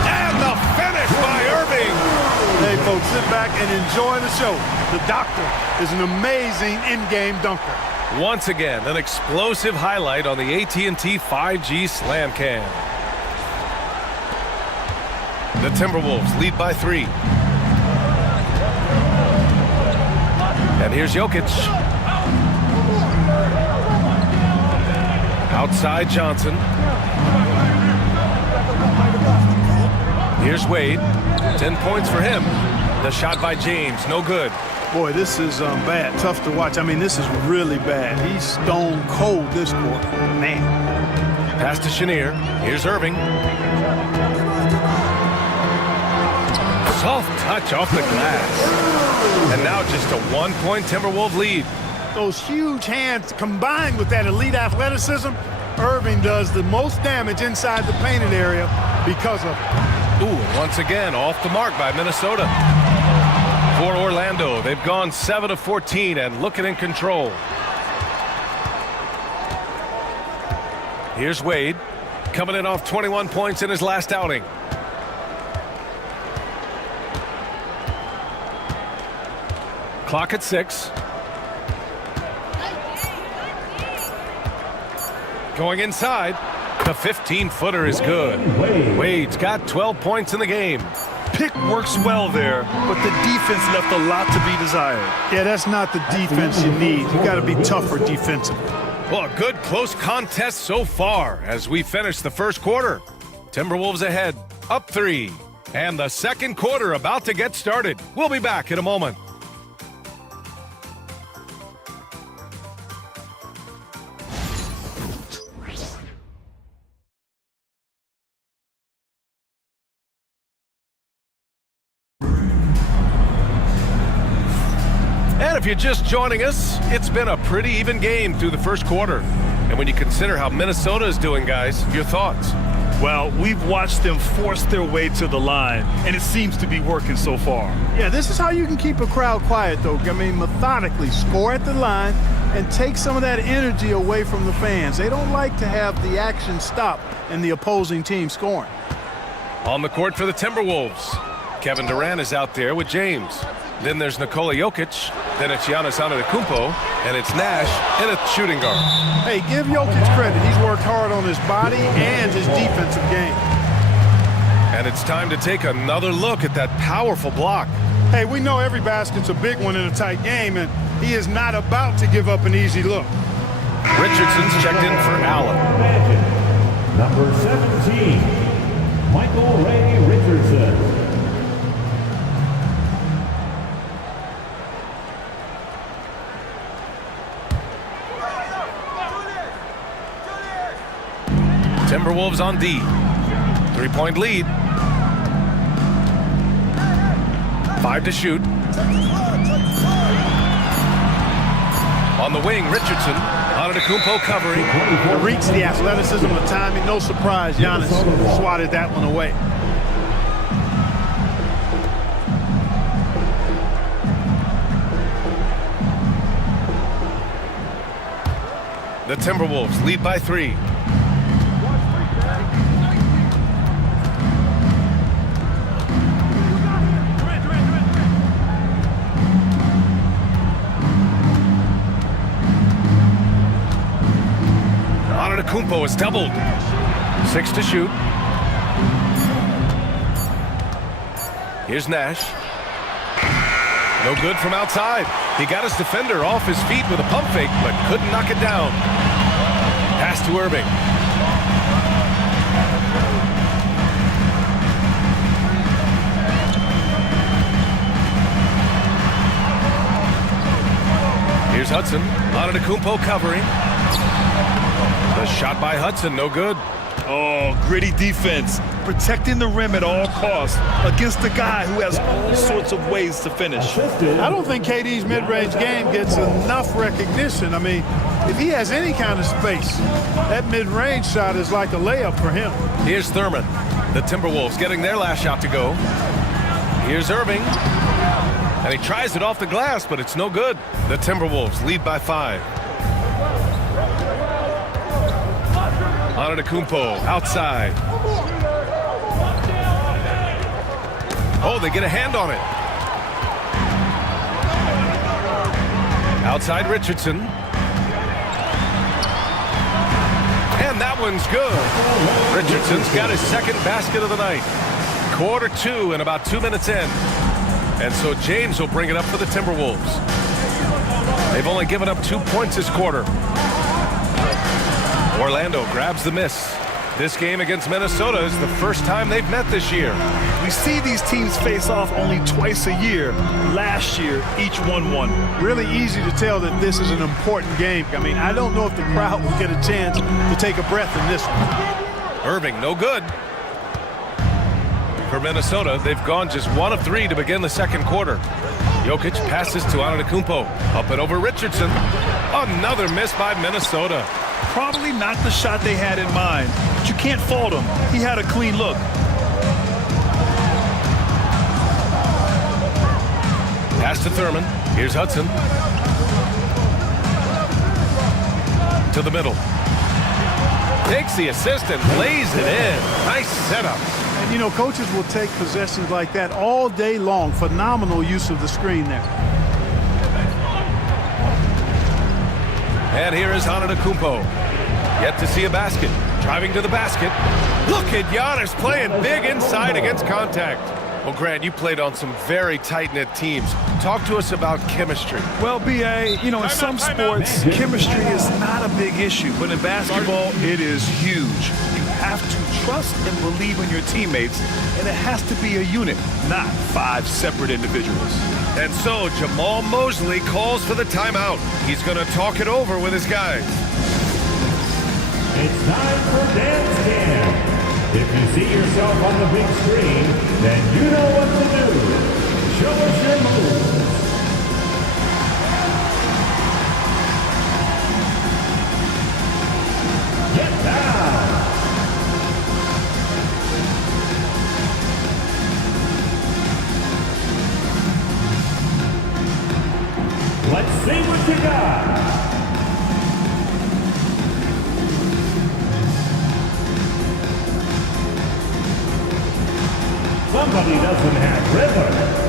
And the finish by Irving. Hey, folks, sit back and enjoy the show. The doctor is an amazing in-game dunker. Once again, an explosive highlight on the AT&T 5G Slam Cam. The Timberwolves lead by 3. And here's Jokic. Outside Johnson. Here's Wade. 10 points for him. The shot by James, no good. Boy, this is bad. Tough to watch. I mean, this is really bad. He's stone cold this quarter. Man. Pass to Chenier. Here's Irving. Soft touch off the glass. And now just a 1-point Timberwolves lead. Those huge hands combined with that elite athleticism, Irving does the most damage inside the painted area because of it. Ooh, once again, off the mark by Minnesota. For Orlando, they've gone 7 of 14 and looking in control. Here's Wade, coming in off 21 points in his last outing. Clock at 6. Going inside. The 15-footer is good. Wade's got 12 points in the game. Pick works well there, but the defense left a lot to be desired. Yeah, that's not the defense you need. You got to be tougher defensively. Well, a good close contest so far as we finish the first quarter. Timberwolves ahead, up 3. And the second quarter about to get started. We'll be back in a moment. And if If you're just joining us, it's been a pretty even game through the first quarter. And when you consider how Minnesota is doing, guys, your thoughts? Well, we've watched them force their way to the line, and it seems to be working so far. Yeah, this is how you can keep a crowd quiet, though. I mean, methodically score at the line and take some of that energy away from the fans. They don't like to have the action stop and the opposing team scoring. On the court for the Timberwolves, Kevin Durant is out there with James. Then there's Nikola Jokic. Then it's Giannis Antetokounmpo. And it's Nash in a shooting guard. Hey, give Jokic credit. He's worked hard on his body and his defensive game. And it's time to take another look at that powerful block. Hey, we know every basket's a big one in a tight game, and he is not about to give up an easy look. Richardson's checked in for Allen. Number 17, Michael Ray Richardson. Timberwolves on D. 3-point lead. 5 to shoot. On the wing, Richardson. Antetokounmpo covering. The reach, the athleticism, the timing. No surprise, Giannis swatted that one away. The Timberwolves lead by 3. Antetokounmpo is doubled. 6 to shoot. Here's Nash. No good from outside. He got his defender off his feet with a pump fake, but couldn't knock it down. Pass to Irving. Here's Hudson. Antetokounmpo covering. The shot by Hudson, no good. Oh, gritty defense. Protecting the rim at all costs against a guy who has all sorts of ways to finish. I don't think KD's mid-range game gets enough recognition. I mean, if he has any kind of space, that mid-range shot is like a layup for him. Here's Thurman. The Timberwolves getting their last shot to go. Here's Irving. And he tries it off the glass, but it's no good. The Timberwolves lead by 5. Antetokounmpo outside. Oh, they get a hand on it. Outside Richardson. And that one's good. Richardson's got his second basket of the night. Quarter 2 and about 2 minutes in. And so James will bring it up for the Timberwolves. They've only given up 2 points this quarter. Orlando grabs the miss. This game against Minnesota is the first time they've met this year. We see these teams face off only twice a year. Last year, each won. Really easy to tell that this is an important game. I mean, I don't know if the crowd will get a chance to take a breath in this one. Irving, no good. For Minnesota, they've gone just 1 of 3 to begin the second quarter. Jokic passes to Antetokounmpo. Up and over Richardson. Another miss by Minnesota. Probably not the shot they had in mind, but you can't fault him. He had a clean look. Pass to Thurman. Here's Hudson. To the middle. Takes the assist and lays it in. Nice setup. And, you know, coaches will take possessions like that all day long. Phenomenal use of the screen there. And here is Antetokounmpo. Yet to see a basket. Driving to the basket. Look at Giannis playing big inside against contact. Well, Grant, you played on some very tight-knit teams. Talk to us about chemistry. Well, B.A., you know, in some sports, chemistry is not a big issue. But in basketball, it is huge. You have to trust and believe in your teammates, and it has to be a unit, not 5 separate individuals. And so Jamal Mosley calls for the timeout. He's going to talk it over with his guys. It's time for dance camp. If you see yourself on the big screen, then you know what to do. Show us your moves. somebody doesn't have rhythm.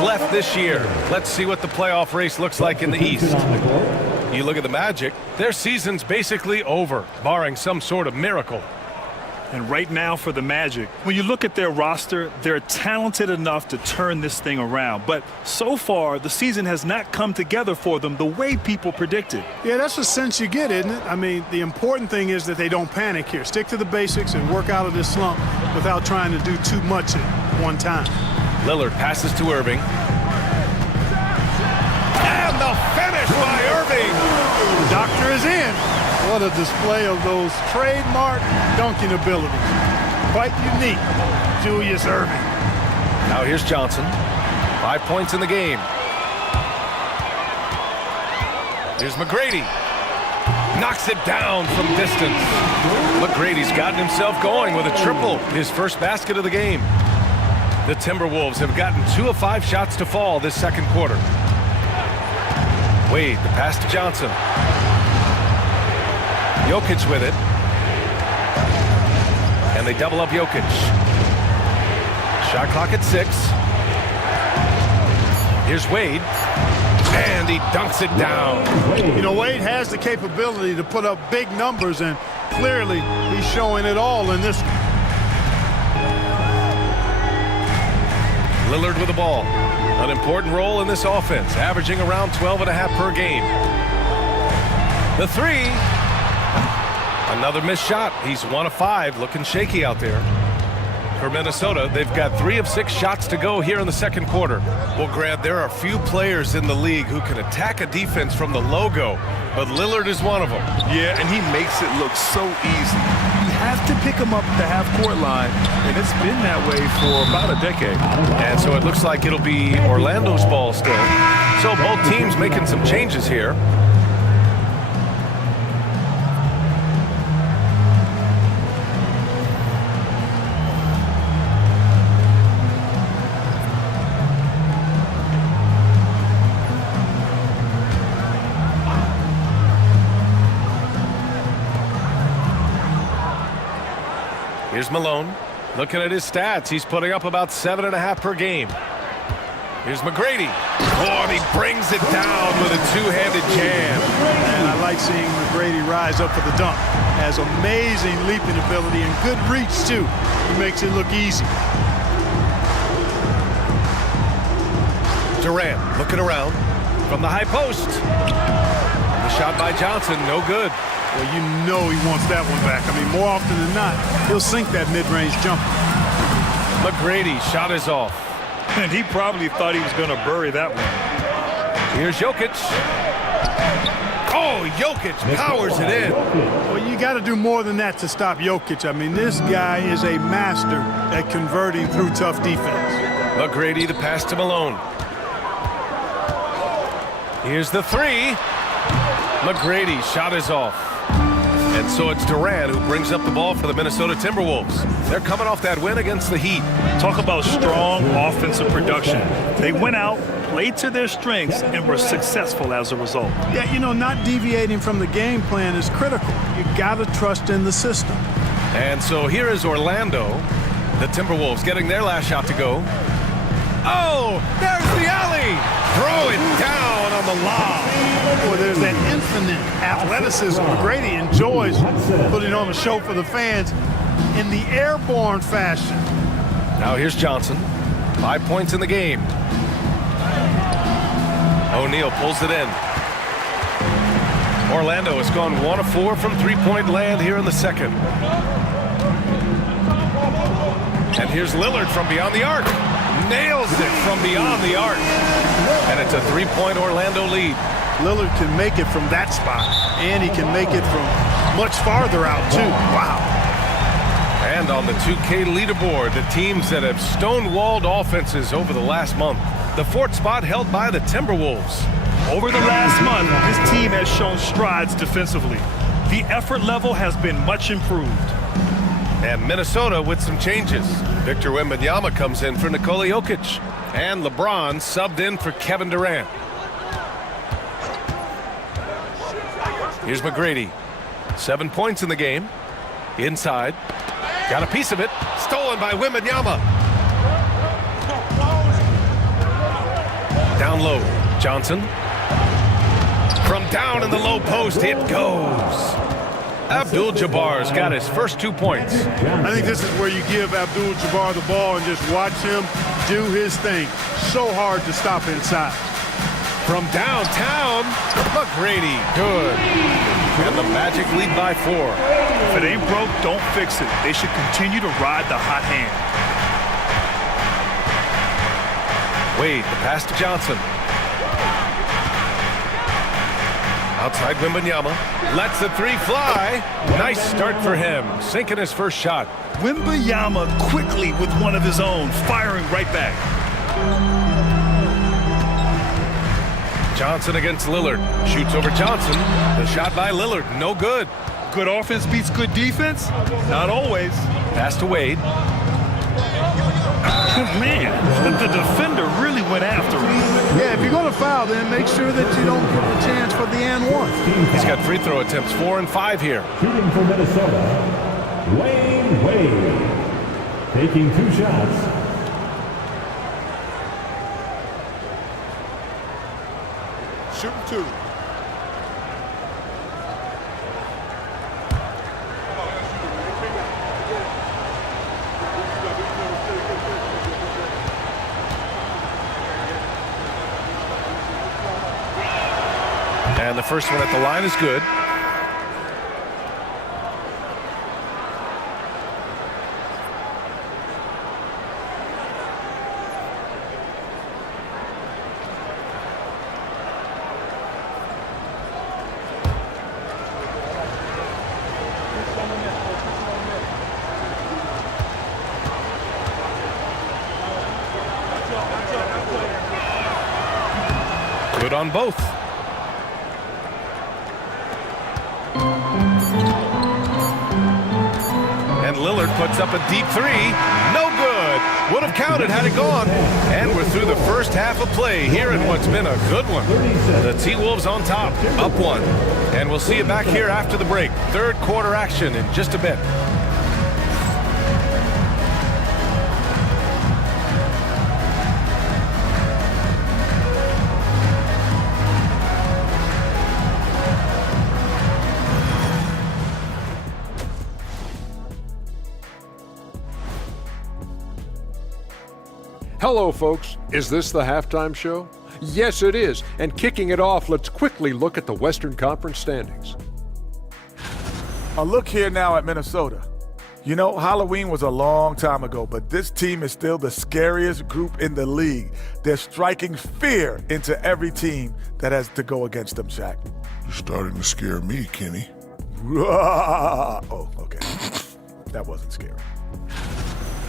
Left this year. Let's see what the playoff race looks like in the East. You look at the Magic, their season's basically over, barring some sort of miracle. And right now for the Magic, when you look at their roster, they're talented enough to turn this thing around. But so far, the season has not come together for them the way people predicted. Yeah, that's the sense you get, isn't it? I mean, the important thing is that they don't panic here. Stick to the basics and work out of this slump without trying to do too much at one time. Lillard passes to Irving. And the finish by Irving. The doctor is in. What a display of those trademark dunking abilities. Quite unique, Julius Irving. Now here's Johnson. 5 points in the game. Here's McGrady. Knocks it down from distance. McGrady's gotten himself going with a triple, his first basket of the game. The Timberwolves have gotten 2 of 5 shots to fall this second quarter. Wade, the pass to Johnson. Jokic with it. And they double up Jokic. Shot clock at 6. Here's Wade. And he dunks it down. You know, Wade has the capability to put up big numbers, and clearly he's showing it all in this. Lillard with the ball. An important role in this offense, averaging around 12.5 per game. The 3. Another missed shot. He's 1 of 5, looking shaky out there. For Minnesota, they've got 3 of 6 shots to go here in the second quarter. Well, Grant, there are few players in the league who can attack a defense from the logo, but Lillard is one of them. Yeah, and he makes it look so easy. You have to pick him up at the half-court line, and it's been that way for about a decade. And so it looks like it'll be Orlando's ball still. So both teams making some changes here. Here's Malone. Looking at his stats, he's putting up about 7.5 per game. Here's McGrady. Oh, and he brings it down with a two-handed jam. And I like seeing McGrady rise up for the dunk. Has amazing leaping ability and good reach, too. He makes it look easy. Durant looking around from the high post. The shot by Johnson, no good. Well, you know he wants that one back. I mean, more often than not, he'll sink that mid-range jumper. McGrady shot is off. And he probably thought he was going to bury that one. Here's Jokic. Oh, Jokic powers it in. Well, you got to do more than that to stop Jokic. I mean, this guy is a master at converting through tough defense. McGrady, the pass to Malone. Here's the 3. McGrady shot is off. And so it's Durant who brings up the ball for the Minnesota Timberwolves. They're coming off that win against the Heat. Talk about strong offensive production. They went out, played to their strengths, and were successful as a result. Yeah, you know, not deviating from the game plan is critical. You got to trust in the system. And so here is Orlando. The Timberwolves getting their last shot to go. Oh, there's the alley. Throw it down on the lob. Boy, there's that infinite athleticism McGrady enjoys putting on a show for the fans in the airborne fashion. Now here's Johnson. 5 points in the game. O'Neal pulls it in. Orlando has gone 1 of 4 from three-point land here in the second. And here's Lillard from beyond the arc. Nails it from beyond the arc. And it's a 3-point Orlando lead. Lillard can make it from that spot, and he can make it from much farther out, too. Wow. And on the 2K leaderboard, the teams that have stonewalled offenses over the last month. The fourth spot held by the Timberwolves. Over the last month, this team has shown strides defensively. The effort level has been much improved. And Minnesota with some changes. Victor Wembanyama comes in for Nikola Jokic. And LeBron subbed in for Kevin Durant. Here's McGrady. 7 points in the game. Inside. Got a piece of it. Stolen by Wembanyama. Down low. Johnson. From down in the low post, it goes. Abdul-Jabbar's got his first 2 points. I think this is where you give Abdul-Jabbar the ball and just watch him do his thing. So hard to stop inside. From downtown, McGrady, good. And the Magic lead by 4. If it ain't broke, don't fix it. They should continue to ride the hot hand. Wade, the pass to Johnson. Outside Wembanyama, lets the 3 fly. Nice start for him, sinking his first shot. Wembanyama quickly with one of his own, firing right back. Johnson against Lillard. Shoots over Johnson. The shot by Lillard, no good. Good offense beats good defense? Not always. Pass to Wade. Man, the defender really went after him. Yeah, if you're going to foul, then make sure that you don't give a chance for the and one. He's got free throw attempts 4 and 5 here. Shooting for Minnesota, Wayne Wade. Taking 2 shots. Shooting 2. And the first one at the line is good. Good on both. And Lillard puts up a deep 3. No good. Would have counted had it gone. And we're through the first half of play here in what's been a good one. The T-Wolves on top, up 1. And we'll see you back here after the break. Third quarter action in just a bit. Hello, folks. Is this the halftime show? Yes, it is. And kicking it off, let's quickly look at the Western Conference standings. A look here now at Minnesota. You know, Halloween was a long time ago, but this team is still the scariest group in the league. They're striking fear into every team that has to go against them, Shaq. You're starting to scare me, Kenny. Oh, okay. That wasn't scary.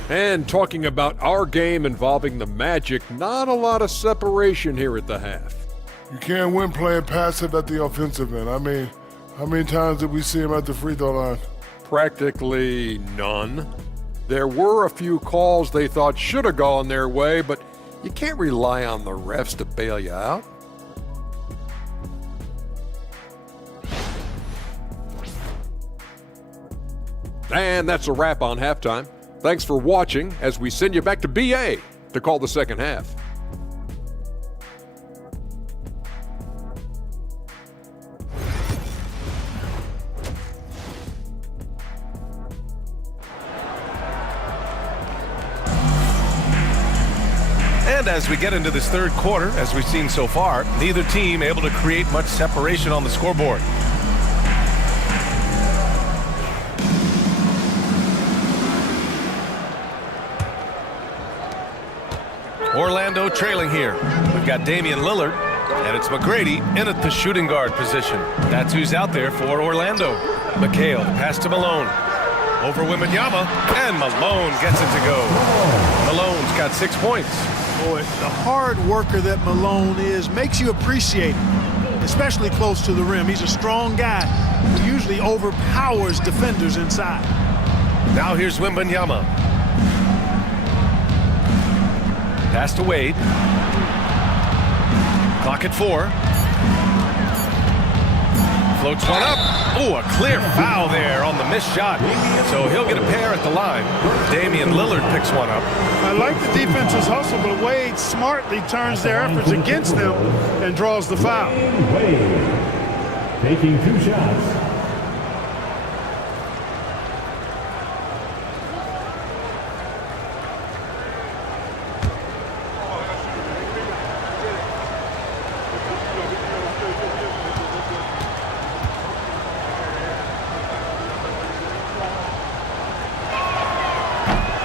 And talking about our game involving the Magic, not a lot of separation here at the half. You can't win playing passive at the offensive end. I mean, how many times did we see him at the free throw line? Practically none. There were a few calls they thought should have gone their way, but you can't rely on the refs to bail you out. And that's a wrap on halftime. Thanks for watching as we send you back to BA to call the second half. And as we get into this third quarter, as we've seen so far, neither team able to create much separation on the scoreboard. Orlando trailing here. We've got Damian Lillard. And it's McGrady in at the shooting guard position. That's who's out there for Orlando. McHale, pass to Malone. Over Wembanyama, and Malone gets it to go. Malone's got 6 points. Boy, the hard worker that Malone is makes you appreciate him, especially close to the rim. He's a strong guy who usually overpowers defenders inside. Now here's Wembanyama. Pass to Wade. Clock at 4. Floats one up. Oh, a clear foul there on the missed shot. So he'll get a pair at the line. Damian Lillard picks one up. I like the defense's hustle, but Wade smartly turns their efforts against them and draws the foul. Wade taking 2 shots.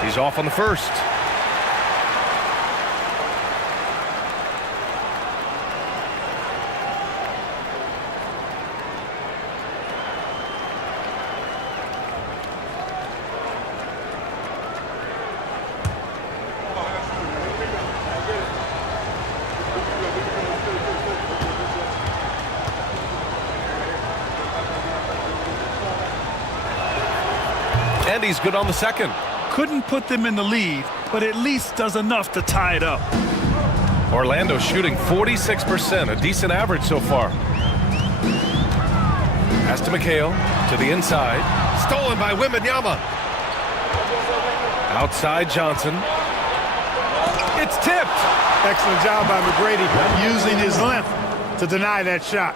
He's off on the first. And he's good on the second. Couldn't put them in the lead, but at least does enough to tie it up. Orlando shooting 46%, a decent average so far. Pass to McHale, to the inside. Stolen by Wembanyama. Outside Johnson. It's tipped. Excellent job by McGrady using his length to deny that shot.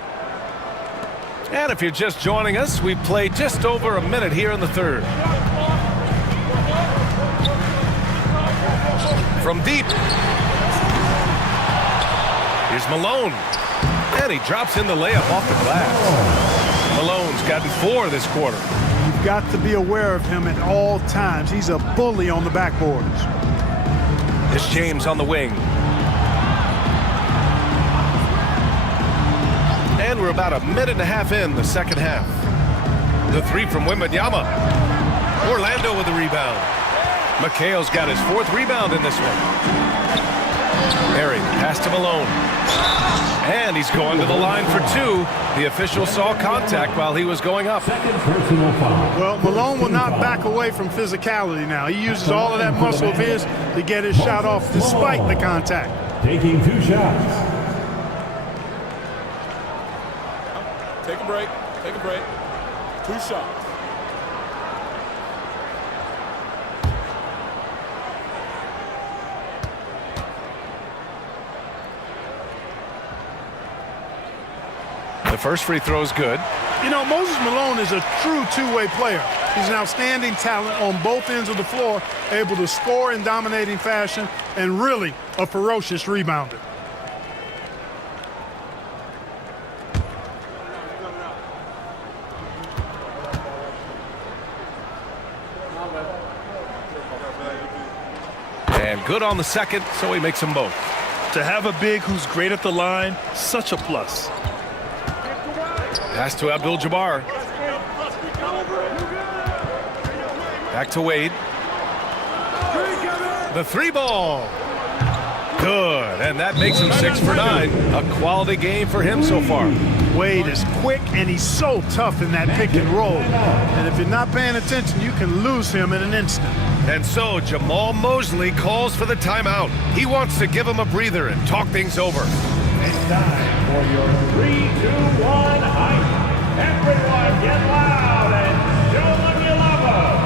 And if you're just joining us, we've played just over a minute here in the third. From deep. Here's Malone. And he drops in the layup off the glass. Malone's gotten 4 this quarter. You've got to be aware of him at all times. He's a bully on the backboards. It's James on the wing. And we're about a minute and a half in the second half. The 3 from Wembanyama. Orlando with the rebound. McHale's got his 4th rebound in this one. Perry, pass to Malone. And he's going to the line for 2. The official saw contact while he was going up. Well, Malone will not back away from physicality now. He uses all of that muscle of his to get his shot off despite the contact. Taking 2 shots. Take a break. Take a break. 2 shots. The first free throw is good. You know, Moses Malone is a true two-way player. He's an outstanding talent on both ends of the floor, able to score in dominating fashion, and really a ferocious rebounder. And good on the second, so he makes them both. To have a big who's great at the line, such a plus. Pass to Abdul-Jabbar. Back to Wade. The 3 ball. Good, and that makes him 6 for 9. A quality game for him so far. Wade is quick, and he's so tough in that pick and roll. And if you're not paying attention, you can lose him in an instant. And so Jamal Mosley calls for the timeout. He wants to give him a breather and talk things over. It's time for your 3, 2, 1 hype. Everyone get loud and show them you love them.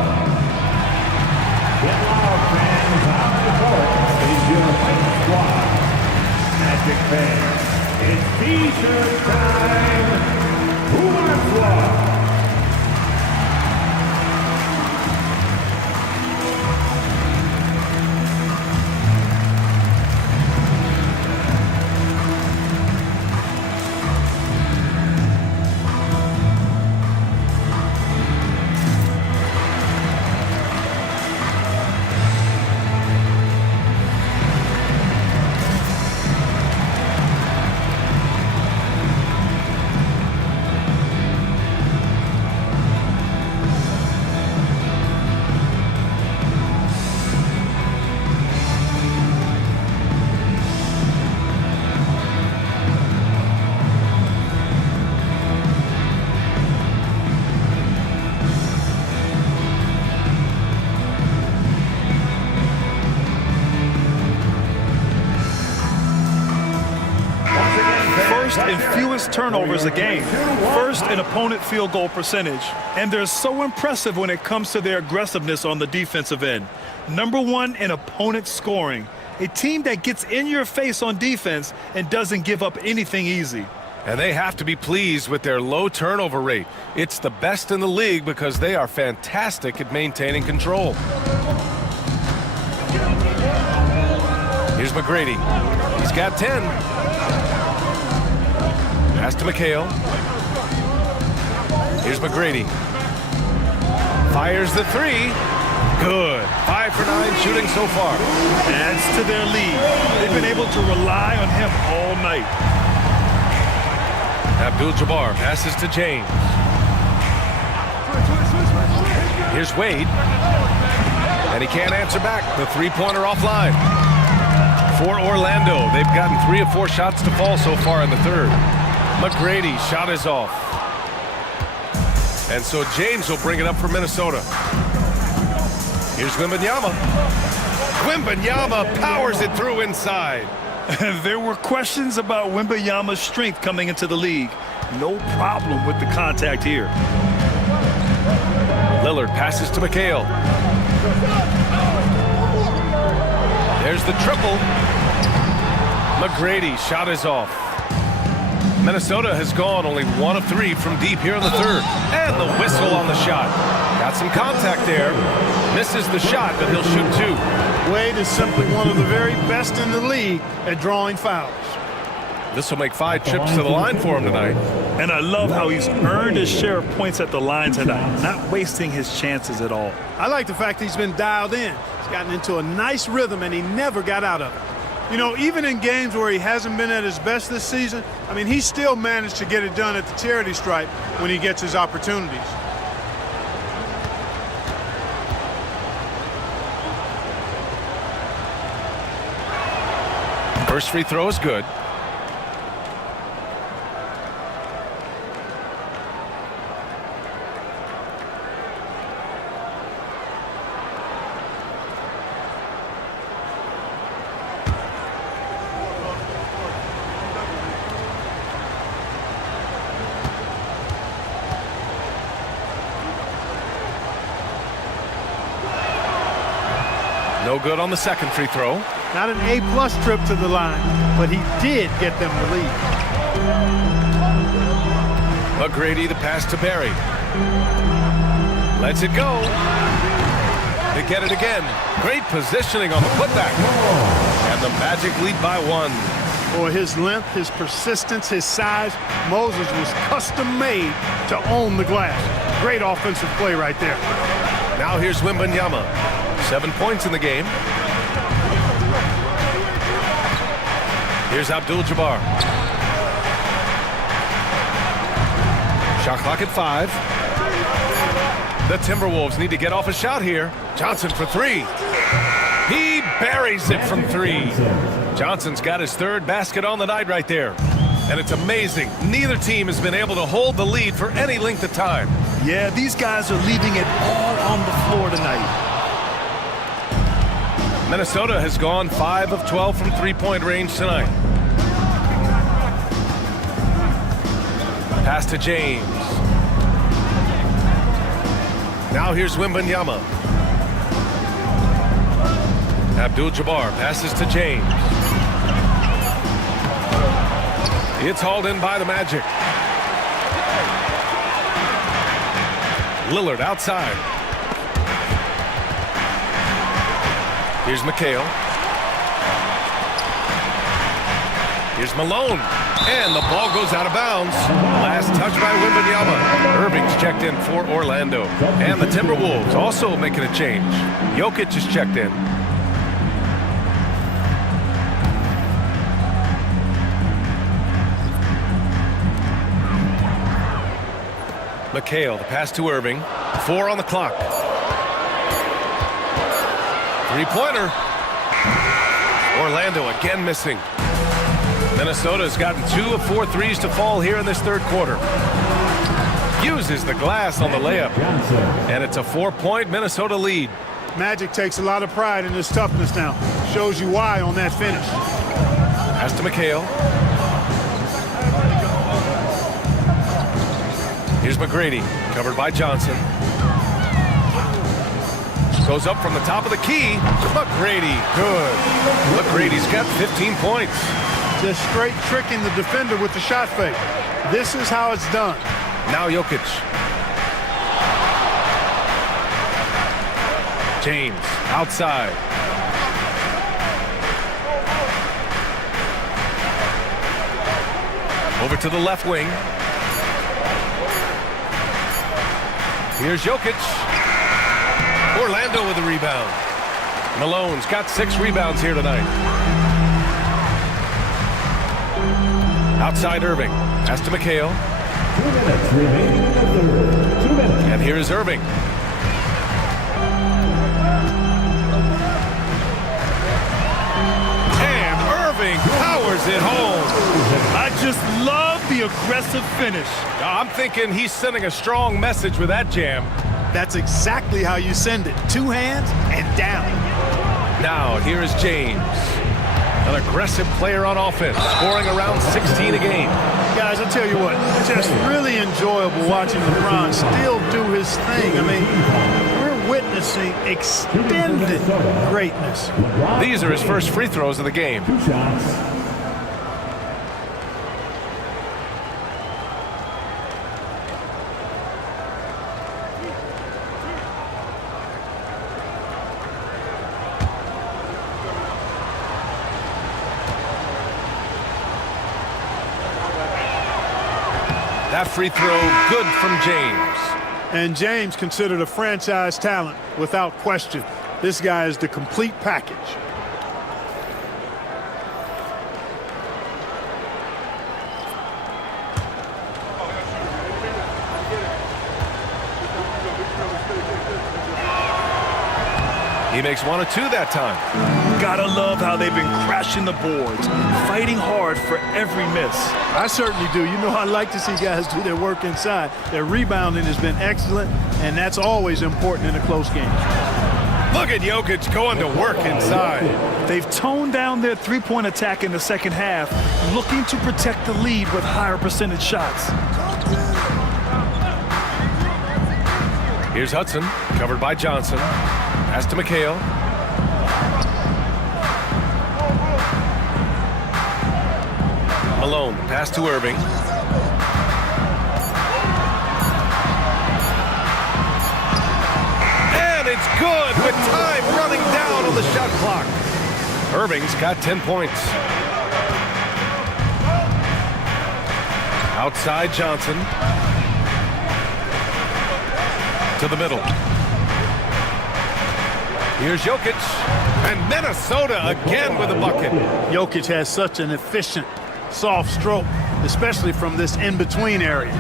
Get loud, fans. On the court is your fight squad. Magic fans, it's T-shirt time. Who wants one? fewest turnovers a game, first in opponent field goal percentage, and they're so impressive when it comes to their aggressiveness on the defensive end. Number 1 in opponent scoring, a team that gets in your face on defense and doesn't give up anything easy. And they have to be pleased with their low turnover rate. It's the best in the league because they are fantastic at maintaining control. Here's McGrady. He's got 10. Pass to McHale. Here's McGrady. Fires the 3. Good. 5 for 9 shooting so far. Adds to their lead. They've been able to rely on him all night. Abdul-Jabbar passes to James. Here's Wade. And he can't answer back. The three-pointer offline. For Orlando, they've gotten 3 of 4 shots to fall so far in the third. McGrady, shot is off. And so James will bring it up for Minnesota. Here's Wembanyama. Wembanyama powers it through inside. There were questions about Wembanyama's strength coming into the league. No problem with the contact here. Lillard passes to McHale. There's the triple. McGrady, shot is off. Minnesota has gone only 1 of 3 from deep here in the third. And the whistle on the shot. Got some contact there. Misses the shot, but he'll shoot 2. Wade is simply one of the very best in the league at drawing fouls. This will make 5 trips to the line for him tonight. And I love how he's earned his share of points at the line tonight, not wasting his chances at all. I like the fact he's been dialed in. He's gotten into a nice rhythm, and he never got out of it. You know, even in games where he hasn't been at his best this season, I mean, he still managed to get it done at the charity stripe when he gets his opportunities. First free throw is good. No good on the second free throw. Not an A-plus trip to the line, but he did get them the lead. McGrady, the pass to Barry. Lets it go. They get it again. Great positioning on the putback. And the Magic lead by 1. For his length, his persistence, his size, Moses was custom made to own the glass. Great offensive play right there. Now here's Wembanyama. 7 points in the game. Here's Abdul-Jabbar. Shot clock at 5. The Timberwolves need to get off a shot here. Johnson for 3. He buries it from 3. Johnson's got his 3rd basket on the night right there. And it's amazing. Neither team has been able to hold the lead for any length of time. Yeah, these guys are leaving it all on the floor tonight. Minnesota has gone 5 of 12 from three-point range tonight. Pass to James. Now here's Wembanyama. Abdul-Jabbar passes to James. It's hauled in by the Magic. Lillard outside. Here's McHale. Here's Malone. And the ball goes out of bounds. Last touch by Wembanyama. Irving's checked in for Orlando. And the Timberwolves also making a change. Jokic is checked in. McHale, the pass to Irving. 4 on the clock. Three-pointer. Orlando again missing. Minnesota's gotten 2 of 4 threes to fall here in this third quarter. Uses the glass on the layup. And it's a 4-point Minnesota lead. Magic takes a lot of pride in his toughness now. Shows you why on that finish. Pass to McHale. Here's McGrady, covered by Johnson. Goes up from the top of the key. McGrady, good. McGrady's got 15 points. Just straight tricking the defender with the shot fake. This is how it's done. Now Jokic. James, outside. Over to the left wing. Here's Jokic. Orlando with the rebound. Malone's got 6 rebounds here tonight. Outside Irving. Pass to McHale. 2 minutes remaining in the third. 2 minutes. And here is Irving. And Irving powers it home. I just love the aggressive finish. I'm thinking he's sending a strong message with that jam. That's exactly how you send it. 2 hands and down. Now, here is James. An aggressive player on offense, scoring around 16 a game. Guys, I'll tell you what, just really enjoyable watching LeBron still do his thing. I mean, we're witnessing extended greatness. These are his first free throws of the game. 2 shots. That free throw, good from James. And James considered a franchise talent without question. This guy is the complete package. He makes 1 of 2 that time. Gotta love how they've been crashing the boards, fighting hard for every miss. I certainly do. You know, I like to see guys do their work inside. Their rebounding has been excellent, and that's always important in a close game. Look at Jokic going to work inside. They've toned down their three-point attack in the second half, looking to protect the lead with higher percentage shots. Here's Hudson, covered by Johnson. Pass to McHale. Malone, pass to Irving. And it's good with time running down on the shot clock. Irving's got 10 points. Outside Johnson. To the middle. Here's Jokic, and Minnesota again with a bucket. Jokic has such an efficient, soft stroke, especially from this in-between area.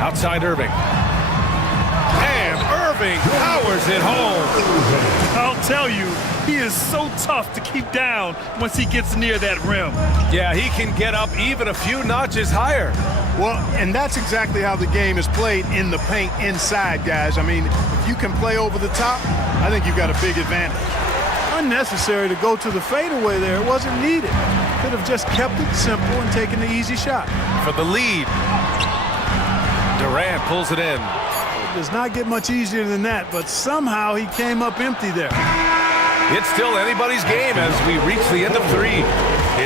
Outside Irving. And Irving powers it home. I'll tell you, he is so tough to keep down once he gets near that rim. Yeah, he can get up even a few notches higher. Well, and that's exactly how the game is played in the paint inside, guys. I mean, if you can play over the top, I think you've got a big advantage. Unnecessary to go to the fadeaway there. It wasn't needed. Could have just kept it simple and taken the easy shot. For the lead. Durant pulls it in. It does not get much easier than that, but somehow he came up empty there. It's still anybody's game as we reach the end of 3.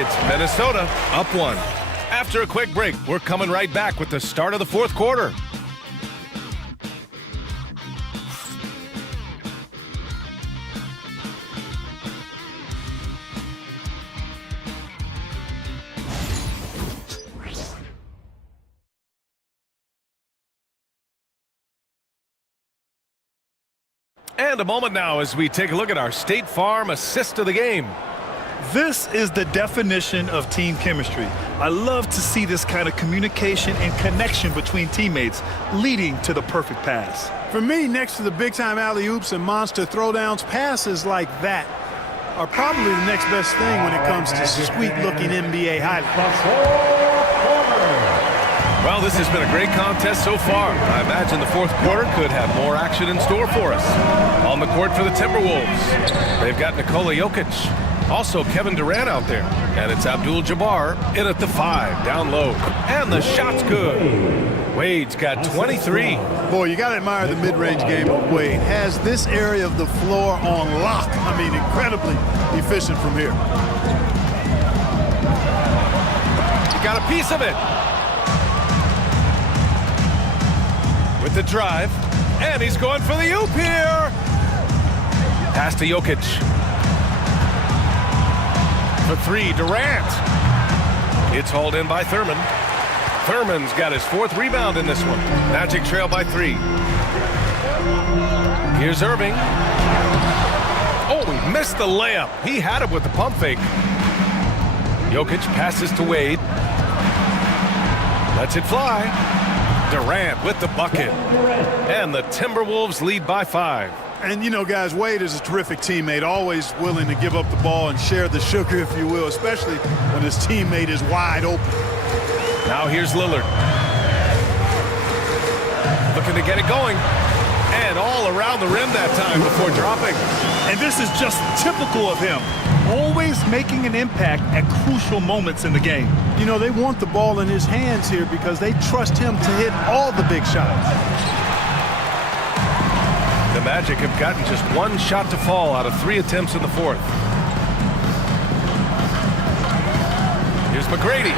It's Minnesota up 1. After a quick break, we're coming right back with the start of the 4th quarter. And a moment now as we take a look at our State Farm assist of the game. This is the definition of team chemistry. I love to see this kind of communication and connection between teammates leading to the perfect pass. For me, next to the big-time alley-oops and monster throwdowns, passes like that are probably the next best thing when it comes to sweet-looking NBA highlights. Well, this has been a great contest so far. I imagine the 4th quarter could have more action in store for us. On the court for the Timberwolves, they've got Nikola Jokic. Also, Kevin Durant out there. And it's Abdul-Jabbar in at the 5, down low. And the shot's good. Wade's got 23. Boy, you got to admire the mid-range game of Wade. Has this area of the floor on lock. I mean, incredibly efficient from here. He got a piece of it. With the drive. And he's going for the oop here. Pass to Jokic. For 3, Durant. It's hauled in by Thurman. Thurman's got his 4th rebound in this one. Magic trail by 3. Here's Irving. Oh, he missed the layup. He had it with the pump fake. Jokic passes to Wade. Lets it fly. Durant with the bucket. And the Timberwolves lead by 5. And, you know, guys, Wade is a terrific teammate, always willing to give up the ball and share the sugar, if you will, especially when his teammate is wide open. Now here's Lillard. Looking to get it going. And all around the rim that time before dropping. And this is just typical of him. Always making an impact at crucial moments in the game. You know, they want the ball in his hands here because they trust him to hit all the big shots. The Magic have gotten just 1 shot to fall out of 3 attempts in the 4th. Here's McGrady.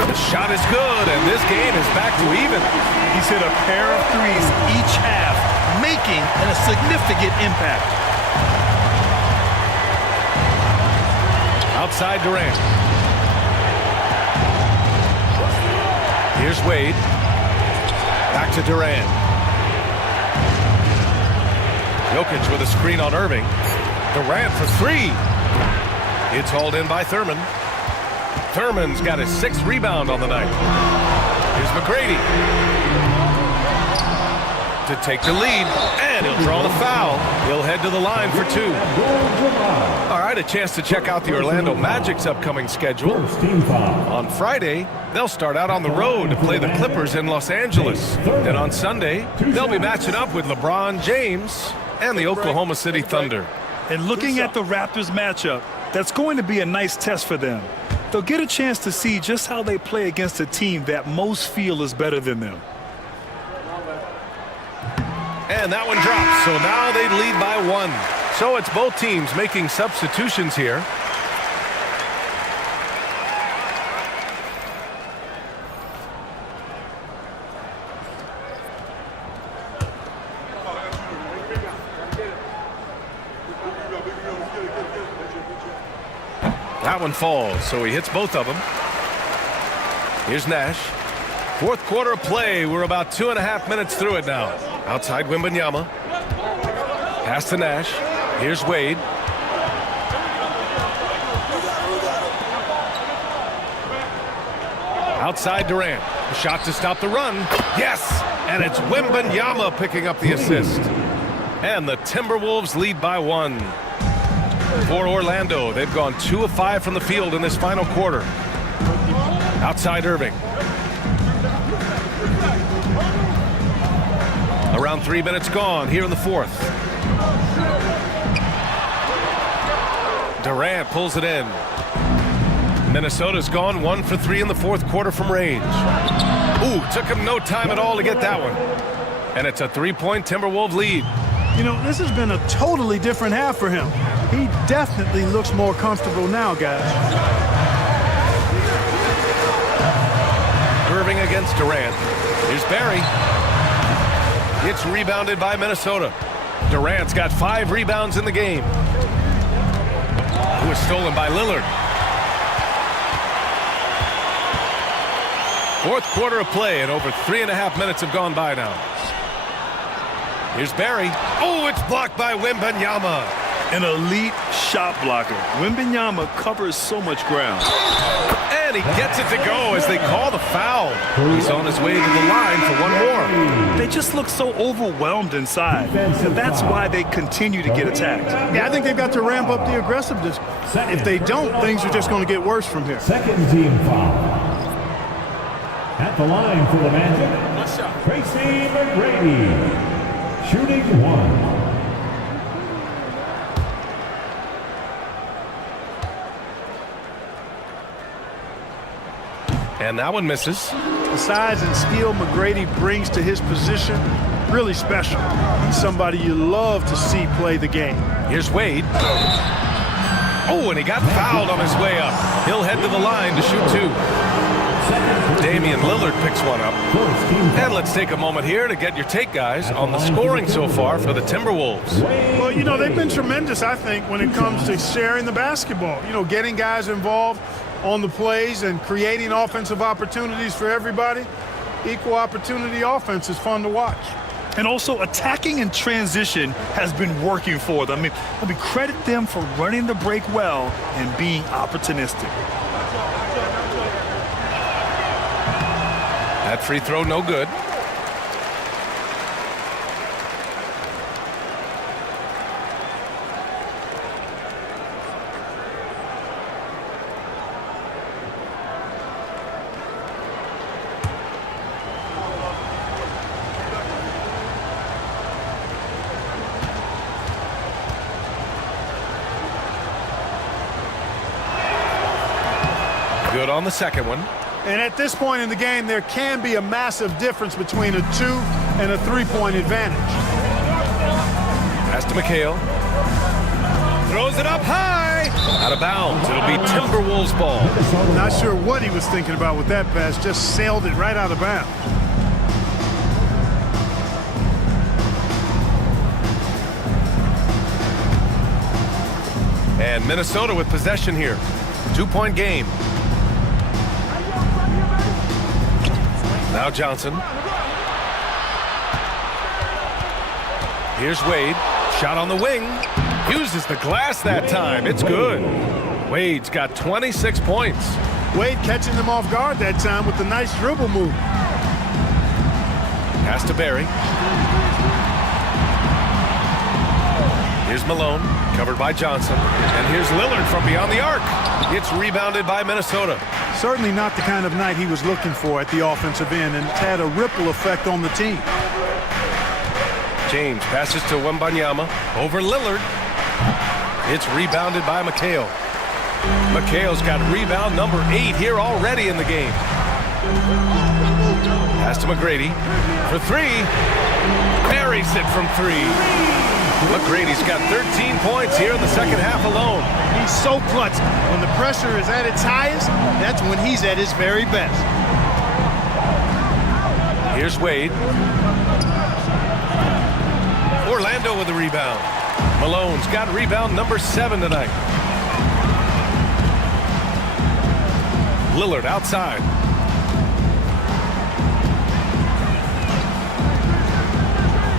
The shot is good, and this game is back to even. He's hit a pair of threes each half, making a significant impact. Outside Durant. Here's Wade. Back to Durant. Jokic with a screen on Irving. Durant for 3. It's hauled in by Thurman. Thurman's got his 6th rebound on the night. Here's McGrady to take the lead, and he'll draw the foul. He'll head to the line for 2. All right, a chance to check out the Orlando Magic's upcoming schedule. On Friday, they'll start out on the road to play the Clippers in Los Angeles. Then on Sunday, they'll be matching up with LeBron James and the Oklahoma City Thunder. And looking at the Raptors matchup, that's going to be a nice test for them. They'll get a chance to see just how they play against a team that most feel is better than them. And that one drops, so now they lead by 1. So it's both teams making substitutions here. That one falls, so he hits both of them. Here's Nash. 4th quarter of play. We're about 2.5 minutes through it now. Outside Wembanyama. Pass to Nash. Here's Wade. Outside Durant. A shot to stop the run. Yes! And it's Wembanyama picking up the assist. And the Timberwolves lead by 1. For Orlando, they've gone 2 of 5 from the field in this final quarter. Outside Irving. Around 3 minutes gone here in the 4th. Durant pulls it in. Minnesota's gone 1 for 3 in the 4th quarter from range. Ooh, took him no time at all to get that one. And it's a 3-point Timberwolves lead. You know, this has been a totally different half for him. He definitely looks more comfortable now, guys. Irving against Durant. Here's Barry. It's rebounded by Minnesota. Durant's got 5 rebounds in the game. It was stolen by Lillard. 4th quarter of play, and over 3.5 minutes have gone by now. Here's Barry. Oh, it's blocked by Wembanyama. An elite shot blocker. Wembanyama covers so much ground. And he gets it to go as they call the foul. He's on his way to the line for 1 more. They just look so overwhelmed inside. And that's why they continue to get attacked. Yeah, I think they've got to ramp up the aggressiveness. If they don't, things are just going to get worse from here. Second team foul. At the line for the Magic, Tracy McGrady, shooting 1. And that one misses. The size and skill McGrady brings to his position, really special. He's somebody you love to see play the game. Here's Wade. Oh, and he got fouled on his way up. He'll head to the line to shoot 2. Damian Lillard picks one up. And let's take a moment here to get your take, guys, on the scoring so far for the Timberwolves. Well, you know, they've been tremendous, I think, when it comes to sharing the basketball. You know, getting guys involved on the plays and creating offensive opportunities for everybody. Equal opportunity offense is fun to watch. And also attacking in transition has been working for them. I mean, credit them for running the break well and being opportunistic. That free throw, no good. Good on the second one. And at this point in the game, there can be a massive difference between a 2 and a 3-point advantage. Pass to McHale. Throws it up high. Out of bounds. It'll be Timberwolves ball. Not sure what he was thinking about with that pass. Just sailed it right out of bounds. And Minnesota with possession here. 2-point game. Now Johnson. Here's Wade. Shot on the wing. Uses the glass that time. It's good. Wade's got 26 points. Wade catching them off guard that time with the nice dribble move. Pass to Barry. Here's Malone, covered by Johnson. And here's Lillard from beyond the arc. It's rebounded by Minnesota. Certainly not the kind of night he was looking for at the offensive end, and it's had a ripple effect on the team. James passes to Wembanyama. Over Lillard. It's rebounded by McHale. McHale's got rebound number 8 here already in the game. Pass to McGrady for 3. Buries it from 3. McGrady's got 13 points here in the second half alone. He's so clutch. When the pressure is at its highest, that's when he's at his very best. Here's Wade. Orlando with the rebound. Malone's got rebound number 7 tonight. Lillard outside.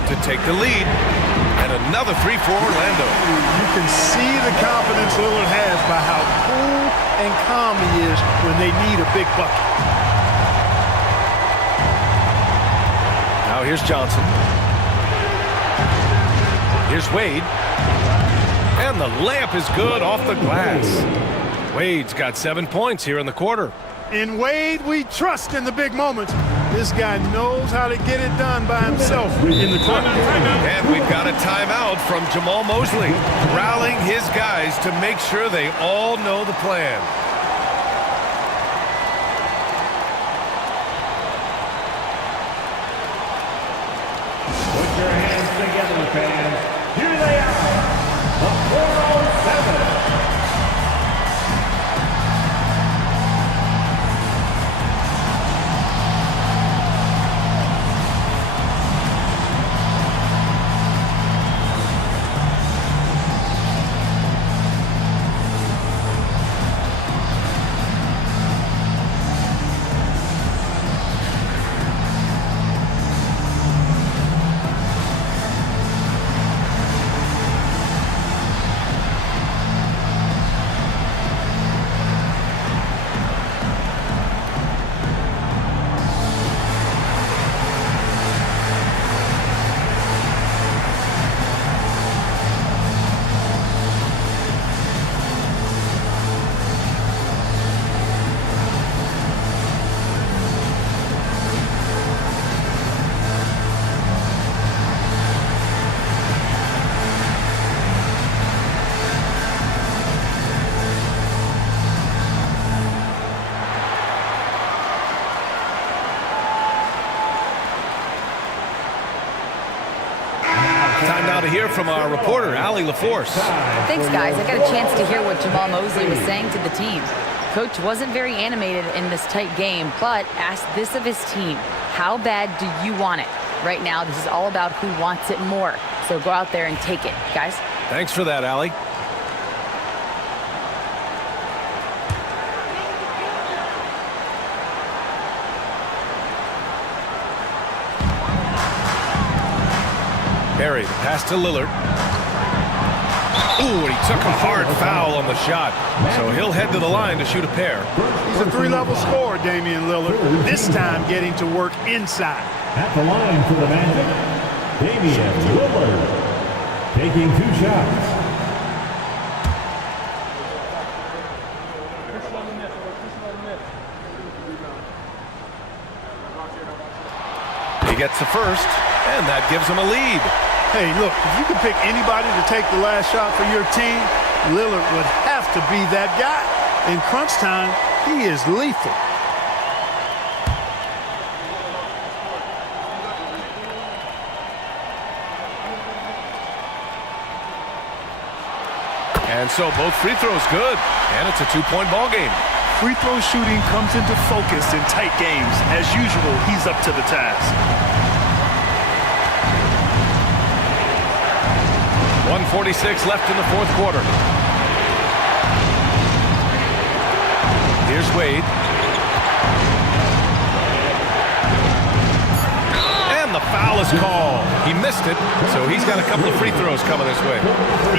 To take the lead. And another 3 for Orlando. You can see the confidence Lillard has by how cool and calm he is when they need a big bucket. Now here's Johnson. Here's Wade. And the layup is good off the glass. Wade's got 7 points here in the quarter. In Wade, we trust in the big moments. This guy knows how to get it done by himself in the clutch. And we've got a timeout from Jamal Mosley, rallying his guys to make sure they all know the plan. Put your hands together, fans. Here they are, the 407. to hear from our reporter, Allie LaForce. Thanks, guys. I got a chance to hear what Jamal Mosley was saying to the team. Coach wasn't very animated in this tight game, but asked this of his team: how bad do you want it? Right now, this is all about who wants it more. So go out there and take it, guys. Thanks for that, Allie. Barry, the pass to Lillard. Ooh, and he took a hard foul on the shot. So he'll head to the line to shoot a pair. He's a three-level scorer, Damian Lillard. This time getting to work inside. At the line for the Magic, Damian Lillard taking 2 shots. He gets the first, and that gives him a lead. Hey, look, if you could pick anybody to take the last shot for your team, Lillard would have to be that guy. In crunch time, he is lethal. And so both free throws good, and it's a 2-point ball game. Free throw shooting comes into focus in tight games. As usual, he's up to the task. 1:46 left in the fourth quarter. Here's Wade. And the foul is called. He missed it, so he's got a couple of free throws coming this way.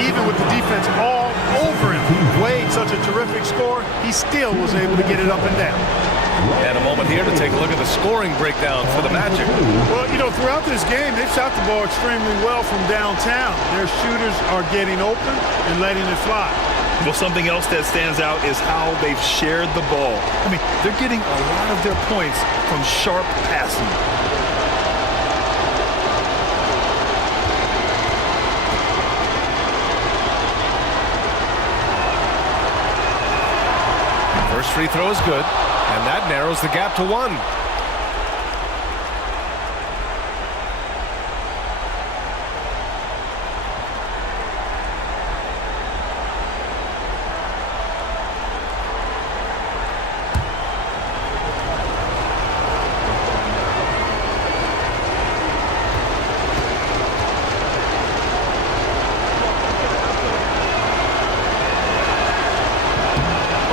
Even with the defense all over him, Wade, such a terrific scorer, he still was able to get it up and down. And a moment here to take a look at the scoring breakdown for the Magic. Well, you know, throughout this game, they've shot the ball extremely well from downtown. Their shooters are getting open and letting it fly. Well, something else that stands out is how they've shared the ball. I mean, they're getting a lot of their points from sharp passing. First free throw is good, and that narrows the gap to 1.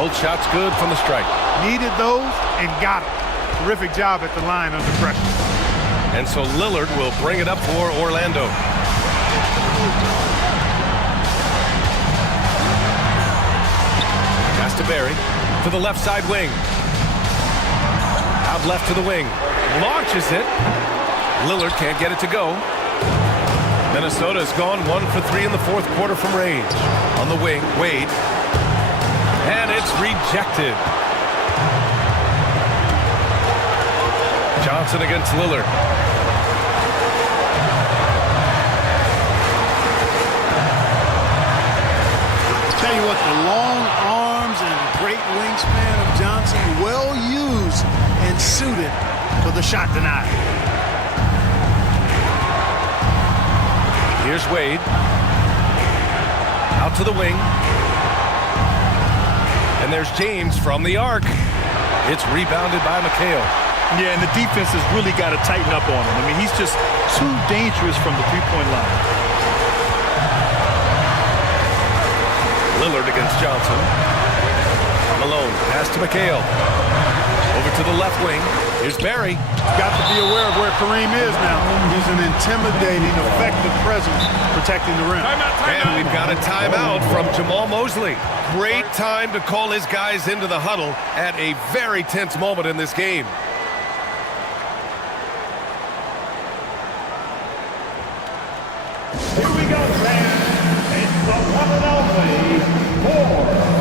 Both shots good from the stripe. Needed those and got them. Terrific job at the line under pressure. And so Lillard will bring it up for Orlando. Pass to Barry to the left side wing. Out left to the wing. Launches it. Lillard can't get it to go. Minnesota has gone 1 for 3 in the fourth quarter from range. On the wing, Wade. And it's rejected. Johnson against Lillard. Tell you what, the long arms and great wingspan of Johnson, well used and suited for the shot denied. Here's Wade. Out to the wing. And there's James from the arc. It's rebounded by McHale. Yeah, and the defense has really got to tighten up on him. I mean, he's just too dangerous from the three-point line. Lillard against Johnson. Malone, pass to McHale. Over to the left wing. Here's Barry. Got to be aware of where Kareem is now. He's an intimidating, effective presence protecting the rim. And we've got a timeout from Jamal Mosley. Great time to call his guys into the huddle at a very tense moment in this game. Here we go, fans. It's the one and only 407.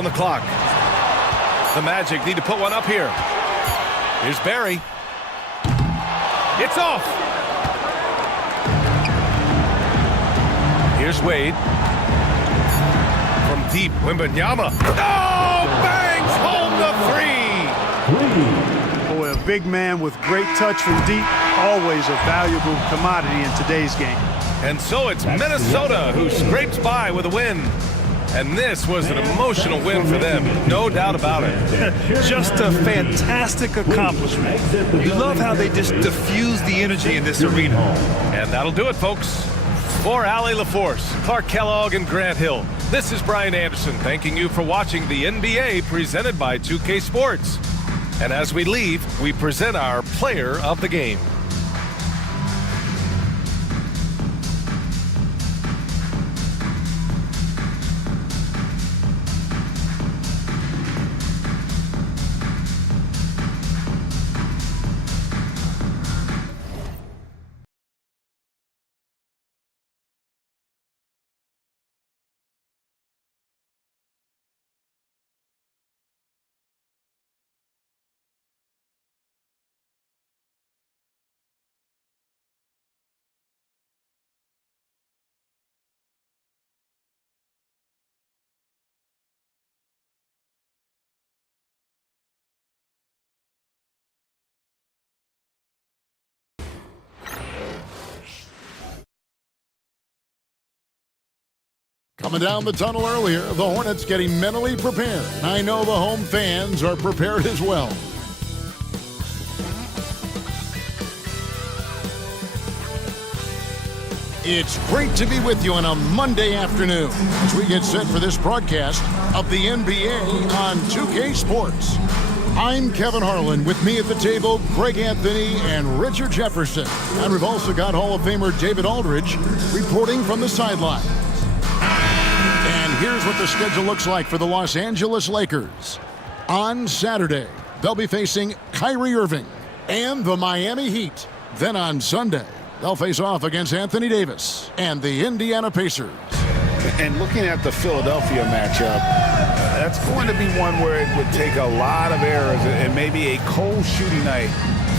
on the clock. The Magic need to put one up here. Here's Barry. It's off. Here's Wade. From deep, Wembanyama. Oh, bangs home the 3. Boy, a big man with great touch from deep, always a valuable commodity in today's game. And so it's Minnesota who scrapes by with a win. And this was an emotional win for them, no doubt about it. Just a fantastic accomplishment. You love how they just diffuse the energy in this arena. And that'll do it, folks. For Allie LaForce, Clark Kellogg, and Grant Hill, this is Brian Anderson thanking you for watching the NBA presented by 2K Sports. And as we leave, we present our player of the game. Coming down the tunnel earlier, the Hornets getting mentally prepared. I know the home fans are prepared as well. It's great to be with you on a Monday afternoon as we get set for this broadcast of the NBA on 2K Sports. I'm Kevin Harlan. With me at the table, Greg Anthony and Richard Jefferson. And we've also got Hall of Famer David Aldridge reporting from the sideline. And here's what the schedule looks like for the Los Angeles Lakers. On Saturday, they'll be facing Kyrie Irving and the Miami Heat. Then on Sunday, they'll face off against Anthony Davis and the Indiana Pacers. And looking at the Philadelphia matchup, that's going to be one where it would take a lot of errors and maybe a cold shooting night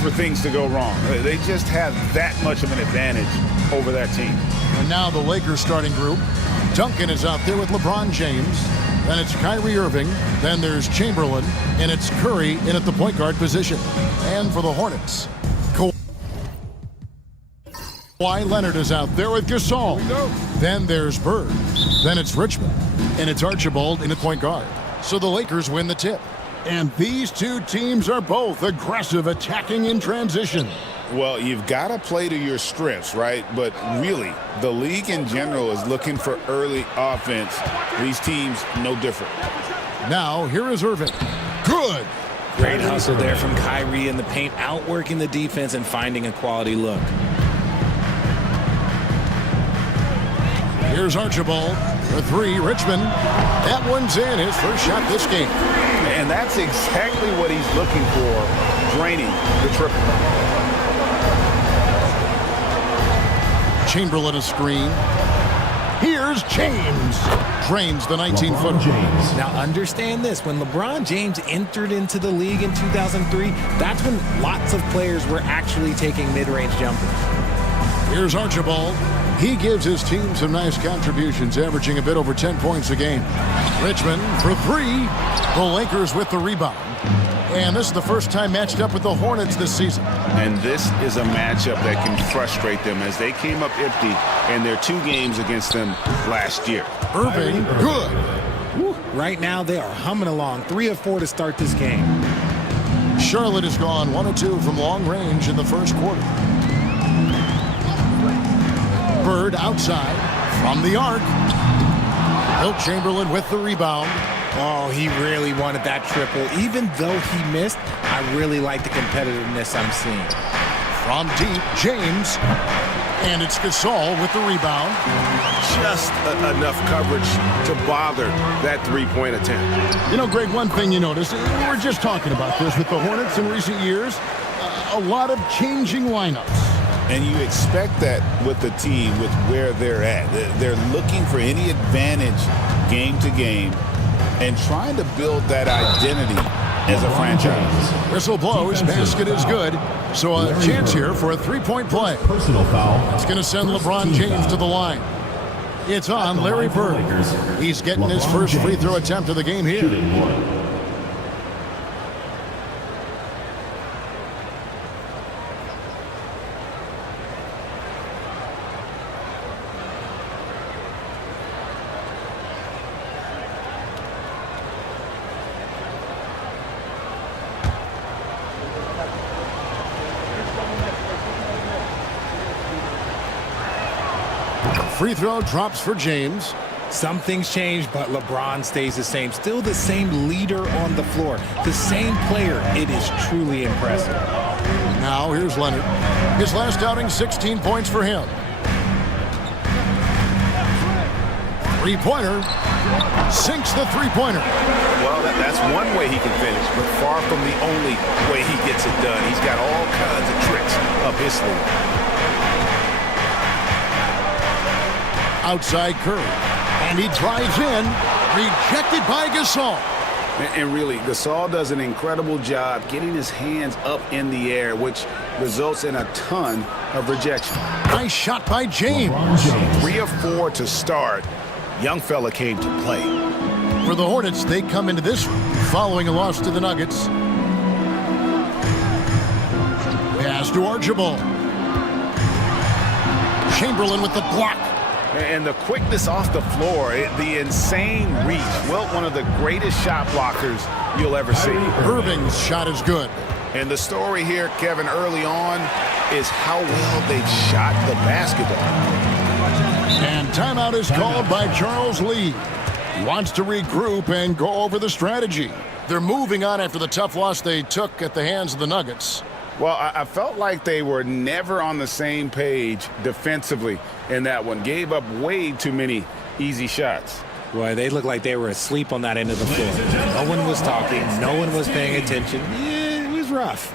for things to go wrong. They just have that much of an advantage over that team. And now the Lakers starting group. Duncan is out there with LeBron James. Then it's Kyrie Irving. Then there's Chamberlain. And it's Curry in at the point guard position. And for the Hornets, Kawhi Leonard is out there with Gasol. Then there's Bird. Then it's Richmond. And it's Archibald in at point guard. So the Lakers win the tip. And these two teams are both aggressive, attacking in transition. Well, you've got to play to your strengths, right? But really, the league in general is looking for early offense. These teams, no different. Now, here is Irving. Good. Great hustle there from Kyrie in the paint, outworking the defense and finding a quality look. Here's Archibald for three. Richmond. That one's in. His first shot this game. And that's exactly what he's looking for, draining the triple. Chamberlain a screen. Here's James. Drains the 19-footer. Now understand this. When LeBron James entered into the league in 2003, that's when lots of players were actually taking mid-range jumpers. Here's Archibald. He gives his team some nice contributions, averaging a bit over 10 points a game. Richmond for three. The Lakers with the rebound. And this is the first time matched up with the Hornets this season. And this is a matchup that can frustrate them as they came up empty in their 2 games against them last year. Irving, good. Right now, they are humming along. 3 of 4 to start this game. Charlotte has gone 1 of 2 from long range in the first quarter. Bird outside from the arc. Wilt Chamberlain with the rebound. Oh, he really wanted that triple. Even though he missed, I really like the competitiveness I'm seeing. From deep, James. And it's Gasol with the rebound. Just enough coverage to bother that three-point attempt. You know, Greg, one thing you notice, we were just talking about this with the Hornets in recent years, a lot of changing lineups. And you expect that with the team, with where they're at. They're looking for any advantage game to game and trying to build that identity as a franchise. Whistle blows, basket is good. So a chance here for a three-point play. Personal foul. It's going to send LeBron James to the line. It's on Larry Bird. He's getting his first free throw attempt of the game here. Free throw drops for James. Some things change, but LeBron stays the same. Still the same leader on the floor. The same player. It is truly impressive. Now here's Leonard. His last outing, 16 points for him. Three-pointer. Sinks the three-pointer. Well, that's one way he can finish, but far from the only way he gets it done. He's got all kinds of tricks up his sleeve. Outside Curry. And he drives in. Rejected by Gasol. And really, Gasol does an incredible job getting his hands up in the air, which results in a ton of rejection. Nice shot by James. 3 of 4 to start. Young fella came to play. For the Hornets, they come into this following a loss to the Nuggets. Pass to Archibald. Chamberlain with the block. And the quickness off the floor, the insane reach. Well, one of the greatest shot blockers you'll ever see. Irving's shot is good. And the story here, Kevin, early on is how well they've shot the basketball. And timeout is called by Charles Lee. He wants to regroup and go over the strategy. They're moving on after the tough loss they took at the hands of the Nuggets. Well, I felt like they were never on the same page defensively in that one. Gave up way too many easy shots. Boy, they looked like they were asleep on that end of the floor. No one was talking. No one was paying attention. Yeah, it was rough.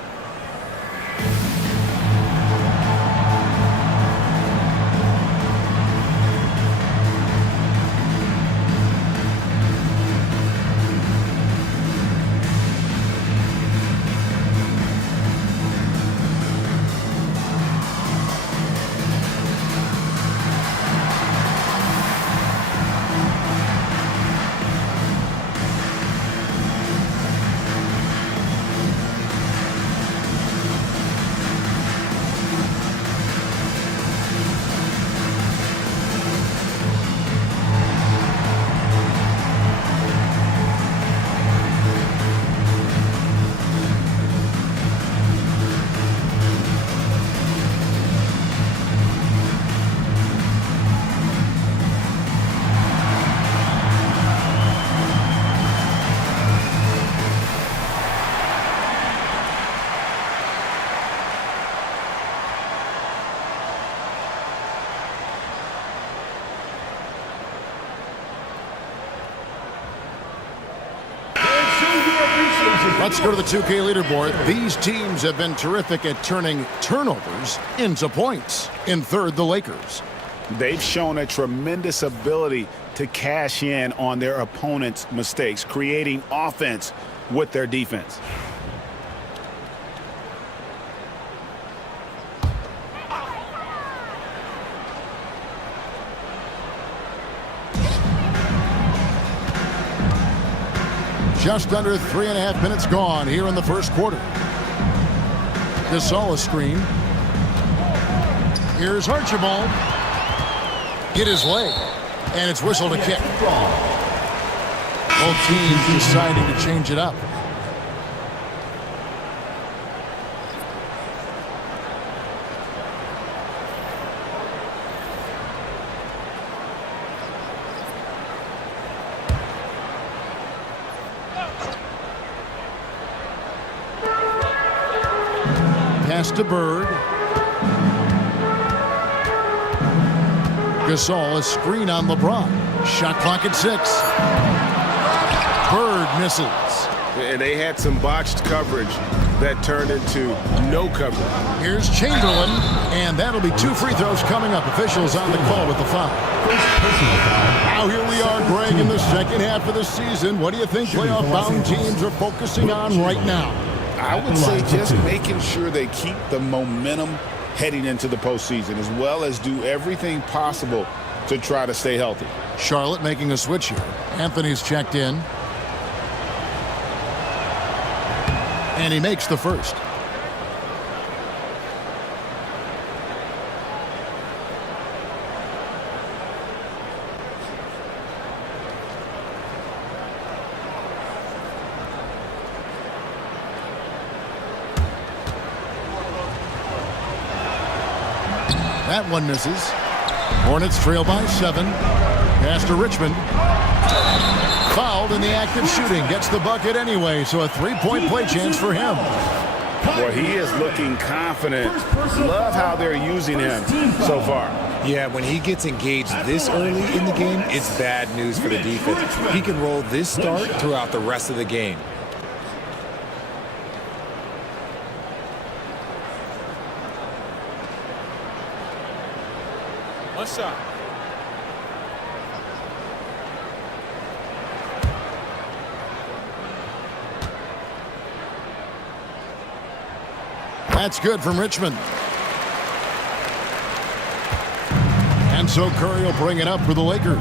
Let's go to the 2K leaderboard. These teams have been terrific at turning turnovers into points. In third, the Lakers. They've shown a tremendous ability to cash in on their opponent's mistakes, creating offense with their defense. Just under 3.5 minutes gone here in the first quarter. Gasol a screen. Here's Archibald. Hit his leg. And it's whistled a kick. Both teams deciding to change it up. Pass to Bird. Gasol, a screen on LeBron. Shot clock at 6. Bird misses. And they had some botched coverage that turned into no coverage. Here's Chamberlain, and that'll be 2 free throws coming up. Officials on the call with the foul. Now here we are, Greg, in the Second half of the season, what do you think playoff-bound teams are focusing on right now? I would say just making sure they keep the momentum heading into the postseason, as well as do everything possible to try to stay healthy. Charlotte making a switch here. Anthony's checked in. And he makes the first. That one misses. Hornets trail by 7. Pass to Richmond. Fouled in the act of shooting. Gets the bucket anyway, so a 3-point play chance for him. Boy, he is looking confident. Love how they're using him so far. Yeah, when he gets engaged this early in the game, it's bad news for the defense. He can roll this start throughout the rest of the game. One shot. That's good from Richmond. And so Curry will bring it up for the Lakers.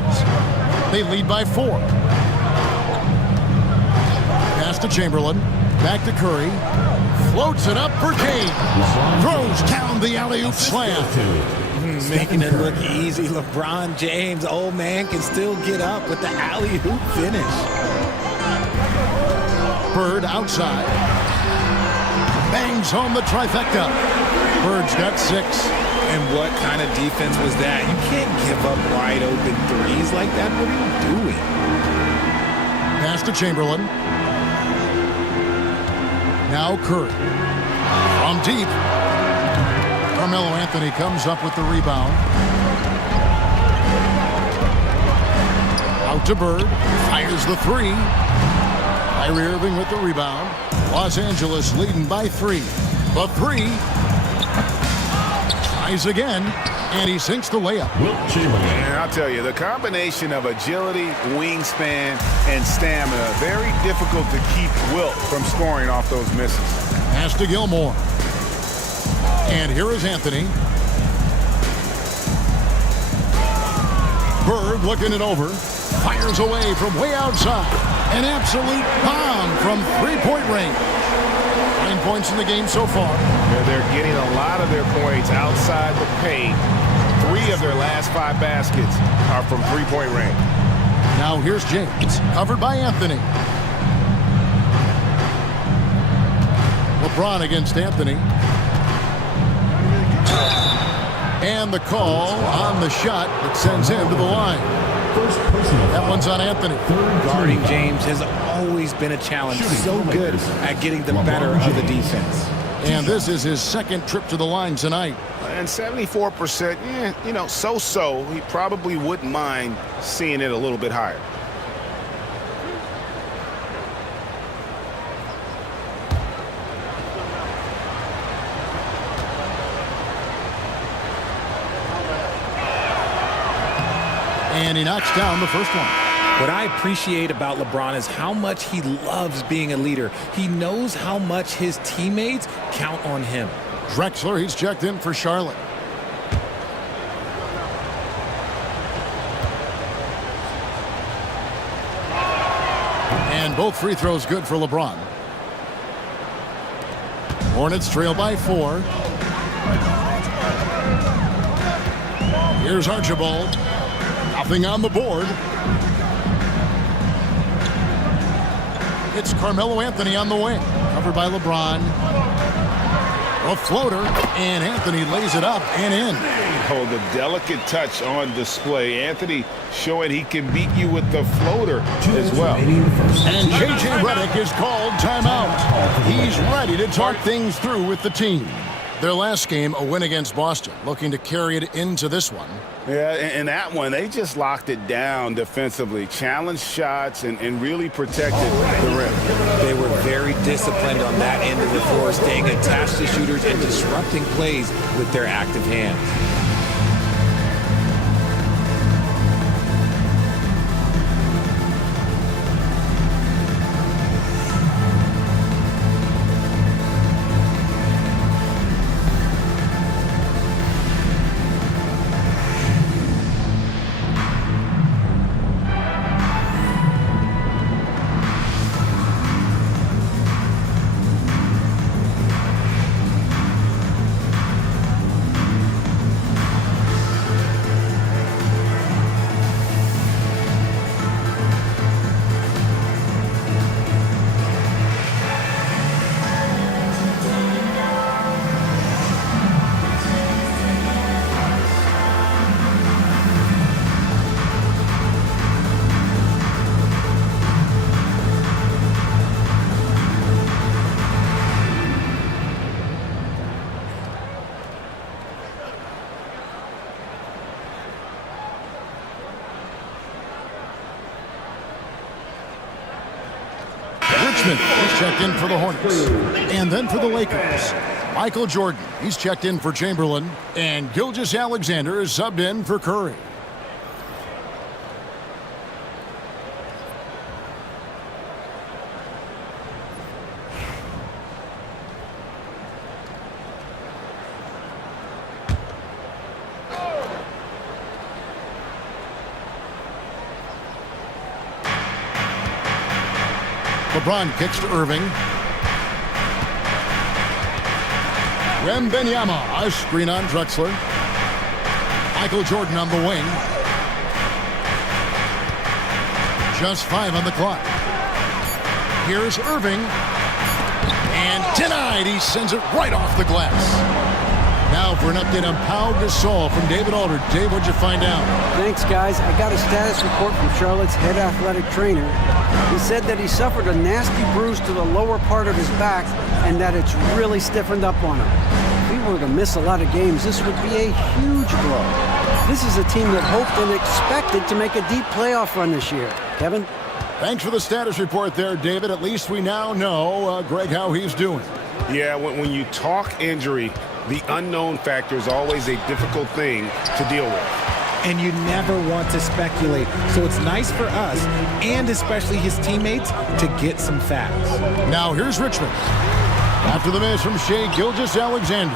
They lead by 4. Pass to Chamberlain. Back to Curry. Floats it up for Kane. Throws down the alley-oop slam. Making it look easy. LeBron James, old man, can still get up with the alley-oop finish. Bird outside. Bangs home the trifecta. Bird's got 6. And what kind of defense was that? You can't give up wide open threes like that. What are you doing? Pass to Chamberlain. Now Curry. From deep. Carmelo Anthony comes up with the rebound. Out to Bird. Fires the 3. Kyrie Irving with the rebound. Los Angeles leading by 3. The 3. Tries again. And he sinks the layup. And I'll tell you, the combination of agility, wingspan, and stamina, very difficult to keep Wilt from scoring off those misses. Pass to Gilmore. And here is Anthony. Bird looking it over. Fires away from way outside. An absolute bomb from 3-point range. 9 points in the game so far. Yeah, they're getting a lot of their points outside the paint. 3 of their last 5 baskets are from 3-point range. Now here's James, covered by Anthony. LeBron against Anthony. And the call on the shot that sends him to the line. That one's on Anthony. Guarding James has always been a challenge. So good at getting the better of the defense. And this is his second trip to the line tonight. And 74%, so-so. He probably wouldn't mind seeing it a little bit higher. And he knocks down the first one. What I appreciate about LeBron is how much he loves being a leader. He knows how much his teammates count on him. Drexler, he's checked in for Charlotte. And both free throws good for LeBron. Hornets trail by 4. Here's Archibald. Nothing on the board. It's Carmelo Anthony on the wing. Covered by LeBron. A floater, and Anthony lays it up and in. Oh, the delicate touch on display. Anthony showing he can beat you with the floater as well. And J.J. Redick is called timeout. He's ready to talk things through with the team. Their last game, a win against Boston, looking to carry it into this one. Yeah, in that one, they just locked it down defensively, challenged shots, and really protected the rim. They were very disciplined on that end of the floor, staying attached to shooters and disrupting plays with their active hands. Richmond, he's checked in for the Hornets. And then for the Lakers, Michael Jordan, he's checked in for Chamberlain. And Gilgeous-Alexander is subbed in for Curry. LeBron kicks to Irving. Wembanyama, a screen on Drexler. Michael Jordan on the wing. Just 5 on the clock. Here's Irving. And denied. He sends it right off the glass. Now for an update on Pau Gasol from David Alder. Dave, what'd you find out? Thanks, guys. I got a status report from Charlotte's head athletic trainer. He said that he suffered a nasty bruise to the lower part of his back and that it's really stiffened up on him. If he were to miss a lot of games, this would be a huge blow. This is a team that hoped and expected to make a deep playoff run this year. Kevin? Thanks for the status report there, David. At least we now know, Greg, how he's doing. Yeah, when you talk injury, the unknown factor is always a difficult thing to deal with. And you never want to speculate. So it's nice for us, and especially his teammates, to get some facts. Now here's Richmond. After the miss from Shai Gilgeous-Alexander.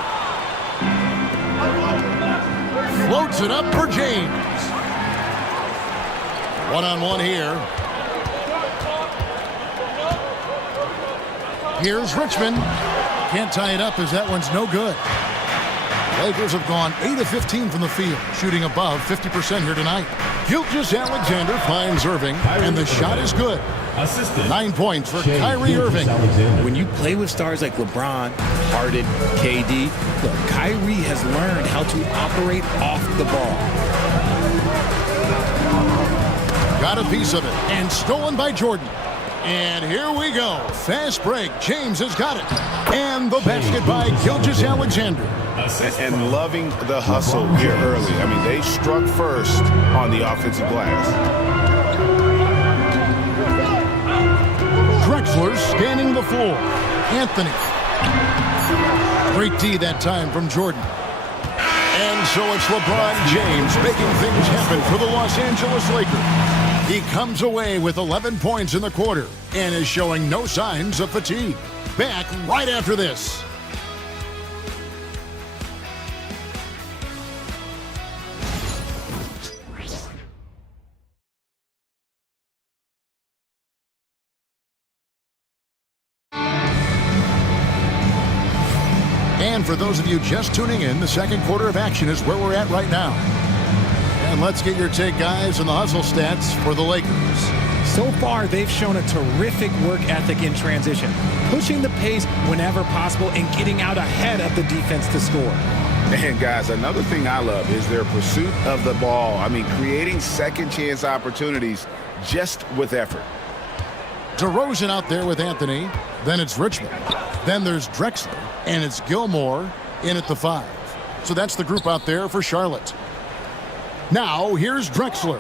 Floats it up for James. One-on-one here. Here's Richmond. Can't tie it up as that one's no good. Lakers have gone 8 of 15 from the field, shooting above 50% here tonight. Gilgeous-Alexander finds Irving, and the shot is good. 9 points for Kyrie Irving. When you play with stars like LeBron, Harden, KD, look, Kyrie has learned how to operate off the ball. Got a piece of it, and stolen by Jordan. And here we go. Fast break. James has got it. And the basket by Gilgeous-Alexander. And loving the hustle here early. I mean, they struck first on the offensive glass. Drexler scanning the floor. Anthony. Great D that time from Jordan. And so it's LeBron James making things happen for the Los Angeles Lakers. He comes away with 11 points in the quarter and is showing no signs of fatigue. Back right after this. And for those of you just tuning in, the second quarter of action is where we're at right now. And let's get your take, guys, on the hustle stats for the Lakers. So far, they've shown a terrific work ethic in transition, pushing the pace whenever possible and getting out ahead of the defense to score. And guys, another thing I love is their pursuit of the ball. I mean, creating second chance opportunities just with effort. DeRozan out there with Anthony. Then it's Richmond. Then there's Drexler. And it's Gilmore in at the 5. So that's the group out there for Charlotte. Now, here's Drexler.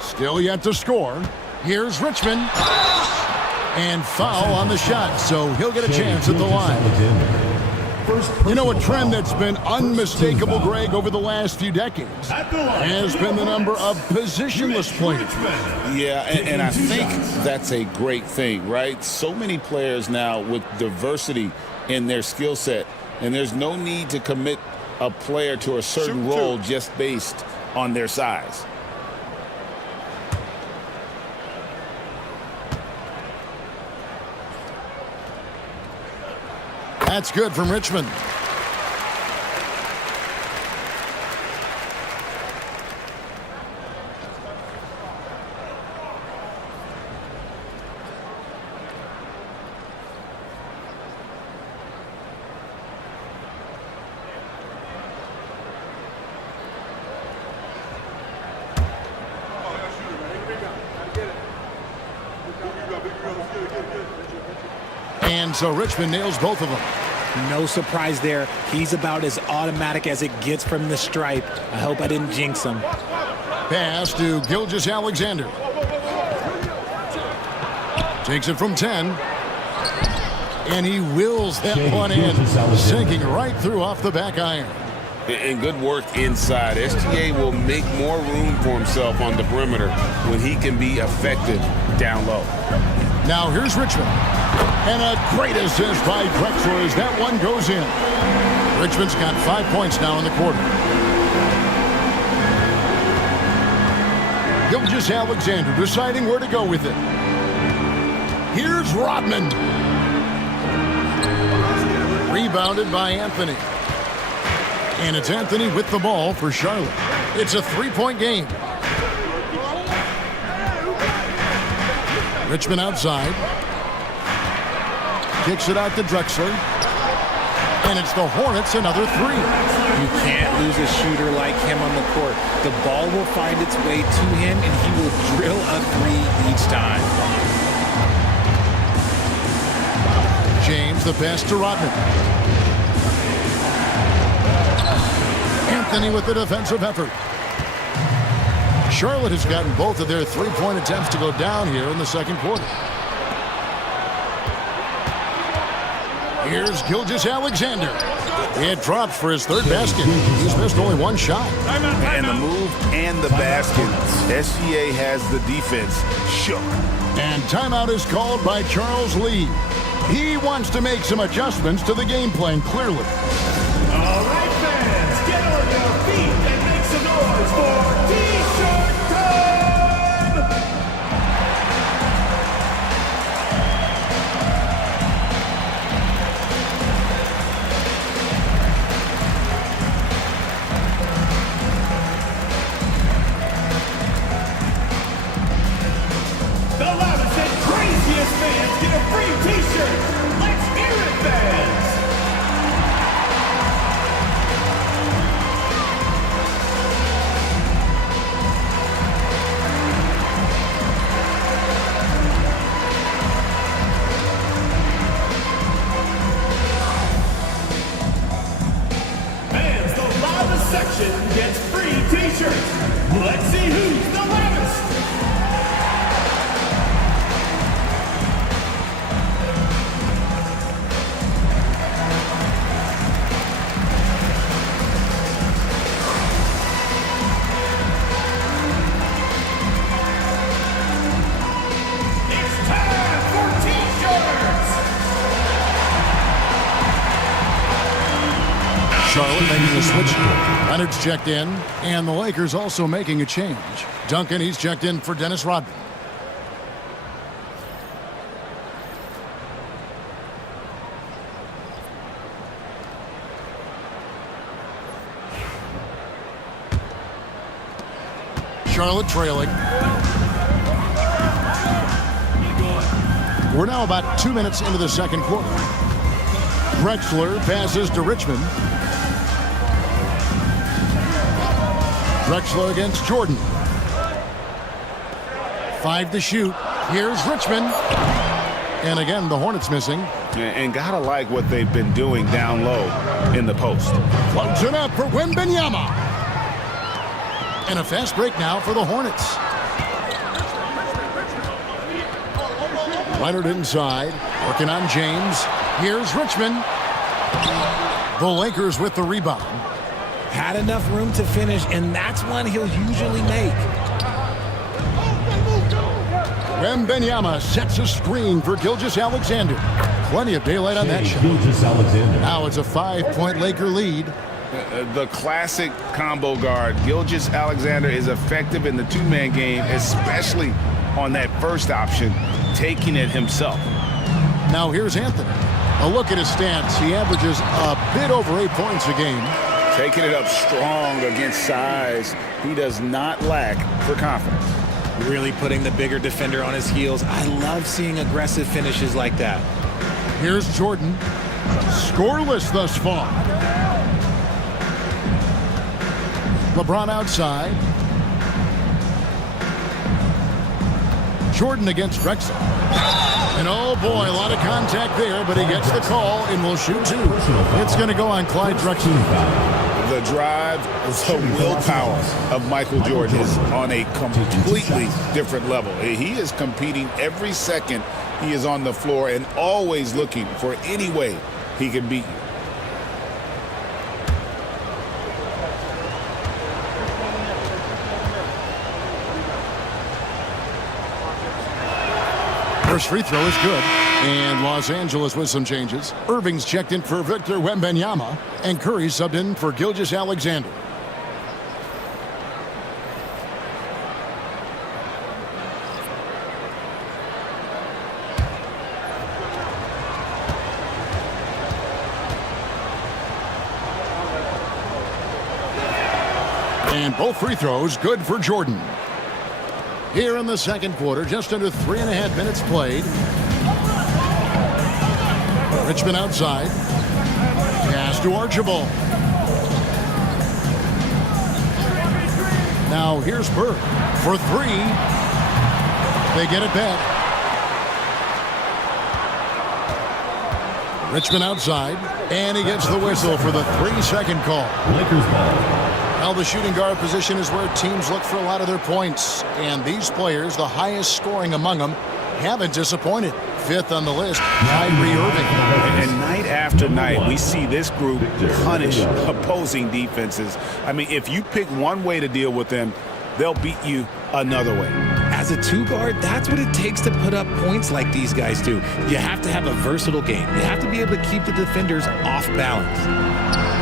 Still yet to score. Here's Richmond. And foul on the shot, so he'll get a chance at the line. You know, a trend that's been unmistakable, Greg, over the last few decades has been the number of positionless players. Yeah, and I think that's a great thing, right? So many players now with diversity in their skill set, and there's no need to commit a player to a certain role just based on their size. That's good from Richmond. And so Richmond nails both of them. No surprise there. He's about as automatic as it gets from the stripe. I hope I didn't jinx him. Pass to Gilgeous-Alexander. Takes it from 10. And he wills that one in, sinking right through off the back iron. And good work inside. SGA will make more room for himself on the perimeter when he can be effective down low. Now here's Richmond. And a great assist by Drexler as that one goes in. Richmond's got 5 points now in the quarter. Gilgeous-Alexander deciding where to go with it. Here's Rodman. Rebounded by Anthony. And it's Anthony with the ball for Charlotte. It's a 3-point game. Richmond outside. Kicks it out to Drexler. And it's the Hornets, another 3. You can't lose a shooter like him on the court. The ball will find its way to him, and he will drill a 3 each time. James, the pass to Rodman. Anthony with the defensive effort. Charlotte has gotten both of their 3-point attempts to go down here in the second quarter. Here's Gilgeous-Alexander. It drops for his 3rd basket. He's missed only 1 shot. And the move and the basket. SGA has the defense shook. And timeout is called by Charles Lee. He wants to make some adjustments to the game plan, clearly. All right, fans, get on your feet and make some noise for T-shirt time! The loudest and craziest fans get a free T-shirt. Let's hear it, fans! Fans, the loudest section gets free T-shirts. Let's see who's the loudest. It's time for T-shirts. Charlotte making a switch. Leonard's checked in, and the Lakers also making a change. Duncan, he's checked in for Dennis Rodman. Charlotte trailing. We're now about 2 minutes into the second quarter. Drexler passes to Richmond. Drexler against Jordan. 5 to shoot. Here's Richmond. And again, the Hornets missing. And gotta like what they've been doing down low in the post. Floats it up for Wembanyama. And a fast break now for the Hornets. Leonard inside, working on James. Here's Richmond. The Lakers with the rebound. Had enough room to finish, and that's one he'll usually make. Wembanyama sets a screen for Gilgeous-Alexander. Plenty of daylight on that shot. Now it's a 5-point Laker lead. The classic combo guard. Gilgeous-Alexander is effective in the 2-man game, especially on that first option, taking it himself. Now here's Anthony. A look at his stats. He averages a bit over 8 points a game. Taking it up strong against size. He does not lack for confidence. Really putting the bigger defender on his heels. I love seeing aggressive finishes like that. Here's Jordan. Scoreless thus far. LeBron outside. Jordan against Drexler. And oh boy, a lot of contact there, but he gets the call and will shoot 2. It's going to go on Clyde Drexler. The The drive, the willpower of Michael Jordan is on a completely different level. He is competing every second he is on the floor and always looking for any way he can beat you. First free throw is good. And Los Angeles with some changes. Irving's checked in for Victor Wembanyama. And Curry subbed in for Gilgeous-Alexander. And both free throws good for Jordan. Here in the second quarter, just under 3.5 minutes played. Richmond outside. Pass to Archibald. Now here's Bird for three. They get it back. Richmond outside. And he gets the whistle for the 3-second call. Lakers ball. Well, the shooting guard position is where teams look for a lot of their points. And these players, the highest scoring among them, haven't disappointed. Fifth on the list, Kyrie Irving. And night after night, we see this group punish opposing defenses. I mean, if you pick one way to deal with them, they'll beat you another way. As a two-guard, that's what it takes to put up points like these guys do. You have to have a versatile game. You have to be able to keep the defenders off balance.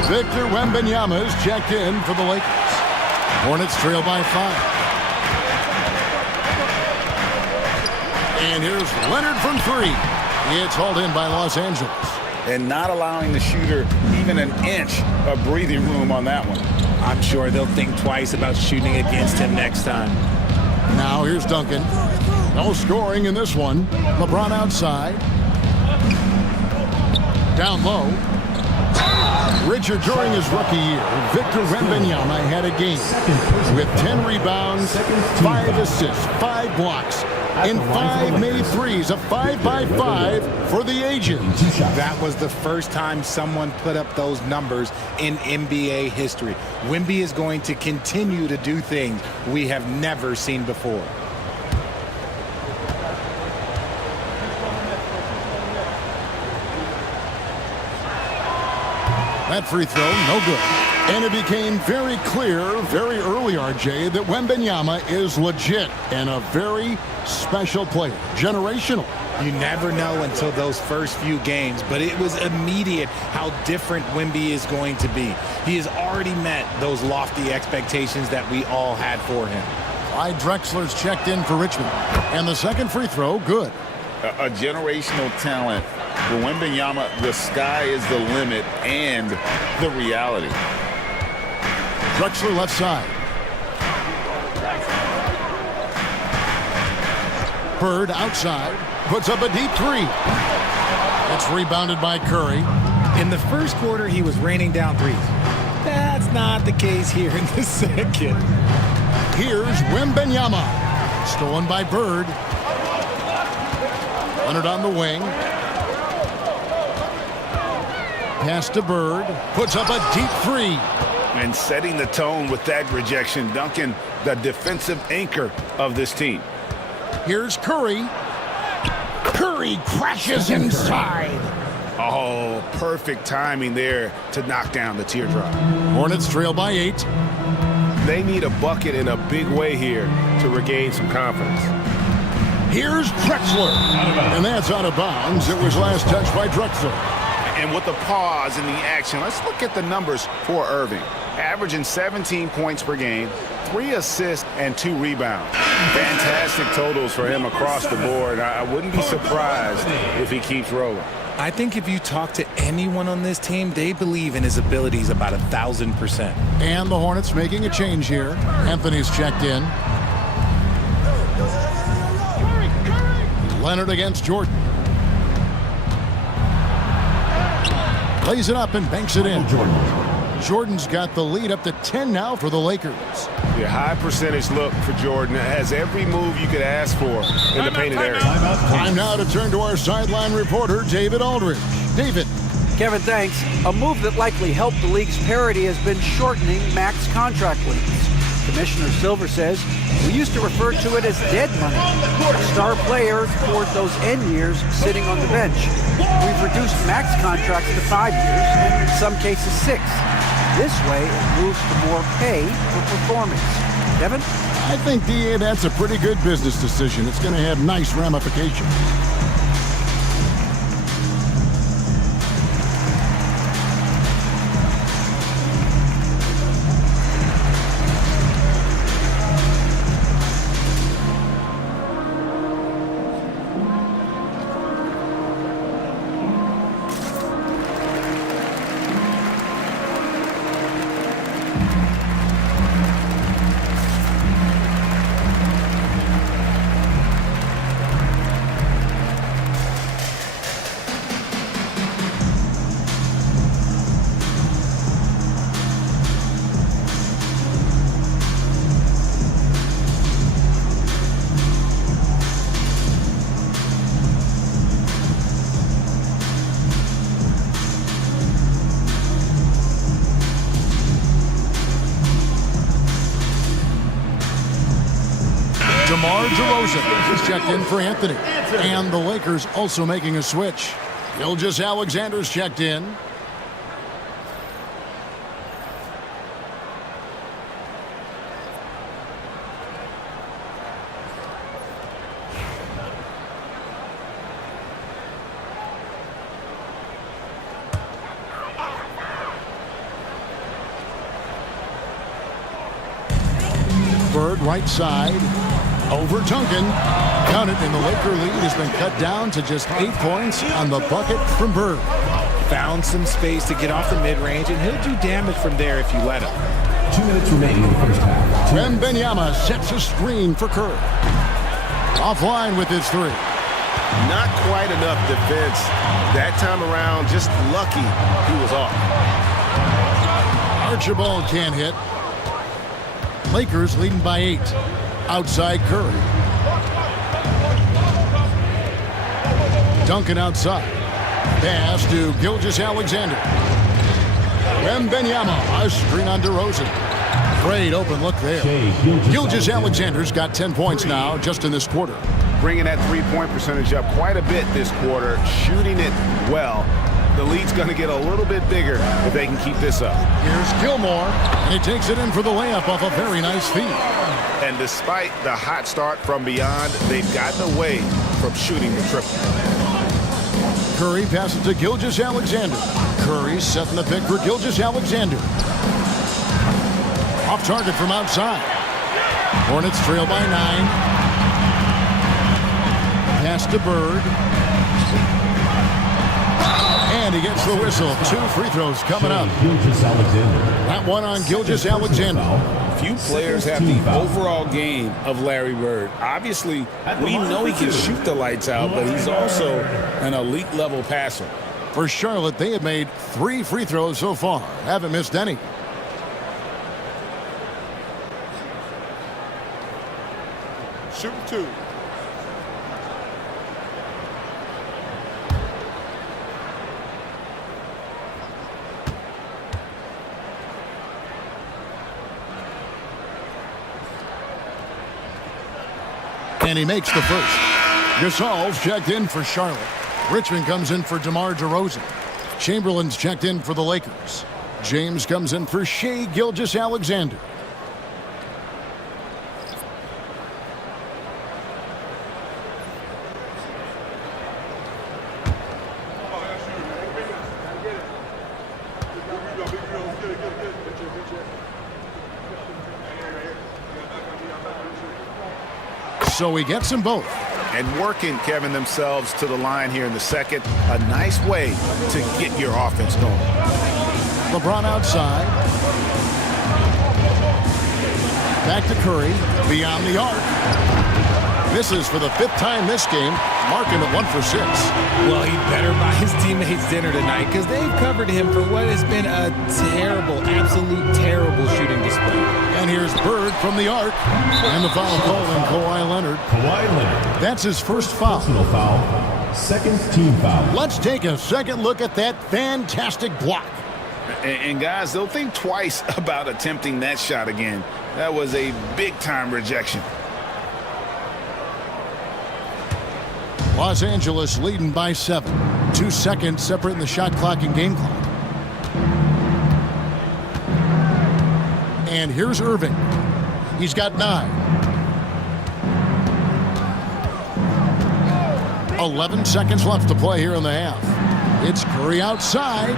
Victor Wembanyama is checked in for the Lakers. Hornets trail by 5. And here's Leonard from 3. It's hauled in by Los Angeles. And not allowing the shooter even an inch of breathing room on that one. I'm sure they'll think twice about shooting against him next time. Now here's Duncan. No scoring in this one. LeBron outside. Down low. Richard, during his rookie year, Victor Wembanyama had a game with 10 rebounds, 5 assists, 5 blocks, and 5 made threes, a 5-by-5 for the ages. That was the first time someone put up those numbers in NBA history. Wemby is going to continue to do things we have never seen before. That free throw, no good. And it became very clear very early, RJ, that Wembanyama is legit and a very special player. Generational. You never know until those first few games, but it was immediate how different Wemby is going to be. He has already met those lofty expectations that we all had for him. Clyde Drexler's checked in for Richmond. And the second free throw, good. A generational talent. For Wembanyama, the sky is the limit and the reality. Drexler left side. Bird outside. Puts up a deep three. It's rebounded by Curry. In the first quarter, he was raining down threes. That's not the case here in the second. Here's Wembanyama. Stolen by Bird. Leonard on the wing. Pass to Bird. Puts up a deep three. And setting the tone with that rejection, Duncan, the defensive anchor of this team. Here's Curry. Curry crashes inside. Oh, perfect timing there to knock down the teardrop. Hornets trail by 8. They need a bucket in a big way here to regain some confidence. Here's Drexler. And that's out of bounds. It was last touched by Drexler. And with the pause in the action, let's look at the numbers for Irving. Averaging 17 points per game, 3 assists, and 2 rebounds. Fantastic totals for him across the board. I wouldn't be surprised if he keeps rolling. I think if you talk to anyone on this team, they believe in his abilities about 1,000%. And the Hornets making a change here. Anthony's checked in. Leonard against Jordan. Lays it up and banks it in. Jordan's got the lead up to 10 now for the Lakers. Yeah, high percentage look for Jordan. Has every move you could ask for in the painted area. Time now to turn to our sideline reporter, David Aldridge. David. Kevin, thanks. A move that likely helped the league's parity has been shortening max contract lengths. Commissioner Silver says, we used to refer to it as dead money, a star player toward those end years sitting on the bench. We've reduced max contracts to 5 years, and in some cases 6. This way, it moves to more pay for performance. Kevin? I think, DA, that's a pretty good business decision. It's going to have nice ramifications. DeMar DeRozan is checked in for Anthony. And the Lakers also making a switch. Gilgeous-Alexander's checked in. Bird right side. Over Duncan. Count it, and the Laker lead has been cut down to just 8 points on the bucket from Bird. Found some space to get off the mid-range, and he'll do damage from there if you let him. 2 minutes remaining in the first half. Wembanyama sets a screen for Curry. Offline with his 3. Not quite enough defense. That time around, just lucky he was off. Archibald can't hit. Lakers leading by 8. Outside Curry. Duncan outside. Pass to Gilgeous-Alexander. Wembanyama, a screen on DeRozan. Great open look there. Gilgeous-Alexander's got 10 points now just in this quarter. Bringing that three-point percentage up quite a bit this quarter, shooting it well. The lead's going to get a little bit bigger if they can keep this up. Here's Gilmore, and he takes it in for the layup off a very nice feed. And despite the hot start from beyond, they've gotten away from shooting the triple. Curry passes to Gilgeous-Alexander. Curry setting the pick for Gilgeous-Alexander. Off target from outside. Hornets trail by 9. Pass to Bird. And he gets the whistle. 2 free throws coming up. That one on Gilgeous-Alexander. Few players have the overall game of Larry Bird. Obviously, we know he can shoot the lights out, but he's also an elite level passer. For Charlotte, they have made 3 free throws so far. Haven't missed any. Shoot 2. And he makes the first. Gasol's checked in for Charlotte. Richmond comes in for DeMar DeRozan. Chamberlain's checked in for the Lakers. James comes in for Shai Gilgeous-Alexander. So he gets them both. And working, Kevin, themselves to the line here in the second. A nice way to get your offense going. LeBron outside. Back to Curry. Beyond the arc. Misses for the 5th time this game. Marking at 1 for 6. Well, he better buy his teammates dinner tonight because they've covered him for what has been a terrible, absolute terrible shooting display. And here's Bird from the arc. And the foul called on Kawhi Leonard. Kawhi Leonard. That's his first foul. Personal foul. Second team foul. Let's take a second look at that fantastic block. And guys, they'll think twice about attempting that shot again. That was a big-time rejection. Los Angeles leading by 7. 2 seconds separating the shot clock and game clock. And here's Irving. He's got 9. 11 seconds left to play here in the half. It's Curry outside.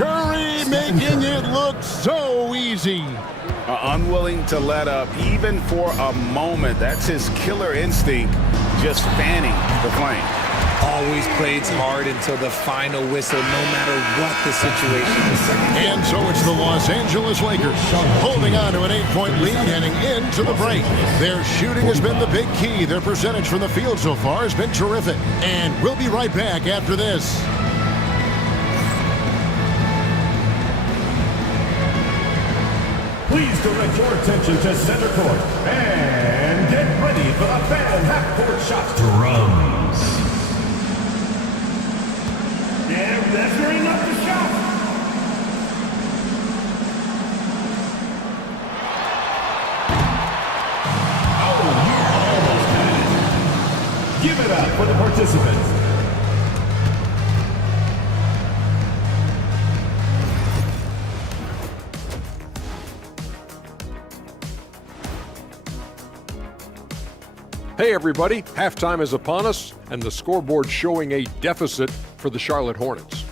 Curry making it look so easy. Unwilling to let up even for a moment. That's his killer instinct, just fanning the flame. Always plays hard until the final whistle, no matter what the situation is. And so it's the Los Angeles Lakers holding on to an 8-point lead heading into the break. Their shooting has been the big key. Their percentage from the field so far has been terrific. And we'll be right back after this. Please direct your attention to center court and get ready for the fan half-court shot. Drums. And measuring up the shot. Oh, you almost had it. Give it up for the participants. Hey everybody, halftime is upon us, and the scoreboard showing a deficit for the Charlotte Hornets.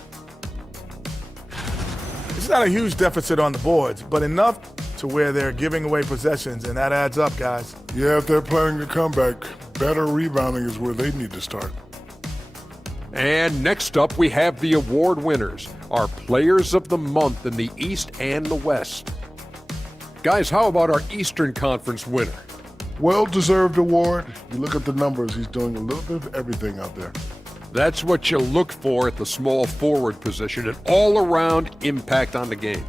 It's not a huge deficit on the boards, but enough to where they're giving away possessions, and that adds up, guys. Yeah, if they're playing a comeback, better rebounding is where they need to start. And next up, we have the award winners, our Players of the Month in the East and the West. Guys, how about our Eastern Conference winner? Well-deserved award. You look at the numbers, he's doing a little bit of everything out there. That's what you look for at the small forward position, an all-around impact on the game.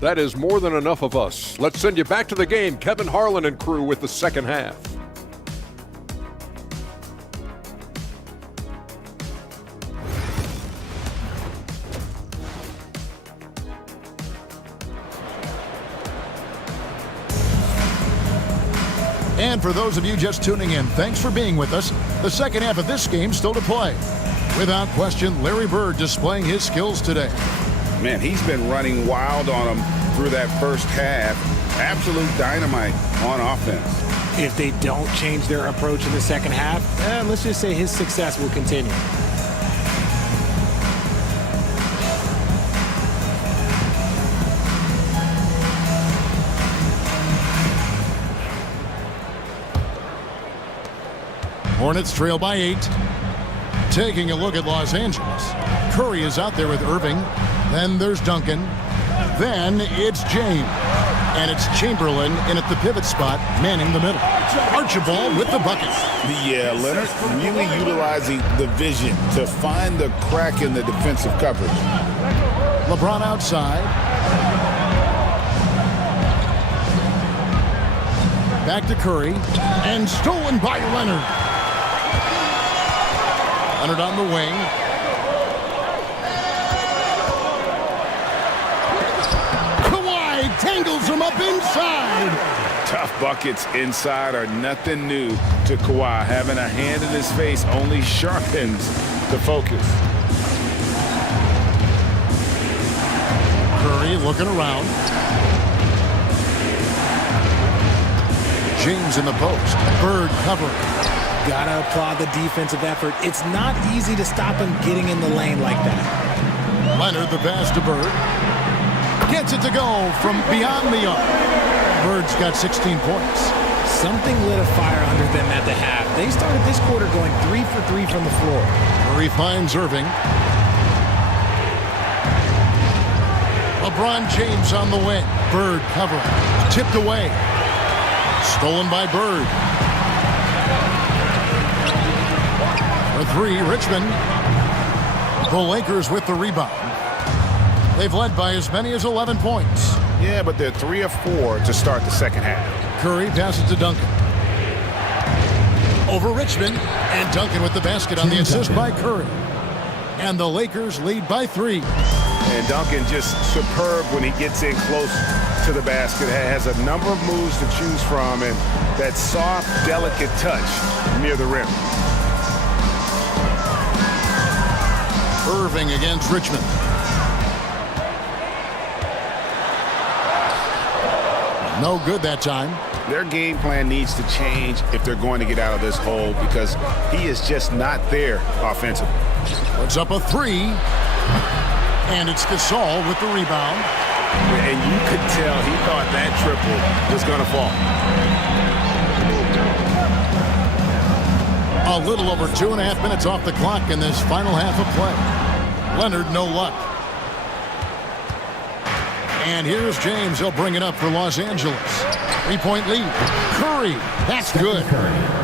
That is more than enough of us. Let's send you back to the game, Kevin Harlan and crew with the second half. And for those of you just tuning in, thanks for being with us. The second half of this game still to play. Without question, Larry Bird displaying his skills today. Man, he's been running wild on them through that first half. Absolute dynamite on offense. If they don't change their approach in the second half, let's just say his success will continue. Hornets trail by 8. Taking a look at Los Angeles. Curry is out there with Irving. Then there's Duncan. Then it's James. And it's Chamberlain in at the pivot spot, manning the middle. Archibald with the bucket. Yeah, Leonard really utilizing the vision to find the crack in the defensive coverage. LeBron outside. Back to Curry. And stolen by Leonard. Leonard on the wing. Kawhi tangles him up inside. Tough buckets inside are nothing new to Kawhi. Having a hand in his face only sharpens the focus. Curry looking around. James in the post. Bird covering. Gotta applaud the defensive effort. It's not easy to stop him getting in the lane like that. Leonard the pass to Bird. Gets it to go from beyond the arc. Bird's got 16 points. Something lit a fire under them at the half. They started this quarter going 3 for 3 from the floor. Curry finds Irving. LeBron James on the wing. Bird covering. Tipped away. Stolen by Bird. For 3, Richmond. The Lakers with the rebound. They've led by as many as 11 points. Yeah, but they're 3 of 4 to start the second half. Curry passes to Duncan. over Richmond. And Duncan with the basket on the assist by Curry. And the Lakers lead by 3. And Duncan just superb when he gets in close to the basket. Has a number of moves to choose from, and that soft, delicate touch near the rim. Irving against Richmond. No good that time. Their game plan needs to change if they're going to get out of this hole, because he is just not there offensively. Puts up a 3. And it's Gasol with the rebound. And you could tell he thought that triple was going to fall. A little over 2.5 minutes off the clock in this final half of play. Leonard, no luck. And here's James. He'll bring it up for Los Angeles. 3-point lead. Curry. That's good.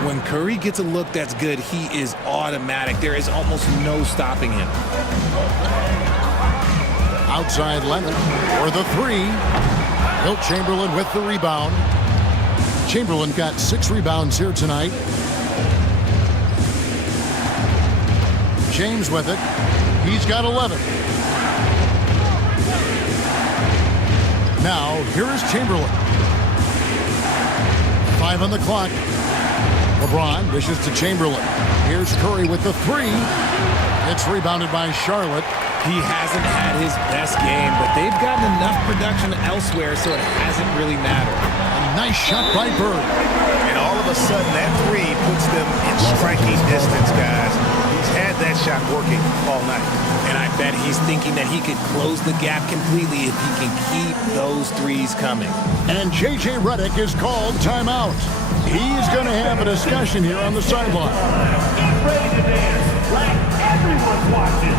When Curry gets a look that's good, he is automatic. There is almost no stopping him. Outside Leonard for the 3. Wilt Chamberlain with the rebound. Chamberlain got 6 rebounds here tonight. James with it. He's got 11. Now, here is Chamberlain. 5 on the clock. LeBron dishes to Chamberlain. Here's Curry with the 3. It's rebounded by Charlotte. He hasn't had his best game, but they've gotten enough production elsewhere, so it hasn't really mattered. A nice shot by Bird. And all of a sudden, that 3 puts them in striking distance, guys. He's had that shot working all night. And I bet he's thinking that he could close the gap completely if he can keep those 3s coming. And J.J. Redick is called timeout. He's going to have a discussion here on the sideline. Get ready to dance like everyone's watching.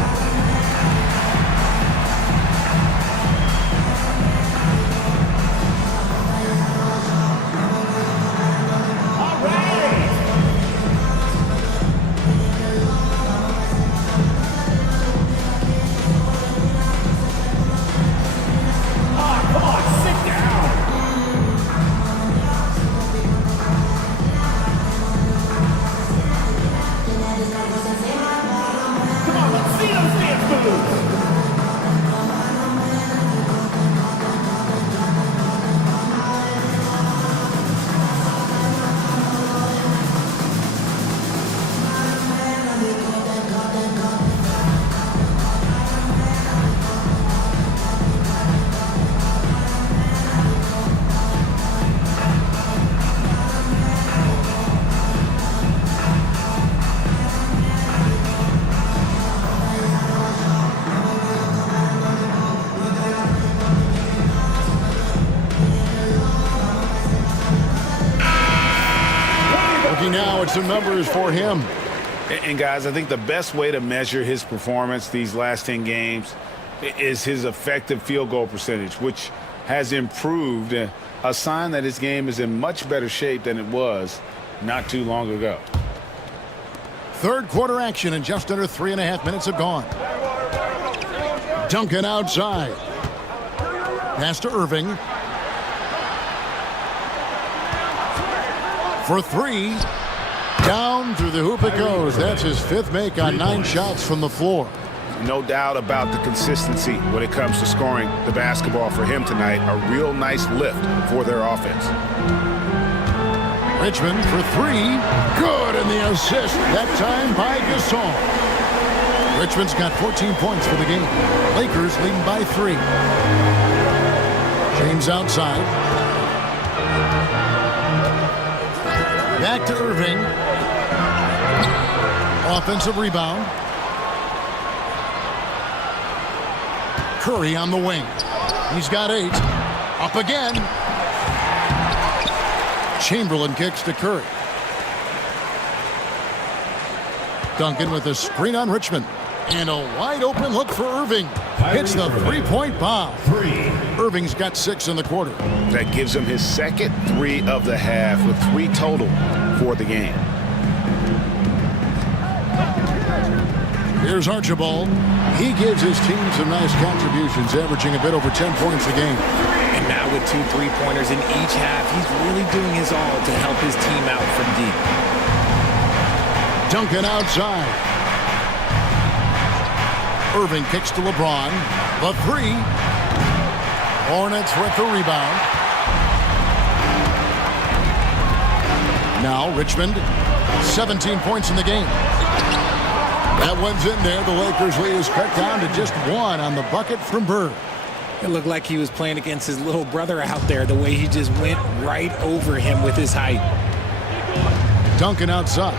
Now it's some numbers for him. And guys, I think the best way to measure his performance these last 10 games is his effective field goal percentage, which has improved, a sign that his game is in much better shape than it was not too long ago. Third quarter action, and just under 3.5 minutes have gone. Duncan outside. Pass to Irving. For 3. Down through the hoop it goes. That's his 5th make on 9 shots from the floor. No doubt about the consistency when it comes to scoring the basketball for him tonight. A real nice lift for their offense. Richmond for 3. Good, and the assist, that time by Gasol. Richmond's got 14 points for the game. Lakers leading by 3. James outside. Back to Irving. Offensive rebound. Curry on the wing. He's got 8. Up again. Chamberlain kicks to Curry. Duncan with a screen on Richmond. And a wide open look for Irving. Hits the 3-point bomb. Irving's got 6 in the quarter. That gives him his second 3 of the half, with 3 total for the game. Here's Archibald. He gives his team some nice contributions, averaging a bit over 10 points a game. And now with 2 3-pointers in each half, he's really doing his all to help his team out from deep. Duncan outside. Irving kicks to LeBron. The three. Hornets with the rebound. Now Richmond, 17 points in the game. That one's in there. The Lakers lead is cut down to just one on the bucket from Bird. It looked like he was playing against his little brother out there, the way he just went right over him with his height. Duncan outside.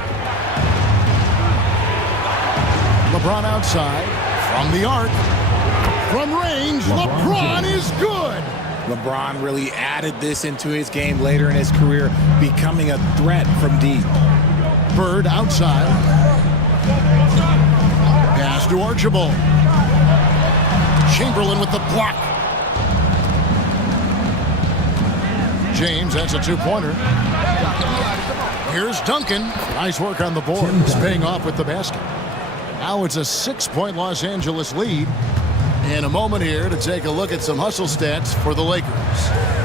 LeBron outside. From the arc. From range, LeBron is good. LeBron really added this into his game later in his career, becoming a threat from deep. Bird outside. Pass to Archibald. Chamberlain with the block. James, that's a two-pointer. Here's Duncan. Nice work on the board. He's paying off with the basket. Now it's a 6-point Los Angeles lead. In a moment here to take a look at some hustle stats for the Lakers.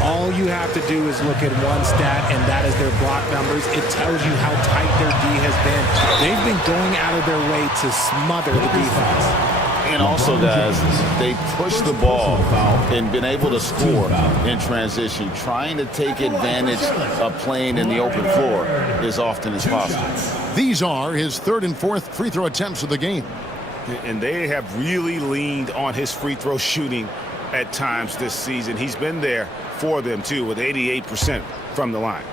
All you have to do is look at one stat, and that is their block numbers. It tells you how tight their D has been. They've been going out of their way to smother the defense. And also, guys, they push the ball and been able to score in transition, trying to take advantage of playing in the open floor as often as possible. These are his third and fourth free throw attempts of the game. And they have really leaned on his free throw shooting at times this season. He's been there for them, too, with 88% from the line.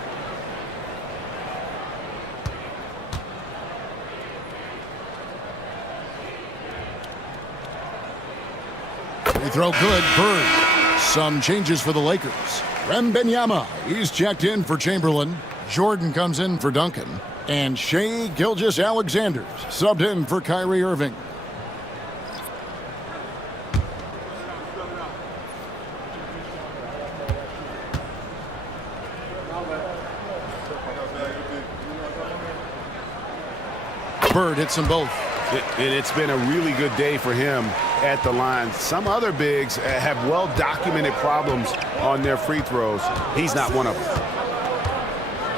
Free throw good. Bird. Some changes for the Lakers. Wembanyama, he's checked in for Chamberlain. Jordan comes in for Duncan. And Shai Gilgeous-Alexander subbed in for Kyrie Irving. Bird hits them both. It's been a really good day for him at the line. Some other bigs have well-documented problems on their free throws. He's not one of them.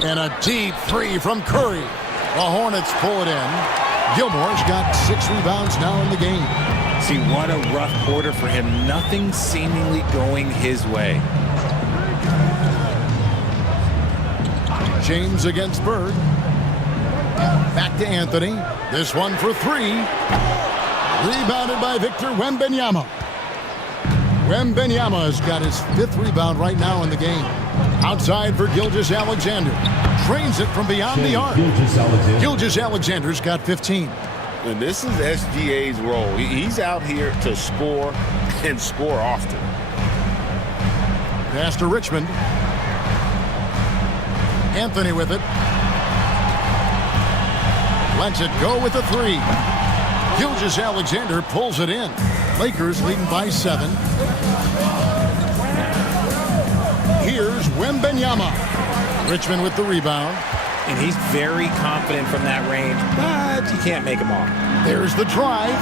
And a deep three from Curry. The Hornets pull it in. Gilmore's got 6 rebounds now in the game. See, what a rough quarter for him. Nothing seemingly going his way. James against Bird. Back to Anthony. This one for 3. Rebounded by Victor Wembanyama. Wembanyama's got his 5th rebound right now in the game. Outside for Gilgeous-Alexander. Trains it from beyond the arc. Gilgeous-Alexander's got 15. And this is SGA's role. He's out here to score and score often. Pass to Richmond. Anthony with it. Lets it go with the 3. Gilgeous-Alexander pulls it in. Lakers leading by 7. Here's Wembanyama. Richmond with the rebound. And he's very confident from that range, but you can't make him all. There's the drive.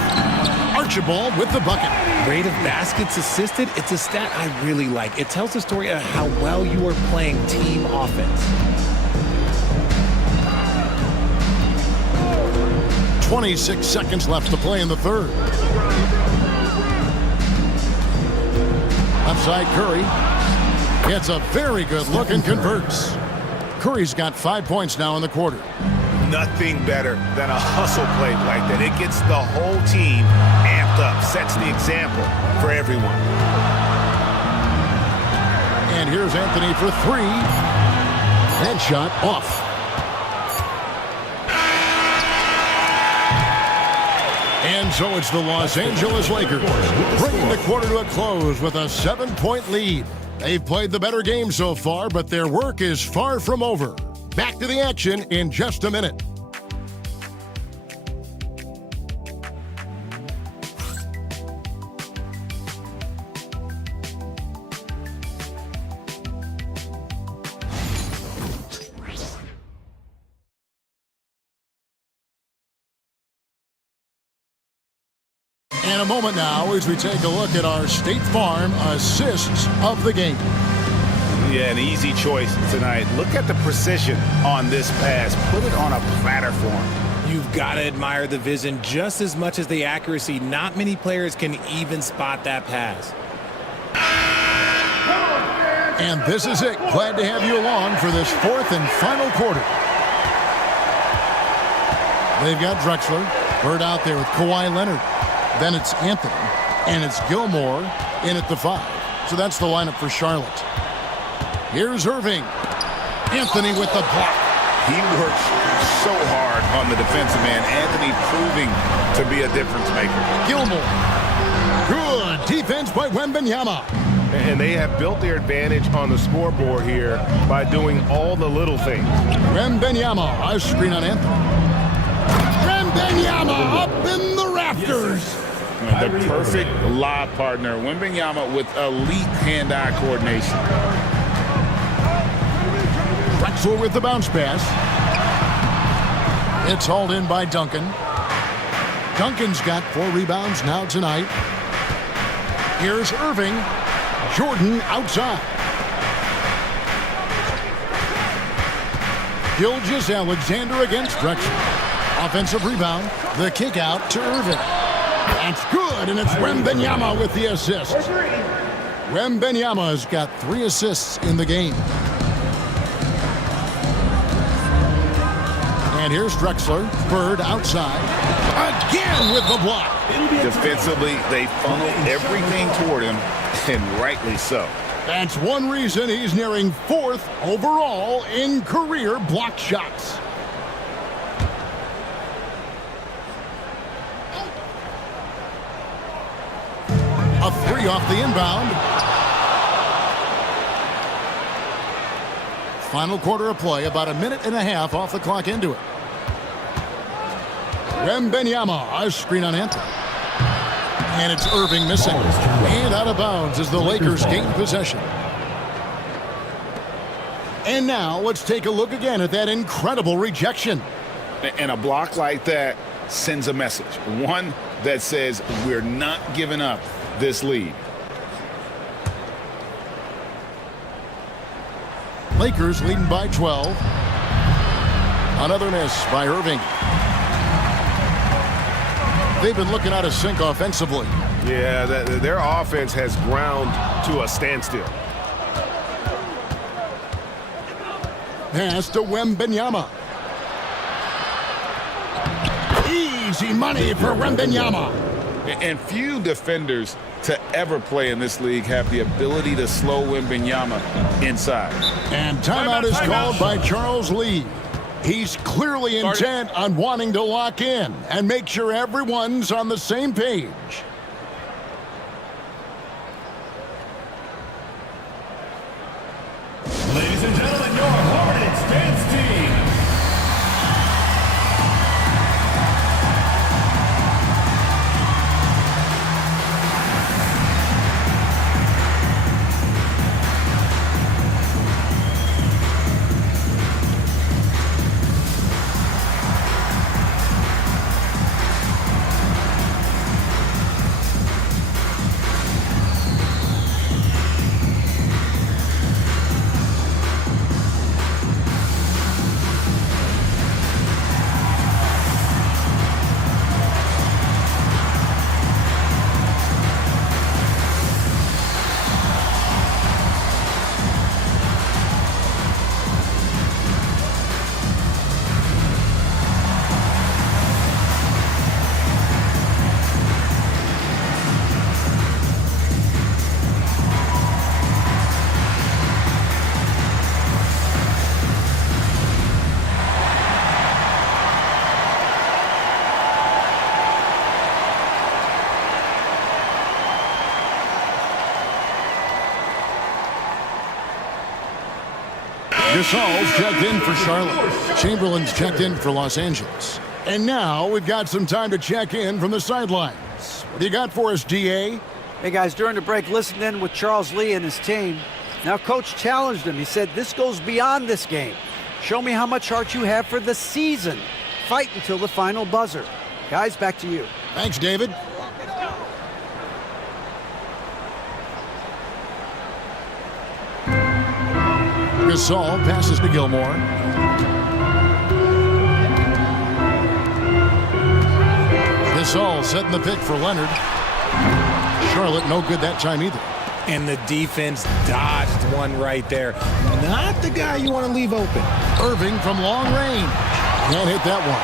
Archibald with the bucket. Rate of baskets assisted, it's a stat I really like. It tells the story of how well you are playing team offense. 26 seconds left to play in the third. Left side Curry. Gets a very good look and converts. Curry's got 5 points now in the quarter. Nothing better than a hustle play like that. It gets the whole team amped up, sets the example for everyone. And here's Anthony for 3. And shot off. And so it's the Los Angeles Lakers bringing the quarter to a close with a 7-point lead. They've played the better game so far, but their work is far from over. Back to the action in just a minute. In a moment now as we take a look at our State Farm assists of the game. Yeah, an easy choice tonight. Look at the precision on this pass. Put it on a platter for him. You've got to admire the vision just as much as the accuracy. Not many players can even spot that pass. And this is it. Glad to have you along for this fourth and final quarter. They've got Drexler. Bird out there with Kawhi Leonard. Then it's Anthony. And it's Gilmore in at the 5. So that's the lineup for Charlotte. Here's Irving. Anthony with the block. He works so hard on the defensive end. Anthony proving to be a difference maker. Gilmore. Good defense by Wembanyama. And they have built their advantage on the scoreboard here by doing all the little things. Wembanyama, a screen on Anthony. Wembanyama up in the rafters. The perfect lob partner. Wembanyama with elite hand-eye coordination. Drexler with the bounce pass. It's hauled in by Duncan. Duncan's got 4 rebounds now tonight. Here's Irving. Jordan outside. Gilgeous-Alexander against Drexler. Offensive rebound. The kick out to Irving. That's good, and it's Wembanyama with the assist. Wembanyama's got 3 assists in the game. And here's Drexler. Bird outside. Again with the block. Defensively, they funnel everything toward him, and rightly so. That's one reason he's nearing 4th overall in career block shots. A 3 off the inbound. Final quarter of play, about 1.5 minutes off the clock into it. Wembanyama, a screen on Anthony. And it's Irving missing. And out of bounds as the Lakers gain possession. And now let's take a look again at that incredible rejection. And a block like that sends a message. One that says we're not giving up this lead. Lakers leading by 12. Another miss by Irving. They've been looking out of sync offensively. Yeah, their offense has ground to a standstill. Pass to Wembanyama. Easy money for Wembanyama. And few defenders to ever play in this league have the ability to slow Wembanyama inside. And timeout is called by Charles Lee. He's clearly intent on wanting to lock in and make sure everyone's on the same page. Ladies and gentlemen, your Hornets dance team. Gasol's checked in for Charlotte. Chamberlain's checked in for Los Angeles. And now we've got some time to check in from the sidelines. What do you got for us, DA? Hey, guys, during the break, listened in with Charles Lee and his team. Now, Coach challenged him. He said, this goes beyond this game. Show me how much heart you have for the season. Fight until the final buzzer. Guys, back to you. Thanks, David. Gasol passes to Gilmore. Gasol setting the pick for Leonard. Charlotte no good that time either. And the defense dodged one right there. Not the guy you want to leave open. Irving from long range. Can't hit that one.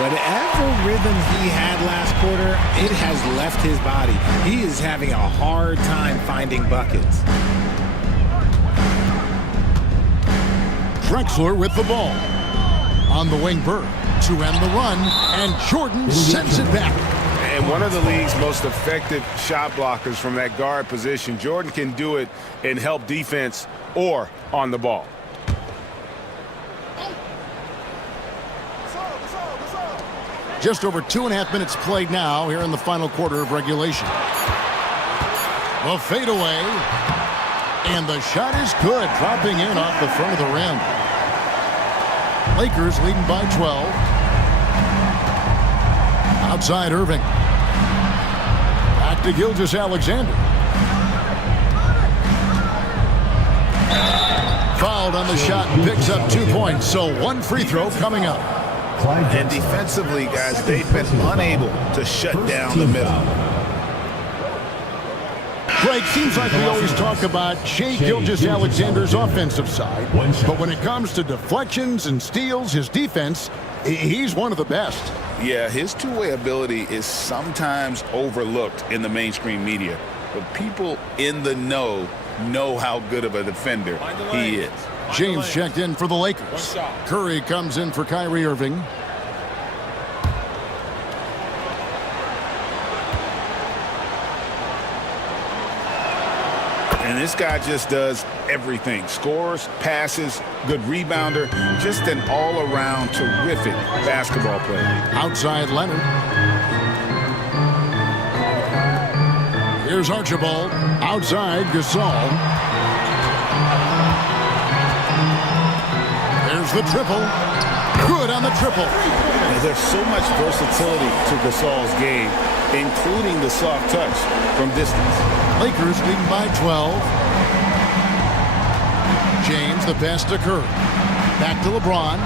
Whatever rhythm he had last quarter, it has left his body. He is having a hard time finding buckets. Drexler with the ball. On the wing, Bird to end the run, and Jordan sends it back. And one of the league's most effective shot blockers from that guard position. Jordan can do it and help defense or on the ball. Just over 2.5 minutes played now here in the final quarter of regulation. The fadeaway. And the shot is good, dropping in off the front of the rim. Lakers leading by 12. Outside Irving. Back to Gilgeous-Alexander. Fouled on the shot and picks up 2 points. So one free throw coming up. And defensively, guys, they've been unable to shut down the middle. Greg, seems like we always talk about Shai Gilgeous-Alexander's offensive side, but when it comes to deflections and steals, his defense, he's one of the best. Yeah, his two-way ability is sometimes overlooked in the mainstream media, but people in the know how good of a defender he is. James checked in for the Lakers. Curry comes in for Kyrie Irving. And this guy just does everything. Scores, passes, good rebounder, just an all-around terrific basketball player. Outside Leonard. Here's Archibald. Outside Gasol. There's the triple. Good on the triple. And there's so much versatility to Gasol's game, including the soft touch from distance. Lakers leading by 12. James, the pass to Curry. Back to LeBron.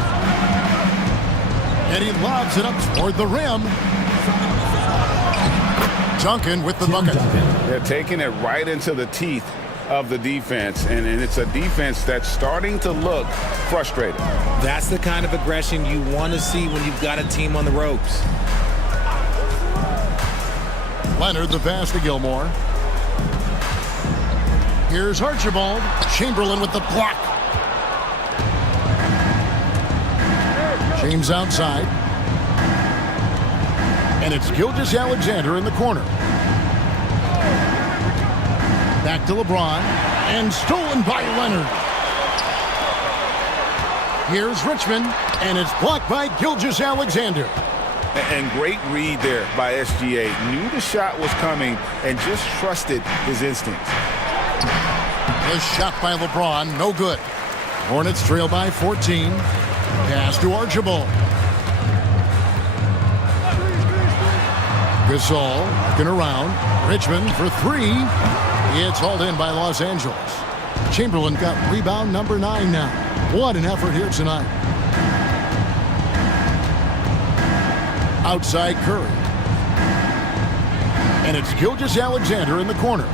And he lobs it up toward the rim. Duncan with the bucket. They're taking it right into the teeth of the defense, and it's a defense that's starting to look frustrated. That's the kind of aggression you want to see when you've got a team on the ropes. Leonard, the pass to Gilmore. Here's Archibald. Chamberlain with the block. James outside. And it's Gilgeous-Alexander in the corner. Back to LeBron. And stolen by Leonard. Here's Richmond. And it's blocked by Gilgeous-Alexander. And great read there by SGA. Knew the shot was coming and just trusted his instincts. The shot by LeBron, no good. Hornets trail by 14. Pass to Archibald. Gasol looking around. Richmond for three. It's hauled in by Los Angeles. Chamberlain got rebound number 9 now. What an effort here tonight. Outside Curry. And it's Gilgeous-Alexander in the corner.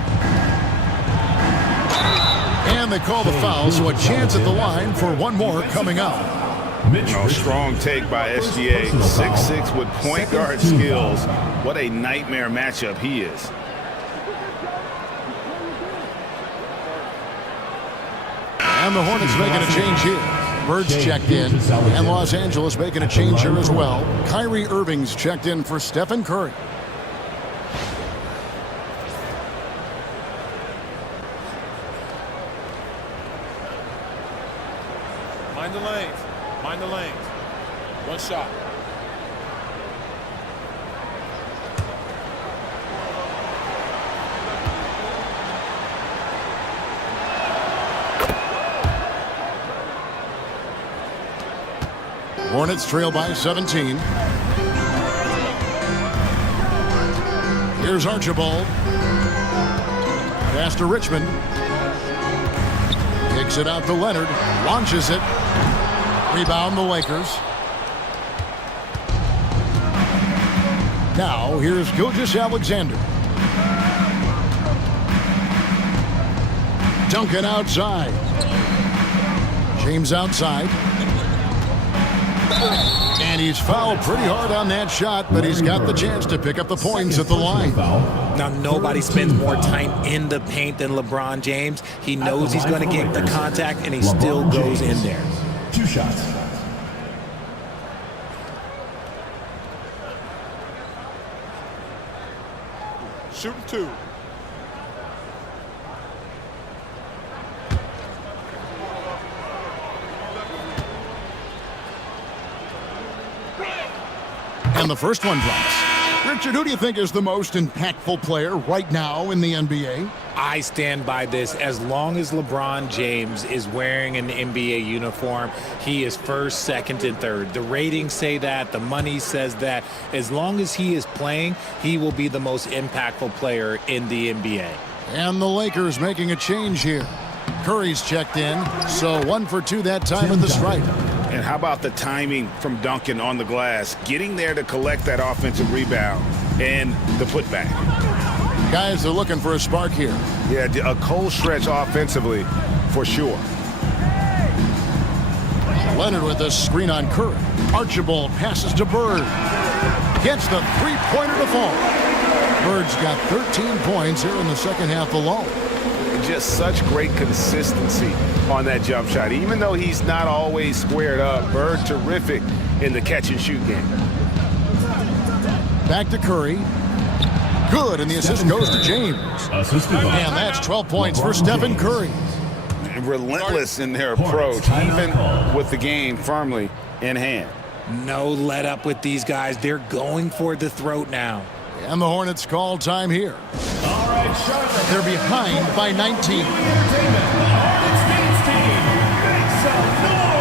And they call the foul, so a chance at the line for one more coming up. Strong take by SGA. 6'6" with point guard skills. What a nightmare matchup he is. And the Hornets making a change here. Bird's checked in, and Los Angeles making a change here as well. Kyrie Irving's checked in for Stephen Curry. Mind the lanes. Mind the lanes. One shot. Hornets trail by 17. Here's Archibald. Pass to Richmond. Kicks it out to Leonard. Launches it. Rebound the Lakers. Now, here's Gilgeous-Alexander. Duncan outside. James outside. And he's fouled pretty hard on that shot, but he's got the chance to pick up the points at the line. Now, nobody spends more time in the paint than LeBron James. He knows he's going to get the contact, and he still goes in there. 2 shots. Shooting 2. And the first one drops. Richard, who do you think is the most impactful player right now in the NBA? I stand by this. As long as LeBron James is wearing an NBA uniform, he is first, second, and third. The ratings say that. The money says that. As long as he is playing, he will be the most impactful player in the NBA. And the Lakers making a change here. Curry's checked in, so 1 for 2 that time at the stripe. And how about the timing from Duncan on the glass, getting there to collect that offensive rebound and the putback. Guys are looking for a spark here. Yeah, a cold stretch offensively for sure. Leonard with a screen on Curry. Archibald passes to Bird. Gets the three-pointer to fall. Bird's got 13 points here in the second half alone. Just such great consistency on that jump shot. Even though he's not always squared up, Bird terrific in the catch-and-shoot game. Back to Curry. Good, and the assist goes to James. And that's 12 points for Stephen Curry. Relentless in their approach, even with the game firmly in hand. No let up with these guys. They're going for the throat now. And the Hornets call time here. All right, Charlotte. They're behind by 19. Make some noise.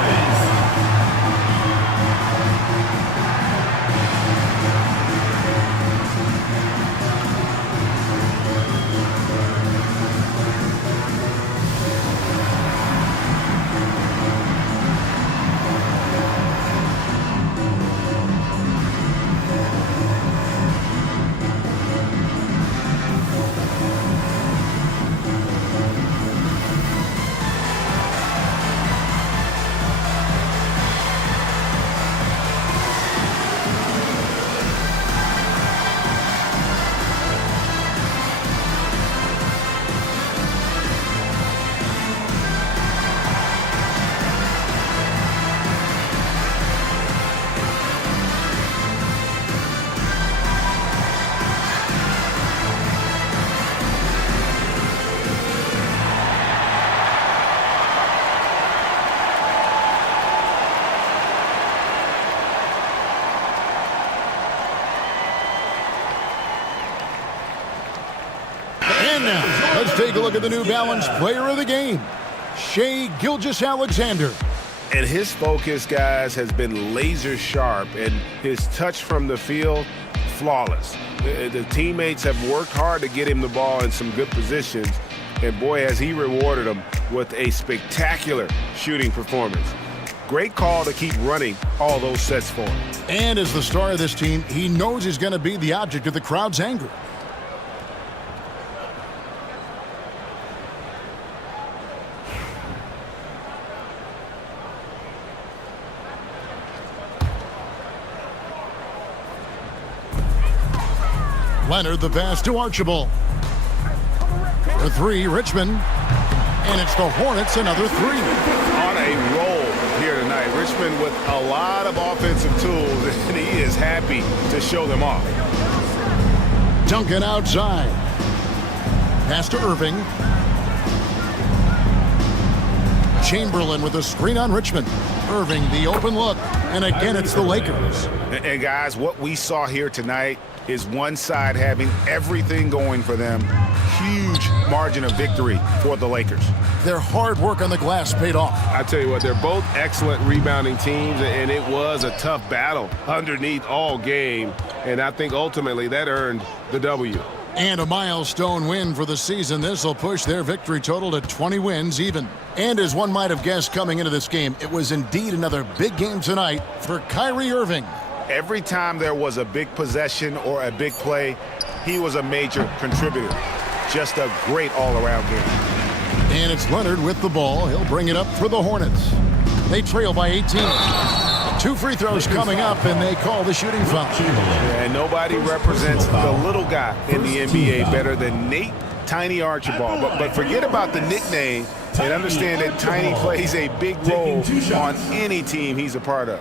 And now, let's take a look at the New Balance player of the game, Shai Gilgeous-Alexander. And his focus, guys, has been laser sharp, and his touch from the field, flawless. The teammates have worked hard to get him the ball in some good positions, and boy, has he rewarded them with a spectacular shooting performance. Great call to keep running all those sets for him. And as the star of this team, he knows he's going to be the object of the crowd's anger. Leonard, the pass to Archibald. For three, Richmond. And it's the Hornets, another three. On a roll here tonight. Richmond with a lot of offensive tools, and he is happy to show them off. Duncan outside. Pass to Irving. Chamberlain with a screen on Richmond. Irving, the open look. And again, it's the Lakers. And guys, what we saw here tonight is one side having everything going for them. Huge margin of victory for the Lakers. Their hard work on the glass paid off. I tell you what, they're both excellent rebounding teams, and it was a tough battle underneath all game. And I think ultimately that earned the W. And a milestone win for the season. This will push their victory total to 20 wins even. And as one might have guessed coming into this game, it was indeed another big game tonight for Kyrie Irving. Every time there was a big possession or a big play, he was a major contributor. Just a great all-around game. And it's Leonard with the ball. He'll bring it up for the Hornets. They trail by 18. 2 free throws coming up, and they call the shooting foul. Yeah, and nobody represents the little guy in the NBA better than Nate Tiny Archibald. But forget about the nickname and understand that Tiny plays a big role on any team he's a part of.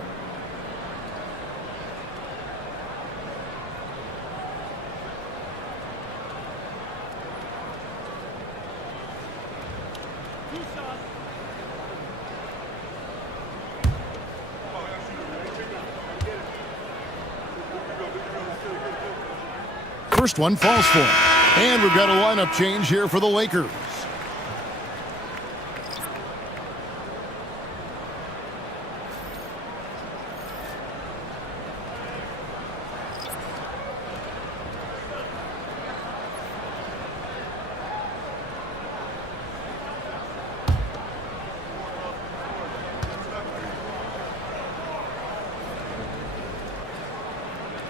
First one falls for him. And we've got a lineup change here for the Lakers.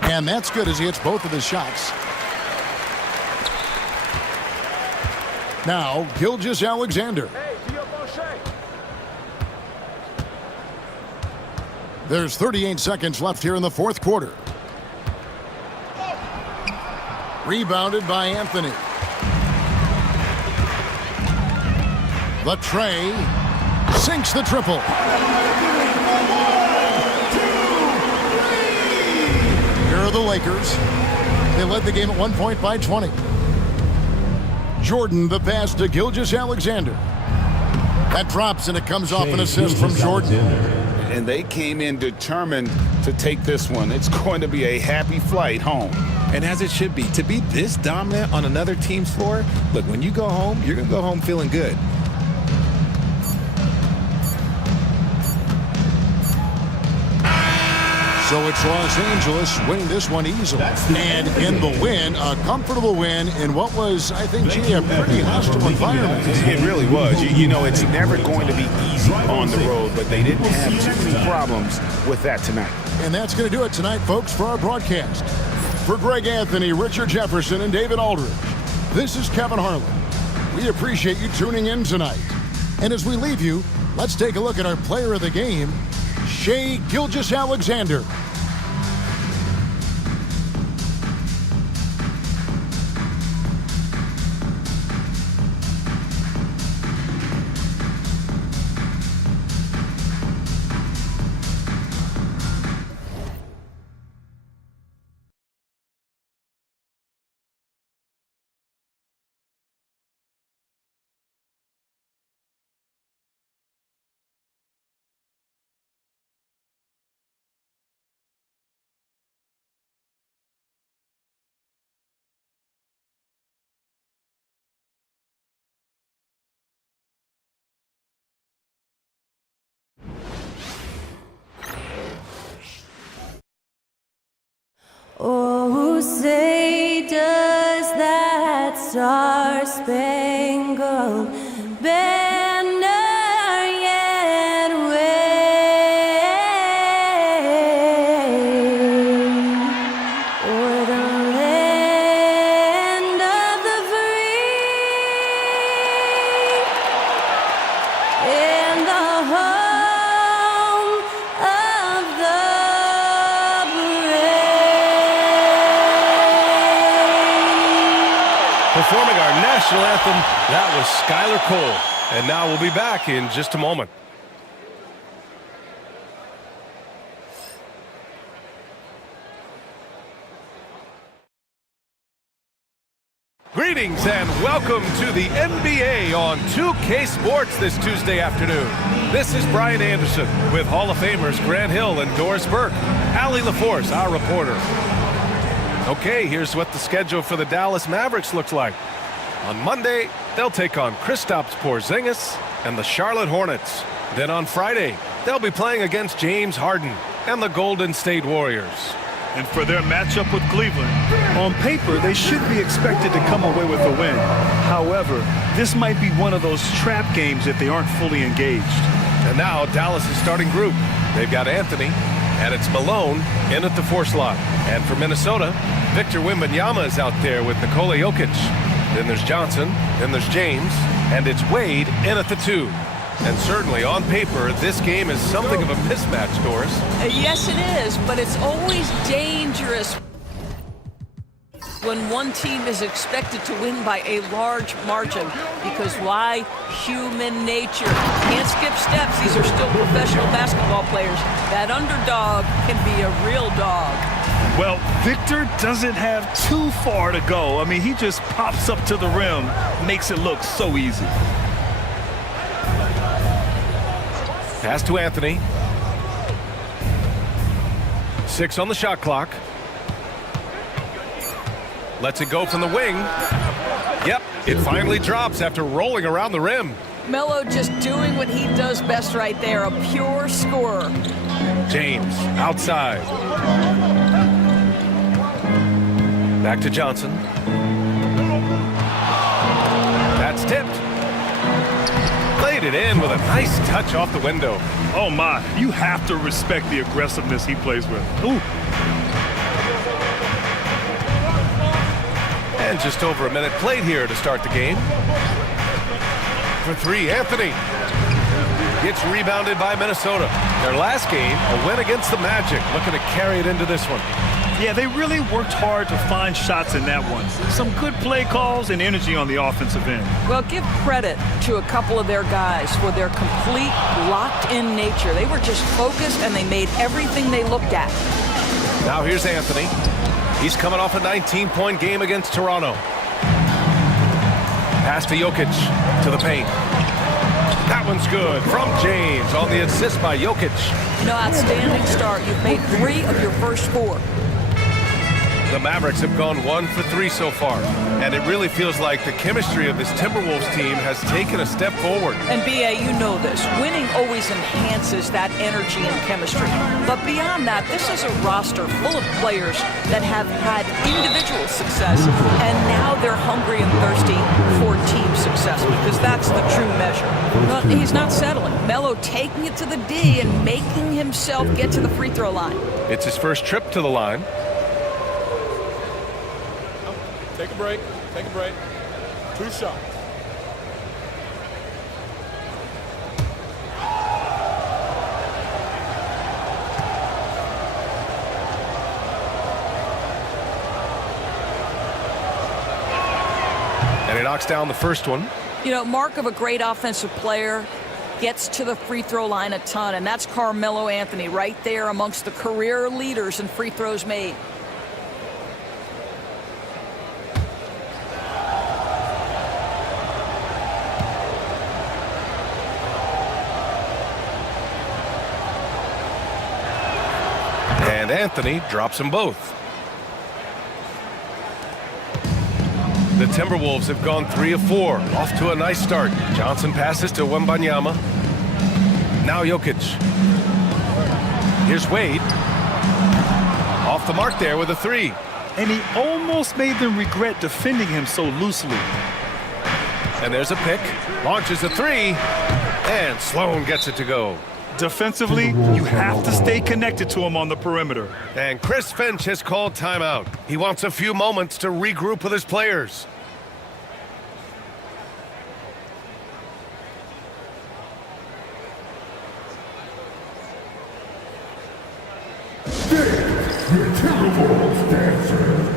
And that's good as he hits both of his shots. Now, Gilgeous-Alexander. There's 38 seconds left here in the fourth quarter. Rebounded by Anthony. The tray sinks the triple. Here are the Lakers. They led the game at 1 point by 20. Jordan, the pass to Gilgeous-Alexander. That drops, and it comes off an assist from Jordan. And they came in determined to take this one. It's going to be a happy flight home. And as it should be. To be this dominant on another team's floor, look, when you go home, you're going to go home feeling good. So it's Los Angeles winning this one easily. And in the win, a comfortable win in what was, I think, gee, a pretty hostile environment. It really was. You know, it's never going to be easy on the road, but they didn't have too many problems with that tonight. And that's going to do it tonight, folks, for our broadcast. For Greg Anthony, Richard Jefferson, and David Aldridge, this is Kevin Harlan. We appreciate you tuning in tonight. And as we leave you, let's take a look at our player of the game, Shai Gilgeous-Alexander. Oh, say does that star-spangled banner yet wave o'er the land of the free and the home of the Performing our national anthem, that was Skylar Cole. And now we'll be back in just a moment. Greetings and welcome to the NBA on 2K Sports this Tuesday afternoon. This is Brian Anderson with Hall of Famers Grant Hill and Doris Burke. Allie LaForce, our reporter. Okay, here's what the schedule for the Dallas Mavericks looks like. On Monday, they'll take on Kristaps Porzingis and the Charlotte Hornets. Then on Friday, they'll be playing against James Harden and the Golden State Warriors. And for their matchup with Cleveland, on paper, they should be expected to come away with a win. However, this might be one of those trap games if they aren't fully engaged. And now Dallas' starting group. They've got Anthony, And it's Malone in at the 4 slot. And for Minnesota, Victor Wembanyama is out there with Nikola Jokic. Then there's Johnson, then there's James, and it's Wade in at the 2. And certainly on paper, this game is something of a mismatch, Doris. Yes, it is, but it's always dangerous when one team is expected to win by a large margin. Because why? Human nature. Can't skip steps. These are still professional basketball players. That underdog can be a real dog. Well, Victor doesn't have too far to go. I mean, he just pops up to the rim, makes it look so easy. Pass to Anthony. 6 on the shot clock. Lets it go from the wing. Yep, it finally drops after rolling around the rim. Melo just doing what he does best right there, a pure scorer. James outside. Back to Johnson. That's tipped. Played it in with a nice touch off the window. Oh my, you have to respect the aggressiveness he plays with. Ooh. And just over a minute played here to start the game. For 3, Anthony. Gets rebounded by Minnesota. Their last game, a win against the Magic, looking to carry it into this one. Yeah, they really worked hard to find shots in that one. Some good play calls and energy on the offensive end. Well, give credit to a couple of their guys for their complete locked-in nature. They were just focused, and they made everything they looked at. Now here's Anthony. He's coming off a 19-point game against Toronto. Pass to Jokic to the paint. That one's good from James on the assist by Jokic. No, outstanding start. You've made 3 of your first 4. The Mavericks have gone 1 for 3 so far, and it really feels like the chemistry of this Timberwolves team has taken a step forward. And B.A., you know this. Winning always enhances that energy and chemistry. But beyond that, this is a roster full of players that have had individual success, and now they're hungry and thirsty for team success, because that's the true measure. But he's not settling. Melo taking it to the D and making himself get to the free throw line. It's his first trip to the line. Take a break. Take a break. 2 shots. And he knocks down the first one. You know, mark of a great offensive player, gets to the free throw line a ton, and that's Carmelo Anthony right there amongst the career leaders in free throws made. And Anthony drops them both. The Timberwolves have gone 3 of 4, off to a nice start. Johnson passes to Wembanyama. Now Jokic. Here's Wade. Off the mark there with a 3. And he almost made them regret defending him so loosely. And there's a pick. Launches a 3. And Sloan gets it to go. Defensively, you have to stay connected to him on the perimeter. And Chris Finch has called timeout. He wants a few moments to regroup with his players. Your Timberwolves dancers.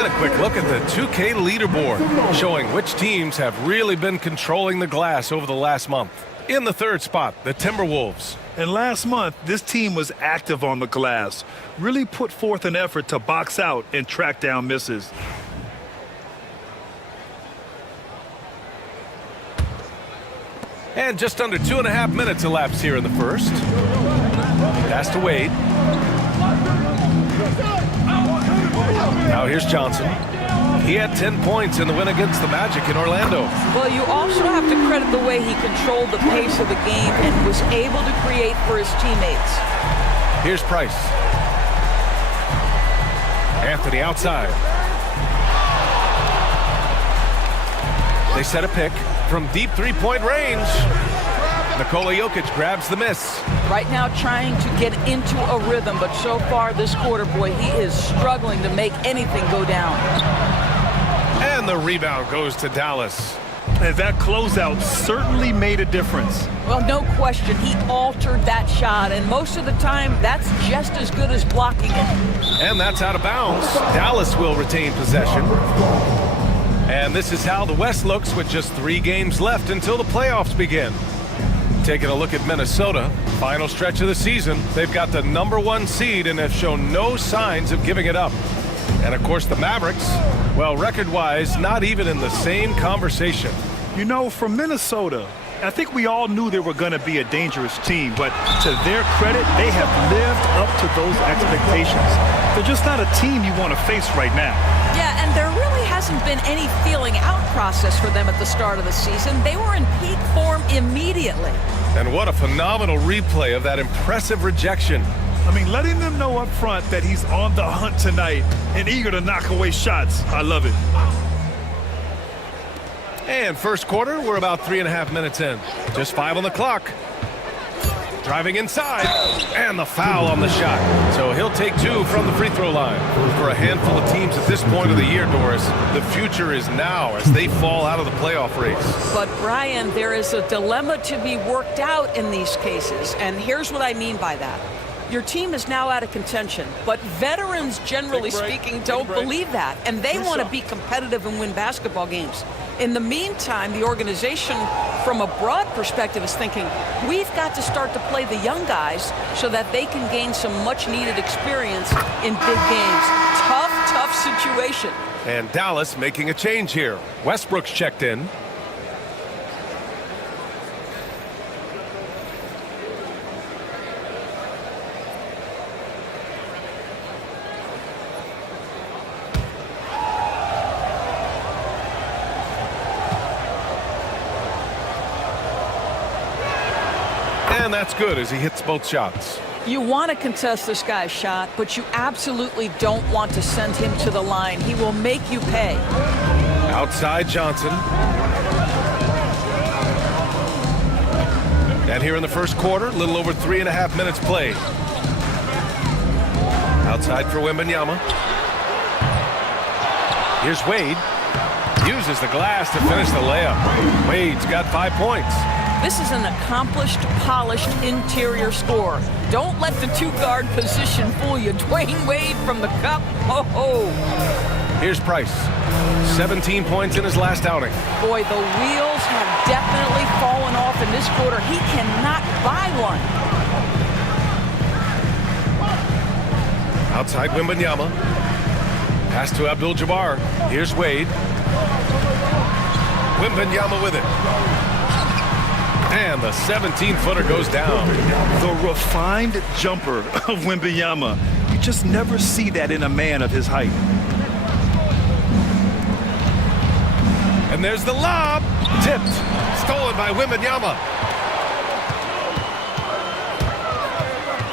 And a quick look at the 2K leaderboard, showing which teams have really been controlling the glass over the last month. In the third spot, the Timberwolves. And last month, this team was active on the glass, really put forth an effort to box out and track down misses. And just under 2.5 minutes elapsed here in the first. Pass to Wade. Now here's Johnson. He had 10 points in the win against the Magic in Orlando. Well, you also have to credit the way he controlled the pace of the game and was able to create for his teammates. Here's Price. Anthony outside. They set a pick from deep three-point range. Nikola Jokic grabs the miss. Right now trying to get into a rhythm, but so far this quarter, boy, he is struggling to make anything go down. And the rebound goes to Dallas. And that closeout certainly made a difference. Well, no question, he altered that shot, and most of the time, that's just as good as blocking it. And that's out of bounds. Dallas will retain possession. And this is how the West looks with just 3 games left until the playoffs begin. Taking a look at Minnesota, final stretch of the season, they've got the #1 seed and have shown no signs of giving it up. And of course the Mavericks, well, record-wise, not even in the same conversation. You know, from Minnesota, I think we all knew they were going to be a dangerous team, but to their credit, they have lived up to those expectations. They're just not a team you want to face right now. Yeah, and there really hasn't been any feeling out process for them at the start of the season. They were in peak form immediately. And what a phenomenal replay of that impressive rejection. I mean, letting them know up front that he's on the hunt tonight and eager to knock away shots. I love it. And first quarter, we're about 3.5 minutes in. Just 5 on the clock. Driving inside, and the foul on the shot. So he'll take 2 from the free throw line. For a handful of teams at this point of the year, Doris, the future is now as they fall out of the playoff race. But, Brian, there is a dilemma to be worked out in these cases, and here's what I mean by that. Your team is now out of contention, but veterans, generally speaking, don't believe that, and they want to be competitive and win basketball games. In the meantime, the organization, from a broad perspective, is thinking, we've got to start to play the young guys so that they can gain some much-needed experience in big games. Tough situation. And Dallas making a change here. Westbrook's checked in. And that's good as he hits both shots. You want to contest this guy's shot, but you absolutely don't want to send him to the line. He will make you pay. Outside Johnson. And here in the first quarter, a little over 3.5 minutes played. Outside for Wembanyama. Here's Wade. Uses the glass to finish the layup. Wade's got 5 points. This is an accomplished, polished interior scorer. Don't let the 2-guard position fool you. Dwayne Wade from the cup. Oh. Here's Price. 17 points in his last outing. Boy, the wheels have definitely fallen off in this quarter. He cannot buy one. Outside Wembanyama. Pass to Abdul-Jabbar. Here's Wade. Wembanyama with it. And the 17-footer goes down. The refined jumper of Wembanyama. You just never see that in a man of his height. And there's the lob. Tipped. Stolen by Wembanyama.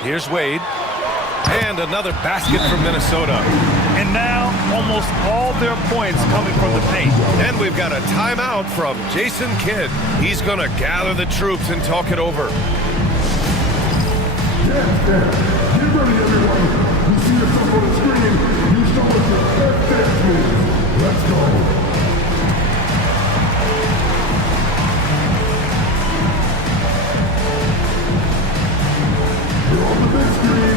Here's Wade. And another basket from Minnesota. And now almost all their points coming from the paint. And we've got a timeout from Jason Kidd. He's going to gather the troops and talk it over. Get ready, everyone. You see yourself on the screen. You show us your best dance moves. Let's go. You're on the big screen.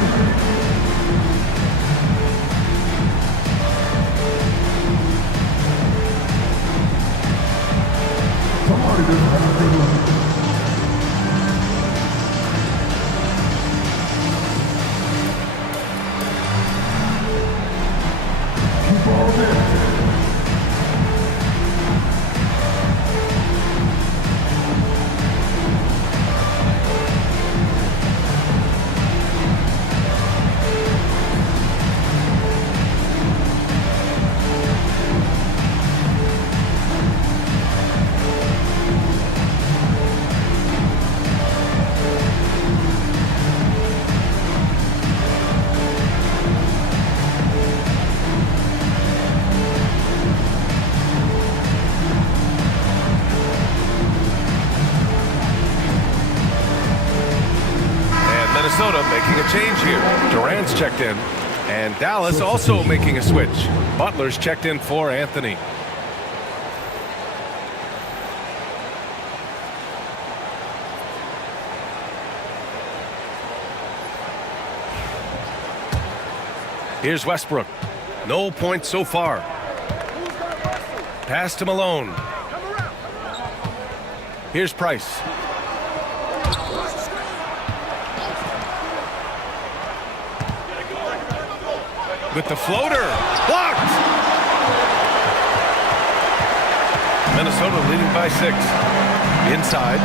Minnesota making a change here. Durant's checked in, and Dallas also making a switch. Butler's checked in for Anthony. Here's Westbrook. No points so far. Pass to Malone. Here's Price. With the floater. Blocked! Minnesota leading by 6. Inside.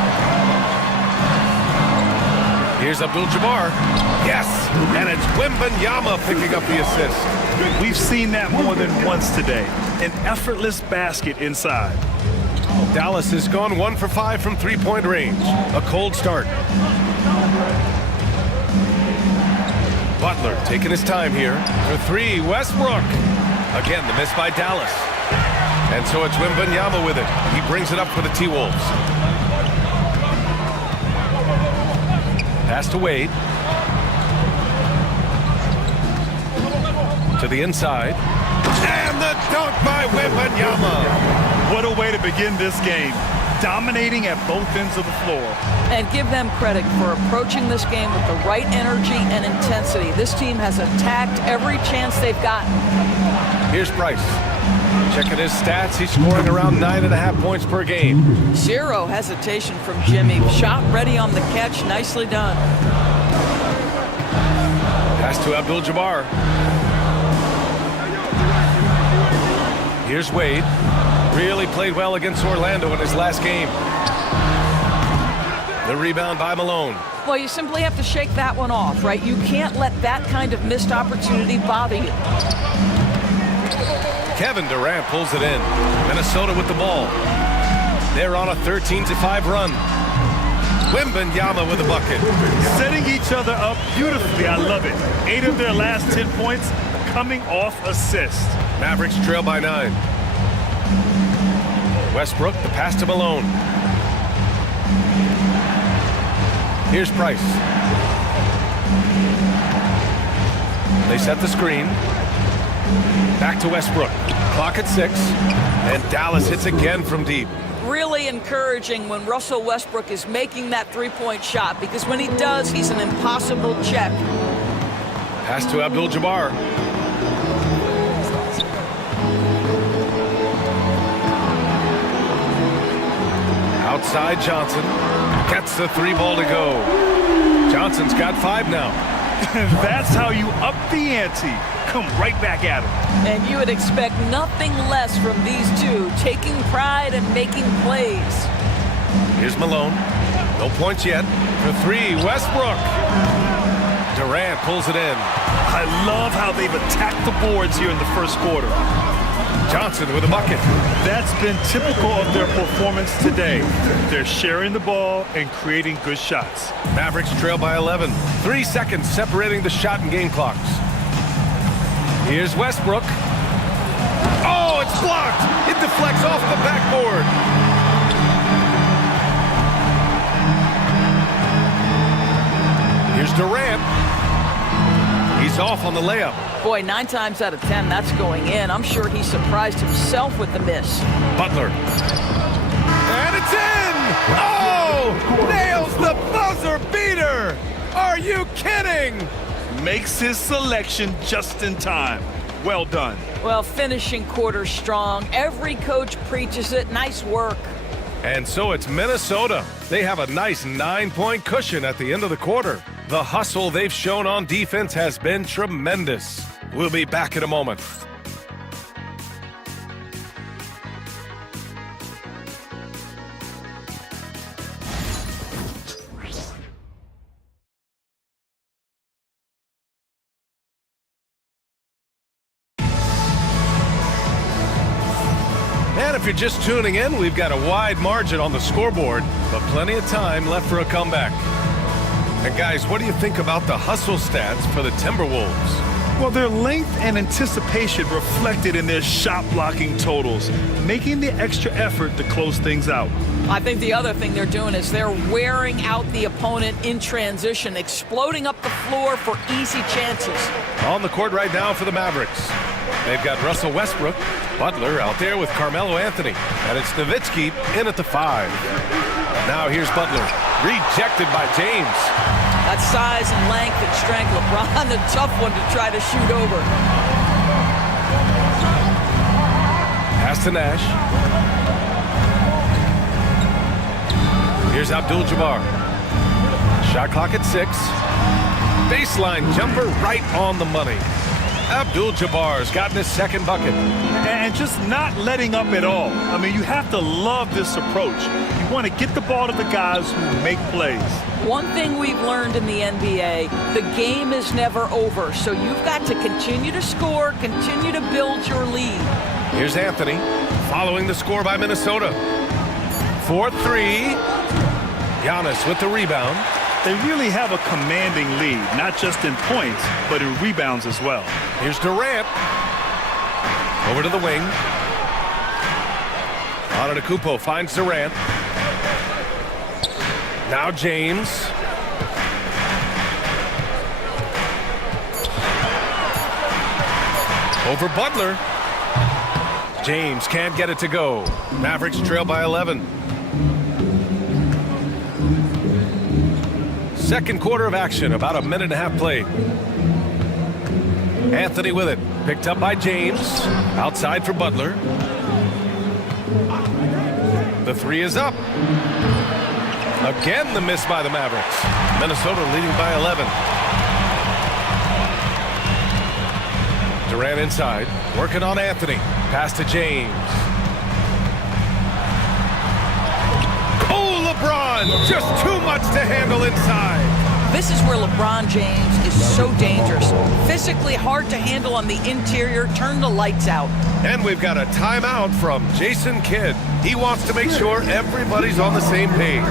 Here's Abdul-Jabbar. Yes! And it's Wembanyama picking up the assist. We've seen that more than once today. An effortless basket inside. Dallas has gone 1 for 5 from three-point range. A cold start. Butler taking his time here. For 3, Westbrook. Again, the miss by Dallas. And so it's Wembanyama with it. He brings it up for the T-Wolves. Pass to Wade. To the inside. And the dunk by Wembanyama. What a way to begin this game. Dominating at both ends of the floor. And give them credit for approaching this game with the right energy and intensity. This team has attacked every chance they've gotten. Here's Price. Checking his stats, he's scoring around 9.5 points per game. 0 hesitation from Jimmy. Shot ready on the catch. Nicely done. Pass to Abdul-Jabbar. Here's Wade. Really played well against Orlando in his last game. The rebound by Malone. Well, you simply have to shake that one off, right? You can't let that kind of missed opportunity bother you. Kevin Durant pulls it in. Minnesota with the ball. They're on a 13-5 run. Wembanyama with a bucket. Setting each other up beautifully. I love it. 8 of their last 10 points coming off assists. Mavericks trail by 9. Westbrook, the pass to Malone. Here's Price. They set the screen. Back to Westbrook. Clock at 6. And Dallas hits again from deep. Really encouraging when Russell Westbrook is making that three-point shot, because when he does, he's an impossible check. Pass to Abdul-Jabbar. Outside Johnson. Gets the 3 ball to go. Johnson's got 5 now. That's how you up the ante. Come right back at him. And you would expect nothing less from these two, taking pride and making plays. Here's Malone. No points yet. For 3, Westbrook. Durant pulls it in. I love how they've attacked the boards here in the first quarter. Johnson with a bucket. That's been typical of their performance today. They're sharing the ball and creating good shots. Mavericks trail by 11. 3 seconds separating the shot and game clocks. Here's Westbrook. Oh, it's blocked. It deflects off the backboard. Here's Durant. He's off on the layup. Boy, 9 times out of 10, that's going in. I'm sure he surprised himself with the miss. Butler. And it's in! Oh! Nails the buzzer beater! Are you kidding? Makes his selection just in time. Well done. Well, finishing quarter strong. Every coach preaches it. Nice work. And so it's Minnesota. They have a nice 9-point cushion at the end of the quarter. The hustle they've shown on defense has been tremendous. We'll be back in a moment. And if you're just tuning in, we've got a wide margin on the scoreboard, but plenty of time left for a comeback. And guys, what do you think about the hustle stats for the Timberwolves? Well, their length and anticipation reflected in their shot blocking totals, making the extra effort to close things out. I think the other thing they're doing is they're wearing out the opponent in transition, exploding up the floor for easy chances. On the court right now for the Mavericks. They've got Russell Westbrook, Butler out there with Carmelo Anthony, and it's Nowitzki in at the 5. Now here's Butler, rejected by James. That size and length and strength, LeBron, the tough one to try to shoot over. Pass to Nash. Here's Abdul-Jabbar. Shot clock at 6. Baseline jumper right on the money. Abdul-Jabbar's gotten his second bucket. And just not letting up at all. I mean, you have to love this approach. You want to get the ball to the guys who make plays. One thing we've learned in the NBA, the game is never over. So you've got to continue to score, continue to build your lead. Here's Anthony, following the score by Minnesota. 4-3. Giannis with the rebound. They really have a commanding lead, not just in points, but in rebounds as well. Here's Durant. Over to the wing. Antetokounmpo finds Durant. Now James. Over Butler. James can't get it to go. Mavericks trail by 11. Second quarter of action, about a minute and a half played. Anthony with it, picked up by James. Outside for Butler. The 3 is up. Again, the miss by the Mavericks. Minnesota leading by 11. Durant inside, working on Anthony. Pass to James. Oh, LeBron, just too much to handle inside. This is where LeBron James is so dangerous. Physically hard to handle on the interior. Turn the lights out. And we've got a timeout from Jason Kidd. He wants to make sure everybody's on the same page.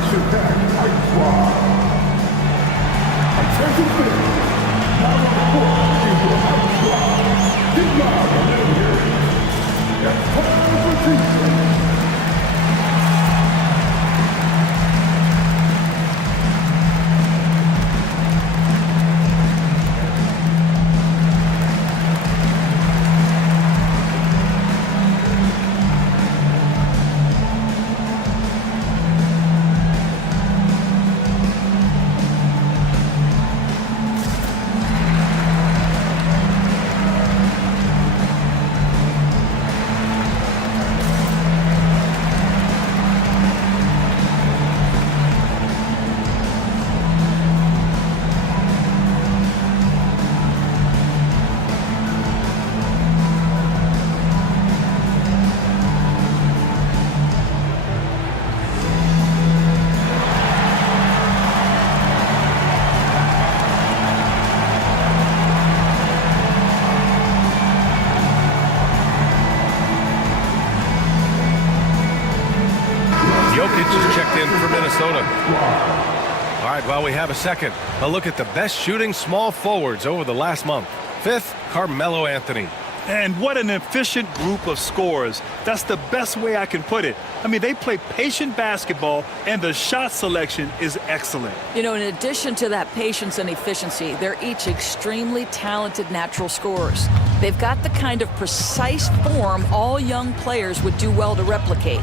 All right, while we have a second, a look at the best shooting small forwards over the last month. 5th, Carmelo Anthony. And what an efficient group of scorers. That's the best way I can put it. I mean, they play patient basketball, and the shot selection is excellent. You know, in addition to that patience and efficiency, they're each extremely talented natural scorers. They've got the kind of precise form all young players would do well to replicate.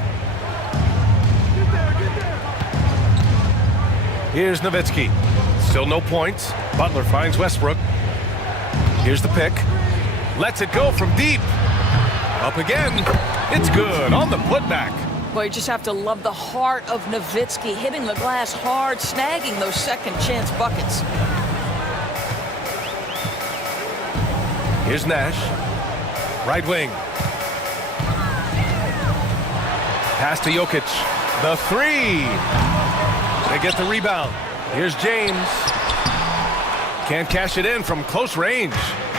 Here's Nowitzki. Still no points. Butler finds Westbrook. Here's the pick. Lets it go from deep. Up again. It's good on the putback. Boy, you just have to love the heart of Nowitzki, hitting the glass hard, snagging those second chance buckets. Here's Nash. Right wing. Pass to Jokic. The 3. They get the rebound. Here's James. Can't cash it in from close range.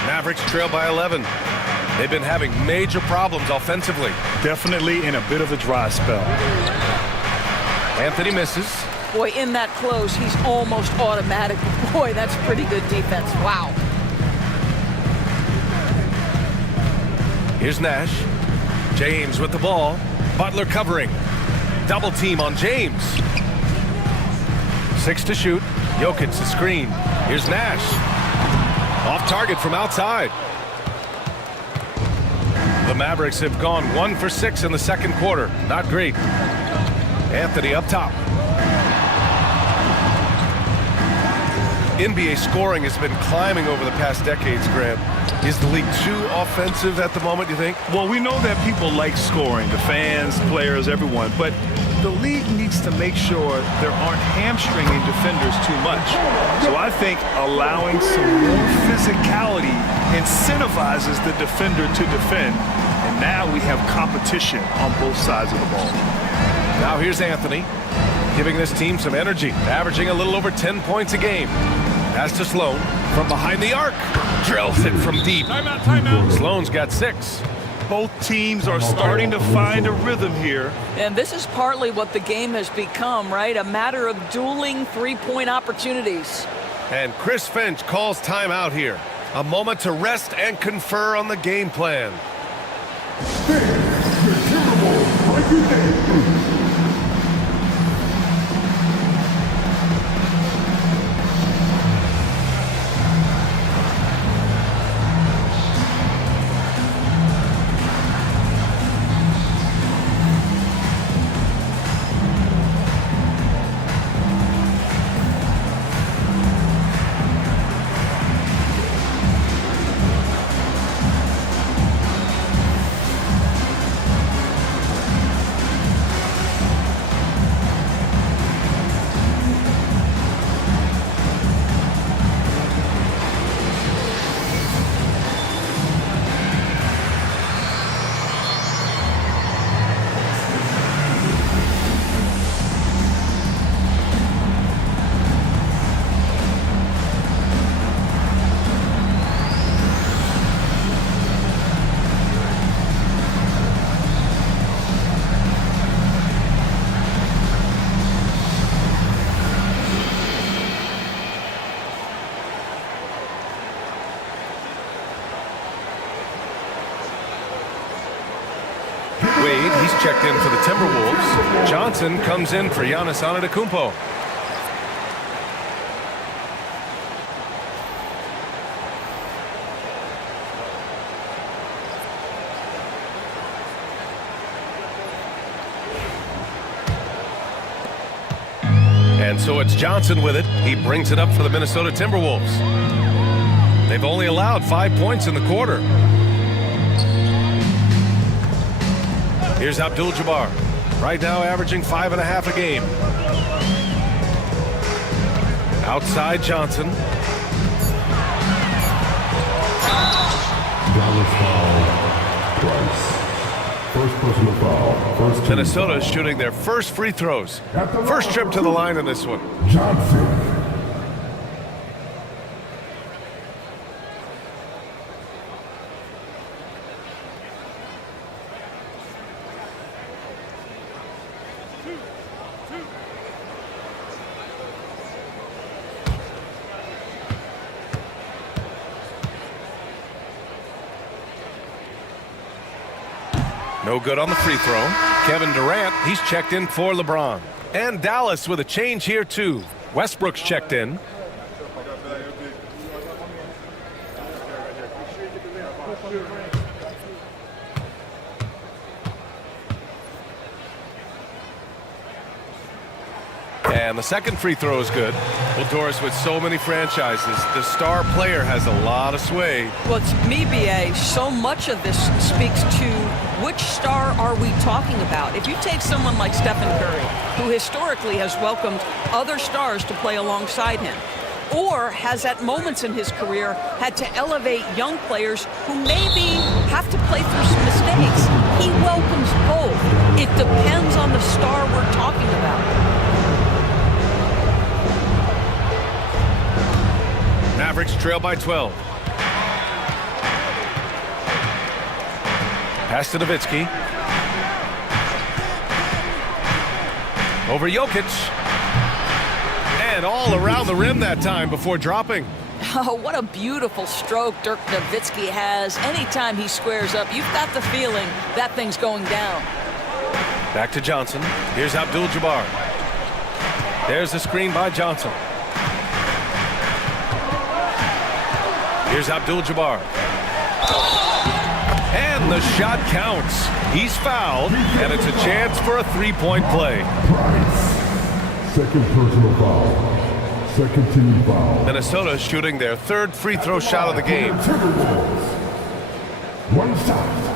Mavericks trail by 11. They've been having major problems offensively. Definitely in a bit of a dry spell. Anthony misses. Boy, in that close, he's almost automatic. Boy, that's pretty good defense. Wow. Here's Nash. James with the ball. Butler covering. Double team on James. 6 to shoot. Jokic the screen. Here's Nash. Off target from outside. The Mavericks have gone 1 for 6 in the second quarter. Not great. Anthony up top. NBA scoring has been climbing over the past decades, Grant. Is the league too offensive at the moment, you think? Well, we know that people like scoring, the fans, players, everyone, but the league needs to make sure there aren't hamstringing defenders too much. So I think allowing some more physicality incentivizes the defender to defend, and now we have competition on both sides of the ball. Now here's Anthony, giving this team some energy, averaging a little over 10 points a game. Pass to Sloan from behind the arc. Drills it from deep. Timeout, timeout. Sloan's got 6. Both teams are starting to find a rhythm here. And this is partly what the game has become, right? A matter of dueling three-point opportunities. And Chris Finch calls timeout here. A moment to rest and confer on the game plan. Wade, he's checked in for the Timberwolves. Johnson comes in for Giannis Antetokounmpo. And so it's Johnson with it. He brings it up for the Minnesota Timberwolves. They've only allowed 5 points in the quarter. Here's Abdul-Jabbar. Right now averaging 5.5 a game. Outside Johnson. Dallas foul twice. First personal foul. First Minnesota is shooting their first free throws. First trip to the line in this one. Johnson. No good on the free throw. Kevin Durant, he's checked in for LeBron. And Dallas with a change here too. Westbrook's checked in. And the second free throw is good. Well, Doris, with so many franchises, the star player has a lot of sway. Well, it's me, BA. So much of this speaks to which star are we talking about? If you take someone like Stephen Curry, who historically has welcomed other stars to play alongside him, or has at moments in his career had to elevate young players who maybe have to play through some mistakes, he welcomes both. It depends on the star we're talking about. Mavericks trail by 12. Pass to Nowitzki. Over Jokic. And all around the rim that time before dropping. Oh, what a beautiful stroke Dirk Nowitzki has. Anytime he squares up, you've got the feeling that thing's going down. Back to Johnson. Here's Abdul-Jabbar. There's the screen by Johnson. Here's Abdul-Jabbar. And the shot counts. He's fouled, and it's a chance for a three-point play. Second personal foul. Second team foul. Minnesota shooting their third free throw shot of the game. One shot.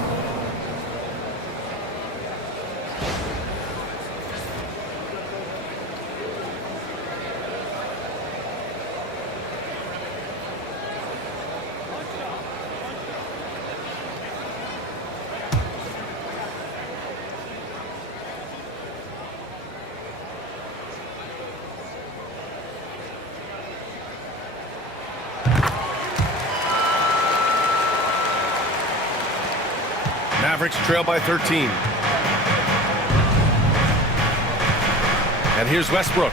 Mavericks trail by 13. And here's Westbrook.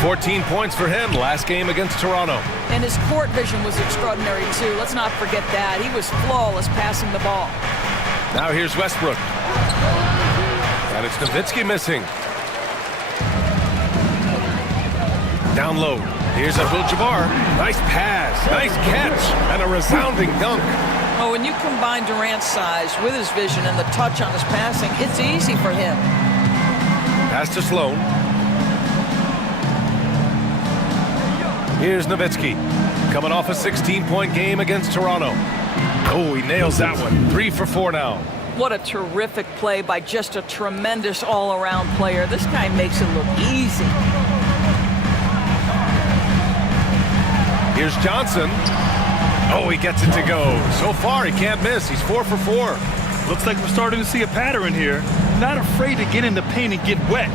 14 points for him last game against Toronto. And his court vision was extraordinary, too. Let's not forget that. He was flawless passing the ball. Now here's Westbrook. And it's Nowitzki missing. Down low. Here's Abdul-Jabbar. Nice pass. Nice catch. And a resounding dunk. Well, when you combine Durant's size with his vision and the touch on his passing, it's easy for him. Pass to Sloan. Here's Nowitzki. Coming off a 16-point game against Toronto. Oh, he nails that one. 3 for 4 now. What a terrific play by just a tremendous all-around player. This guy makes it look easy. Here's Johnson. Oh, he gets it to go. So far, he can't miss. He's 4 for 4. Looks like we're starting to see a pattern here. Not afraid to get in the paint and get wet.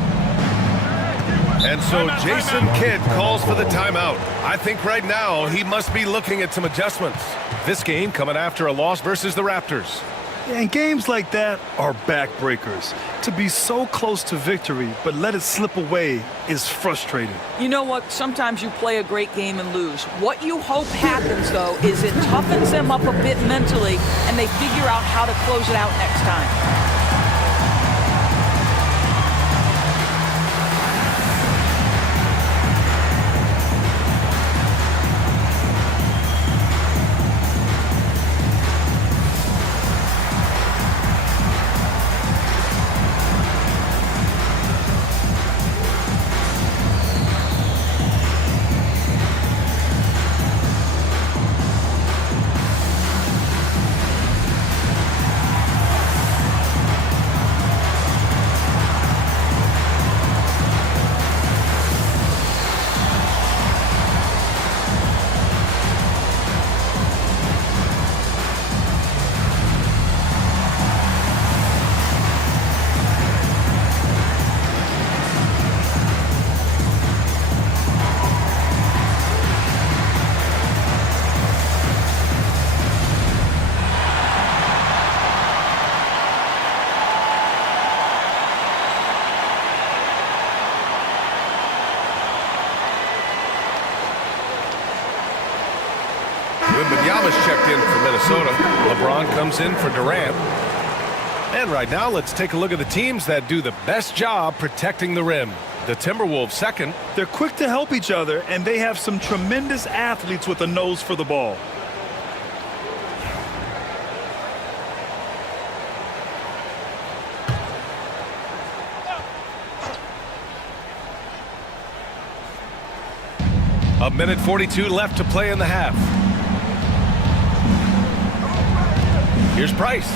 And so Jason Kidd calls for the timeout. I think right now he must be looking at some adjustments. This game coming after a loss versus the Raptors. And games like that are backbreakers. To be so close to victory, but let it slip away is frustrating. You know what? Sometimes you play a great game and lose. What you hope happens, though, is it toughens them up a bit mentally, and they figure out how to close it out next time. Wembanyama's checked in for Minnesota. LeBron comes in for Durant. And right now, let's take a look at the teams that do the best job protecting the rim. The Timberwolves second. They're quick to help each other, and they have some tremendous athletes with a nose for the ball. A minute 42 left to play in the half. Here's Price.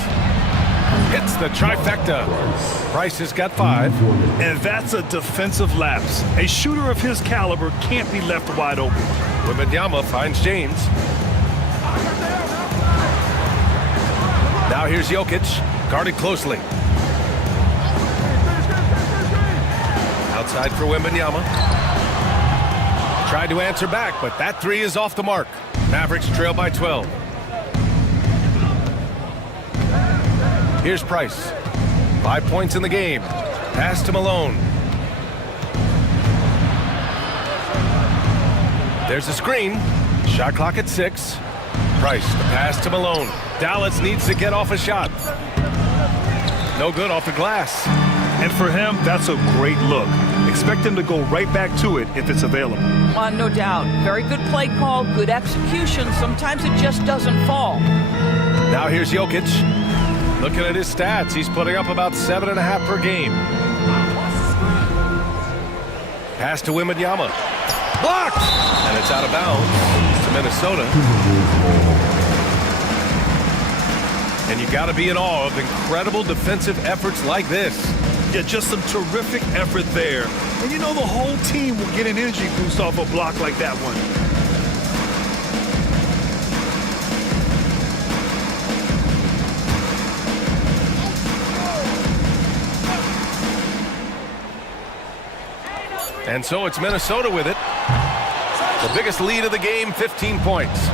Hits the trifecta. Price has got 5. And that's a defensive lapse. A shooter of his caliber can't be left wide open. Wembanyama finds James. Now here's Jokic, guarded closely. Outside for Wembanyama. Tried to answer back, but that 3 is off the mark. Mavericks trail by 12. Here's Price. 5 points in the game. Pass to Malone. There's a screen. Shot clock at 6. Price, the pass to Malone. Dallas needs to get off a shot. No good off the glass. And for him, that's a great look. Expect him to go right back to it if it's available. No doubt. Very good play call, good execution. Sometimes it just doesn't fall. Now here's Jokic. Looking at his stats, he's putting up about 7.5 per game. Pass to Wembanyama. Blocked! And it's out of bounds to Minnesota. And you got to be in awe of incredible defensive efforts like this. Yeah, just some terrific effort there. And you know the whole team will get an energy boost off a block like that one. And so it's Minnesota with it. The biggest lead of the game, 15 points.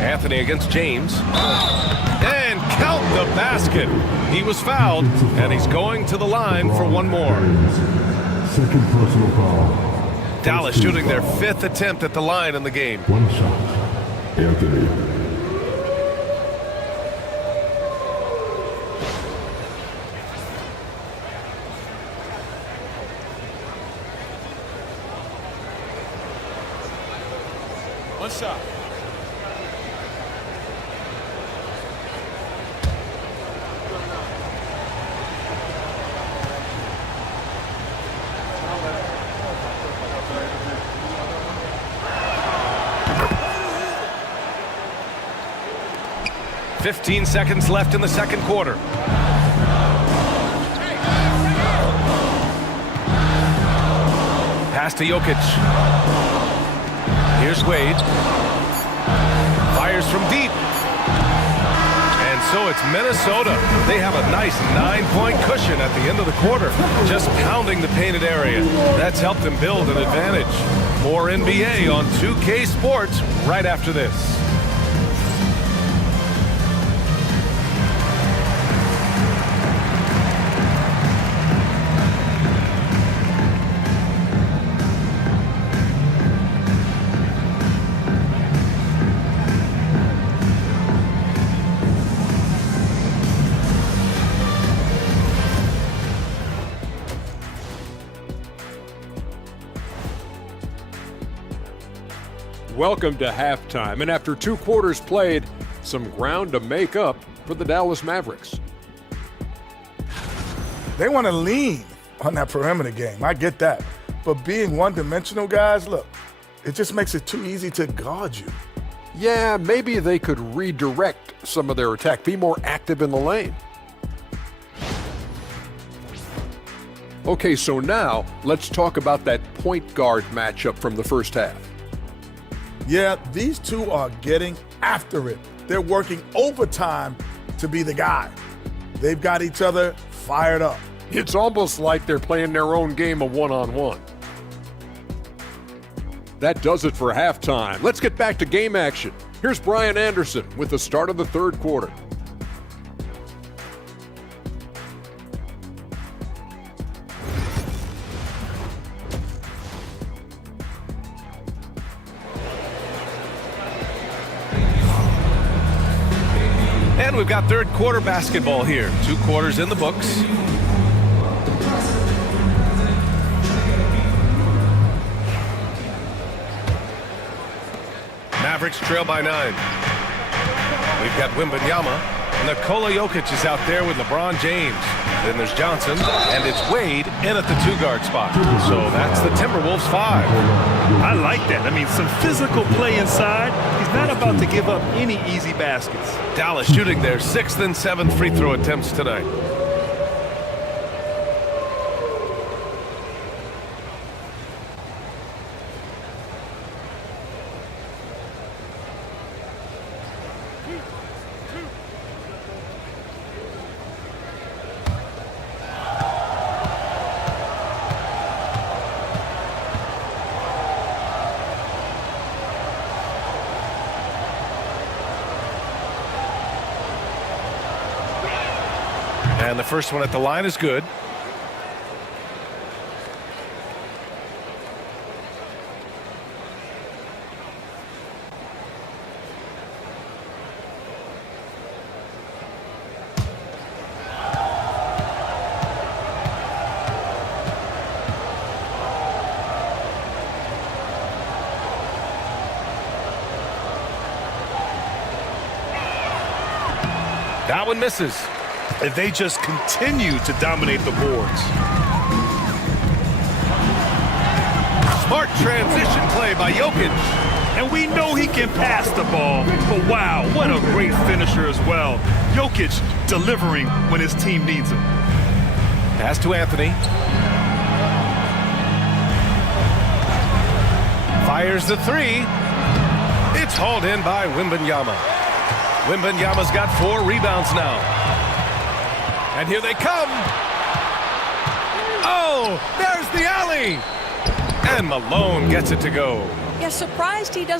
Anthony against James. And count the basket. He was fouled, and he's going to the line for one more. Second personal foul. Dallas shooting their 5th attempt at the line in the game. One shot. Anthony. One shot. "15 seconds left in the second quarter. Pass to Jokic. Here's Wade. Fires from deep. And so it's Minnesota. They have a nice 9-point cushion at the end of the quarter, just pounding the painted area. That's helped them build an advantage. More NBA on 2K Sports right after this. Welcome to halftime, and after 2 quarters played, some ground to make up for the Dallas Mavericks. They want to lean on that perimeter game. I get that. But being one-dimensional, guys, look, it just makes it too easy to guard you. Yeah, maybe they could redirect some of their attack, be more active in the lane. Okay, so now let's talk about that point guard matchup from the first half. Yeah, these two are getting after it. They're working overtime to be the guy. They've got each other fired up. It's almost like they're playing their own game of one-on-one. That does it for halftime. Let's get back to game action. Here's Brian Anderson with the start of the third quarter. And we've got third quarter basketball here. 2 quarters in the books. Mavericks trail by 9. We've got Wembanyama. Nikola Jokic is out there with LeBron James. Then there's Johnson, and it's Wade in at the 2-guard spot. So that's the Timberwolves 5. I like that. I mean, some physical play inside. He's not about to give up any easy baskets. Dallas shooting their 6th and 7th free throw attempts tonight. And the first one at the line is good. That one misses. And they just continue to dominate the boards. Smart transition play by Jokic. And we know he can pass the ball, but wow, what a great finisher as well. Jokic delivering when his team needs him. Pass to Anthony. Fires the three. It's hauled in by Wembanyama. Wembanyama's got 4 rebounds now. And here they come. Oh, there's the alley. And Malone gets it to go. Yeah, surprised he doesn't.